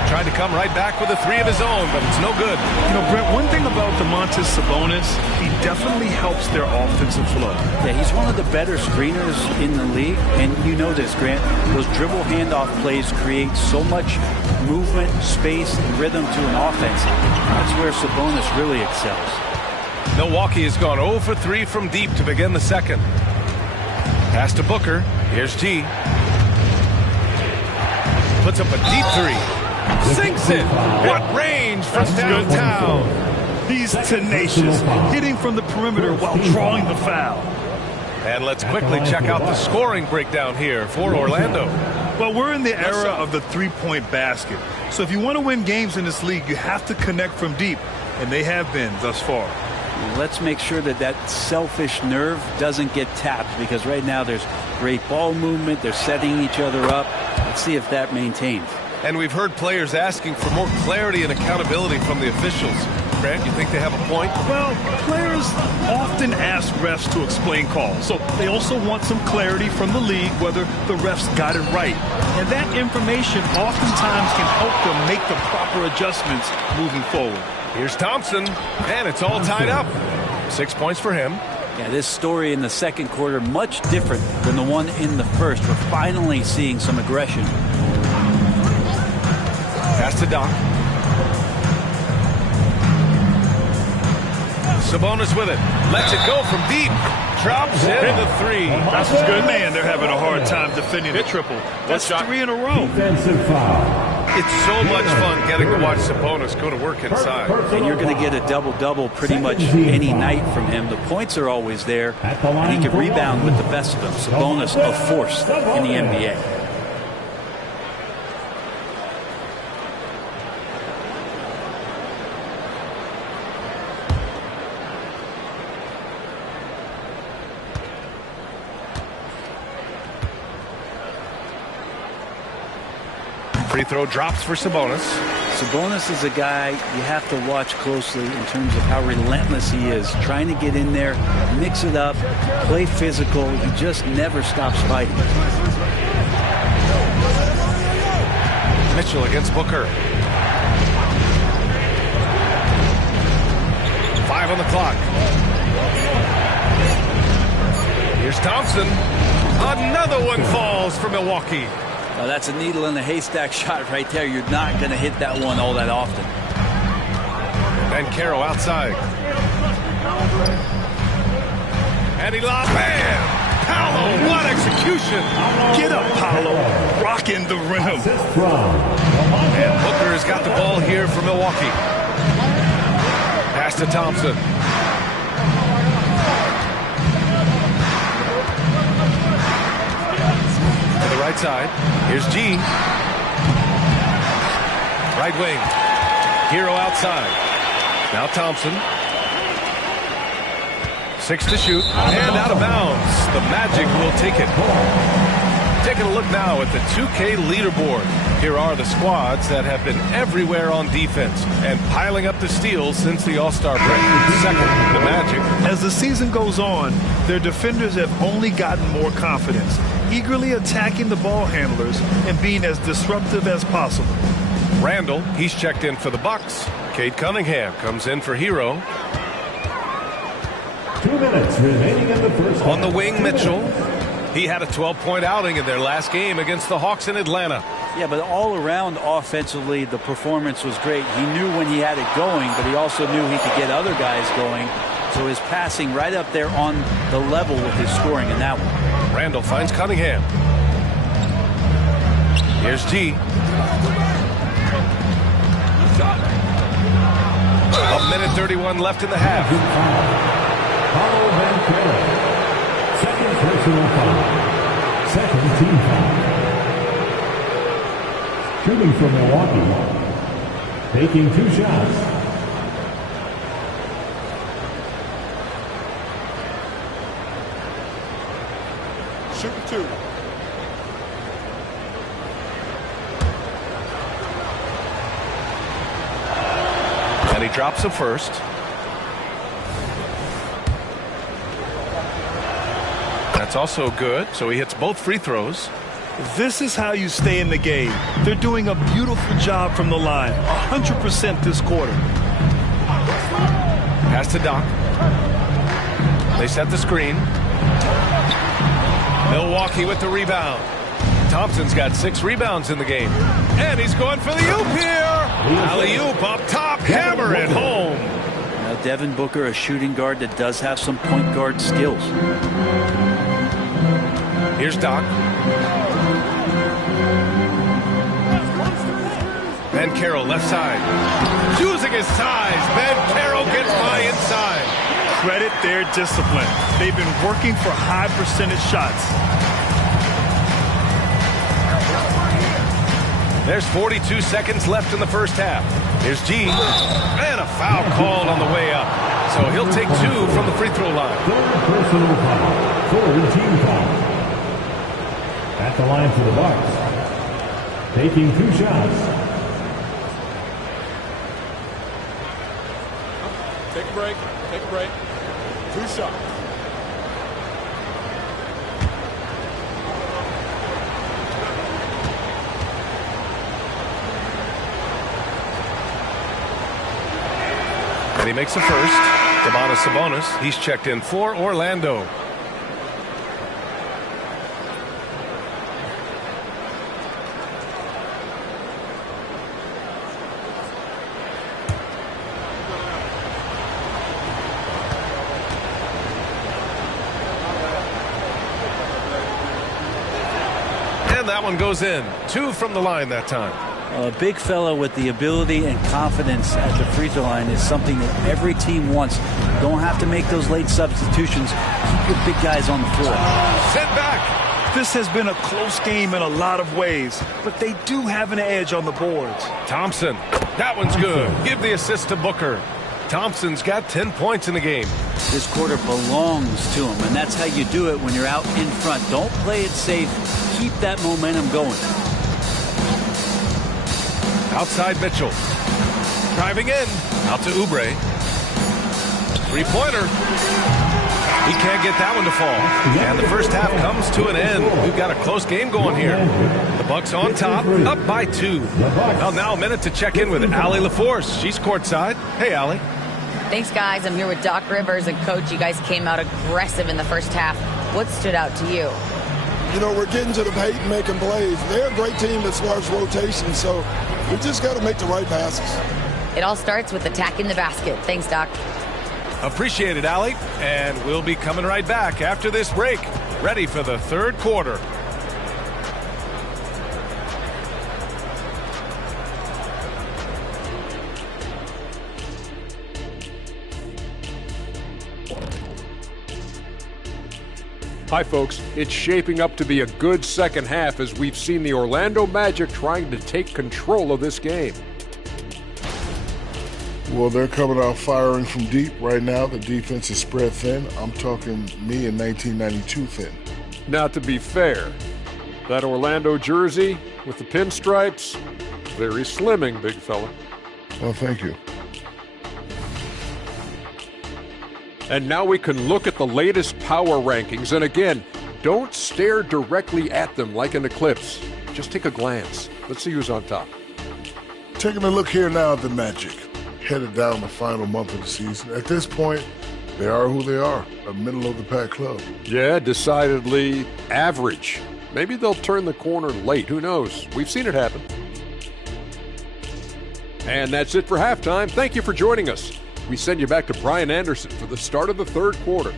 Tried to come right back with a 3 of his own, but it's no good. You know, Brent, one thing about Domantas Sabonis, he definitely helps their offensive flow. Yeah, he's one of the better screeners in the league, and you know this, Grant. Those dribble handoff plays create so much movement, space, and rhythm to an offense. That's where Sabonis really excels. Milwaukee has gone 0 for 3 from deep to begin the second. Pass to Booker. Here's G. Puts up a deep 3. Sinks it. What range from downtown. He's tenacious, hitting from the perimeter while drawing the foul. And let's quickly check out the scoring breakdown here for Orlando. Well, we're in the era of the 3-point basket. So if you want to win games in this league, you have to connect from deep. And they have been thus far. Let's make sure that that selfish nerve doesn't get tapped, because right now there's great ball movement. They're setting each other up. Let's see if that maintains. And we've heard players asking for more clarity and accountability from the officials. Grant, you think they have a point? Well, players often ask refs to explain calls. So they also want some clarity from the league whether the refs got it right. And that information oftentimes can help them make the proper adjustments moving forward. Here's Thompson, and it's all tied up. 6 points for him. Yeah, this story in the second quarter much different than the one in the first. We're finally seeing some aggression. Pass to Doc. Sabonis with it. Lets it go from deep. Drops in the 3. That's a good man. They're having a hard time defending the triple. That's 3 in a row. It's so much fun getting to watch Sabonis go to work inside. And you're going to get a double-double pretty much any night from him. The points are always there, and he can rebound with the best of them. Sabonis, a force in the NBA. Free throw drops for Sabonis. Sabonis is a guy you have to watch closely in terms of how relentless he is, trying to get in there, mix it up, play physical. He just never stops fighting. Mitchell against Booker. 5 on the clock. Here's Thompson. Another one falls for Milwaukee. Now that's a needle in a haystack shot right there. You're not going to hit that one all that often. And Caro outside. And he lost. Bam! Paolo, what execution! Get up, Paolo. Rocking the rim. And Booker has got the ball here for Milwaukee. Pass to Thompson. To the right side. Here's G. Right wing. Hero outside. Now Thompson. 6 to shoot. And out of bounds. The Magic will take it. Taking a look now at the 2K leaderboard. Here are the squads that have been everywhere on defense and piling up the steals since the All-Star break. Second, the Magic. As the season goes on, their defenders have only gotten more confidence, eagerly attacking the ball handlers and being as disruptive as possible. Randall, he's checked in for the Bucks. Cade Cunningham comes in for Hero. 2 minutes remaining in the first. On the wing, Mitchell. He had a 12-point outing in their last game against the Hawks in Atlanta. Yeah, but all around offensively, the performance was great. He knew when he had it going, but he also knew he could get other guys going. So his passing right up there on the level with his scoring in that one. Randall finds Cunningham. Here's G. A minute 31 left in the half. Paolo Banchero. Second personal foul. Second team foul. Shooting for Milwaukee. Taking 2 shots. Shooting 2. And he drops the first. That's also good, so he hits both free throws. This is how you stay in the game. They're doing a beautiful job from the line, 100% this quarter. Pass to Doc. They set the screen. Milwaukee with the rebound. Thompson's got 6 rebounds in the game. And he's going for the oop here. Alley-oop up top, hammer it home. Now Devin Booker, a shooting guard that does have some point guard skills. Here's Doc. Ben Carroll left side. Using his size, Ben Carroll gets by inside. Credit their discipline. They've been working for high percentage shots. There's 42 seconds left in the first half. Here's G. And a foul called on the way up. So he'll take 2 from the free throw line. Third personal foul. Third team foul. At the line for the Bucks. Taking 2 shots. Take a break. Take a break. 2 shots. And he makes the first. Domantas Sabonis. He's checked in for Orlando. And that one goes in. 2 from the line that time. A big fella with the ability and confidence at the free throw line is something that every team wants. Don't have to make those late substitutions. Keep your big guys on the floor. Send back. This has been a close game in a lot of ways, but they do have an edge on the boards. Thompson. That one's good. Give the assist to Booker. Thompson's got 10 points in the game. This quarter belongs to him, and that's how you do it when you're out in front. Don't play it safe. Keep that momentum going. Outside Mitchell. Driving in. Out to Oubre. Three-pointer. He can't get that one to fall. And the first half comes to an end. We've got a close game going here. The Bucks on top, up by 2. Well, now a minute to check in with Allie LaForce. She's courtside. Hey, Allie. Thanks, guys. I'm here with Doc Rivers. And, Coach, you guys came out aggressive in the first half. What stood out to you? You know, we're getting to the paint and making plays. They're a great team as far as rotation, so we just got to make the right passes. It all starts with attacking the basket. Thanks, Doc. Appreciate it, Allie. And we'll be coming right back after this break. Ready for the third quarter. Hi, folks. It's shaping up to be a good second half as we've seen the Orlando Magic trying to take control of this game. Well, they're coming out firing from deep right now. The defense is spread thin. I'm talking me in 1992 thin. Now, to be fair, that Orlando jersey with the pinstripes, very slimming, big fella. Well, thank you. And now we can look at the latest power rankings. And again, don't stare directly at them like an eclipse. Just take a glance. Let's see who's on top. Taking a look here now at the Magic. Headed down the final month of the season. At this point, they are who they are, a middle-of-the-pack club. Yeah, decidedly average. Maybe they'll turn the corner late. Who knows? We've seen it happen. And that's it for halftime. Thank you for joining us. We send you back to Brian Anderson for the start of the third quarter.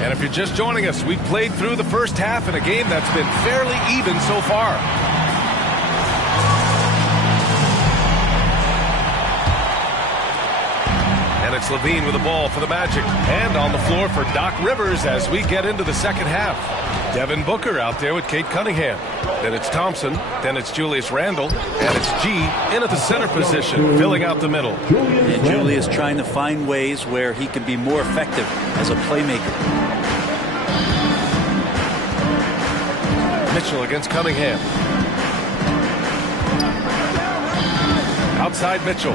And if you're just joining us, we've played through the first half in a game that's been fairly even so far. And it's Levine with the ball for the Magic. And on the floor for Doc Rivers as we get into the second half. Devin Booker out there with Kate Cunningham. Then it's Thompson. Then it's Julius Randle. And it's G in at the center position, filling out the middle. And Julius trying to find ways where he can be more effective as a playmaker. Mitchell against Cunningham. Outside Mitchell.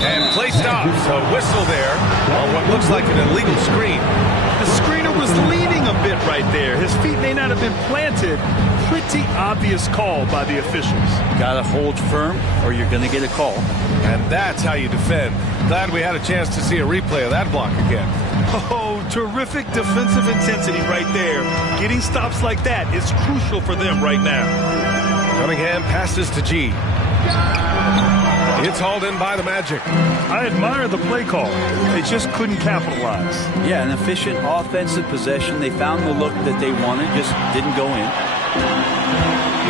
And play stops. A whistle there on what looks like an illegal screen. The screener was leaning a bit right there. His feet may not have been planted. Pretty obvious call by the officials. Got to hold firm or you're going to get a call. And that's how you defend. Glad we had a chance to see a replay of that block again. Oh, terrific defensive intensity right there. Getting stops like that is crucial for them right now. Cunningham passes to G. It's hauled in by the Magic. I admire the play call. They just couldn't capitalize. Yeah, an efficient offensive possession. They found the look that they wanted, just didn't go in.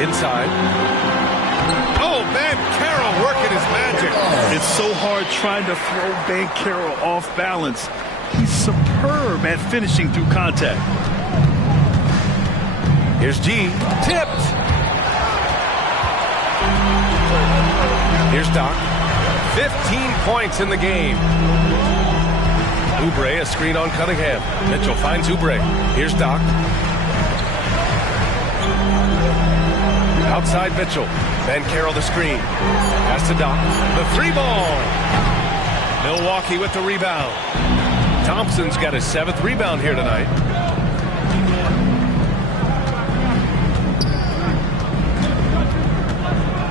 Inside. Oh, Van Carroll working his magic. It's so hard trying to throw Van Carroll off balance. He's superb at finishing through contact. Here's G. Tipped. Here's Doc. 15 points in the game. Oubre, a screen on Cunningham. Mitchell finds Oubre. Here's Doc. Outside Mitchell. Van Carroll the screen. Pass to Doc. The three ball. Milwaukee with the rebound. Thompson's got his 7th rebound here tonight.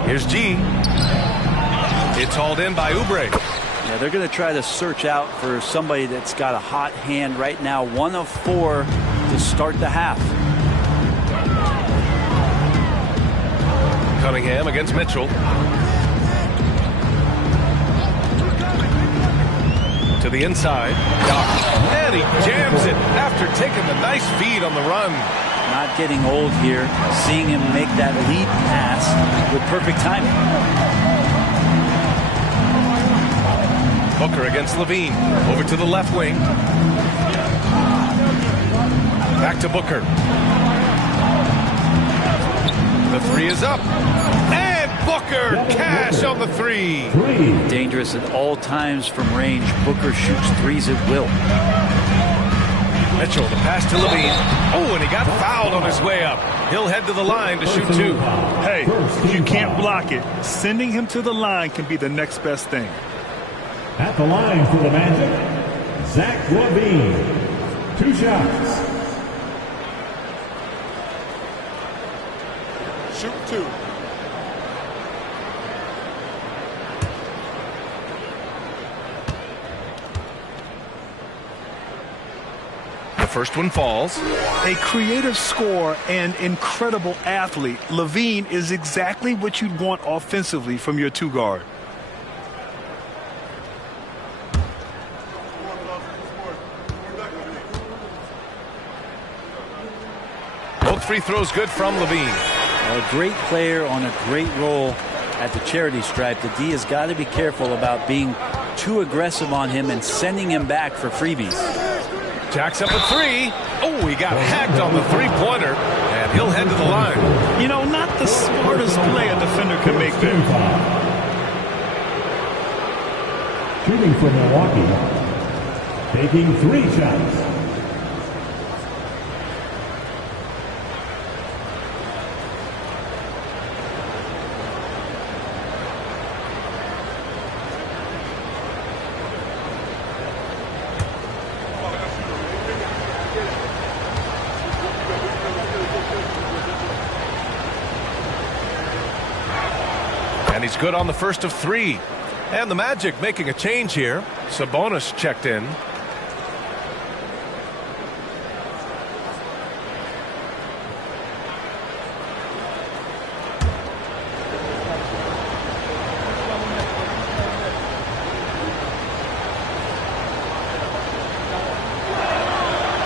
Here's G. It's hauled in by Oubre. Yeah, they're going to try to search out for somebody that's got a hot hand right now. 1 of 4 to start the half. Cunningham against Mitchell. To the inside. Doc. And he jams it after taking the nice feed on the run. Not getting old here. Seeing him make that lead pass with perfect timing. Booker against Levine. Over to the left wing. Back to Booker. The three is up. And Booker, cash on the three. Dangerous at all times from range. Booker shoots threes at will. Mitchell, the pass to Levine. Oh, and he got fouled on his way up. He'll head to the line to shoot two. Hey, if you can't block it, sending him to the line can be the next best thing. At the line for the Magic, Zach Levine. 2 shots. Shoot two. The first one falls. A creative scorer and incredible athlete, Levine is exactly what you'd want offensively from your 2 guard. Both free throws good from Levine. A great player on a great role at the charity stripe. The D has got to be careful about being too aggressive on him and sending him back for freebies. Jacks up a three. Oh, he got hacked on the three-pointer, and he'll head to the line. You know, not the smartest play a defender can make there. Shooting for Milwaukee. Taking 3 shots. And he's good on the first of 3. And the Magic making a change here. Sabonis checked in.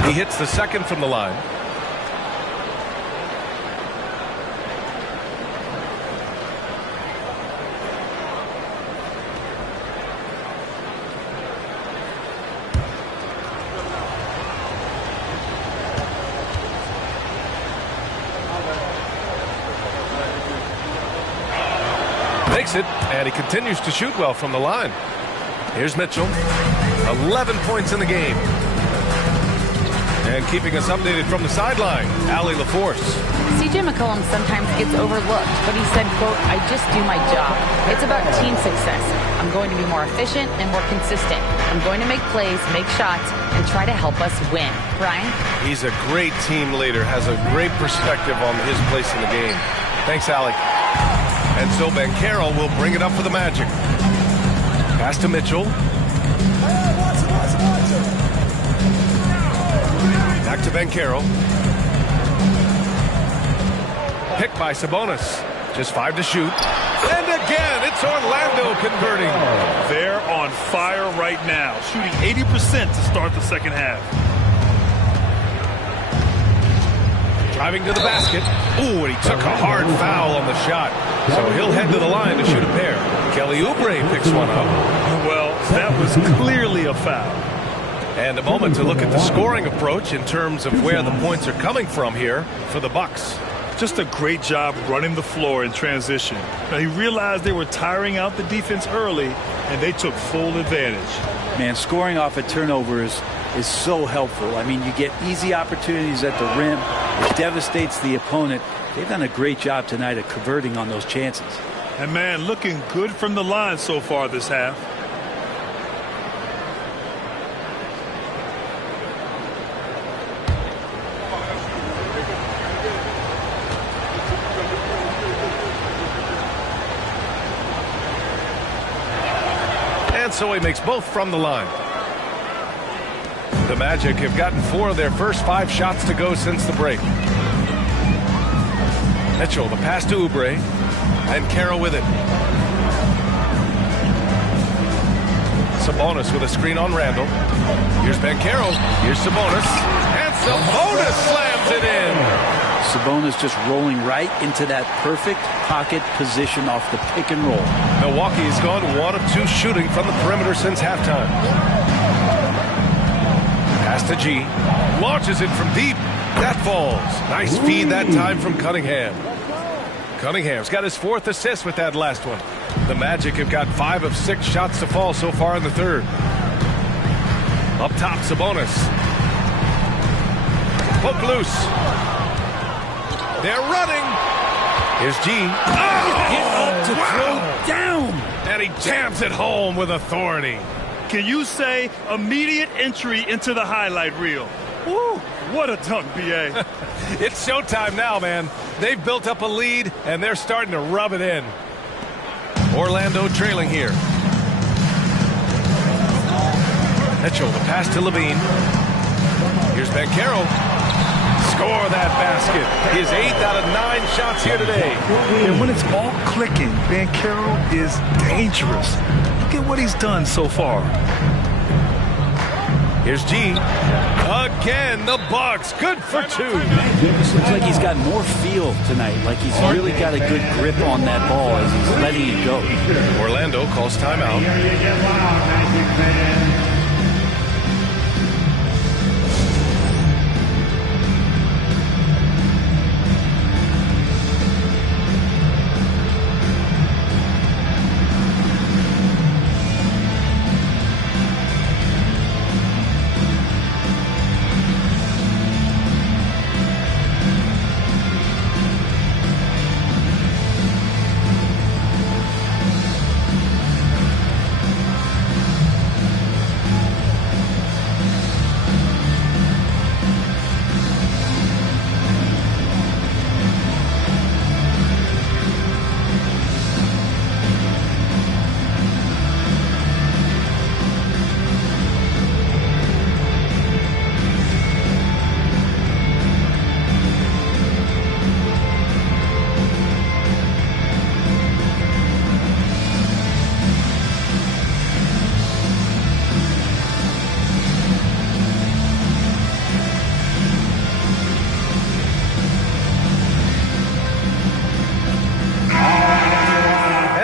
He hits the second from the line. Makes it, and he continues to shoot well from the line. Here's Mitchell. 11 points in the game. And keeping us updated from the sideline, Allie LaForce. CJ McCollum sometimes gets overlooked, but he said, quote, "I just do my job. It's about team success. I'm going to be more efficient and more consistent. I'm going to make plays, make shots, and try to help us win." Brian? He's a great team leader, has a great perspective on his place in the game. Thanks, Allie. And so Banchero will bring it up for the Magic. Pass to Mitchell. Back to Banchero. Picked by Sabonis. Just 5 to shoot. And again, it's Orlando converting. They're on fire right now, shooting 80% to start the second half. Driving to the basket. Ooh, and he took a hard foul on the shot. So he'll head to the line to shoot a pair. Kelly Oubre picks one up. Well, that was clearly a foul. And a moment to look at the scoring approach in terms of where the points are coming from here for the Bucks. Just a great job running the floor in transition. Now, he realized they were tiring out the defense early, and they took full advantage. Man, scoring off a turnover is so helpful. I mean, you get easy opportunities at the rim. It devastates the opponent. They've done a great job tonight at converting on those chances. And, man, looking good from the line so far this half. And so he makes both from the line. The Magic have gotten 4 of their first 5 shots to go since the break. Mitchell, the pass to Oubre, and Carroll with it. Sabonis with a screen on Randall. Here's Banchero. Here's Sabonis. And Sabonis slams it in. Sabonis just rolling right into that perfect pocket position off the pick and roll. Milwaukee has gone 1 of 2 shooting from the perimeter since halftime. Pass to G. Launches it from deep. That falls. Nice feed that time from Cunningham. Cunningham's got his 4th assist with that last one. The Magic have got 5 of 6 shots to fall so far in the 3rd. Up top, Sabonis. Poke loose. They're running. Here's G. Get up to throw down. And he jams it home with authority. Can you say immediate entry into the highlight reel? Woo, what a dunk, B.A. It's showtime now, man. They've built up a lead, and they're starting to rub it in. Orlando trailing here. Mitchell, the pass to Levine. Here's Banchero. Score that basket. His 8th out of 9 shots here today. And when it's all clicking, Banchero is dangerous. Look at what he's done so far. Here's G. Again, the Bucks. Good for 2. This looks like he's got more feel tonight, like he's really got a good grip on that ball as he's letting it go. Orlando calls timeout.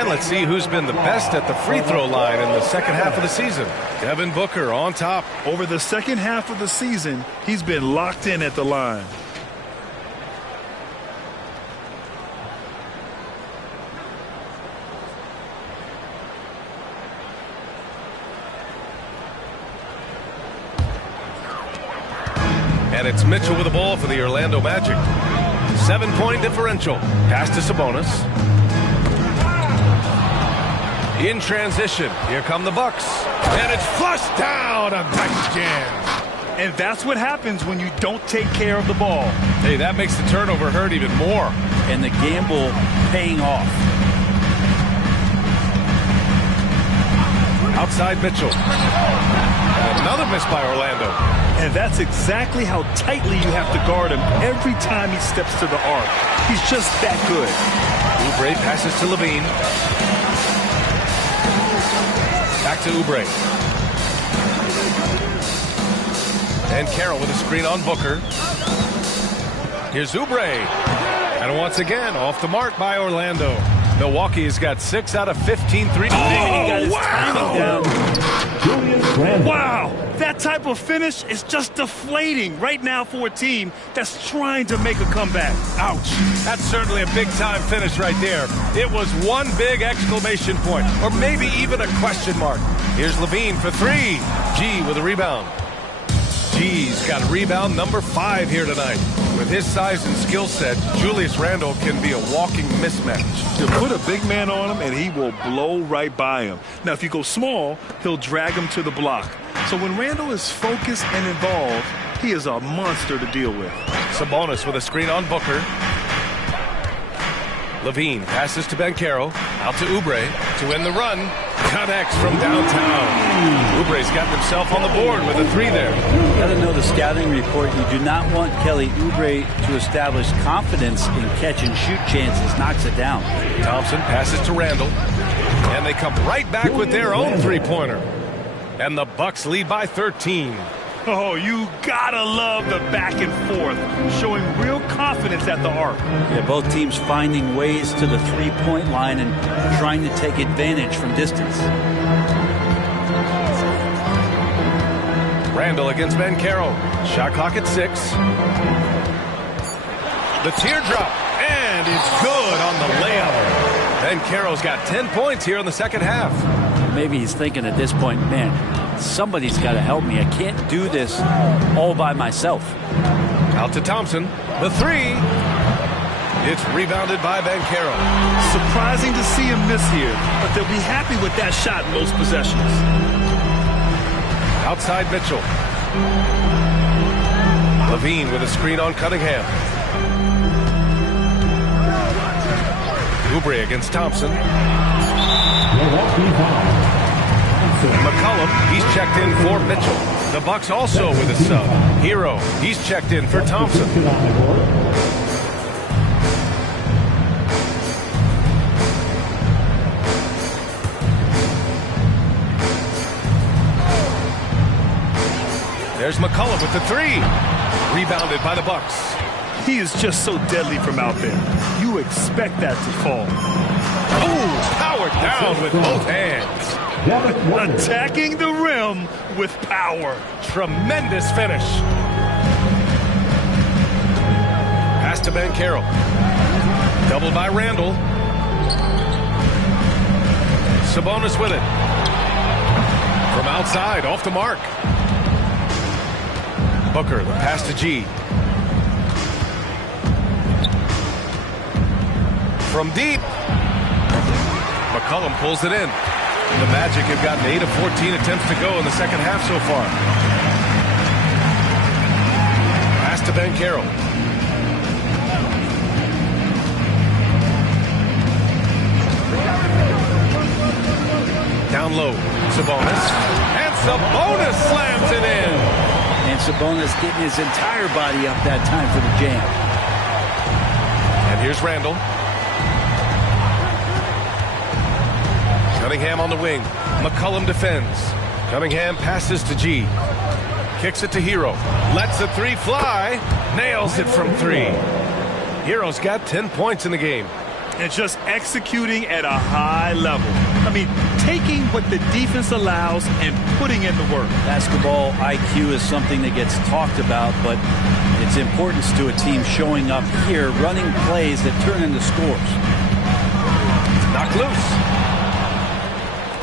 Let's see who's been the best at the free throw line in the second half of the season. Devin Booker on top. Over the second half of the season, he's been locked in at the line. And it's Mitchell with the ball for the Orlando Magic. 7-point differential. Pass to Sabonis. In transition, here come the Bucks. And it's flushed down. A nice jam. And that's what happens when you don't take care of the ball. Hey, that makes the turnover hurt even more. And the gamble paying off. Outside Mitchell. And another miss by Orlando. And that's exactly how tightly you have to guard him every time he steps to the arc. He's just that good. Oubre passes to Levine. Back to Oubre. And Carroll with a screen on Booker. Here's Oubre. And once again, off the mark by Orlando. Milwaukee has got 6 out of 15 threes. Oh, wow! Wow! That type of finish is just deflating right now for a team that's trying to make a comeback. Ouch. That's certainly a big-time finish right there. It was one big exclamation point, or maybe even a question mark. Here's Levine for 3. G with a rebound. G's got rebound number 5 here tonight. With his size and skill set, Julius Randle can be a walking mismatch. You put a big man on him, and he will blow right by him. Now, if you go small, he'll drag him to the block. So when Randle is focused and involved, he is a monster to deal with. Sabonis with a screen on Booker. Levine passes to Banchero. Out to Oubre to win the run. Connects from downtown. Oubre's got himself on the board with a 3 there. You got to know the scouting report. You do not want Kelly Oubre to establish confidence in catch-and-shoot chances. Knocks it down. Thompson passes to Randle. And they come right back with their own three-pointer. And the Bucks lead by 13. Oh, you gotta love the back and forth, showing real confidence at the arc. Yeah, both teams finding ways to the three-point line and trying to take advantage from distance. Randle against Banchero. Shot clock at 6. The teardrop And it's good on the layup. And Carroll's got 10 points here in the second half. Maybe he's thinking at this point, man, somebody's got to help me. I can't do this all by myself. Out to Thompson. The three. It's rebounded by Banchero. Surprising to see him miss here, but they'll be happy with that shot most possessions. Outside Mitchell. Levine with a screen on Cunningham. Oubre against Thompson. McCollum, he's checked in for Mitchell. The Bucks also with a sub. Hero, he's checked in for Thompson. There's McCollum with the three. Rebounded by the Bucks. He is just so deadly from out there. You expect that to fall. Oh, powered down with both hands. Attacking the rim with power. Tremendous finish. Pass to Banchero. Doubled by Randall. Sabonis with it. From outside, off the mark. Booker, the pass to G. From deep. McCollum pulls it in. The Magic have gotten 8 of 14 attempts to go in the second half so far. Pass to Banchero. Down low, Sabonis. And Sabonis slams it in. And Sabonis getting his entire body up that time for the jam. And here's Randall. Cunningham on the wing. McCollum defends. Cunningham passes to G. Kicks it to Hero. Lets the three fly. Nails it from three. Hero's got 10 points in the game. And just executing at a high level. I mean, taking what the defense allows and putting in the work. Basketball IQ is something that gets talked about, but its importance to a team showing up here, running plays that turn into scores. Knocked loose.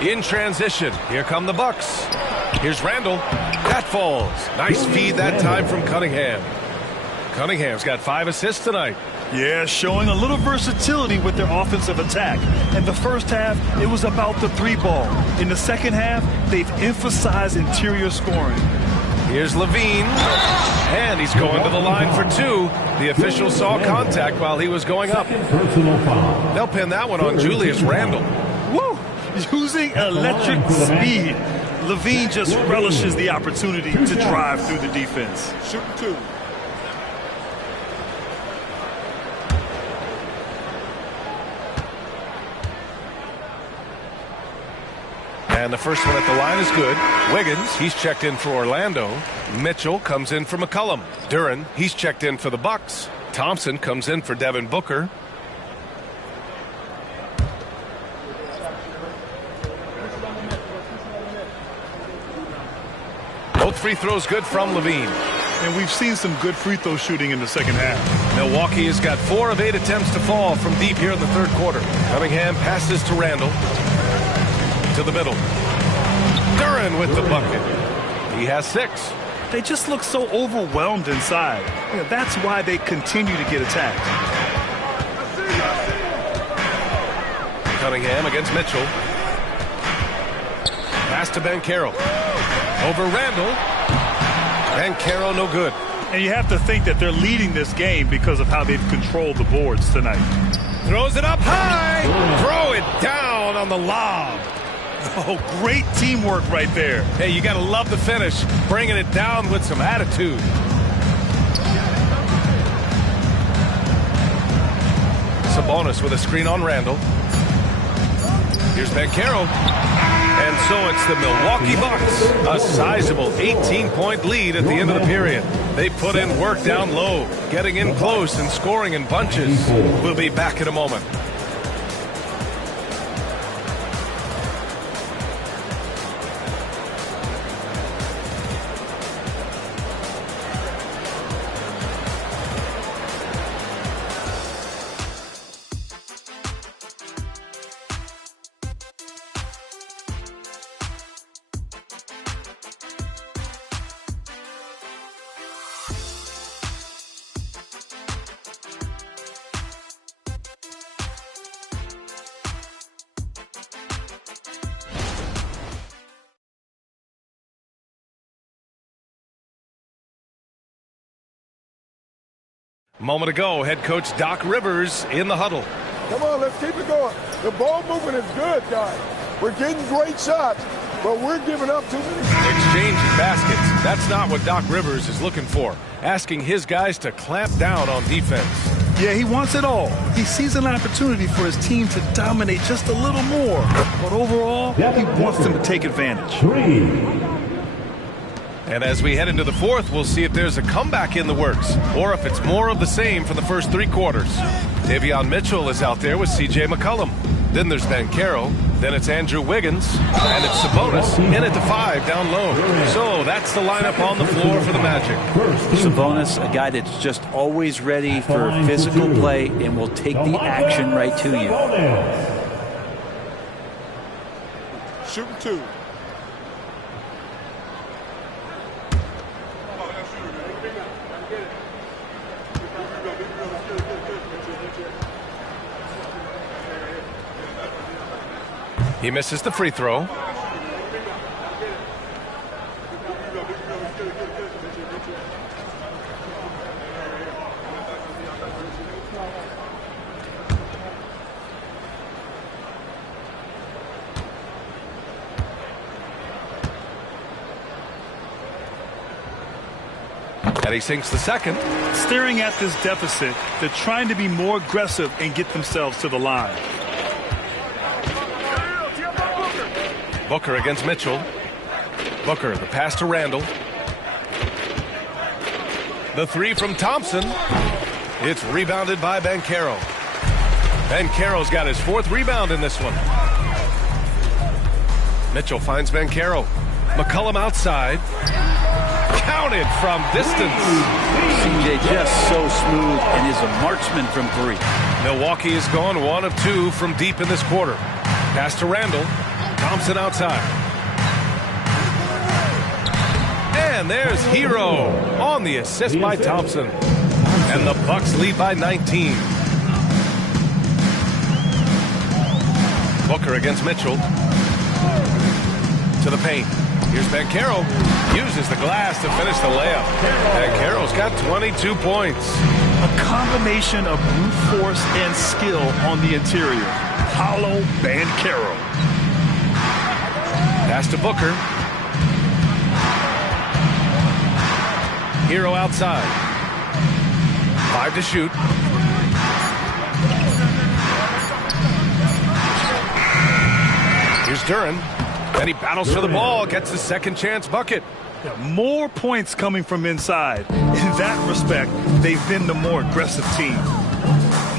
In transition, here come the Bucks. Here's Randall. That falls. Nice feed that time from Cunningham. Cunningham's got 5 assists tonight. Yeah, showing a little versatility with their offensive attack. In the first half, it was about the three ball. In the second half, they've emphasized interior scoring. Here's Levine. And he's going to the line for 2. The official saw contact while he was going up. They'll pin that one on Julius Randle. Woo! Using electric speed. Levine just relishes the opportunity to drive through the defense. Shooting 2. And the first one at the line is good. Wiggins, he's checked in for Orlando. Mitchell comes in for McCollum. Duren, he's checked in for the Bucks. Thompson comes in for Devin Booker. Both free throws good from Levine. And we've seen some good free throw shooting in the second half. Milwaukee has got 4 of 8 attempts to fall from deep here in the third quarter. Cunningham passes to Randall. To the middle. Duren with the bucket. He has 6. They just look so overwhelmed inside. Yeah, that's why they continue to get attacked. Cunningham against Mitchell. Pass to Banchero. Over Randall. Banchero no good. And you have to think that they're leading this game because of how they've controlled the boards tonight. Throws it up high. Throw it down on the lob. Oh, great teamwork right there. Hey, you got to love the finish. Bringing it down with some attitude. Sabonis with a screen on Randall. Here's Banchero. And so it's the Milwaukee Bucks. A sizable 18-point lead at the end of the period. They put in work down low, getting in close and scoring in bunches. We'll be back in a moment. Moment ago, head coach Doc Rivers in the huddle. Come on, let's keep it going. The ball movement is good, guys. We're getting great shots, but we're giving up too many. Exchanging baskets. That's not what Doc Rivers is looking for. Asking his guys to clamp down on defense. Yeah, he wants it all. He sees an opportunity for his team to dominate just a little more. But overall, he wants them to take advantage. And as we head into the fourth, we'll see if there's a comeback in the works or if it's more of the same for the first 3 quarters. Davion Mitchell is out there with C.J. McCollum. Then there's Banchero. Then it's Andrew Wiggins. And it's Sabonis in at the 5 down low. So that's the lineup on the floor for the Magic. Sabonis, a guy that's just always ready for physical play and will take the action right to you. Shooting 2. He misses the free throw. And he sinks the second. Staring at this deficit, they're trying to be more aggressive and get themselves to the line. Booker against Mitchell. Booker, the pass to Randall. The 3 from Thompson. It's rebounded by Banchero. Banchero's got his 4th rebound in this one. Mitchell finds Banchero. McCollum outside. Counted from distance. CJ just so smooth and is a marksman from 3. Milwaukee has gone 1 of 2 from deep in this quarter. Pass to Randall. Thompson outside. And there's Hero on the assist by Thompson. And the Bucks lead by 19. Booker against Mitchell. To the paint. Here's Banchero. Uses the glass to finish the layup. Banchero's got 22 points. A combination of brute force and skill on the interior. Paulo Banchero. Pass to Booker. Hero outside. 5 to shoot. Here's Duren. And he battles for the ball. Gets his second chance bucket. Yeah, more points coming from inside. In that respect, they've been the more aggressive team.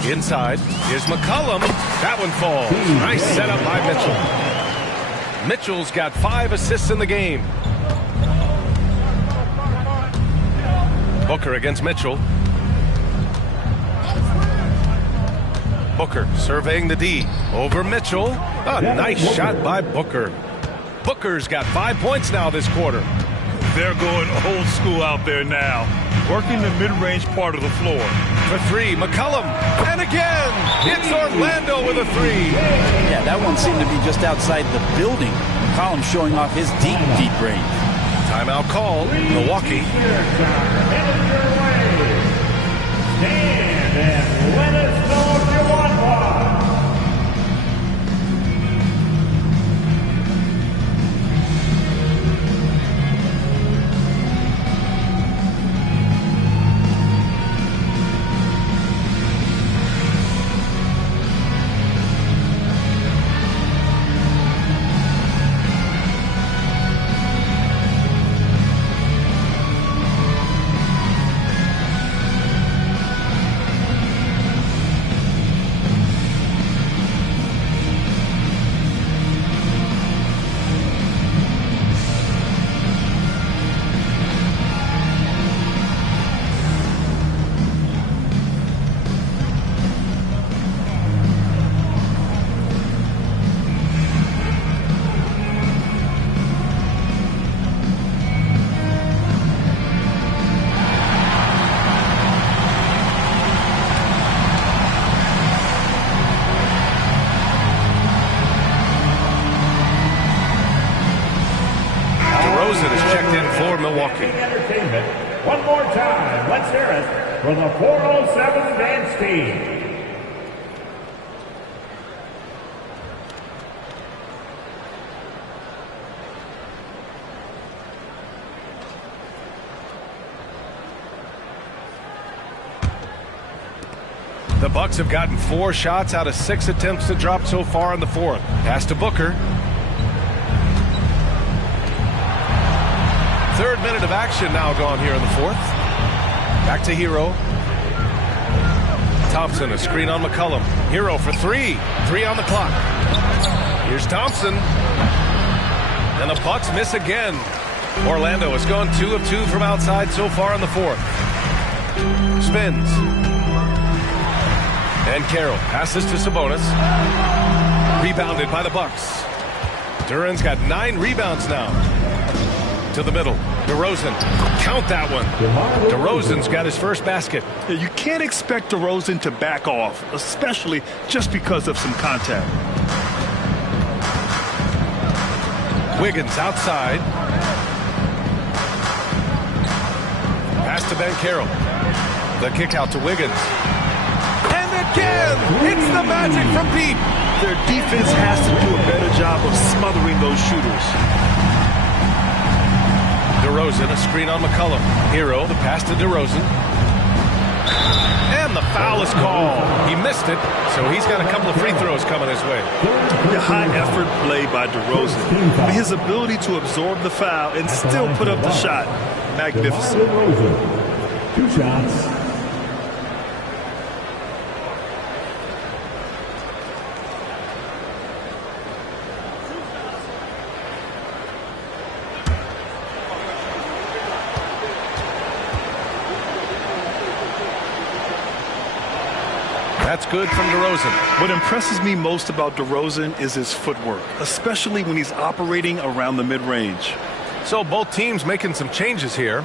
Inside. Here's McCollum. That one falls. Nice setup by Mitchell. Mitchell's got 5 assists in the game. Booker against Mitchell. Booker surveying the D. Over Mitchell. A nice shot by Booker. Booker's got 5 points now this quarter. They're going old school out there now. Working the mid-range part of the floor. For 3, McCollum. And again, it's Orlando with a 3. Yeah, that one seemed to be just outside the building. McCollum showing off his deep range. Timeout call, Milwaukee. Stand and let us know if you want one. Milwaukee. Entertainment. One more time, let's hear it for the 4 Toronto 7-man team. The Bucks have gotten 4 shots out of 6 attempts to drop so far in the fourth. Pass to Booker. 3rd minute of action now gone here in the fourth. Back to Hero. Thompson, a screen on McCollum. Hero for 3. 3 on the clock. Here's Thompson. And the Bucks miss again. Orlando has gone 2 of 2 from outside so far in the fourth. Spins. And Carroll passes to Sabonis. Rebounded by the Bucks. Duran's got 9 rebounds now. To the middle. DeRozan. Count that one. DeRozan's got his first basket. You can't expect DeRozan to back off, especially just because of some contact. Wiggins outside. Pass to Ben Carroll. The kick out to Wiggins. Again, it's the Magic from deep. Their defense has to do a better job of smothering those shooters. DeRozan, a screen on McCollum. Hero, the pass to DeRozan. And the foul is called. He missed it, so he's got a couple of free throws coming his way. The high-effort play by DeRozan. His ability to absorb the foul and still put up the shot. Magnificent. 2 shots. That's good from DeRozan. What impresses me most about DeRozan is his footwork, especially when he's operating around the mid-range. So both teams making some changes here.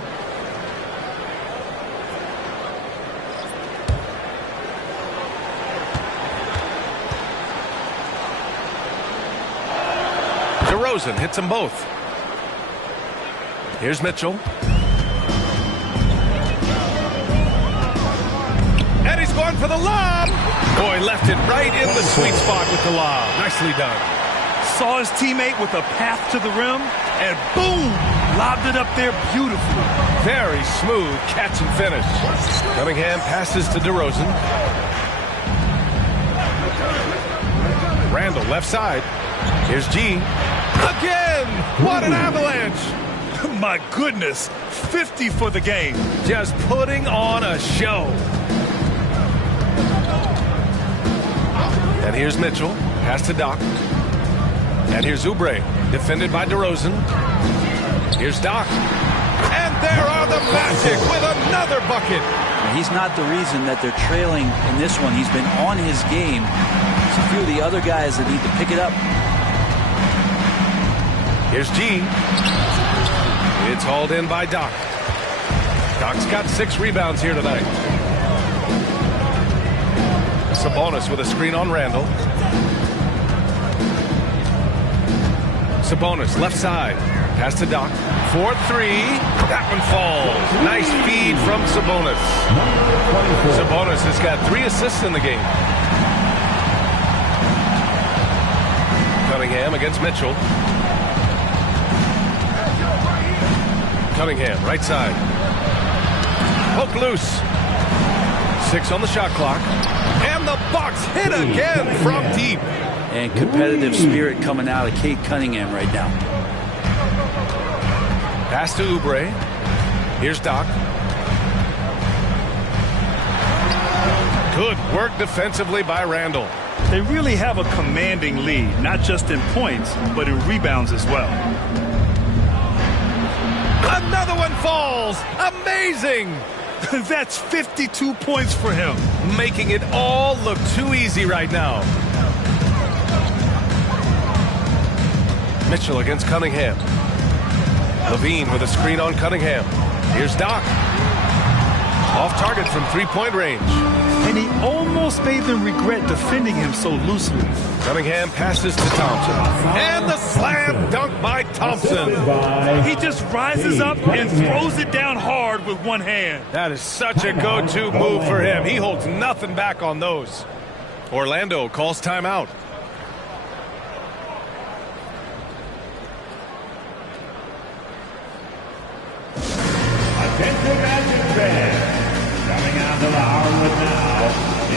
DeRozan hits them both. Here's Mitchell. And he's going for the lob. Boy, left it right in the sweet spot with the lob. Nicely done. Saw his teammate with a path to the rim, and boom, lobbed it up there beautifully. Very smooth catch and finish. Cunningham passes to DeRozan. Randall left side. Here's G. Again! What an avalanche! My goodness, 50 for the game. Just putting on a show. And here's Mitchell. Pass to Doc. And here's Oubre. Defended by DeRozan. Here's Doc. And there are the Magic with another bucket. He's not the reason that they're trailing in this one. He's been on his game. There's a few of the other guys that need to pick it up. Here's G. It's hauled in by Doc. Doc's got 6 rebounds here tonight. Sabonis with a screen on Randall. Sabonis left side. Pass to Doc. 4-3. That one falls. Nice feed from Sabonis. Sabonis has got 3 assists in the game. Cunningham against Mitchell. Cunningham, right side. Poke loose. 6 on the shot clock. And the Bucks hit again from deep. And competitive spirit coming out of Kate Cunningham right now. Pass to Oubre. Here's Doc. Good work defensively by Randall. They really have a commanding lead, not just in points, but in rebounds as well. Another one falls. Amazing. That's 52 points for him. Making it all look too easy right now. Mitchell against Cunningham. Levine with a screen on Cunningham. Here's Doc. Off target from 3-point range. and he almost made them regret defending him so loosely. Cunningham passes to Thompson. And the slam dunk by Thompson. He just rises up and throws it down hard with one hand. That is such a go-to move for him. He holds nothing back on those. Orlando calls timeout. Attention Magic fans, coming out to the Harwood now,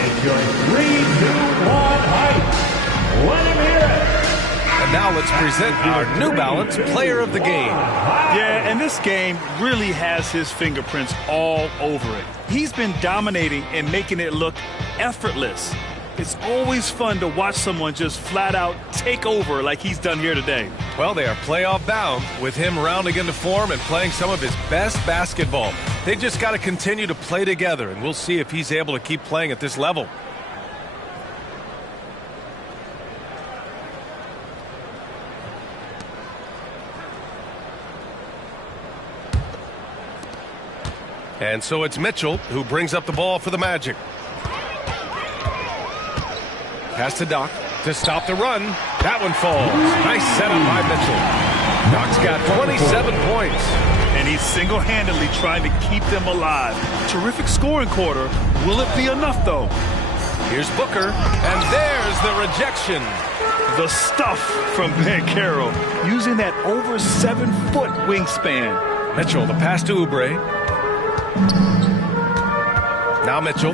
it's your 3-2-1 hype. Let him hear it. And now let's present our New Balance Player of the Game. Yeah, and this game really has his fingerprints all over it. He's been dominating and making it look effortless. It's always fun to watch someone just flat out take over like he's done here today. Well, they are playoff bound with him rounding into form and playing some of his best basketball. They just got to continue to play together, and we'll see if he's able to keep playing at this level. And so it's Mitchell who brings up the ball for the Magic. Pass to Doc to stop the run. That one falls. Nice setup by Mitchell. Doc's got 27 points. And he's single-handedly trying to keep them alive. Terrific scoring quarter. Will it be enough, though? Here's Booker, and there's the rejection. The stuff from Banchero, using that over 7-foot wingspan. Mitchell, the pass to Oubre. Now Mitchell.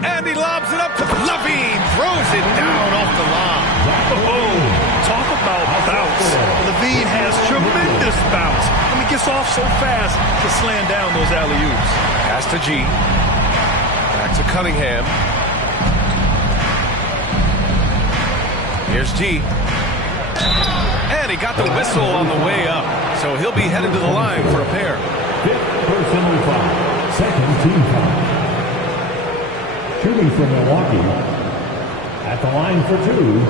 And he lobs it up to Levine. Throws it down off the line. Oh, talk about bounce. Levine has tremendous bounce. And he gets off so fast to slam down those alley-oops. Pass to G. Back to Cunningham. Here's G. And he got the whistle on the way up. So he'll be headed to the line for a pair. Fifth personal foul. Second team foul. Shooting from Milwaukee. At the line for two.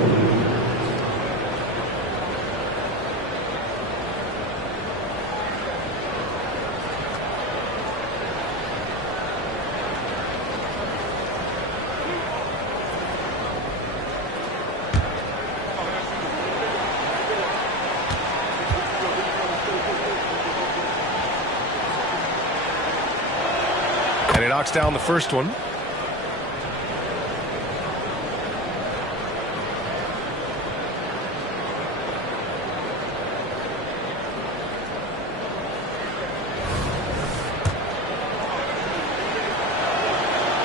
And he knocks down the first one.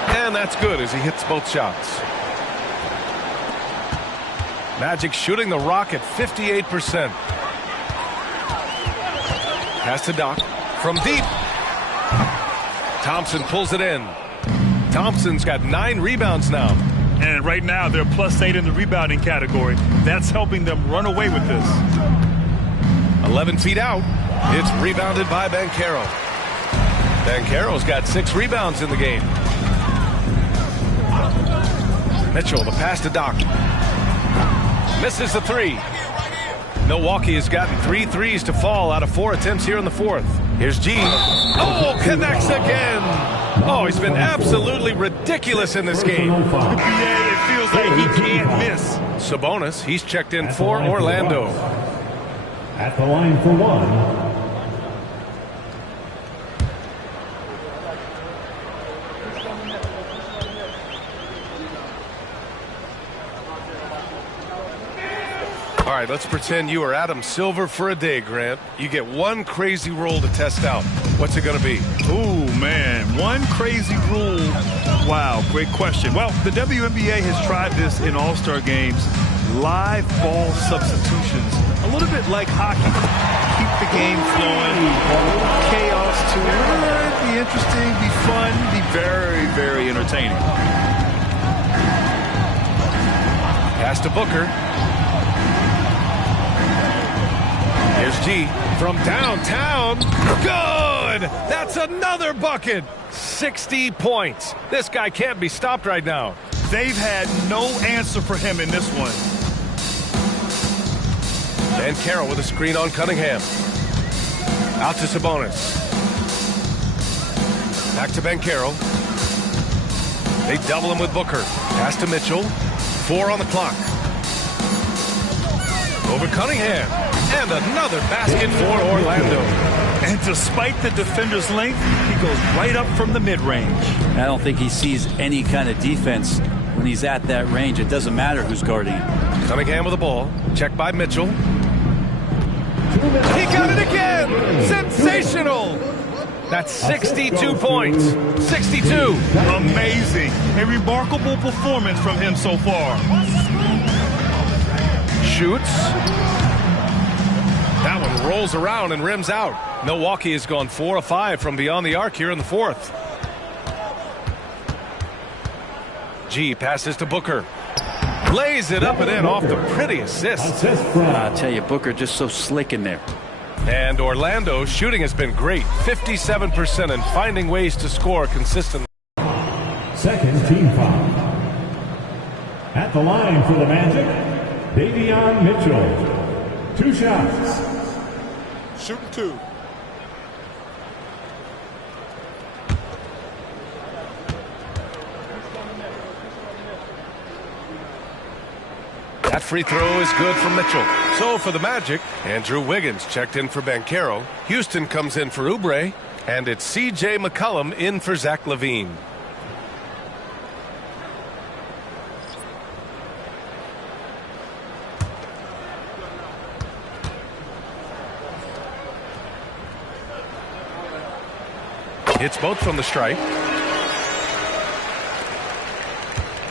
And that's good as he hits both shots. Magic shooting the rock at 58%. Pass to Doc from deep. Thompson pulls it in. Thompson's got 9 rebounds now. And right now they're +8 in the rebounding category. That's helping them run away with this. 11 feet out. It's rebounded by Banchero. Banchero's got 6 rebounds in the game. Mitchell, the pass to Doc. Misses the 3. Milwaukee has gotten 3 threes to fall out of 4 attempts here in the fourth. Here's G. Oh, connects again. Oh, he's been absolutely ridiculous in this game. Yeah, it feels like he can't miss. Sabonis, he's checked in for Orlando. At the line for one. All right, let's pretend you are Adam Silver for a day, Grant. You get one crazy rule to test out. What's it going to be? Ooh, man, one crazy rule. Wow, great question. Well, the WNBA has tried this in All-Star games. Live ball substitutions, a little bit like hockey. Keep the game flowing. Chaos to it. Be interesting, be fun, be very, very entertaining. Pass to Booker. Here's G from downtown. Good! That's another bucket. 60 points. This guy can't be stopped right now. They've had no answer for him in this one. Banchero with a screen on Cunningham. Out to Sabonis. Back to Banchero. They double him with Booker. Pass to Mitchell. 4 on the clock. Over Cunningham. And another basket for Orlando. And despite the defender's length, he goes right up from the mid-range. I don't think he sees any kind of defense when he's at that range. It doesn't matter who's guarding him. Cunningham with the ball. Checked by Mitchell. He got it again! Sensational! That's 62 points. 62. Amazing. A remarkable performance from him so far. Shoots. That one rolls around and rims out. Milwaukee has gone 4 of 5 from beyond the arc here in the fourth. G passes to Booker. Lays it up and in off the pretty assist. I'll tell you, Booker just so slick in there. And Orlando's shooting has been great. 57% and finding ways to score consistently. Second team foul. At the line for the Magic, Davion Mitchell. 2 shots. Shooting 2. That free throw is good from Mitchell. So for the Magic, Andrew Wiggins checked in for Banchero. Houston comes in for Oubre. And it's C.J. McCollum in for Zach LaVine. Hits both from the stripe.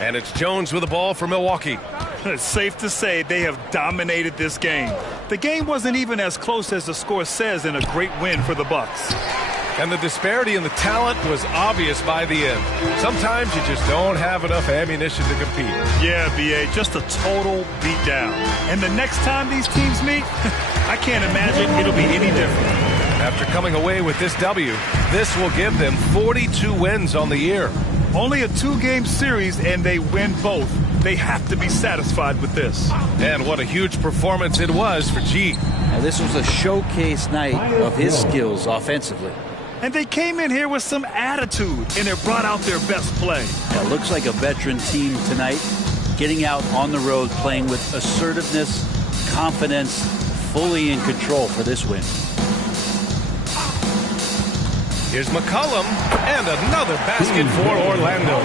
And it's Jones with the ball for Milwaukee. It's safe to say they have dominated this game. The game wasn't even as close as the score says in a great win for the Bucks. And the disparity in the talent was obvious by the end. Sometimes you just don't have enough ammunition to compete. Yeah, B.A., just a total beatdown. And the next time these teams meet, I can't imagine it'll be any different. After coming away with this W, this will give them 42 wins on the year. Only a 2-game series, and they win both. They have to be satisfied with this. And what a huge performance it was for G. Now, this was a showcase night of his skills offensively. And they came in here with some attitude, and it brought out their best play. It looks like a veteran team tonight, getting out on the road, playing with assertiveness, confidence, fully in control for this win. Here's McCollum, and another basket for Orlando.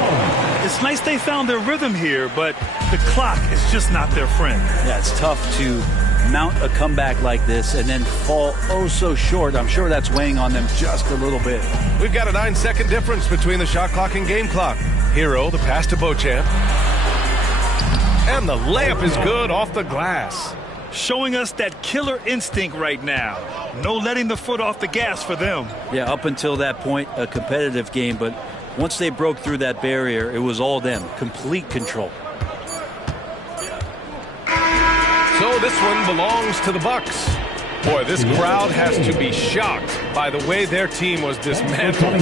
It's nice they found their rhythm here, but the clock is just not their friend. Yeah, it's tough to mount a comeback like this and then fall oh so short. I'm sure that's weighing on them just a little bit. We've got a 9-second difference between the shot clock and game clock. Hero, the pass to Beauchamp. And the layup is good off the glass. Showing us that killer instinct right now. No letting the foot off the gas for them. Yeah, up until that point, a competitive game, but once they broke through that barrier, it was all them. Complete control. So this one belongs to the Bucks. Boy, this crowd has to be shocked by the way their team was dismantled.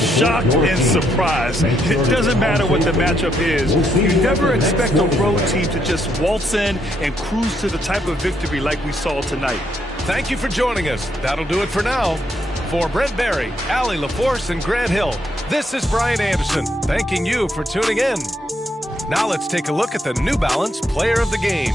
Shocked and surprised. It doesn't matter what the matchup is. You never expect a road team to just waltz in and cruise to the type of victory like we saw tonight. Thank you for joining us. That'll do it for now. For Brent Barry, Allie LaForce, and Grant Hill, this is Brian Anderson, thanking you for tuning in. Now let's take a look at the New Balance Player of the Game.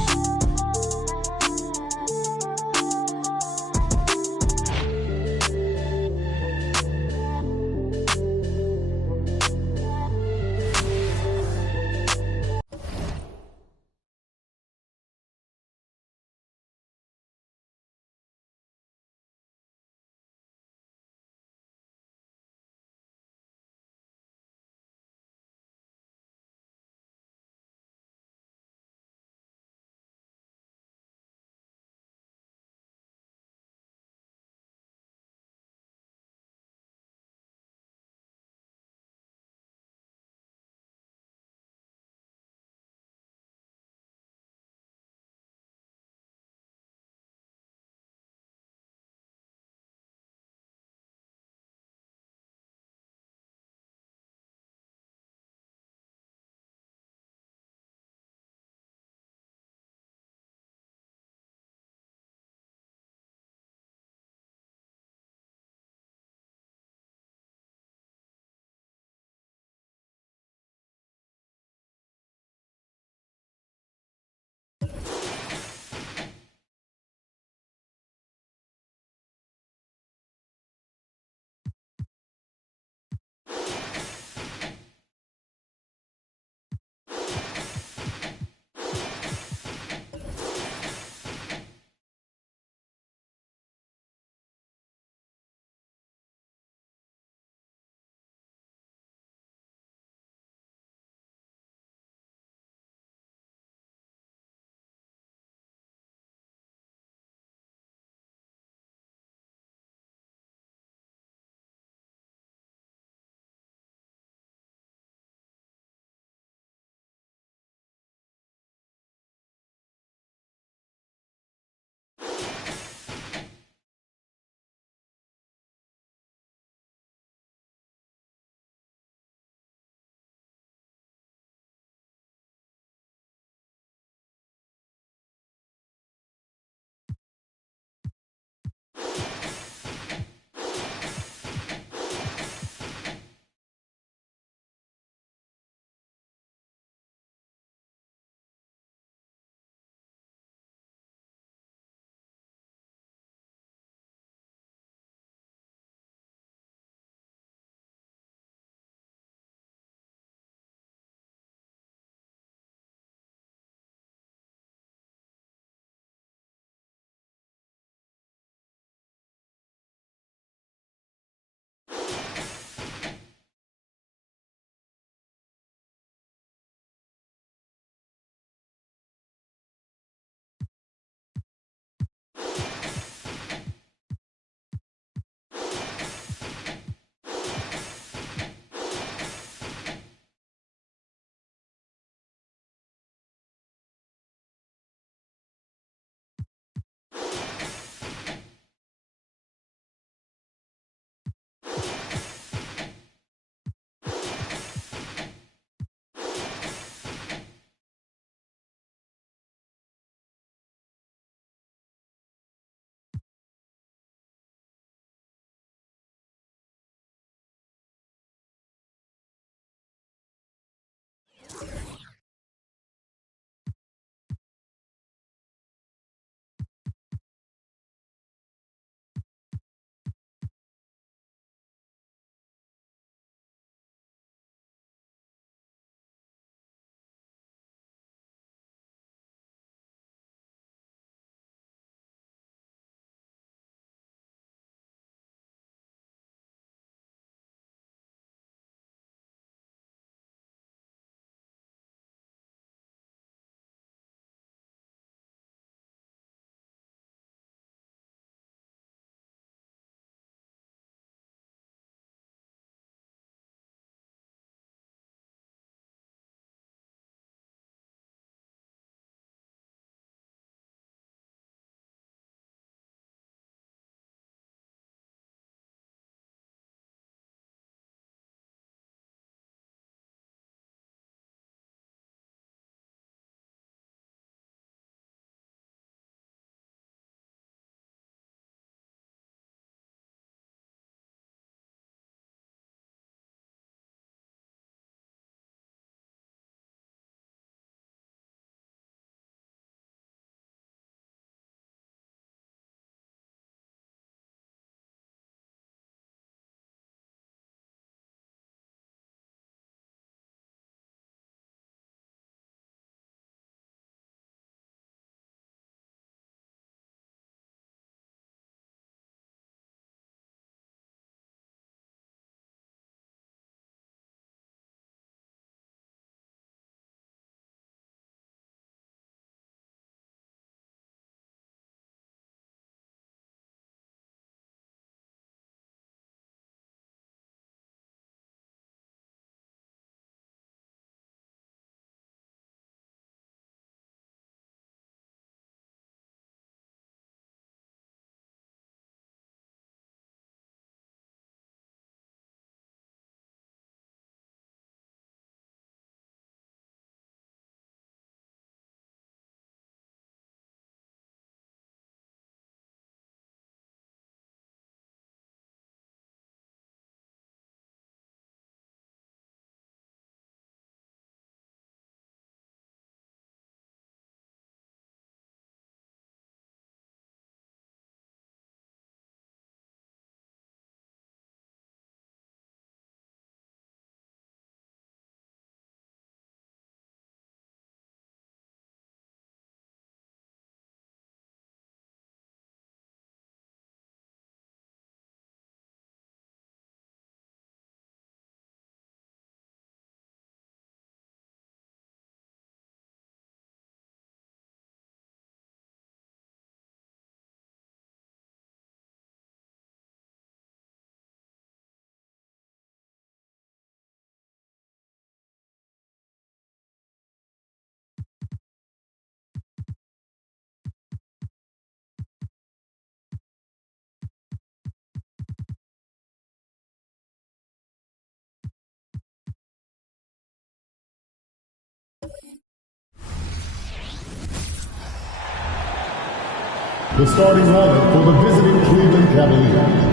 The starting lineup for the visiting Cleveland Cavaliers.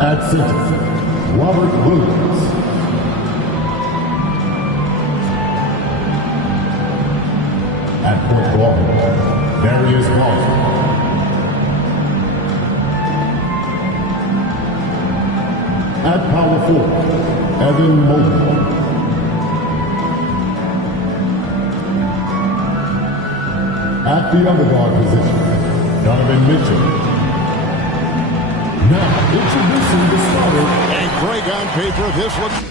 At center, Robert Williams. At point guard, Darius Garland. At power forward, Evan Mobley. At the other guard position, Donovan Mitchell. Now introducing the starter. And Greg on paper, this one.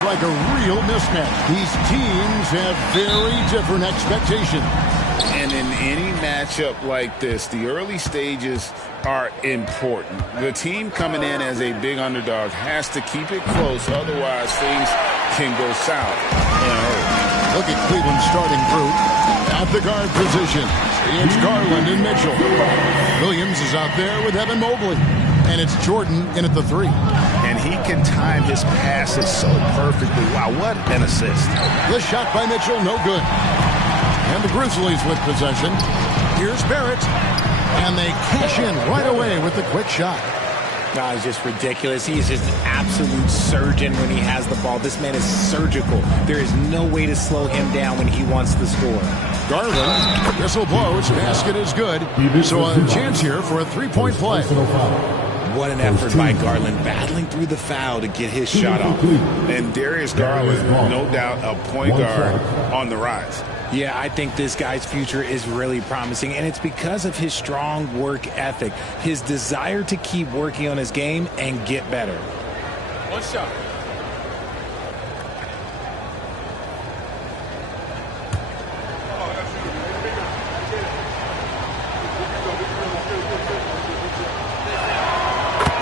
Like a real mismatch. These teams have very different expectations. And in any matchup like this, the early stages are important. The team coming in as a big underdog has to keep it close, otherwise things can go south. Look at Cleveland's starting group. At the guard position, it's Garland and Mitchell. Williams is out there with Evan Mobley. And it's Jordan in at the 3. And he can time his passes so perfectly. Wow, what an assist. The shot by Mitchell, no good. And the Grizzlies with possession. Here's Barrett. And they cash in right away with the quick shot. No, it's just ridiculous. He's just an absolute surgeon when he has the ball. This man is surgical. There is no way to slow him down when he wants to score. Garland, whistle blows, basket is good. So a chance here for a three-point play. What an effort by Garland, battling through the foul to get his shot off. And Darius Garland, no doubt a point guard on the rise. Yeah, I think this guy's future is really promising, and it's because of his strong work ethic, his desire to keep working on his game and get better. One shot.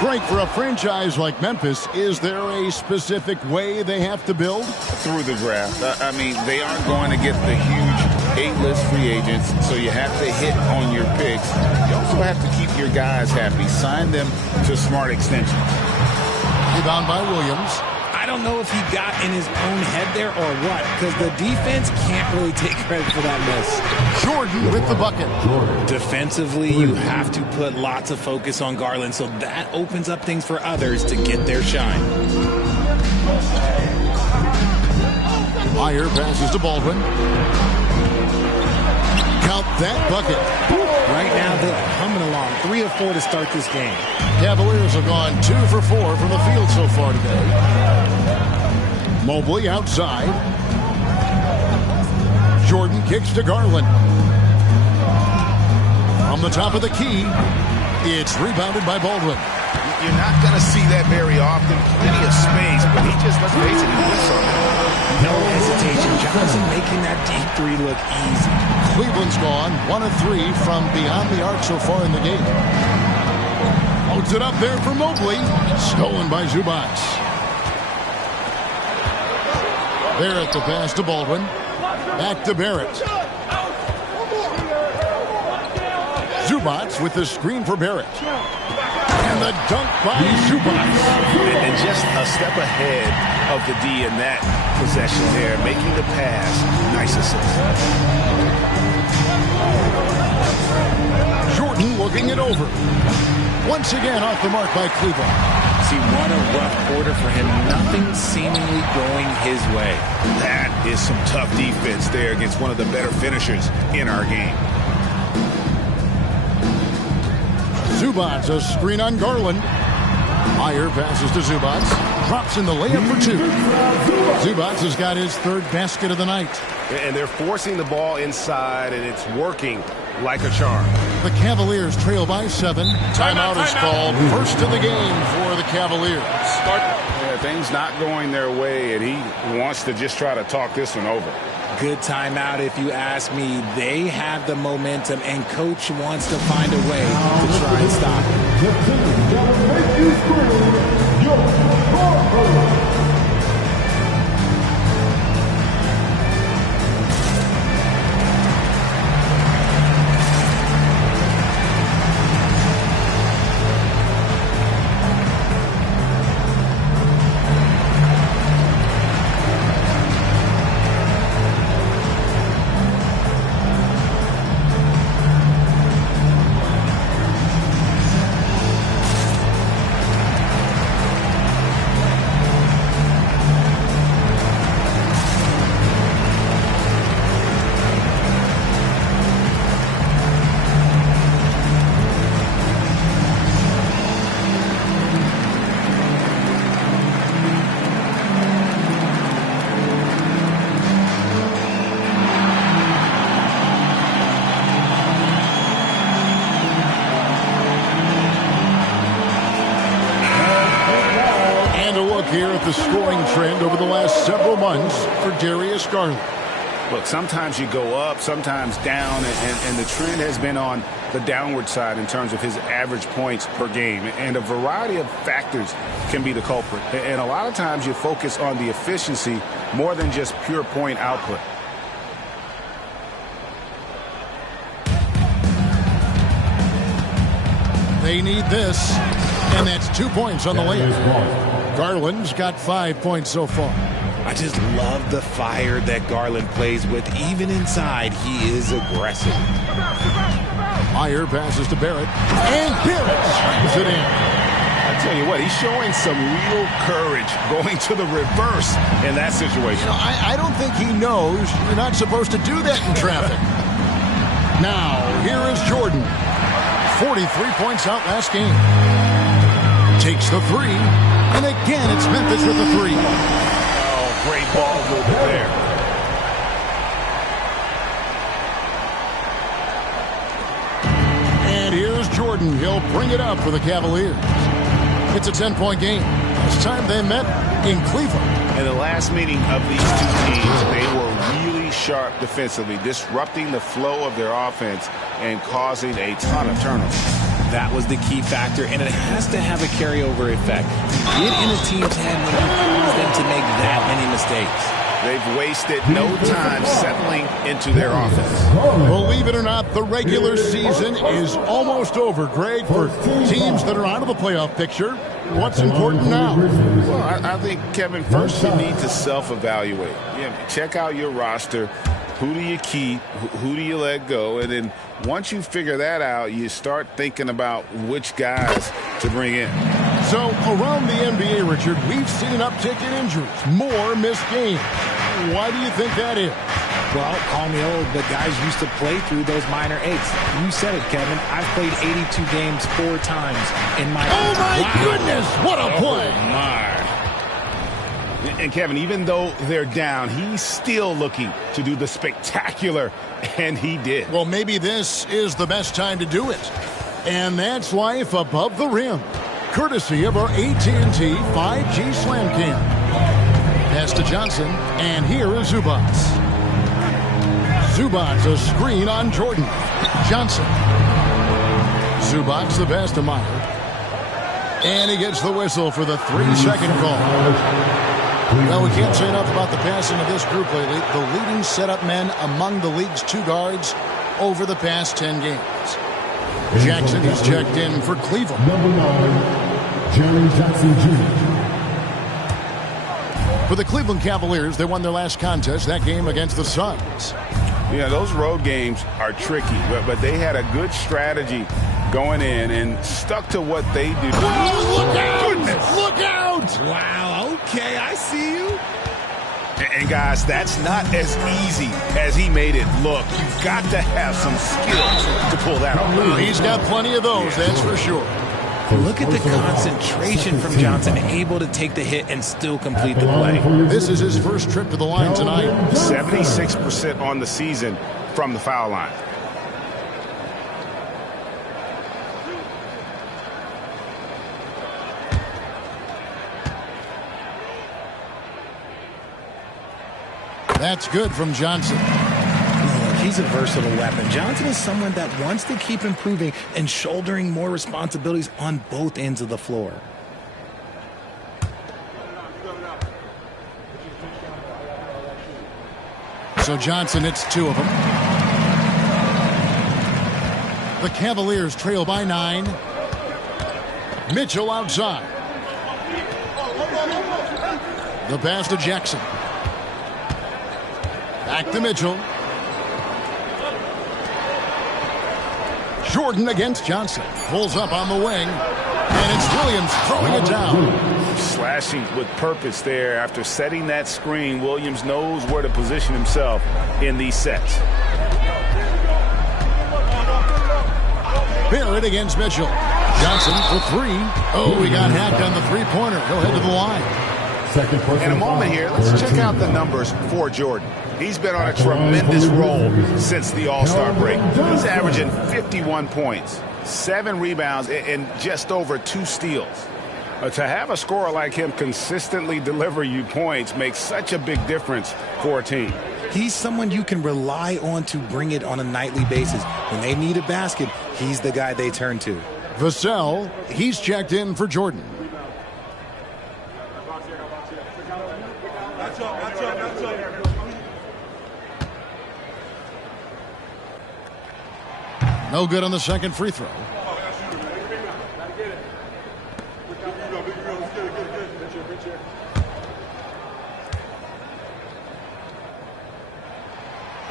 Greg, for a franchise like Memphis, is there a specific way they have to build? Through the draft. I mean, they aren't going to get the huge A-list free agents, so you have to hit on your picks. You also have to keep your guys happy. Sign them to smart extensions. Rebound by Williams. I don't know if he got in his own head there or what, because the defense can't really take credit for that miss. Jordan with the bucket. Defensively, you have to put lots of focus on Garland, so that opens up things for others to get their shine. Meyer passes to Baldwin. Count that bucket. Right now, they're humming along. 3 of 4 to start this game. Cavaliers have gone 2 for 4 from the field so far today. Mobley outside. Jordan kicks to Garland. From the top of the key, it's rebounded by Baldwin. You're not going to see that very often. Plenty of space, but he just, let's face it, he whiffs on it. No hesitation. Johnson making that deep 3 look easy. Cleveland's gone 1 of 3 from beyond the arc so far in the game. Holds it up there for Mobley. Stolen by Zubac. Barrett the pass to Baldwin. Back to Barrett. Zubac with the screen for Barrett. And the dunk by Zubac. And just a step ahead of the D in that possession there, making the pass. Nice assist. Jordan looking it over. Once again off the mark by Cleveland. See, what a rough quarter for him. Nothing seemingly going his way. That is some tough defense there against one of the better finishers in our game. Zubac, a screen on Garland. Meyer passes to Zubac. Drops in the layup for 2. Zubac has got his 3rd basket of the night. And they're forcing the ball inside, and it's working like a charm. The Cavaliers trail by 7. Timeout is called. First of the game for the Cavaliers. Yeah, things not going their way, and he wants to just try to talk this one over. Good timeout if you ask me. They have the momentum, and Coach wants to find a way to try and stop it. the scoring trend over the last several months for Darius Garland? Look, sometimes you go up, sometimes down, and the trend has been on the downward side in terms of his average points per game. And a variety of factors can be the culprit. And a lot of times you focus on the efficiency more than just pure point output. They need this, and that's 2 points on the layup. Garland's got 5 points so far. I just love the fire that Garland plays with. Even inside, he is aggressive. Meyer passes to Barrett, and Barrett slams it in. I tell you what, he's showing some real courage going to the reverse in that situation. I don't think he knows you're not supposed to do that in traffic. Now, here is Jordan. 43 points out last game. Takes the three, and again it's Memphis with the three. Great ball movement there. And here's Jordan. He'll bring it up for the Cavaliers. It's a 10-point game. Last time they met in Cleveland. In the last meeting of these two teams, they were really sharp defensively, disrupting the flow of their offense and causing a ton of turnovers. That was the key factor, and it has to have a carryover effect. Get in a team's head when you cause them to make that many mistakes. They've wasted no time settling into their offense. Believe it or not, the regular season is almost over, Greg. For teams that are out of the playoff picture, what's important now? Well, I think, Kevin, first you need to self-evaluate. Check out your roster. Who do you keep? Who do you let go? And then once you figure that out, you start thinking about which guys to bring in. So around the NBA, Richard, we've seen an uptick in injuries, more missed games. Why do you think that is? Well, call me old, but guys used to play through those minor aches. You said it, Kevin. I've played 82 games 4 times in my Oh, my goodness! What a play! Oh, my. And, Kevin, even though they're down, he's still looking to do the spectacular, and he did. Well, maybe this is the best time to do it. And that's life above the rim, courtesy of our AT&T 5G Slam Cam. Pass to Johnson, and here is Zubats. Zubats a screen on Jordan. Johnson. Zubats the pass to Meyer. And he gets the whistle for the 3-second call. Well, we can't say enough about the passing of this group lately. The leading setup men among the league's 2 guards over the past 10 games. Jackson is checked in for Cleveland. Number 9, Jerry Jackson Jr. For the Cleveland Cavaliers, they won their last contest, that game against the Suns. Yeah, those road games are tricky, but they had a good strategy going in and stuck to what they do. Oh, look out! Goodness. Look out! Wow, okay, I see you. And guys, that's not as easy as he made it look. You've got to have some skills to pull that off. Well, he's got plenty of those, that's for sure. Look at the concentration from Johnson, able to take the hit and still complete the play. This is his first trip to the line tonight. 76% on the season from the foul line. That's good from Johnson. He's a versatile weapon. Johnson is someone that wants to keep improving and shouldering more responsibilities on both ends of the floor. So Johnson hits 2 of them. The Cavaliers trail by 9. Mitchell outside. The pass to Jackson. Back to Mitchell. Jordan against Johnson. Pulls up on the wing. And it's Williams throwing it down. Slashing with purpose there. After setting that screen, Williams knows where to position himself in these sets. Barrett against Mitchell. Johnson for 3. Oh, he got hacked on the 3-pointer. He'll head to the line. In a moment here, let's check out the numbers for Jordan. He's been on a tremendous roll since the All-Star break. He's averaging 51 points, 7 rebounds, and just over 2 steals. To have a scorer like him consistently deliver you points makes such a big difference for a team. He's someone you can rely on to bring it on a nightly basis. When they need a basket, he's the guy they turn to. Vassell, he's checked in for Jordan. No good on the second free throw.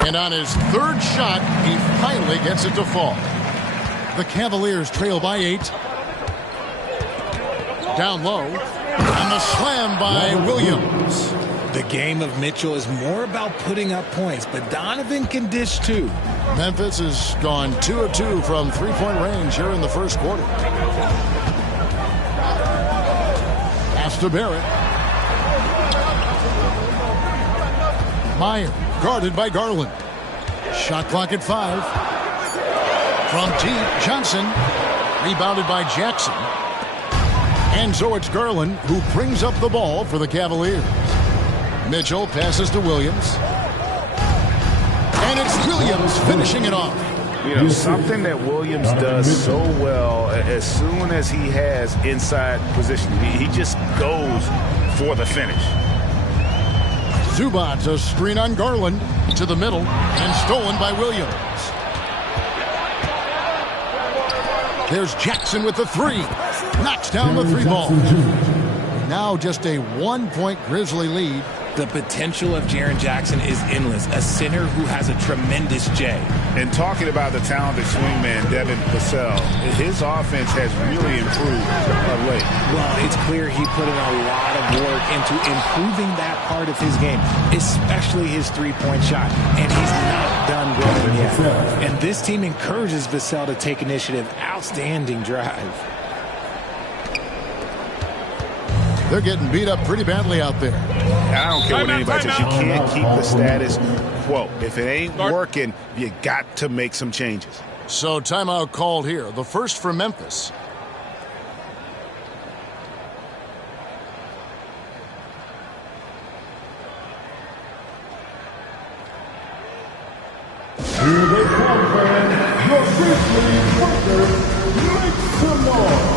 And on his third shot, he finally gets it to fall. The Cavaliers trail by 8. Down low. And the slam by Williams. The game of Mitchell is more about putting up points, but Donovan can dish too. Memphis has gone 2 of 2 from three-point range here in the first quarter. Pass to Barrett. Meyer guarded by Garland. Shot clock at 5. From deep, Johnson. Rebounded by Jackson. And so it's Garland who brings up the ball for the Cavaliers. Mitchell passes to Williams. And it's Williams finishing it off. You know, something that Williams does so well, as soon as he has inside position, he just goes for the finish. Zubac, a screen on Garland to the middle and stolen by Williams. There's Jackson with the 3. Knocks down the 3 ball. Now just a 1-point Grizzly lead. The potential of Jaren Jackson is endless. A center who has a tremendous J. And talking about the talented swingman, Devin Vassell, his offense has really improved of late. Well, it's clear he put in a lot of work into improving that part of his game, especially his three-point shot. And he's not done growing yet. And this team encourages Vassell to take initiative. Outstanding drive. They're getting beat up pretty badly out there. I don't care what anybody says. You can't keep the status quo. If it ain't working, you got to make some changes. So timeout called here. The first for Memphis. Here they come, fans. Your Grizzlies workers, make some noise.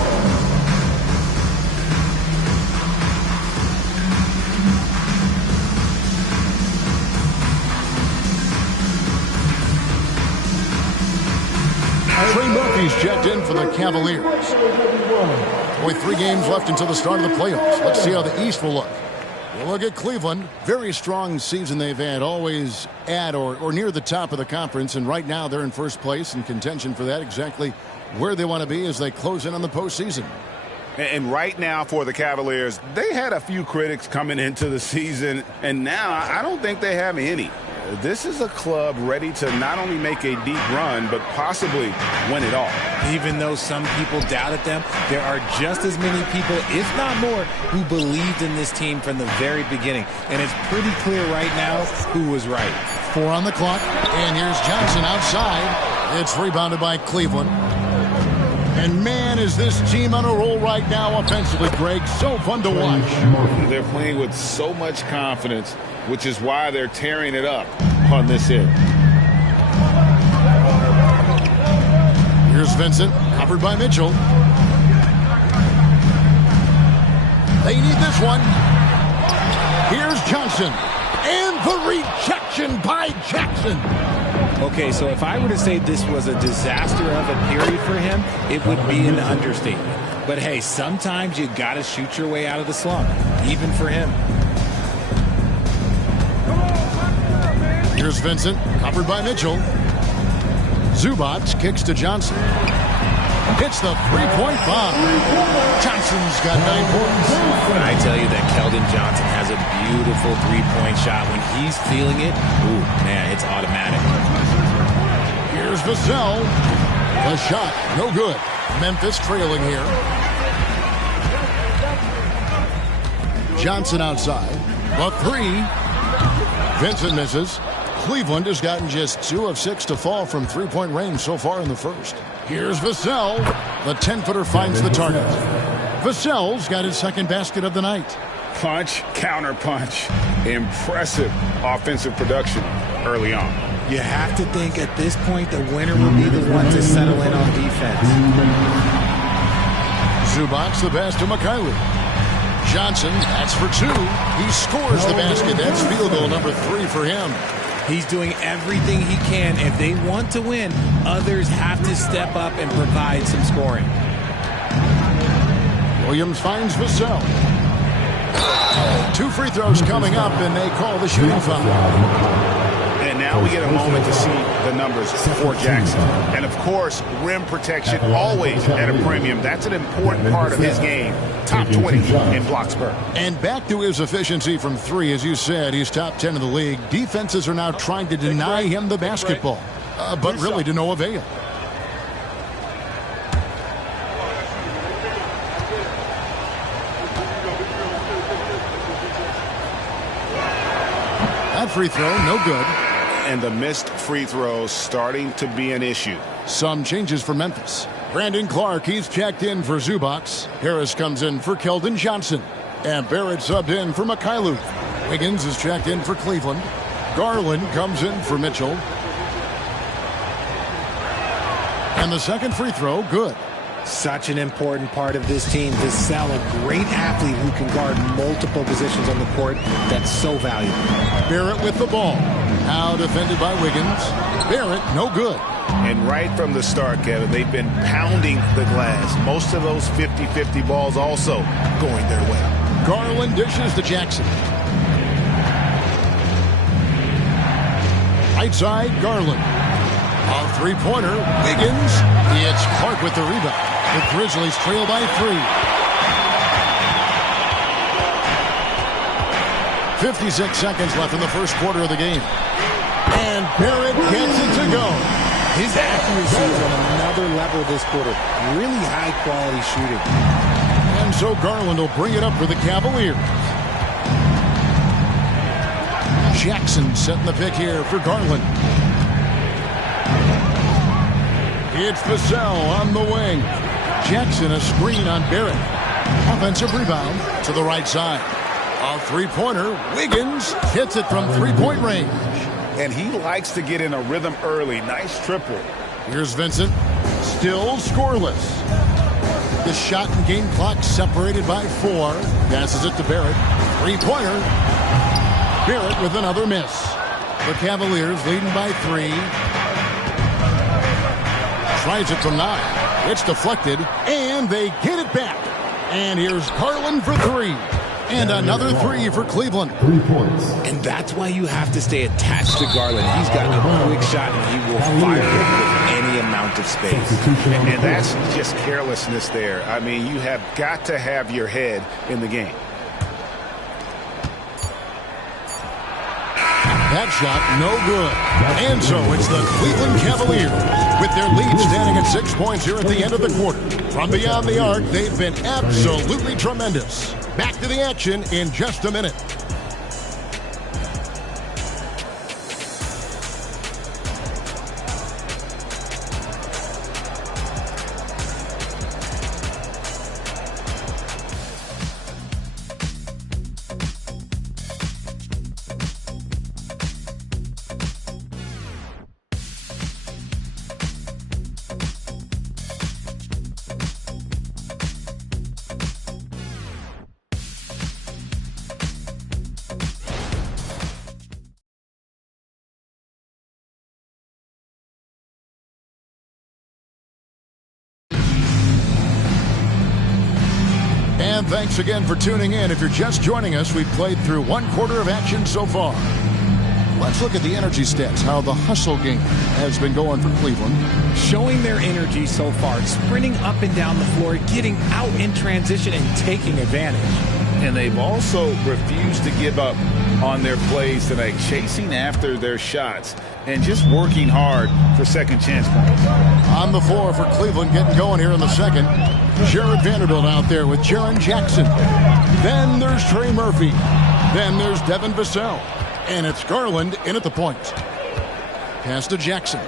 Trey Murphy's checked in for the Cavaliers. Only 3 games left until the start of the playoffs. Let's see how the East will look. We'll look at Cleveland. Very strong season they've had, always at or near the top of the conference, and right now they're in first place in contention for that, exactly where they want to be as they close in on the postseason. And right now for the Cavaliers, they had a few critics coming into the season, and now I don't think they have any. This is a club ready to not only make a deep run, but possibly win it all. Even though some people doubted them, there are just as many people, if not more, who believed in this team from the very beginning. And it's pretty clear right now who was right. 4 on the clock, and here's Johnson outside. It's rebounded by Cleveland. And man, is this team on a roll right now offensively, Greg. So fun to watch. They're playing with so much confidence, which is why they're tearing it up on this end. Here's Vincent, covered by Mitchell. They need this one. Here's Johnson. And the rejection by Jackson. Okay, so if I were to say this was a disaster of a period for him, it would be an understatement. But hey, sometimes you got to shoot your way out of the slump, even for him. Here's Vincent, covered by Mitchell. Zubac kicks to Johnson. Hits the three-point bomb. Johnson's got 9 points. When I tell you that Keldon Johnson has a beautiful three-point shot, when he's feeling it, ooh, man, it's automatic. Here's Vassell. The shot, no good. Memphis trailing here. Johnson outside. The 3. Vincent misses. Cleveland has gotten just 2 of 6 to fall from three-point range so far in the first. Here's Vassell. The 10-footer finds the target. Vassell's got his second basket of the night. Punch, counter punch. Impressive offensive production early on. You have to think at this point the winner will be the one to settle in on defense. Zubac the pass to Mikhailuk. Johnson, that's for two. He scores the basket. That's field goal number 3 for him. He's doing everything he can. If they want to win, others have to step up and provide some scoring. Williams finds Vassell. 2 free throws coming up, and they call the shooting foul. And now we get a moment to see the numbers for Jackson. And, of course, rim protection always at a premium. That's an important part of his game. Top 20 in Bloxburg. And back to his efficiency from 3. As you said, he's top 10 in the league. Defenses are now trying to deny him the basketball, but really to no avail. That free throw, no good. And the missed free throws starting to be an issue. Some changes for Memphis. Brandon Clark, he's checked in for Zubac. Harris comes in for Keldon Johnson. And Barrett subbed in for Mikhailuk. Wiggins is checked in for Cleveland. Garland comes in for Mitchell. And the second free throw, good. Such an important part of this team. Vassell, a great athlete who can guard multiple positions on the court. That's so valuable. Barrett with the ball. Now defended by Wiggins. Barrett, no good. And right from the start, Kevin, they've been pounding the glass. Most of those 50-50 balls also going their way. Garland dishes to Jackson. Right side, Garland. A three-pointer, Wiggins. It's Clark with the rebound. The Grizzlies trail by 3. 56 seconds left in the first quarter of the game. And Barrett gets it to go. His accuracy is on another level this quarter. Really high-quality shooting. And so Garland will bring it up for the Cavaliers. Jackson setting the pick here for Garland. It's Vassell on the wing. Jackson a screen on Barrett. Offensive rebound to the right side. A three-pointer. Wiggins hits it from three-point range. And he likes to get in a rhythm early. Nice triple. Here's Vincent. Still scoreless. The shot and game clock separated by 4. Passes it to Barrett. Three-pointer. Barrett with another miss. The Cavaliers leading by 3. Tries it from 9. It's deflected, and they get it back. And here's Garland for 3. And another 3 for Cleveland. 3 points. And that's why you have to stay attached to Garland. He's got a quick shot, and he will fire it with any amount of space. And that's just carelessness there. I mean, you have got to have your head in the game. That shot, no good. And so it's the Cleveland Cavaliers with their lead standing at 6 points here at the end of the quarter. From beyond the arc, they've been absolutely tremendous. Back to the action in just a minute. And thanks again for tuning in. If you're just joining us, we've played through 1 quarter of action so far. Let's look at the energy stats, how the hustle game has been going for Cleveland. Showing their energy so far, sprinting up and down the floor, getting out in transition and taking advantage. And they've also refused to give up on their plays tonight, chasing after their shots and just working hard for second chance points. On the floor for Cleveland, getting going here in the second. Jared Vanderbilt out there with Jaren Jackson. Then there's Trey Murphy. Then there's Devin Vassell. And it's Garland in at the point. Pass to Jackson.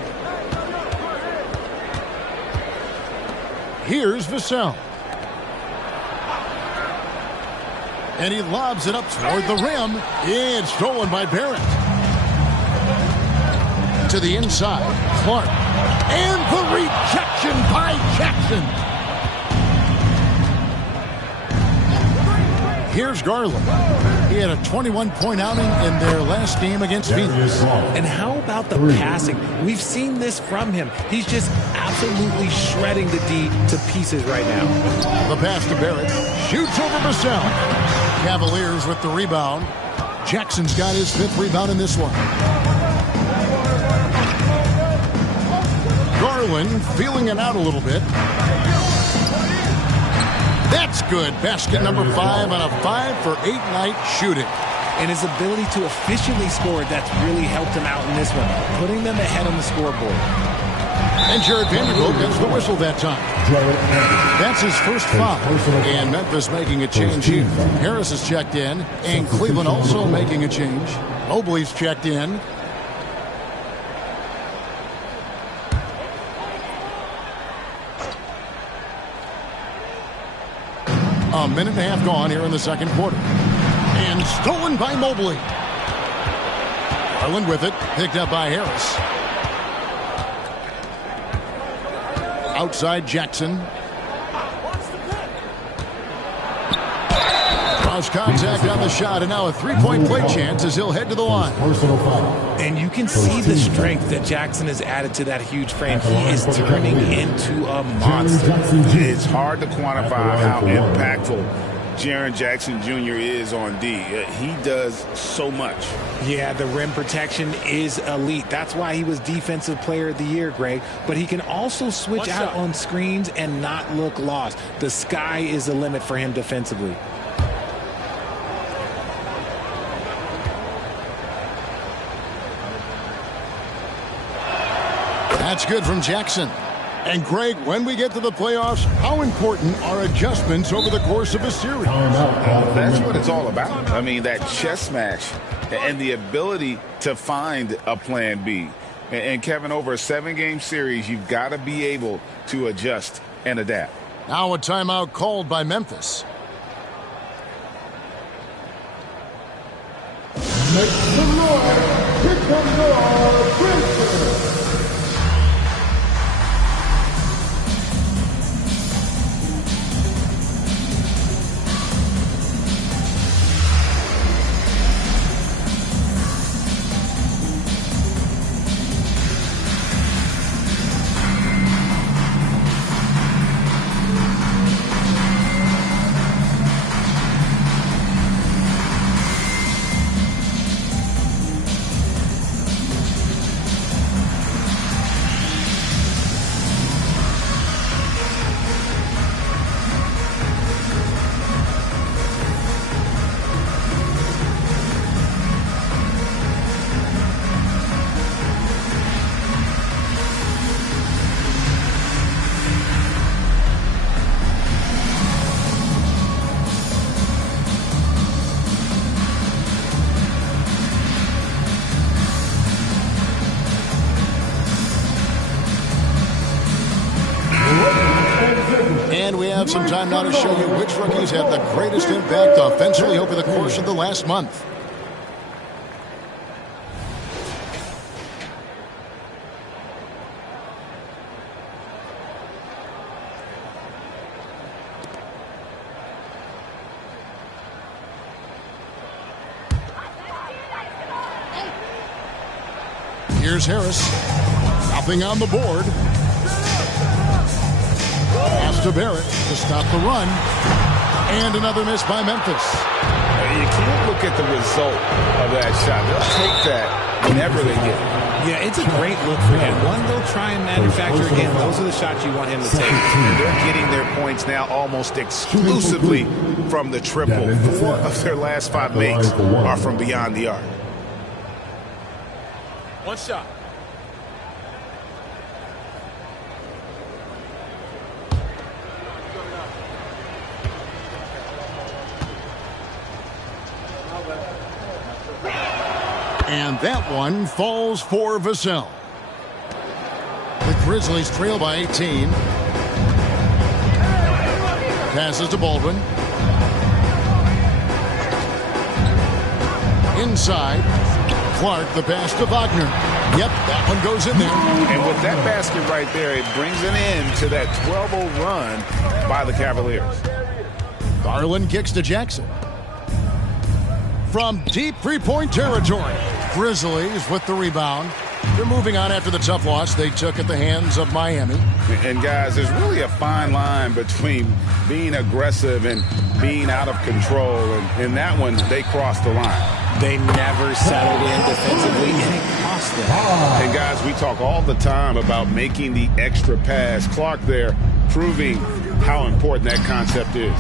Here's Vassell. And he lobs it up toward the rim. It's stolen by Barrett. To the inside, Clark. And the rejection by Jackson. Here's Garland. He had a 21-point outing in their last game against Phoenix. And how about the passing? We've seen this from him. He's just absolutely shredding the D to pieces right now. The pass to Barrett. Shoots over Vassell. Cavaliers with the rebound. Jackson's got his 5th rebound in this one. Garland feeling it out a little bit. That's good. Basket number 5 on a 5-for-8 night shooting. And his ability to efficiently score, that's really helped him out in this one, putting them ahead on the scoreboard. And Jared Vanderbilt gets the whistle that time. That's his first foul. And Memphis making a change here. Harris is checked in, and Cleveland also making a change. Mobley's checked in. A minute and a half gone here in the second quarter. And stolen by Mobley. Garland with it, picked up by Harris. Outside Jackson. Cross contact on the shot, and now a three-point play chance as he'll head to the line. And you can see the strength that Jackson has added to that huge frame. He is turning into a monster. It's hard to quantify how impactful Jaren Jackson Jr. is on D. He does so much. Yeah, the rim protection is elite. That's why he was Defensive Player of the Year, Greg. But he can also switch out on screens and not look lost. The sky is the limit for him defensively. That's good from Jackson. And Greg, when we get to the playoffs, how important are adjustments over the course of a series? That's what it's all about. I mean, that chess match and the ability to find a plan B. And Kevin, over a 7-game series, you've got to be able to adjust and adapt. Now a timeout called by Memphis. Make some noise. Here comes your Princeton. And we have some time now to show you which rookies have the greatest impact offensively over the course of the last month. Here's Harris. Nothing on the board. Pass to Barrett to stop the run. And another miss by Memphis. You can't look at the result of that shot. They'll take that whenever they get it. Yeah, it's a great look for him. One, they'll try and manufacture again. Those are the shots you want him to take. And they're getting their points now almost exclusively from the triple. 4 of their last 5 makes are from beyond the arc. One shot. And that one falls for Vassell. The Grizzlies trail by 18. Passes to Baldwin. Inside. Clark, the pass to Wagner. Yep, that one goes in there. And with that basket right there, it brings an end to that 12-0 run by the Cavaliers. Garland kicks to Jackson. From deep three-point territory. Grizzlies with the rebound. They're moving on after the tough loss they took at the hands of Miami. And guys, there's really a fine line between being aggressive and being out of control. And in that one, they crossed the line. They never settled in defensively, and it cost them. And guys, we talk all the time about making the extra pass. Clark there proving how important that concept is.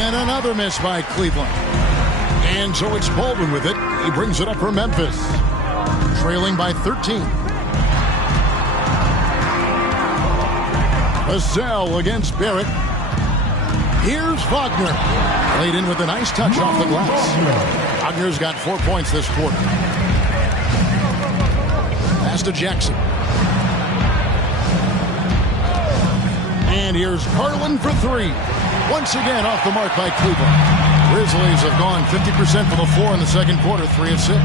And another miss by Cleveland. And so it's Baldwin with it. He brings it up for Memphis. Trailing by 13. Vassell against Barrett. Here's Wagner. Laid in with a nice touch off the glass. Wagner's got 4 points this quarter. Pass to Jackson. And here's Garland for three. Once again off the mark by Cleveland. Grizzlies have gone 50% from the floor in the second quarter, 3 of 6.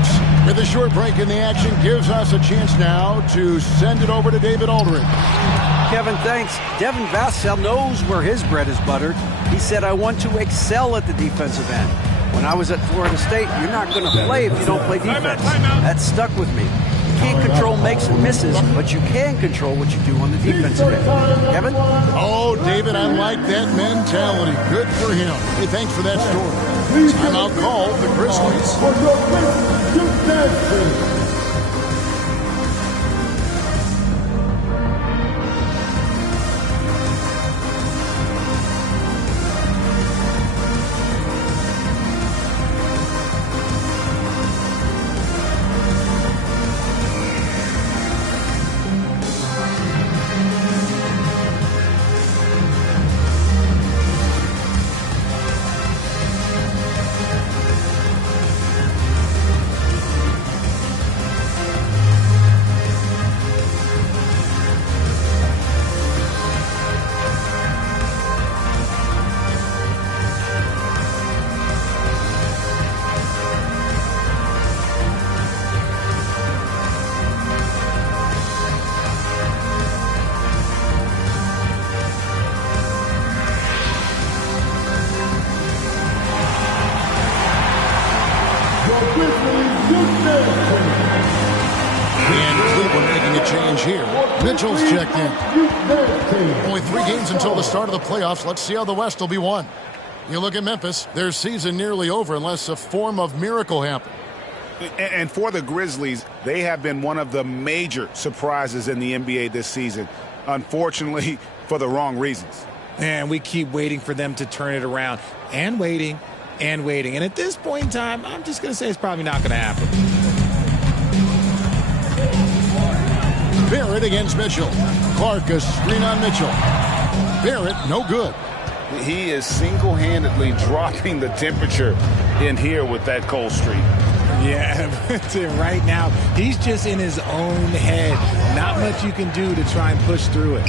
With a short break in the action, gives us a chance now to send it over to David Aldridge. Kevin, thanks. Devin Vassell knows where his bread is buttered. He said, I want to excel at the defensive end. When I was at Florida State, you're not going to play if you don't play defense. That stuck with me. You can't control makes and misses, but you can control what you do on the defensive end. Kevin? Oh, David, I like that mentality. Good for him. Hey, thanks for that story. Timeout call, the Grizzlies. Mitchell's checked in. Only 3 games until the start of the playoffs. Let's see how the West will be won. You look at Memphis, their season nearly over unless a form of miracle happens. And for the Grizzlies, they have been one of the major surprises in the NBA this season. Unfortunately, for the wrong reasons. And we keep waiting for them to turn it around. And waiting, and waiting. And at this point in time, I'm just going to say it's probably not going to happen. Barrett against Mitchell. Clark, a screen on Mitchell. Barrett, no good. He is single-handedly dropping the temperature in here with that cold streak. Yeah, right now, he's just in his own head. Not much you can do to try and push through it.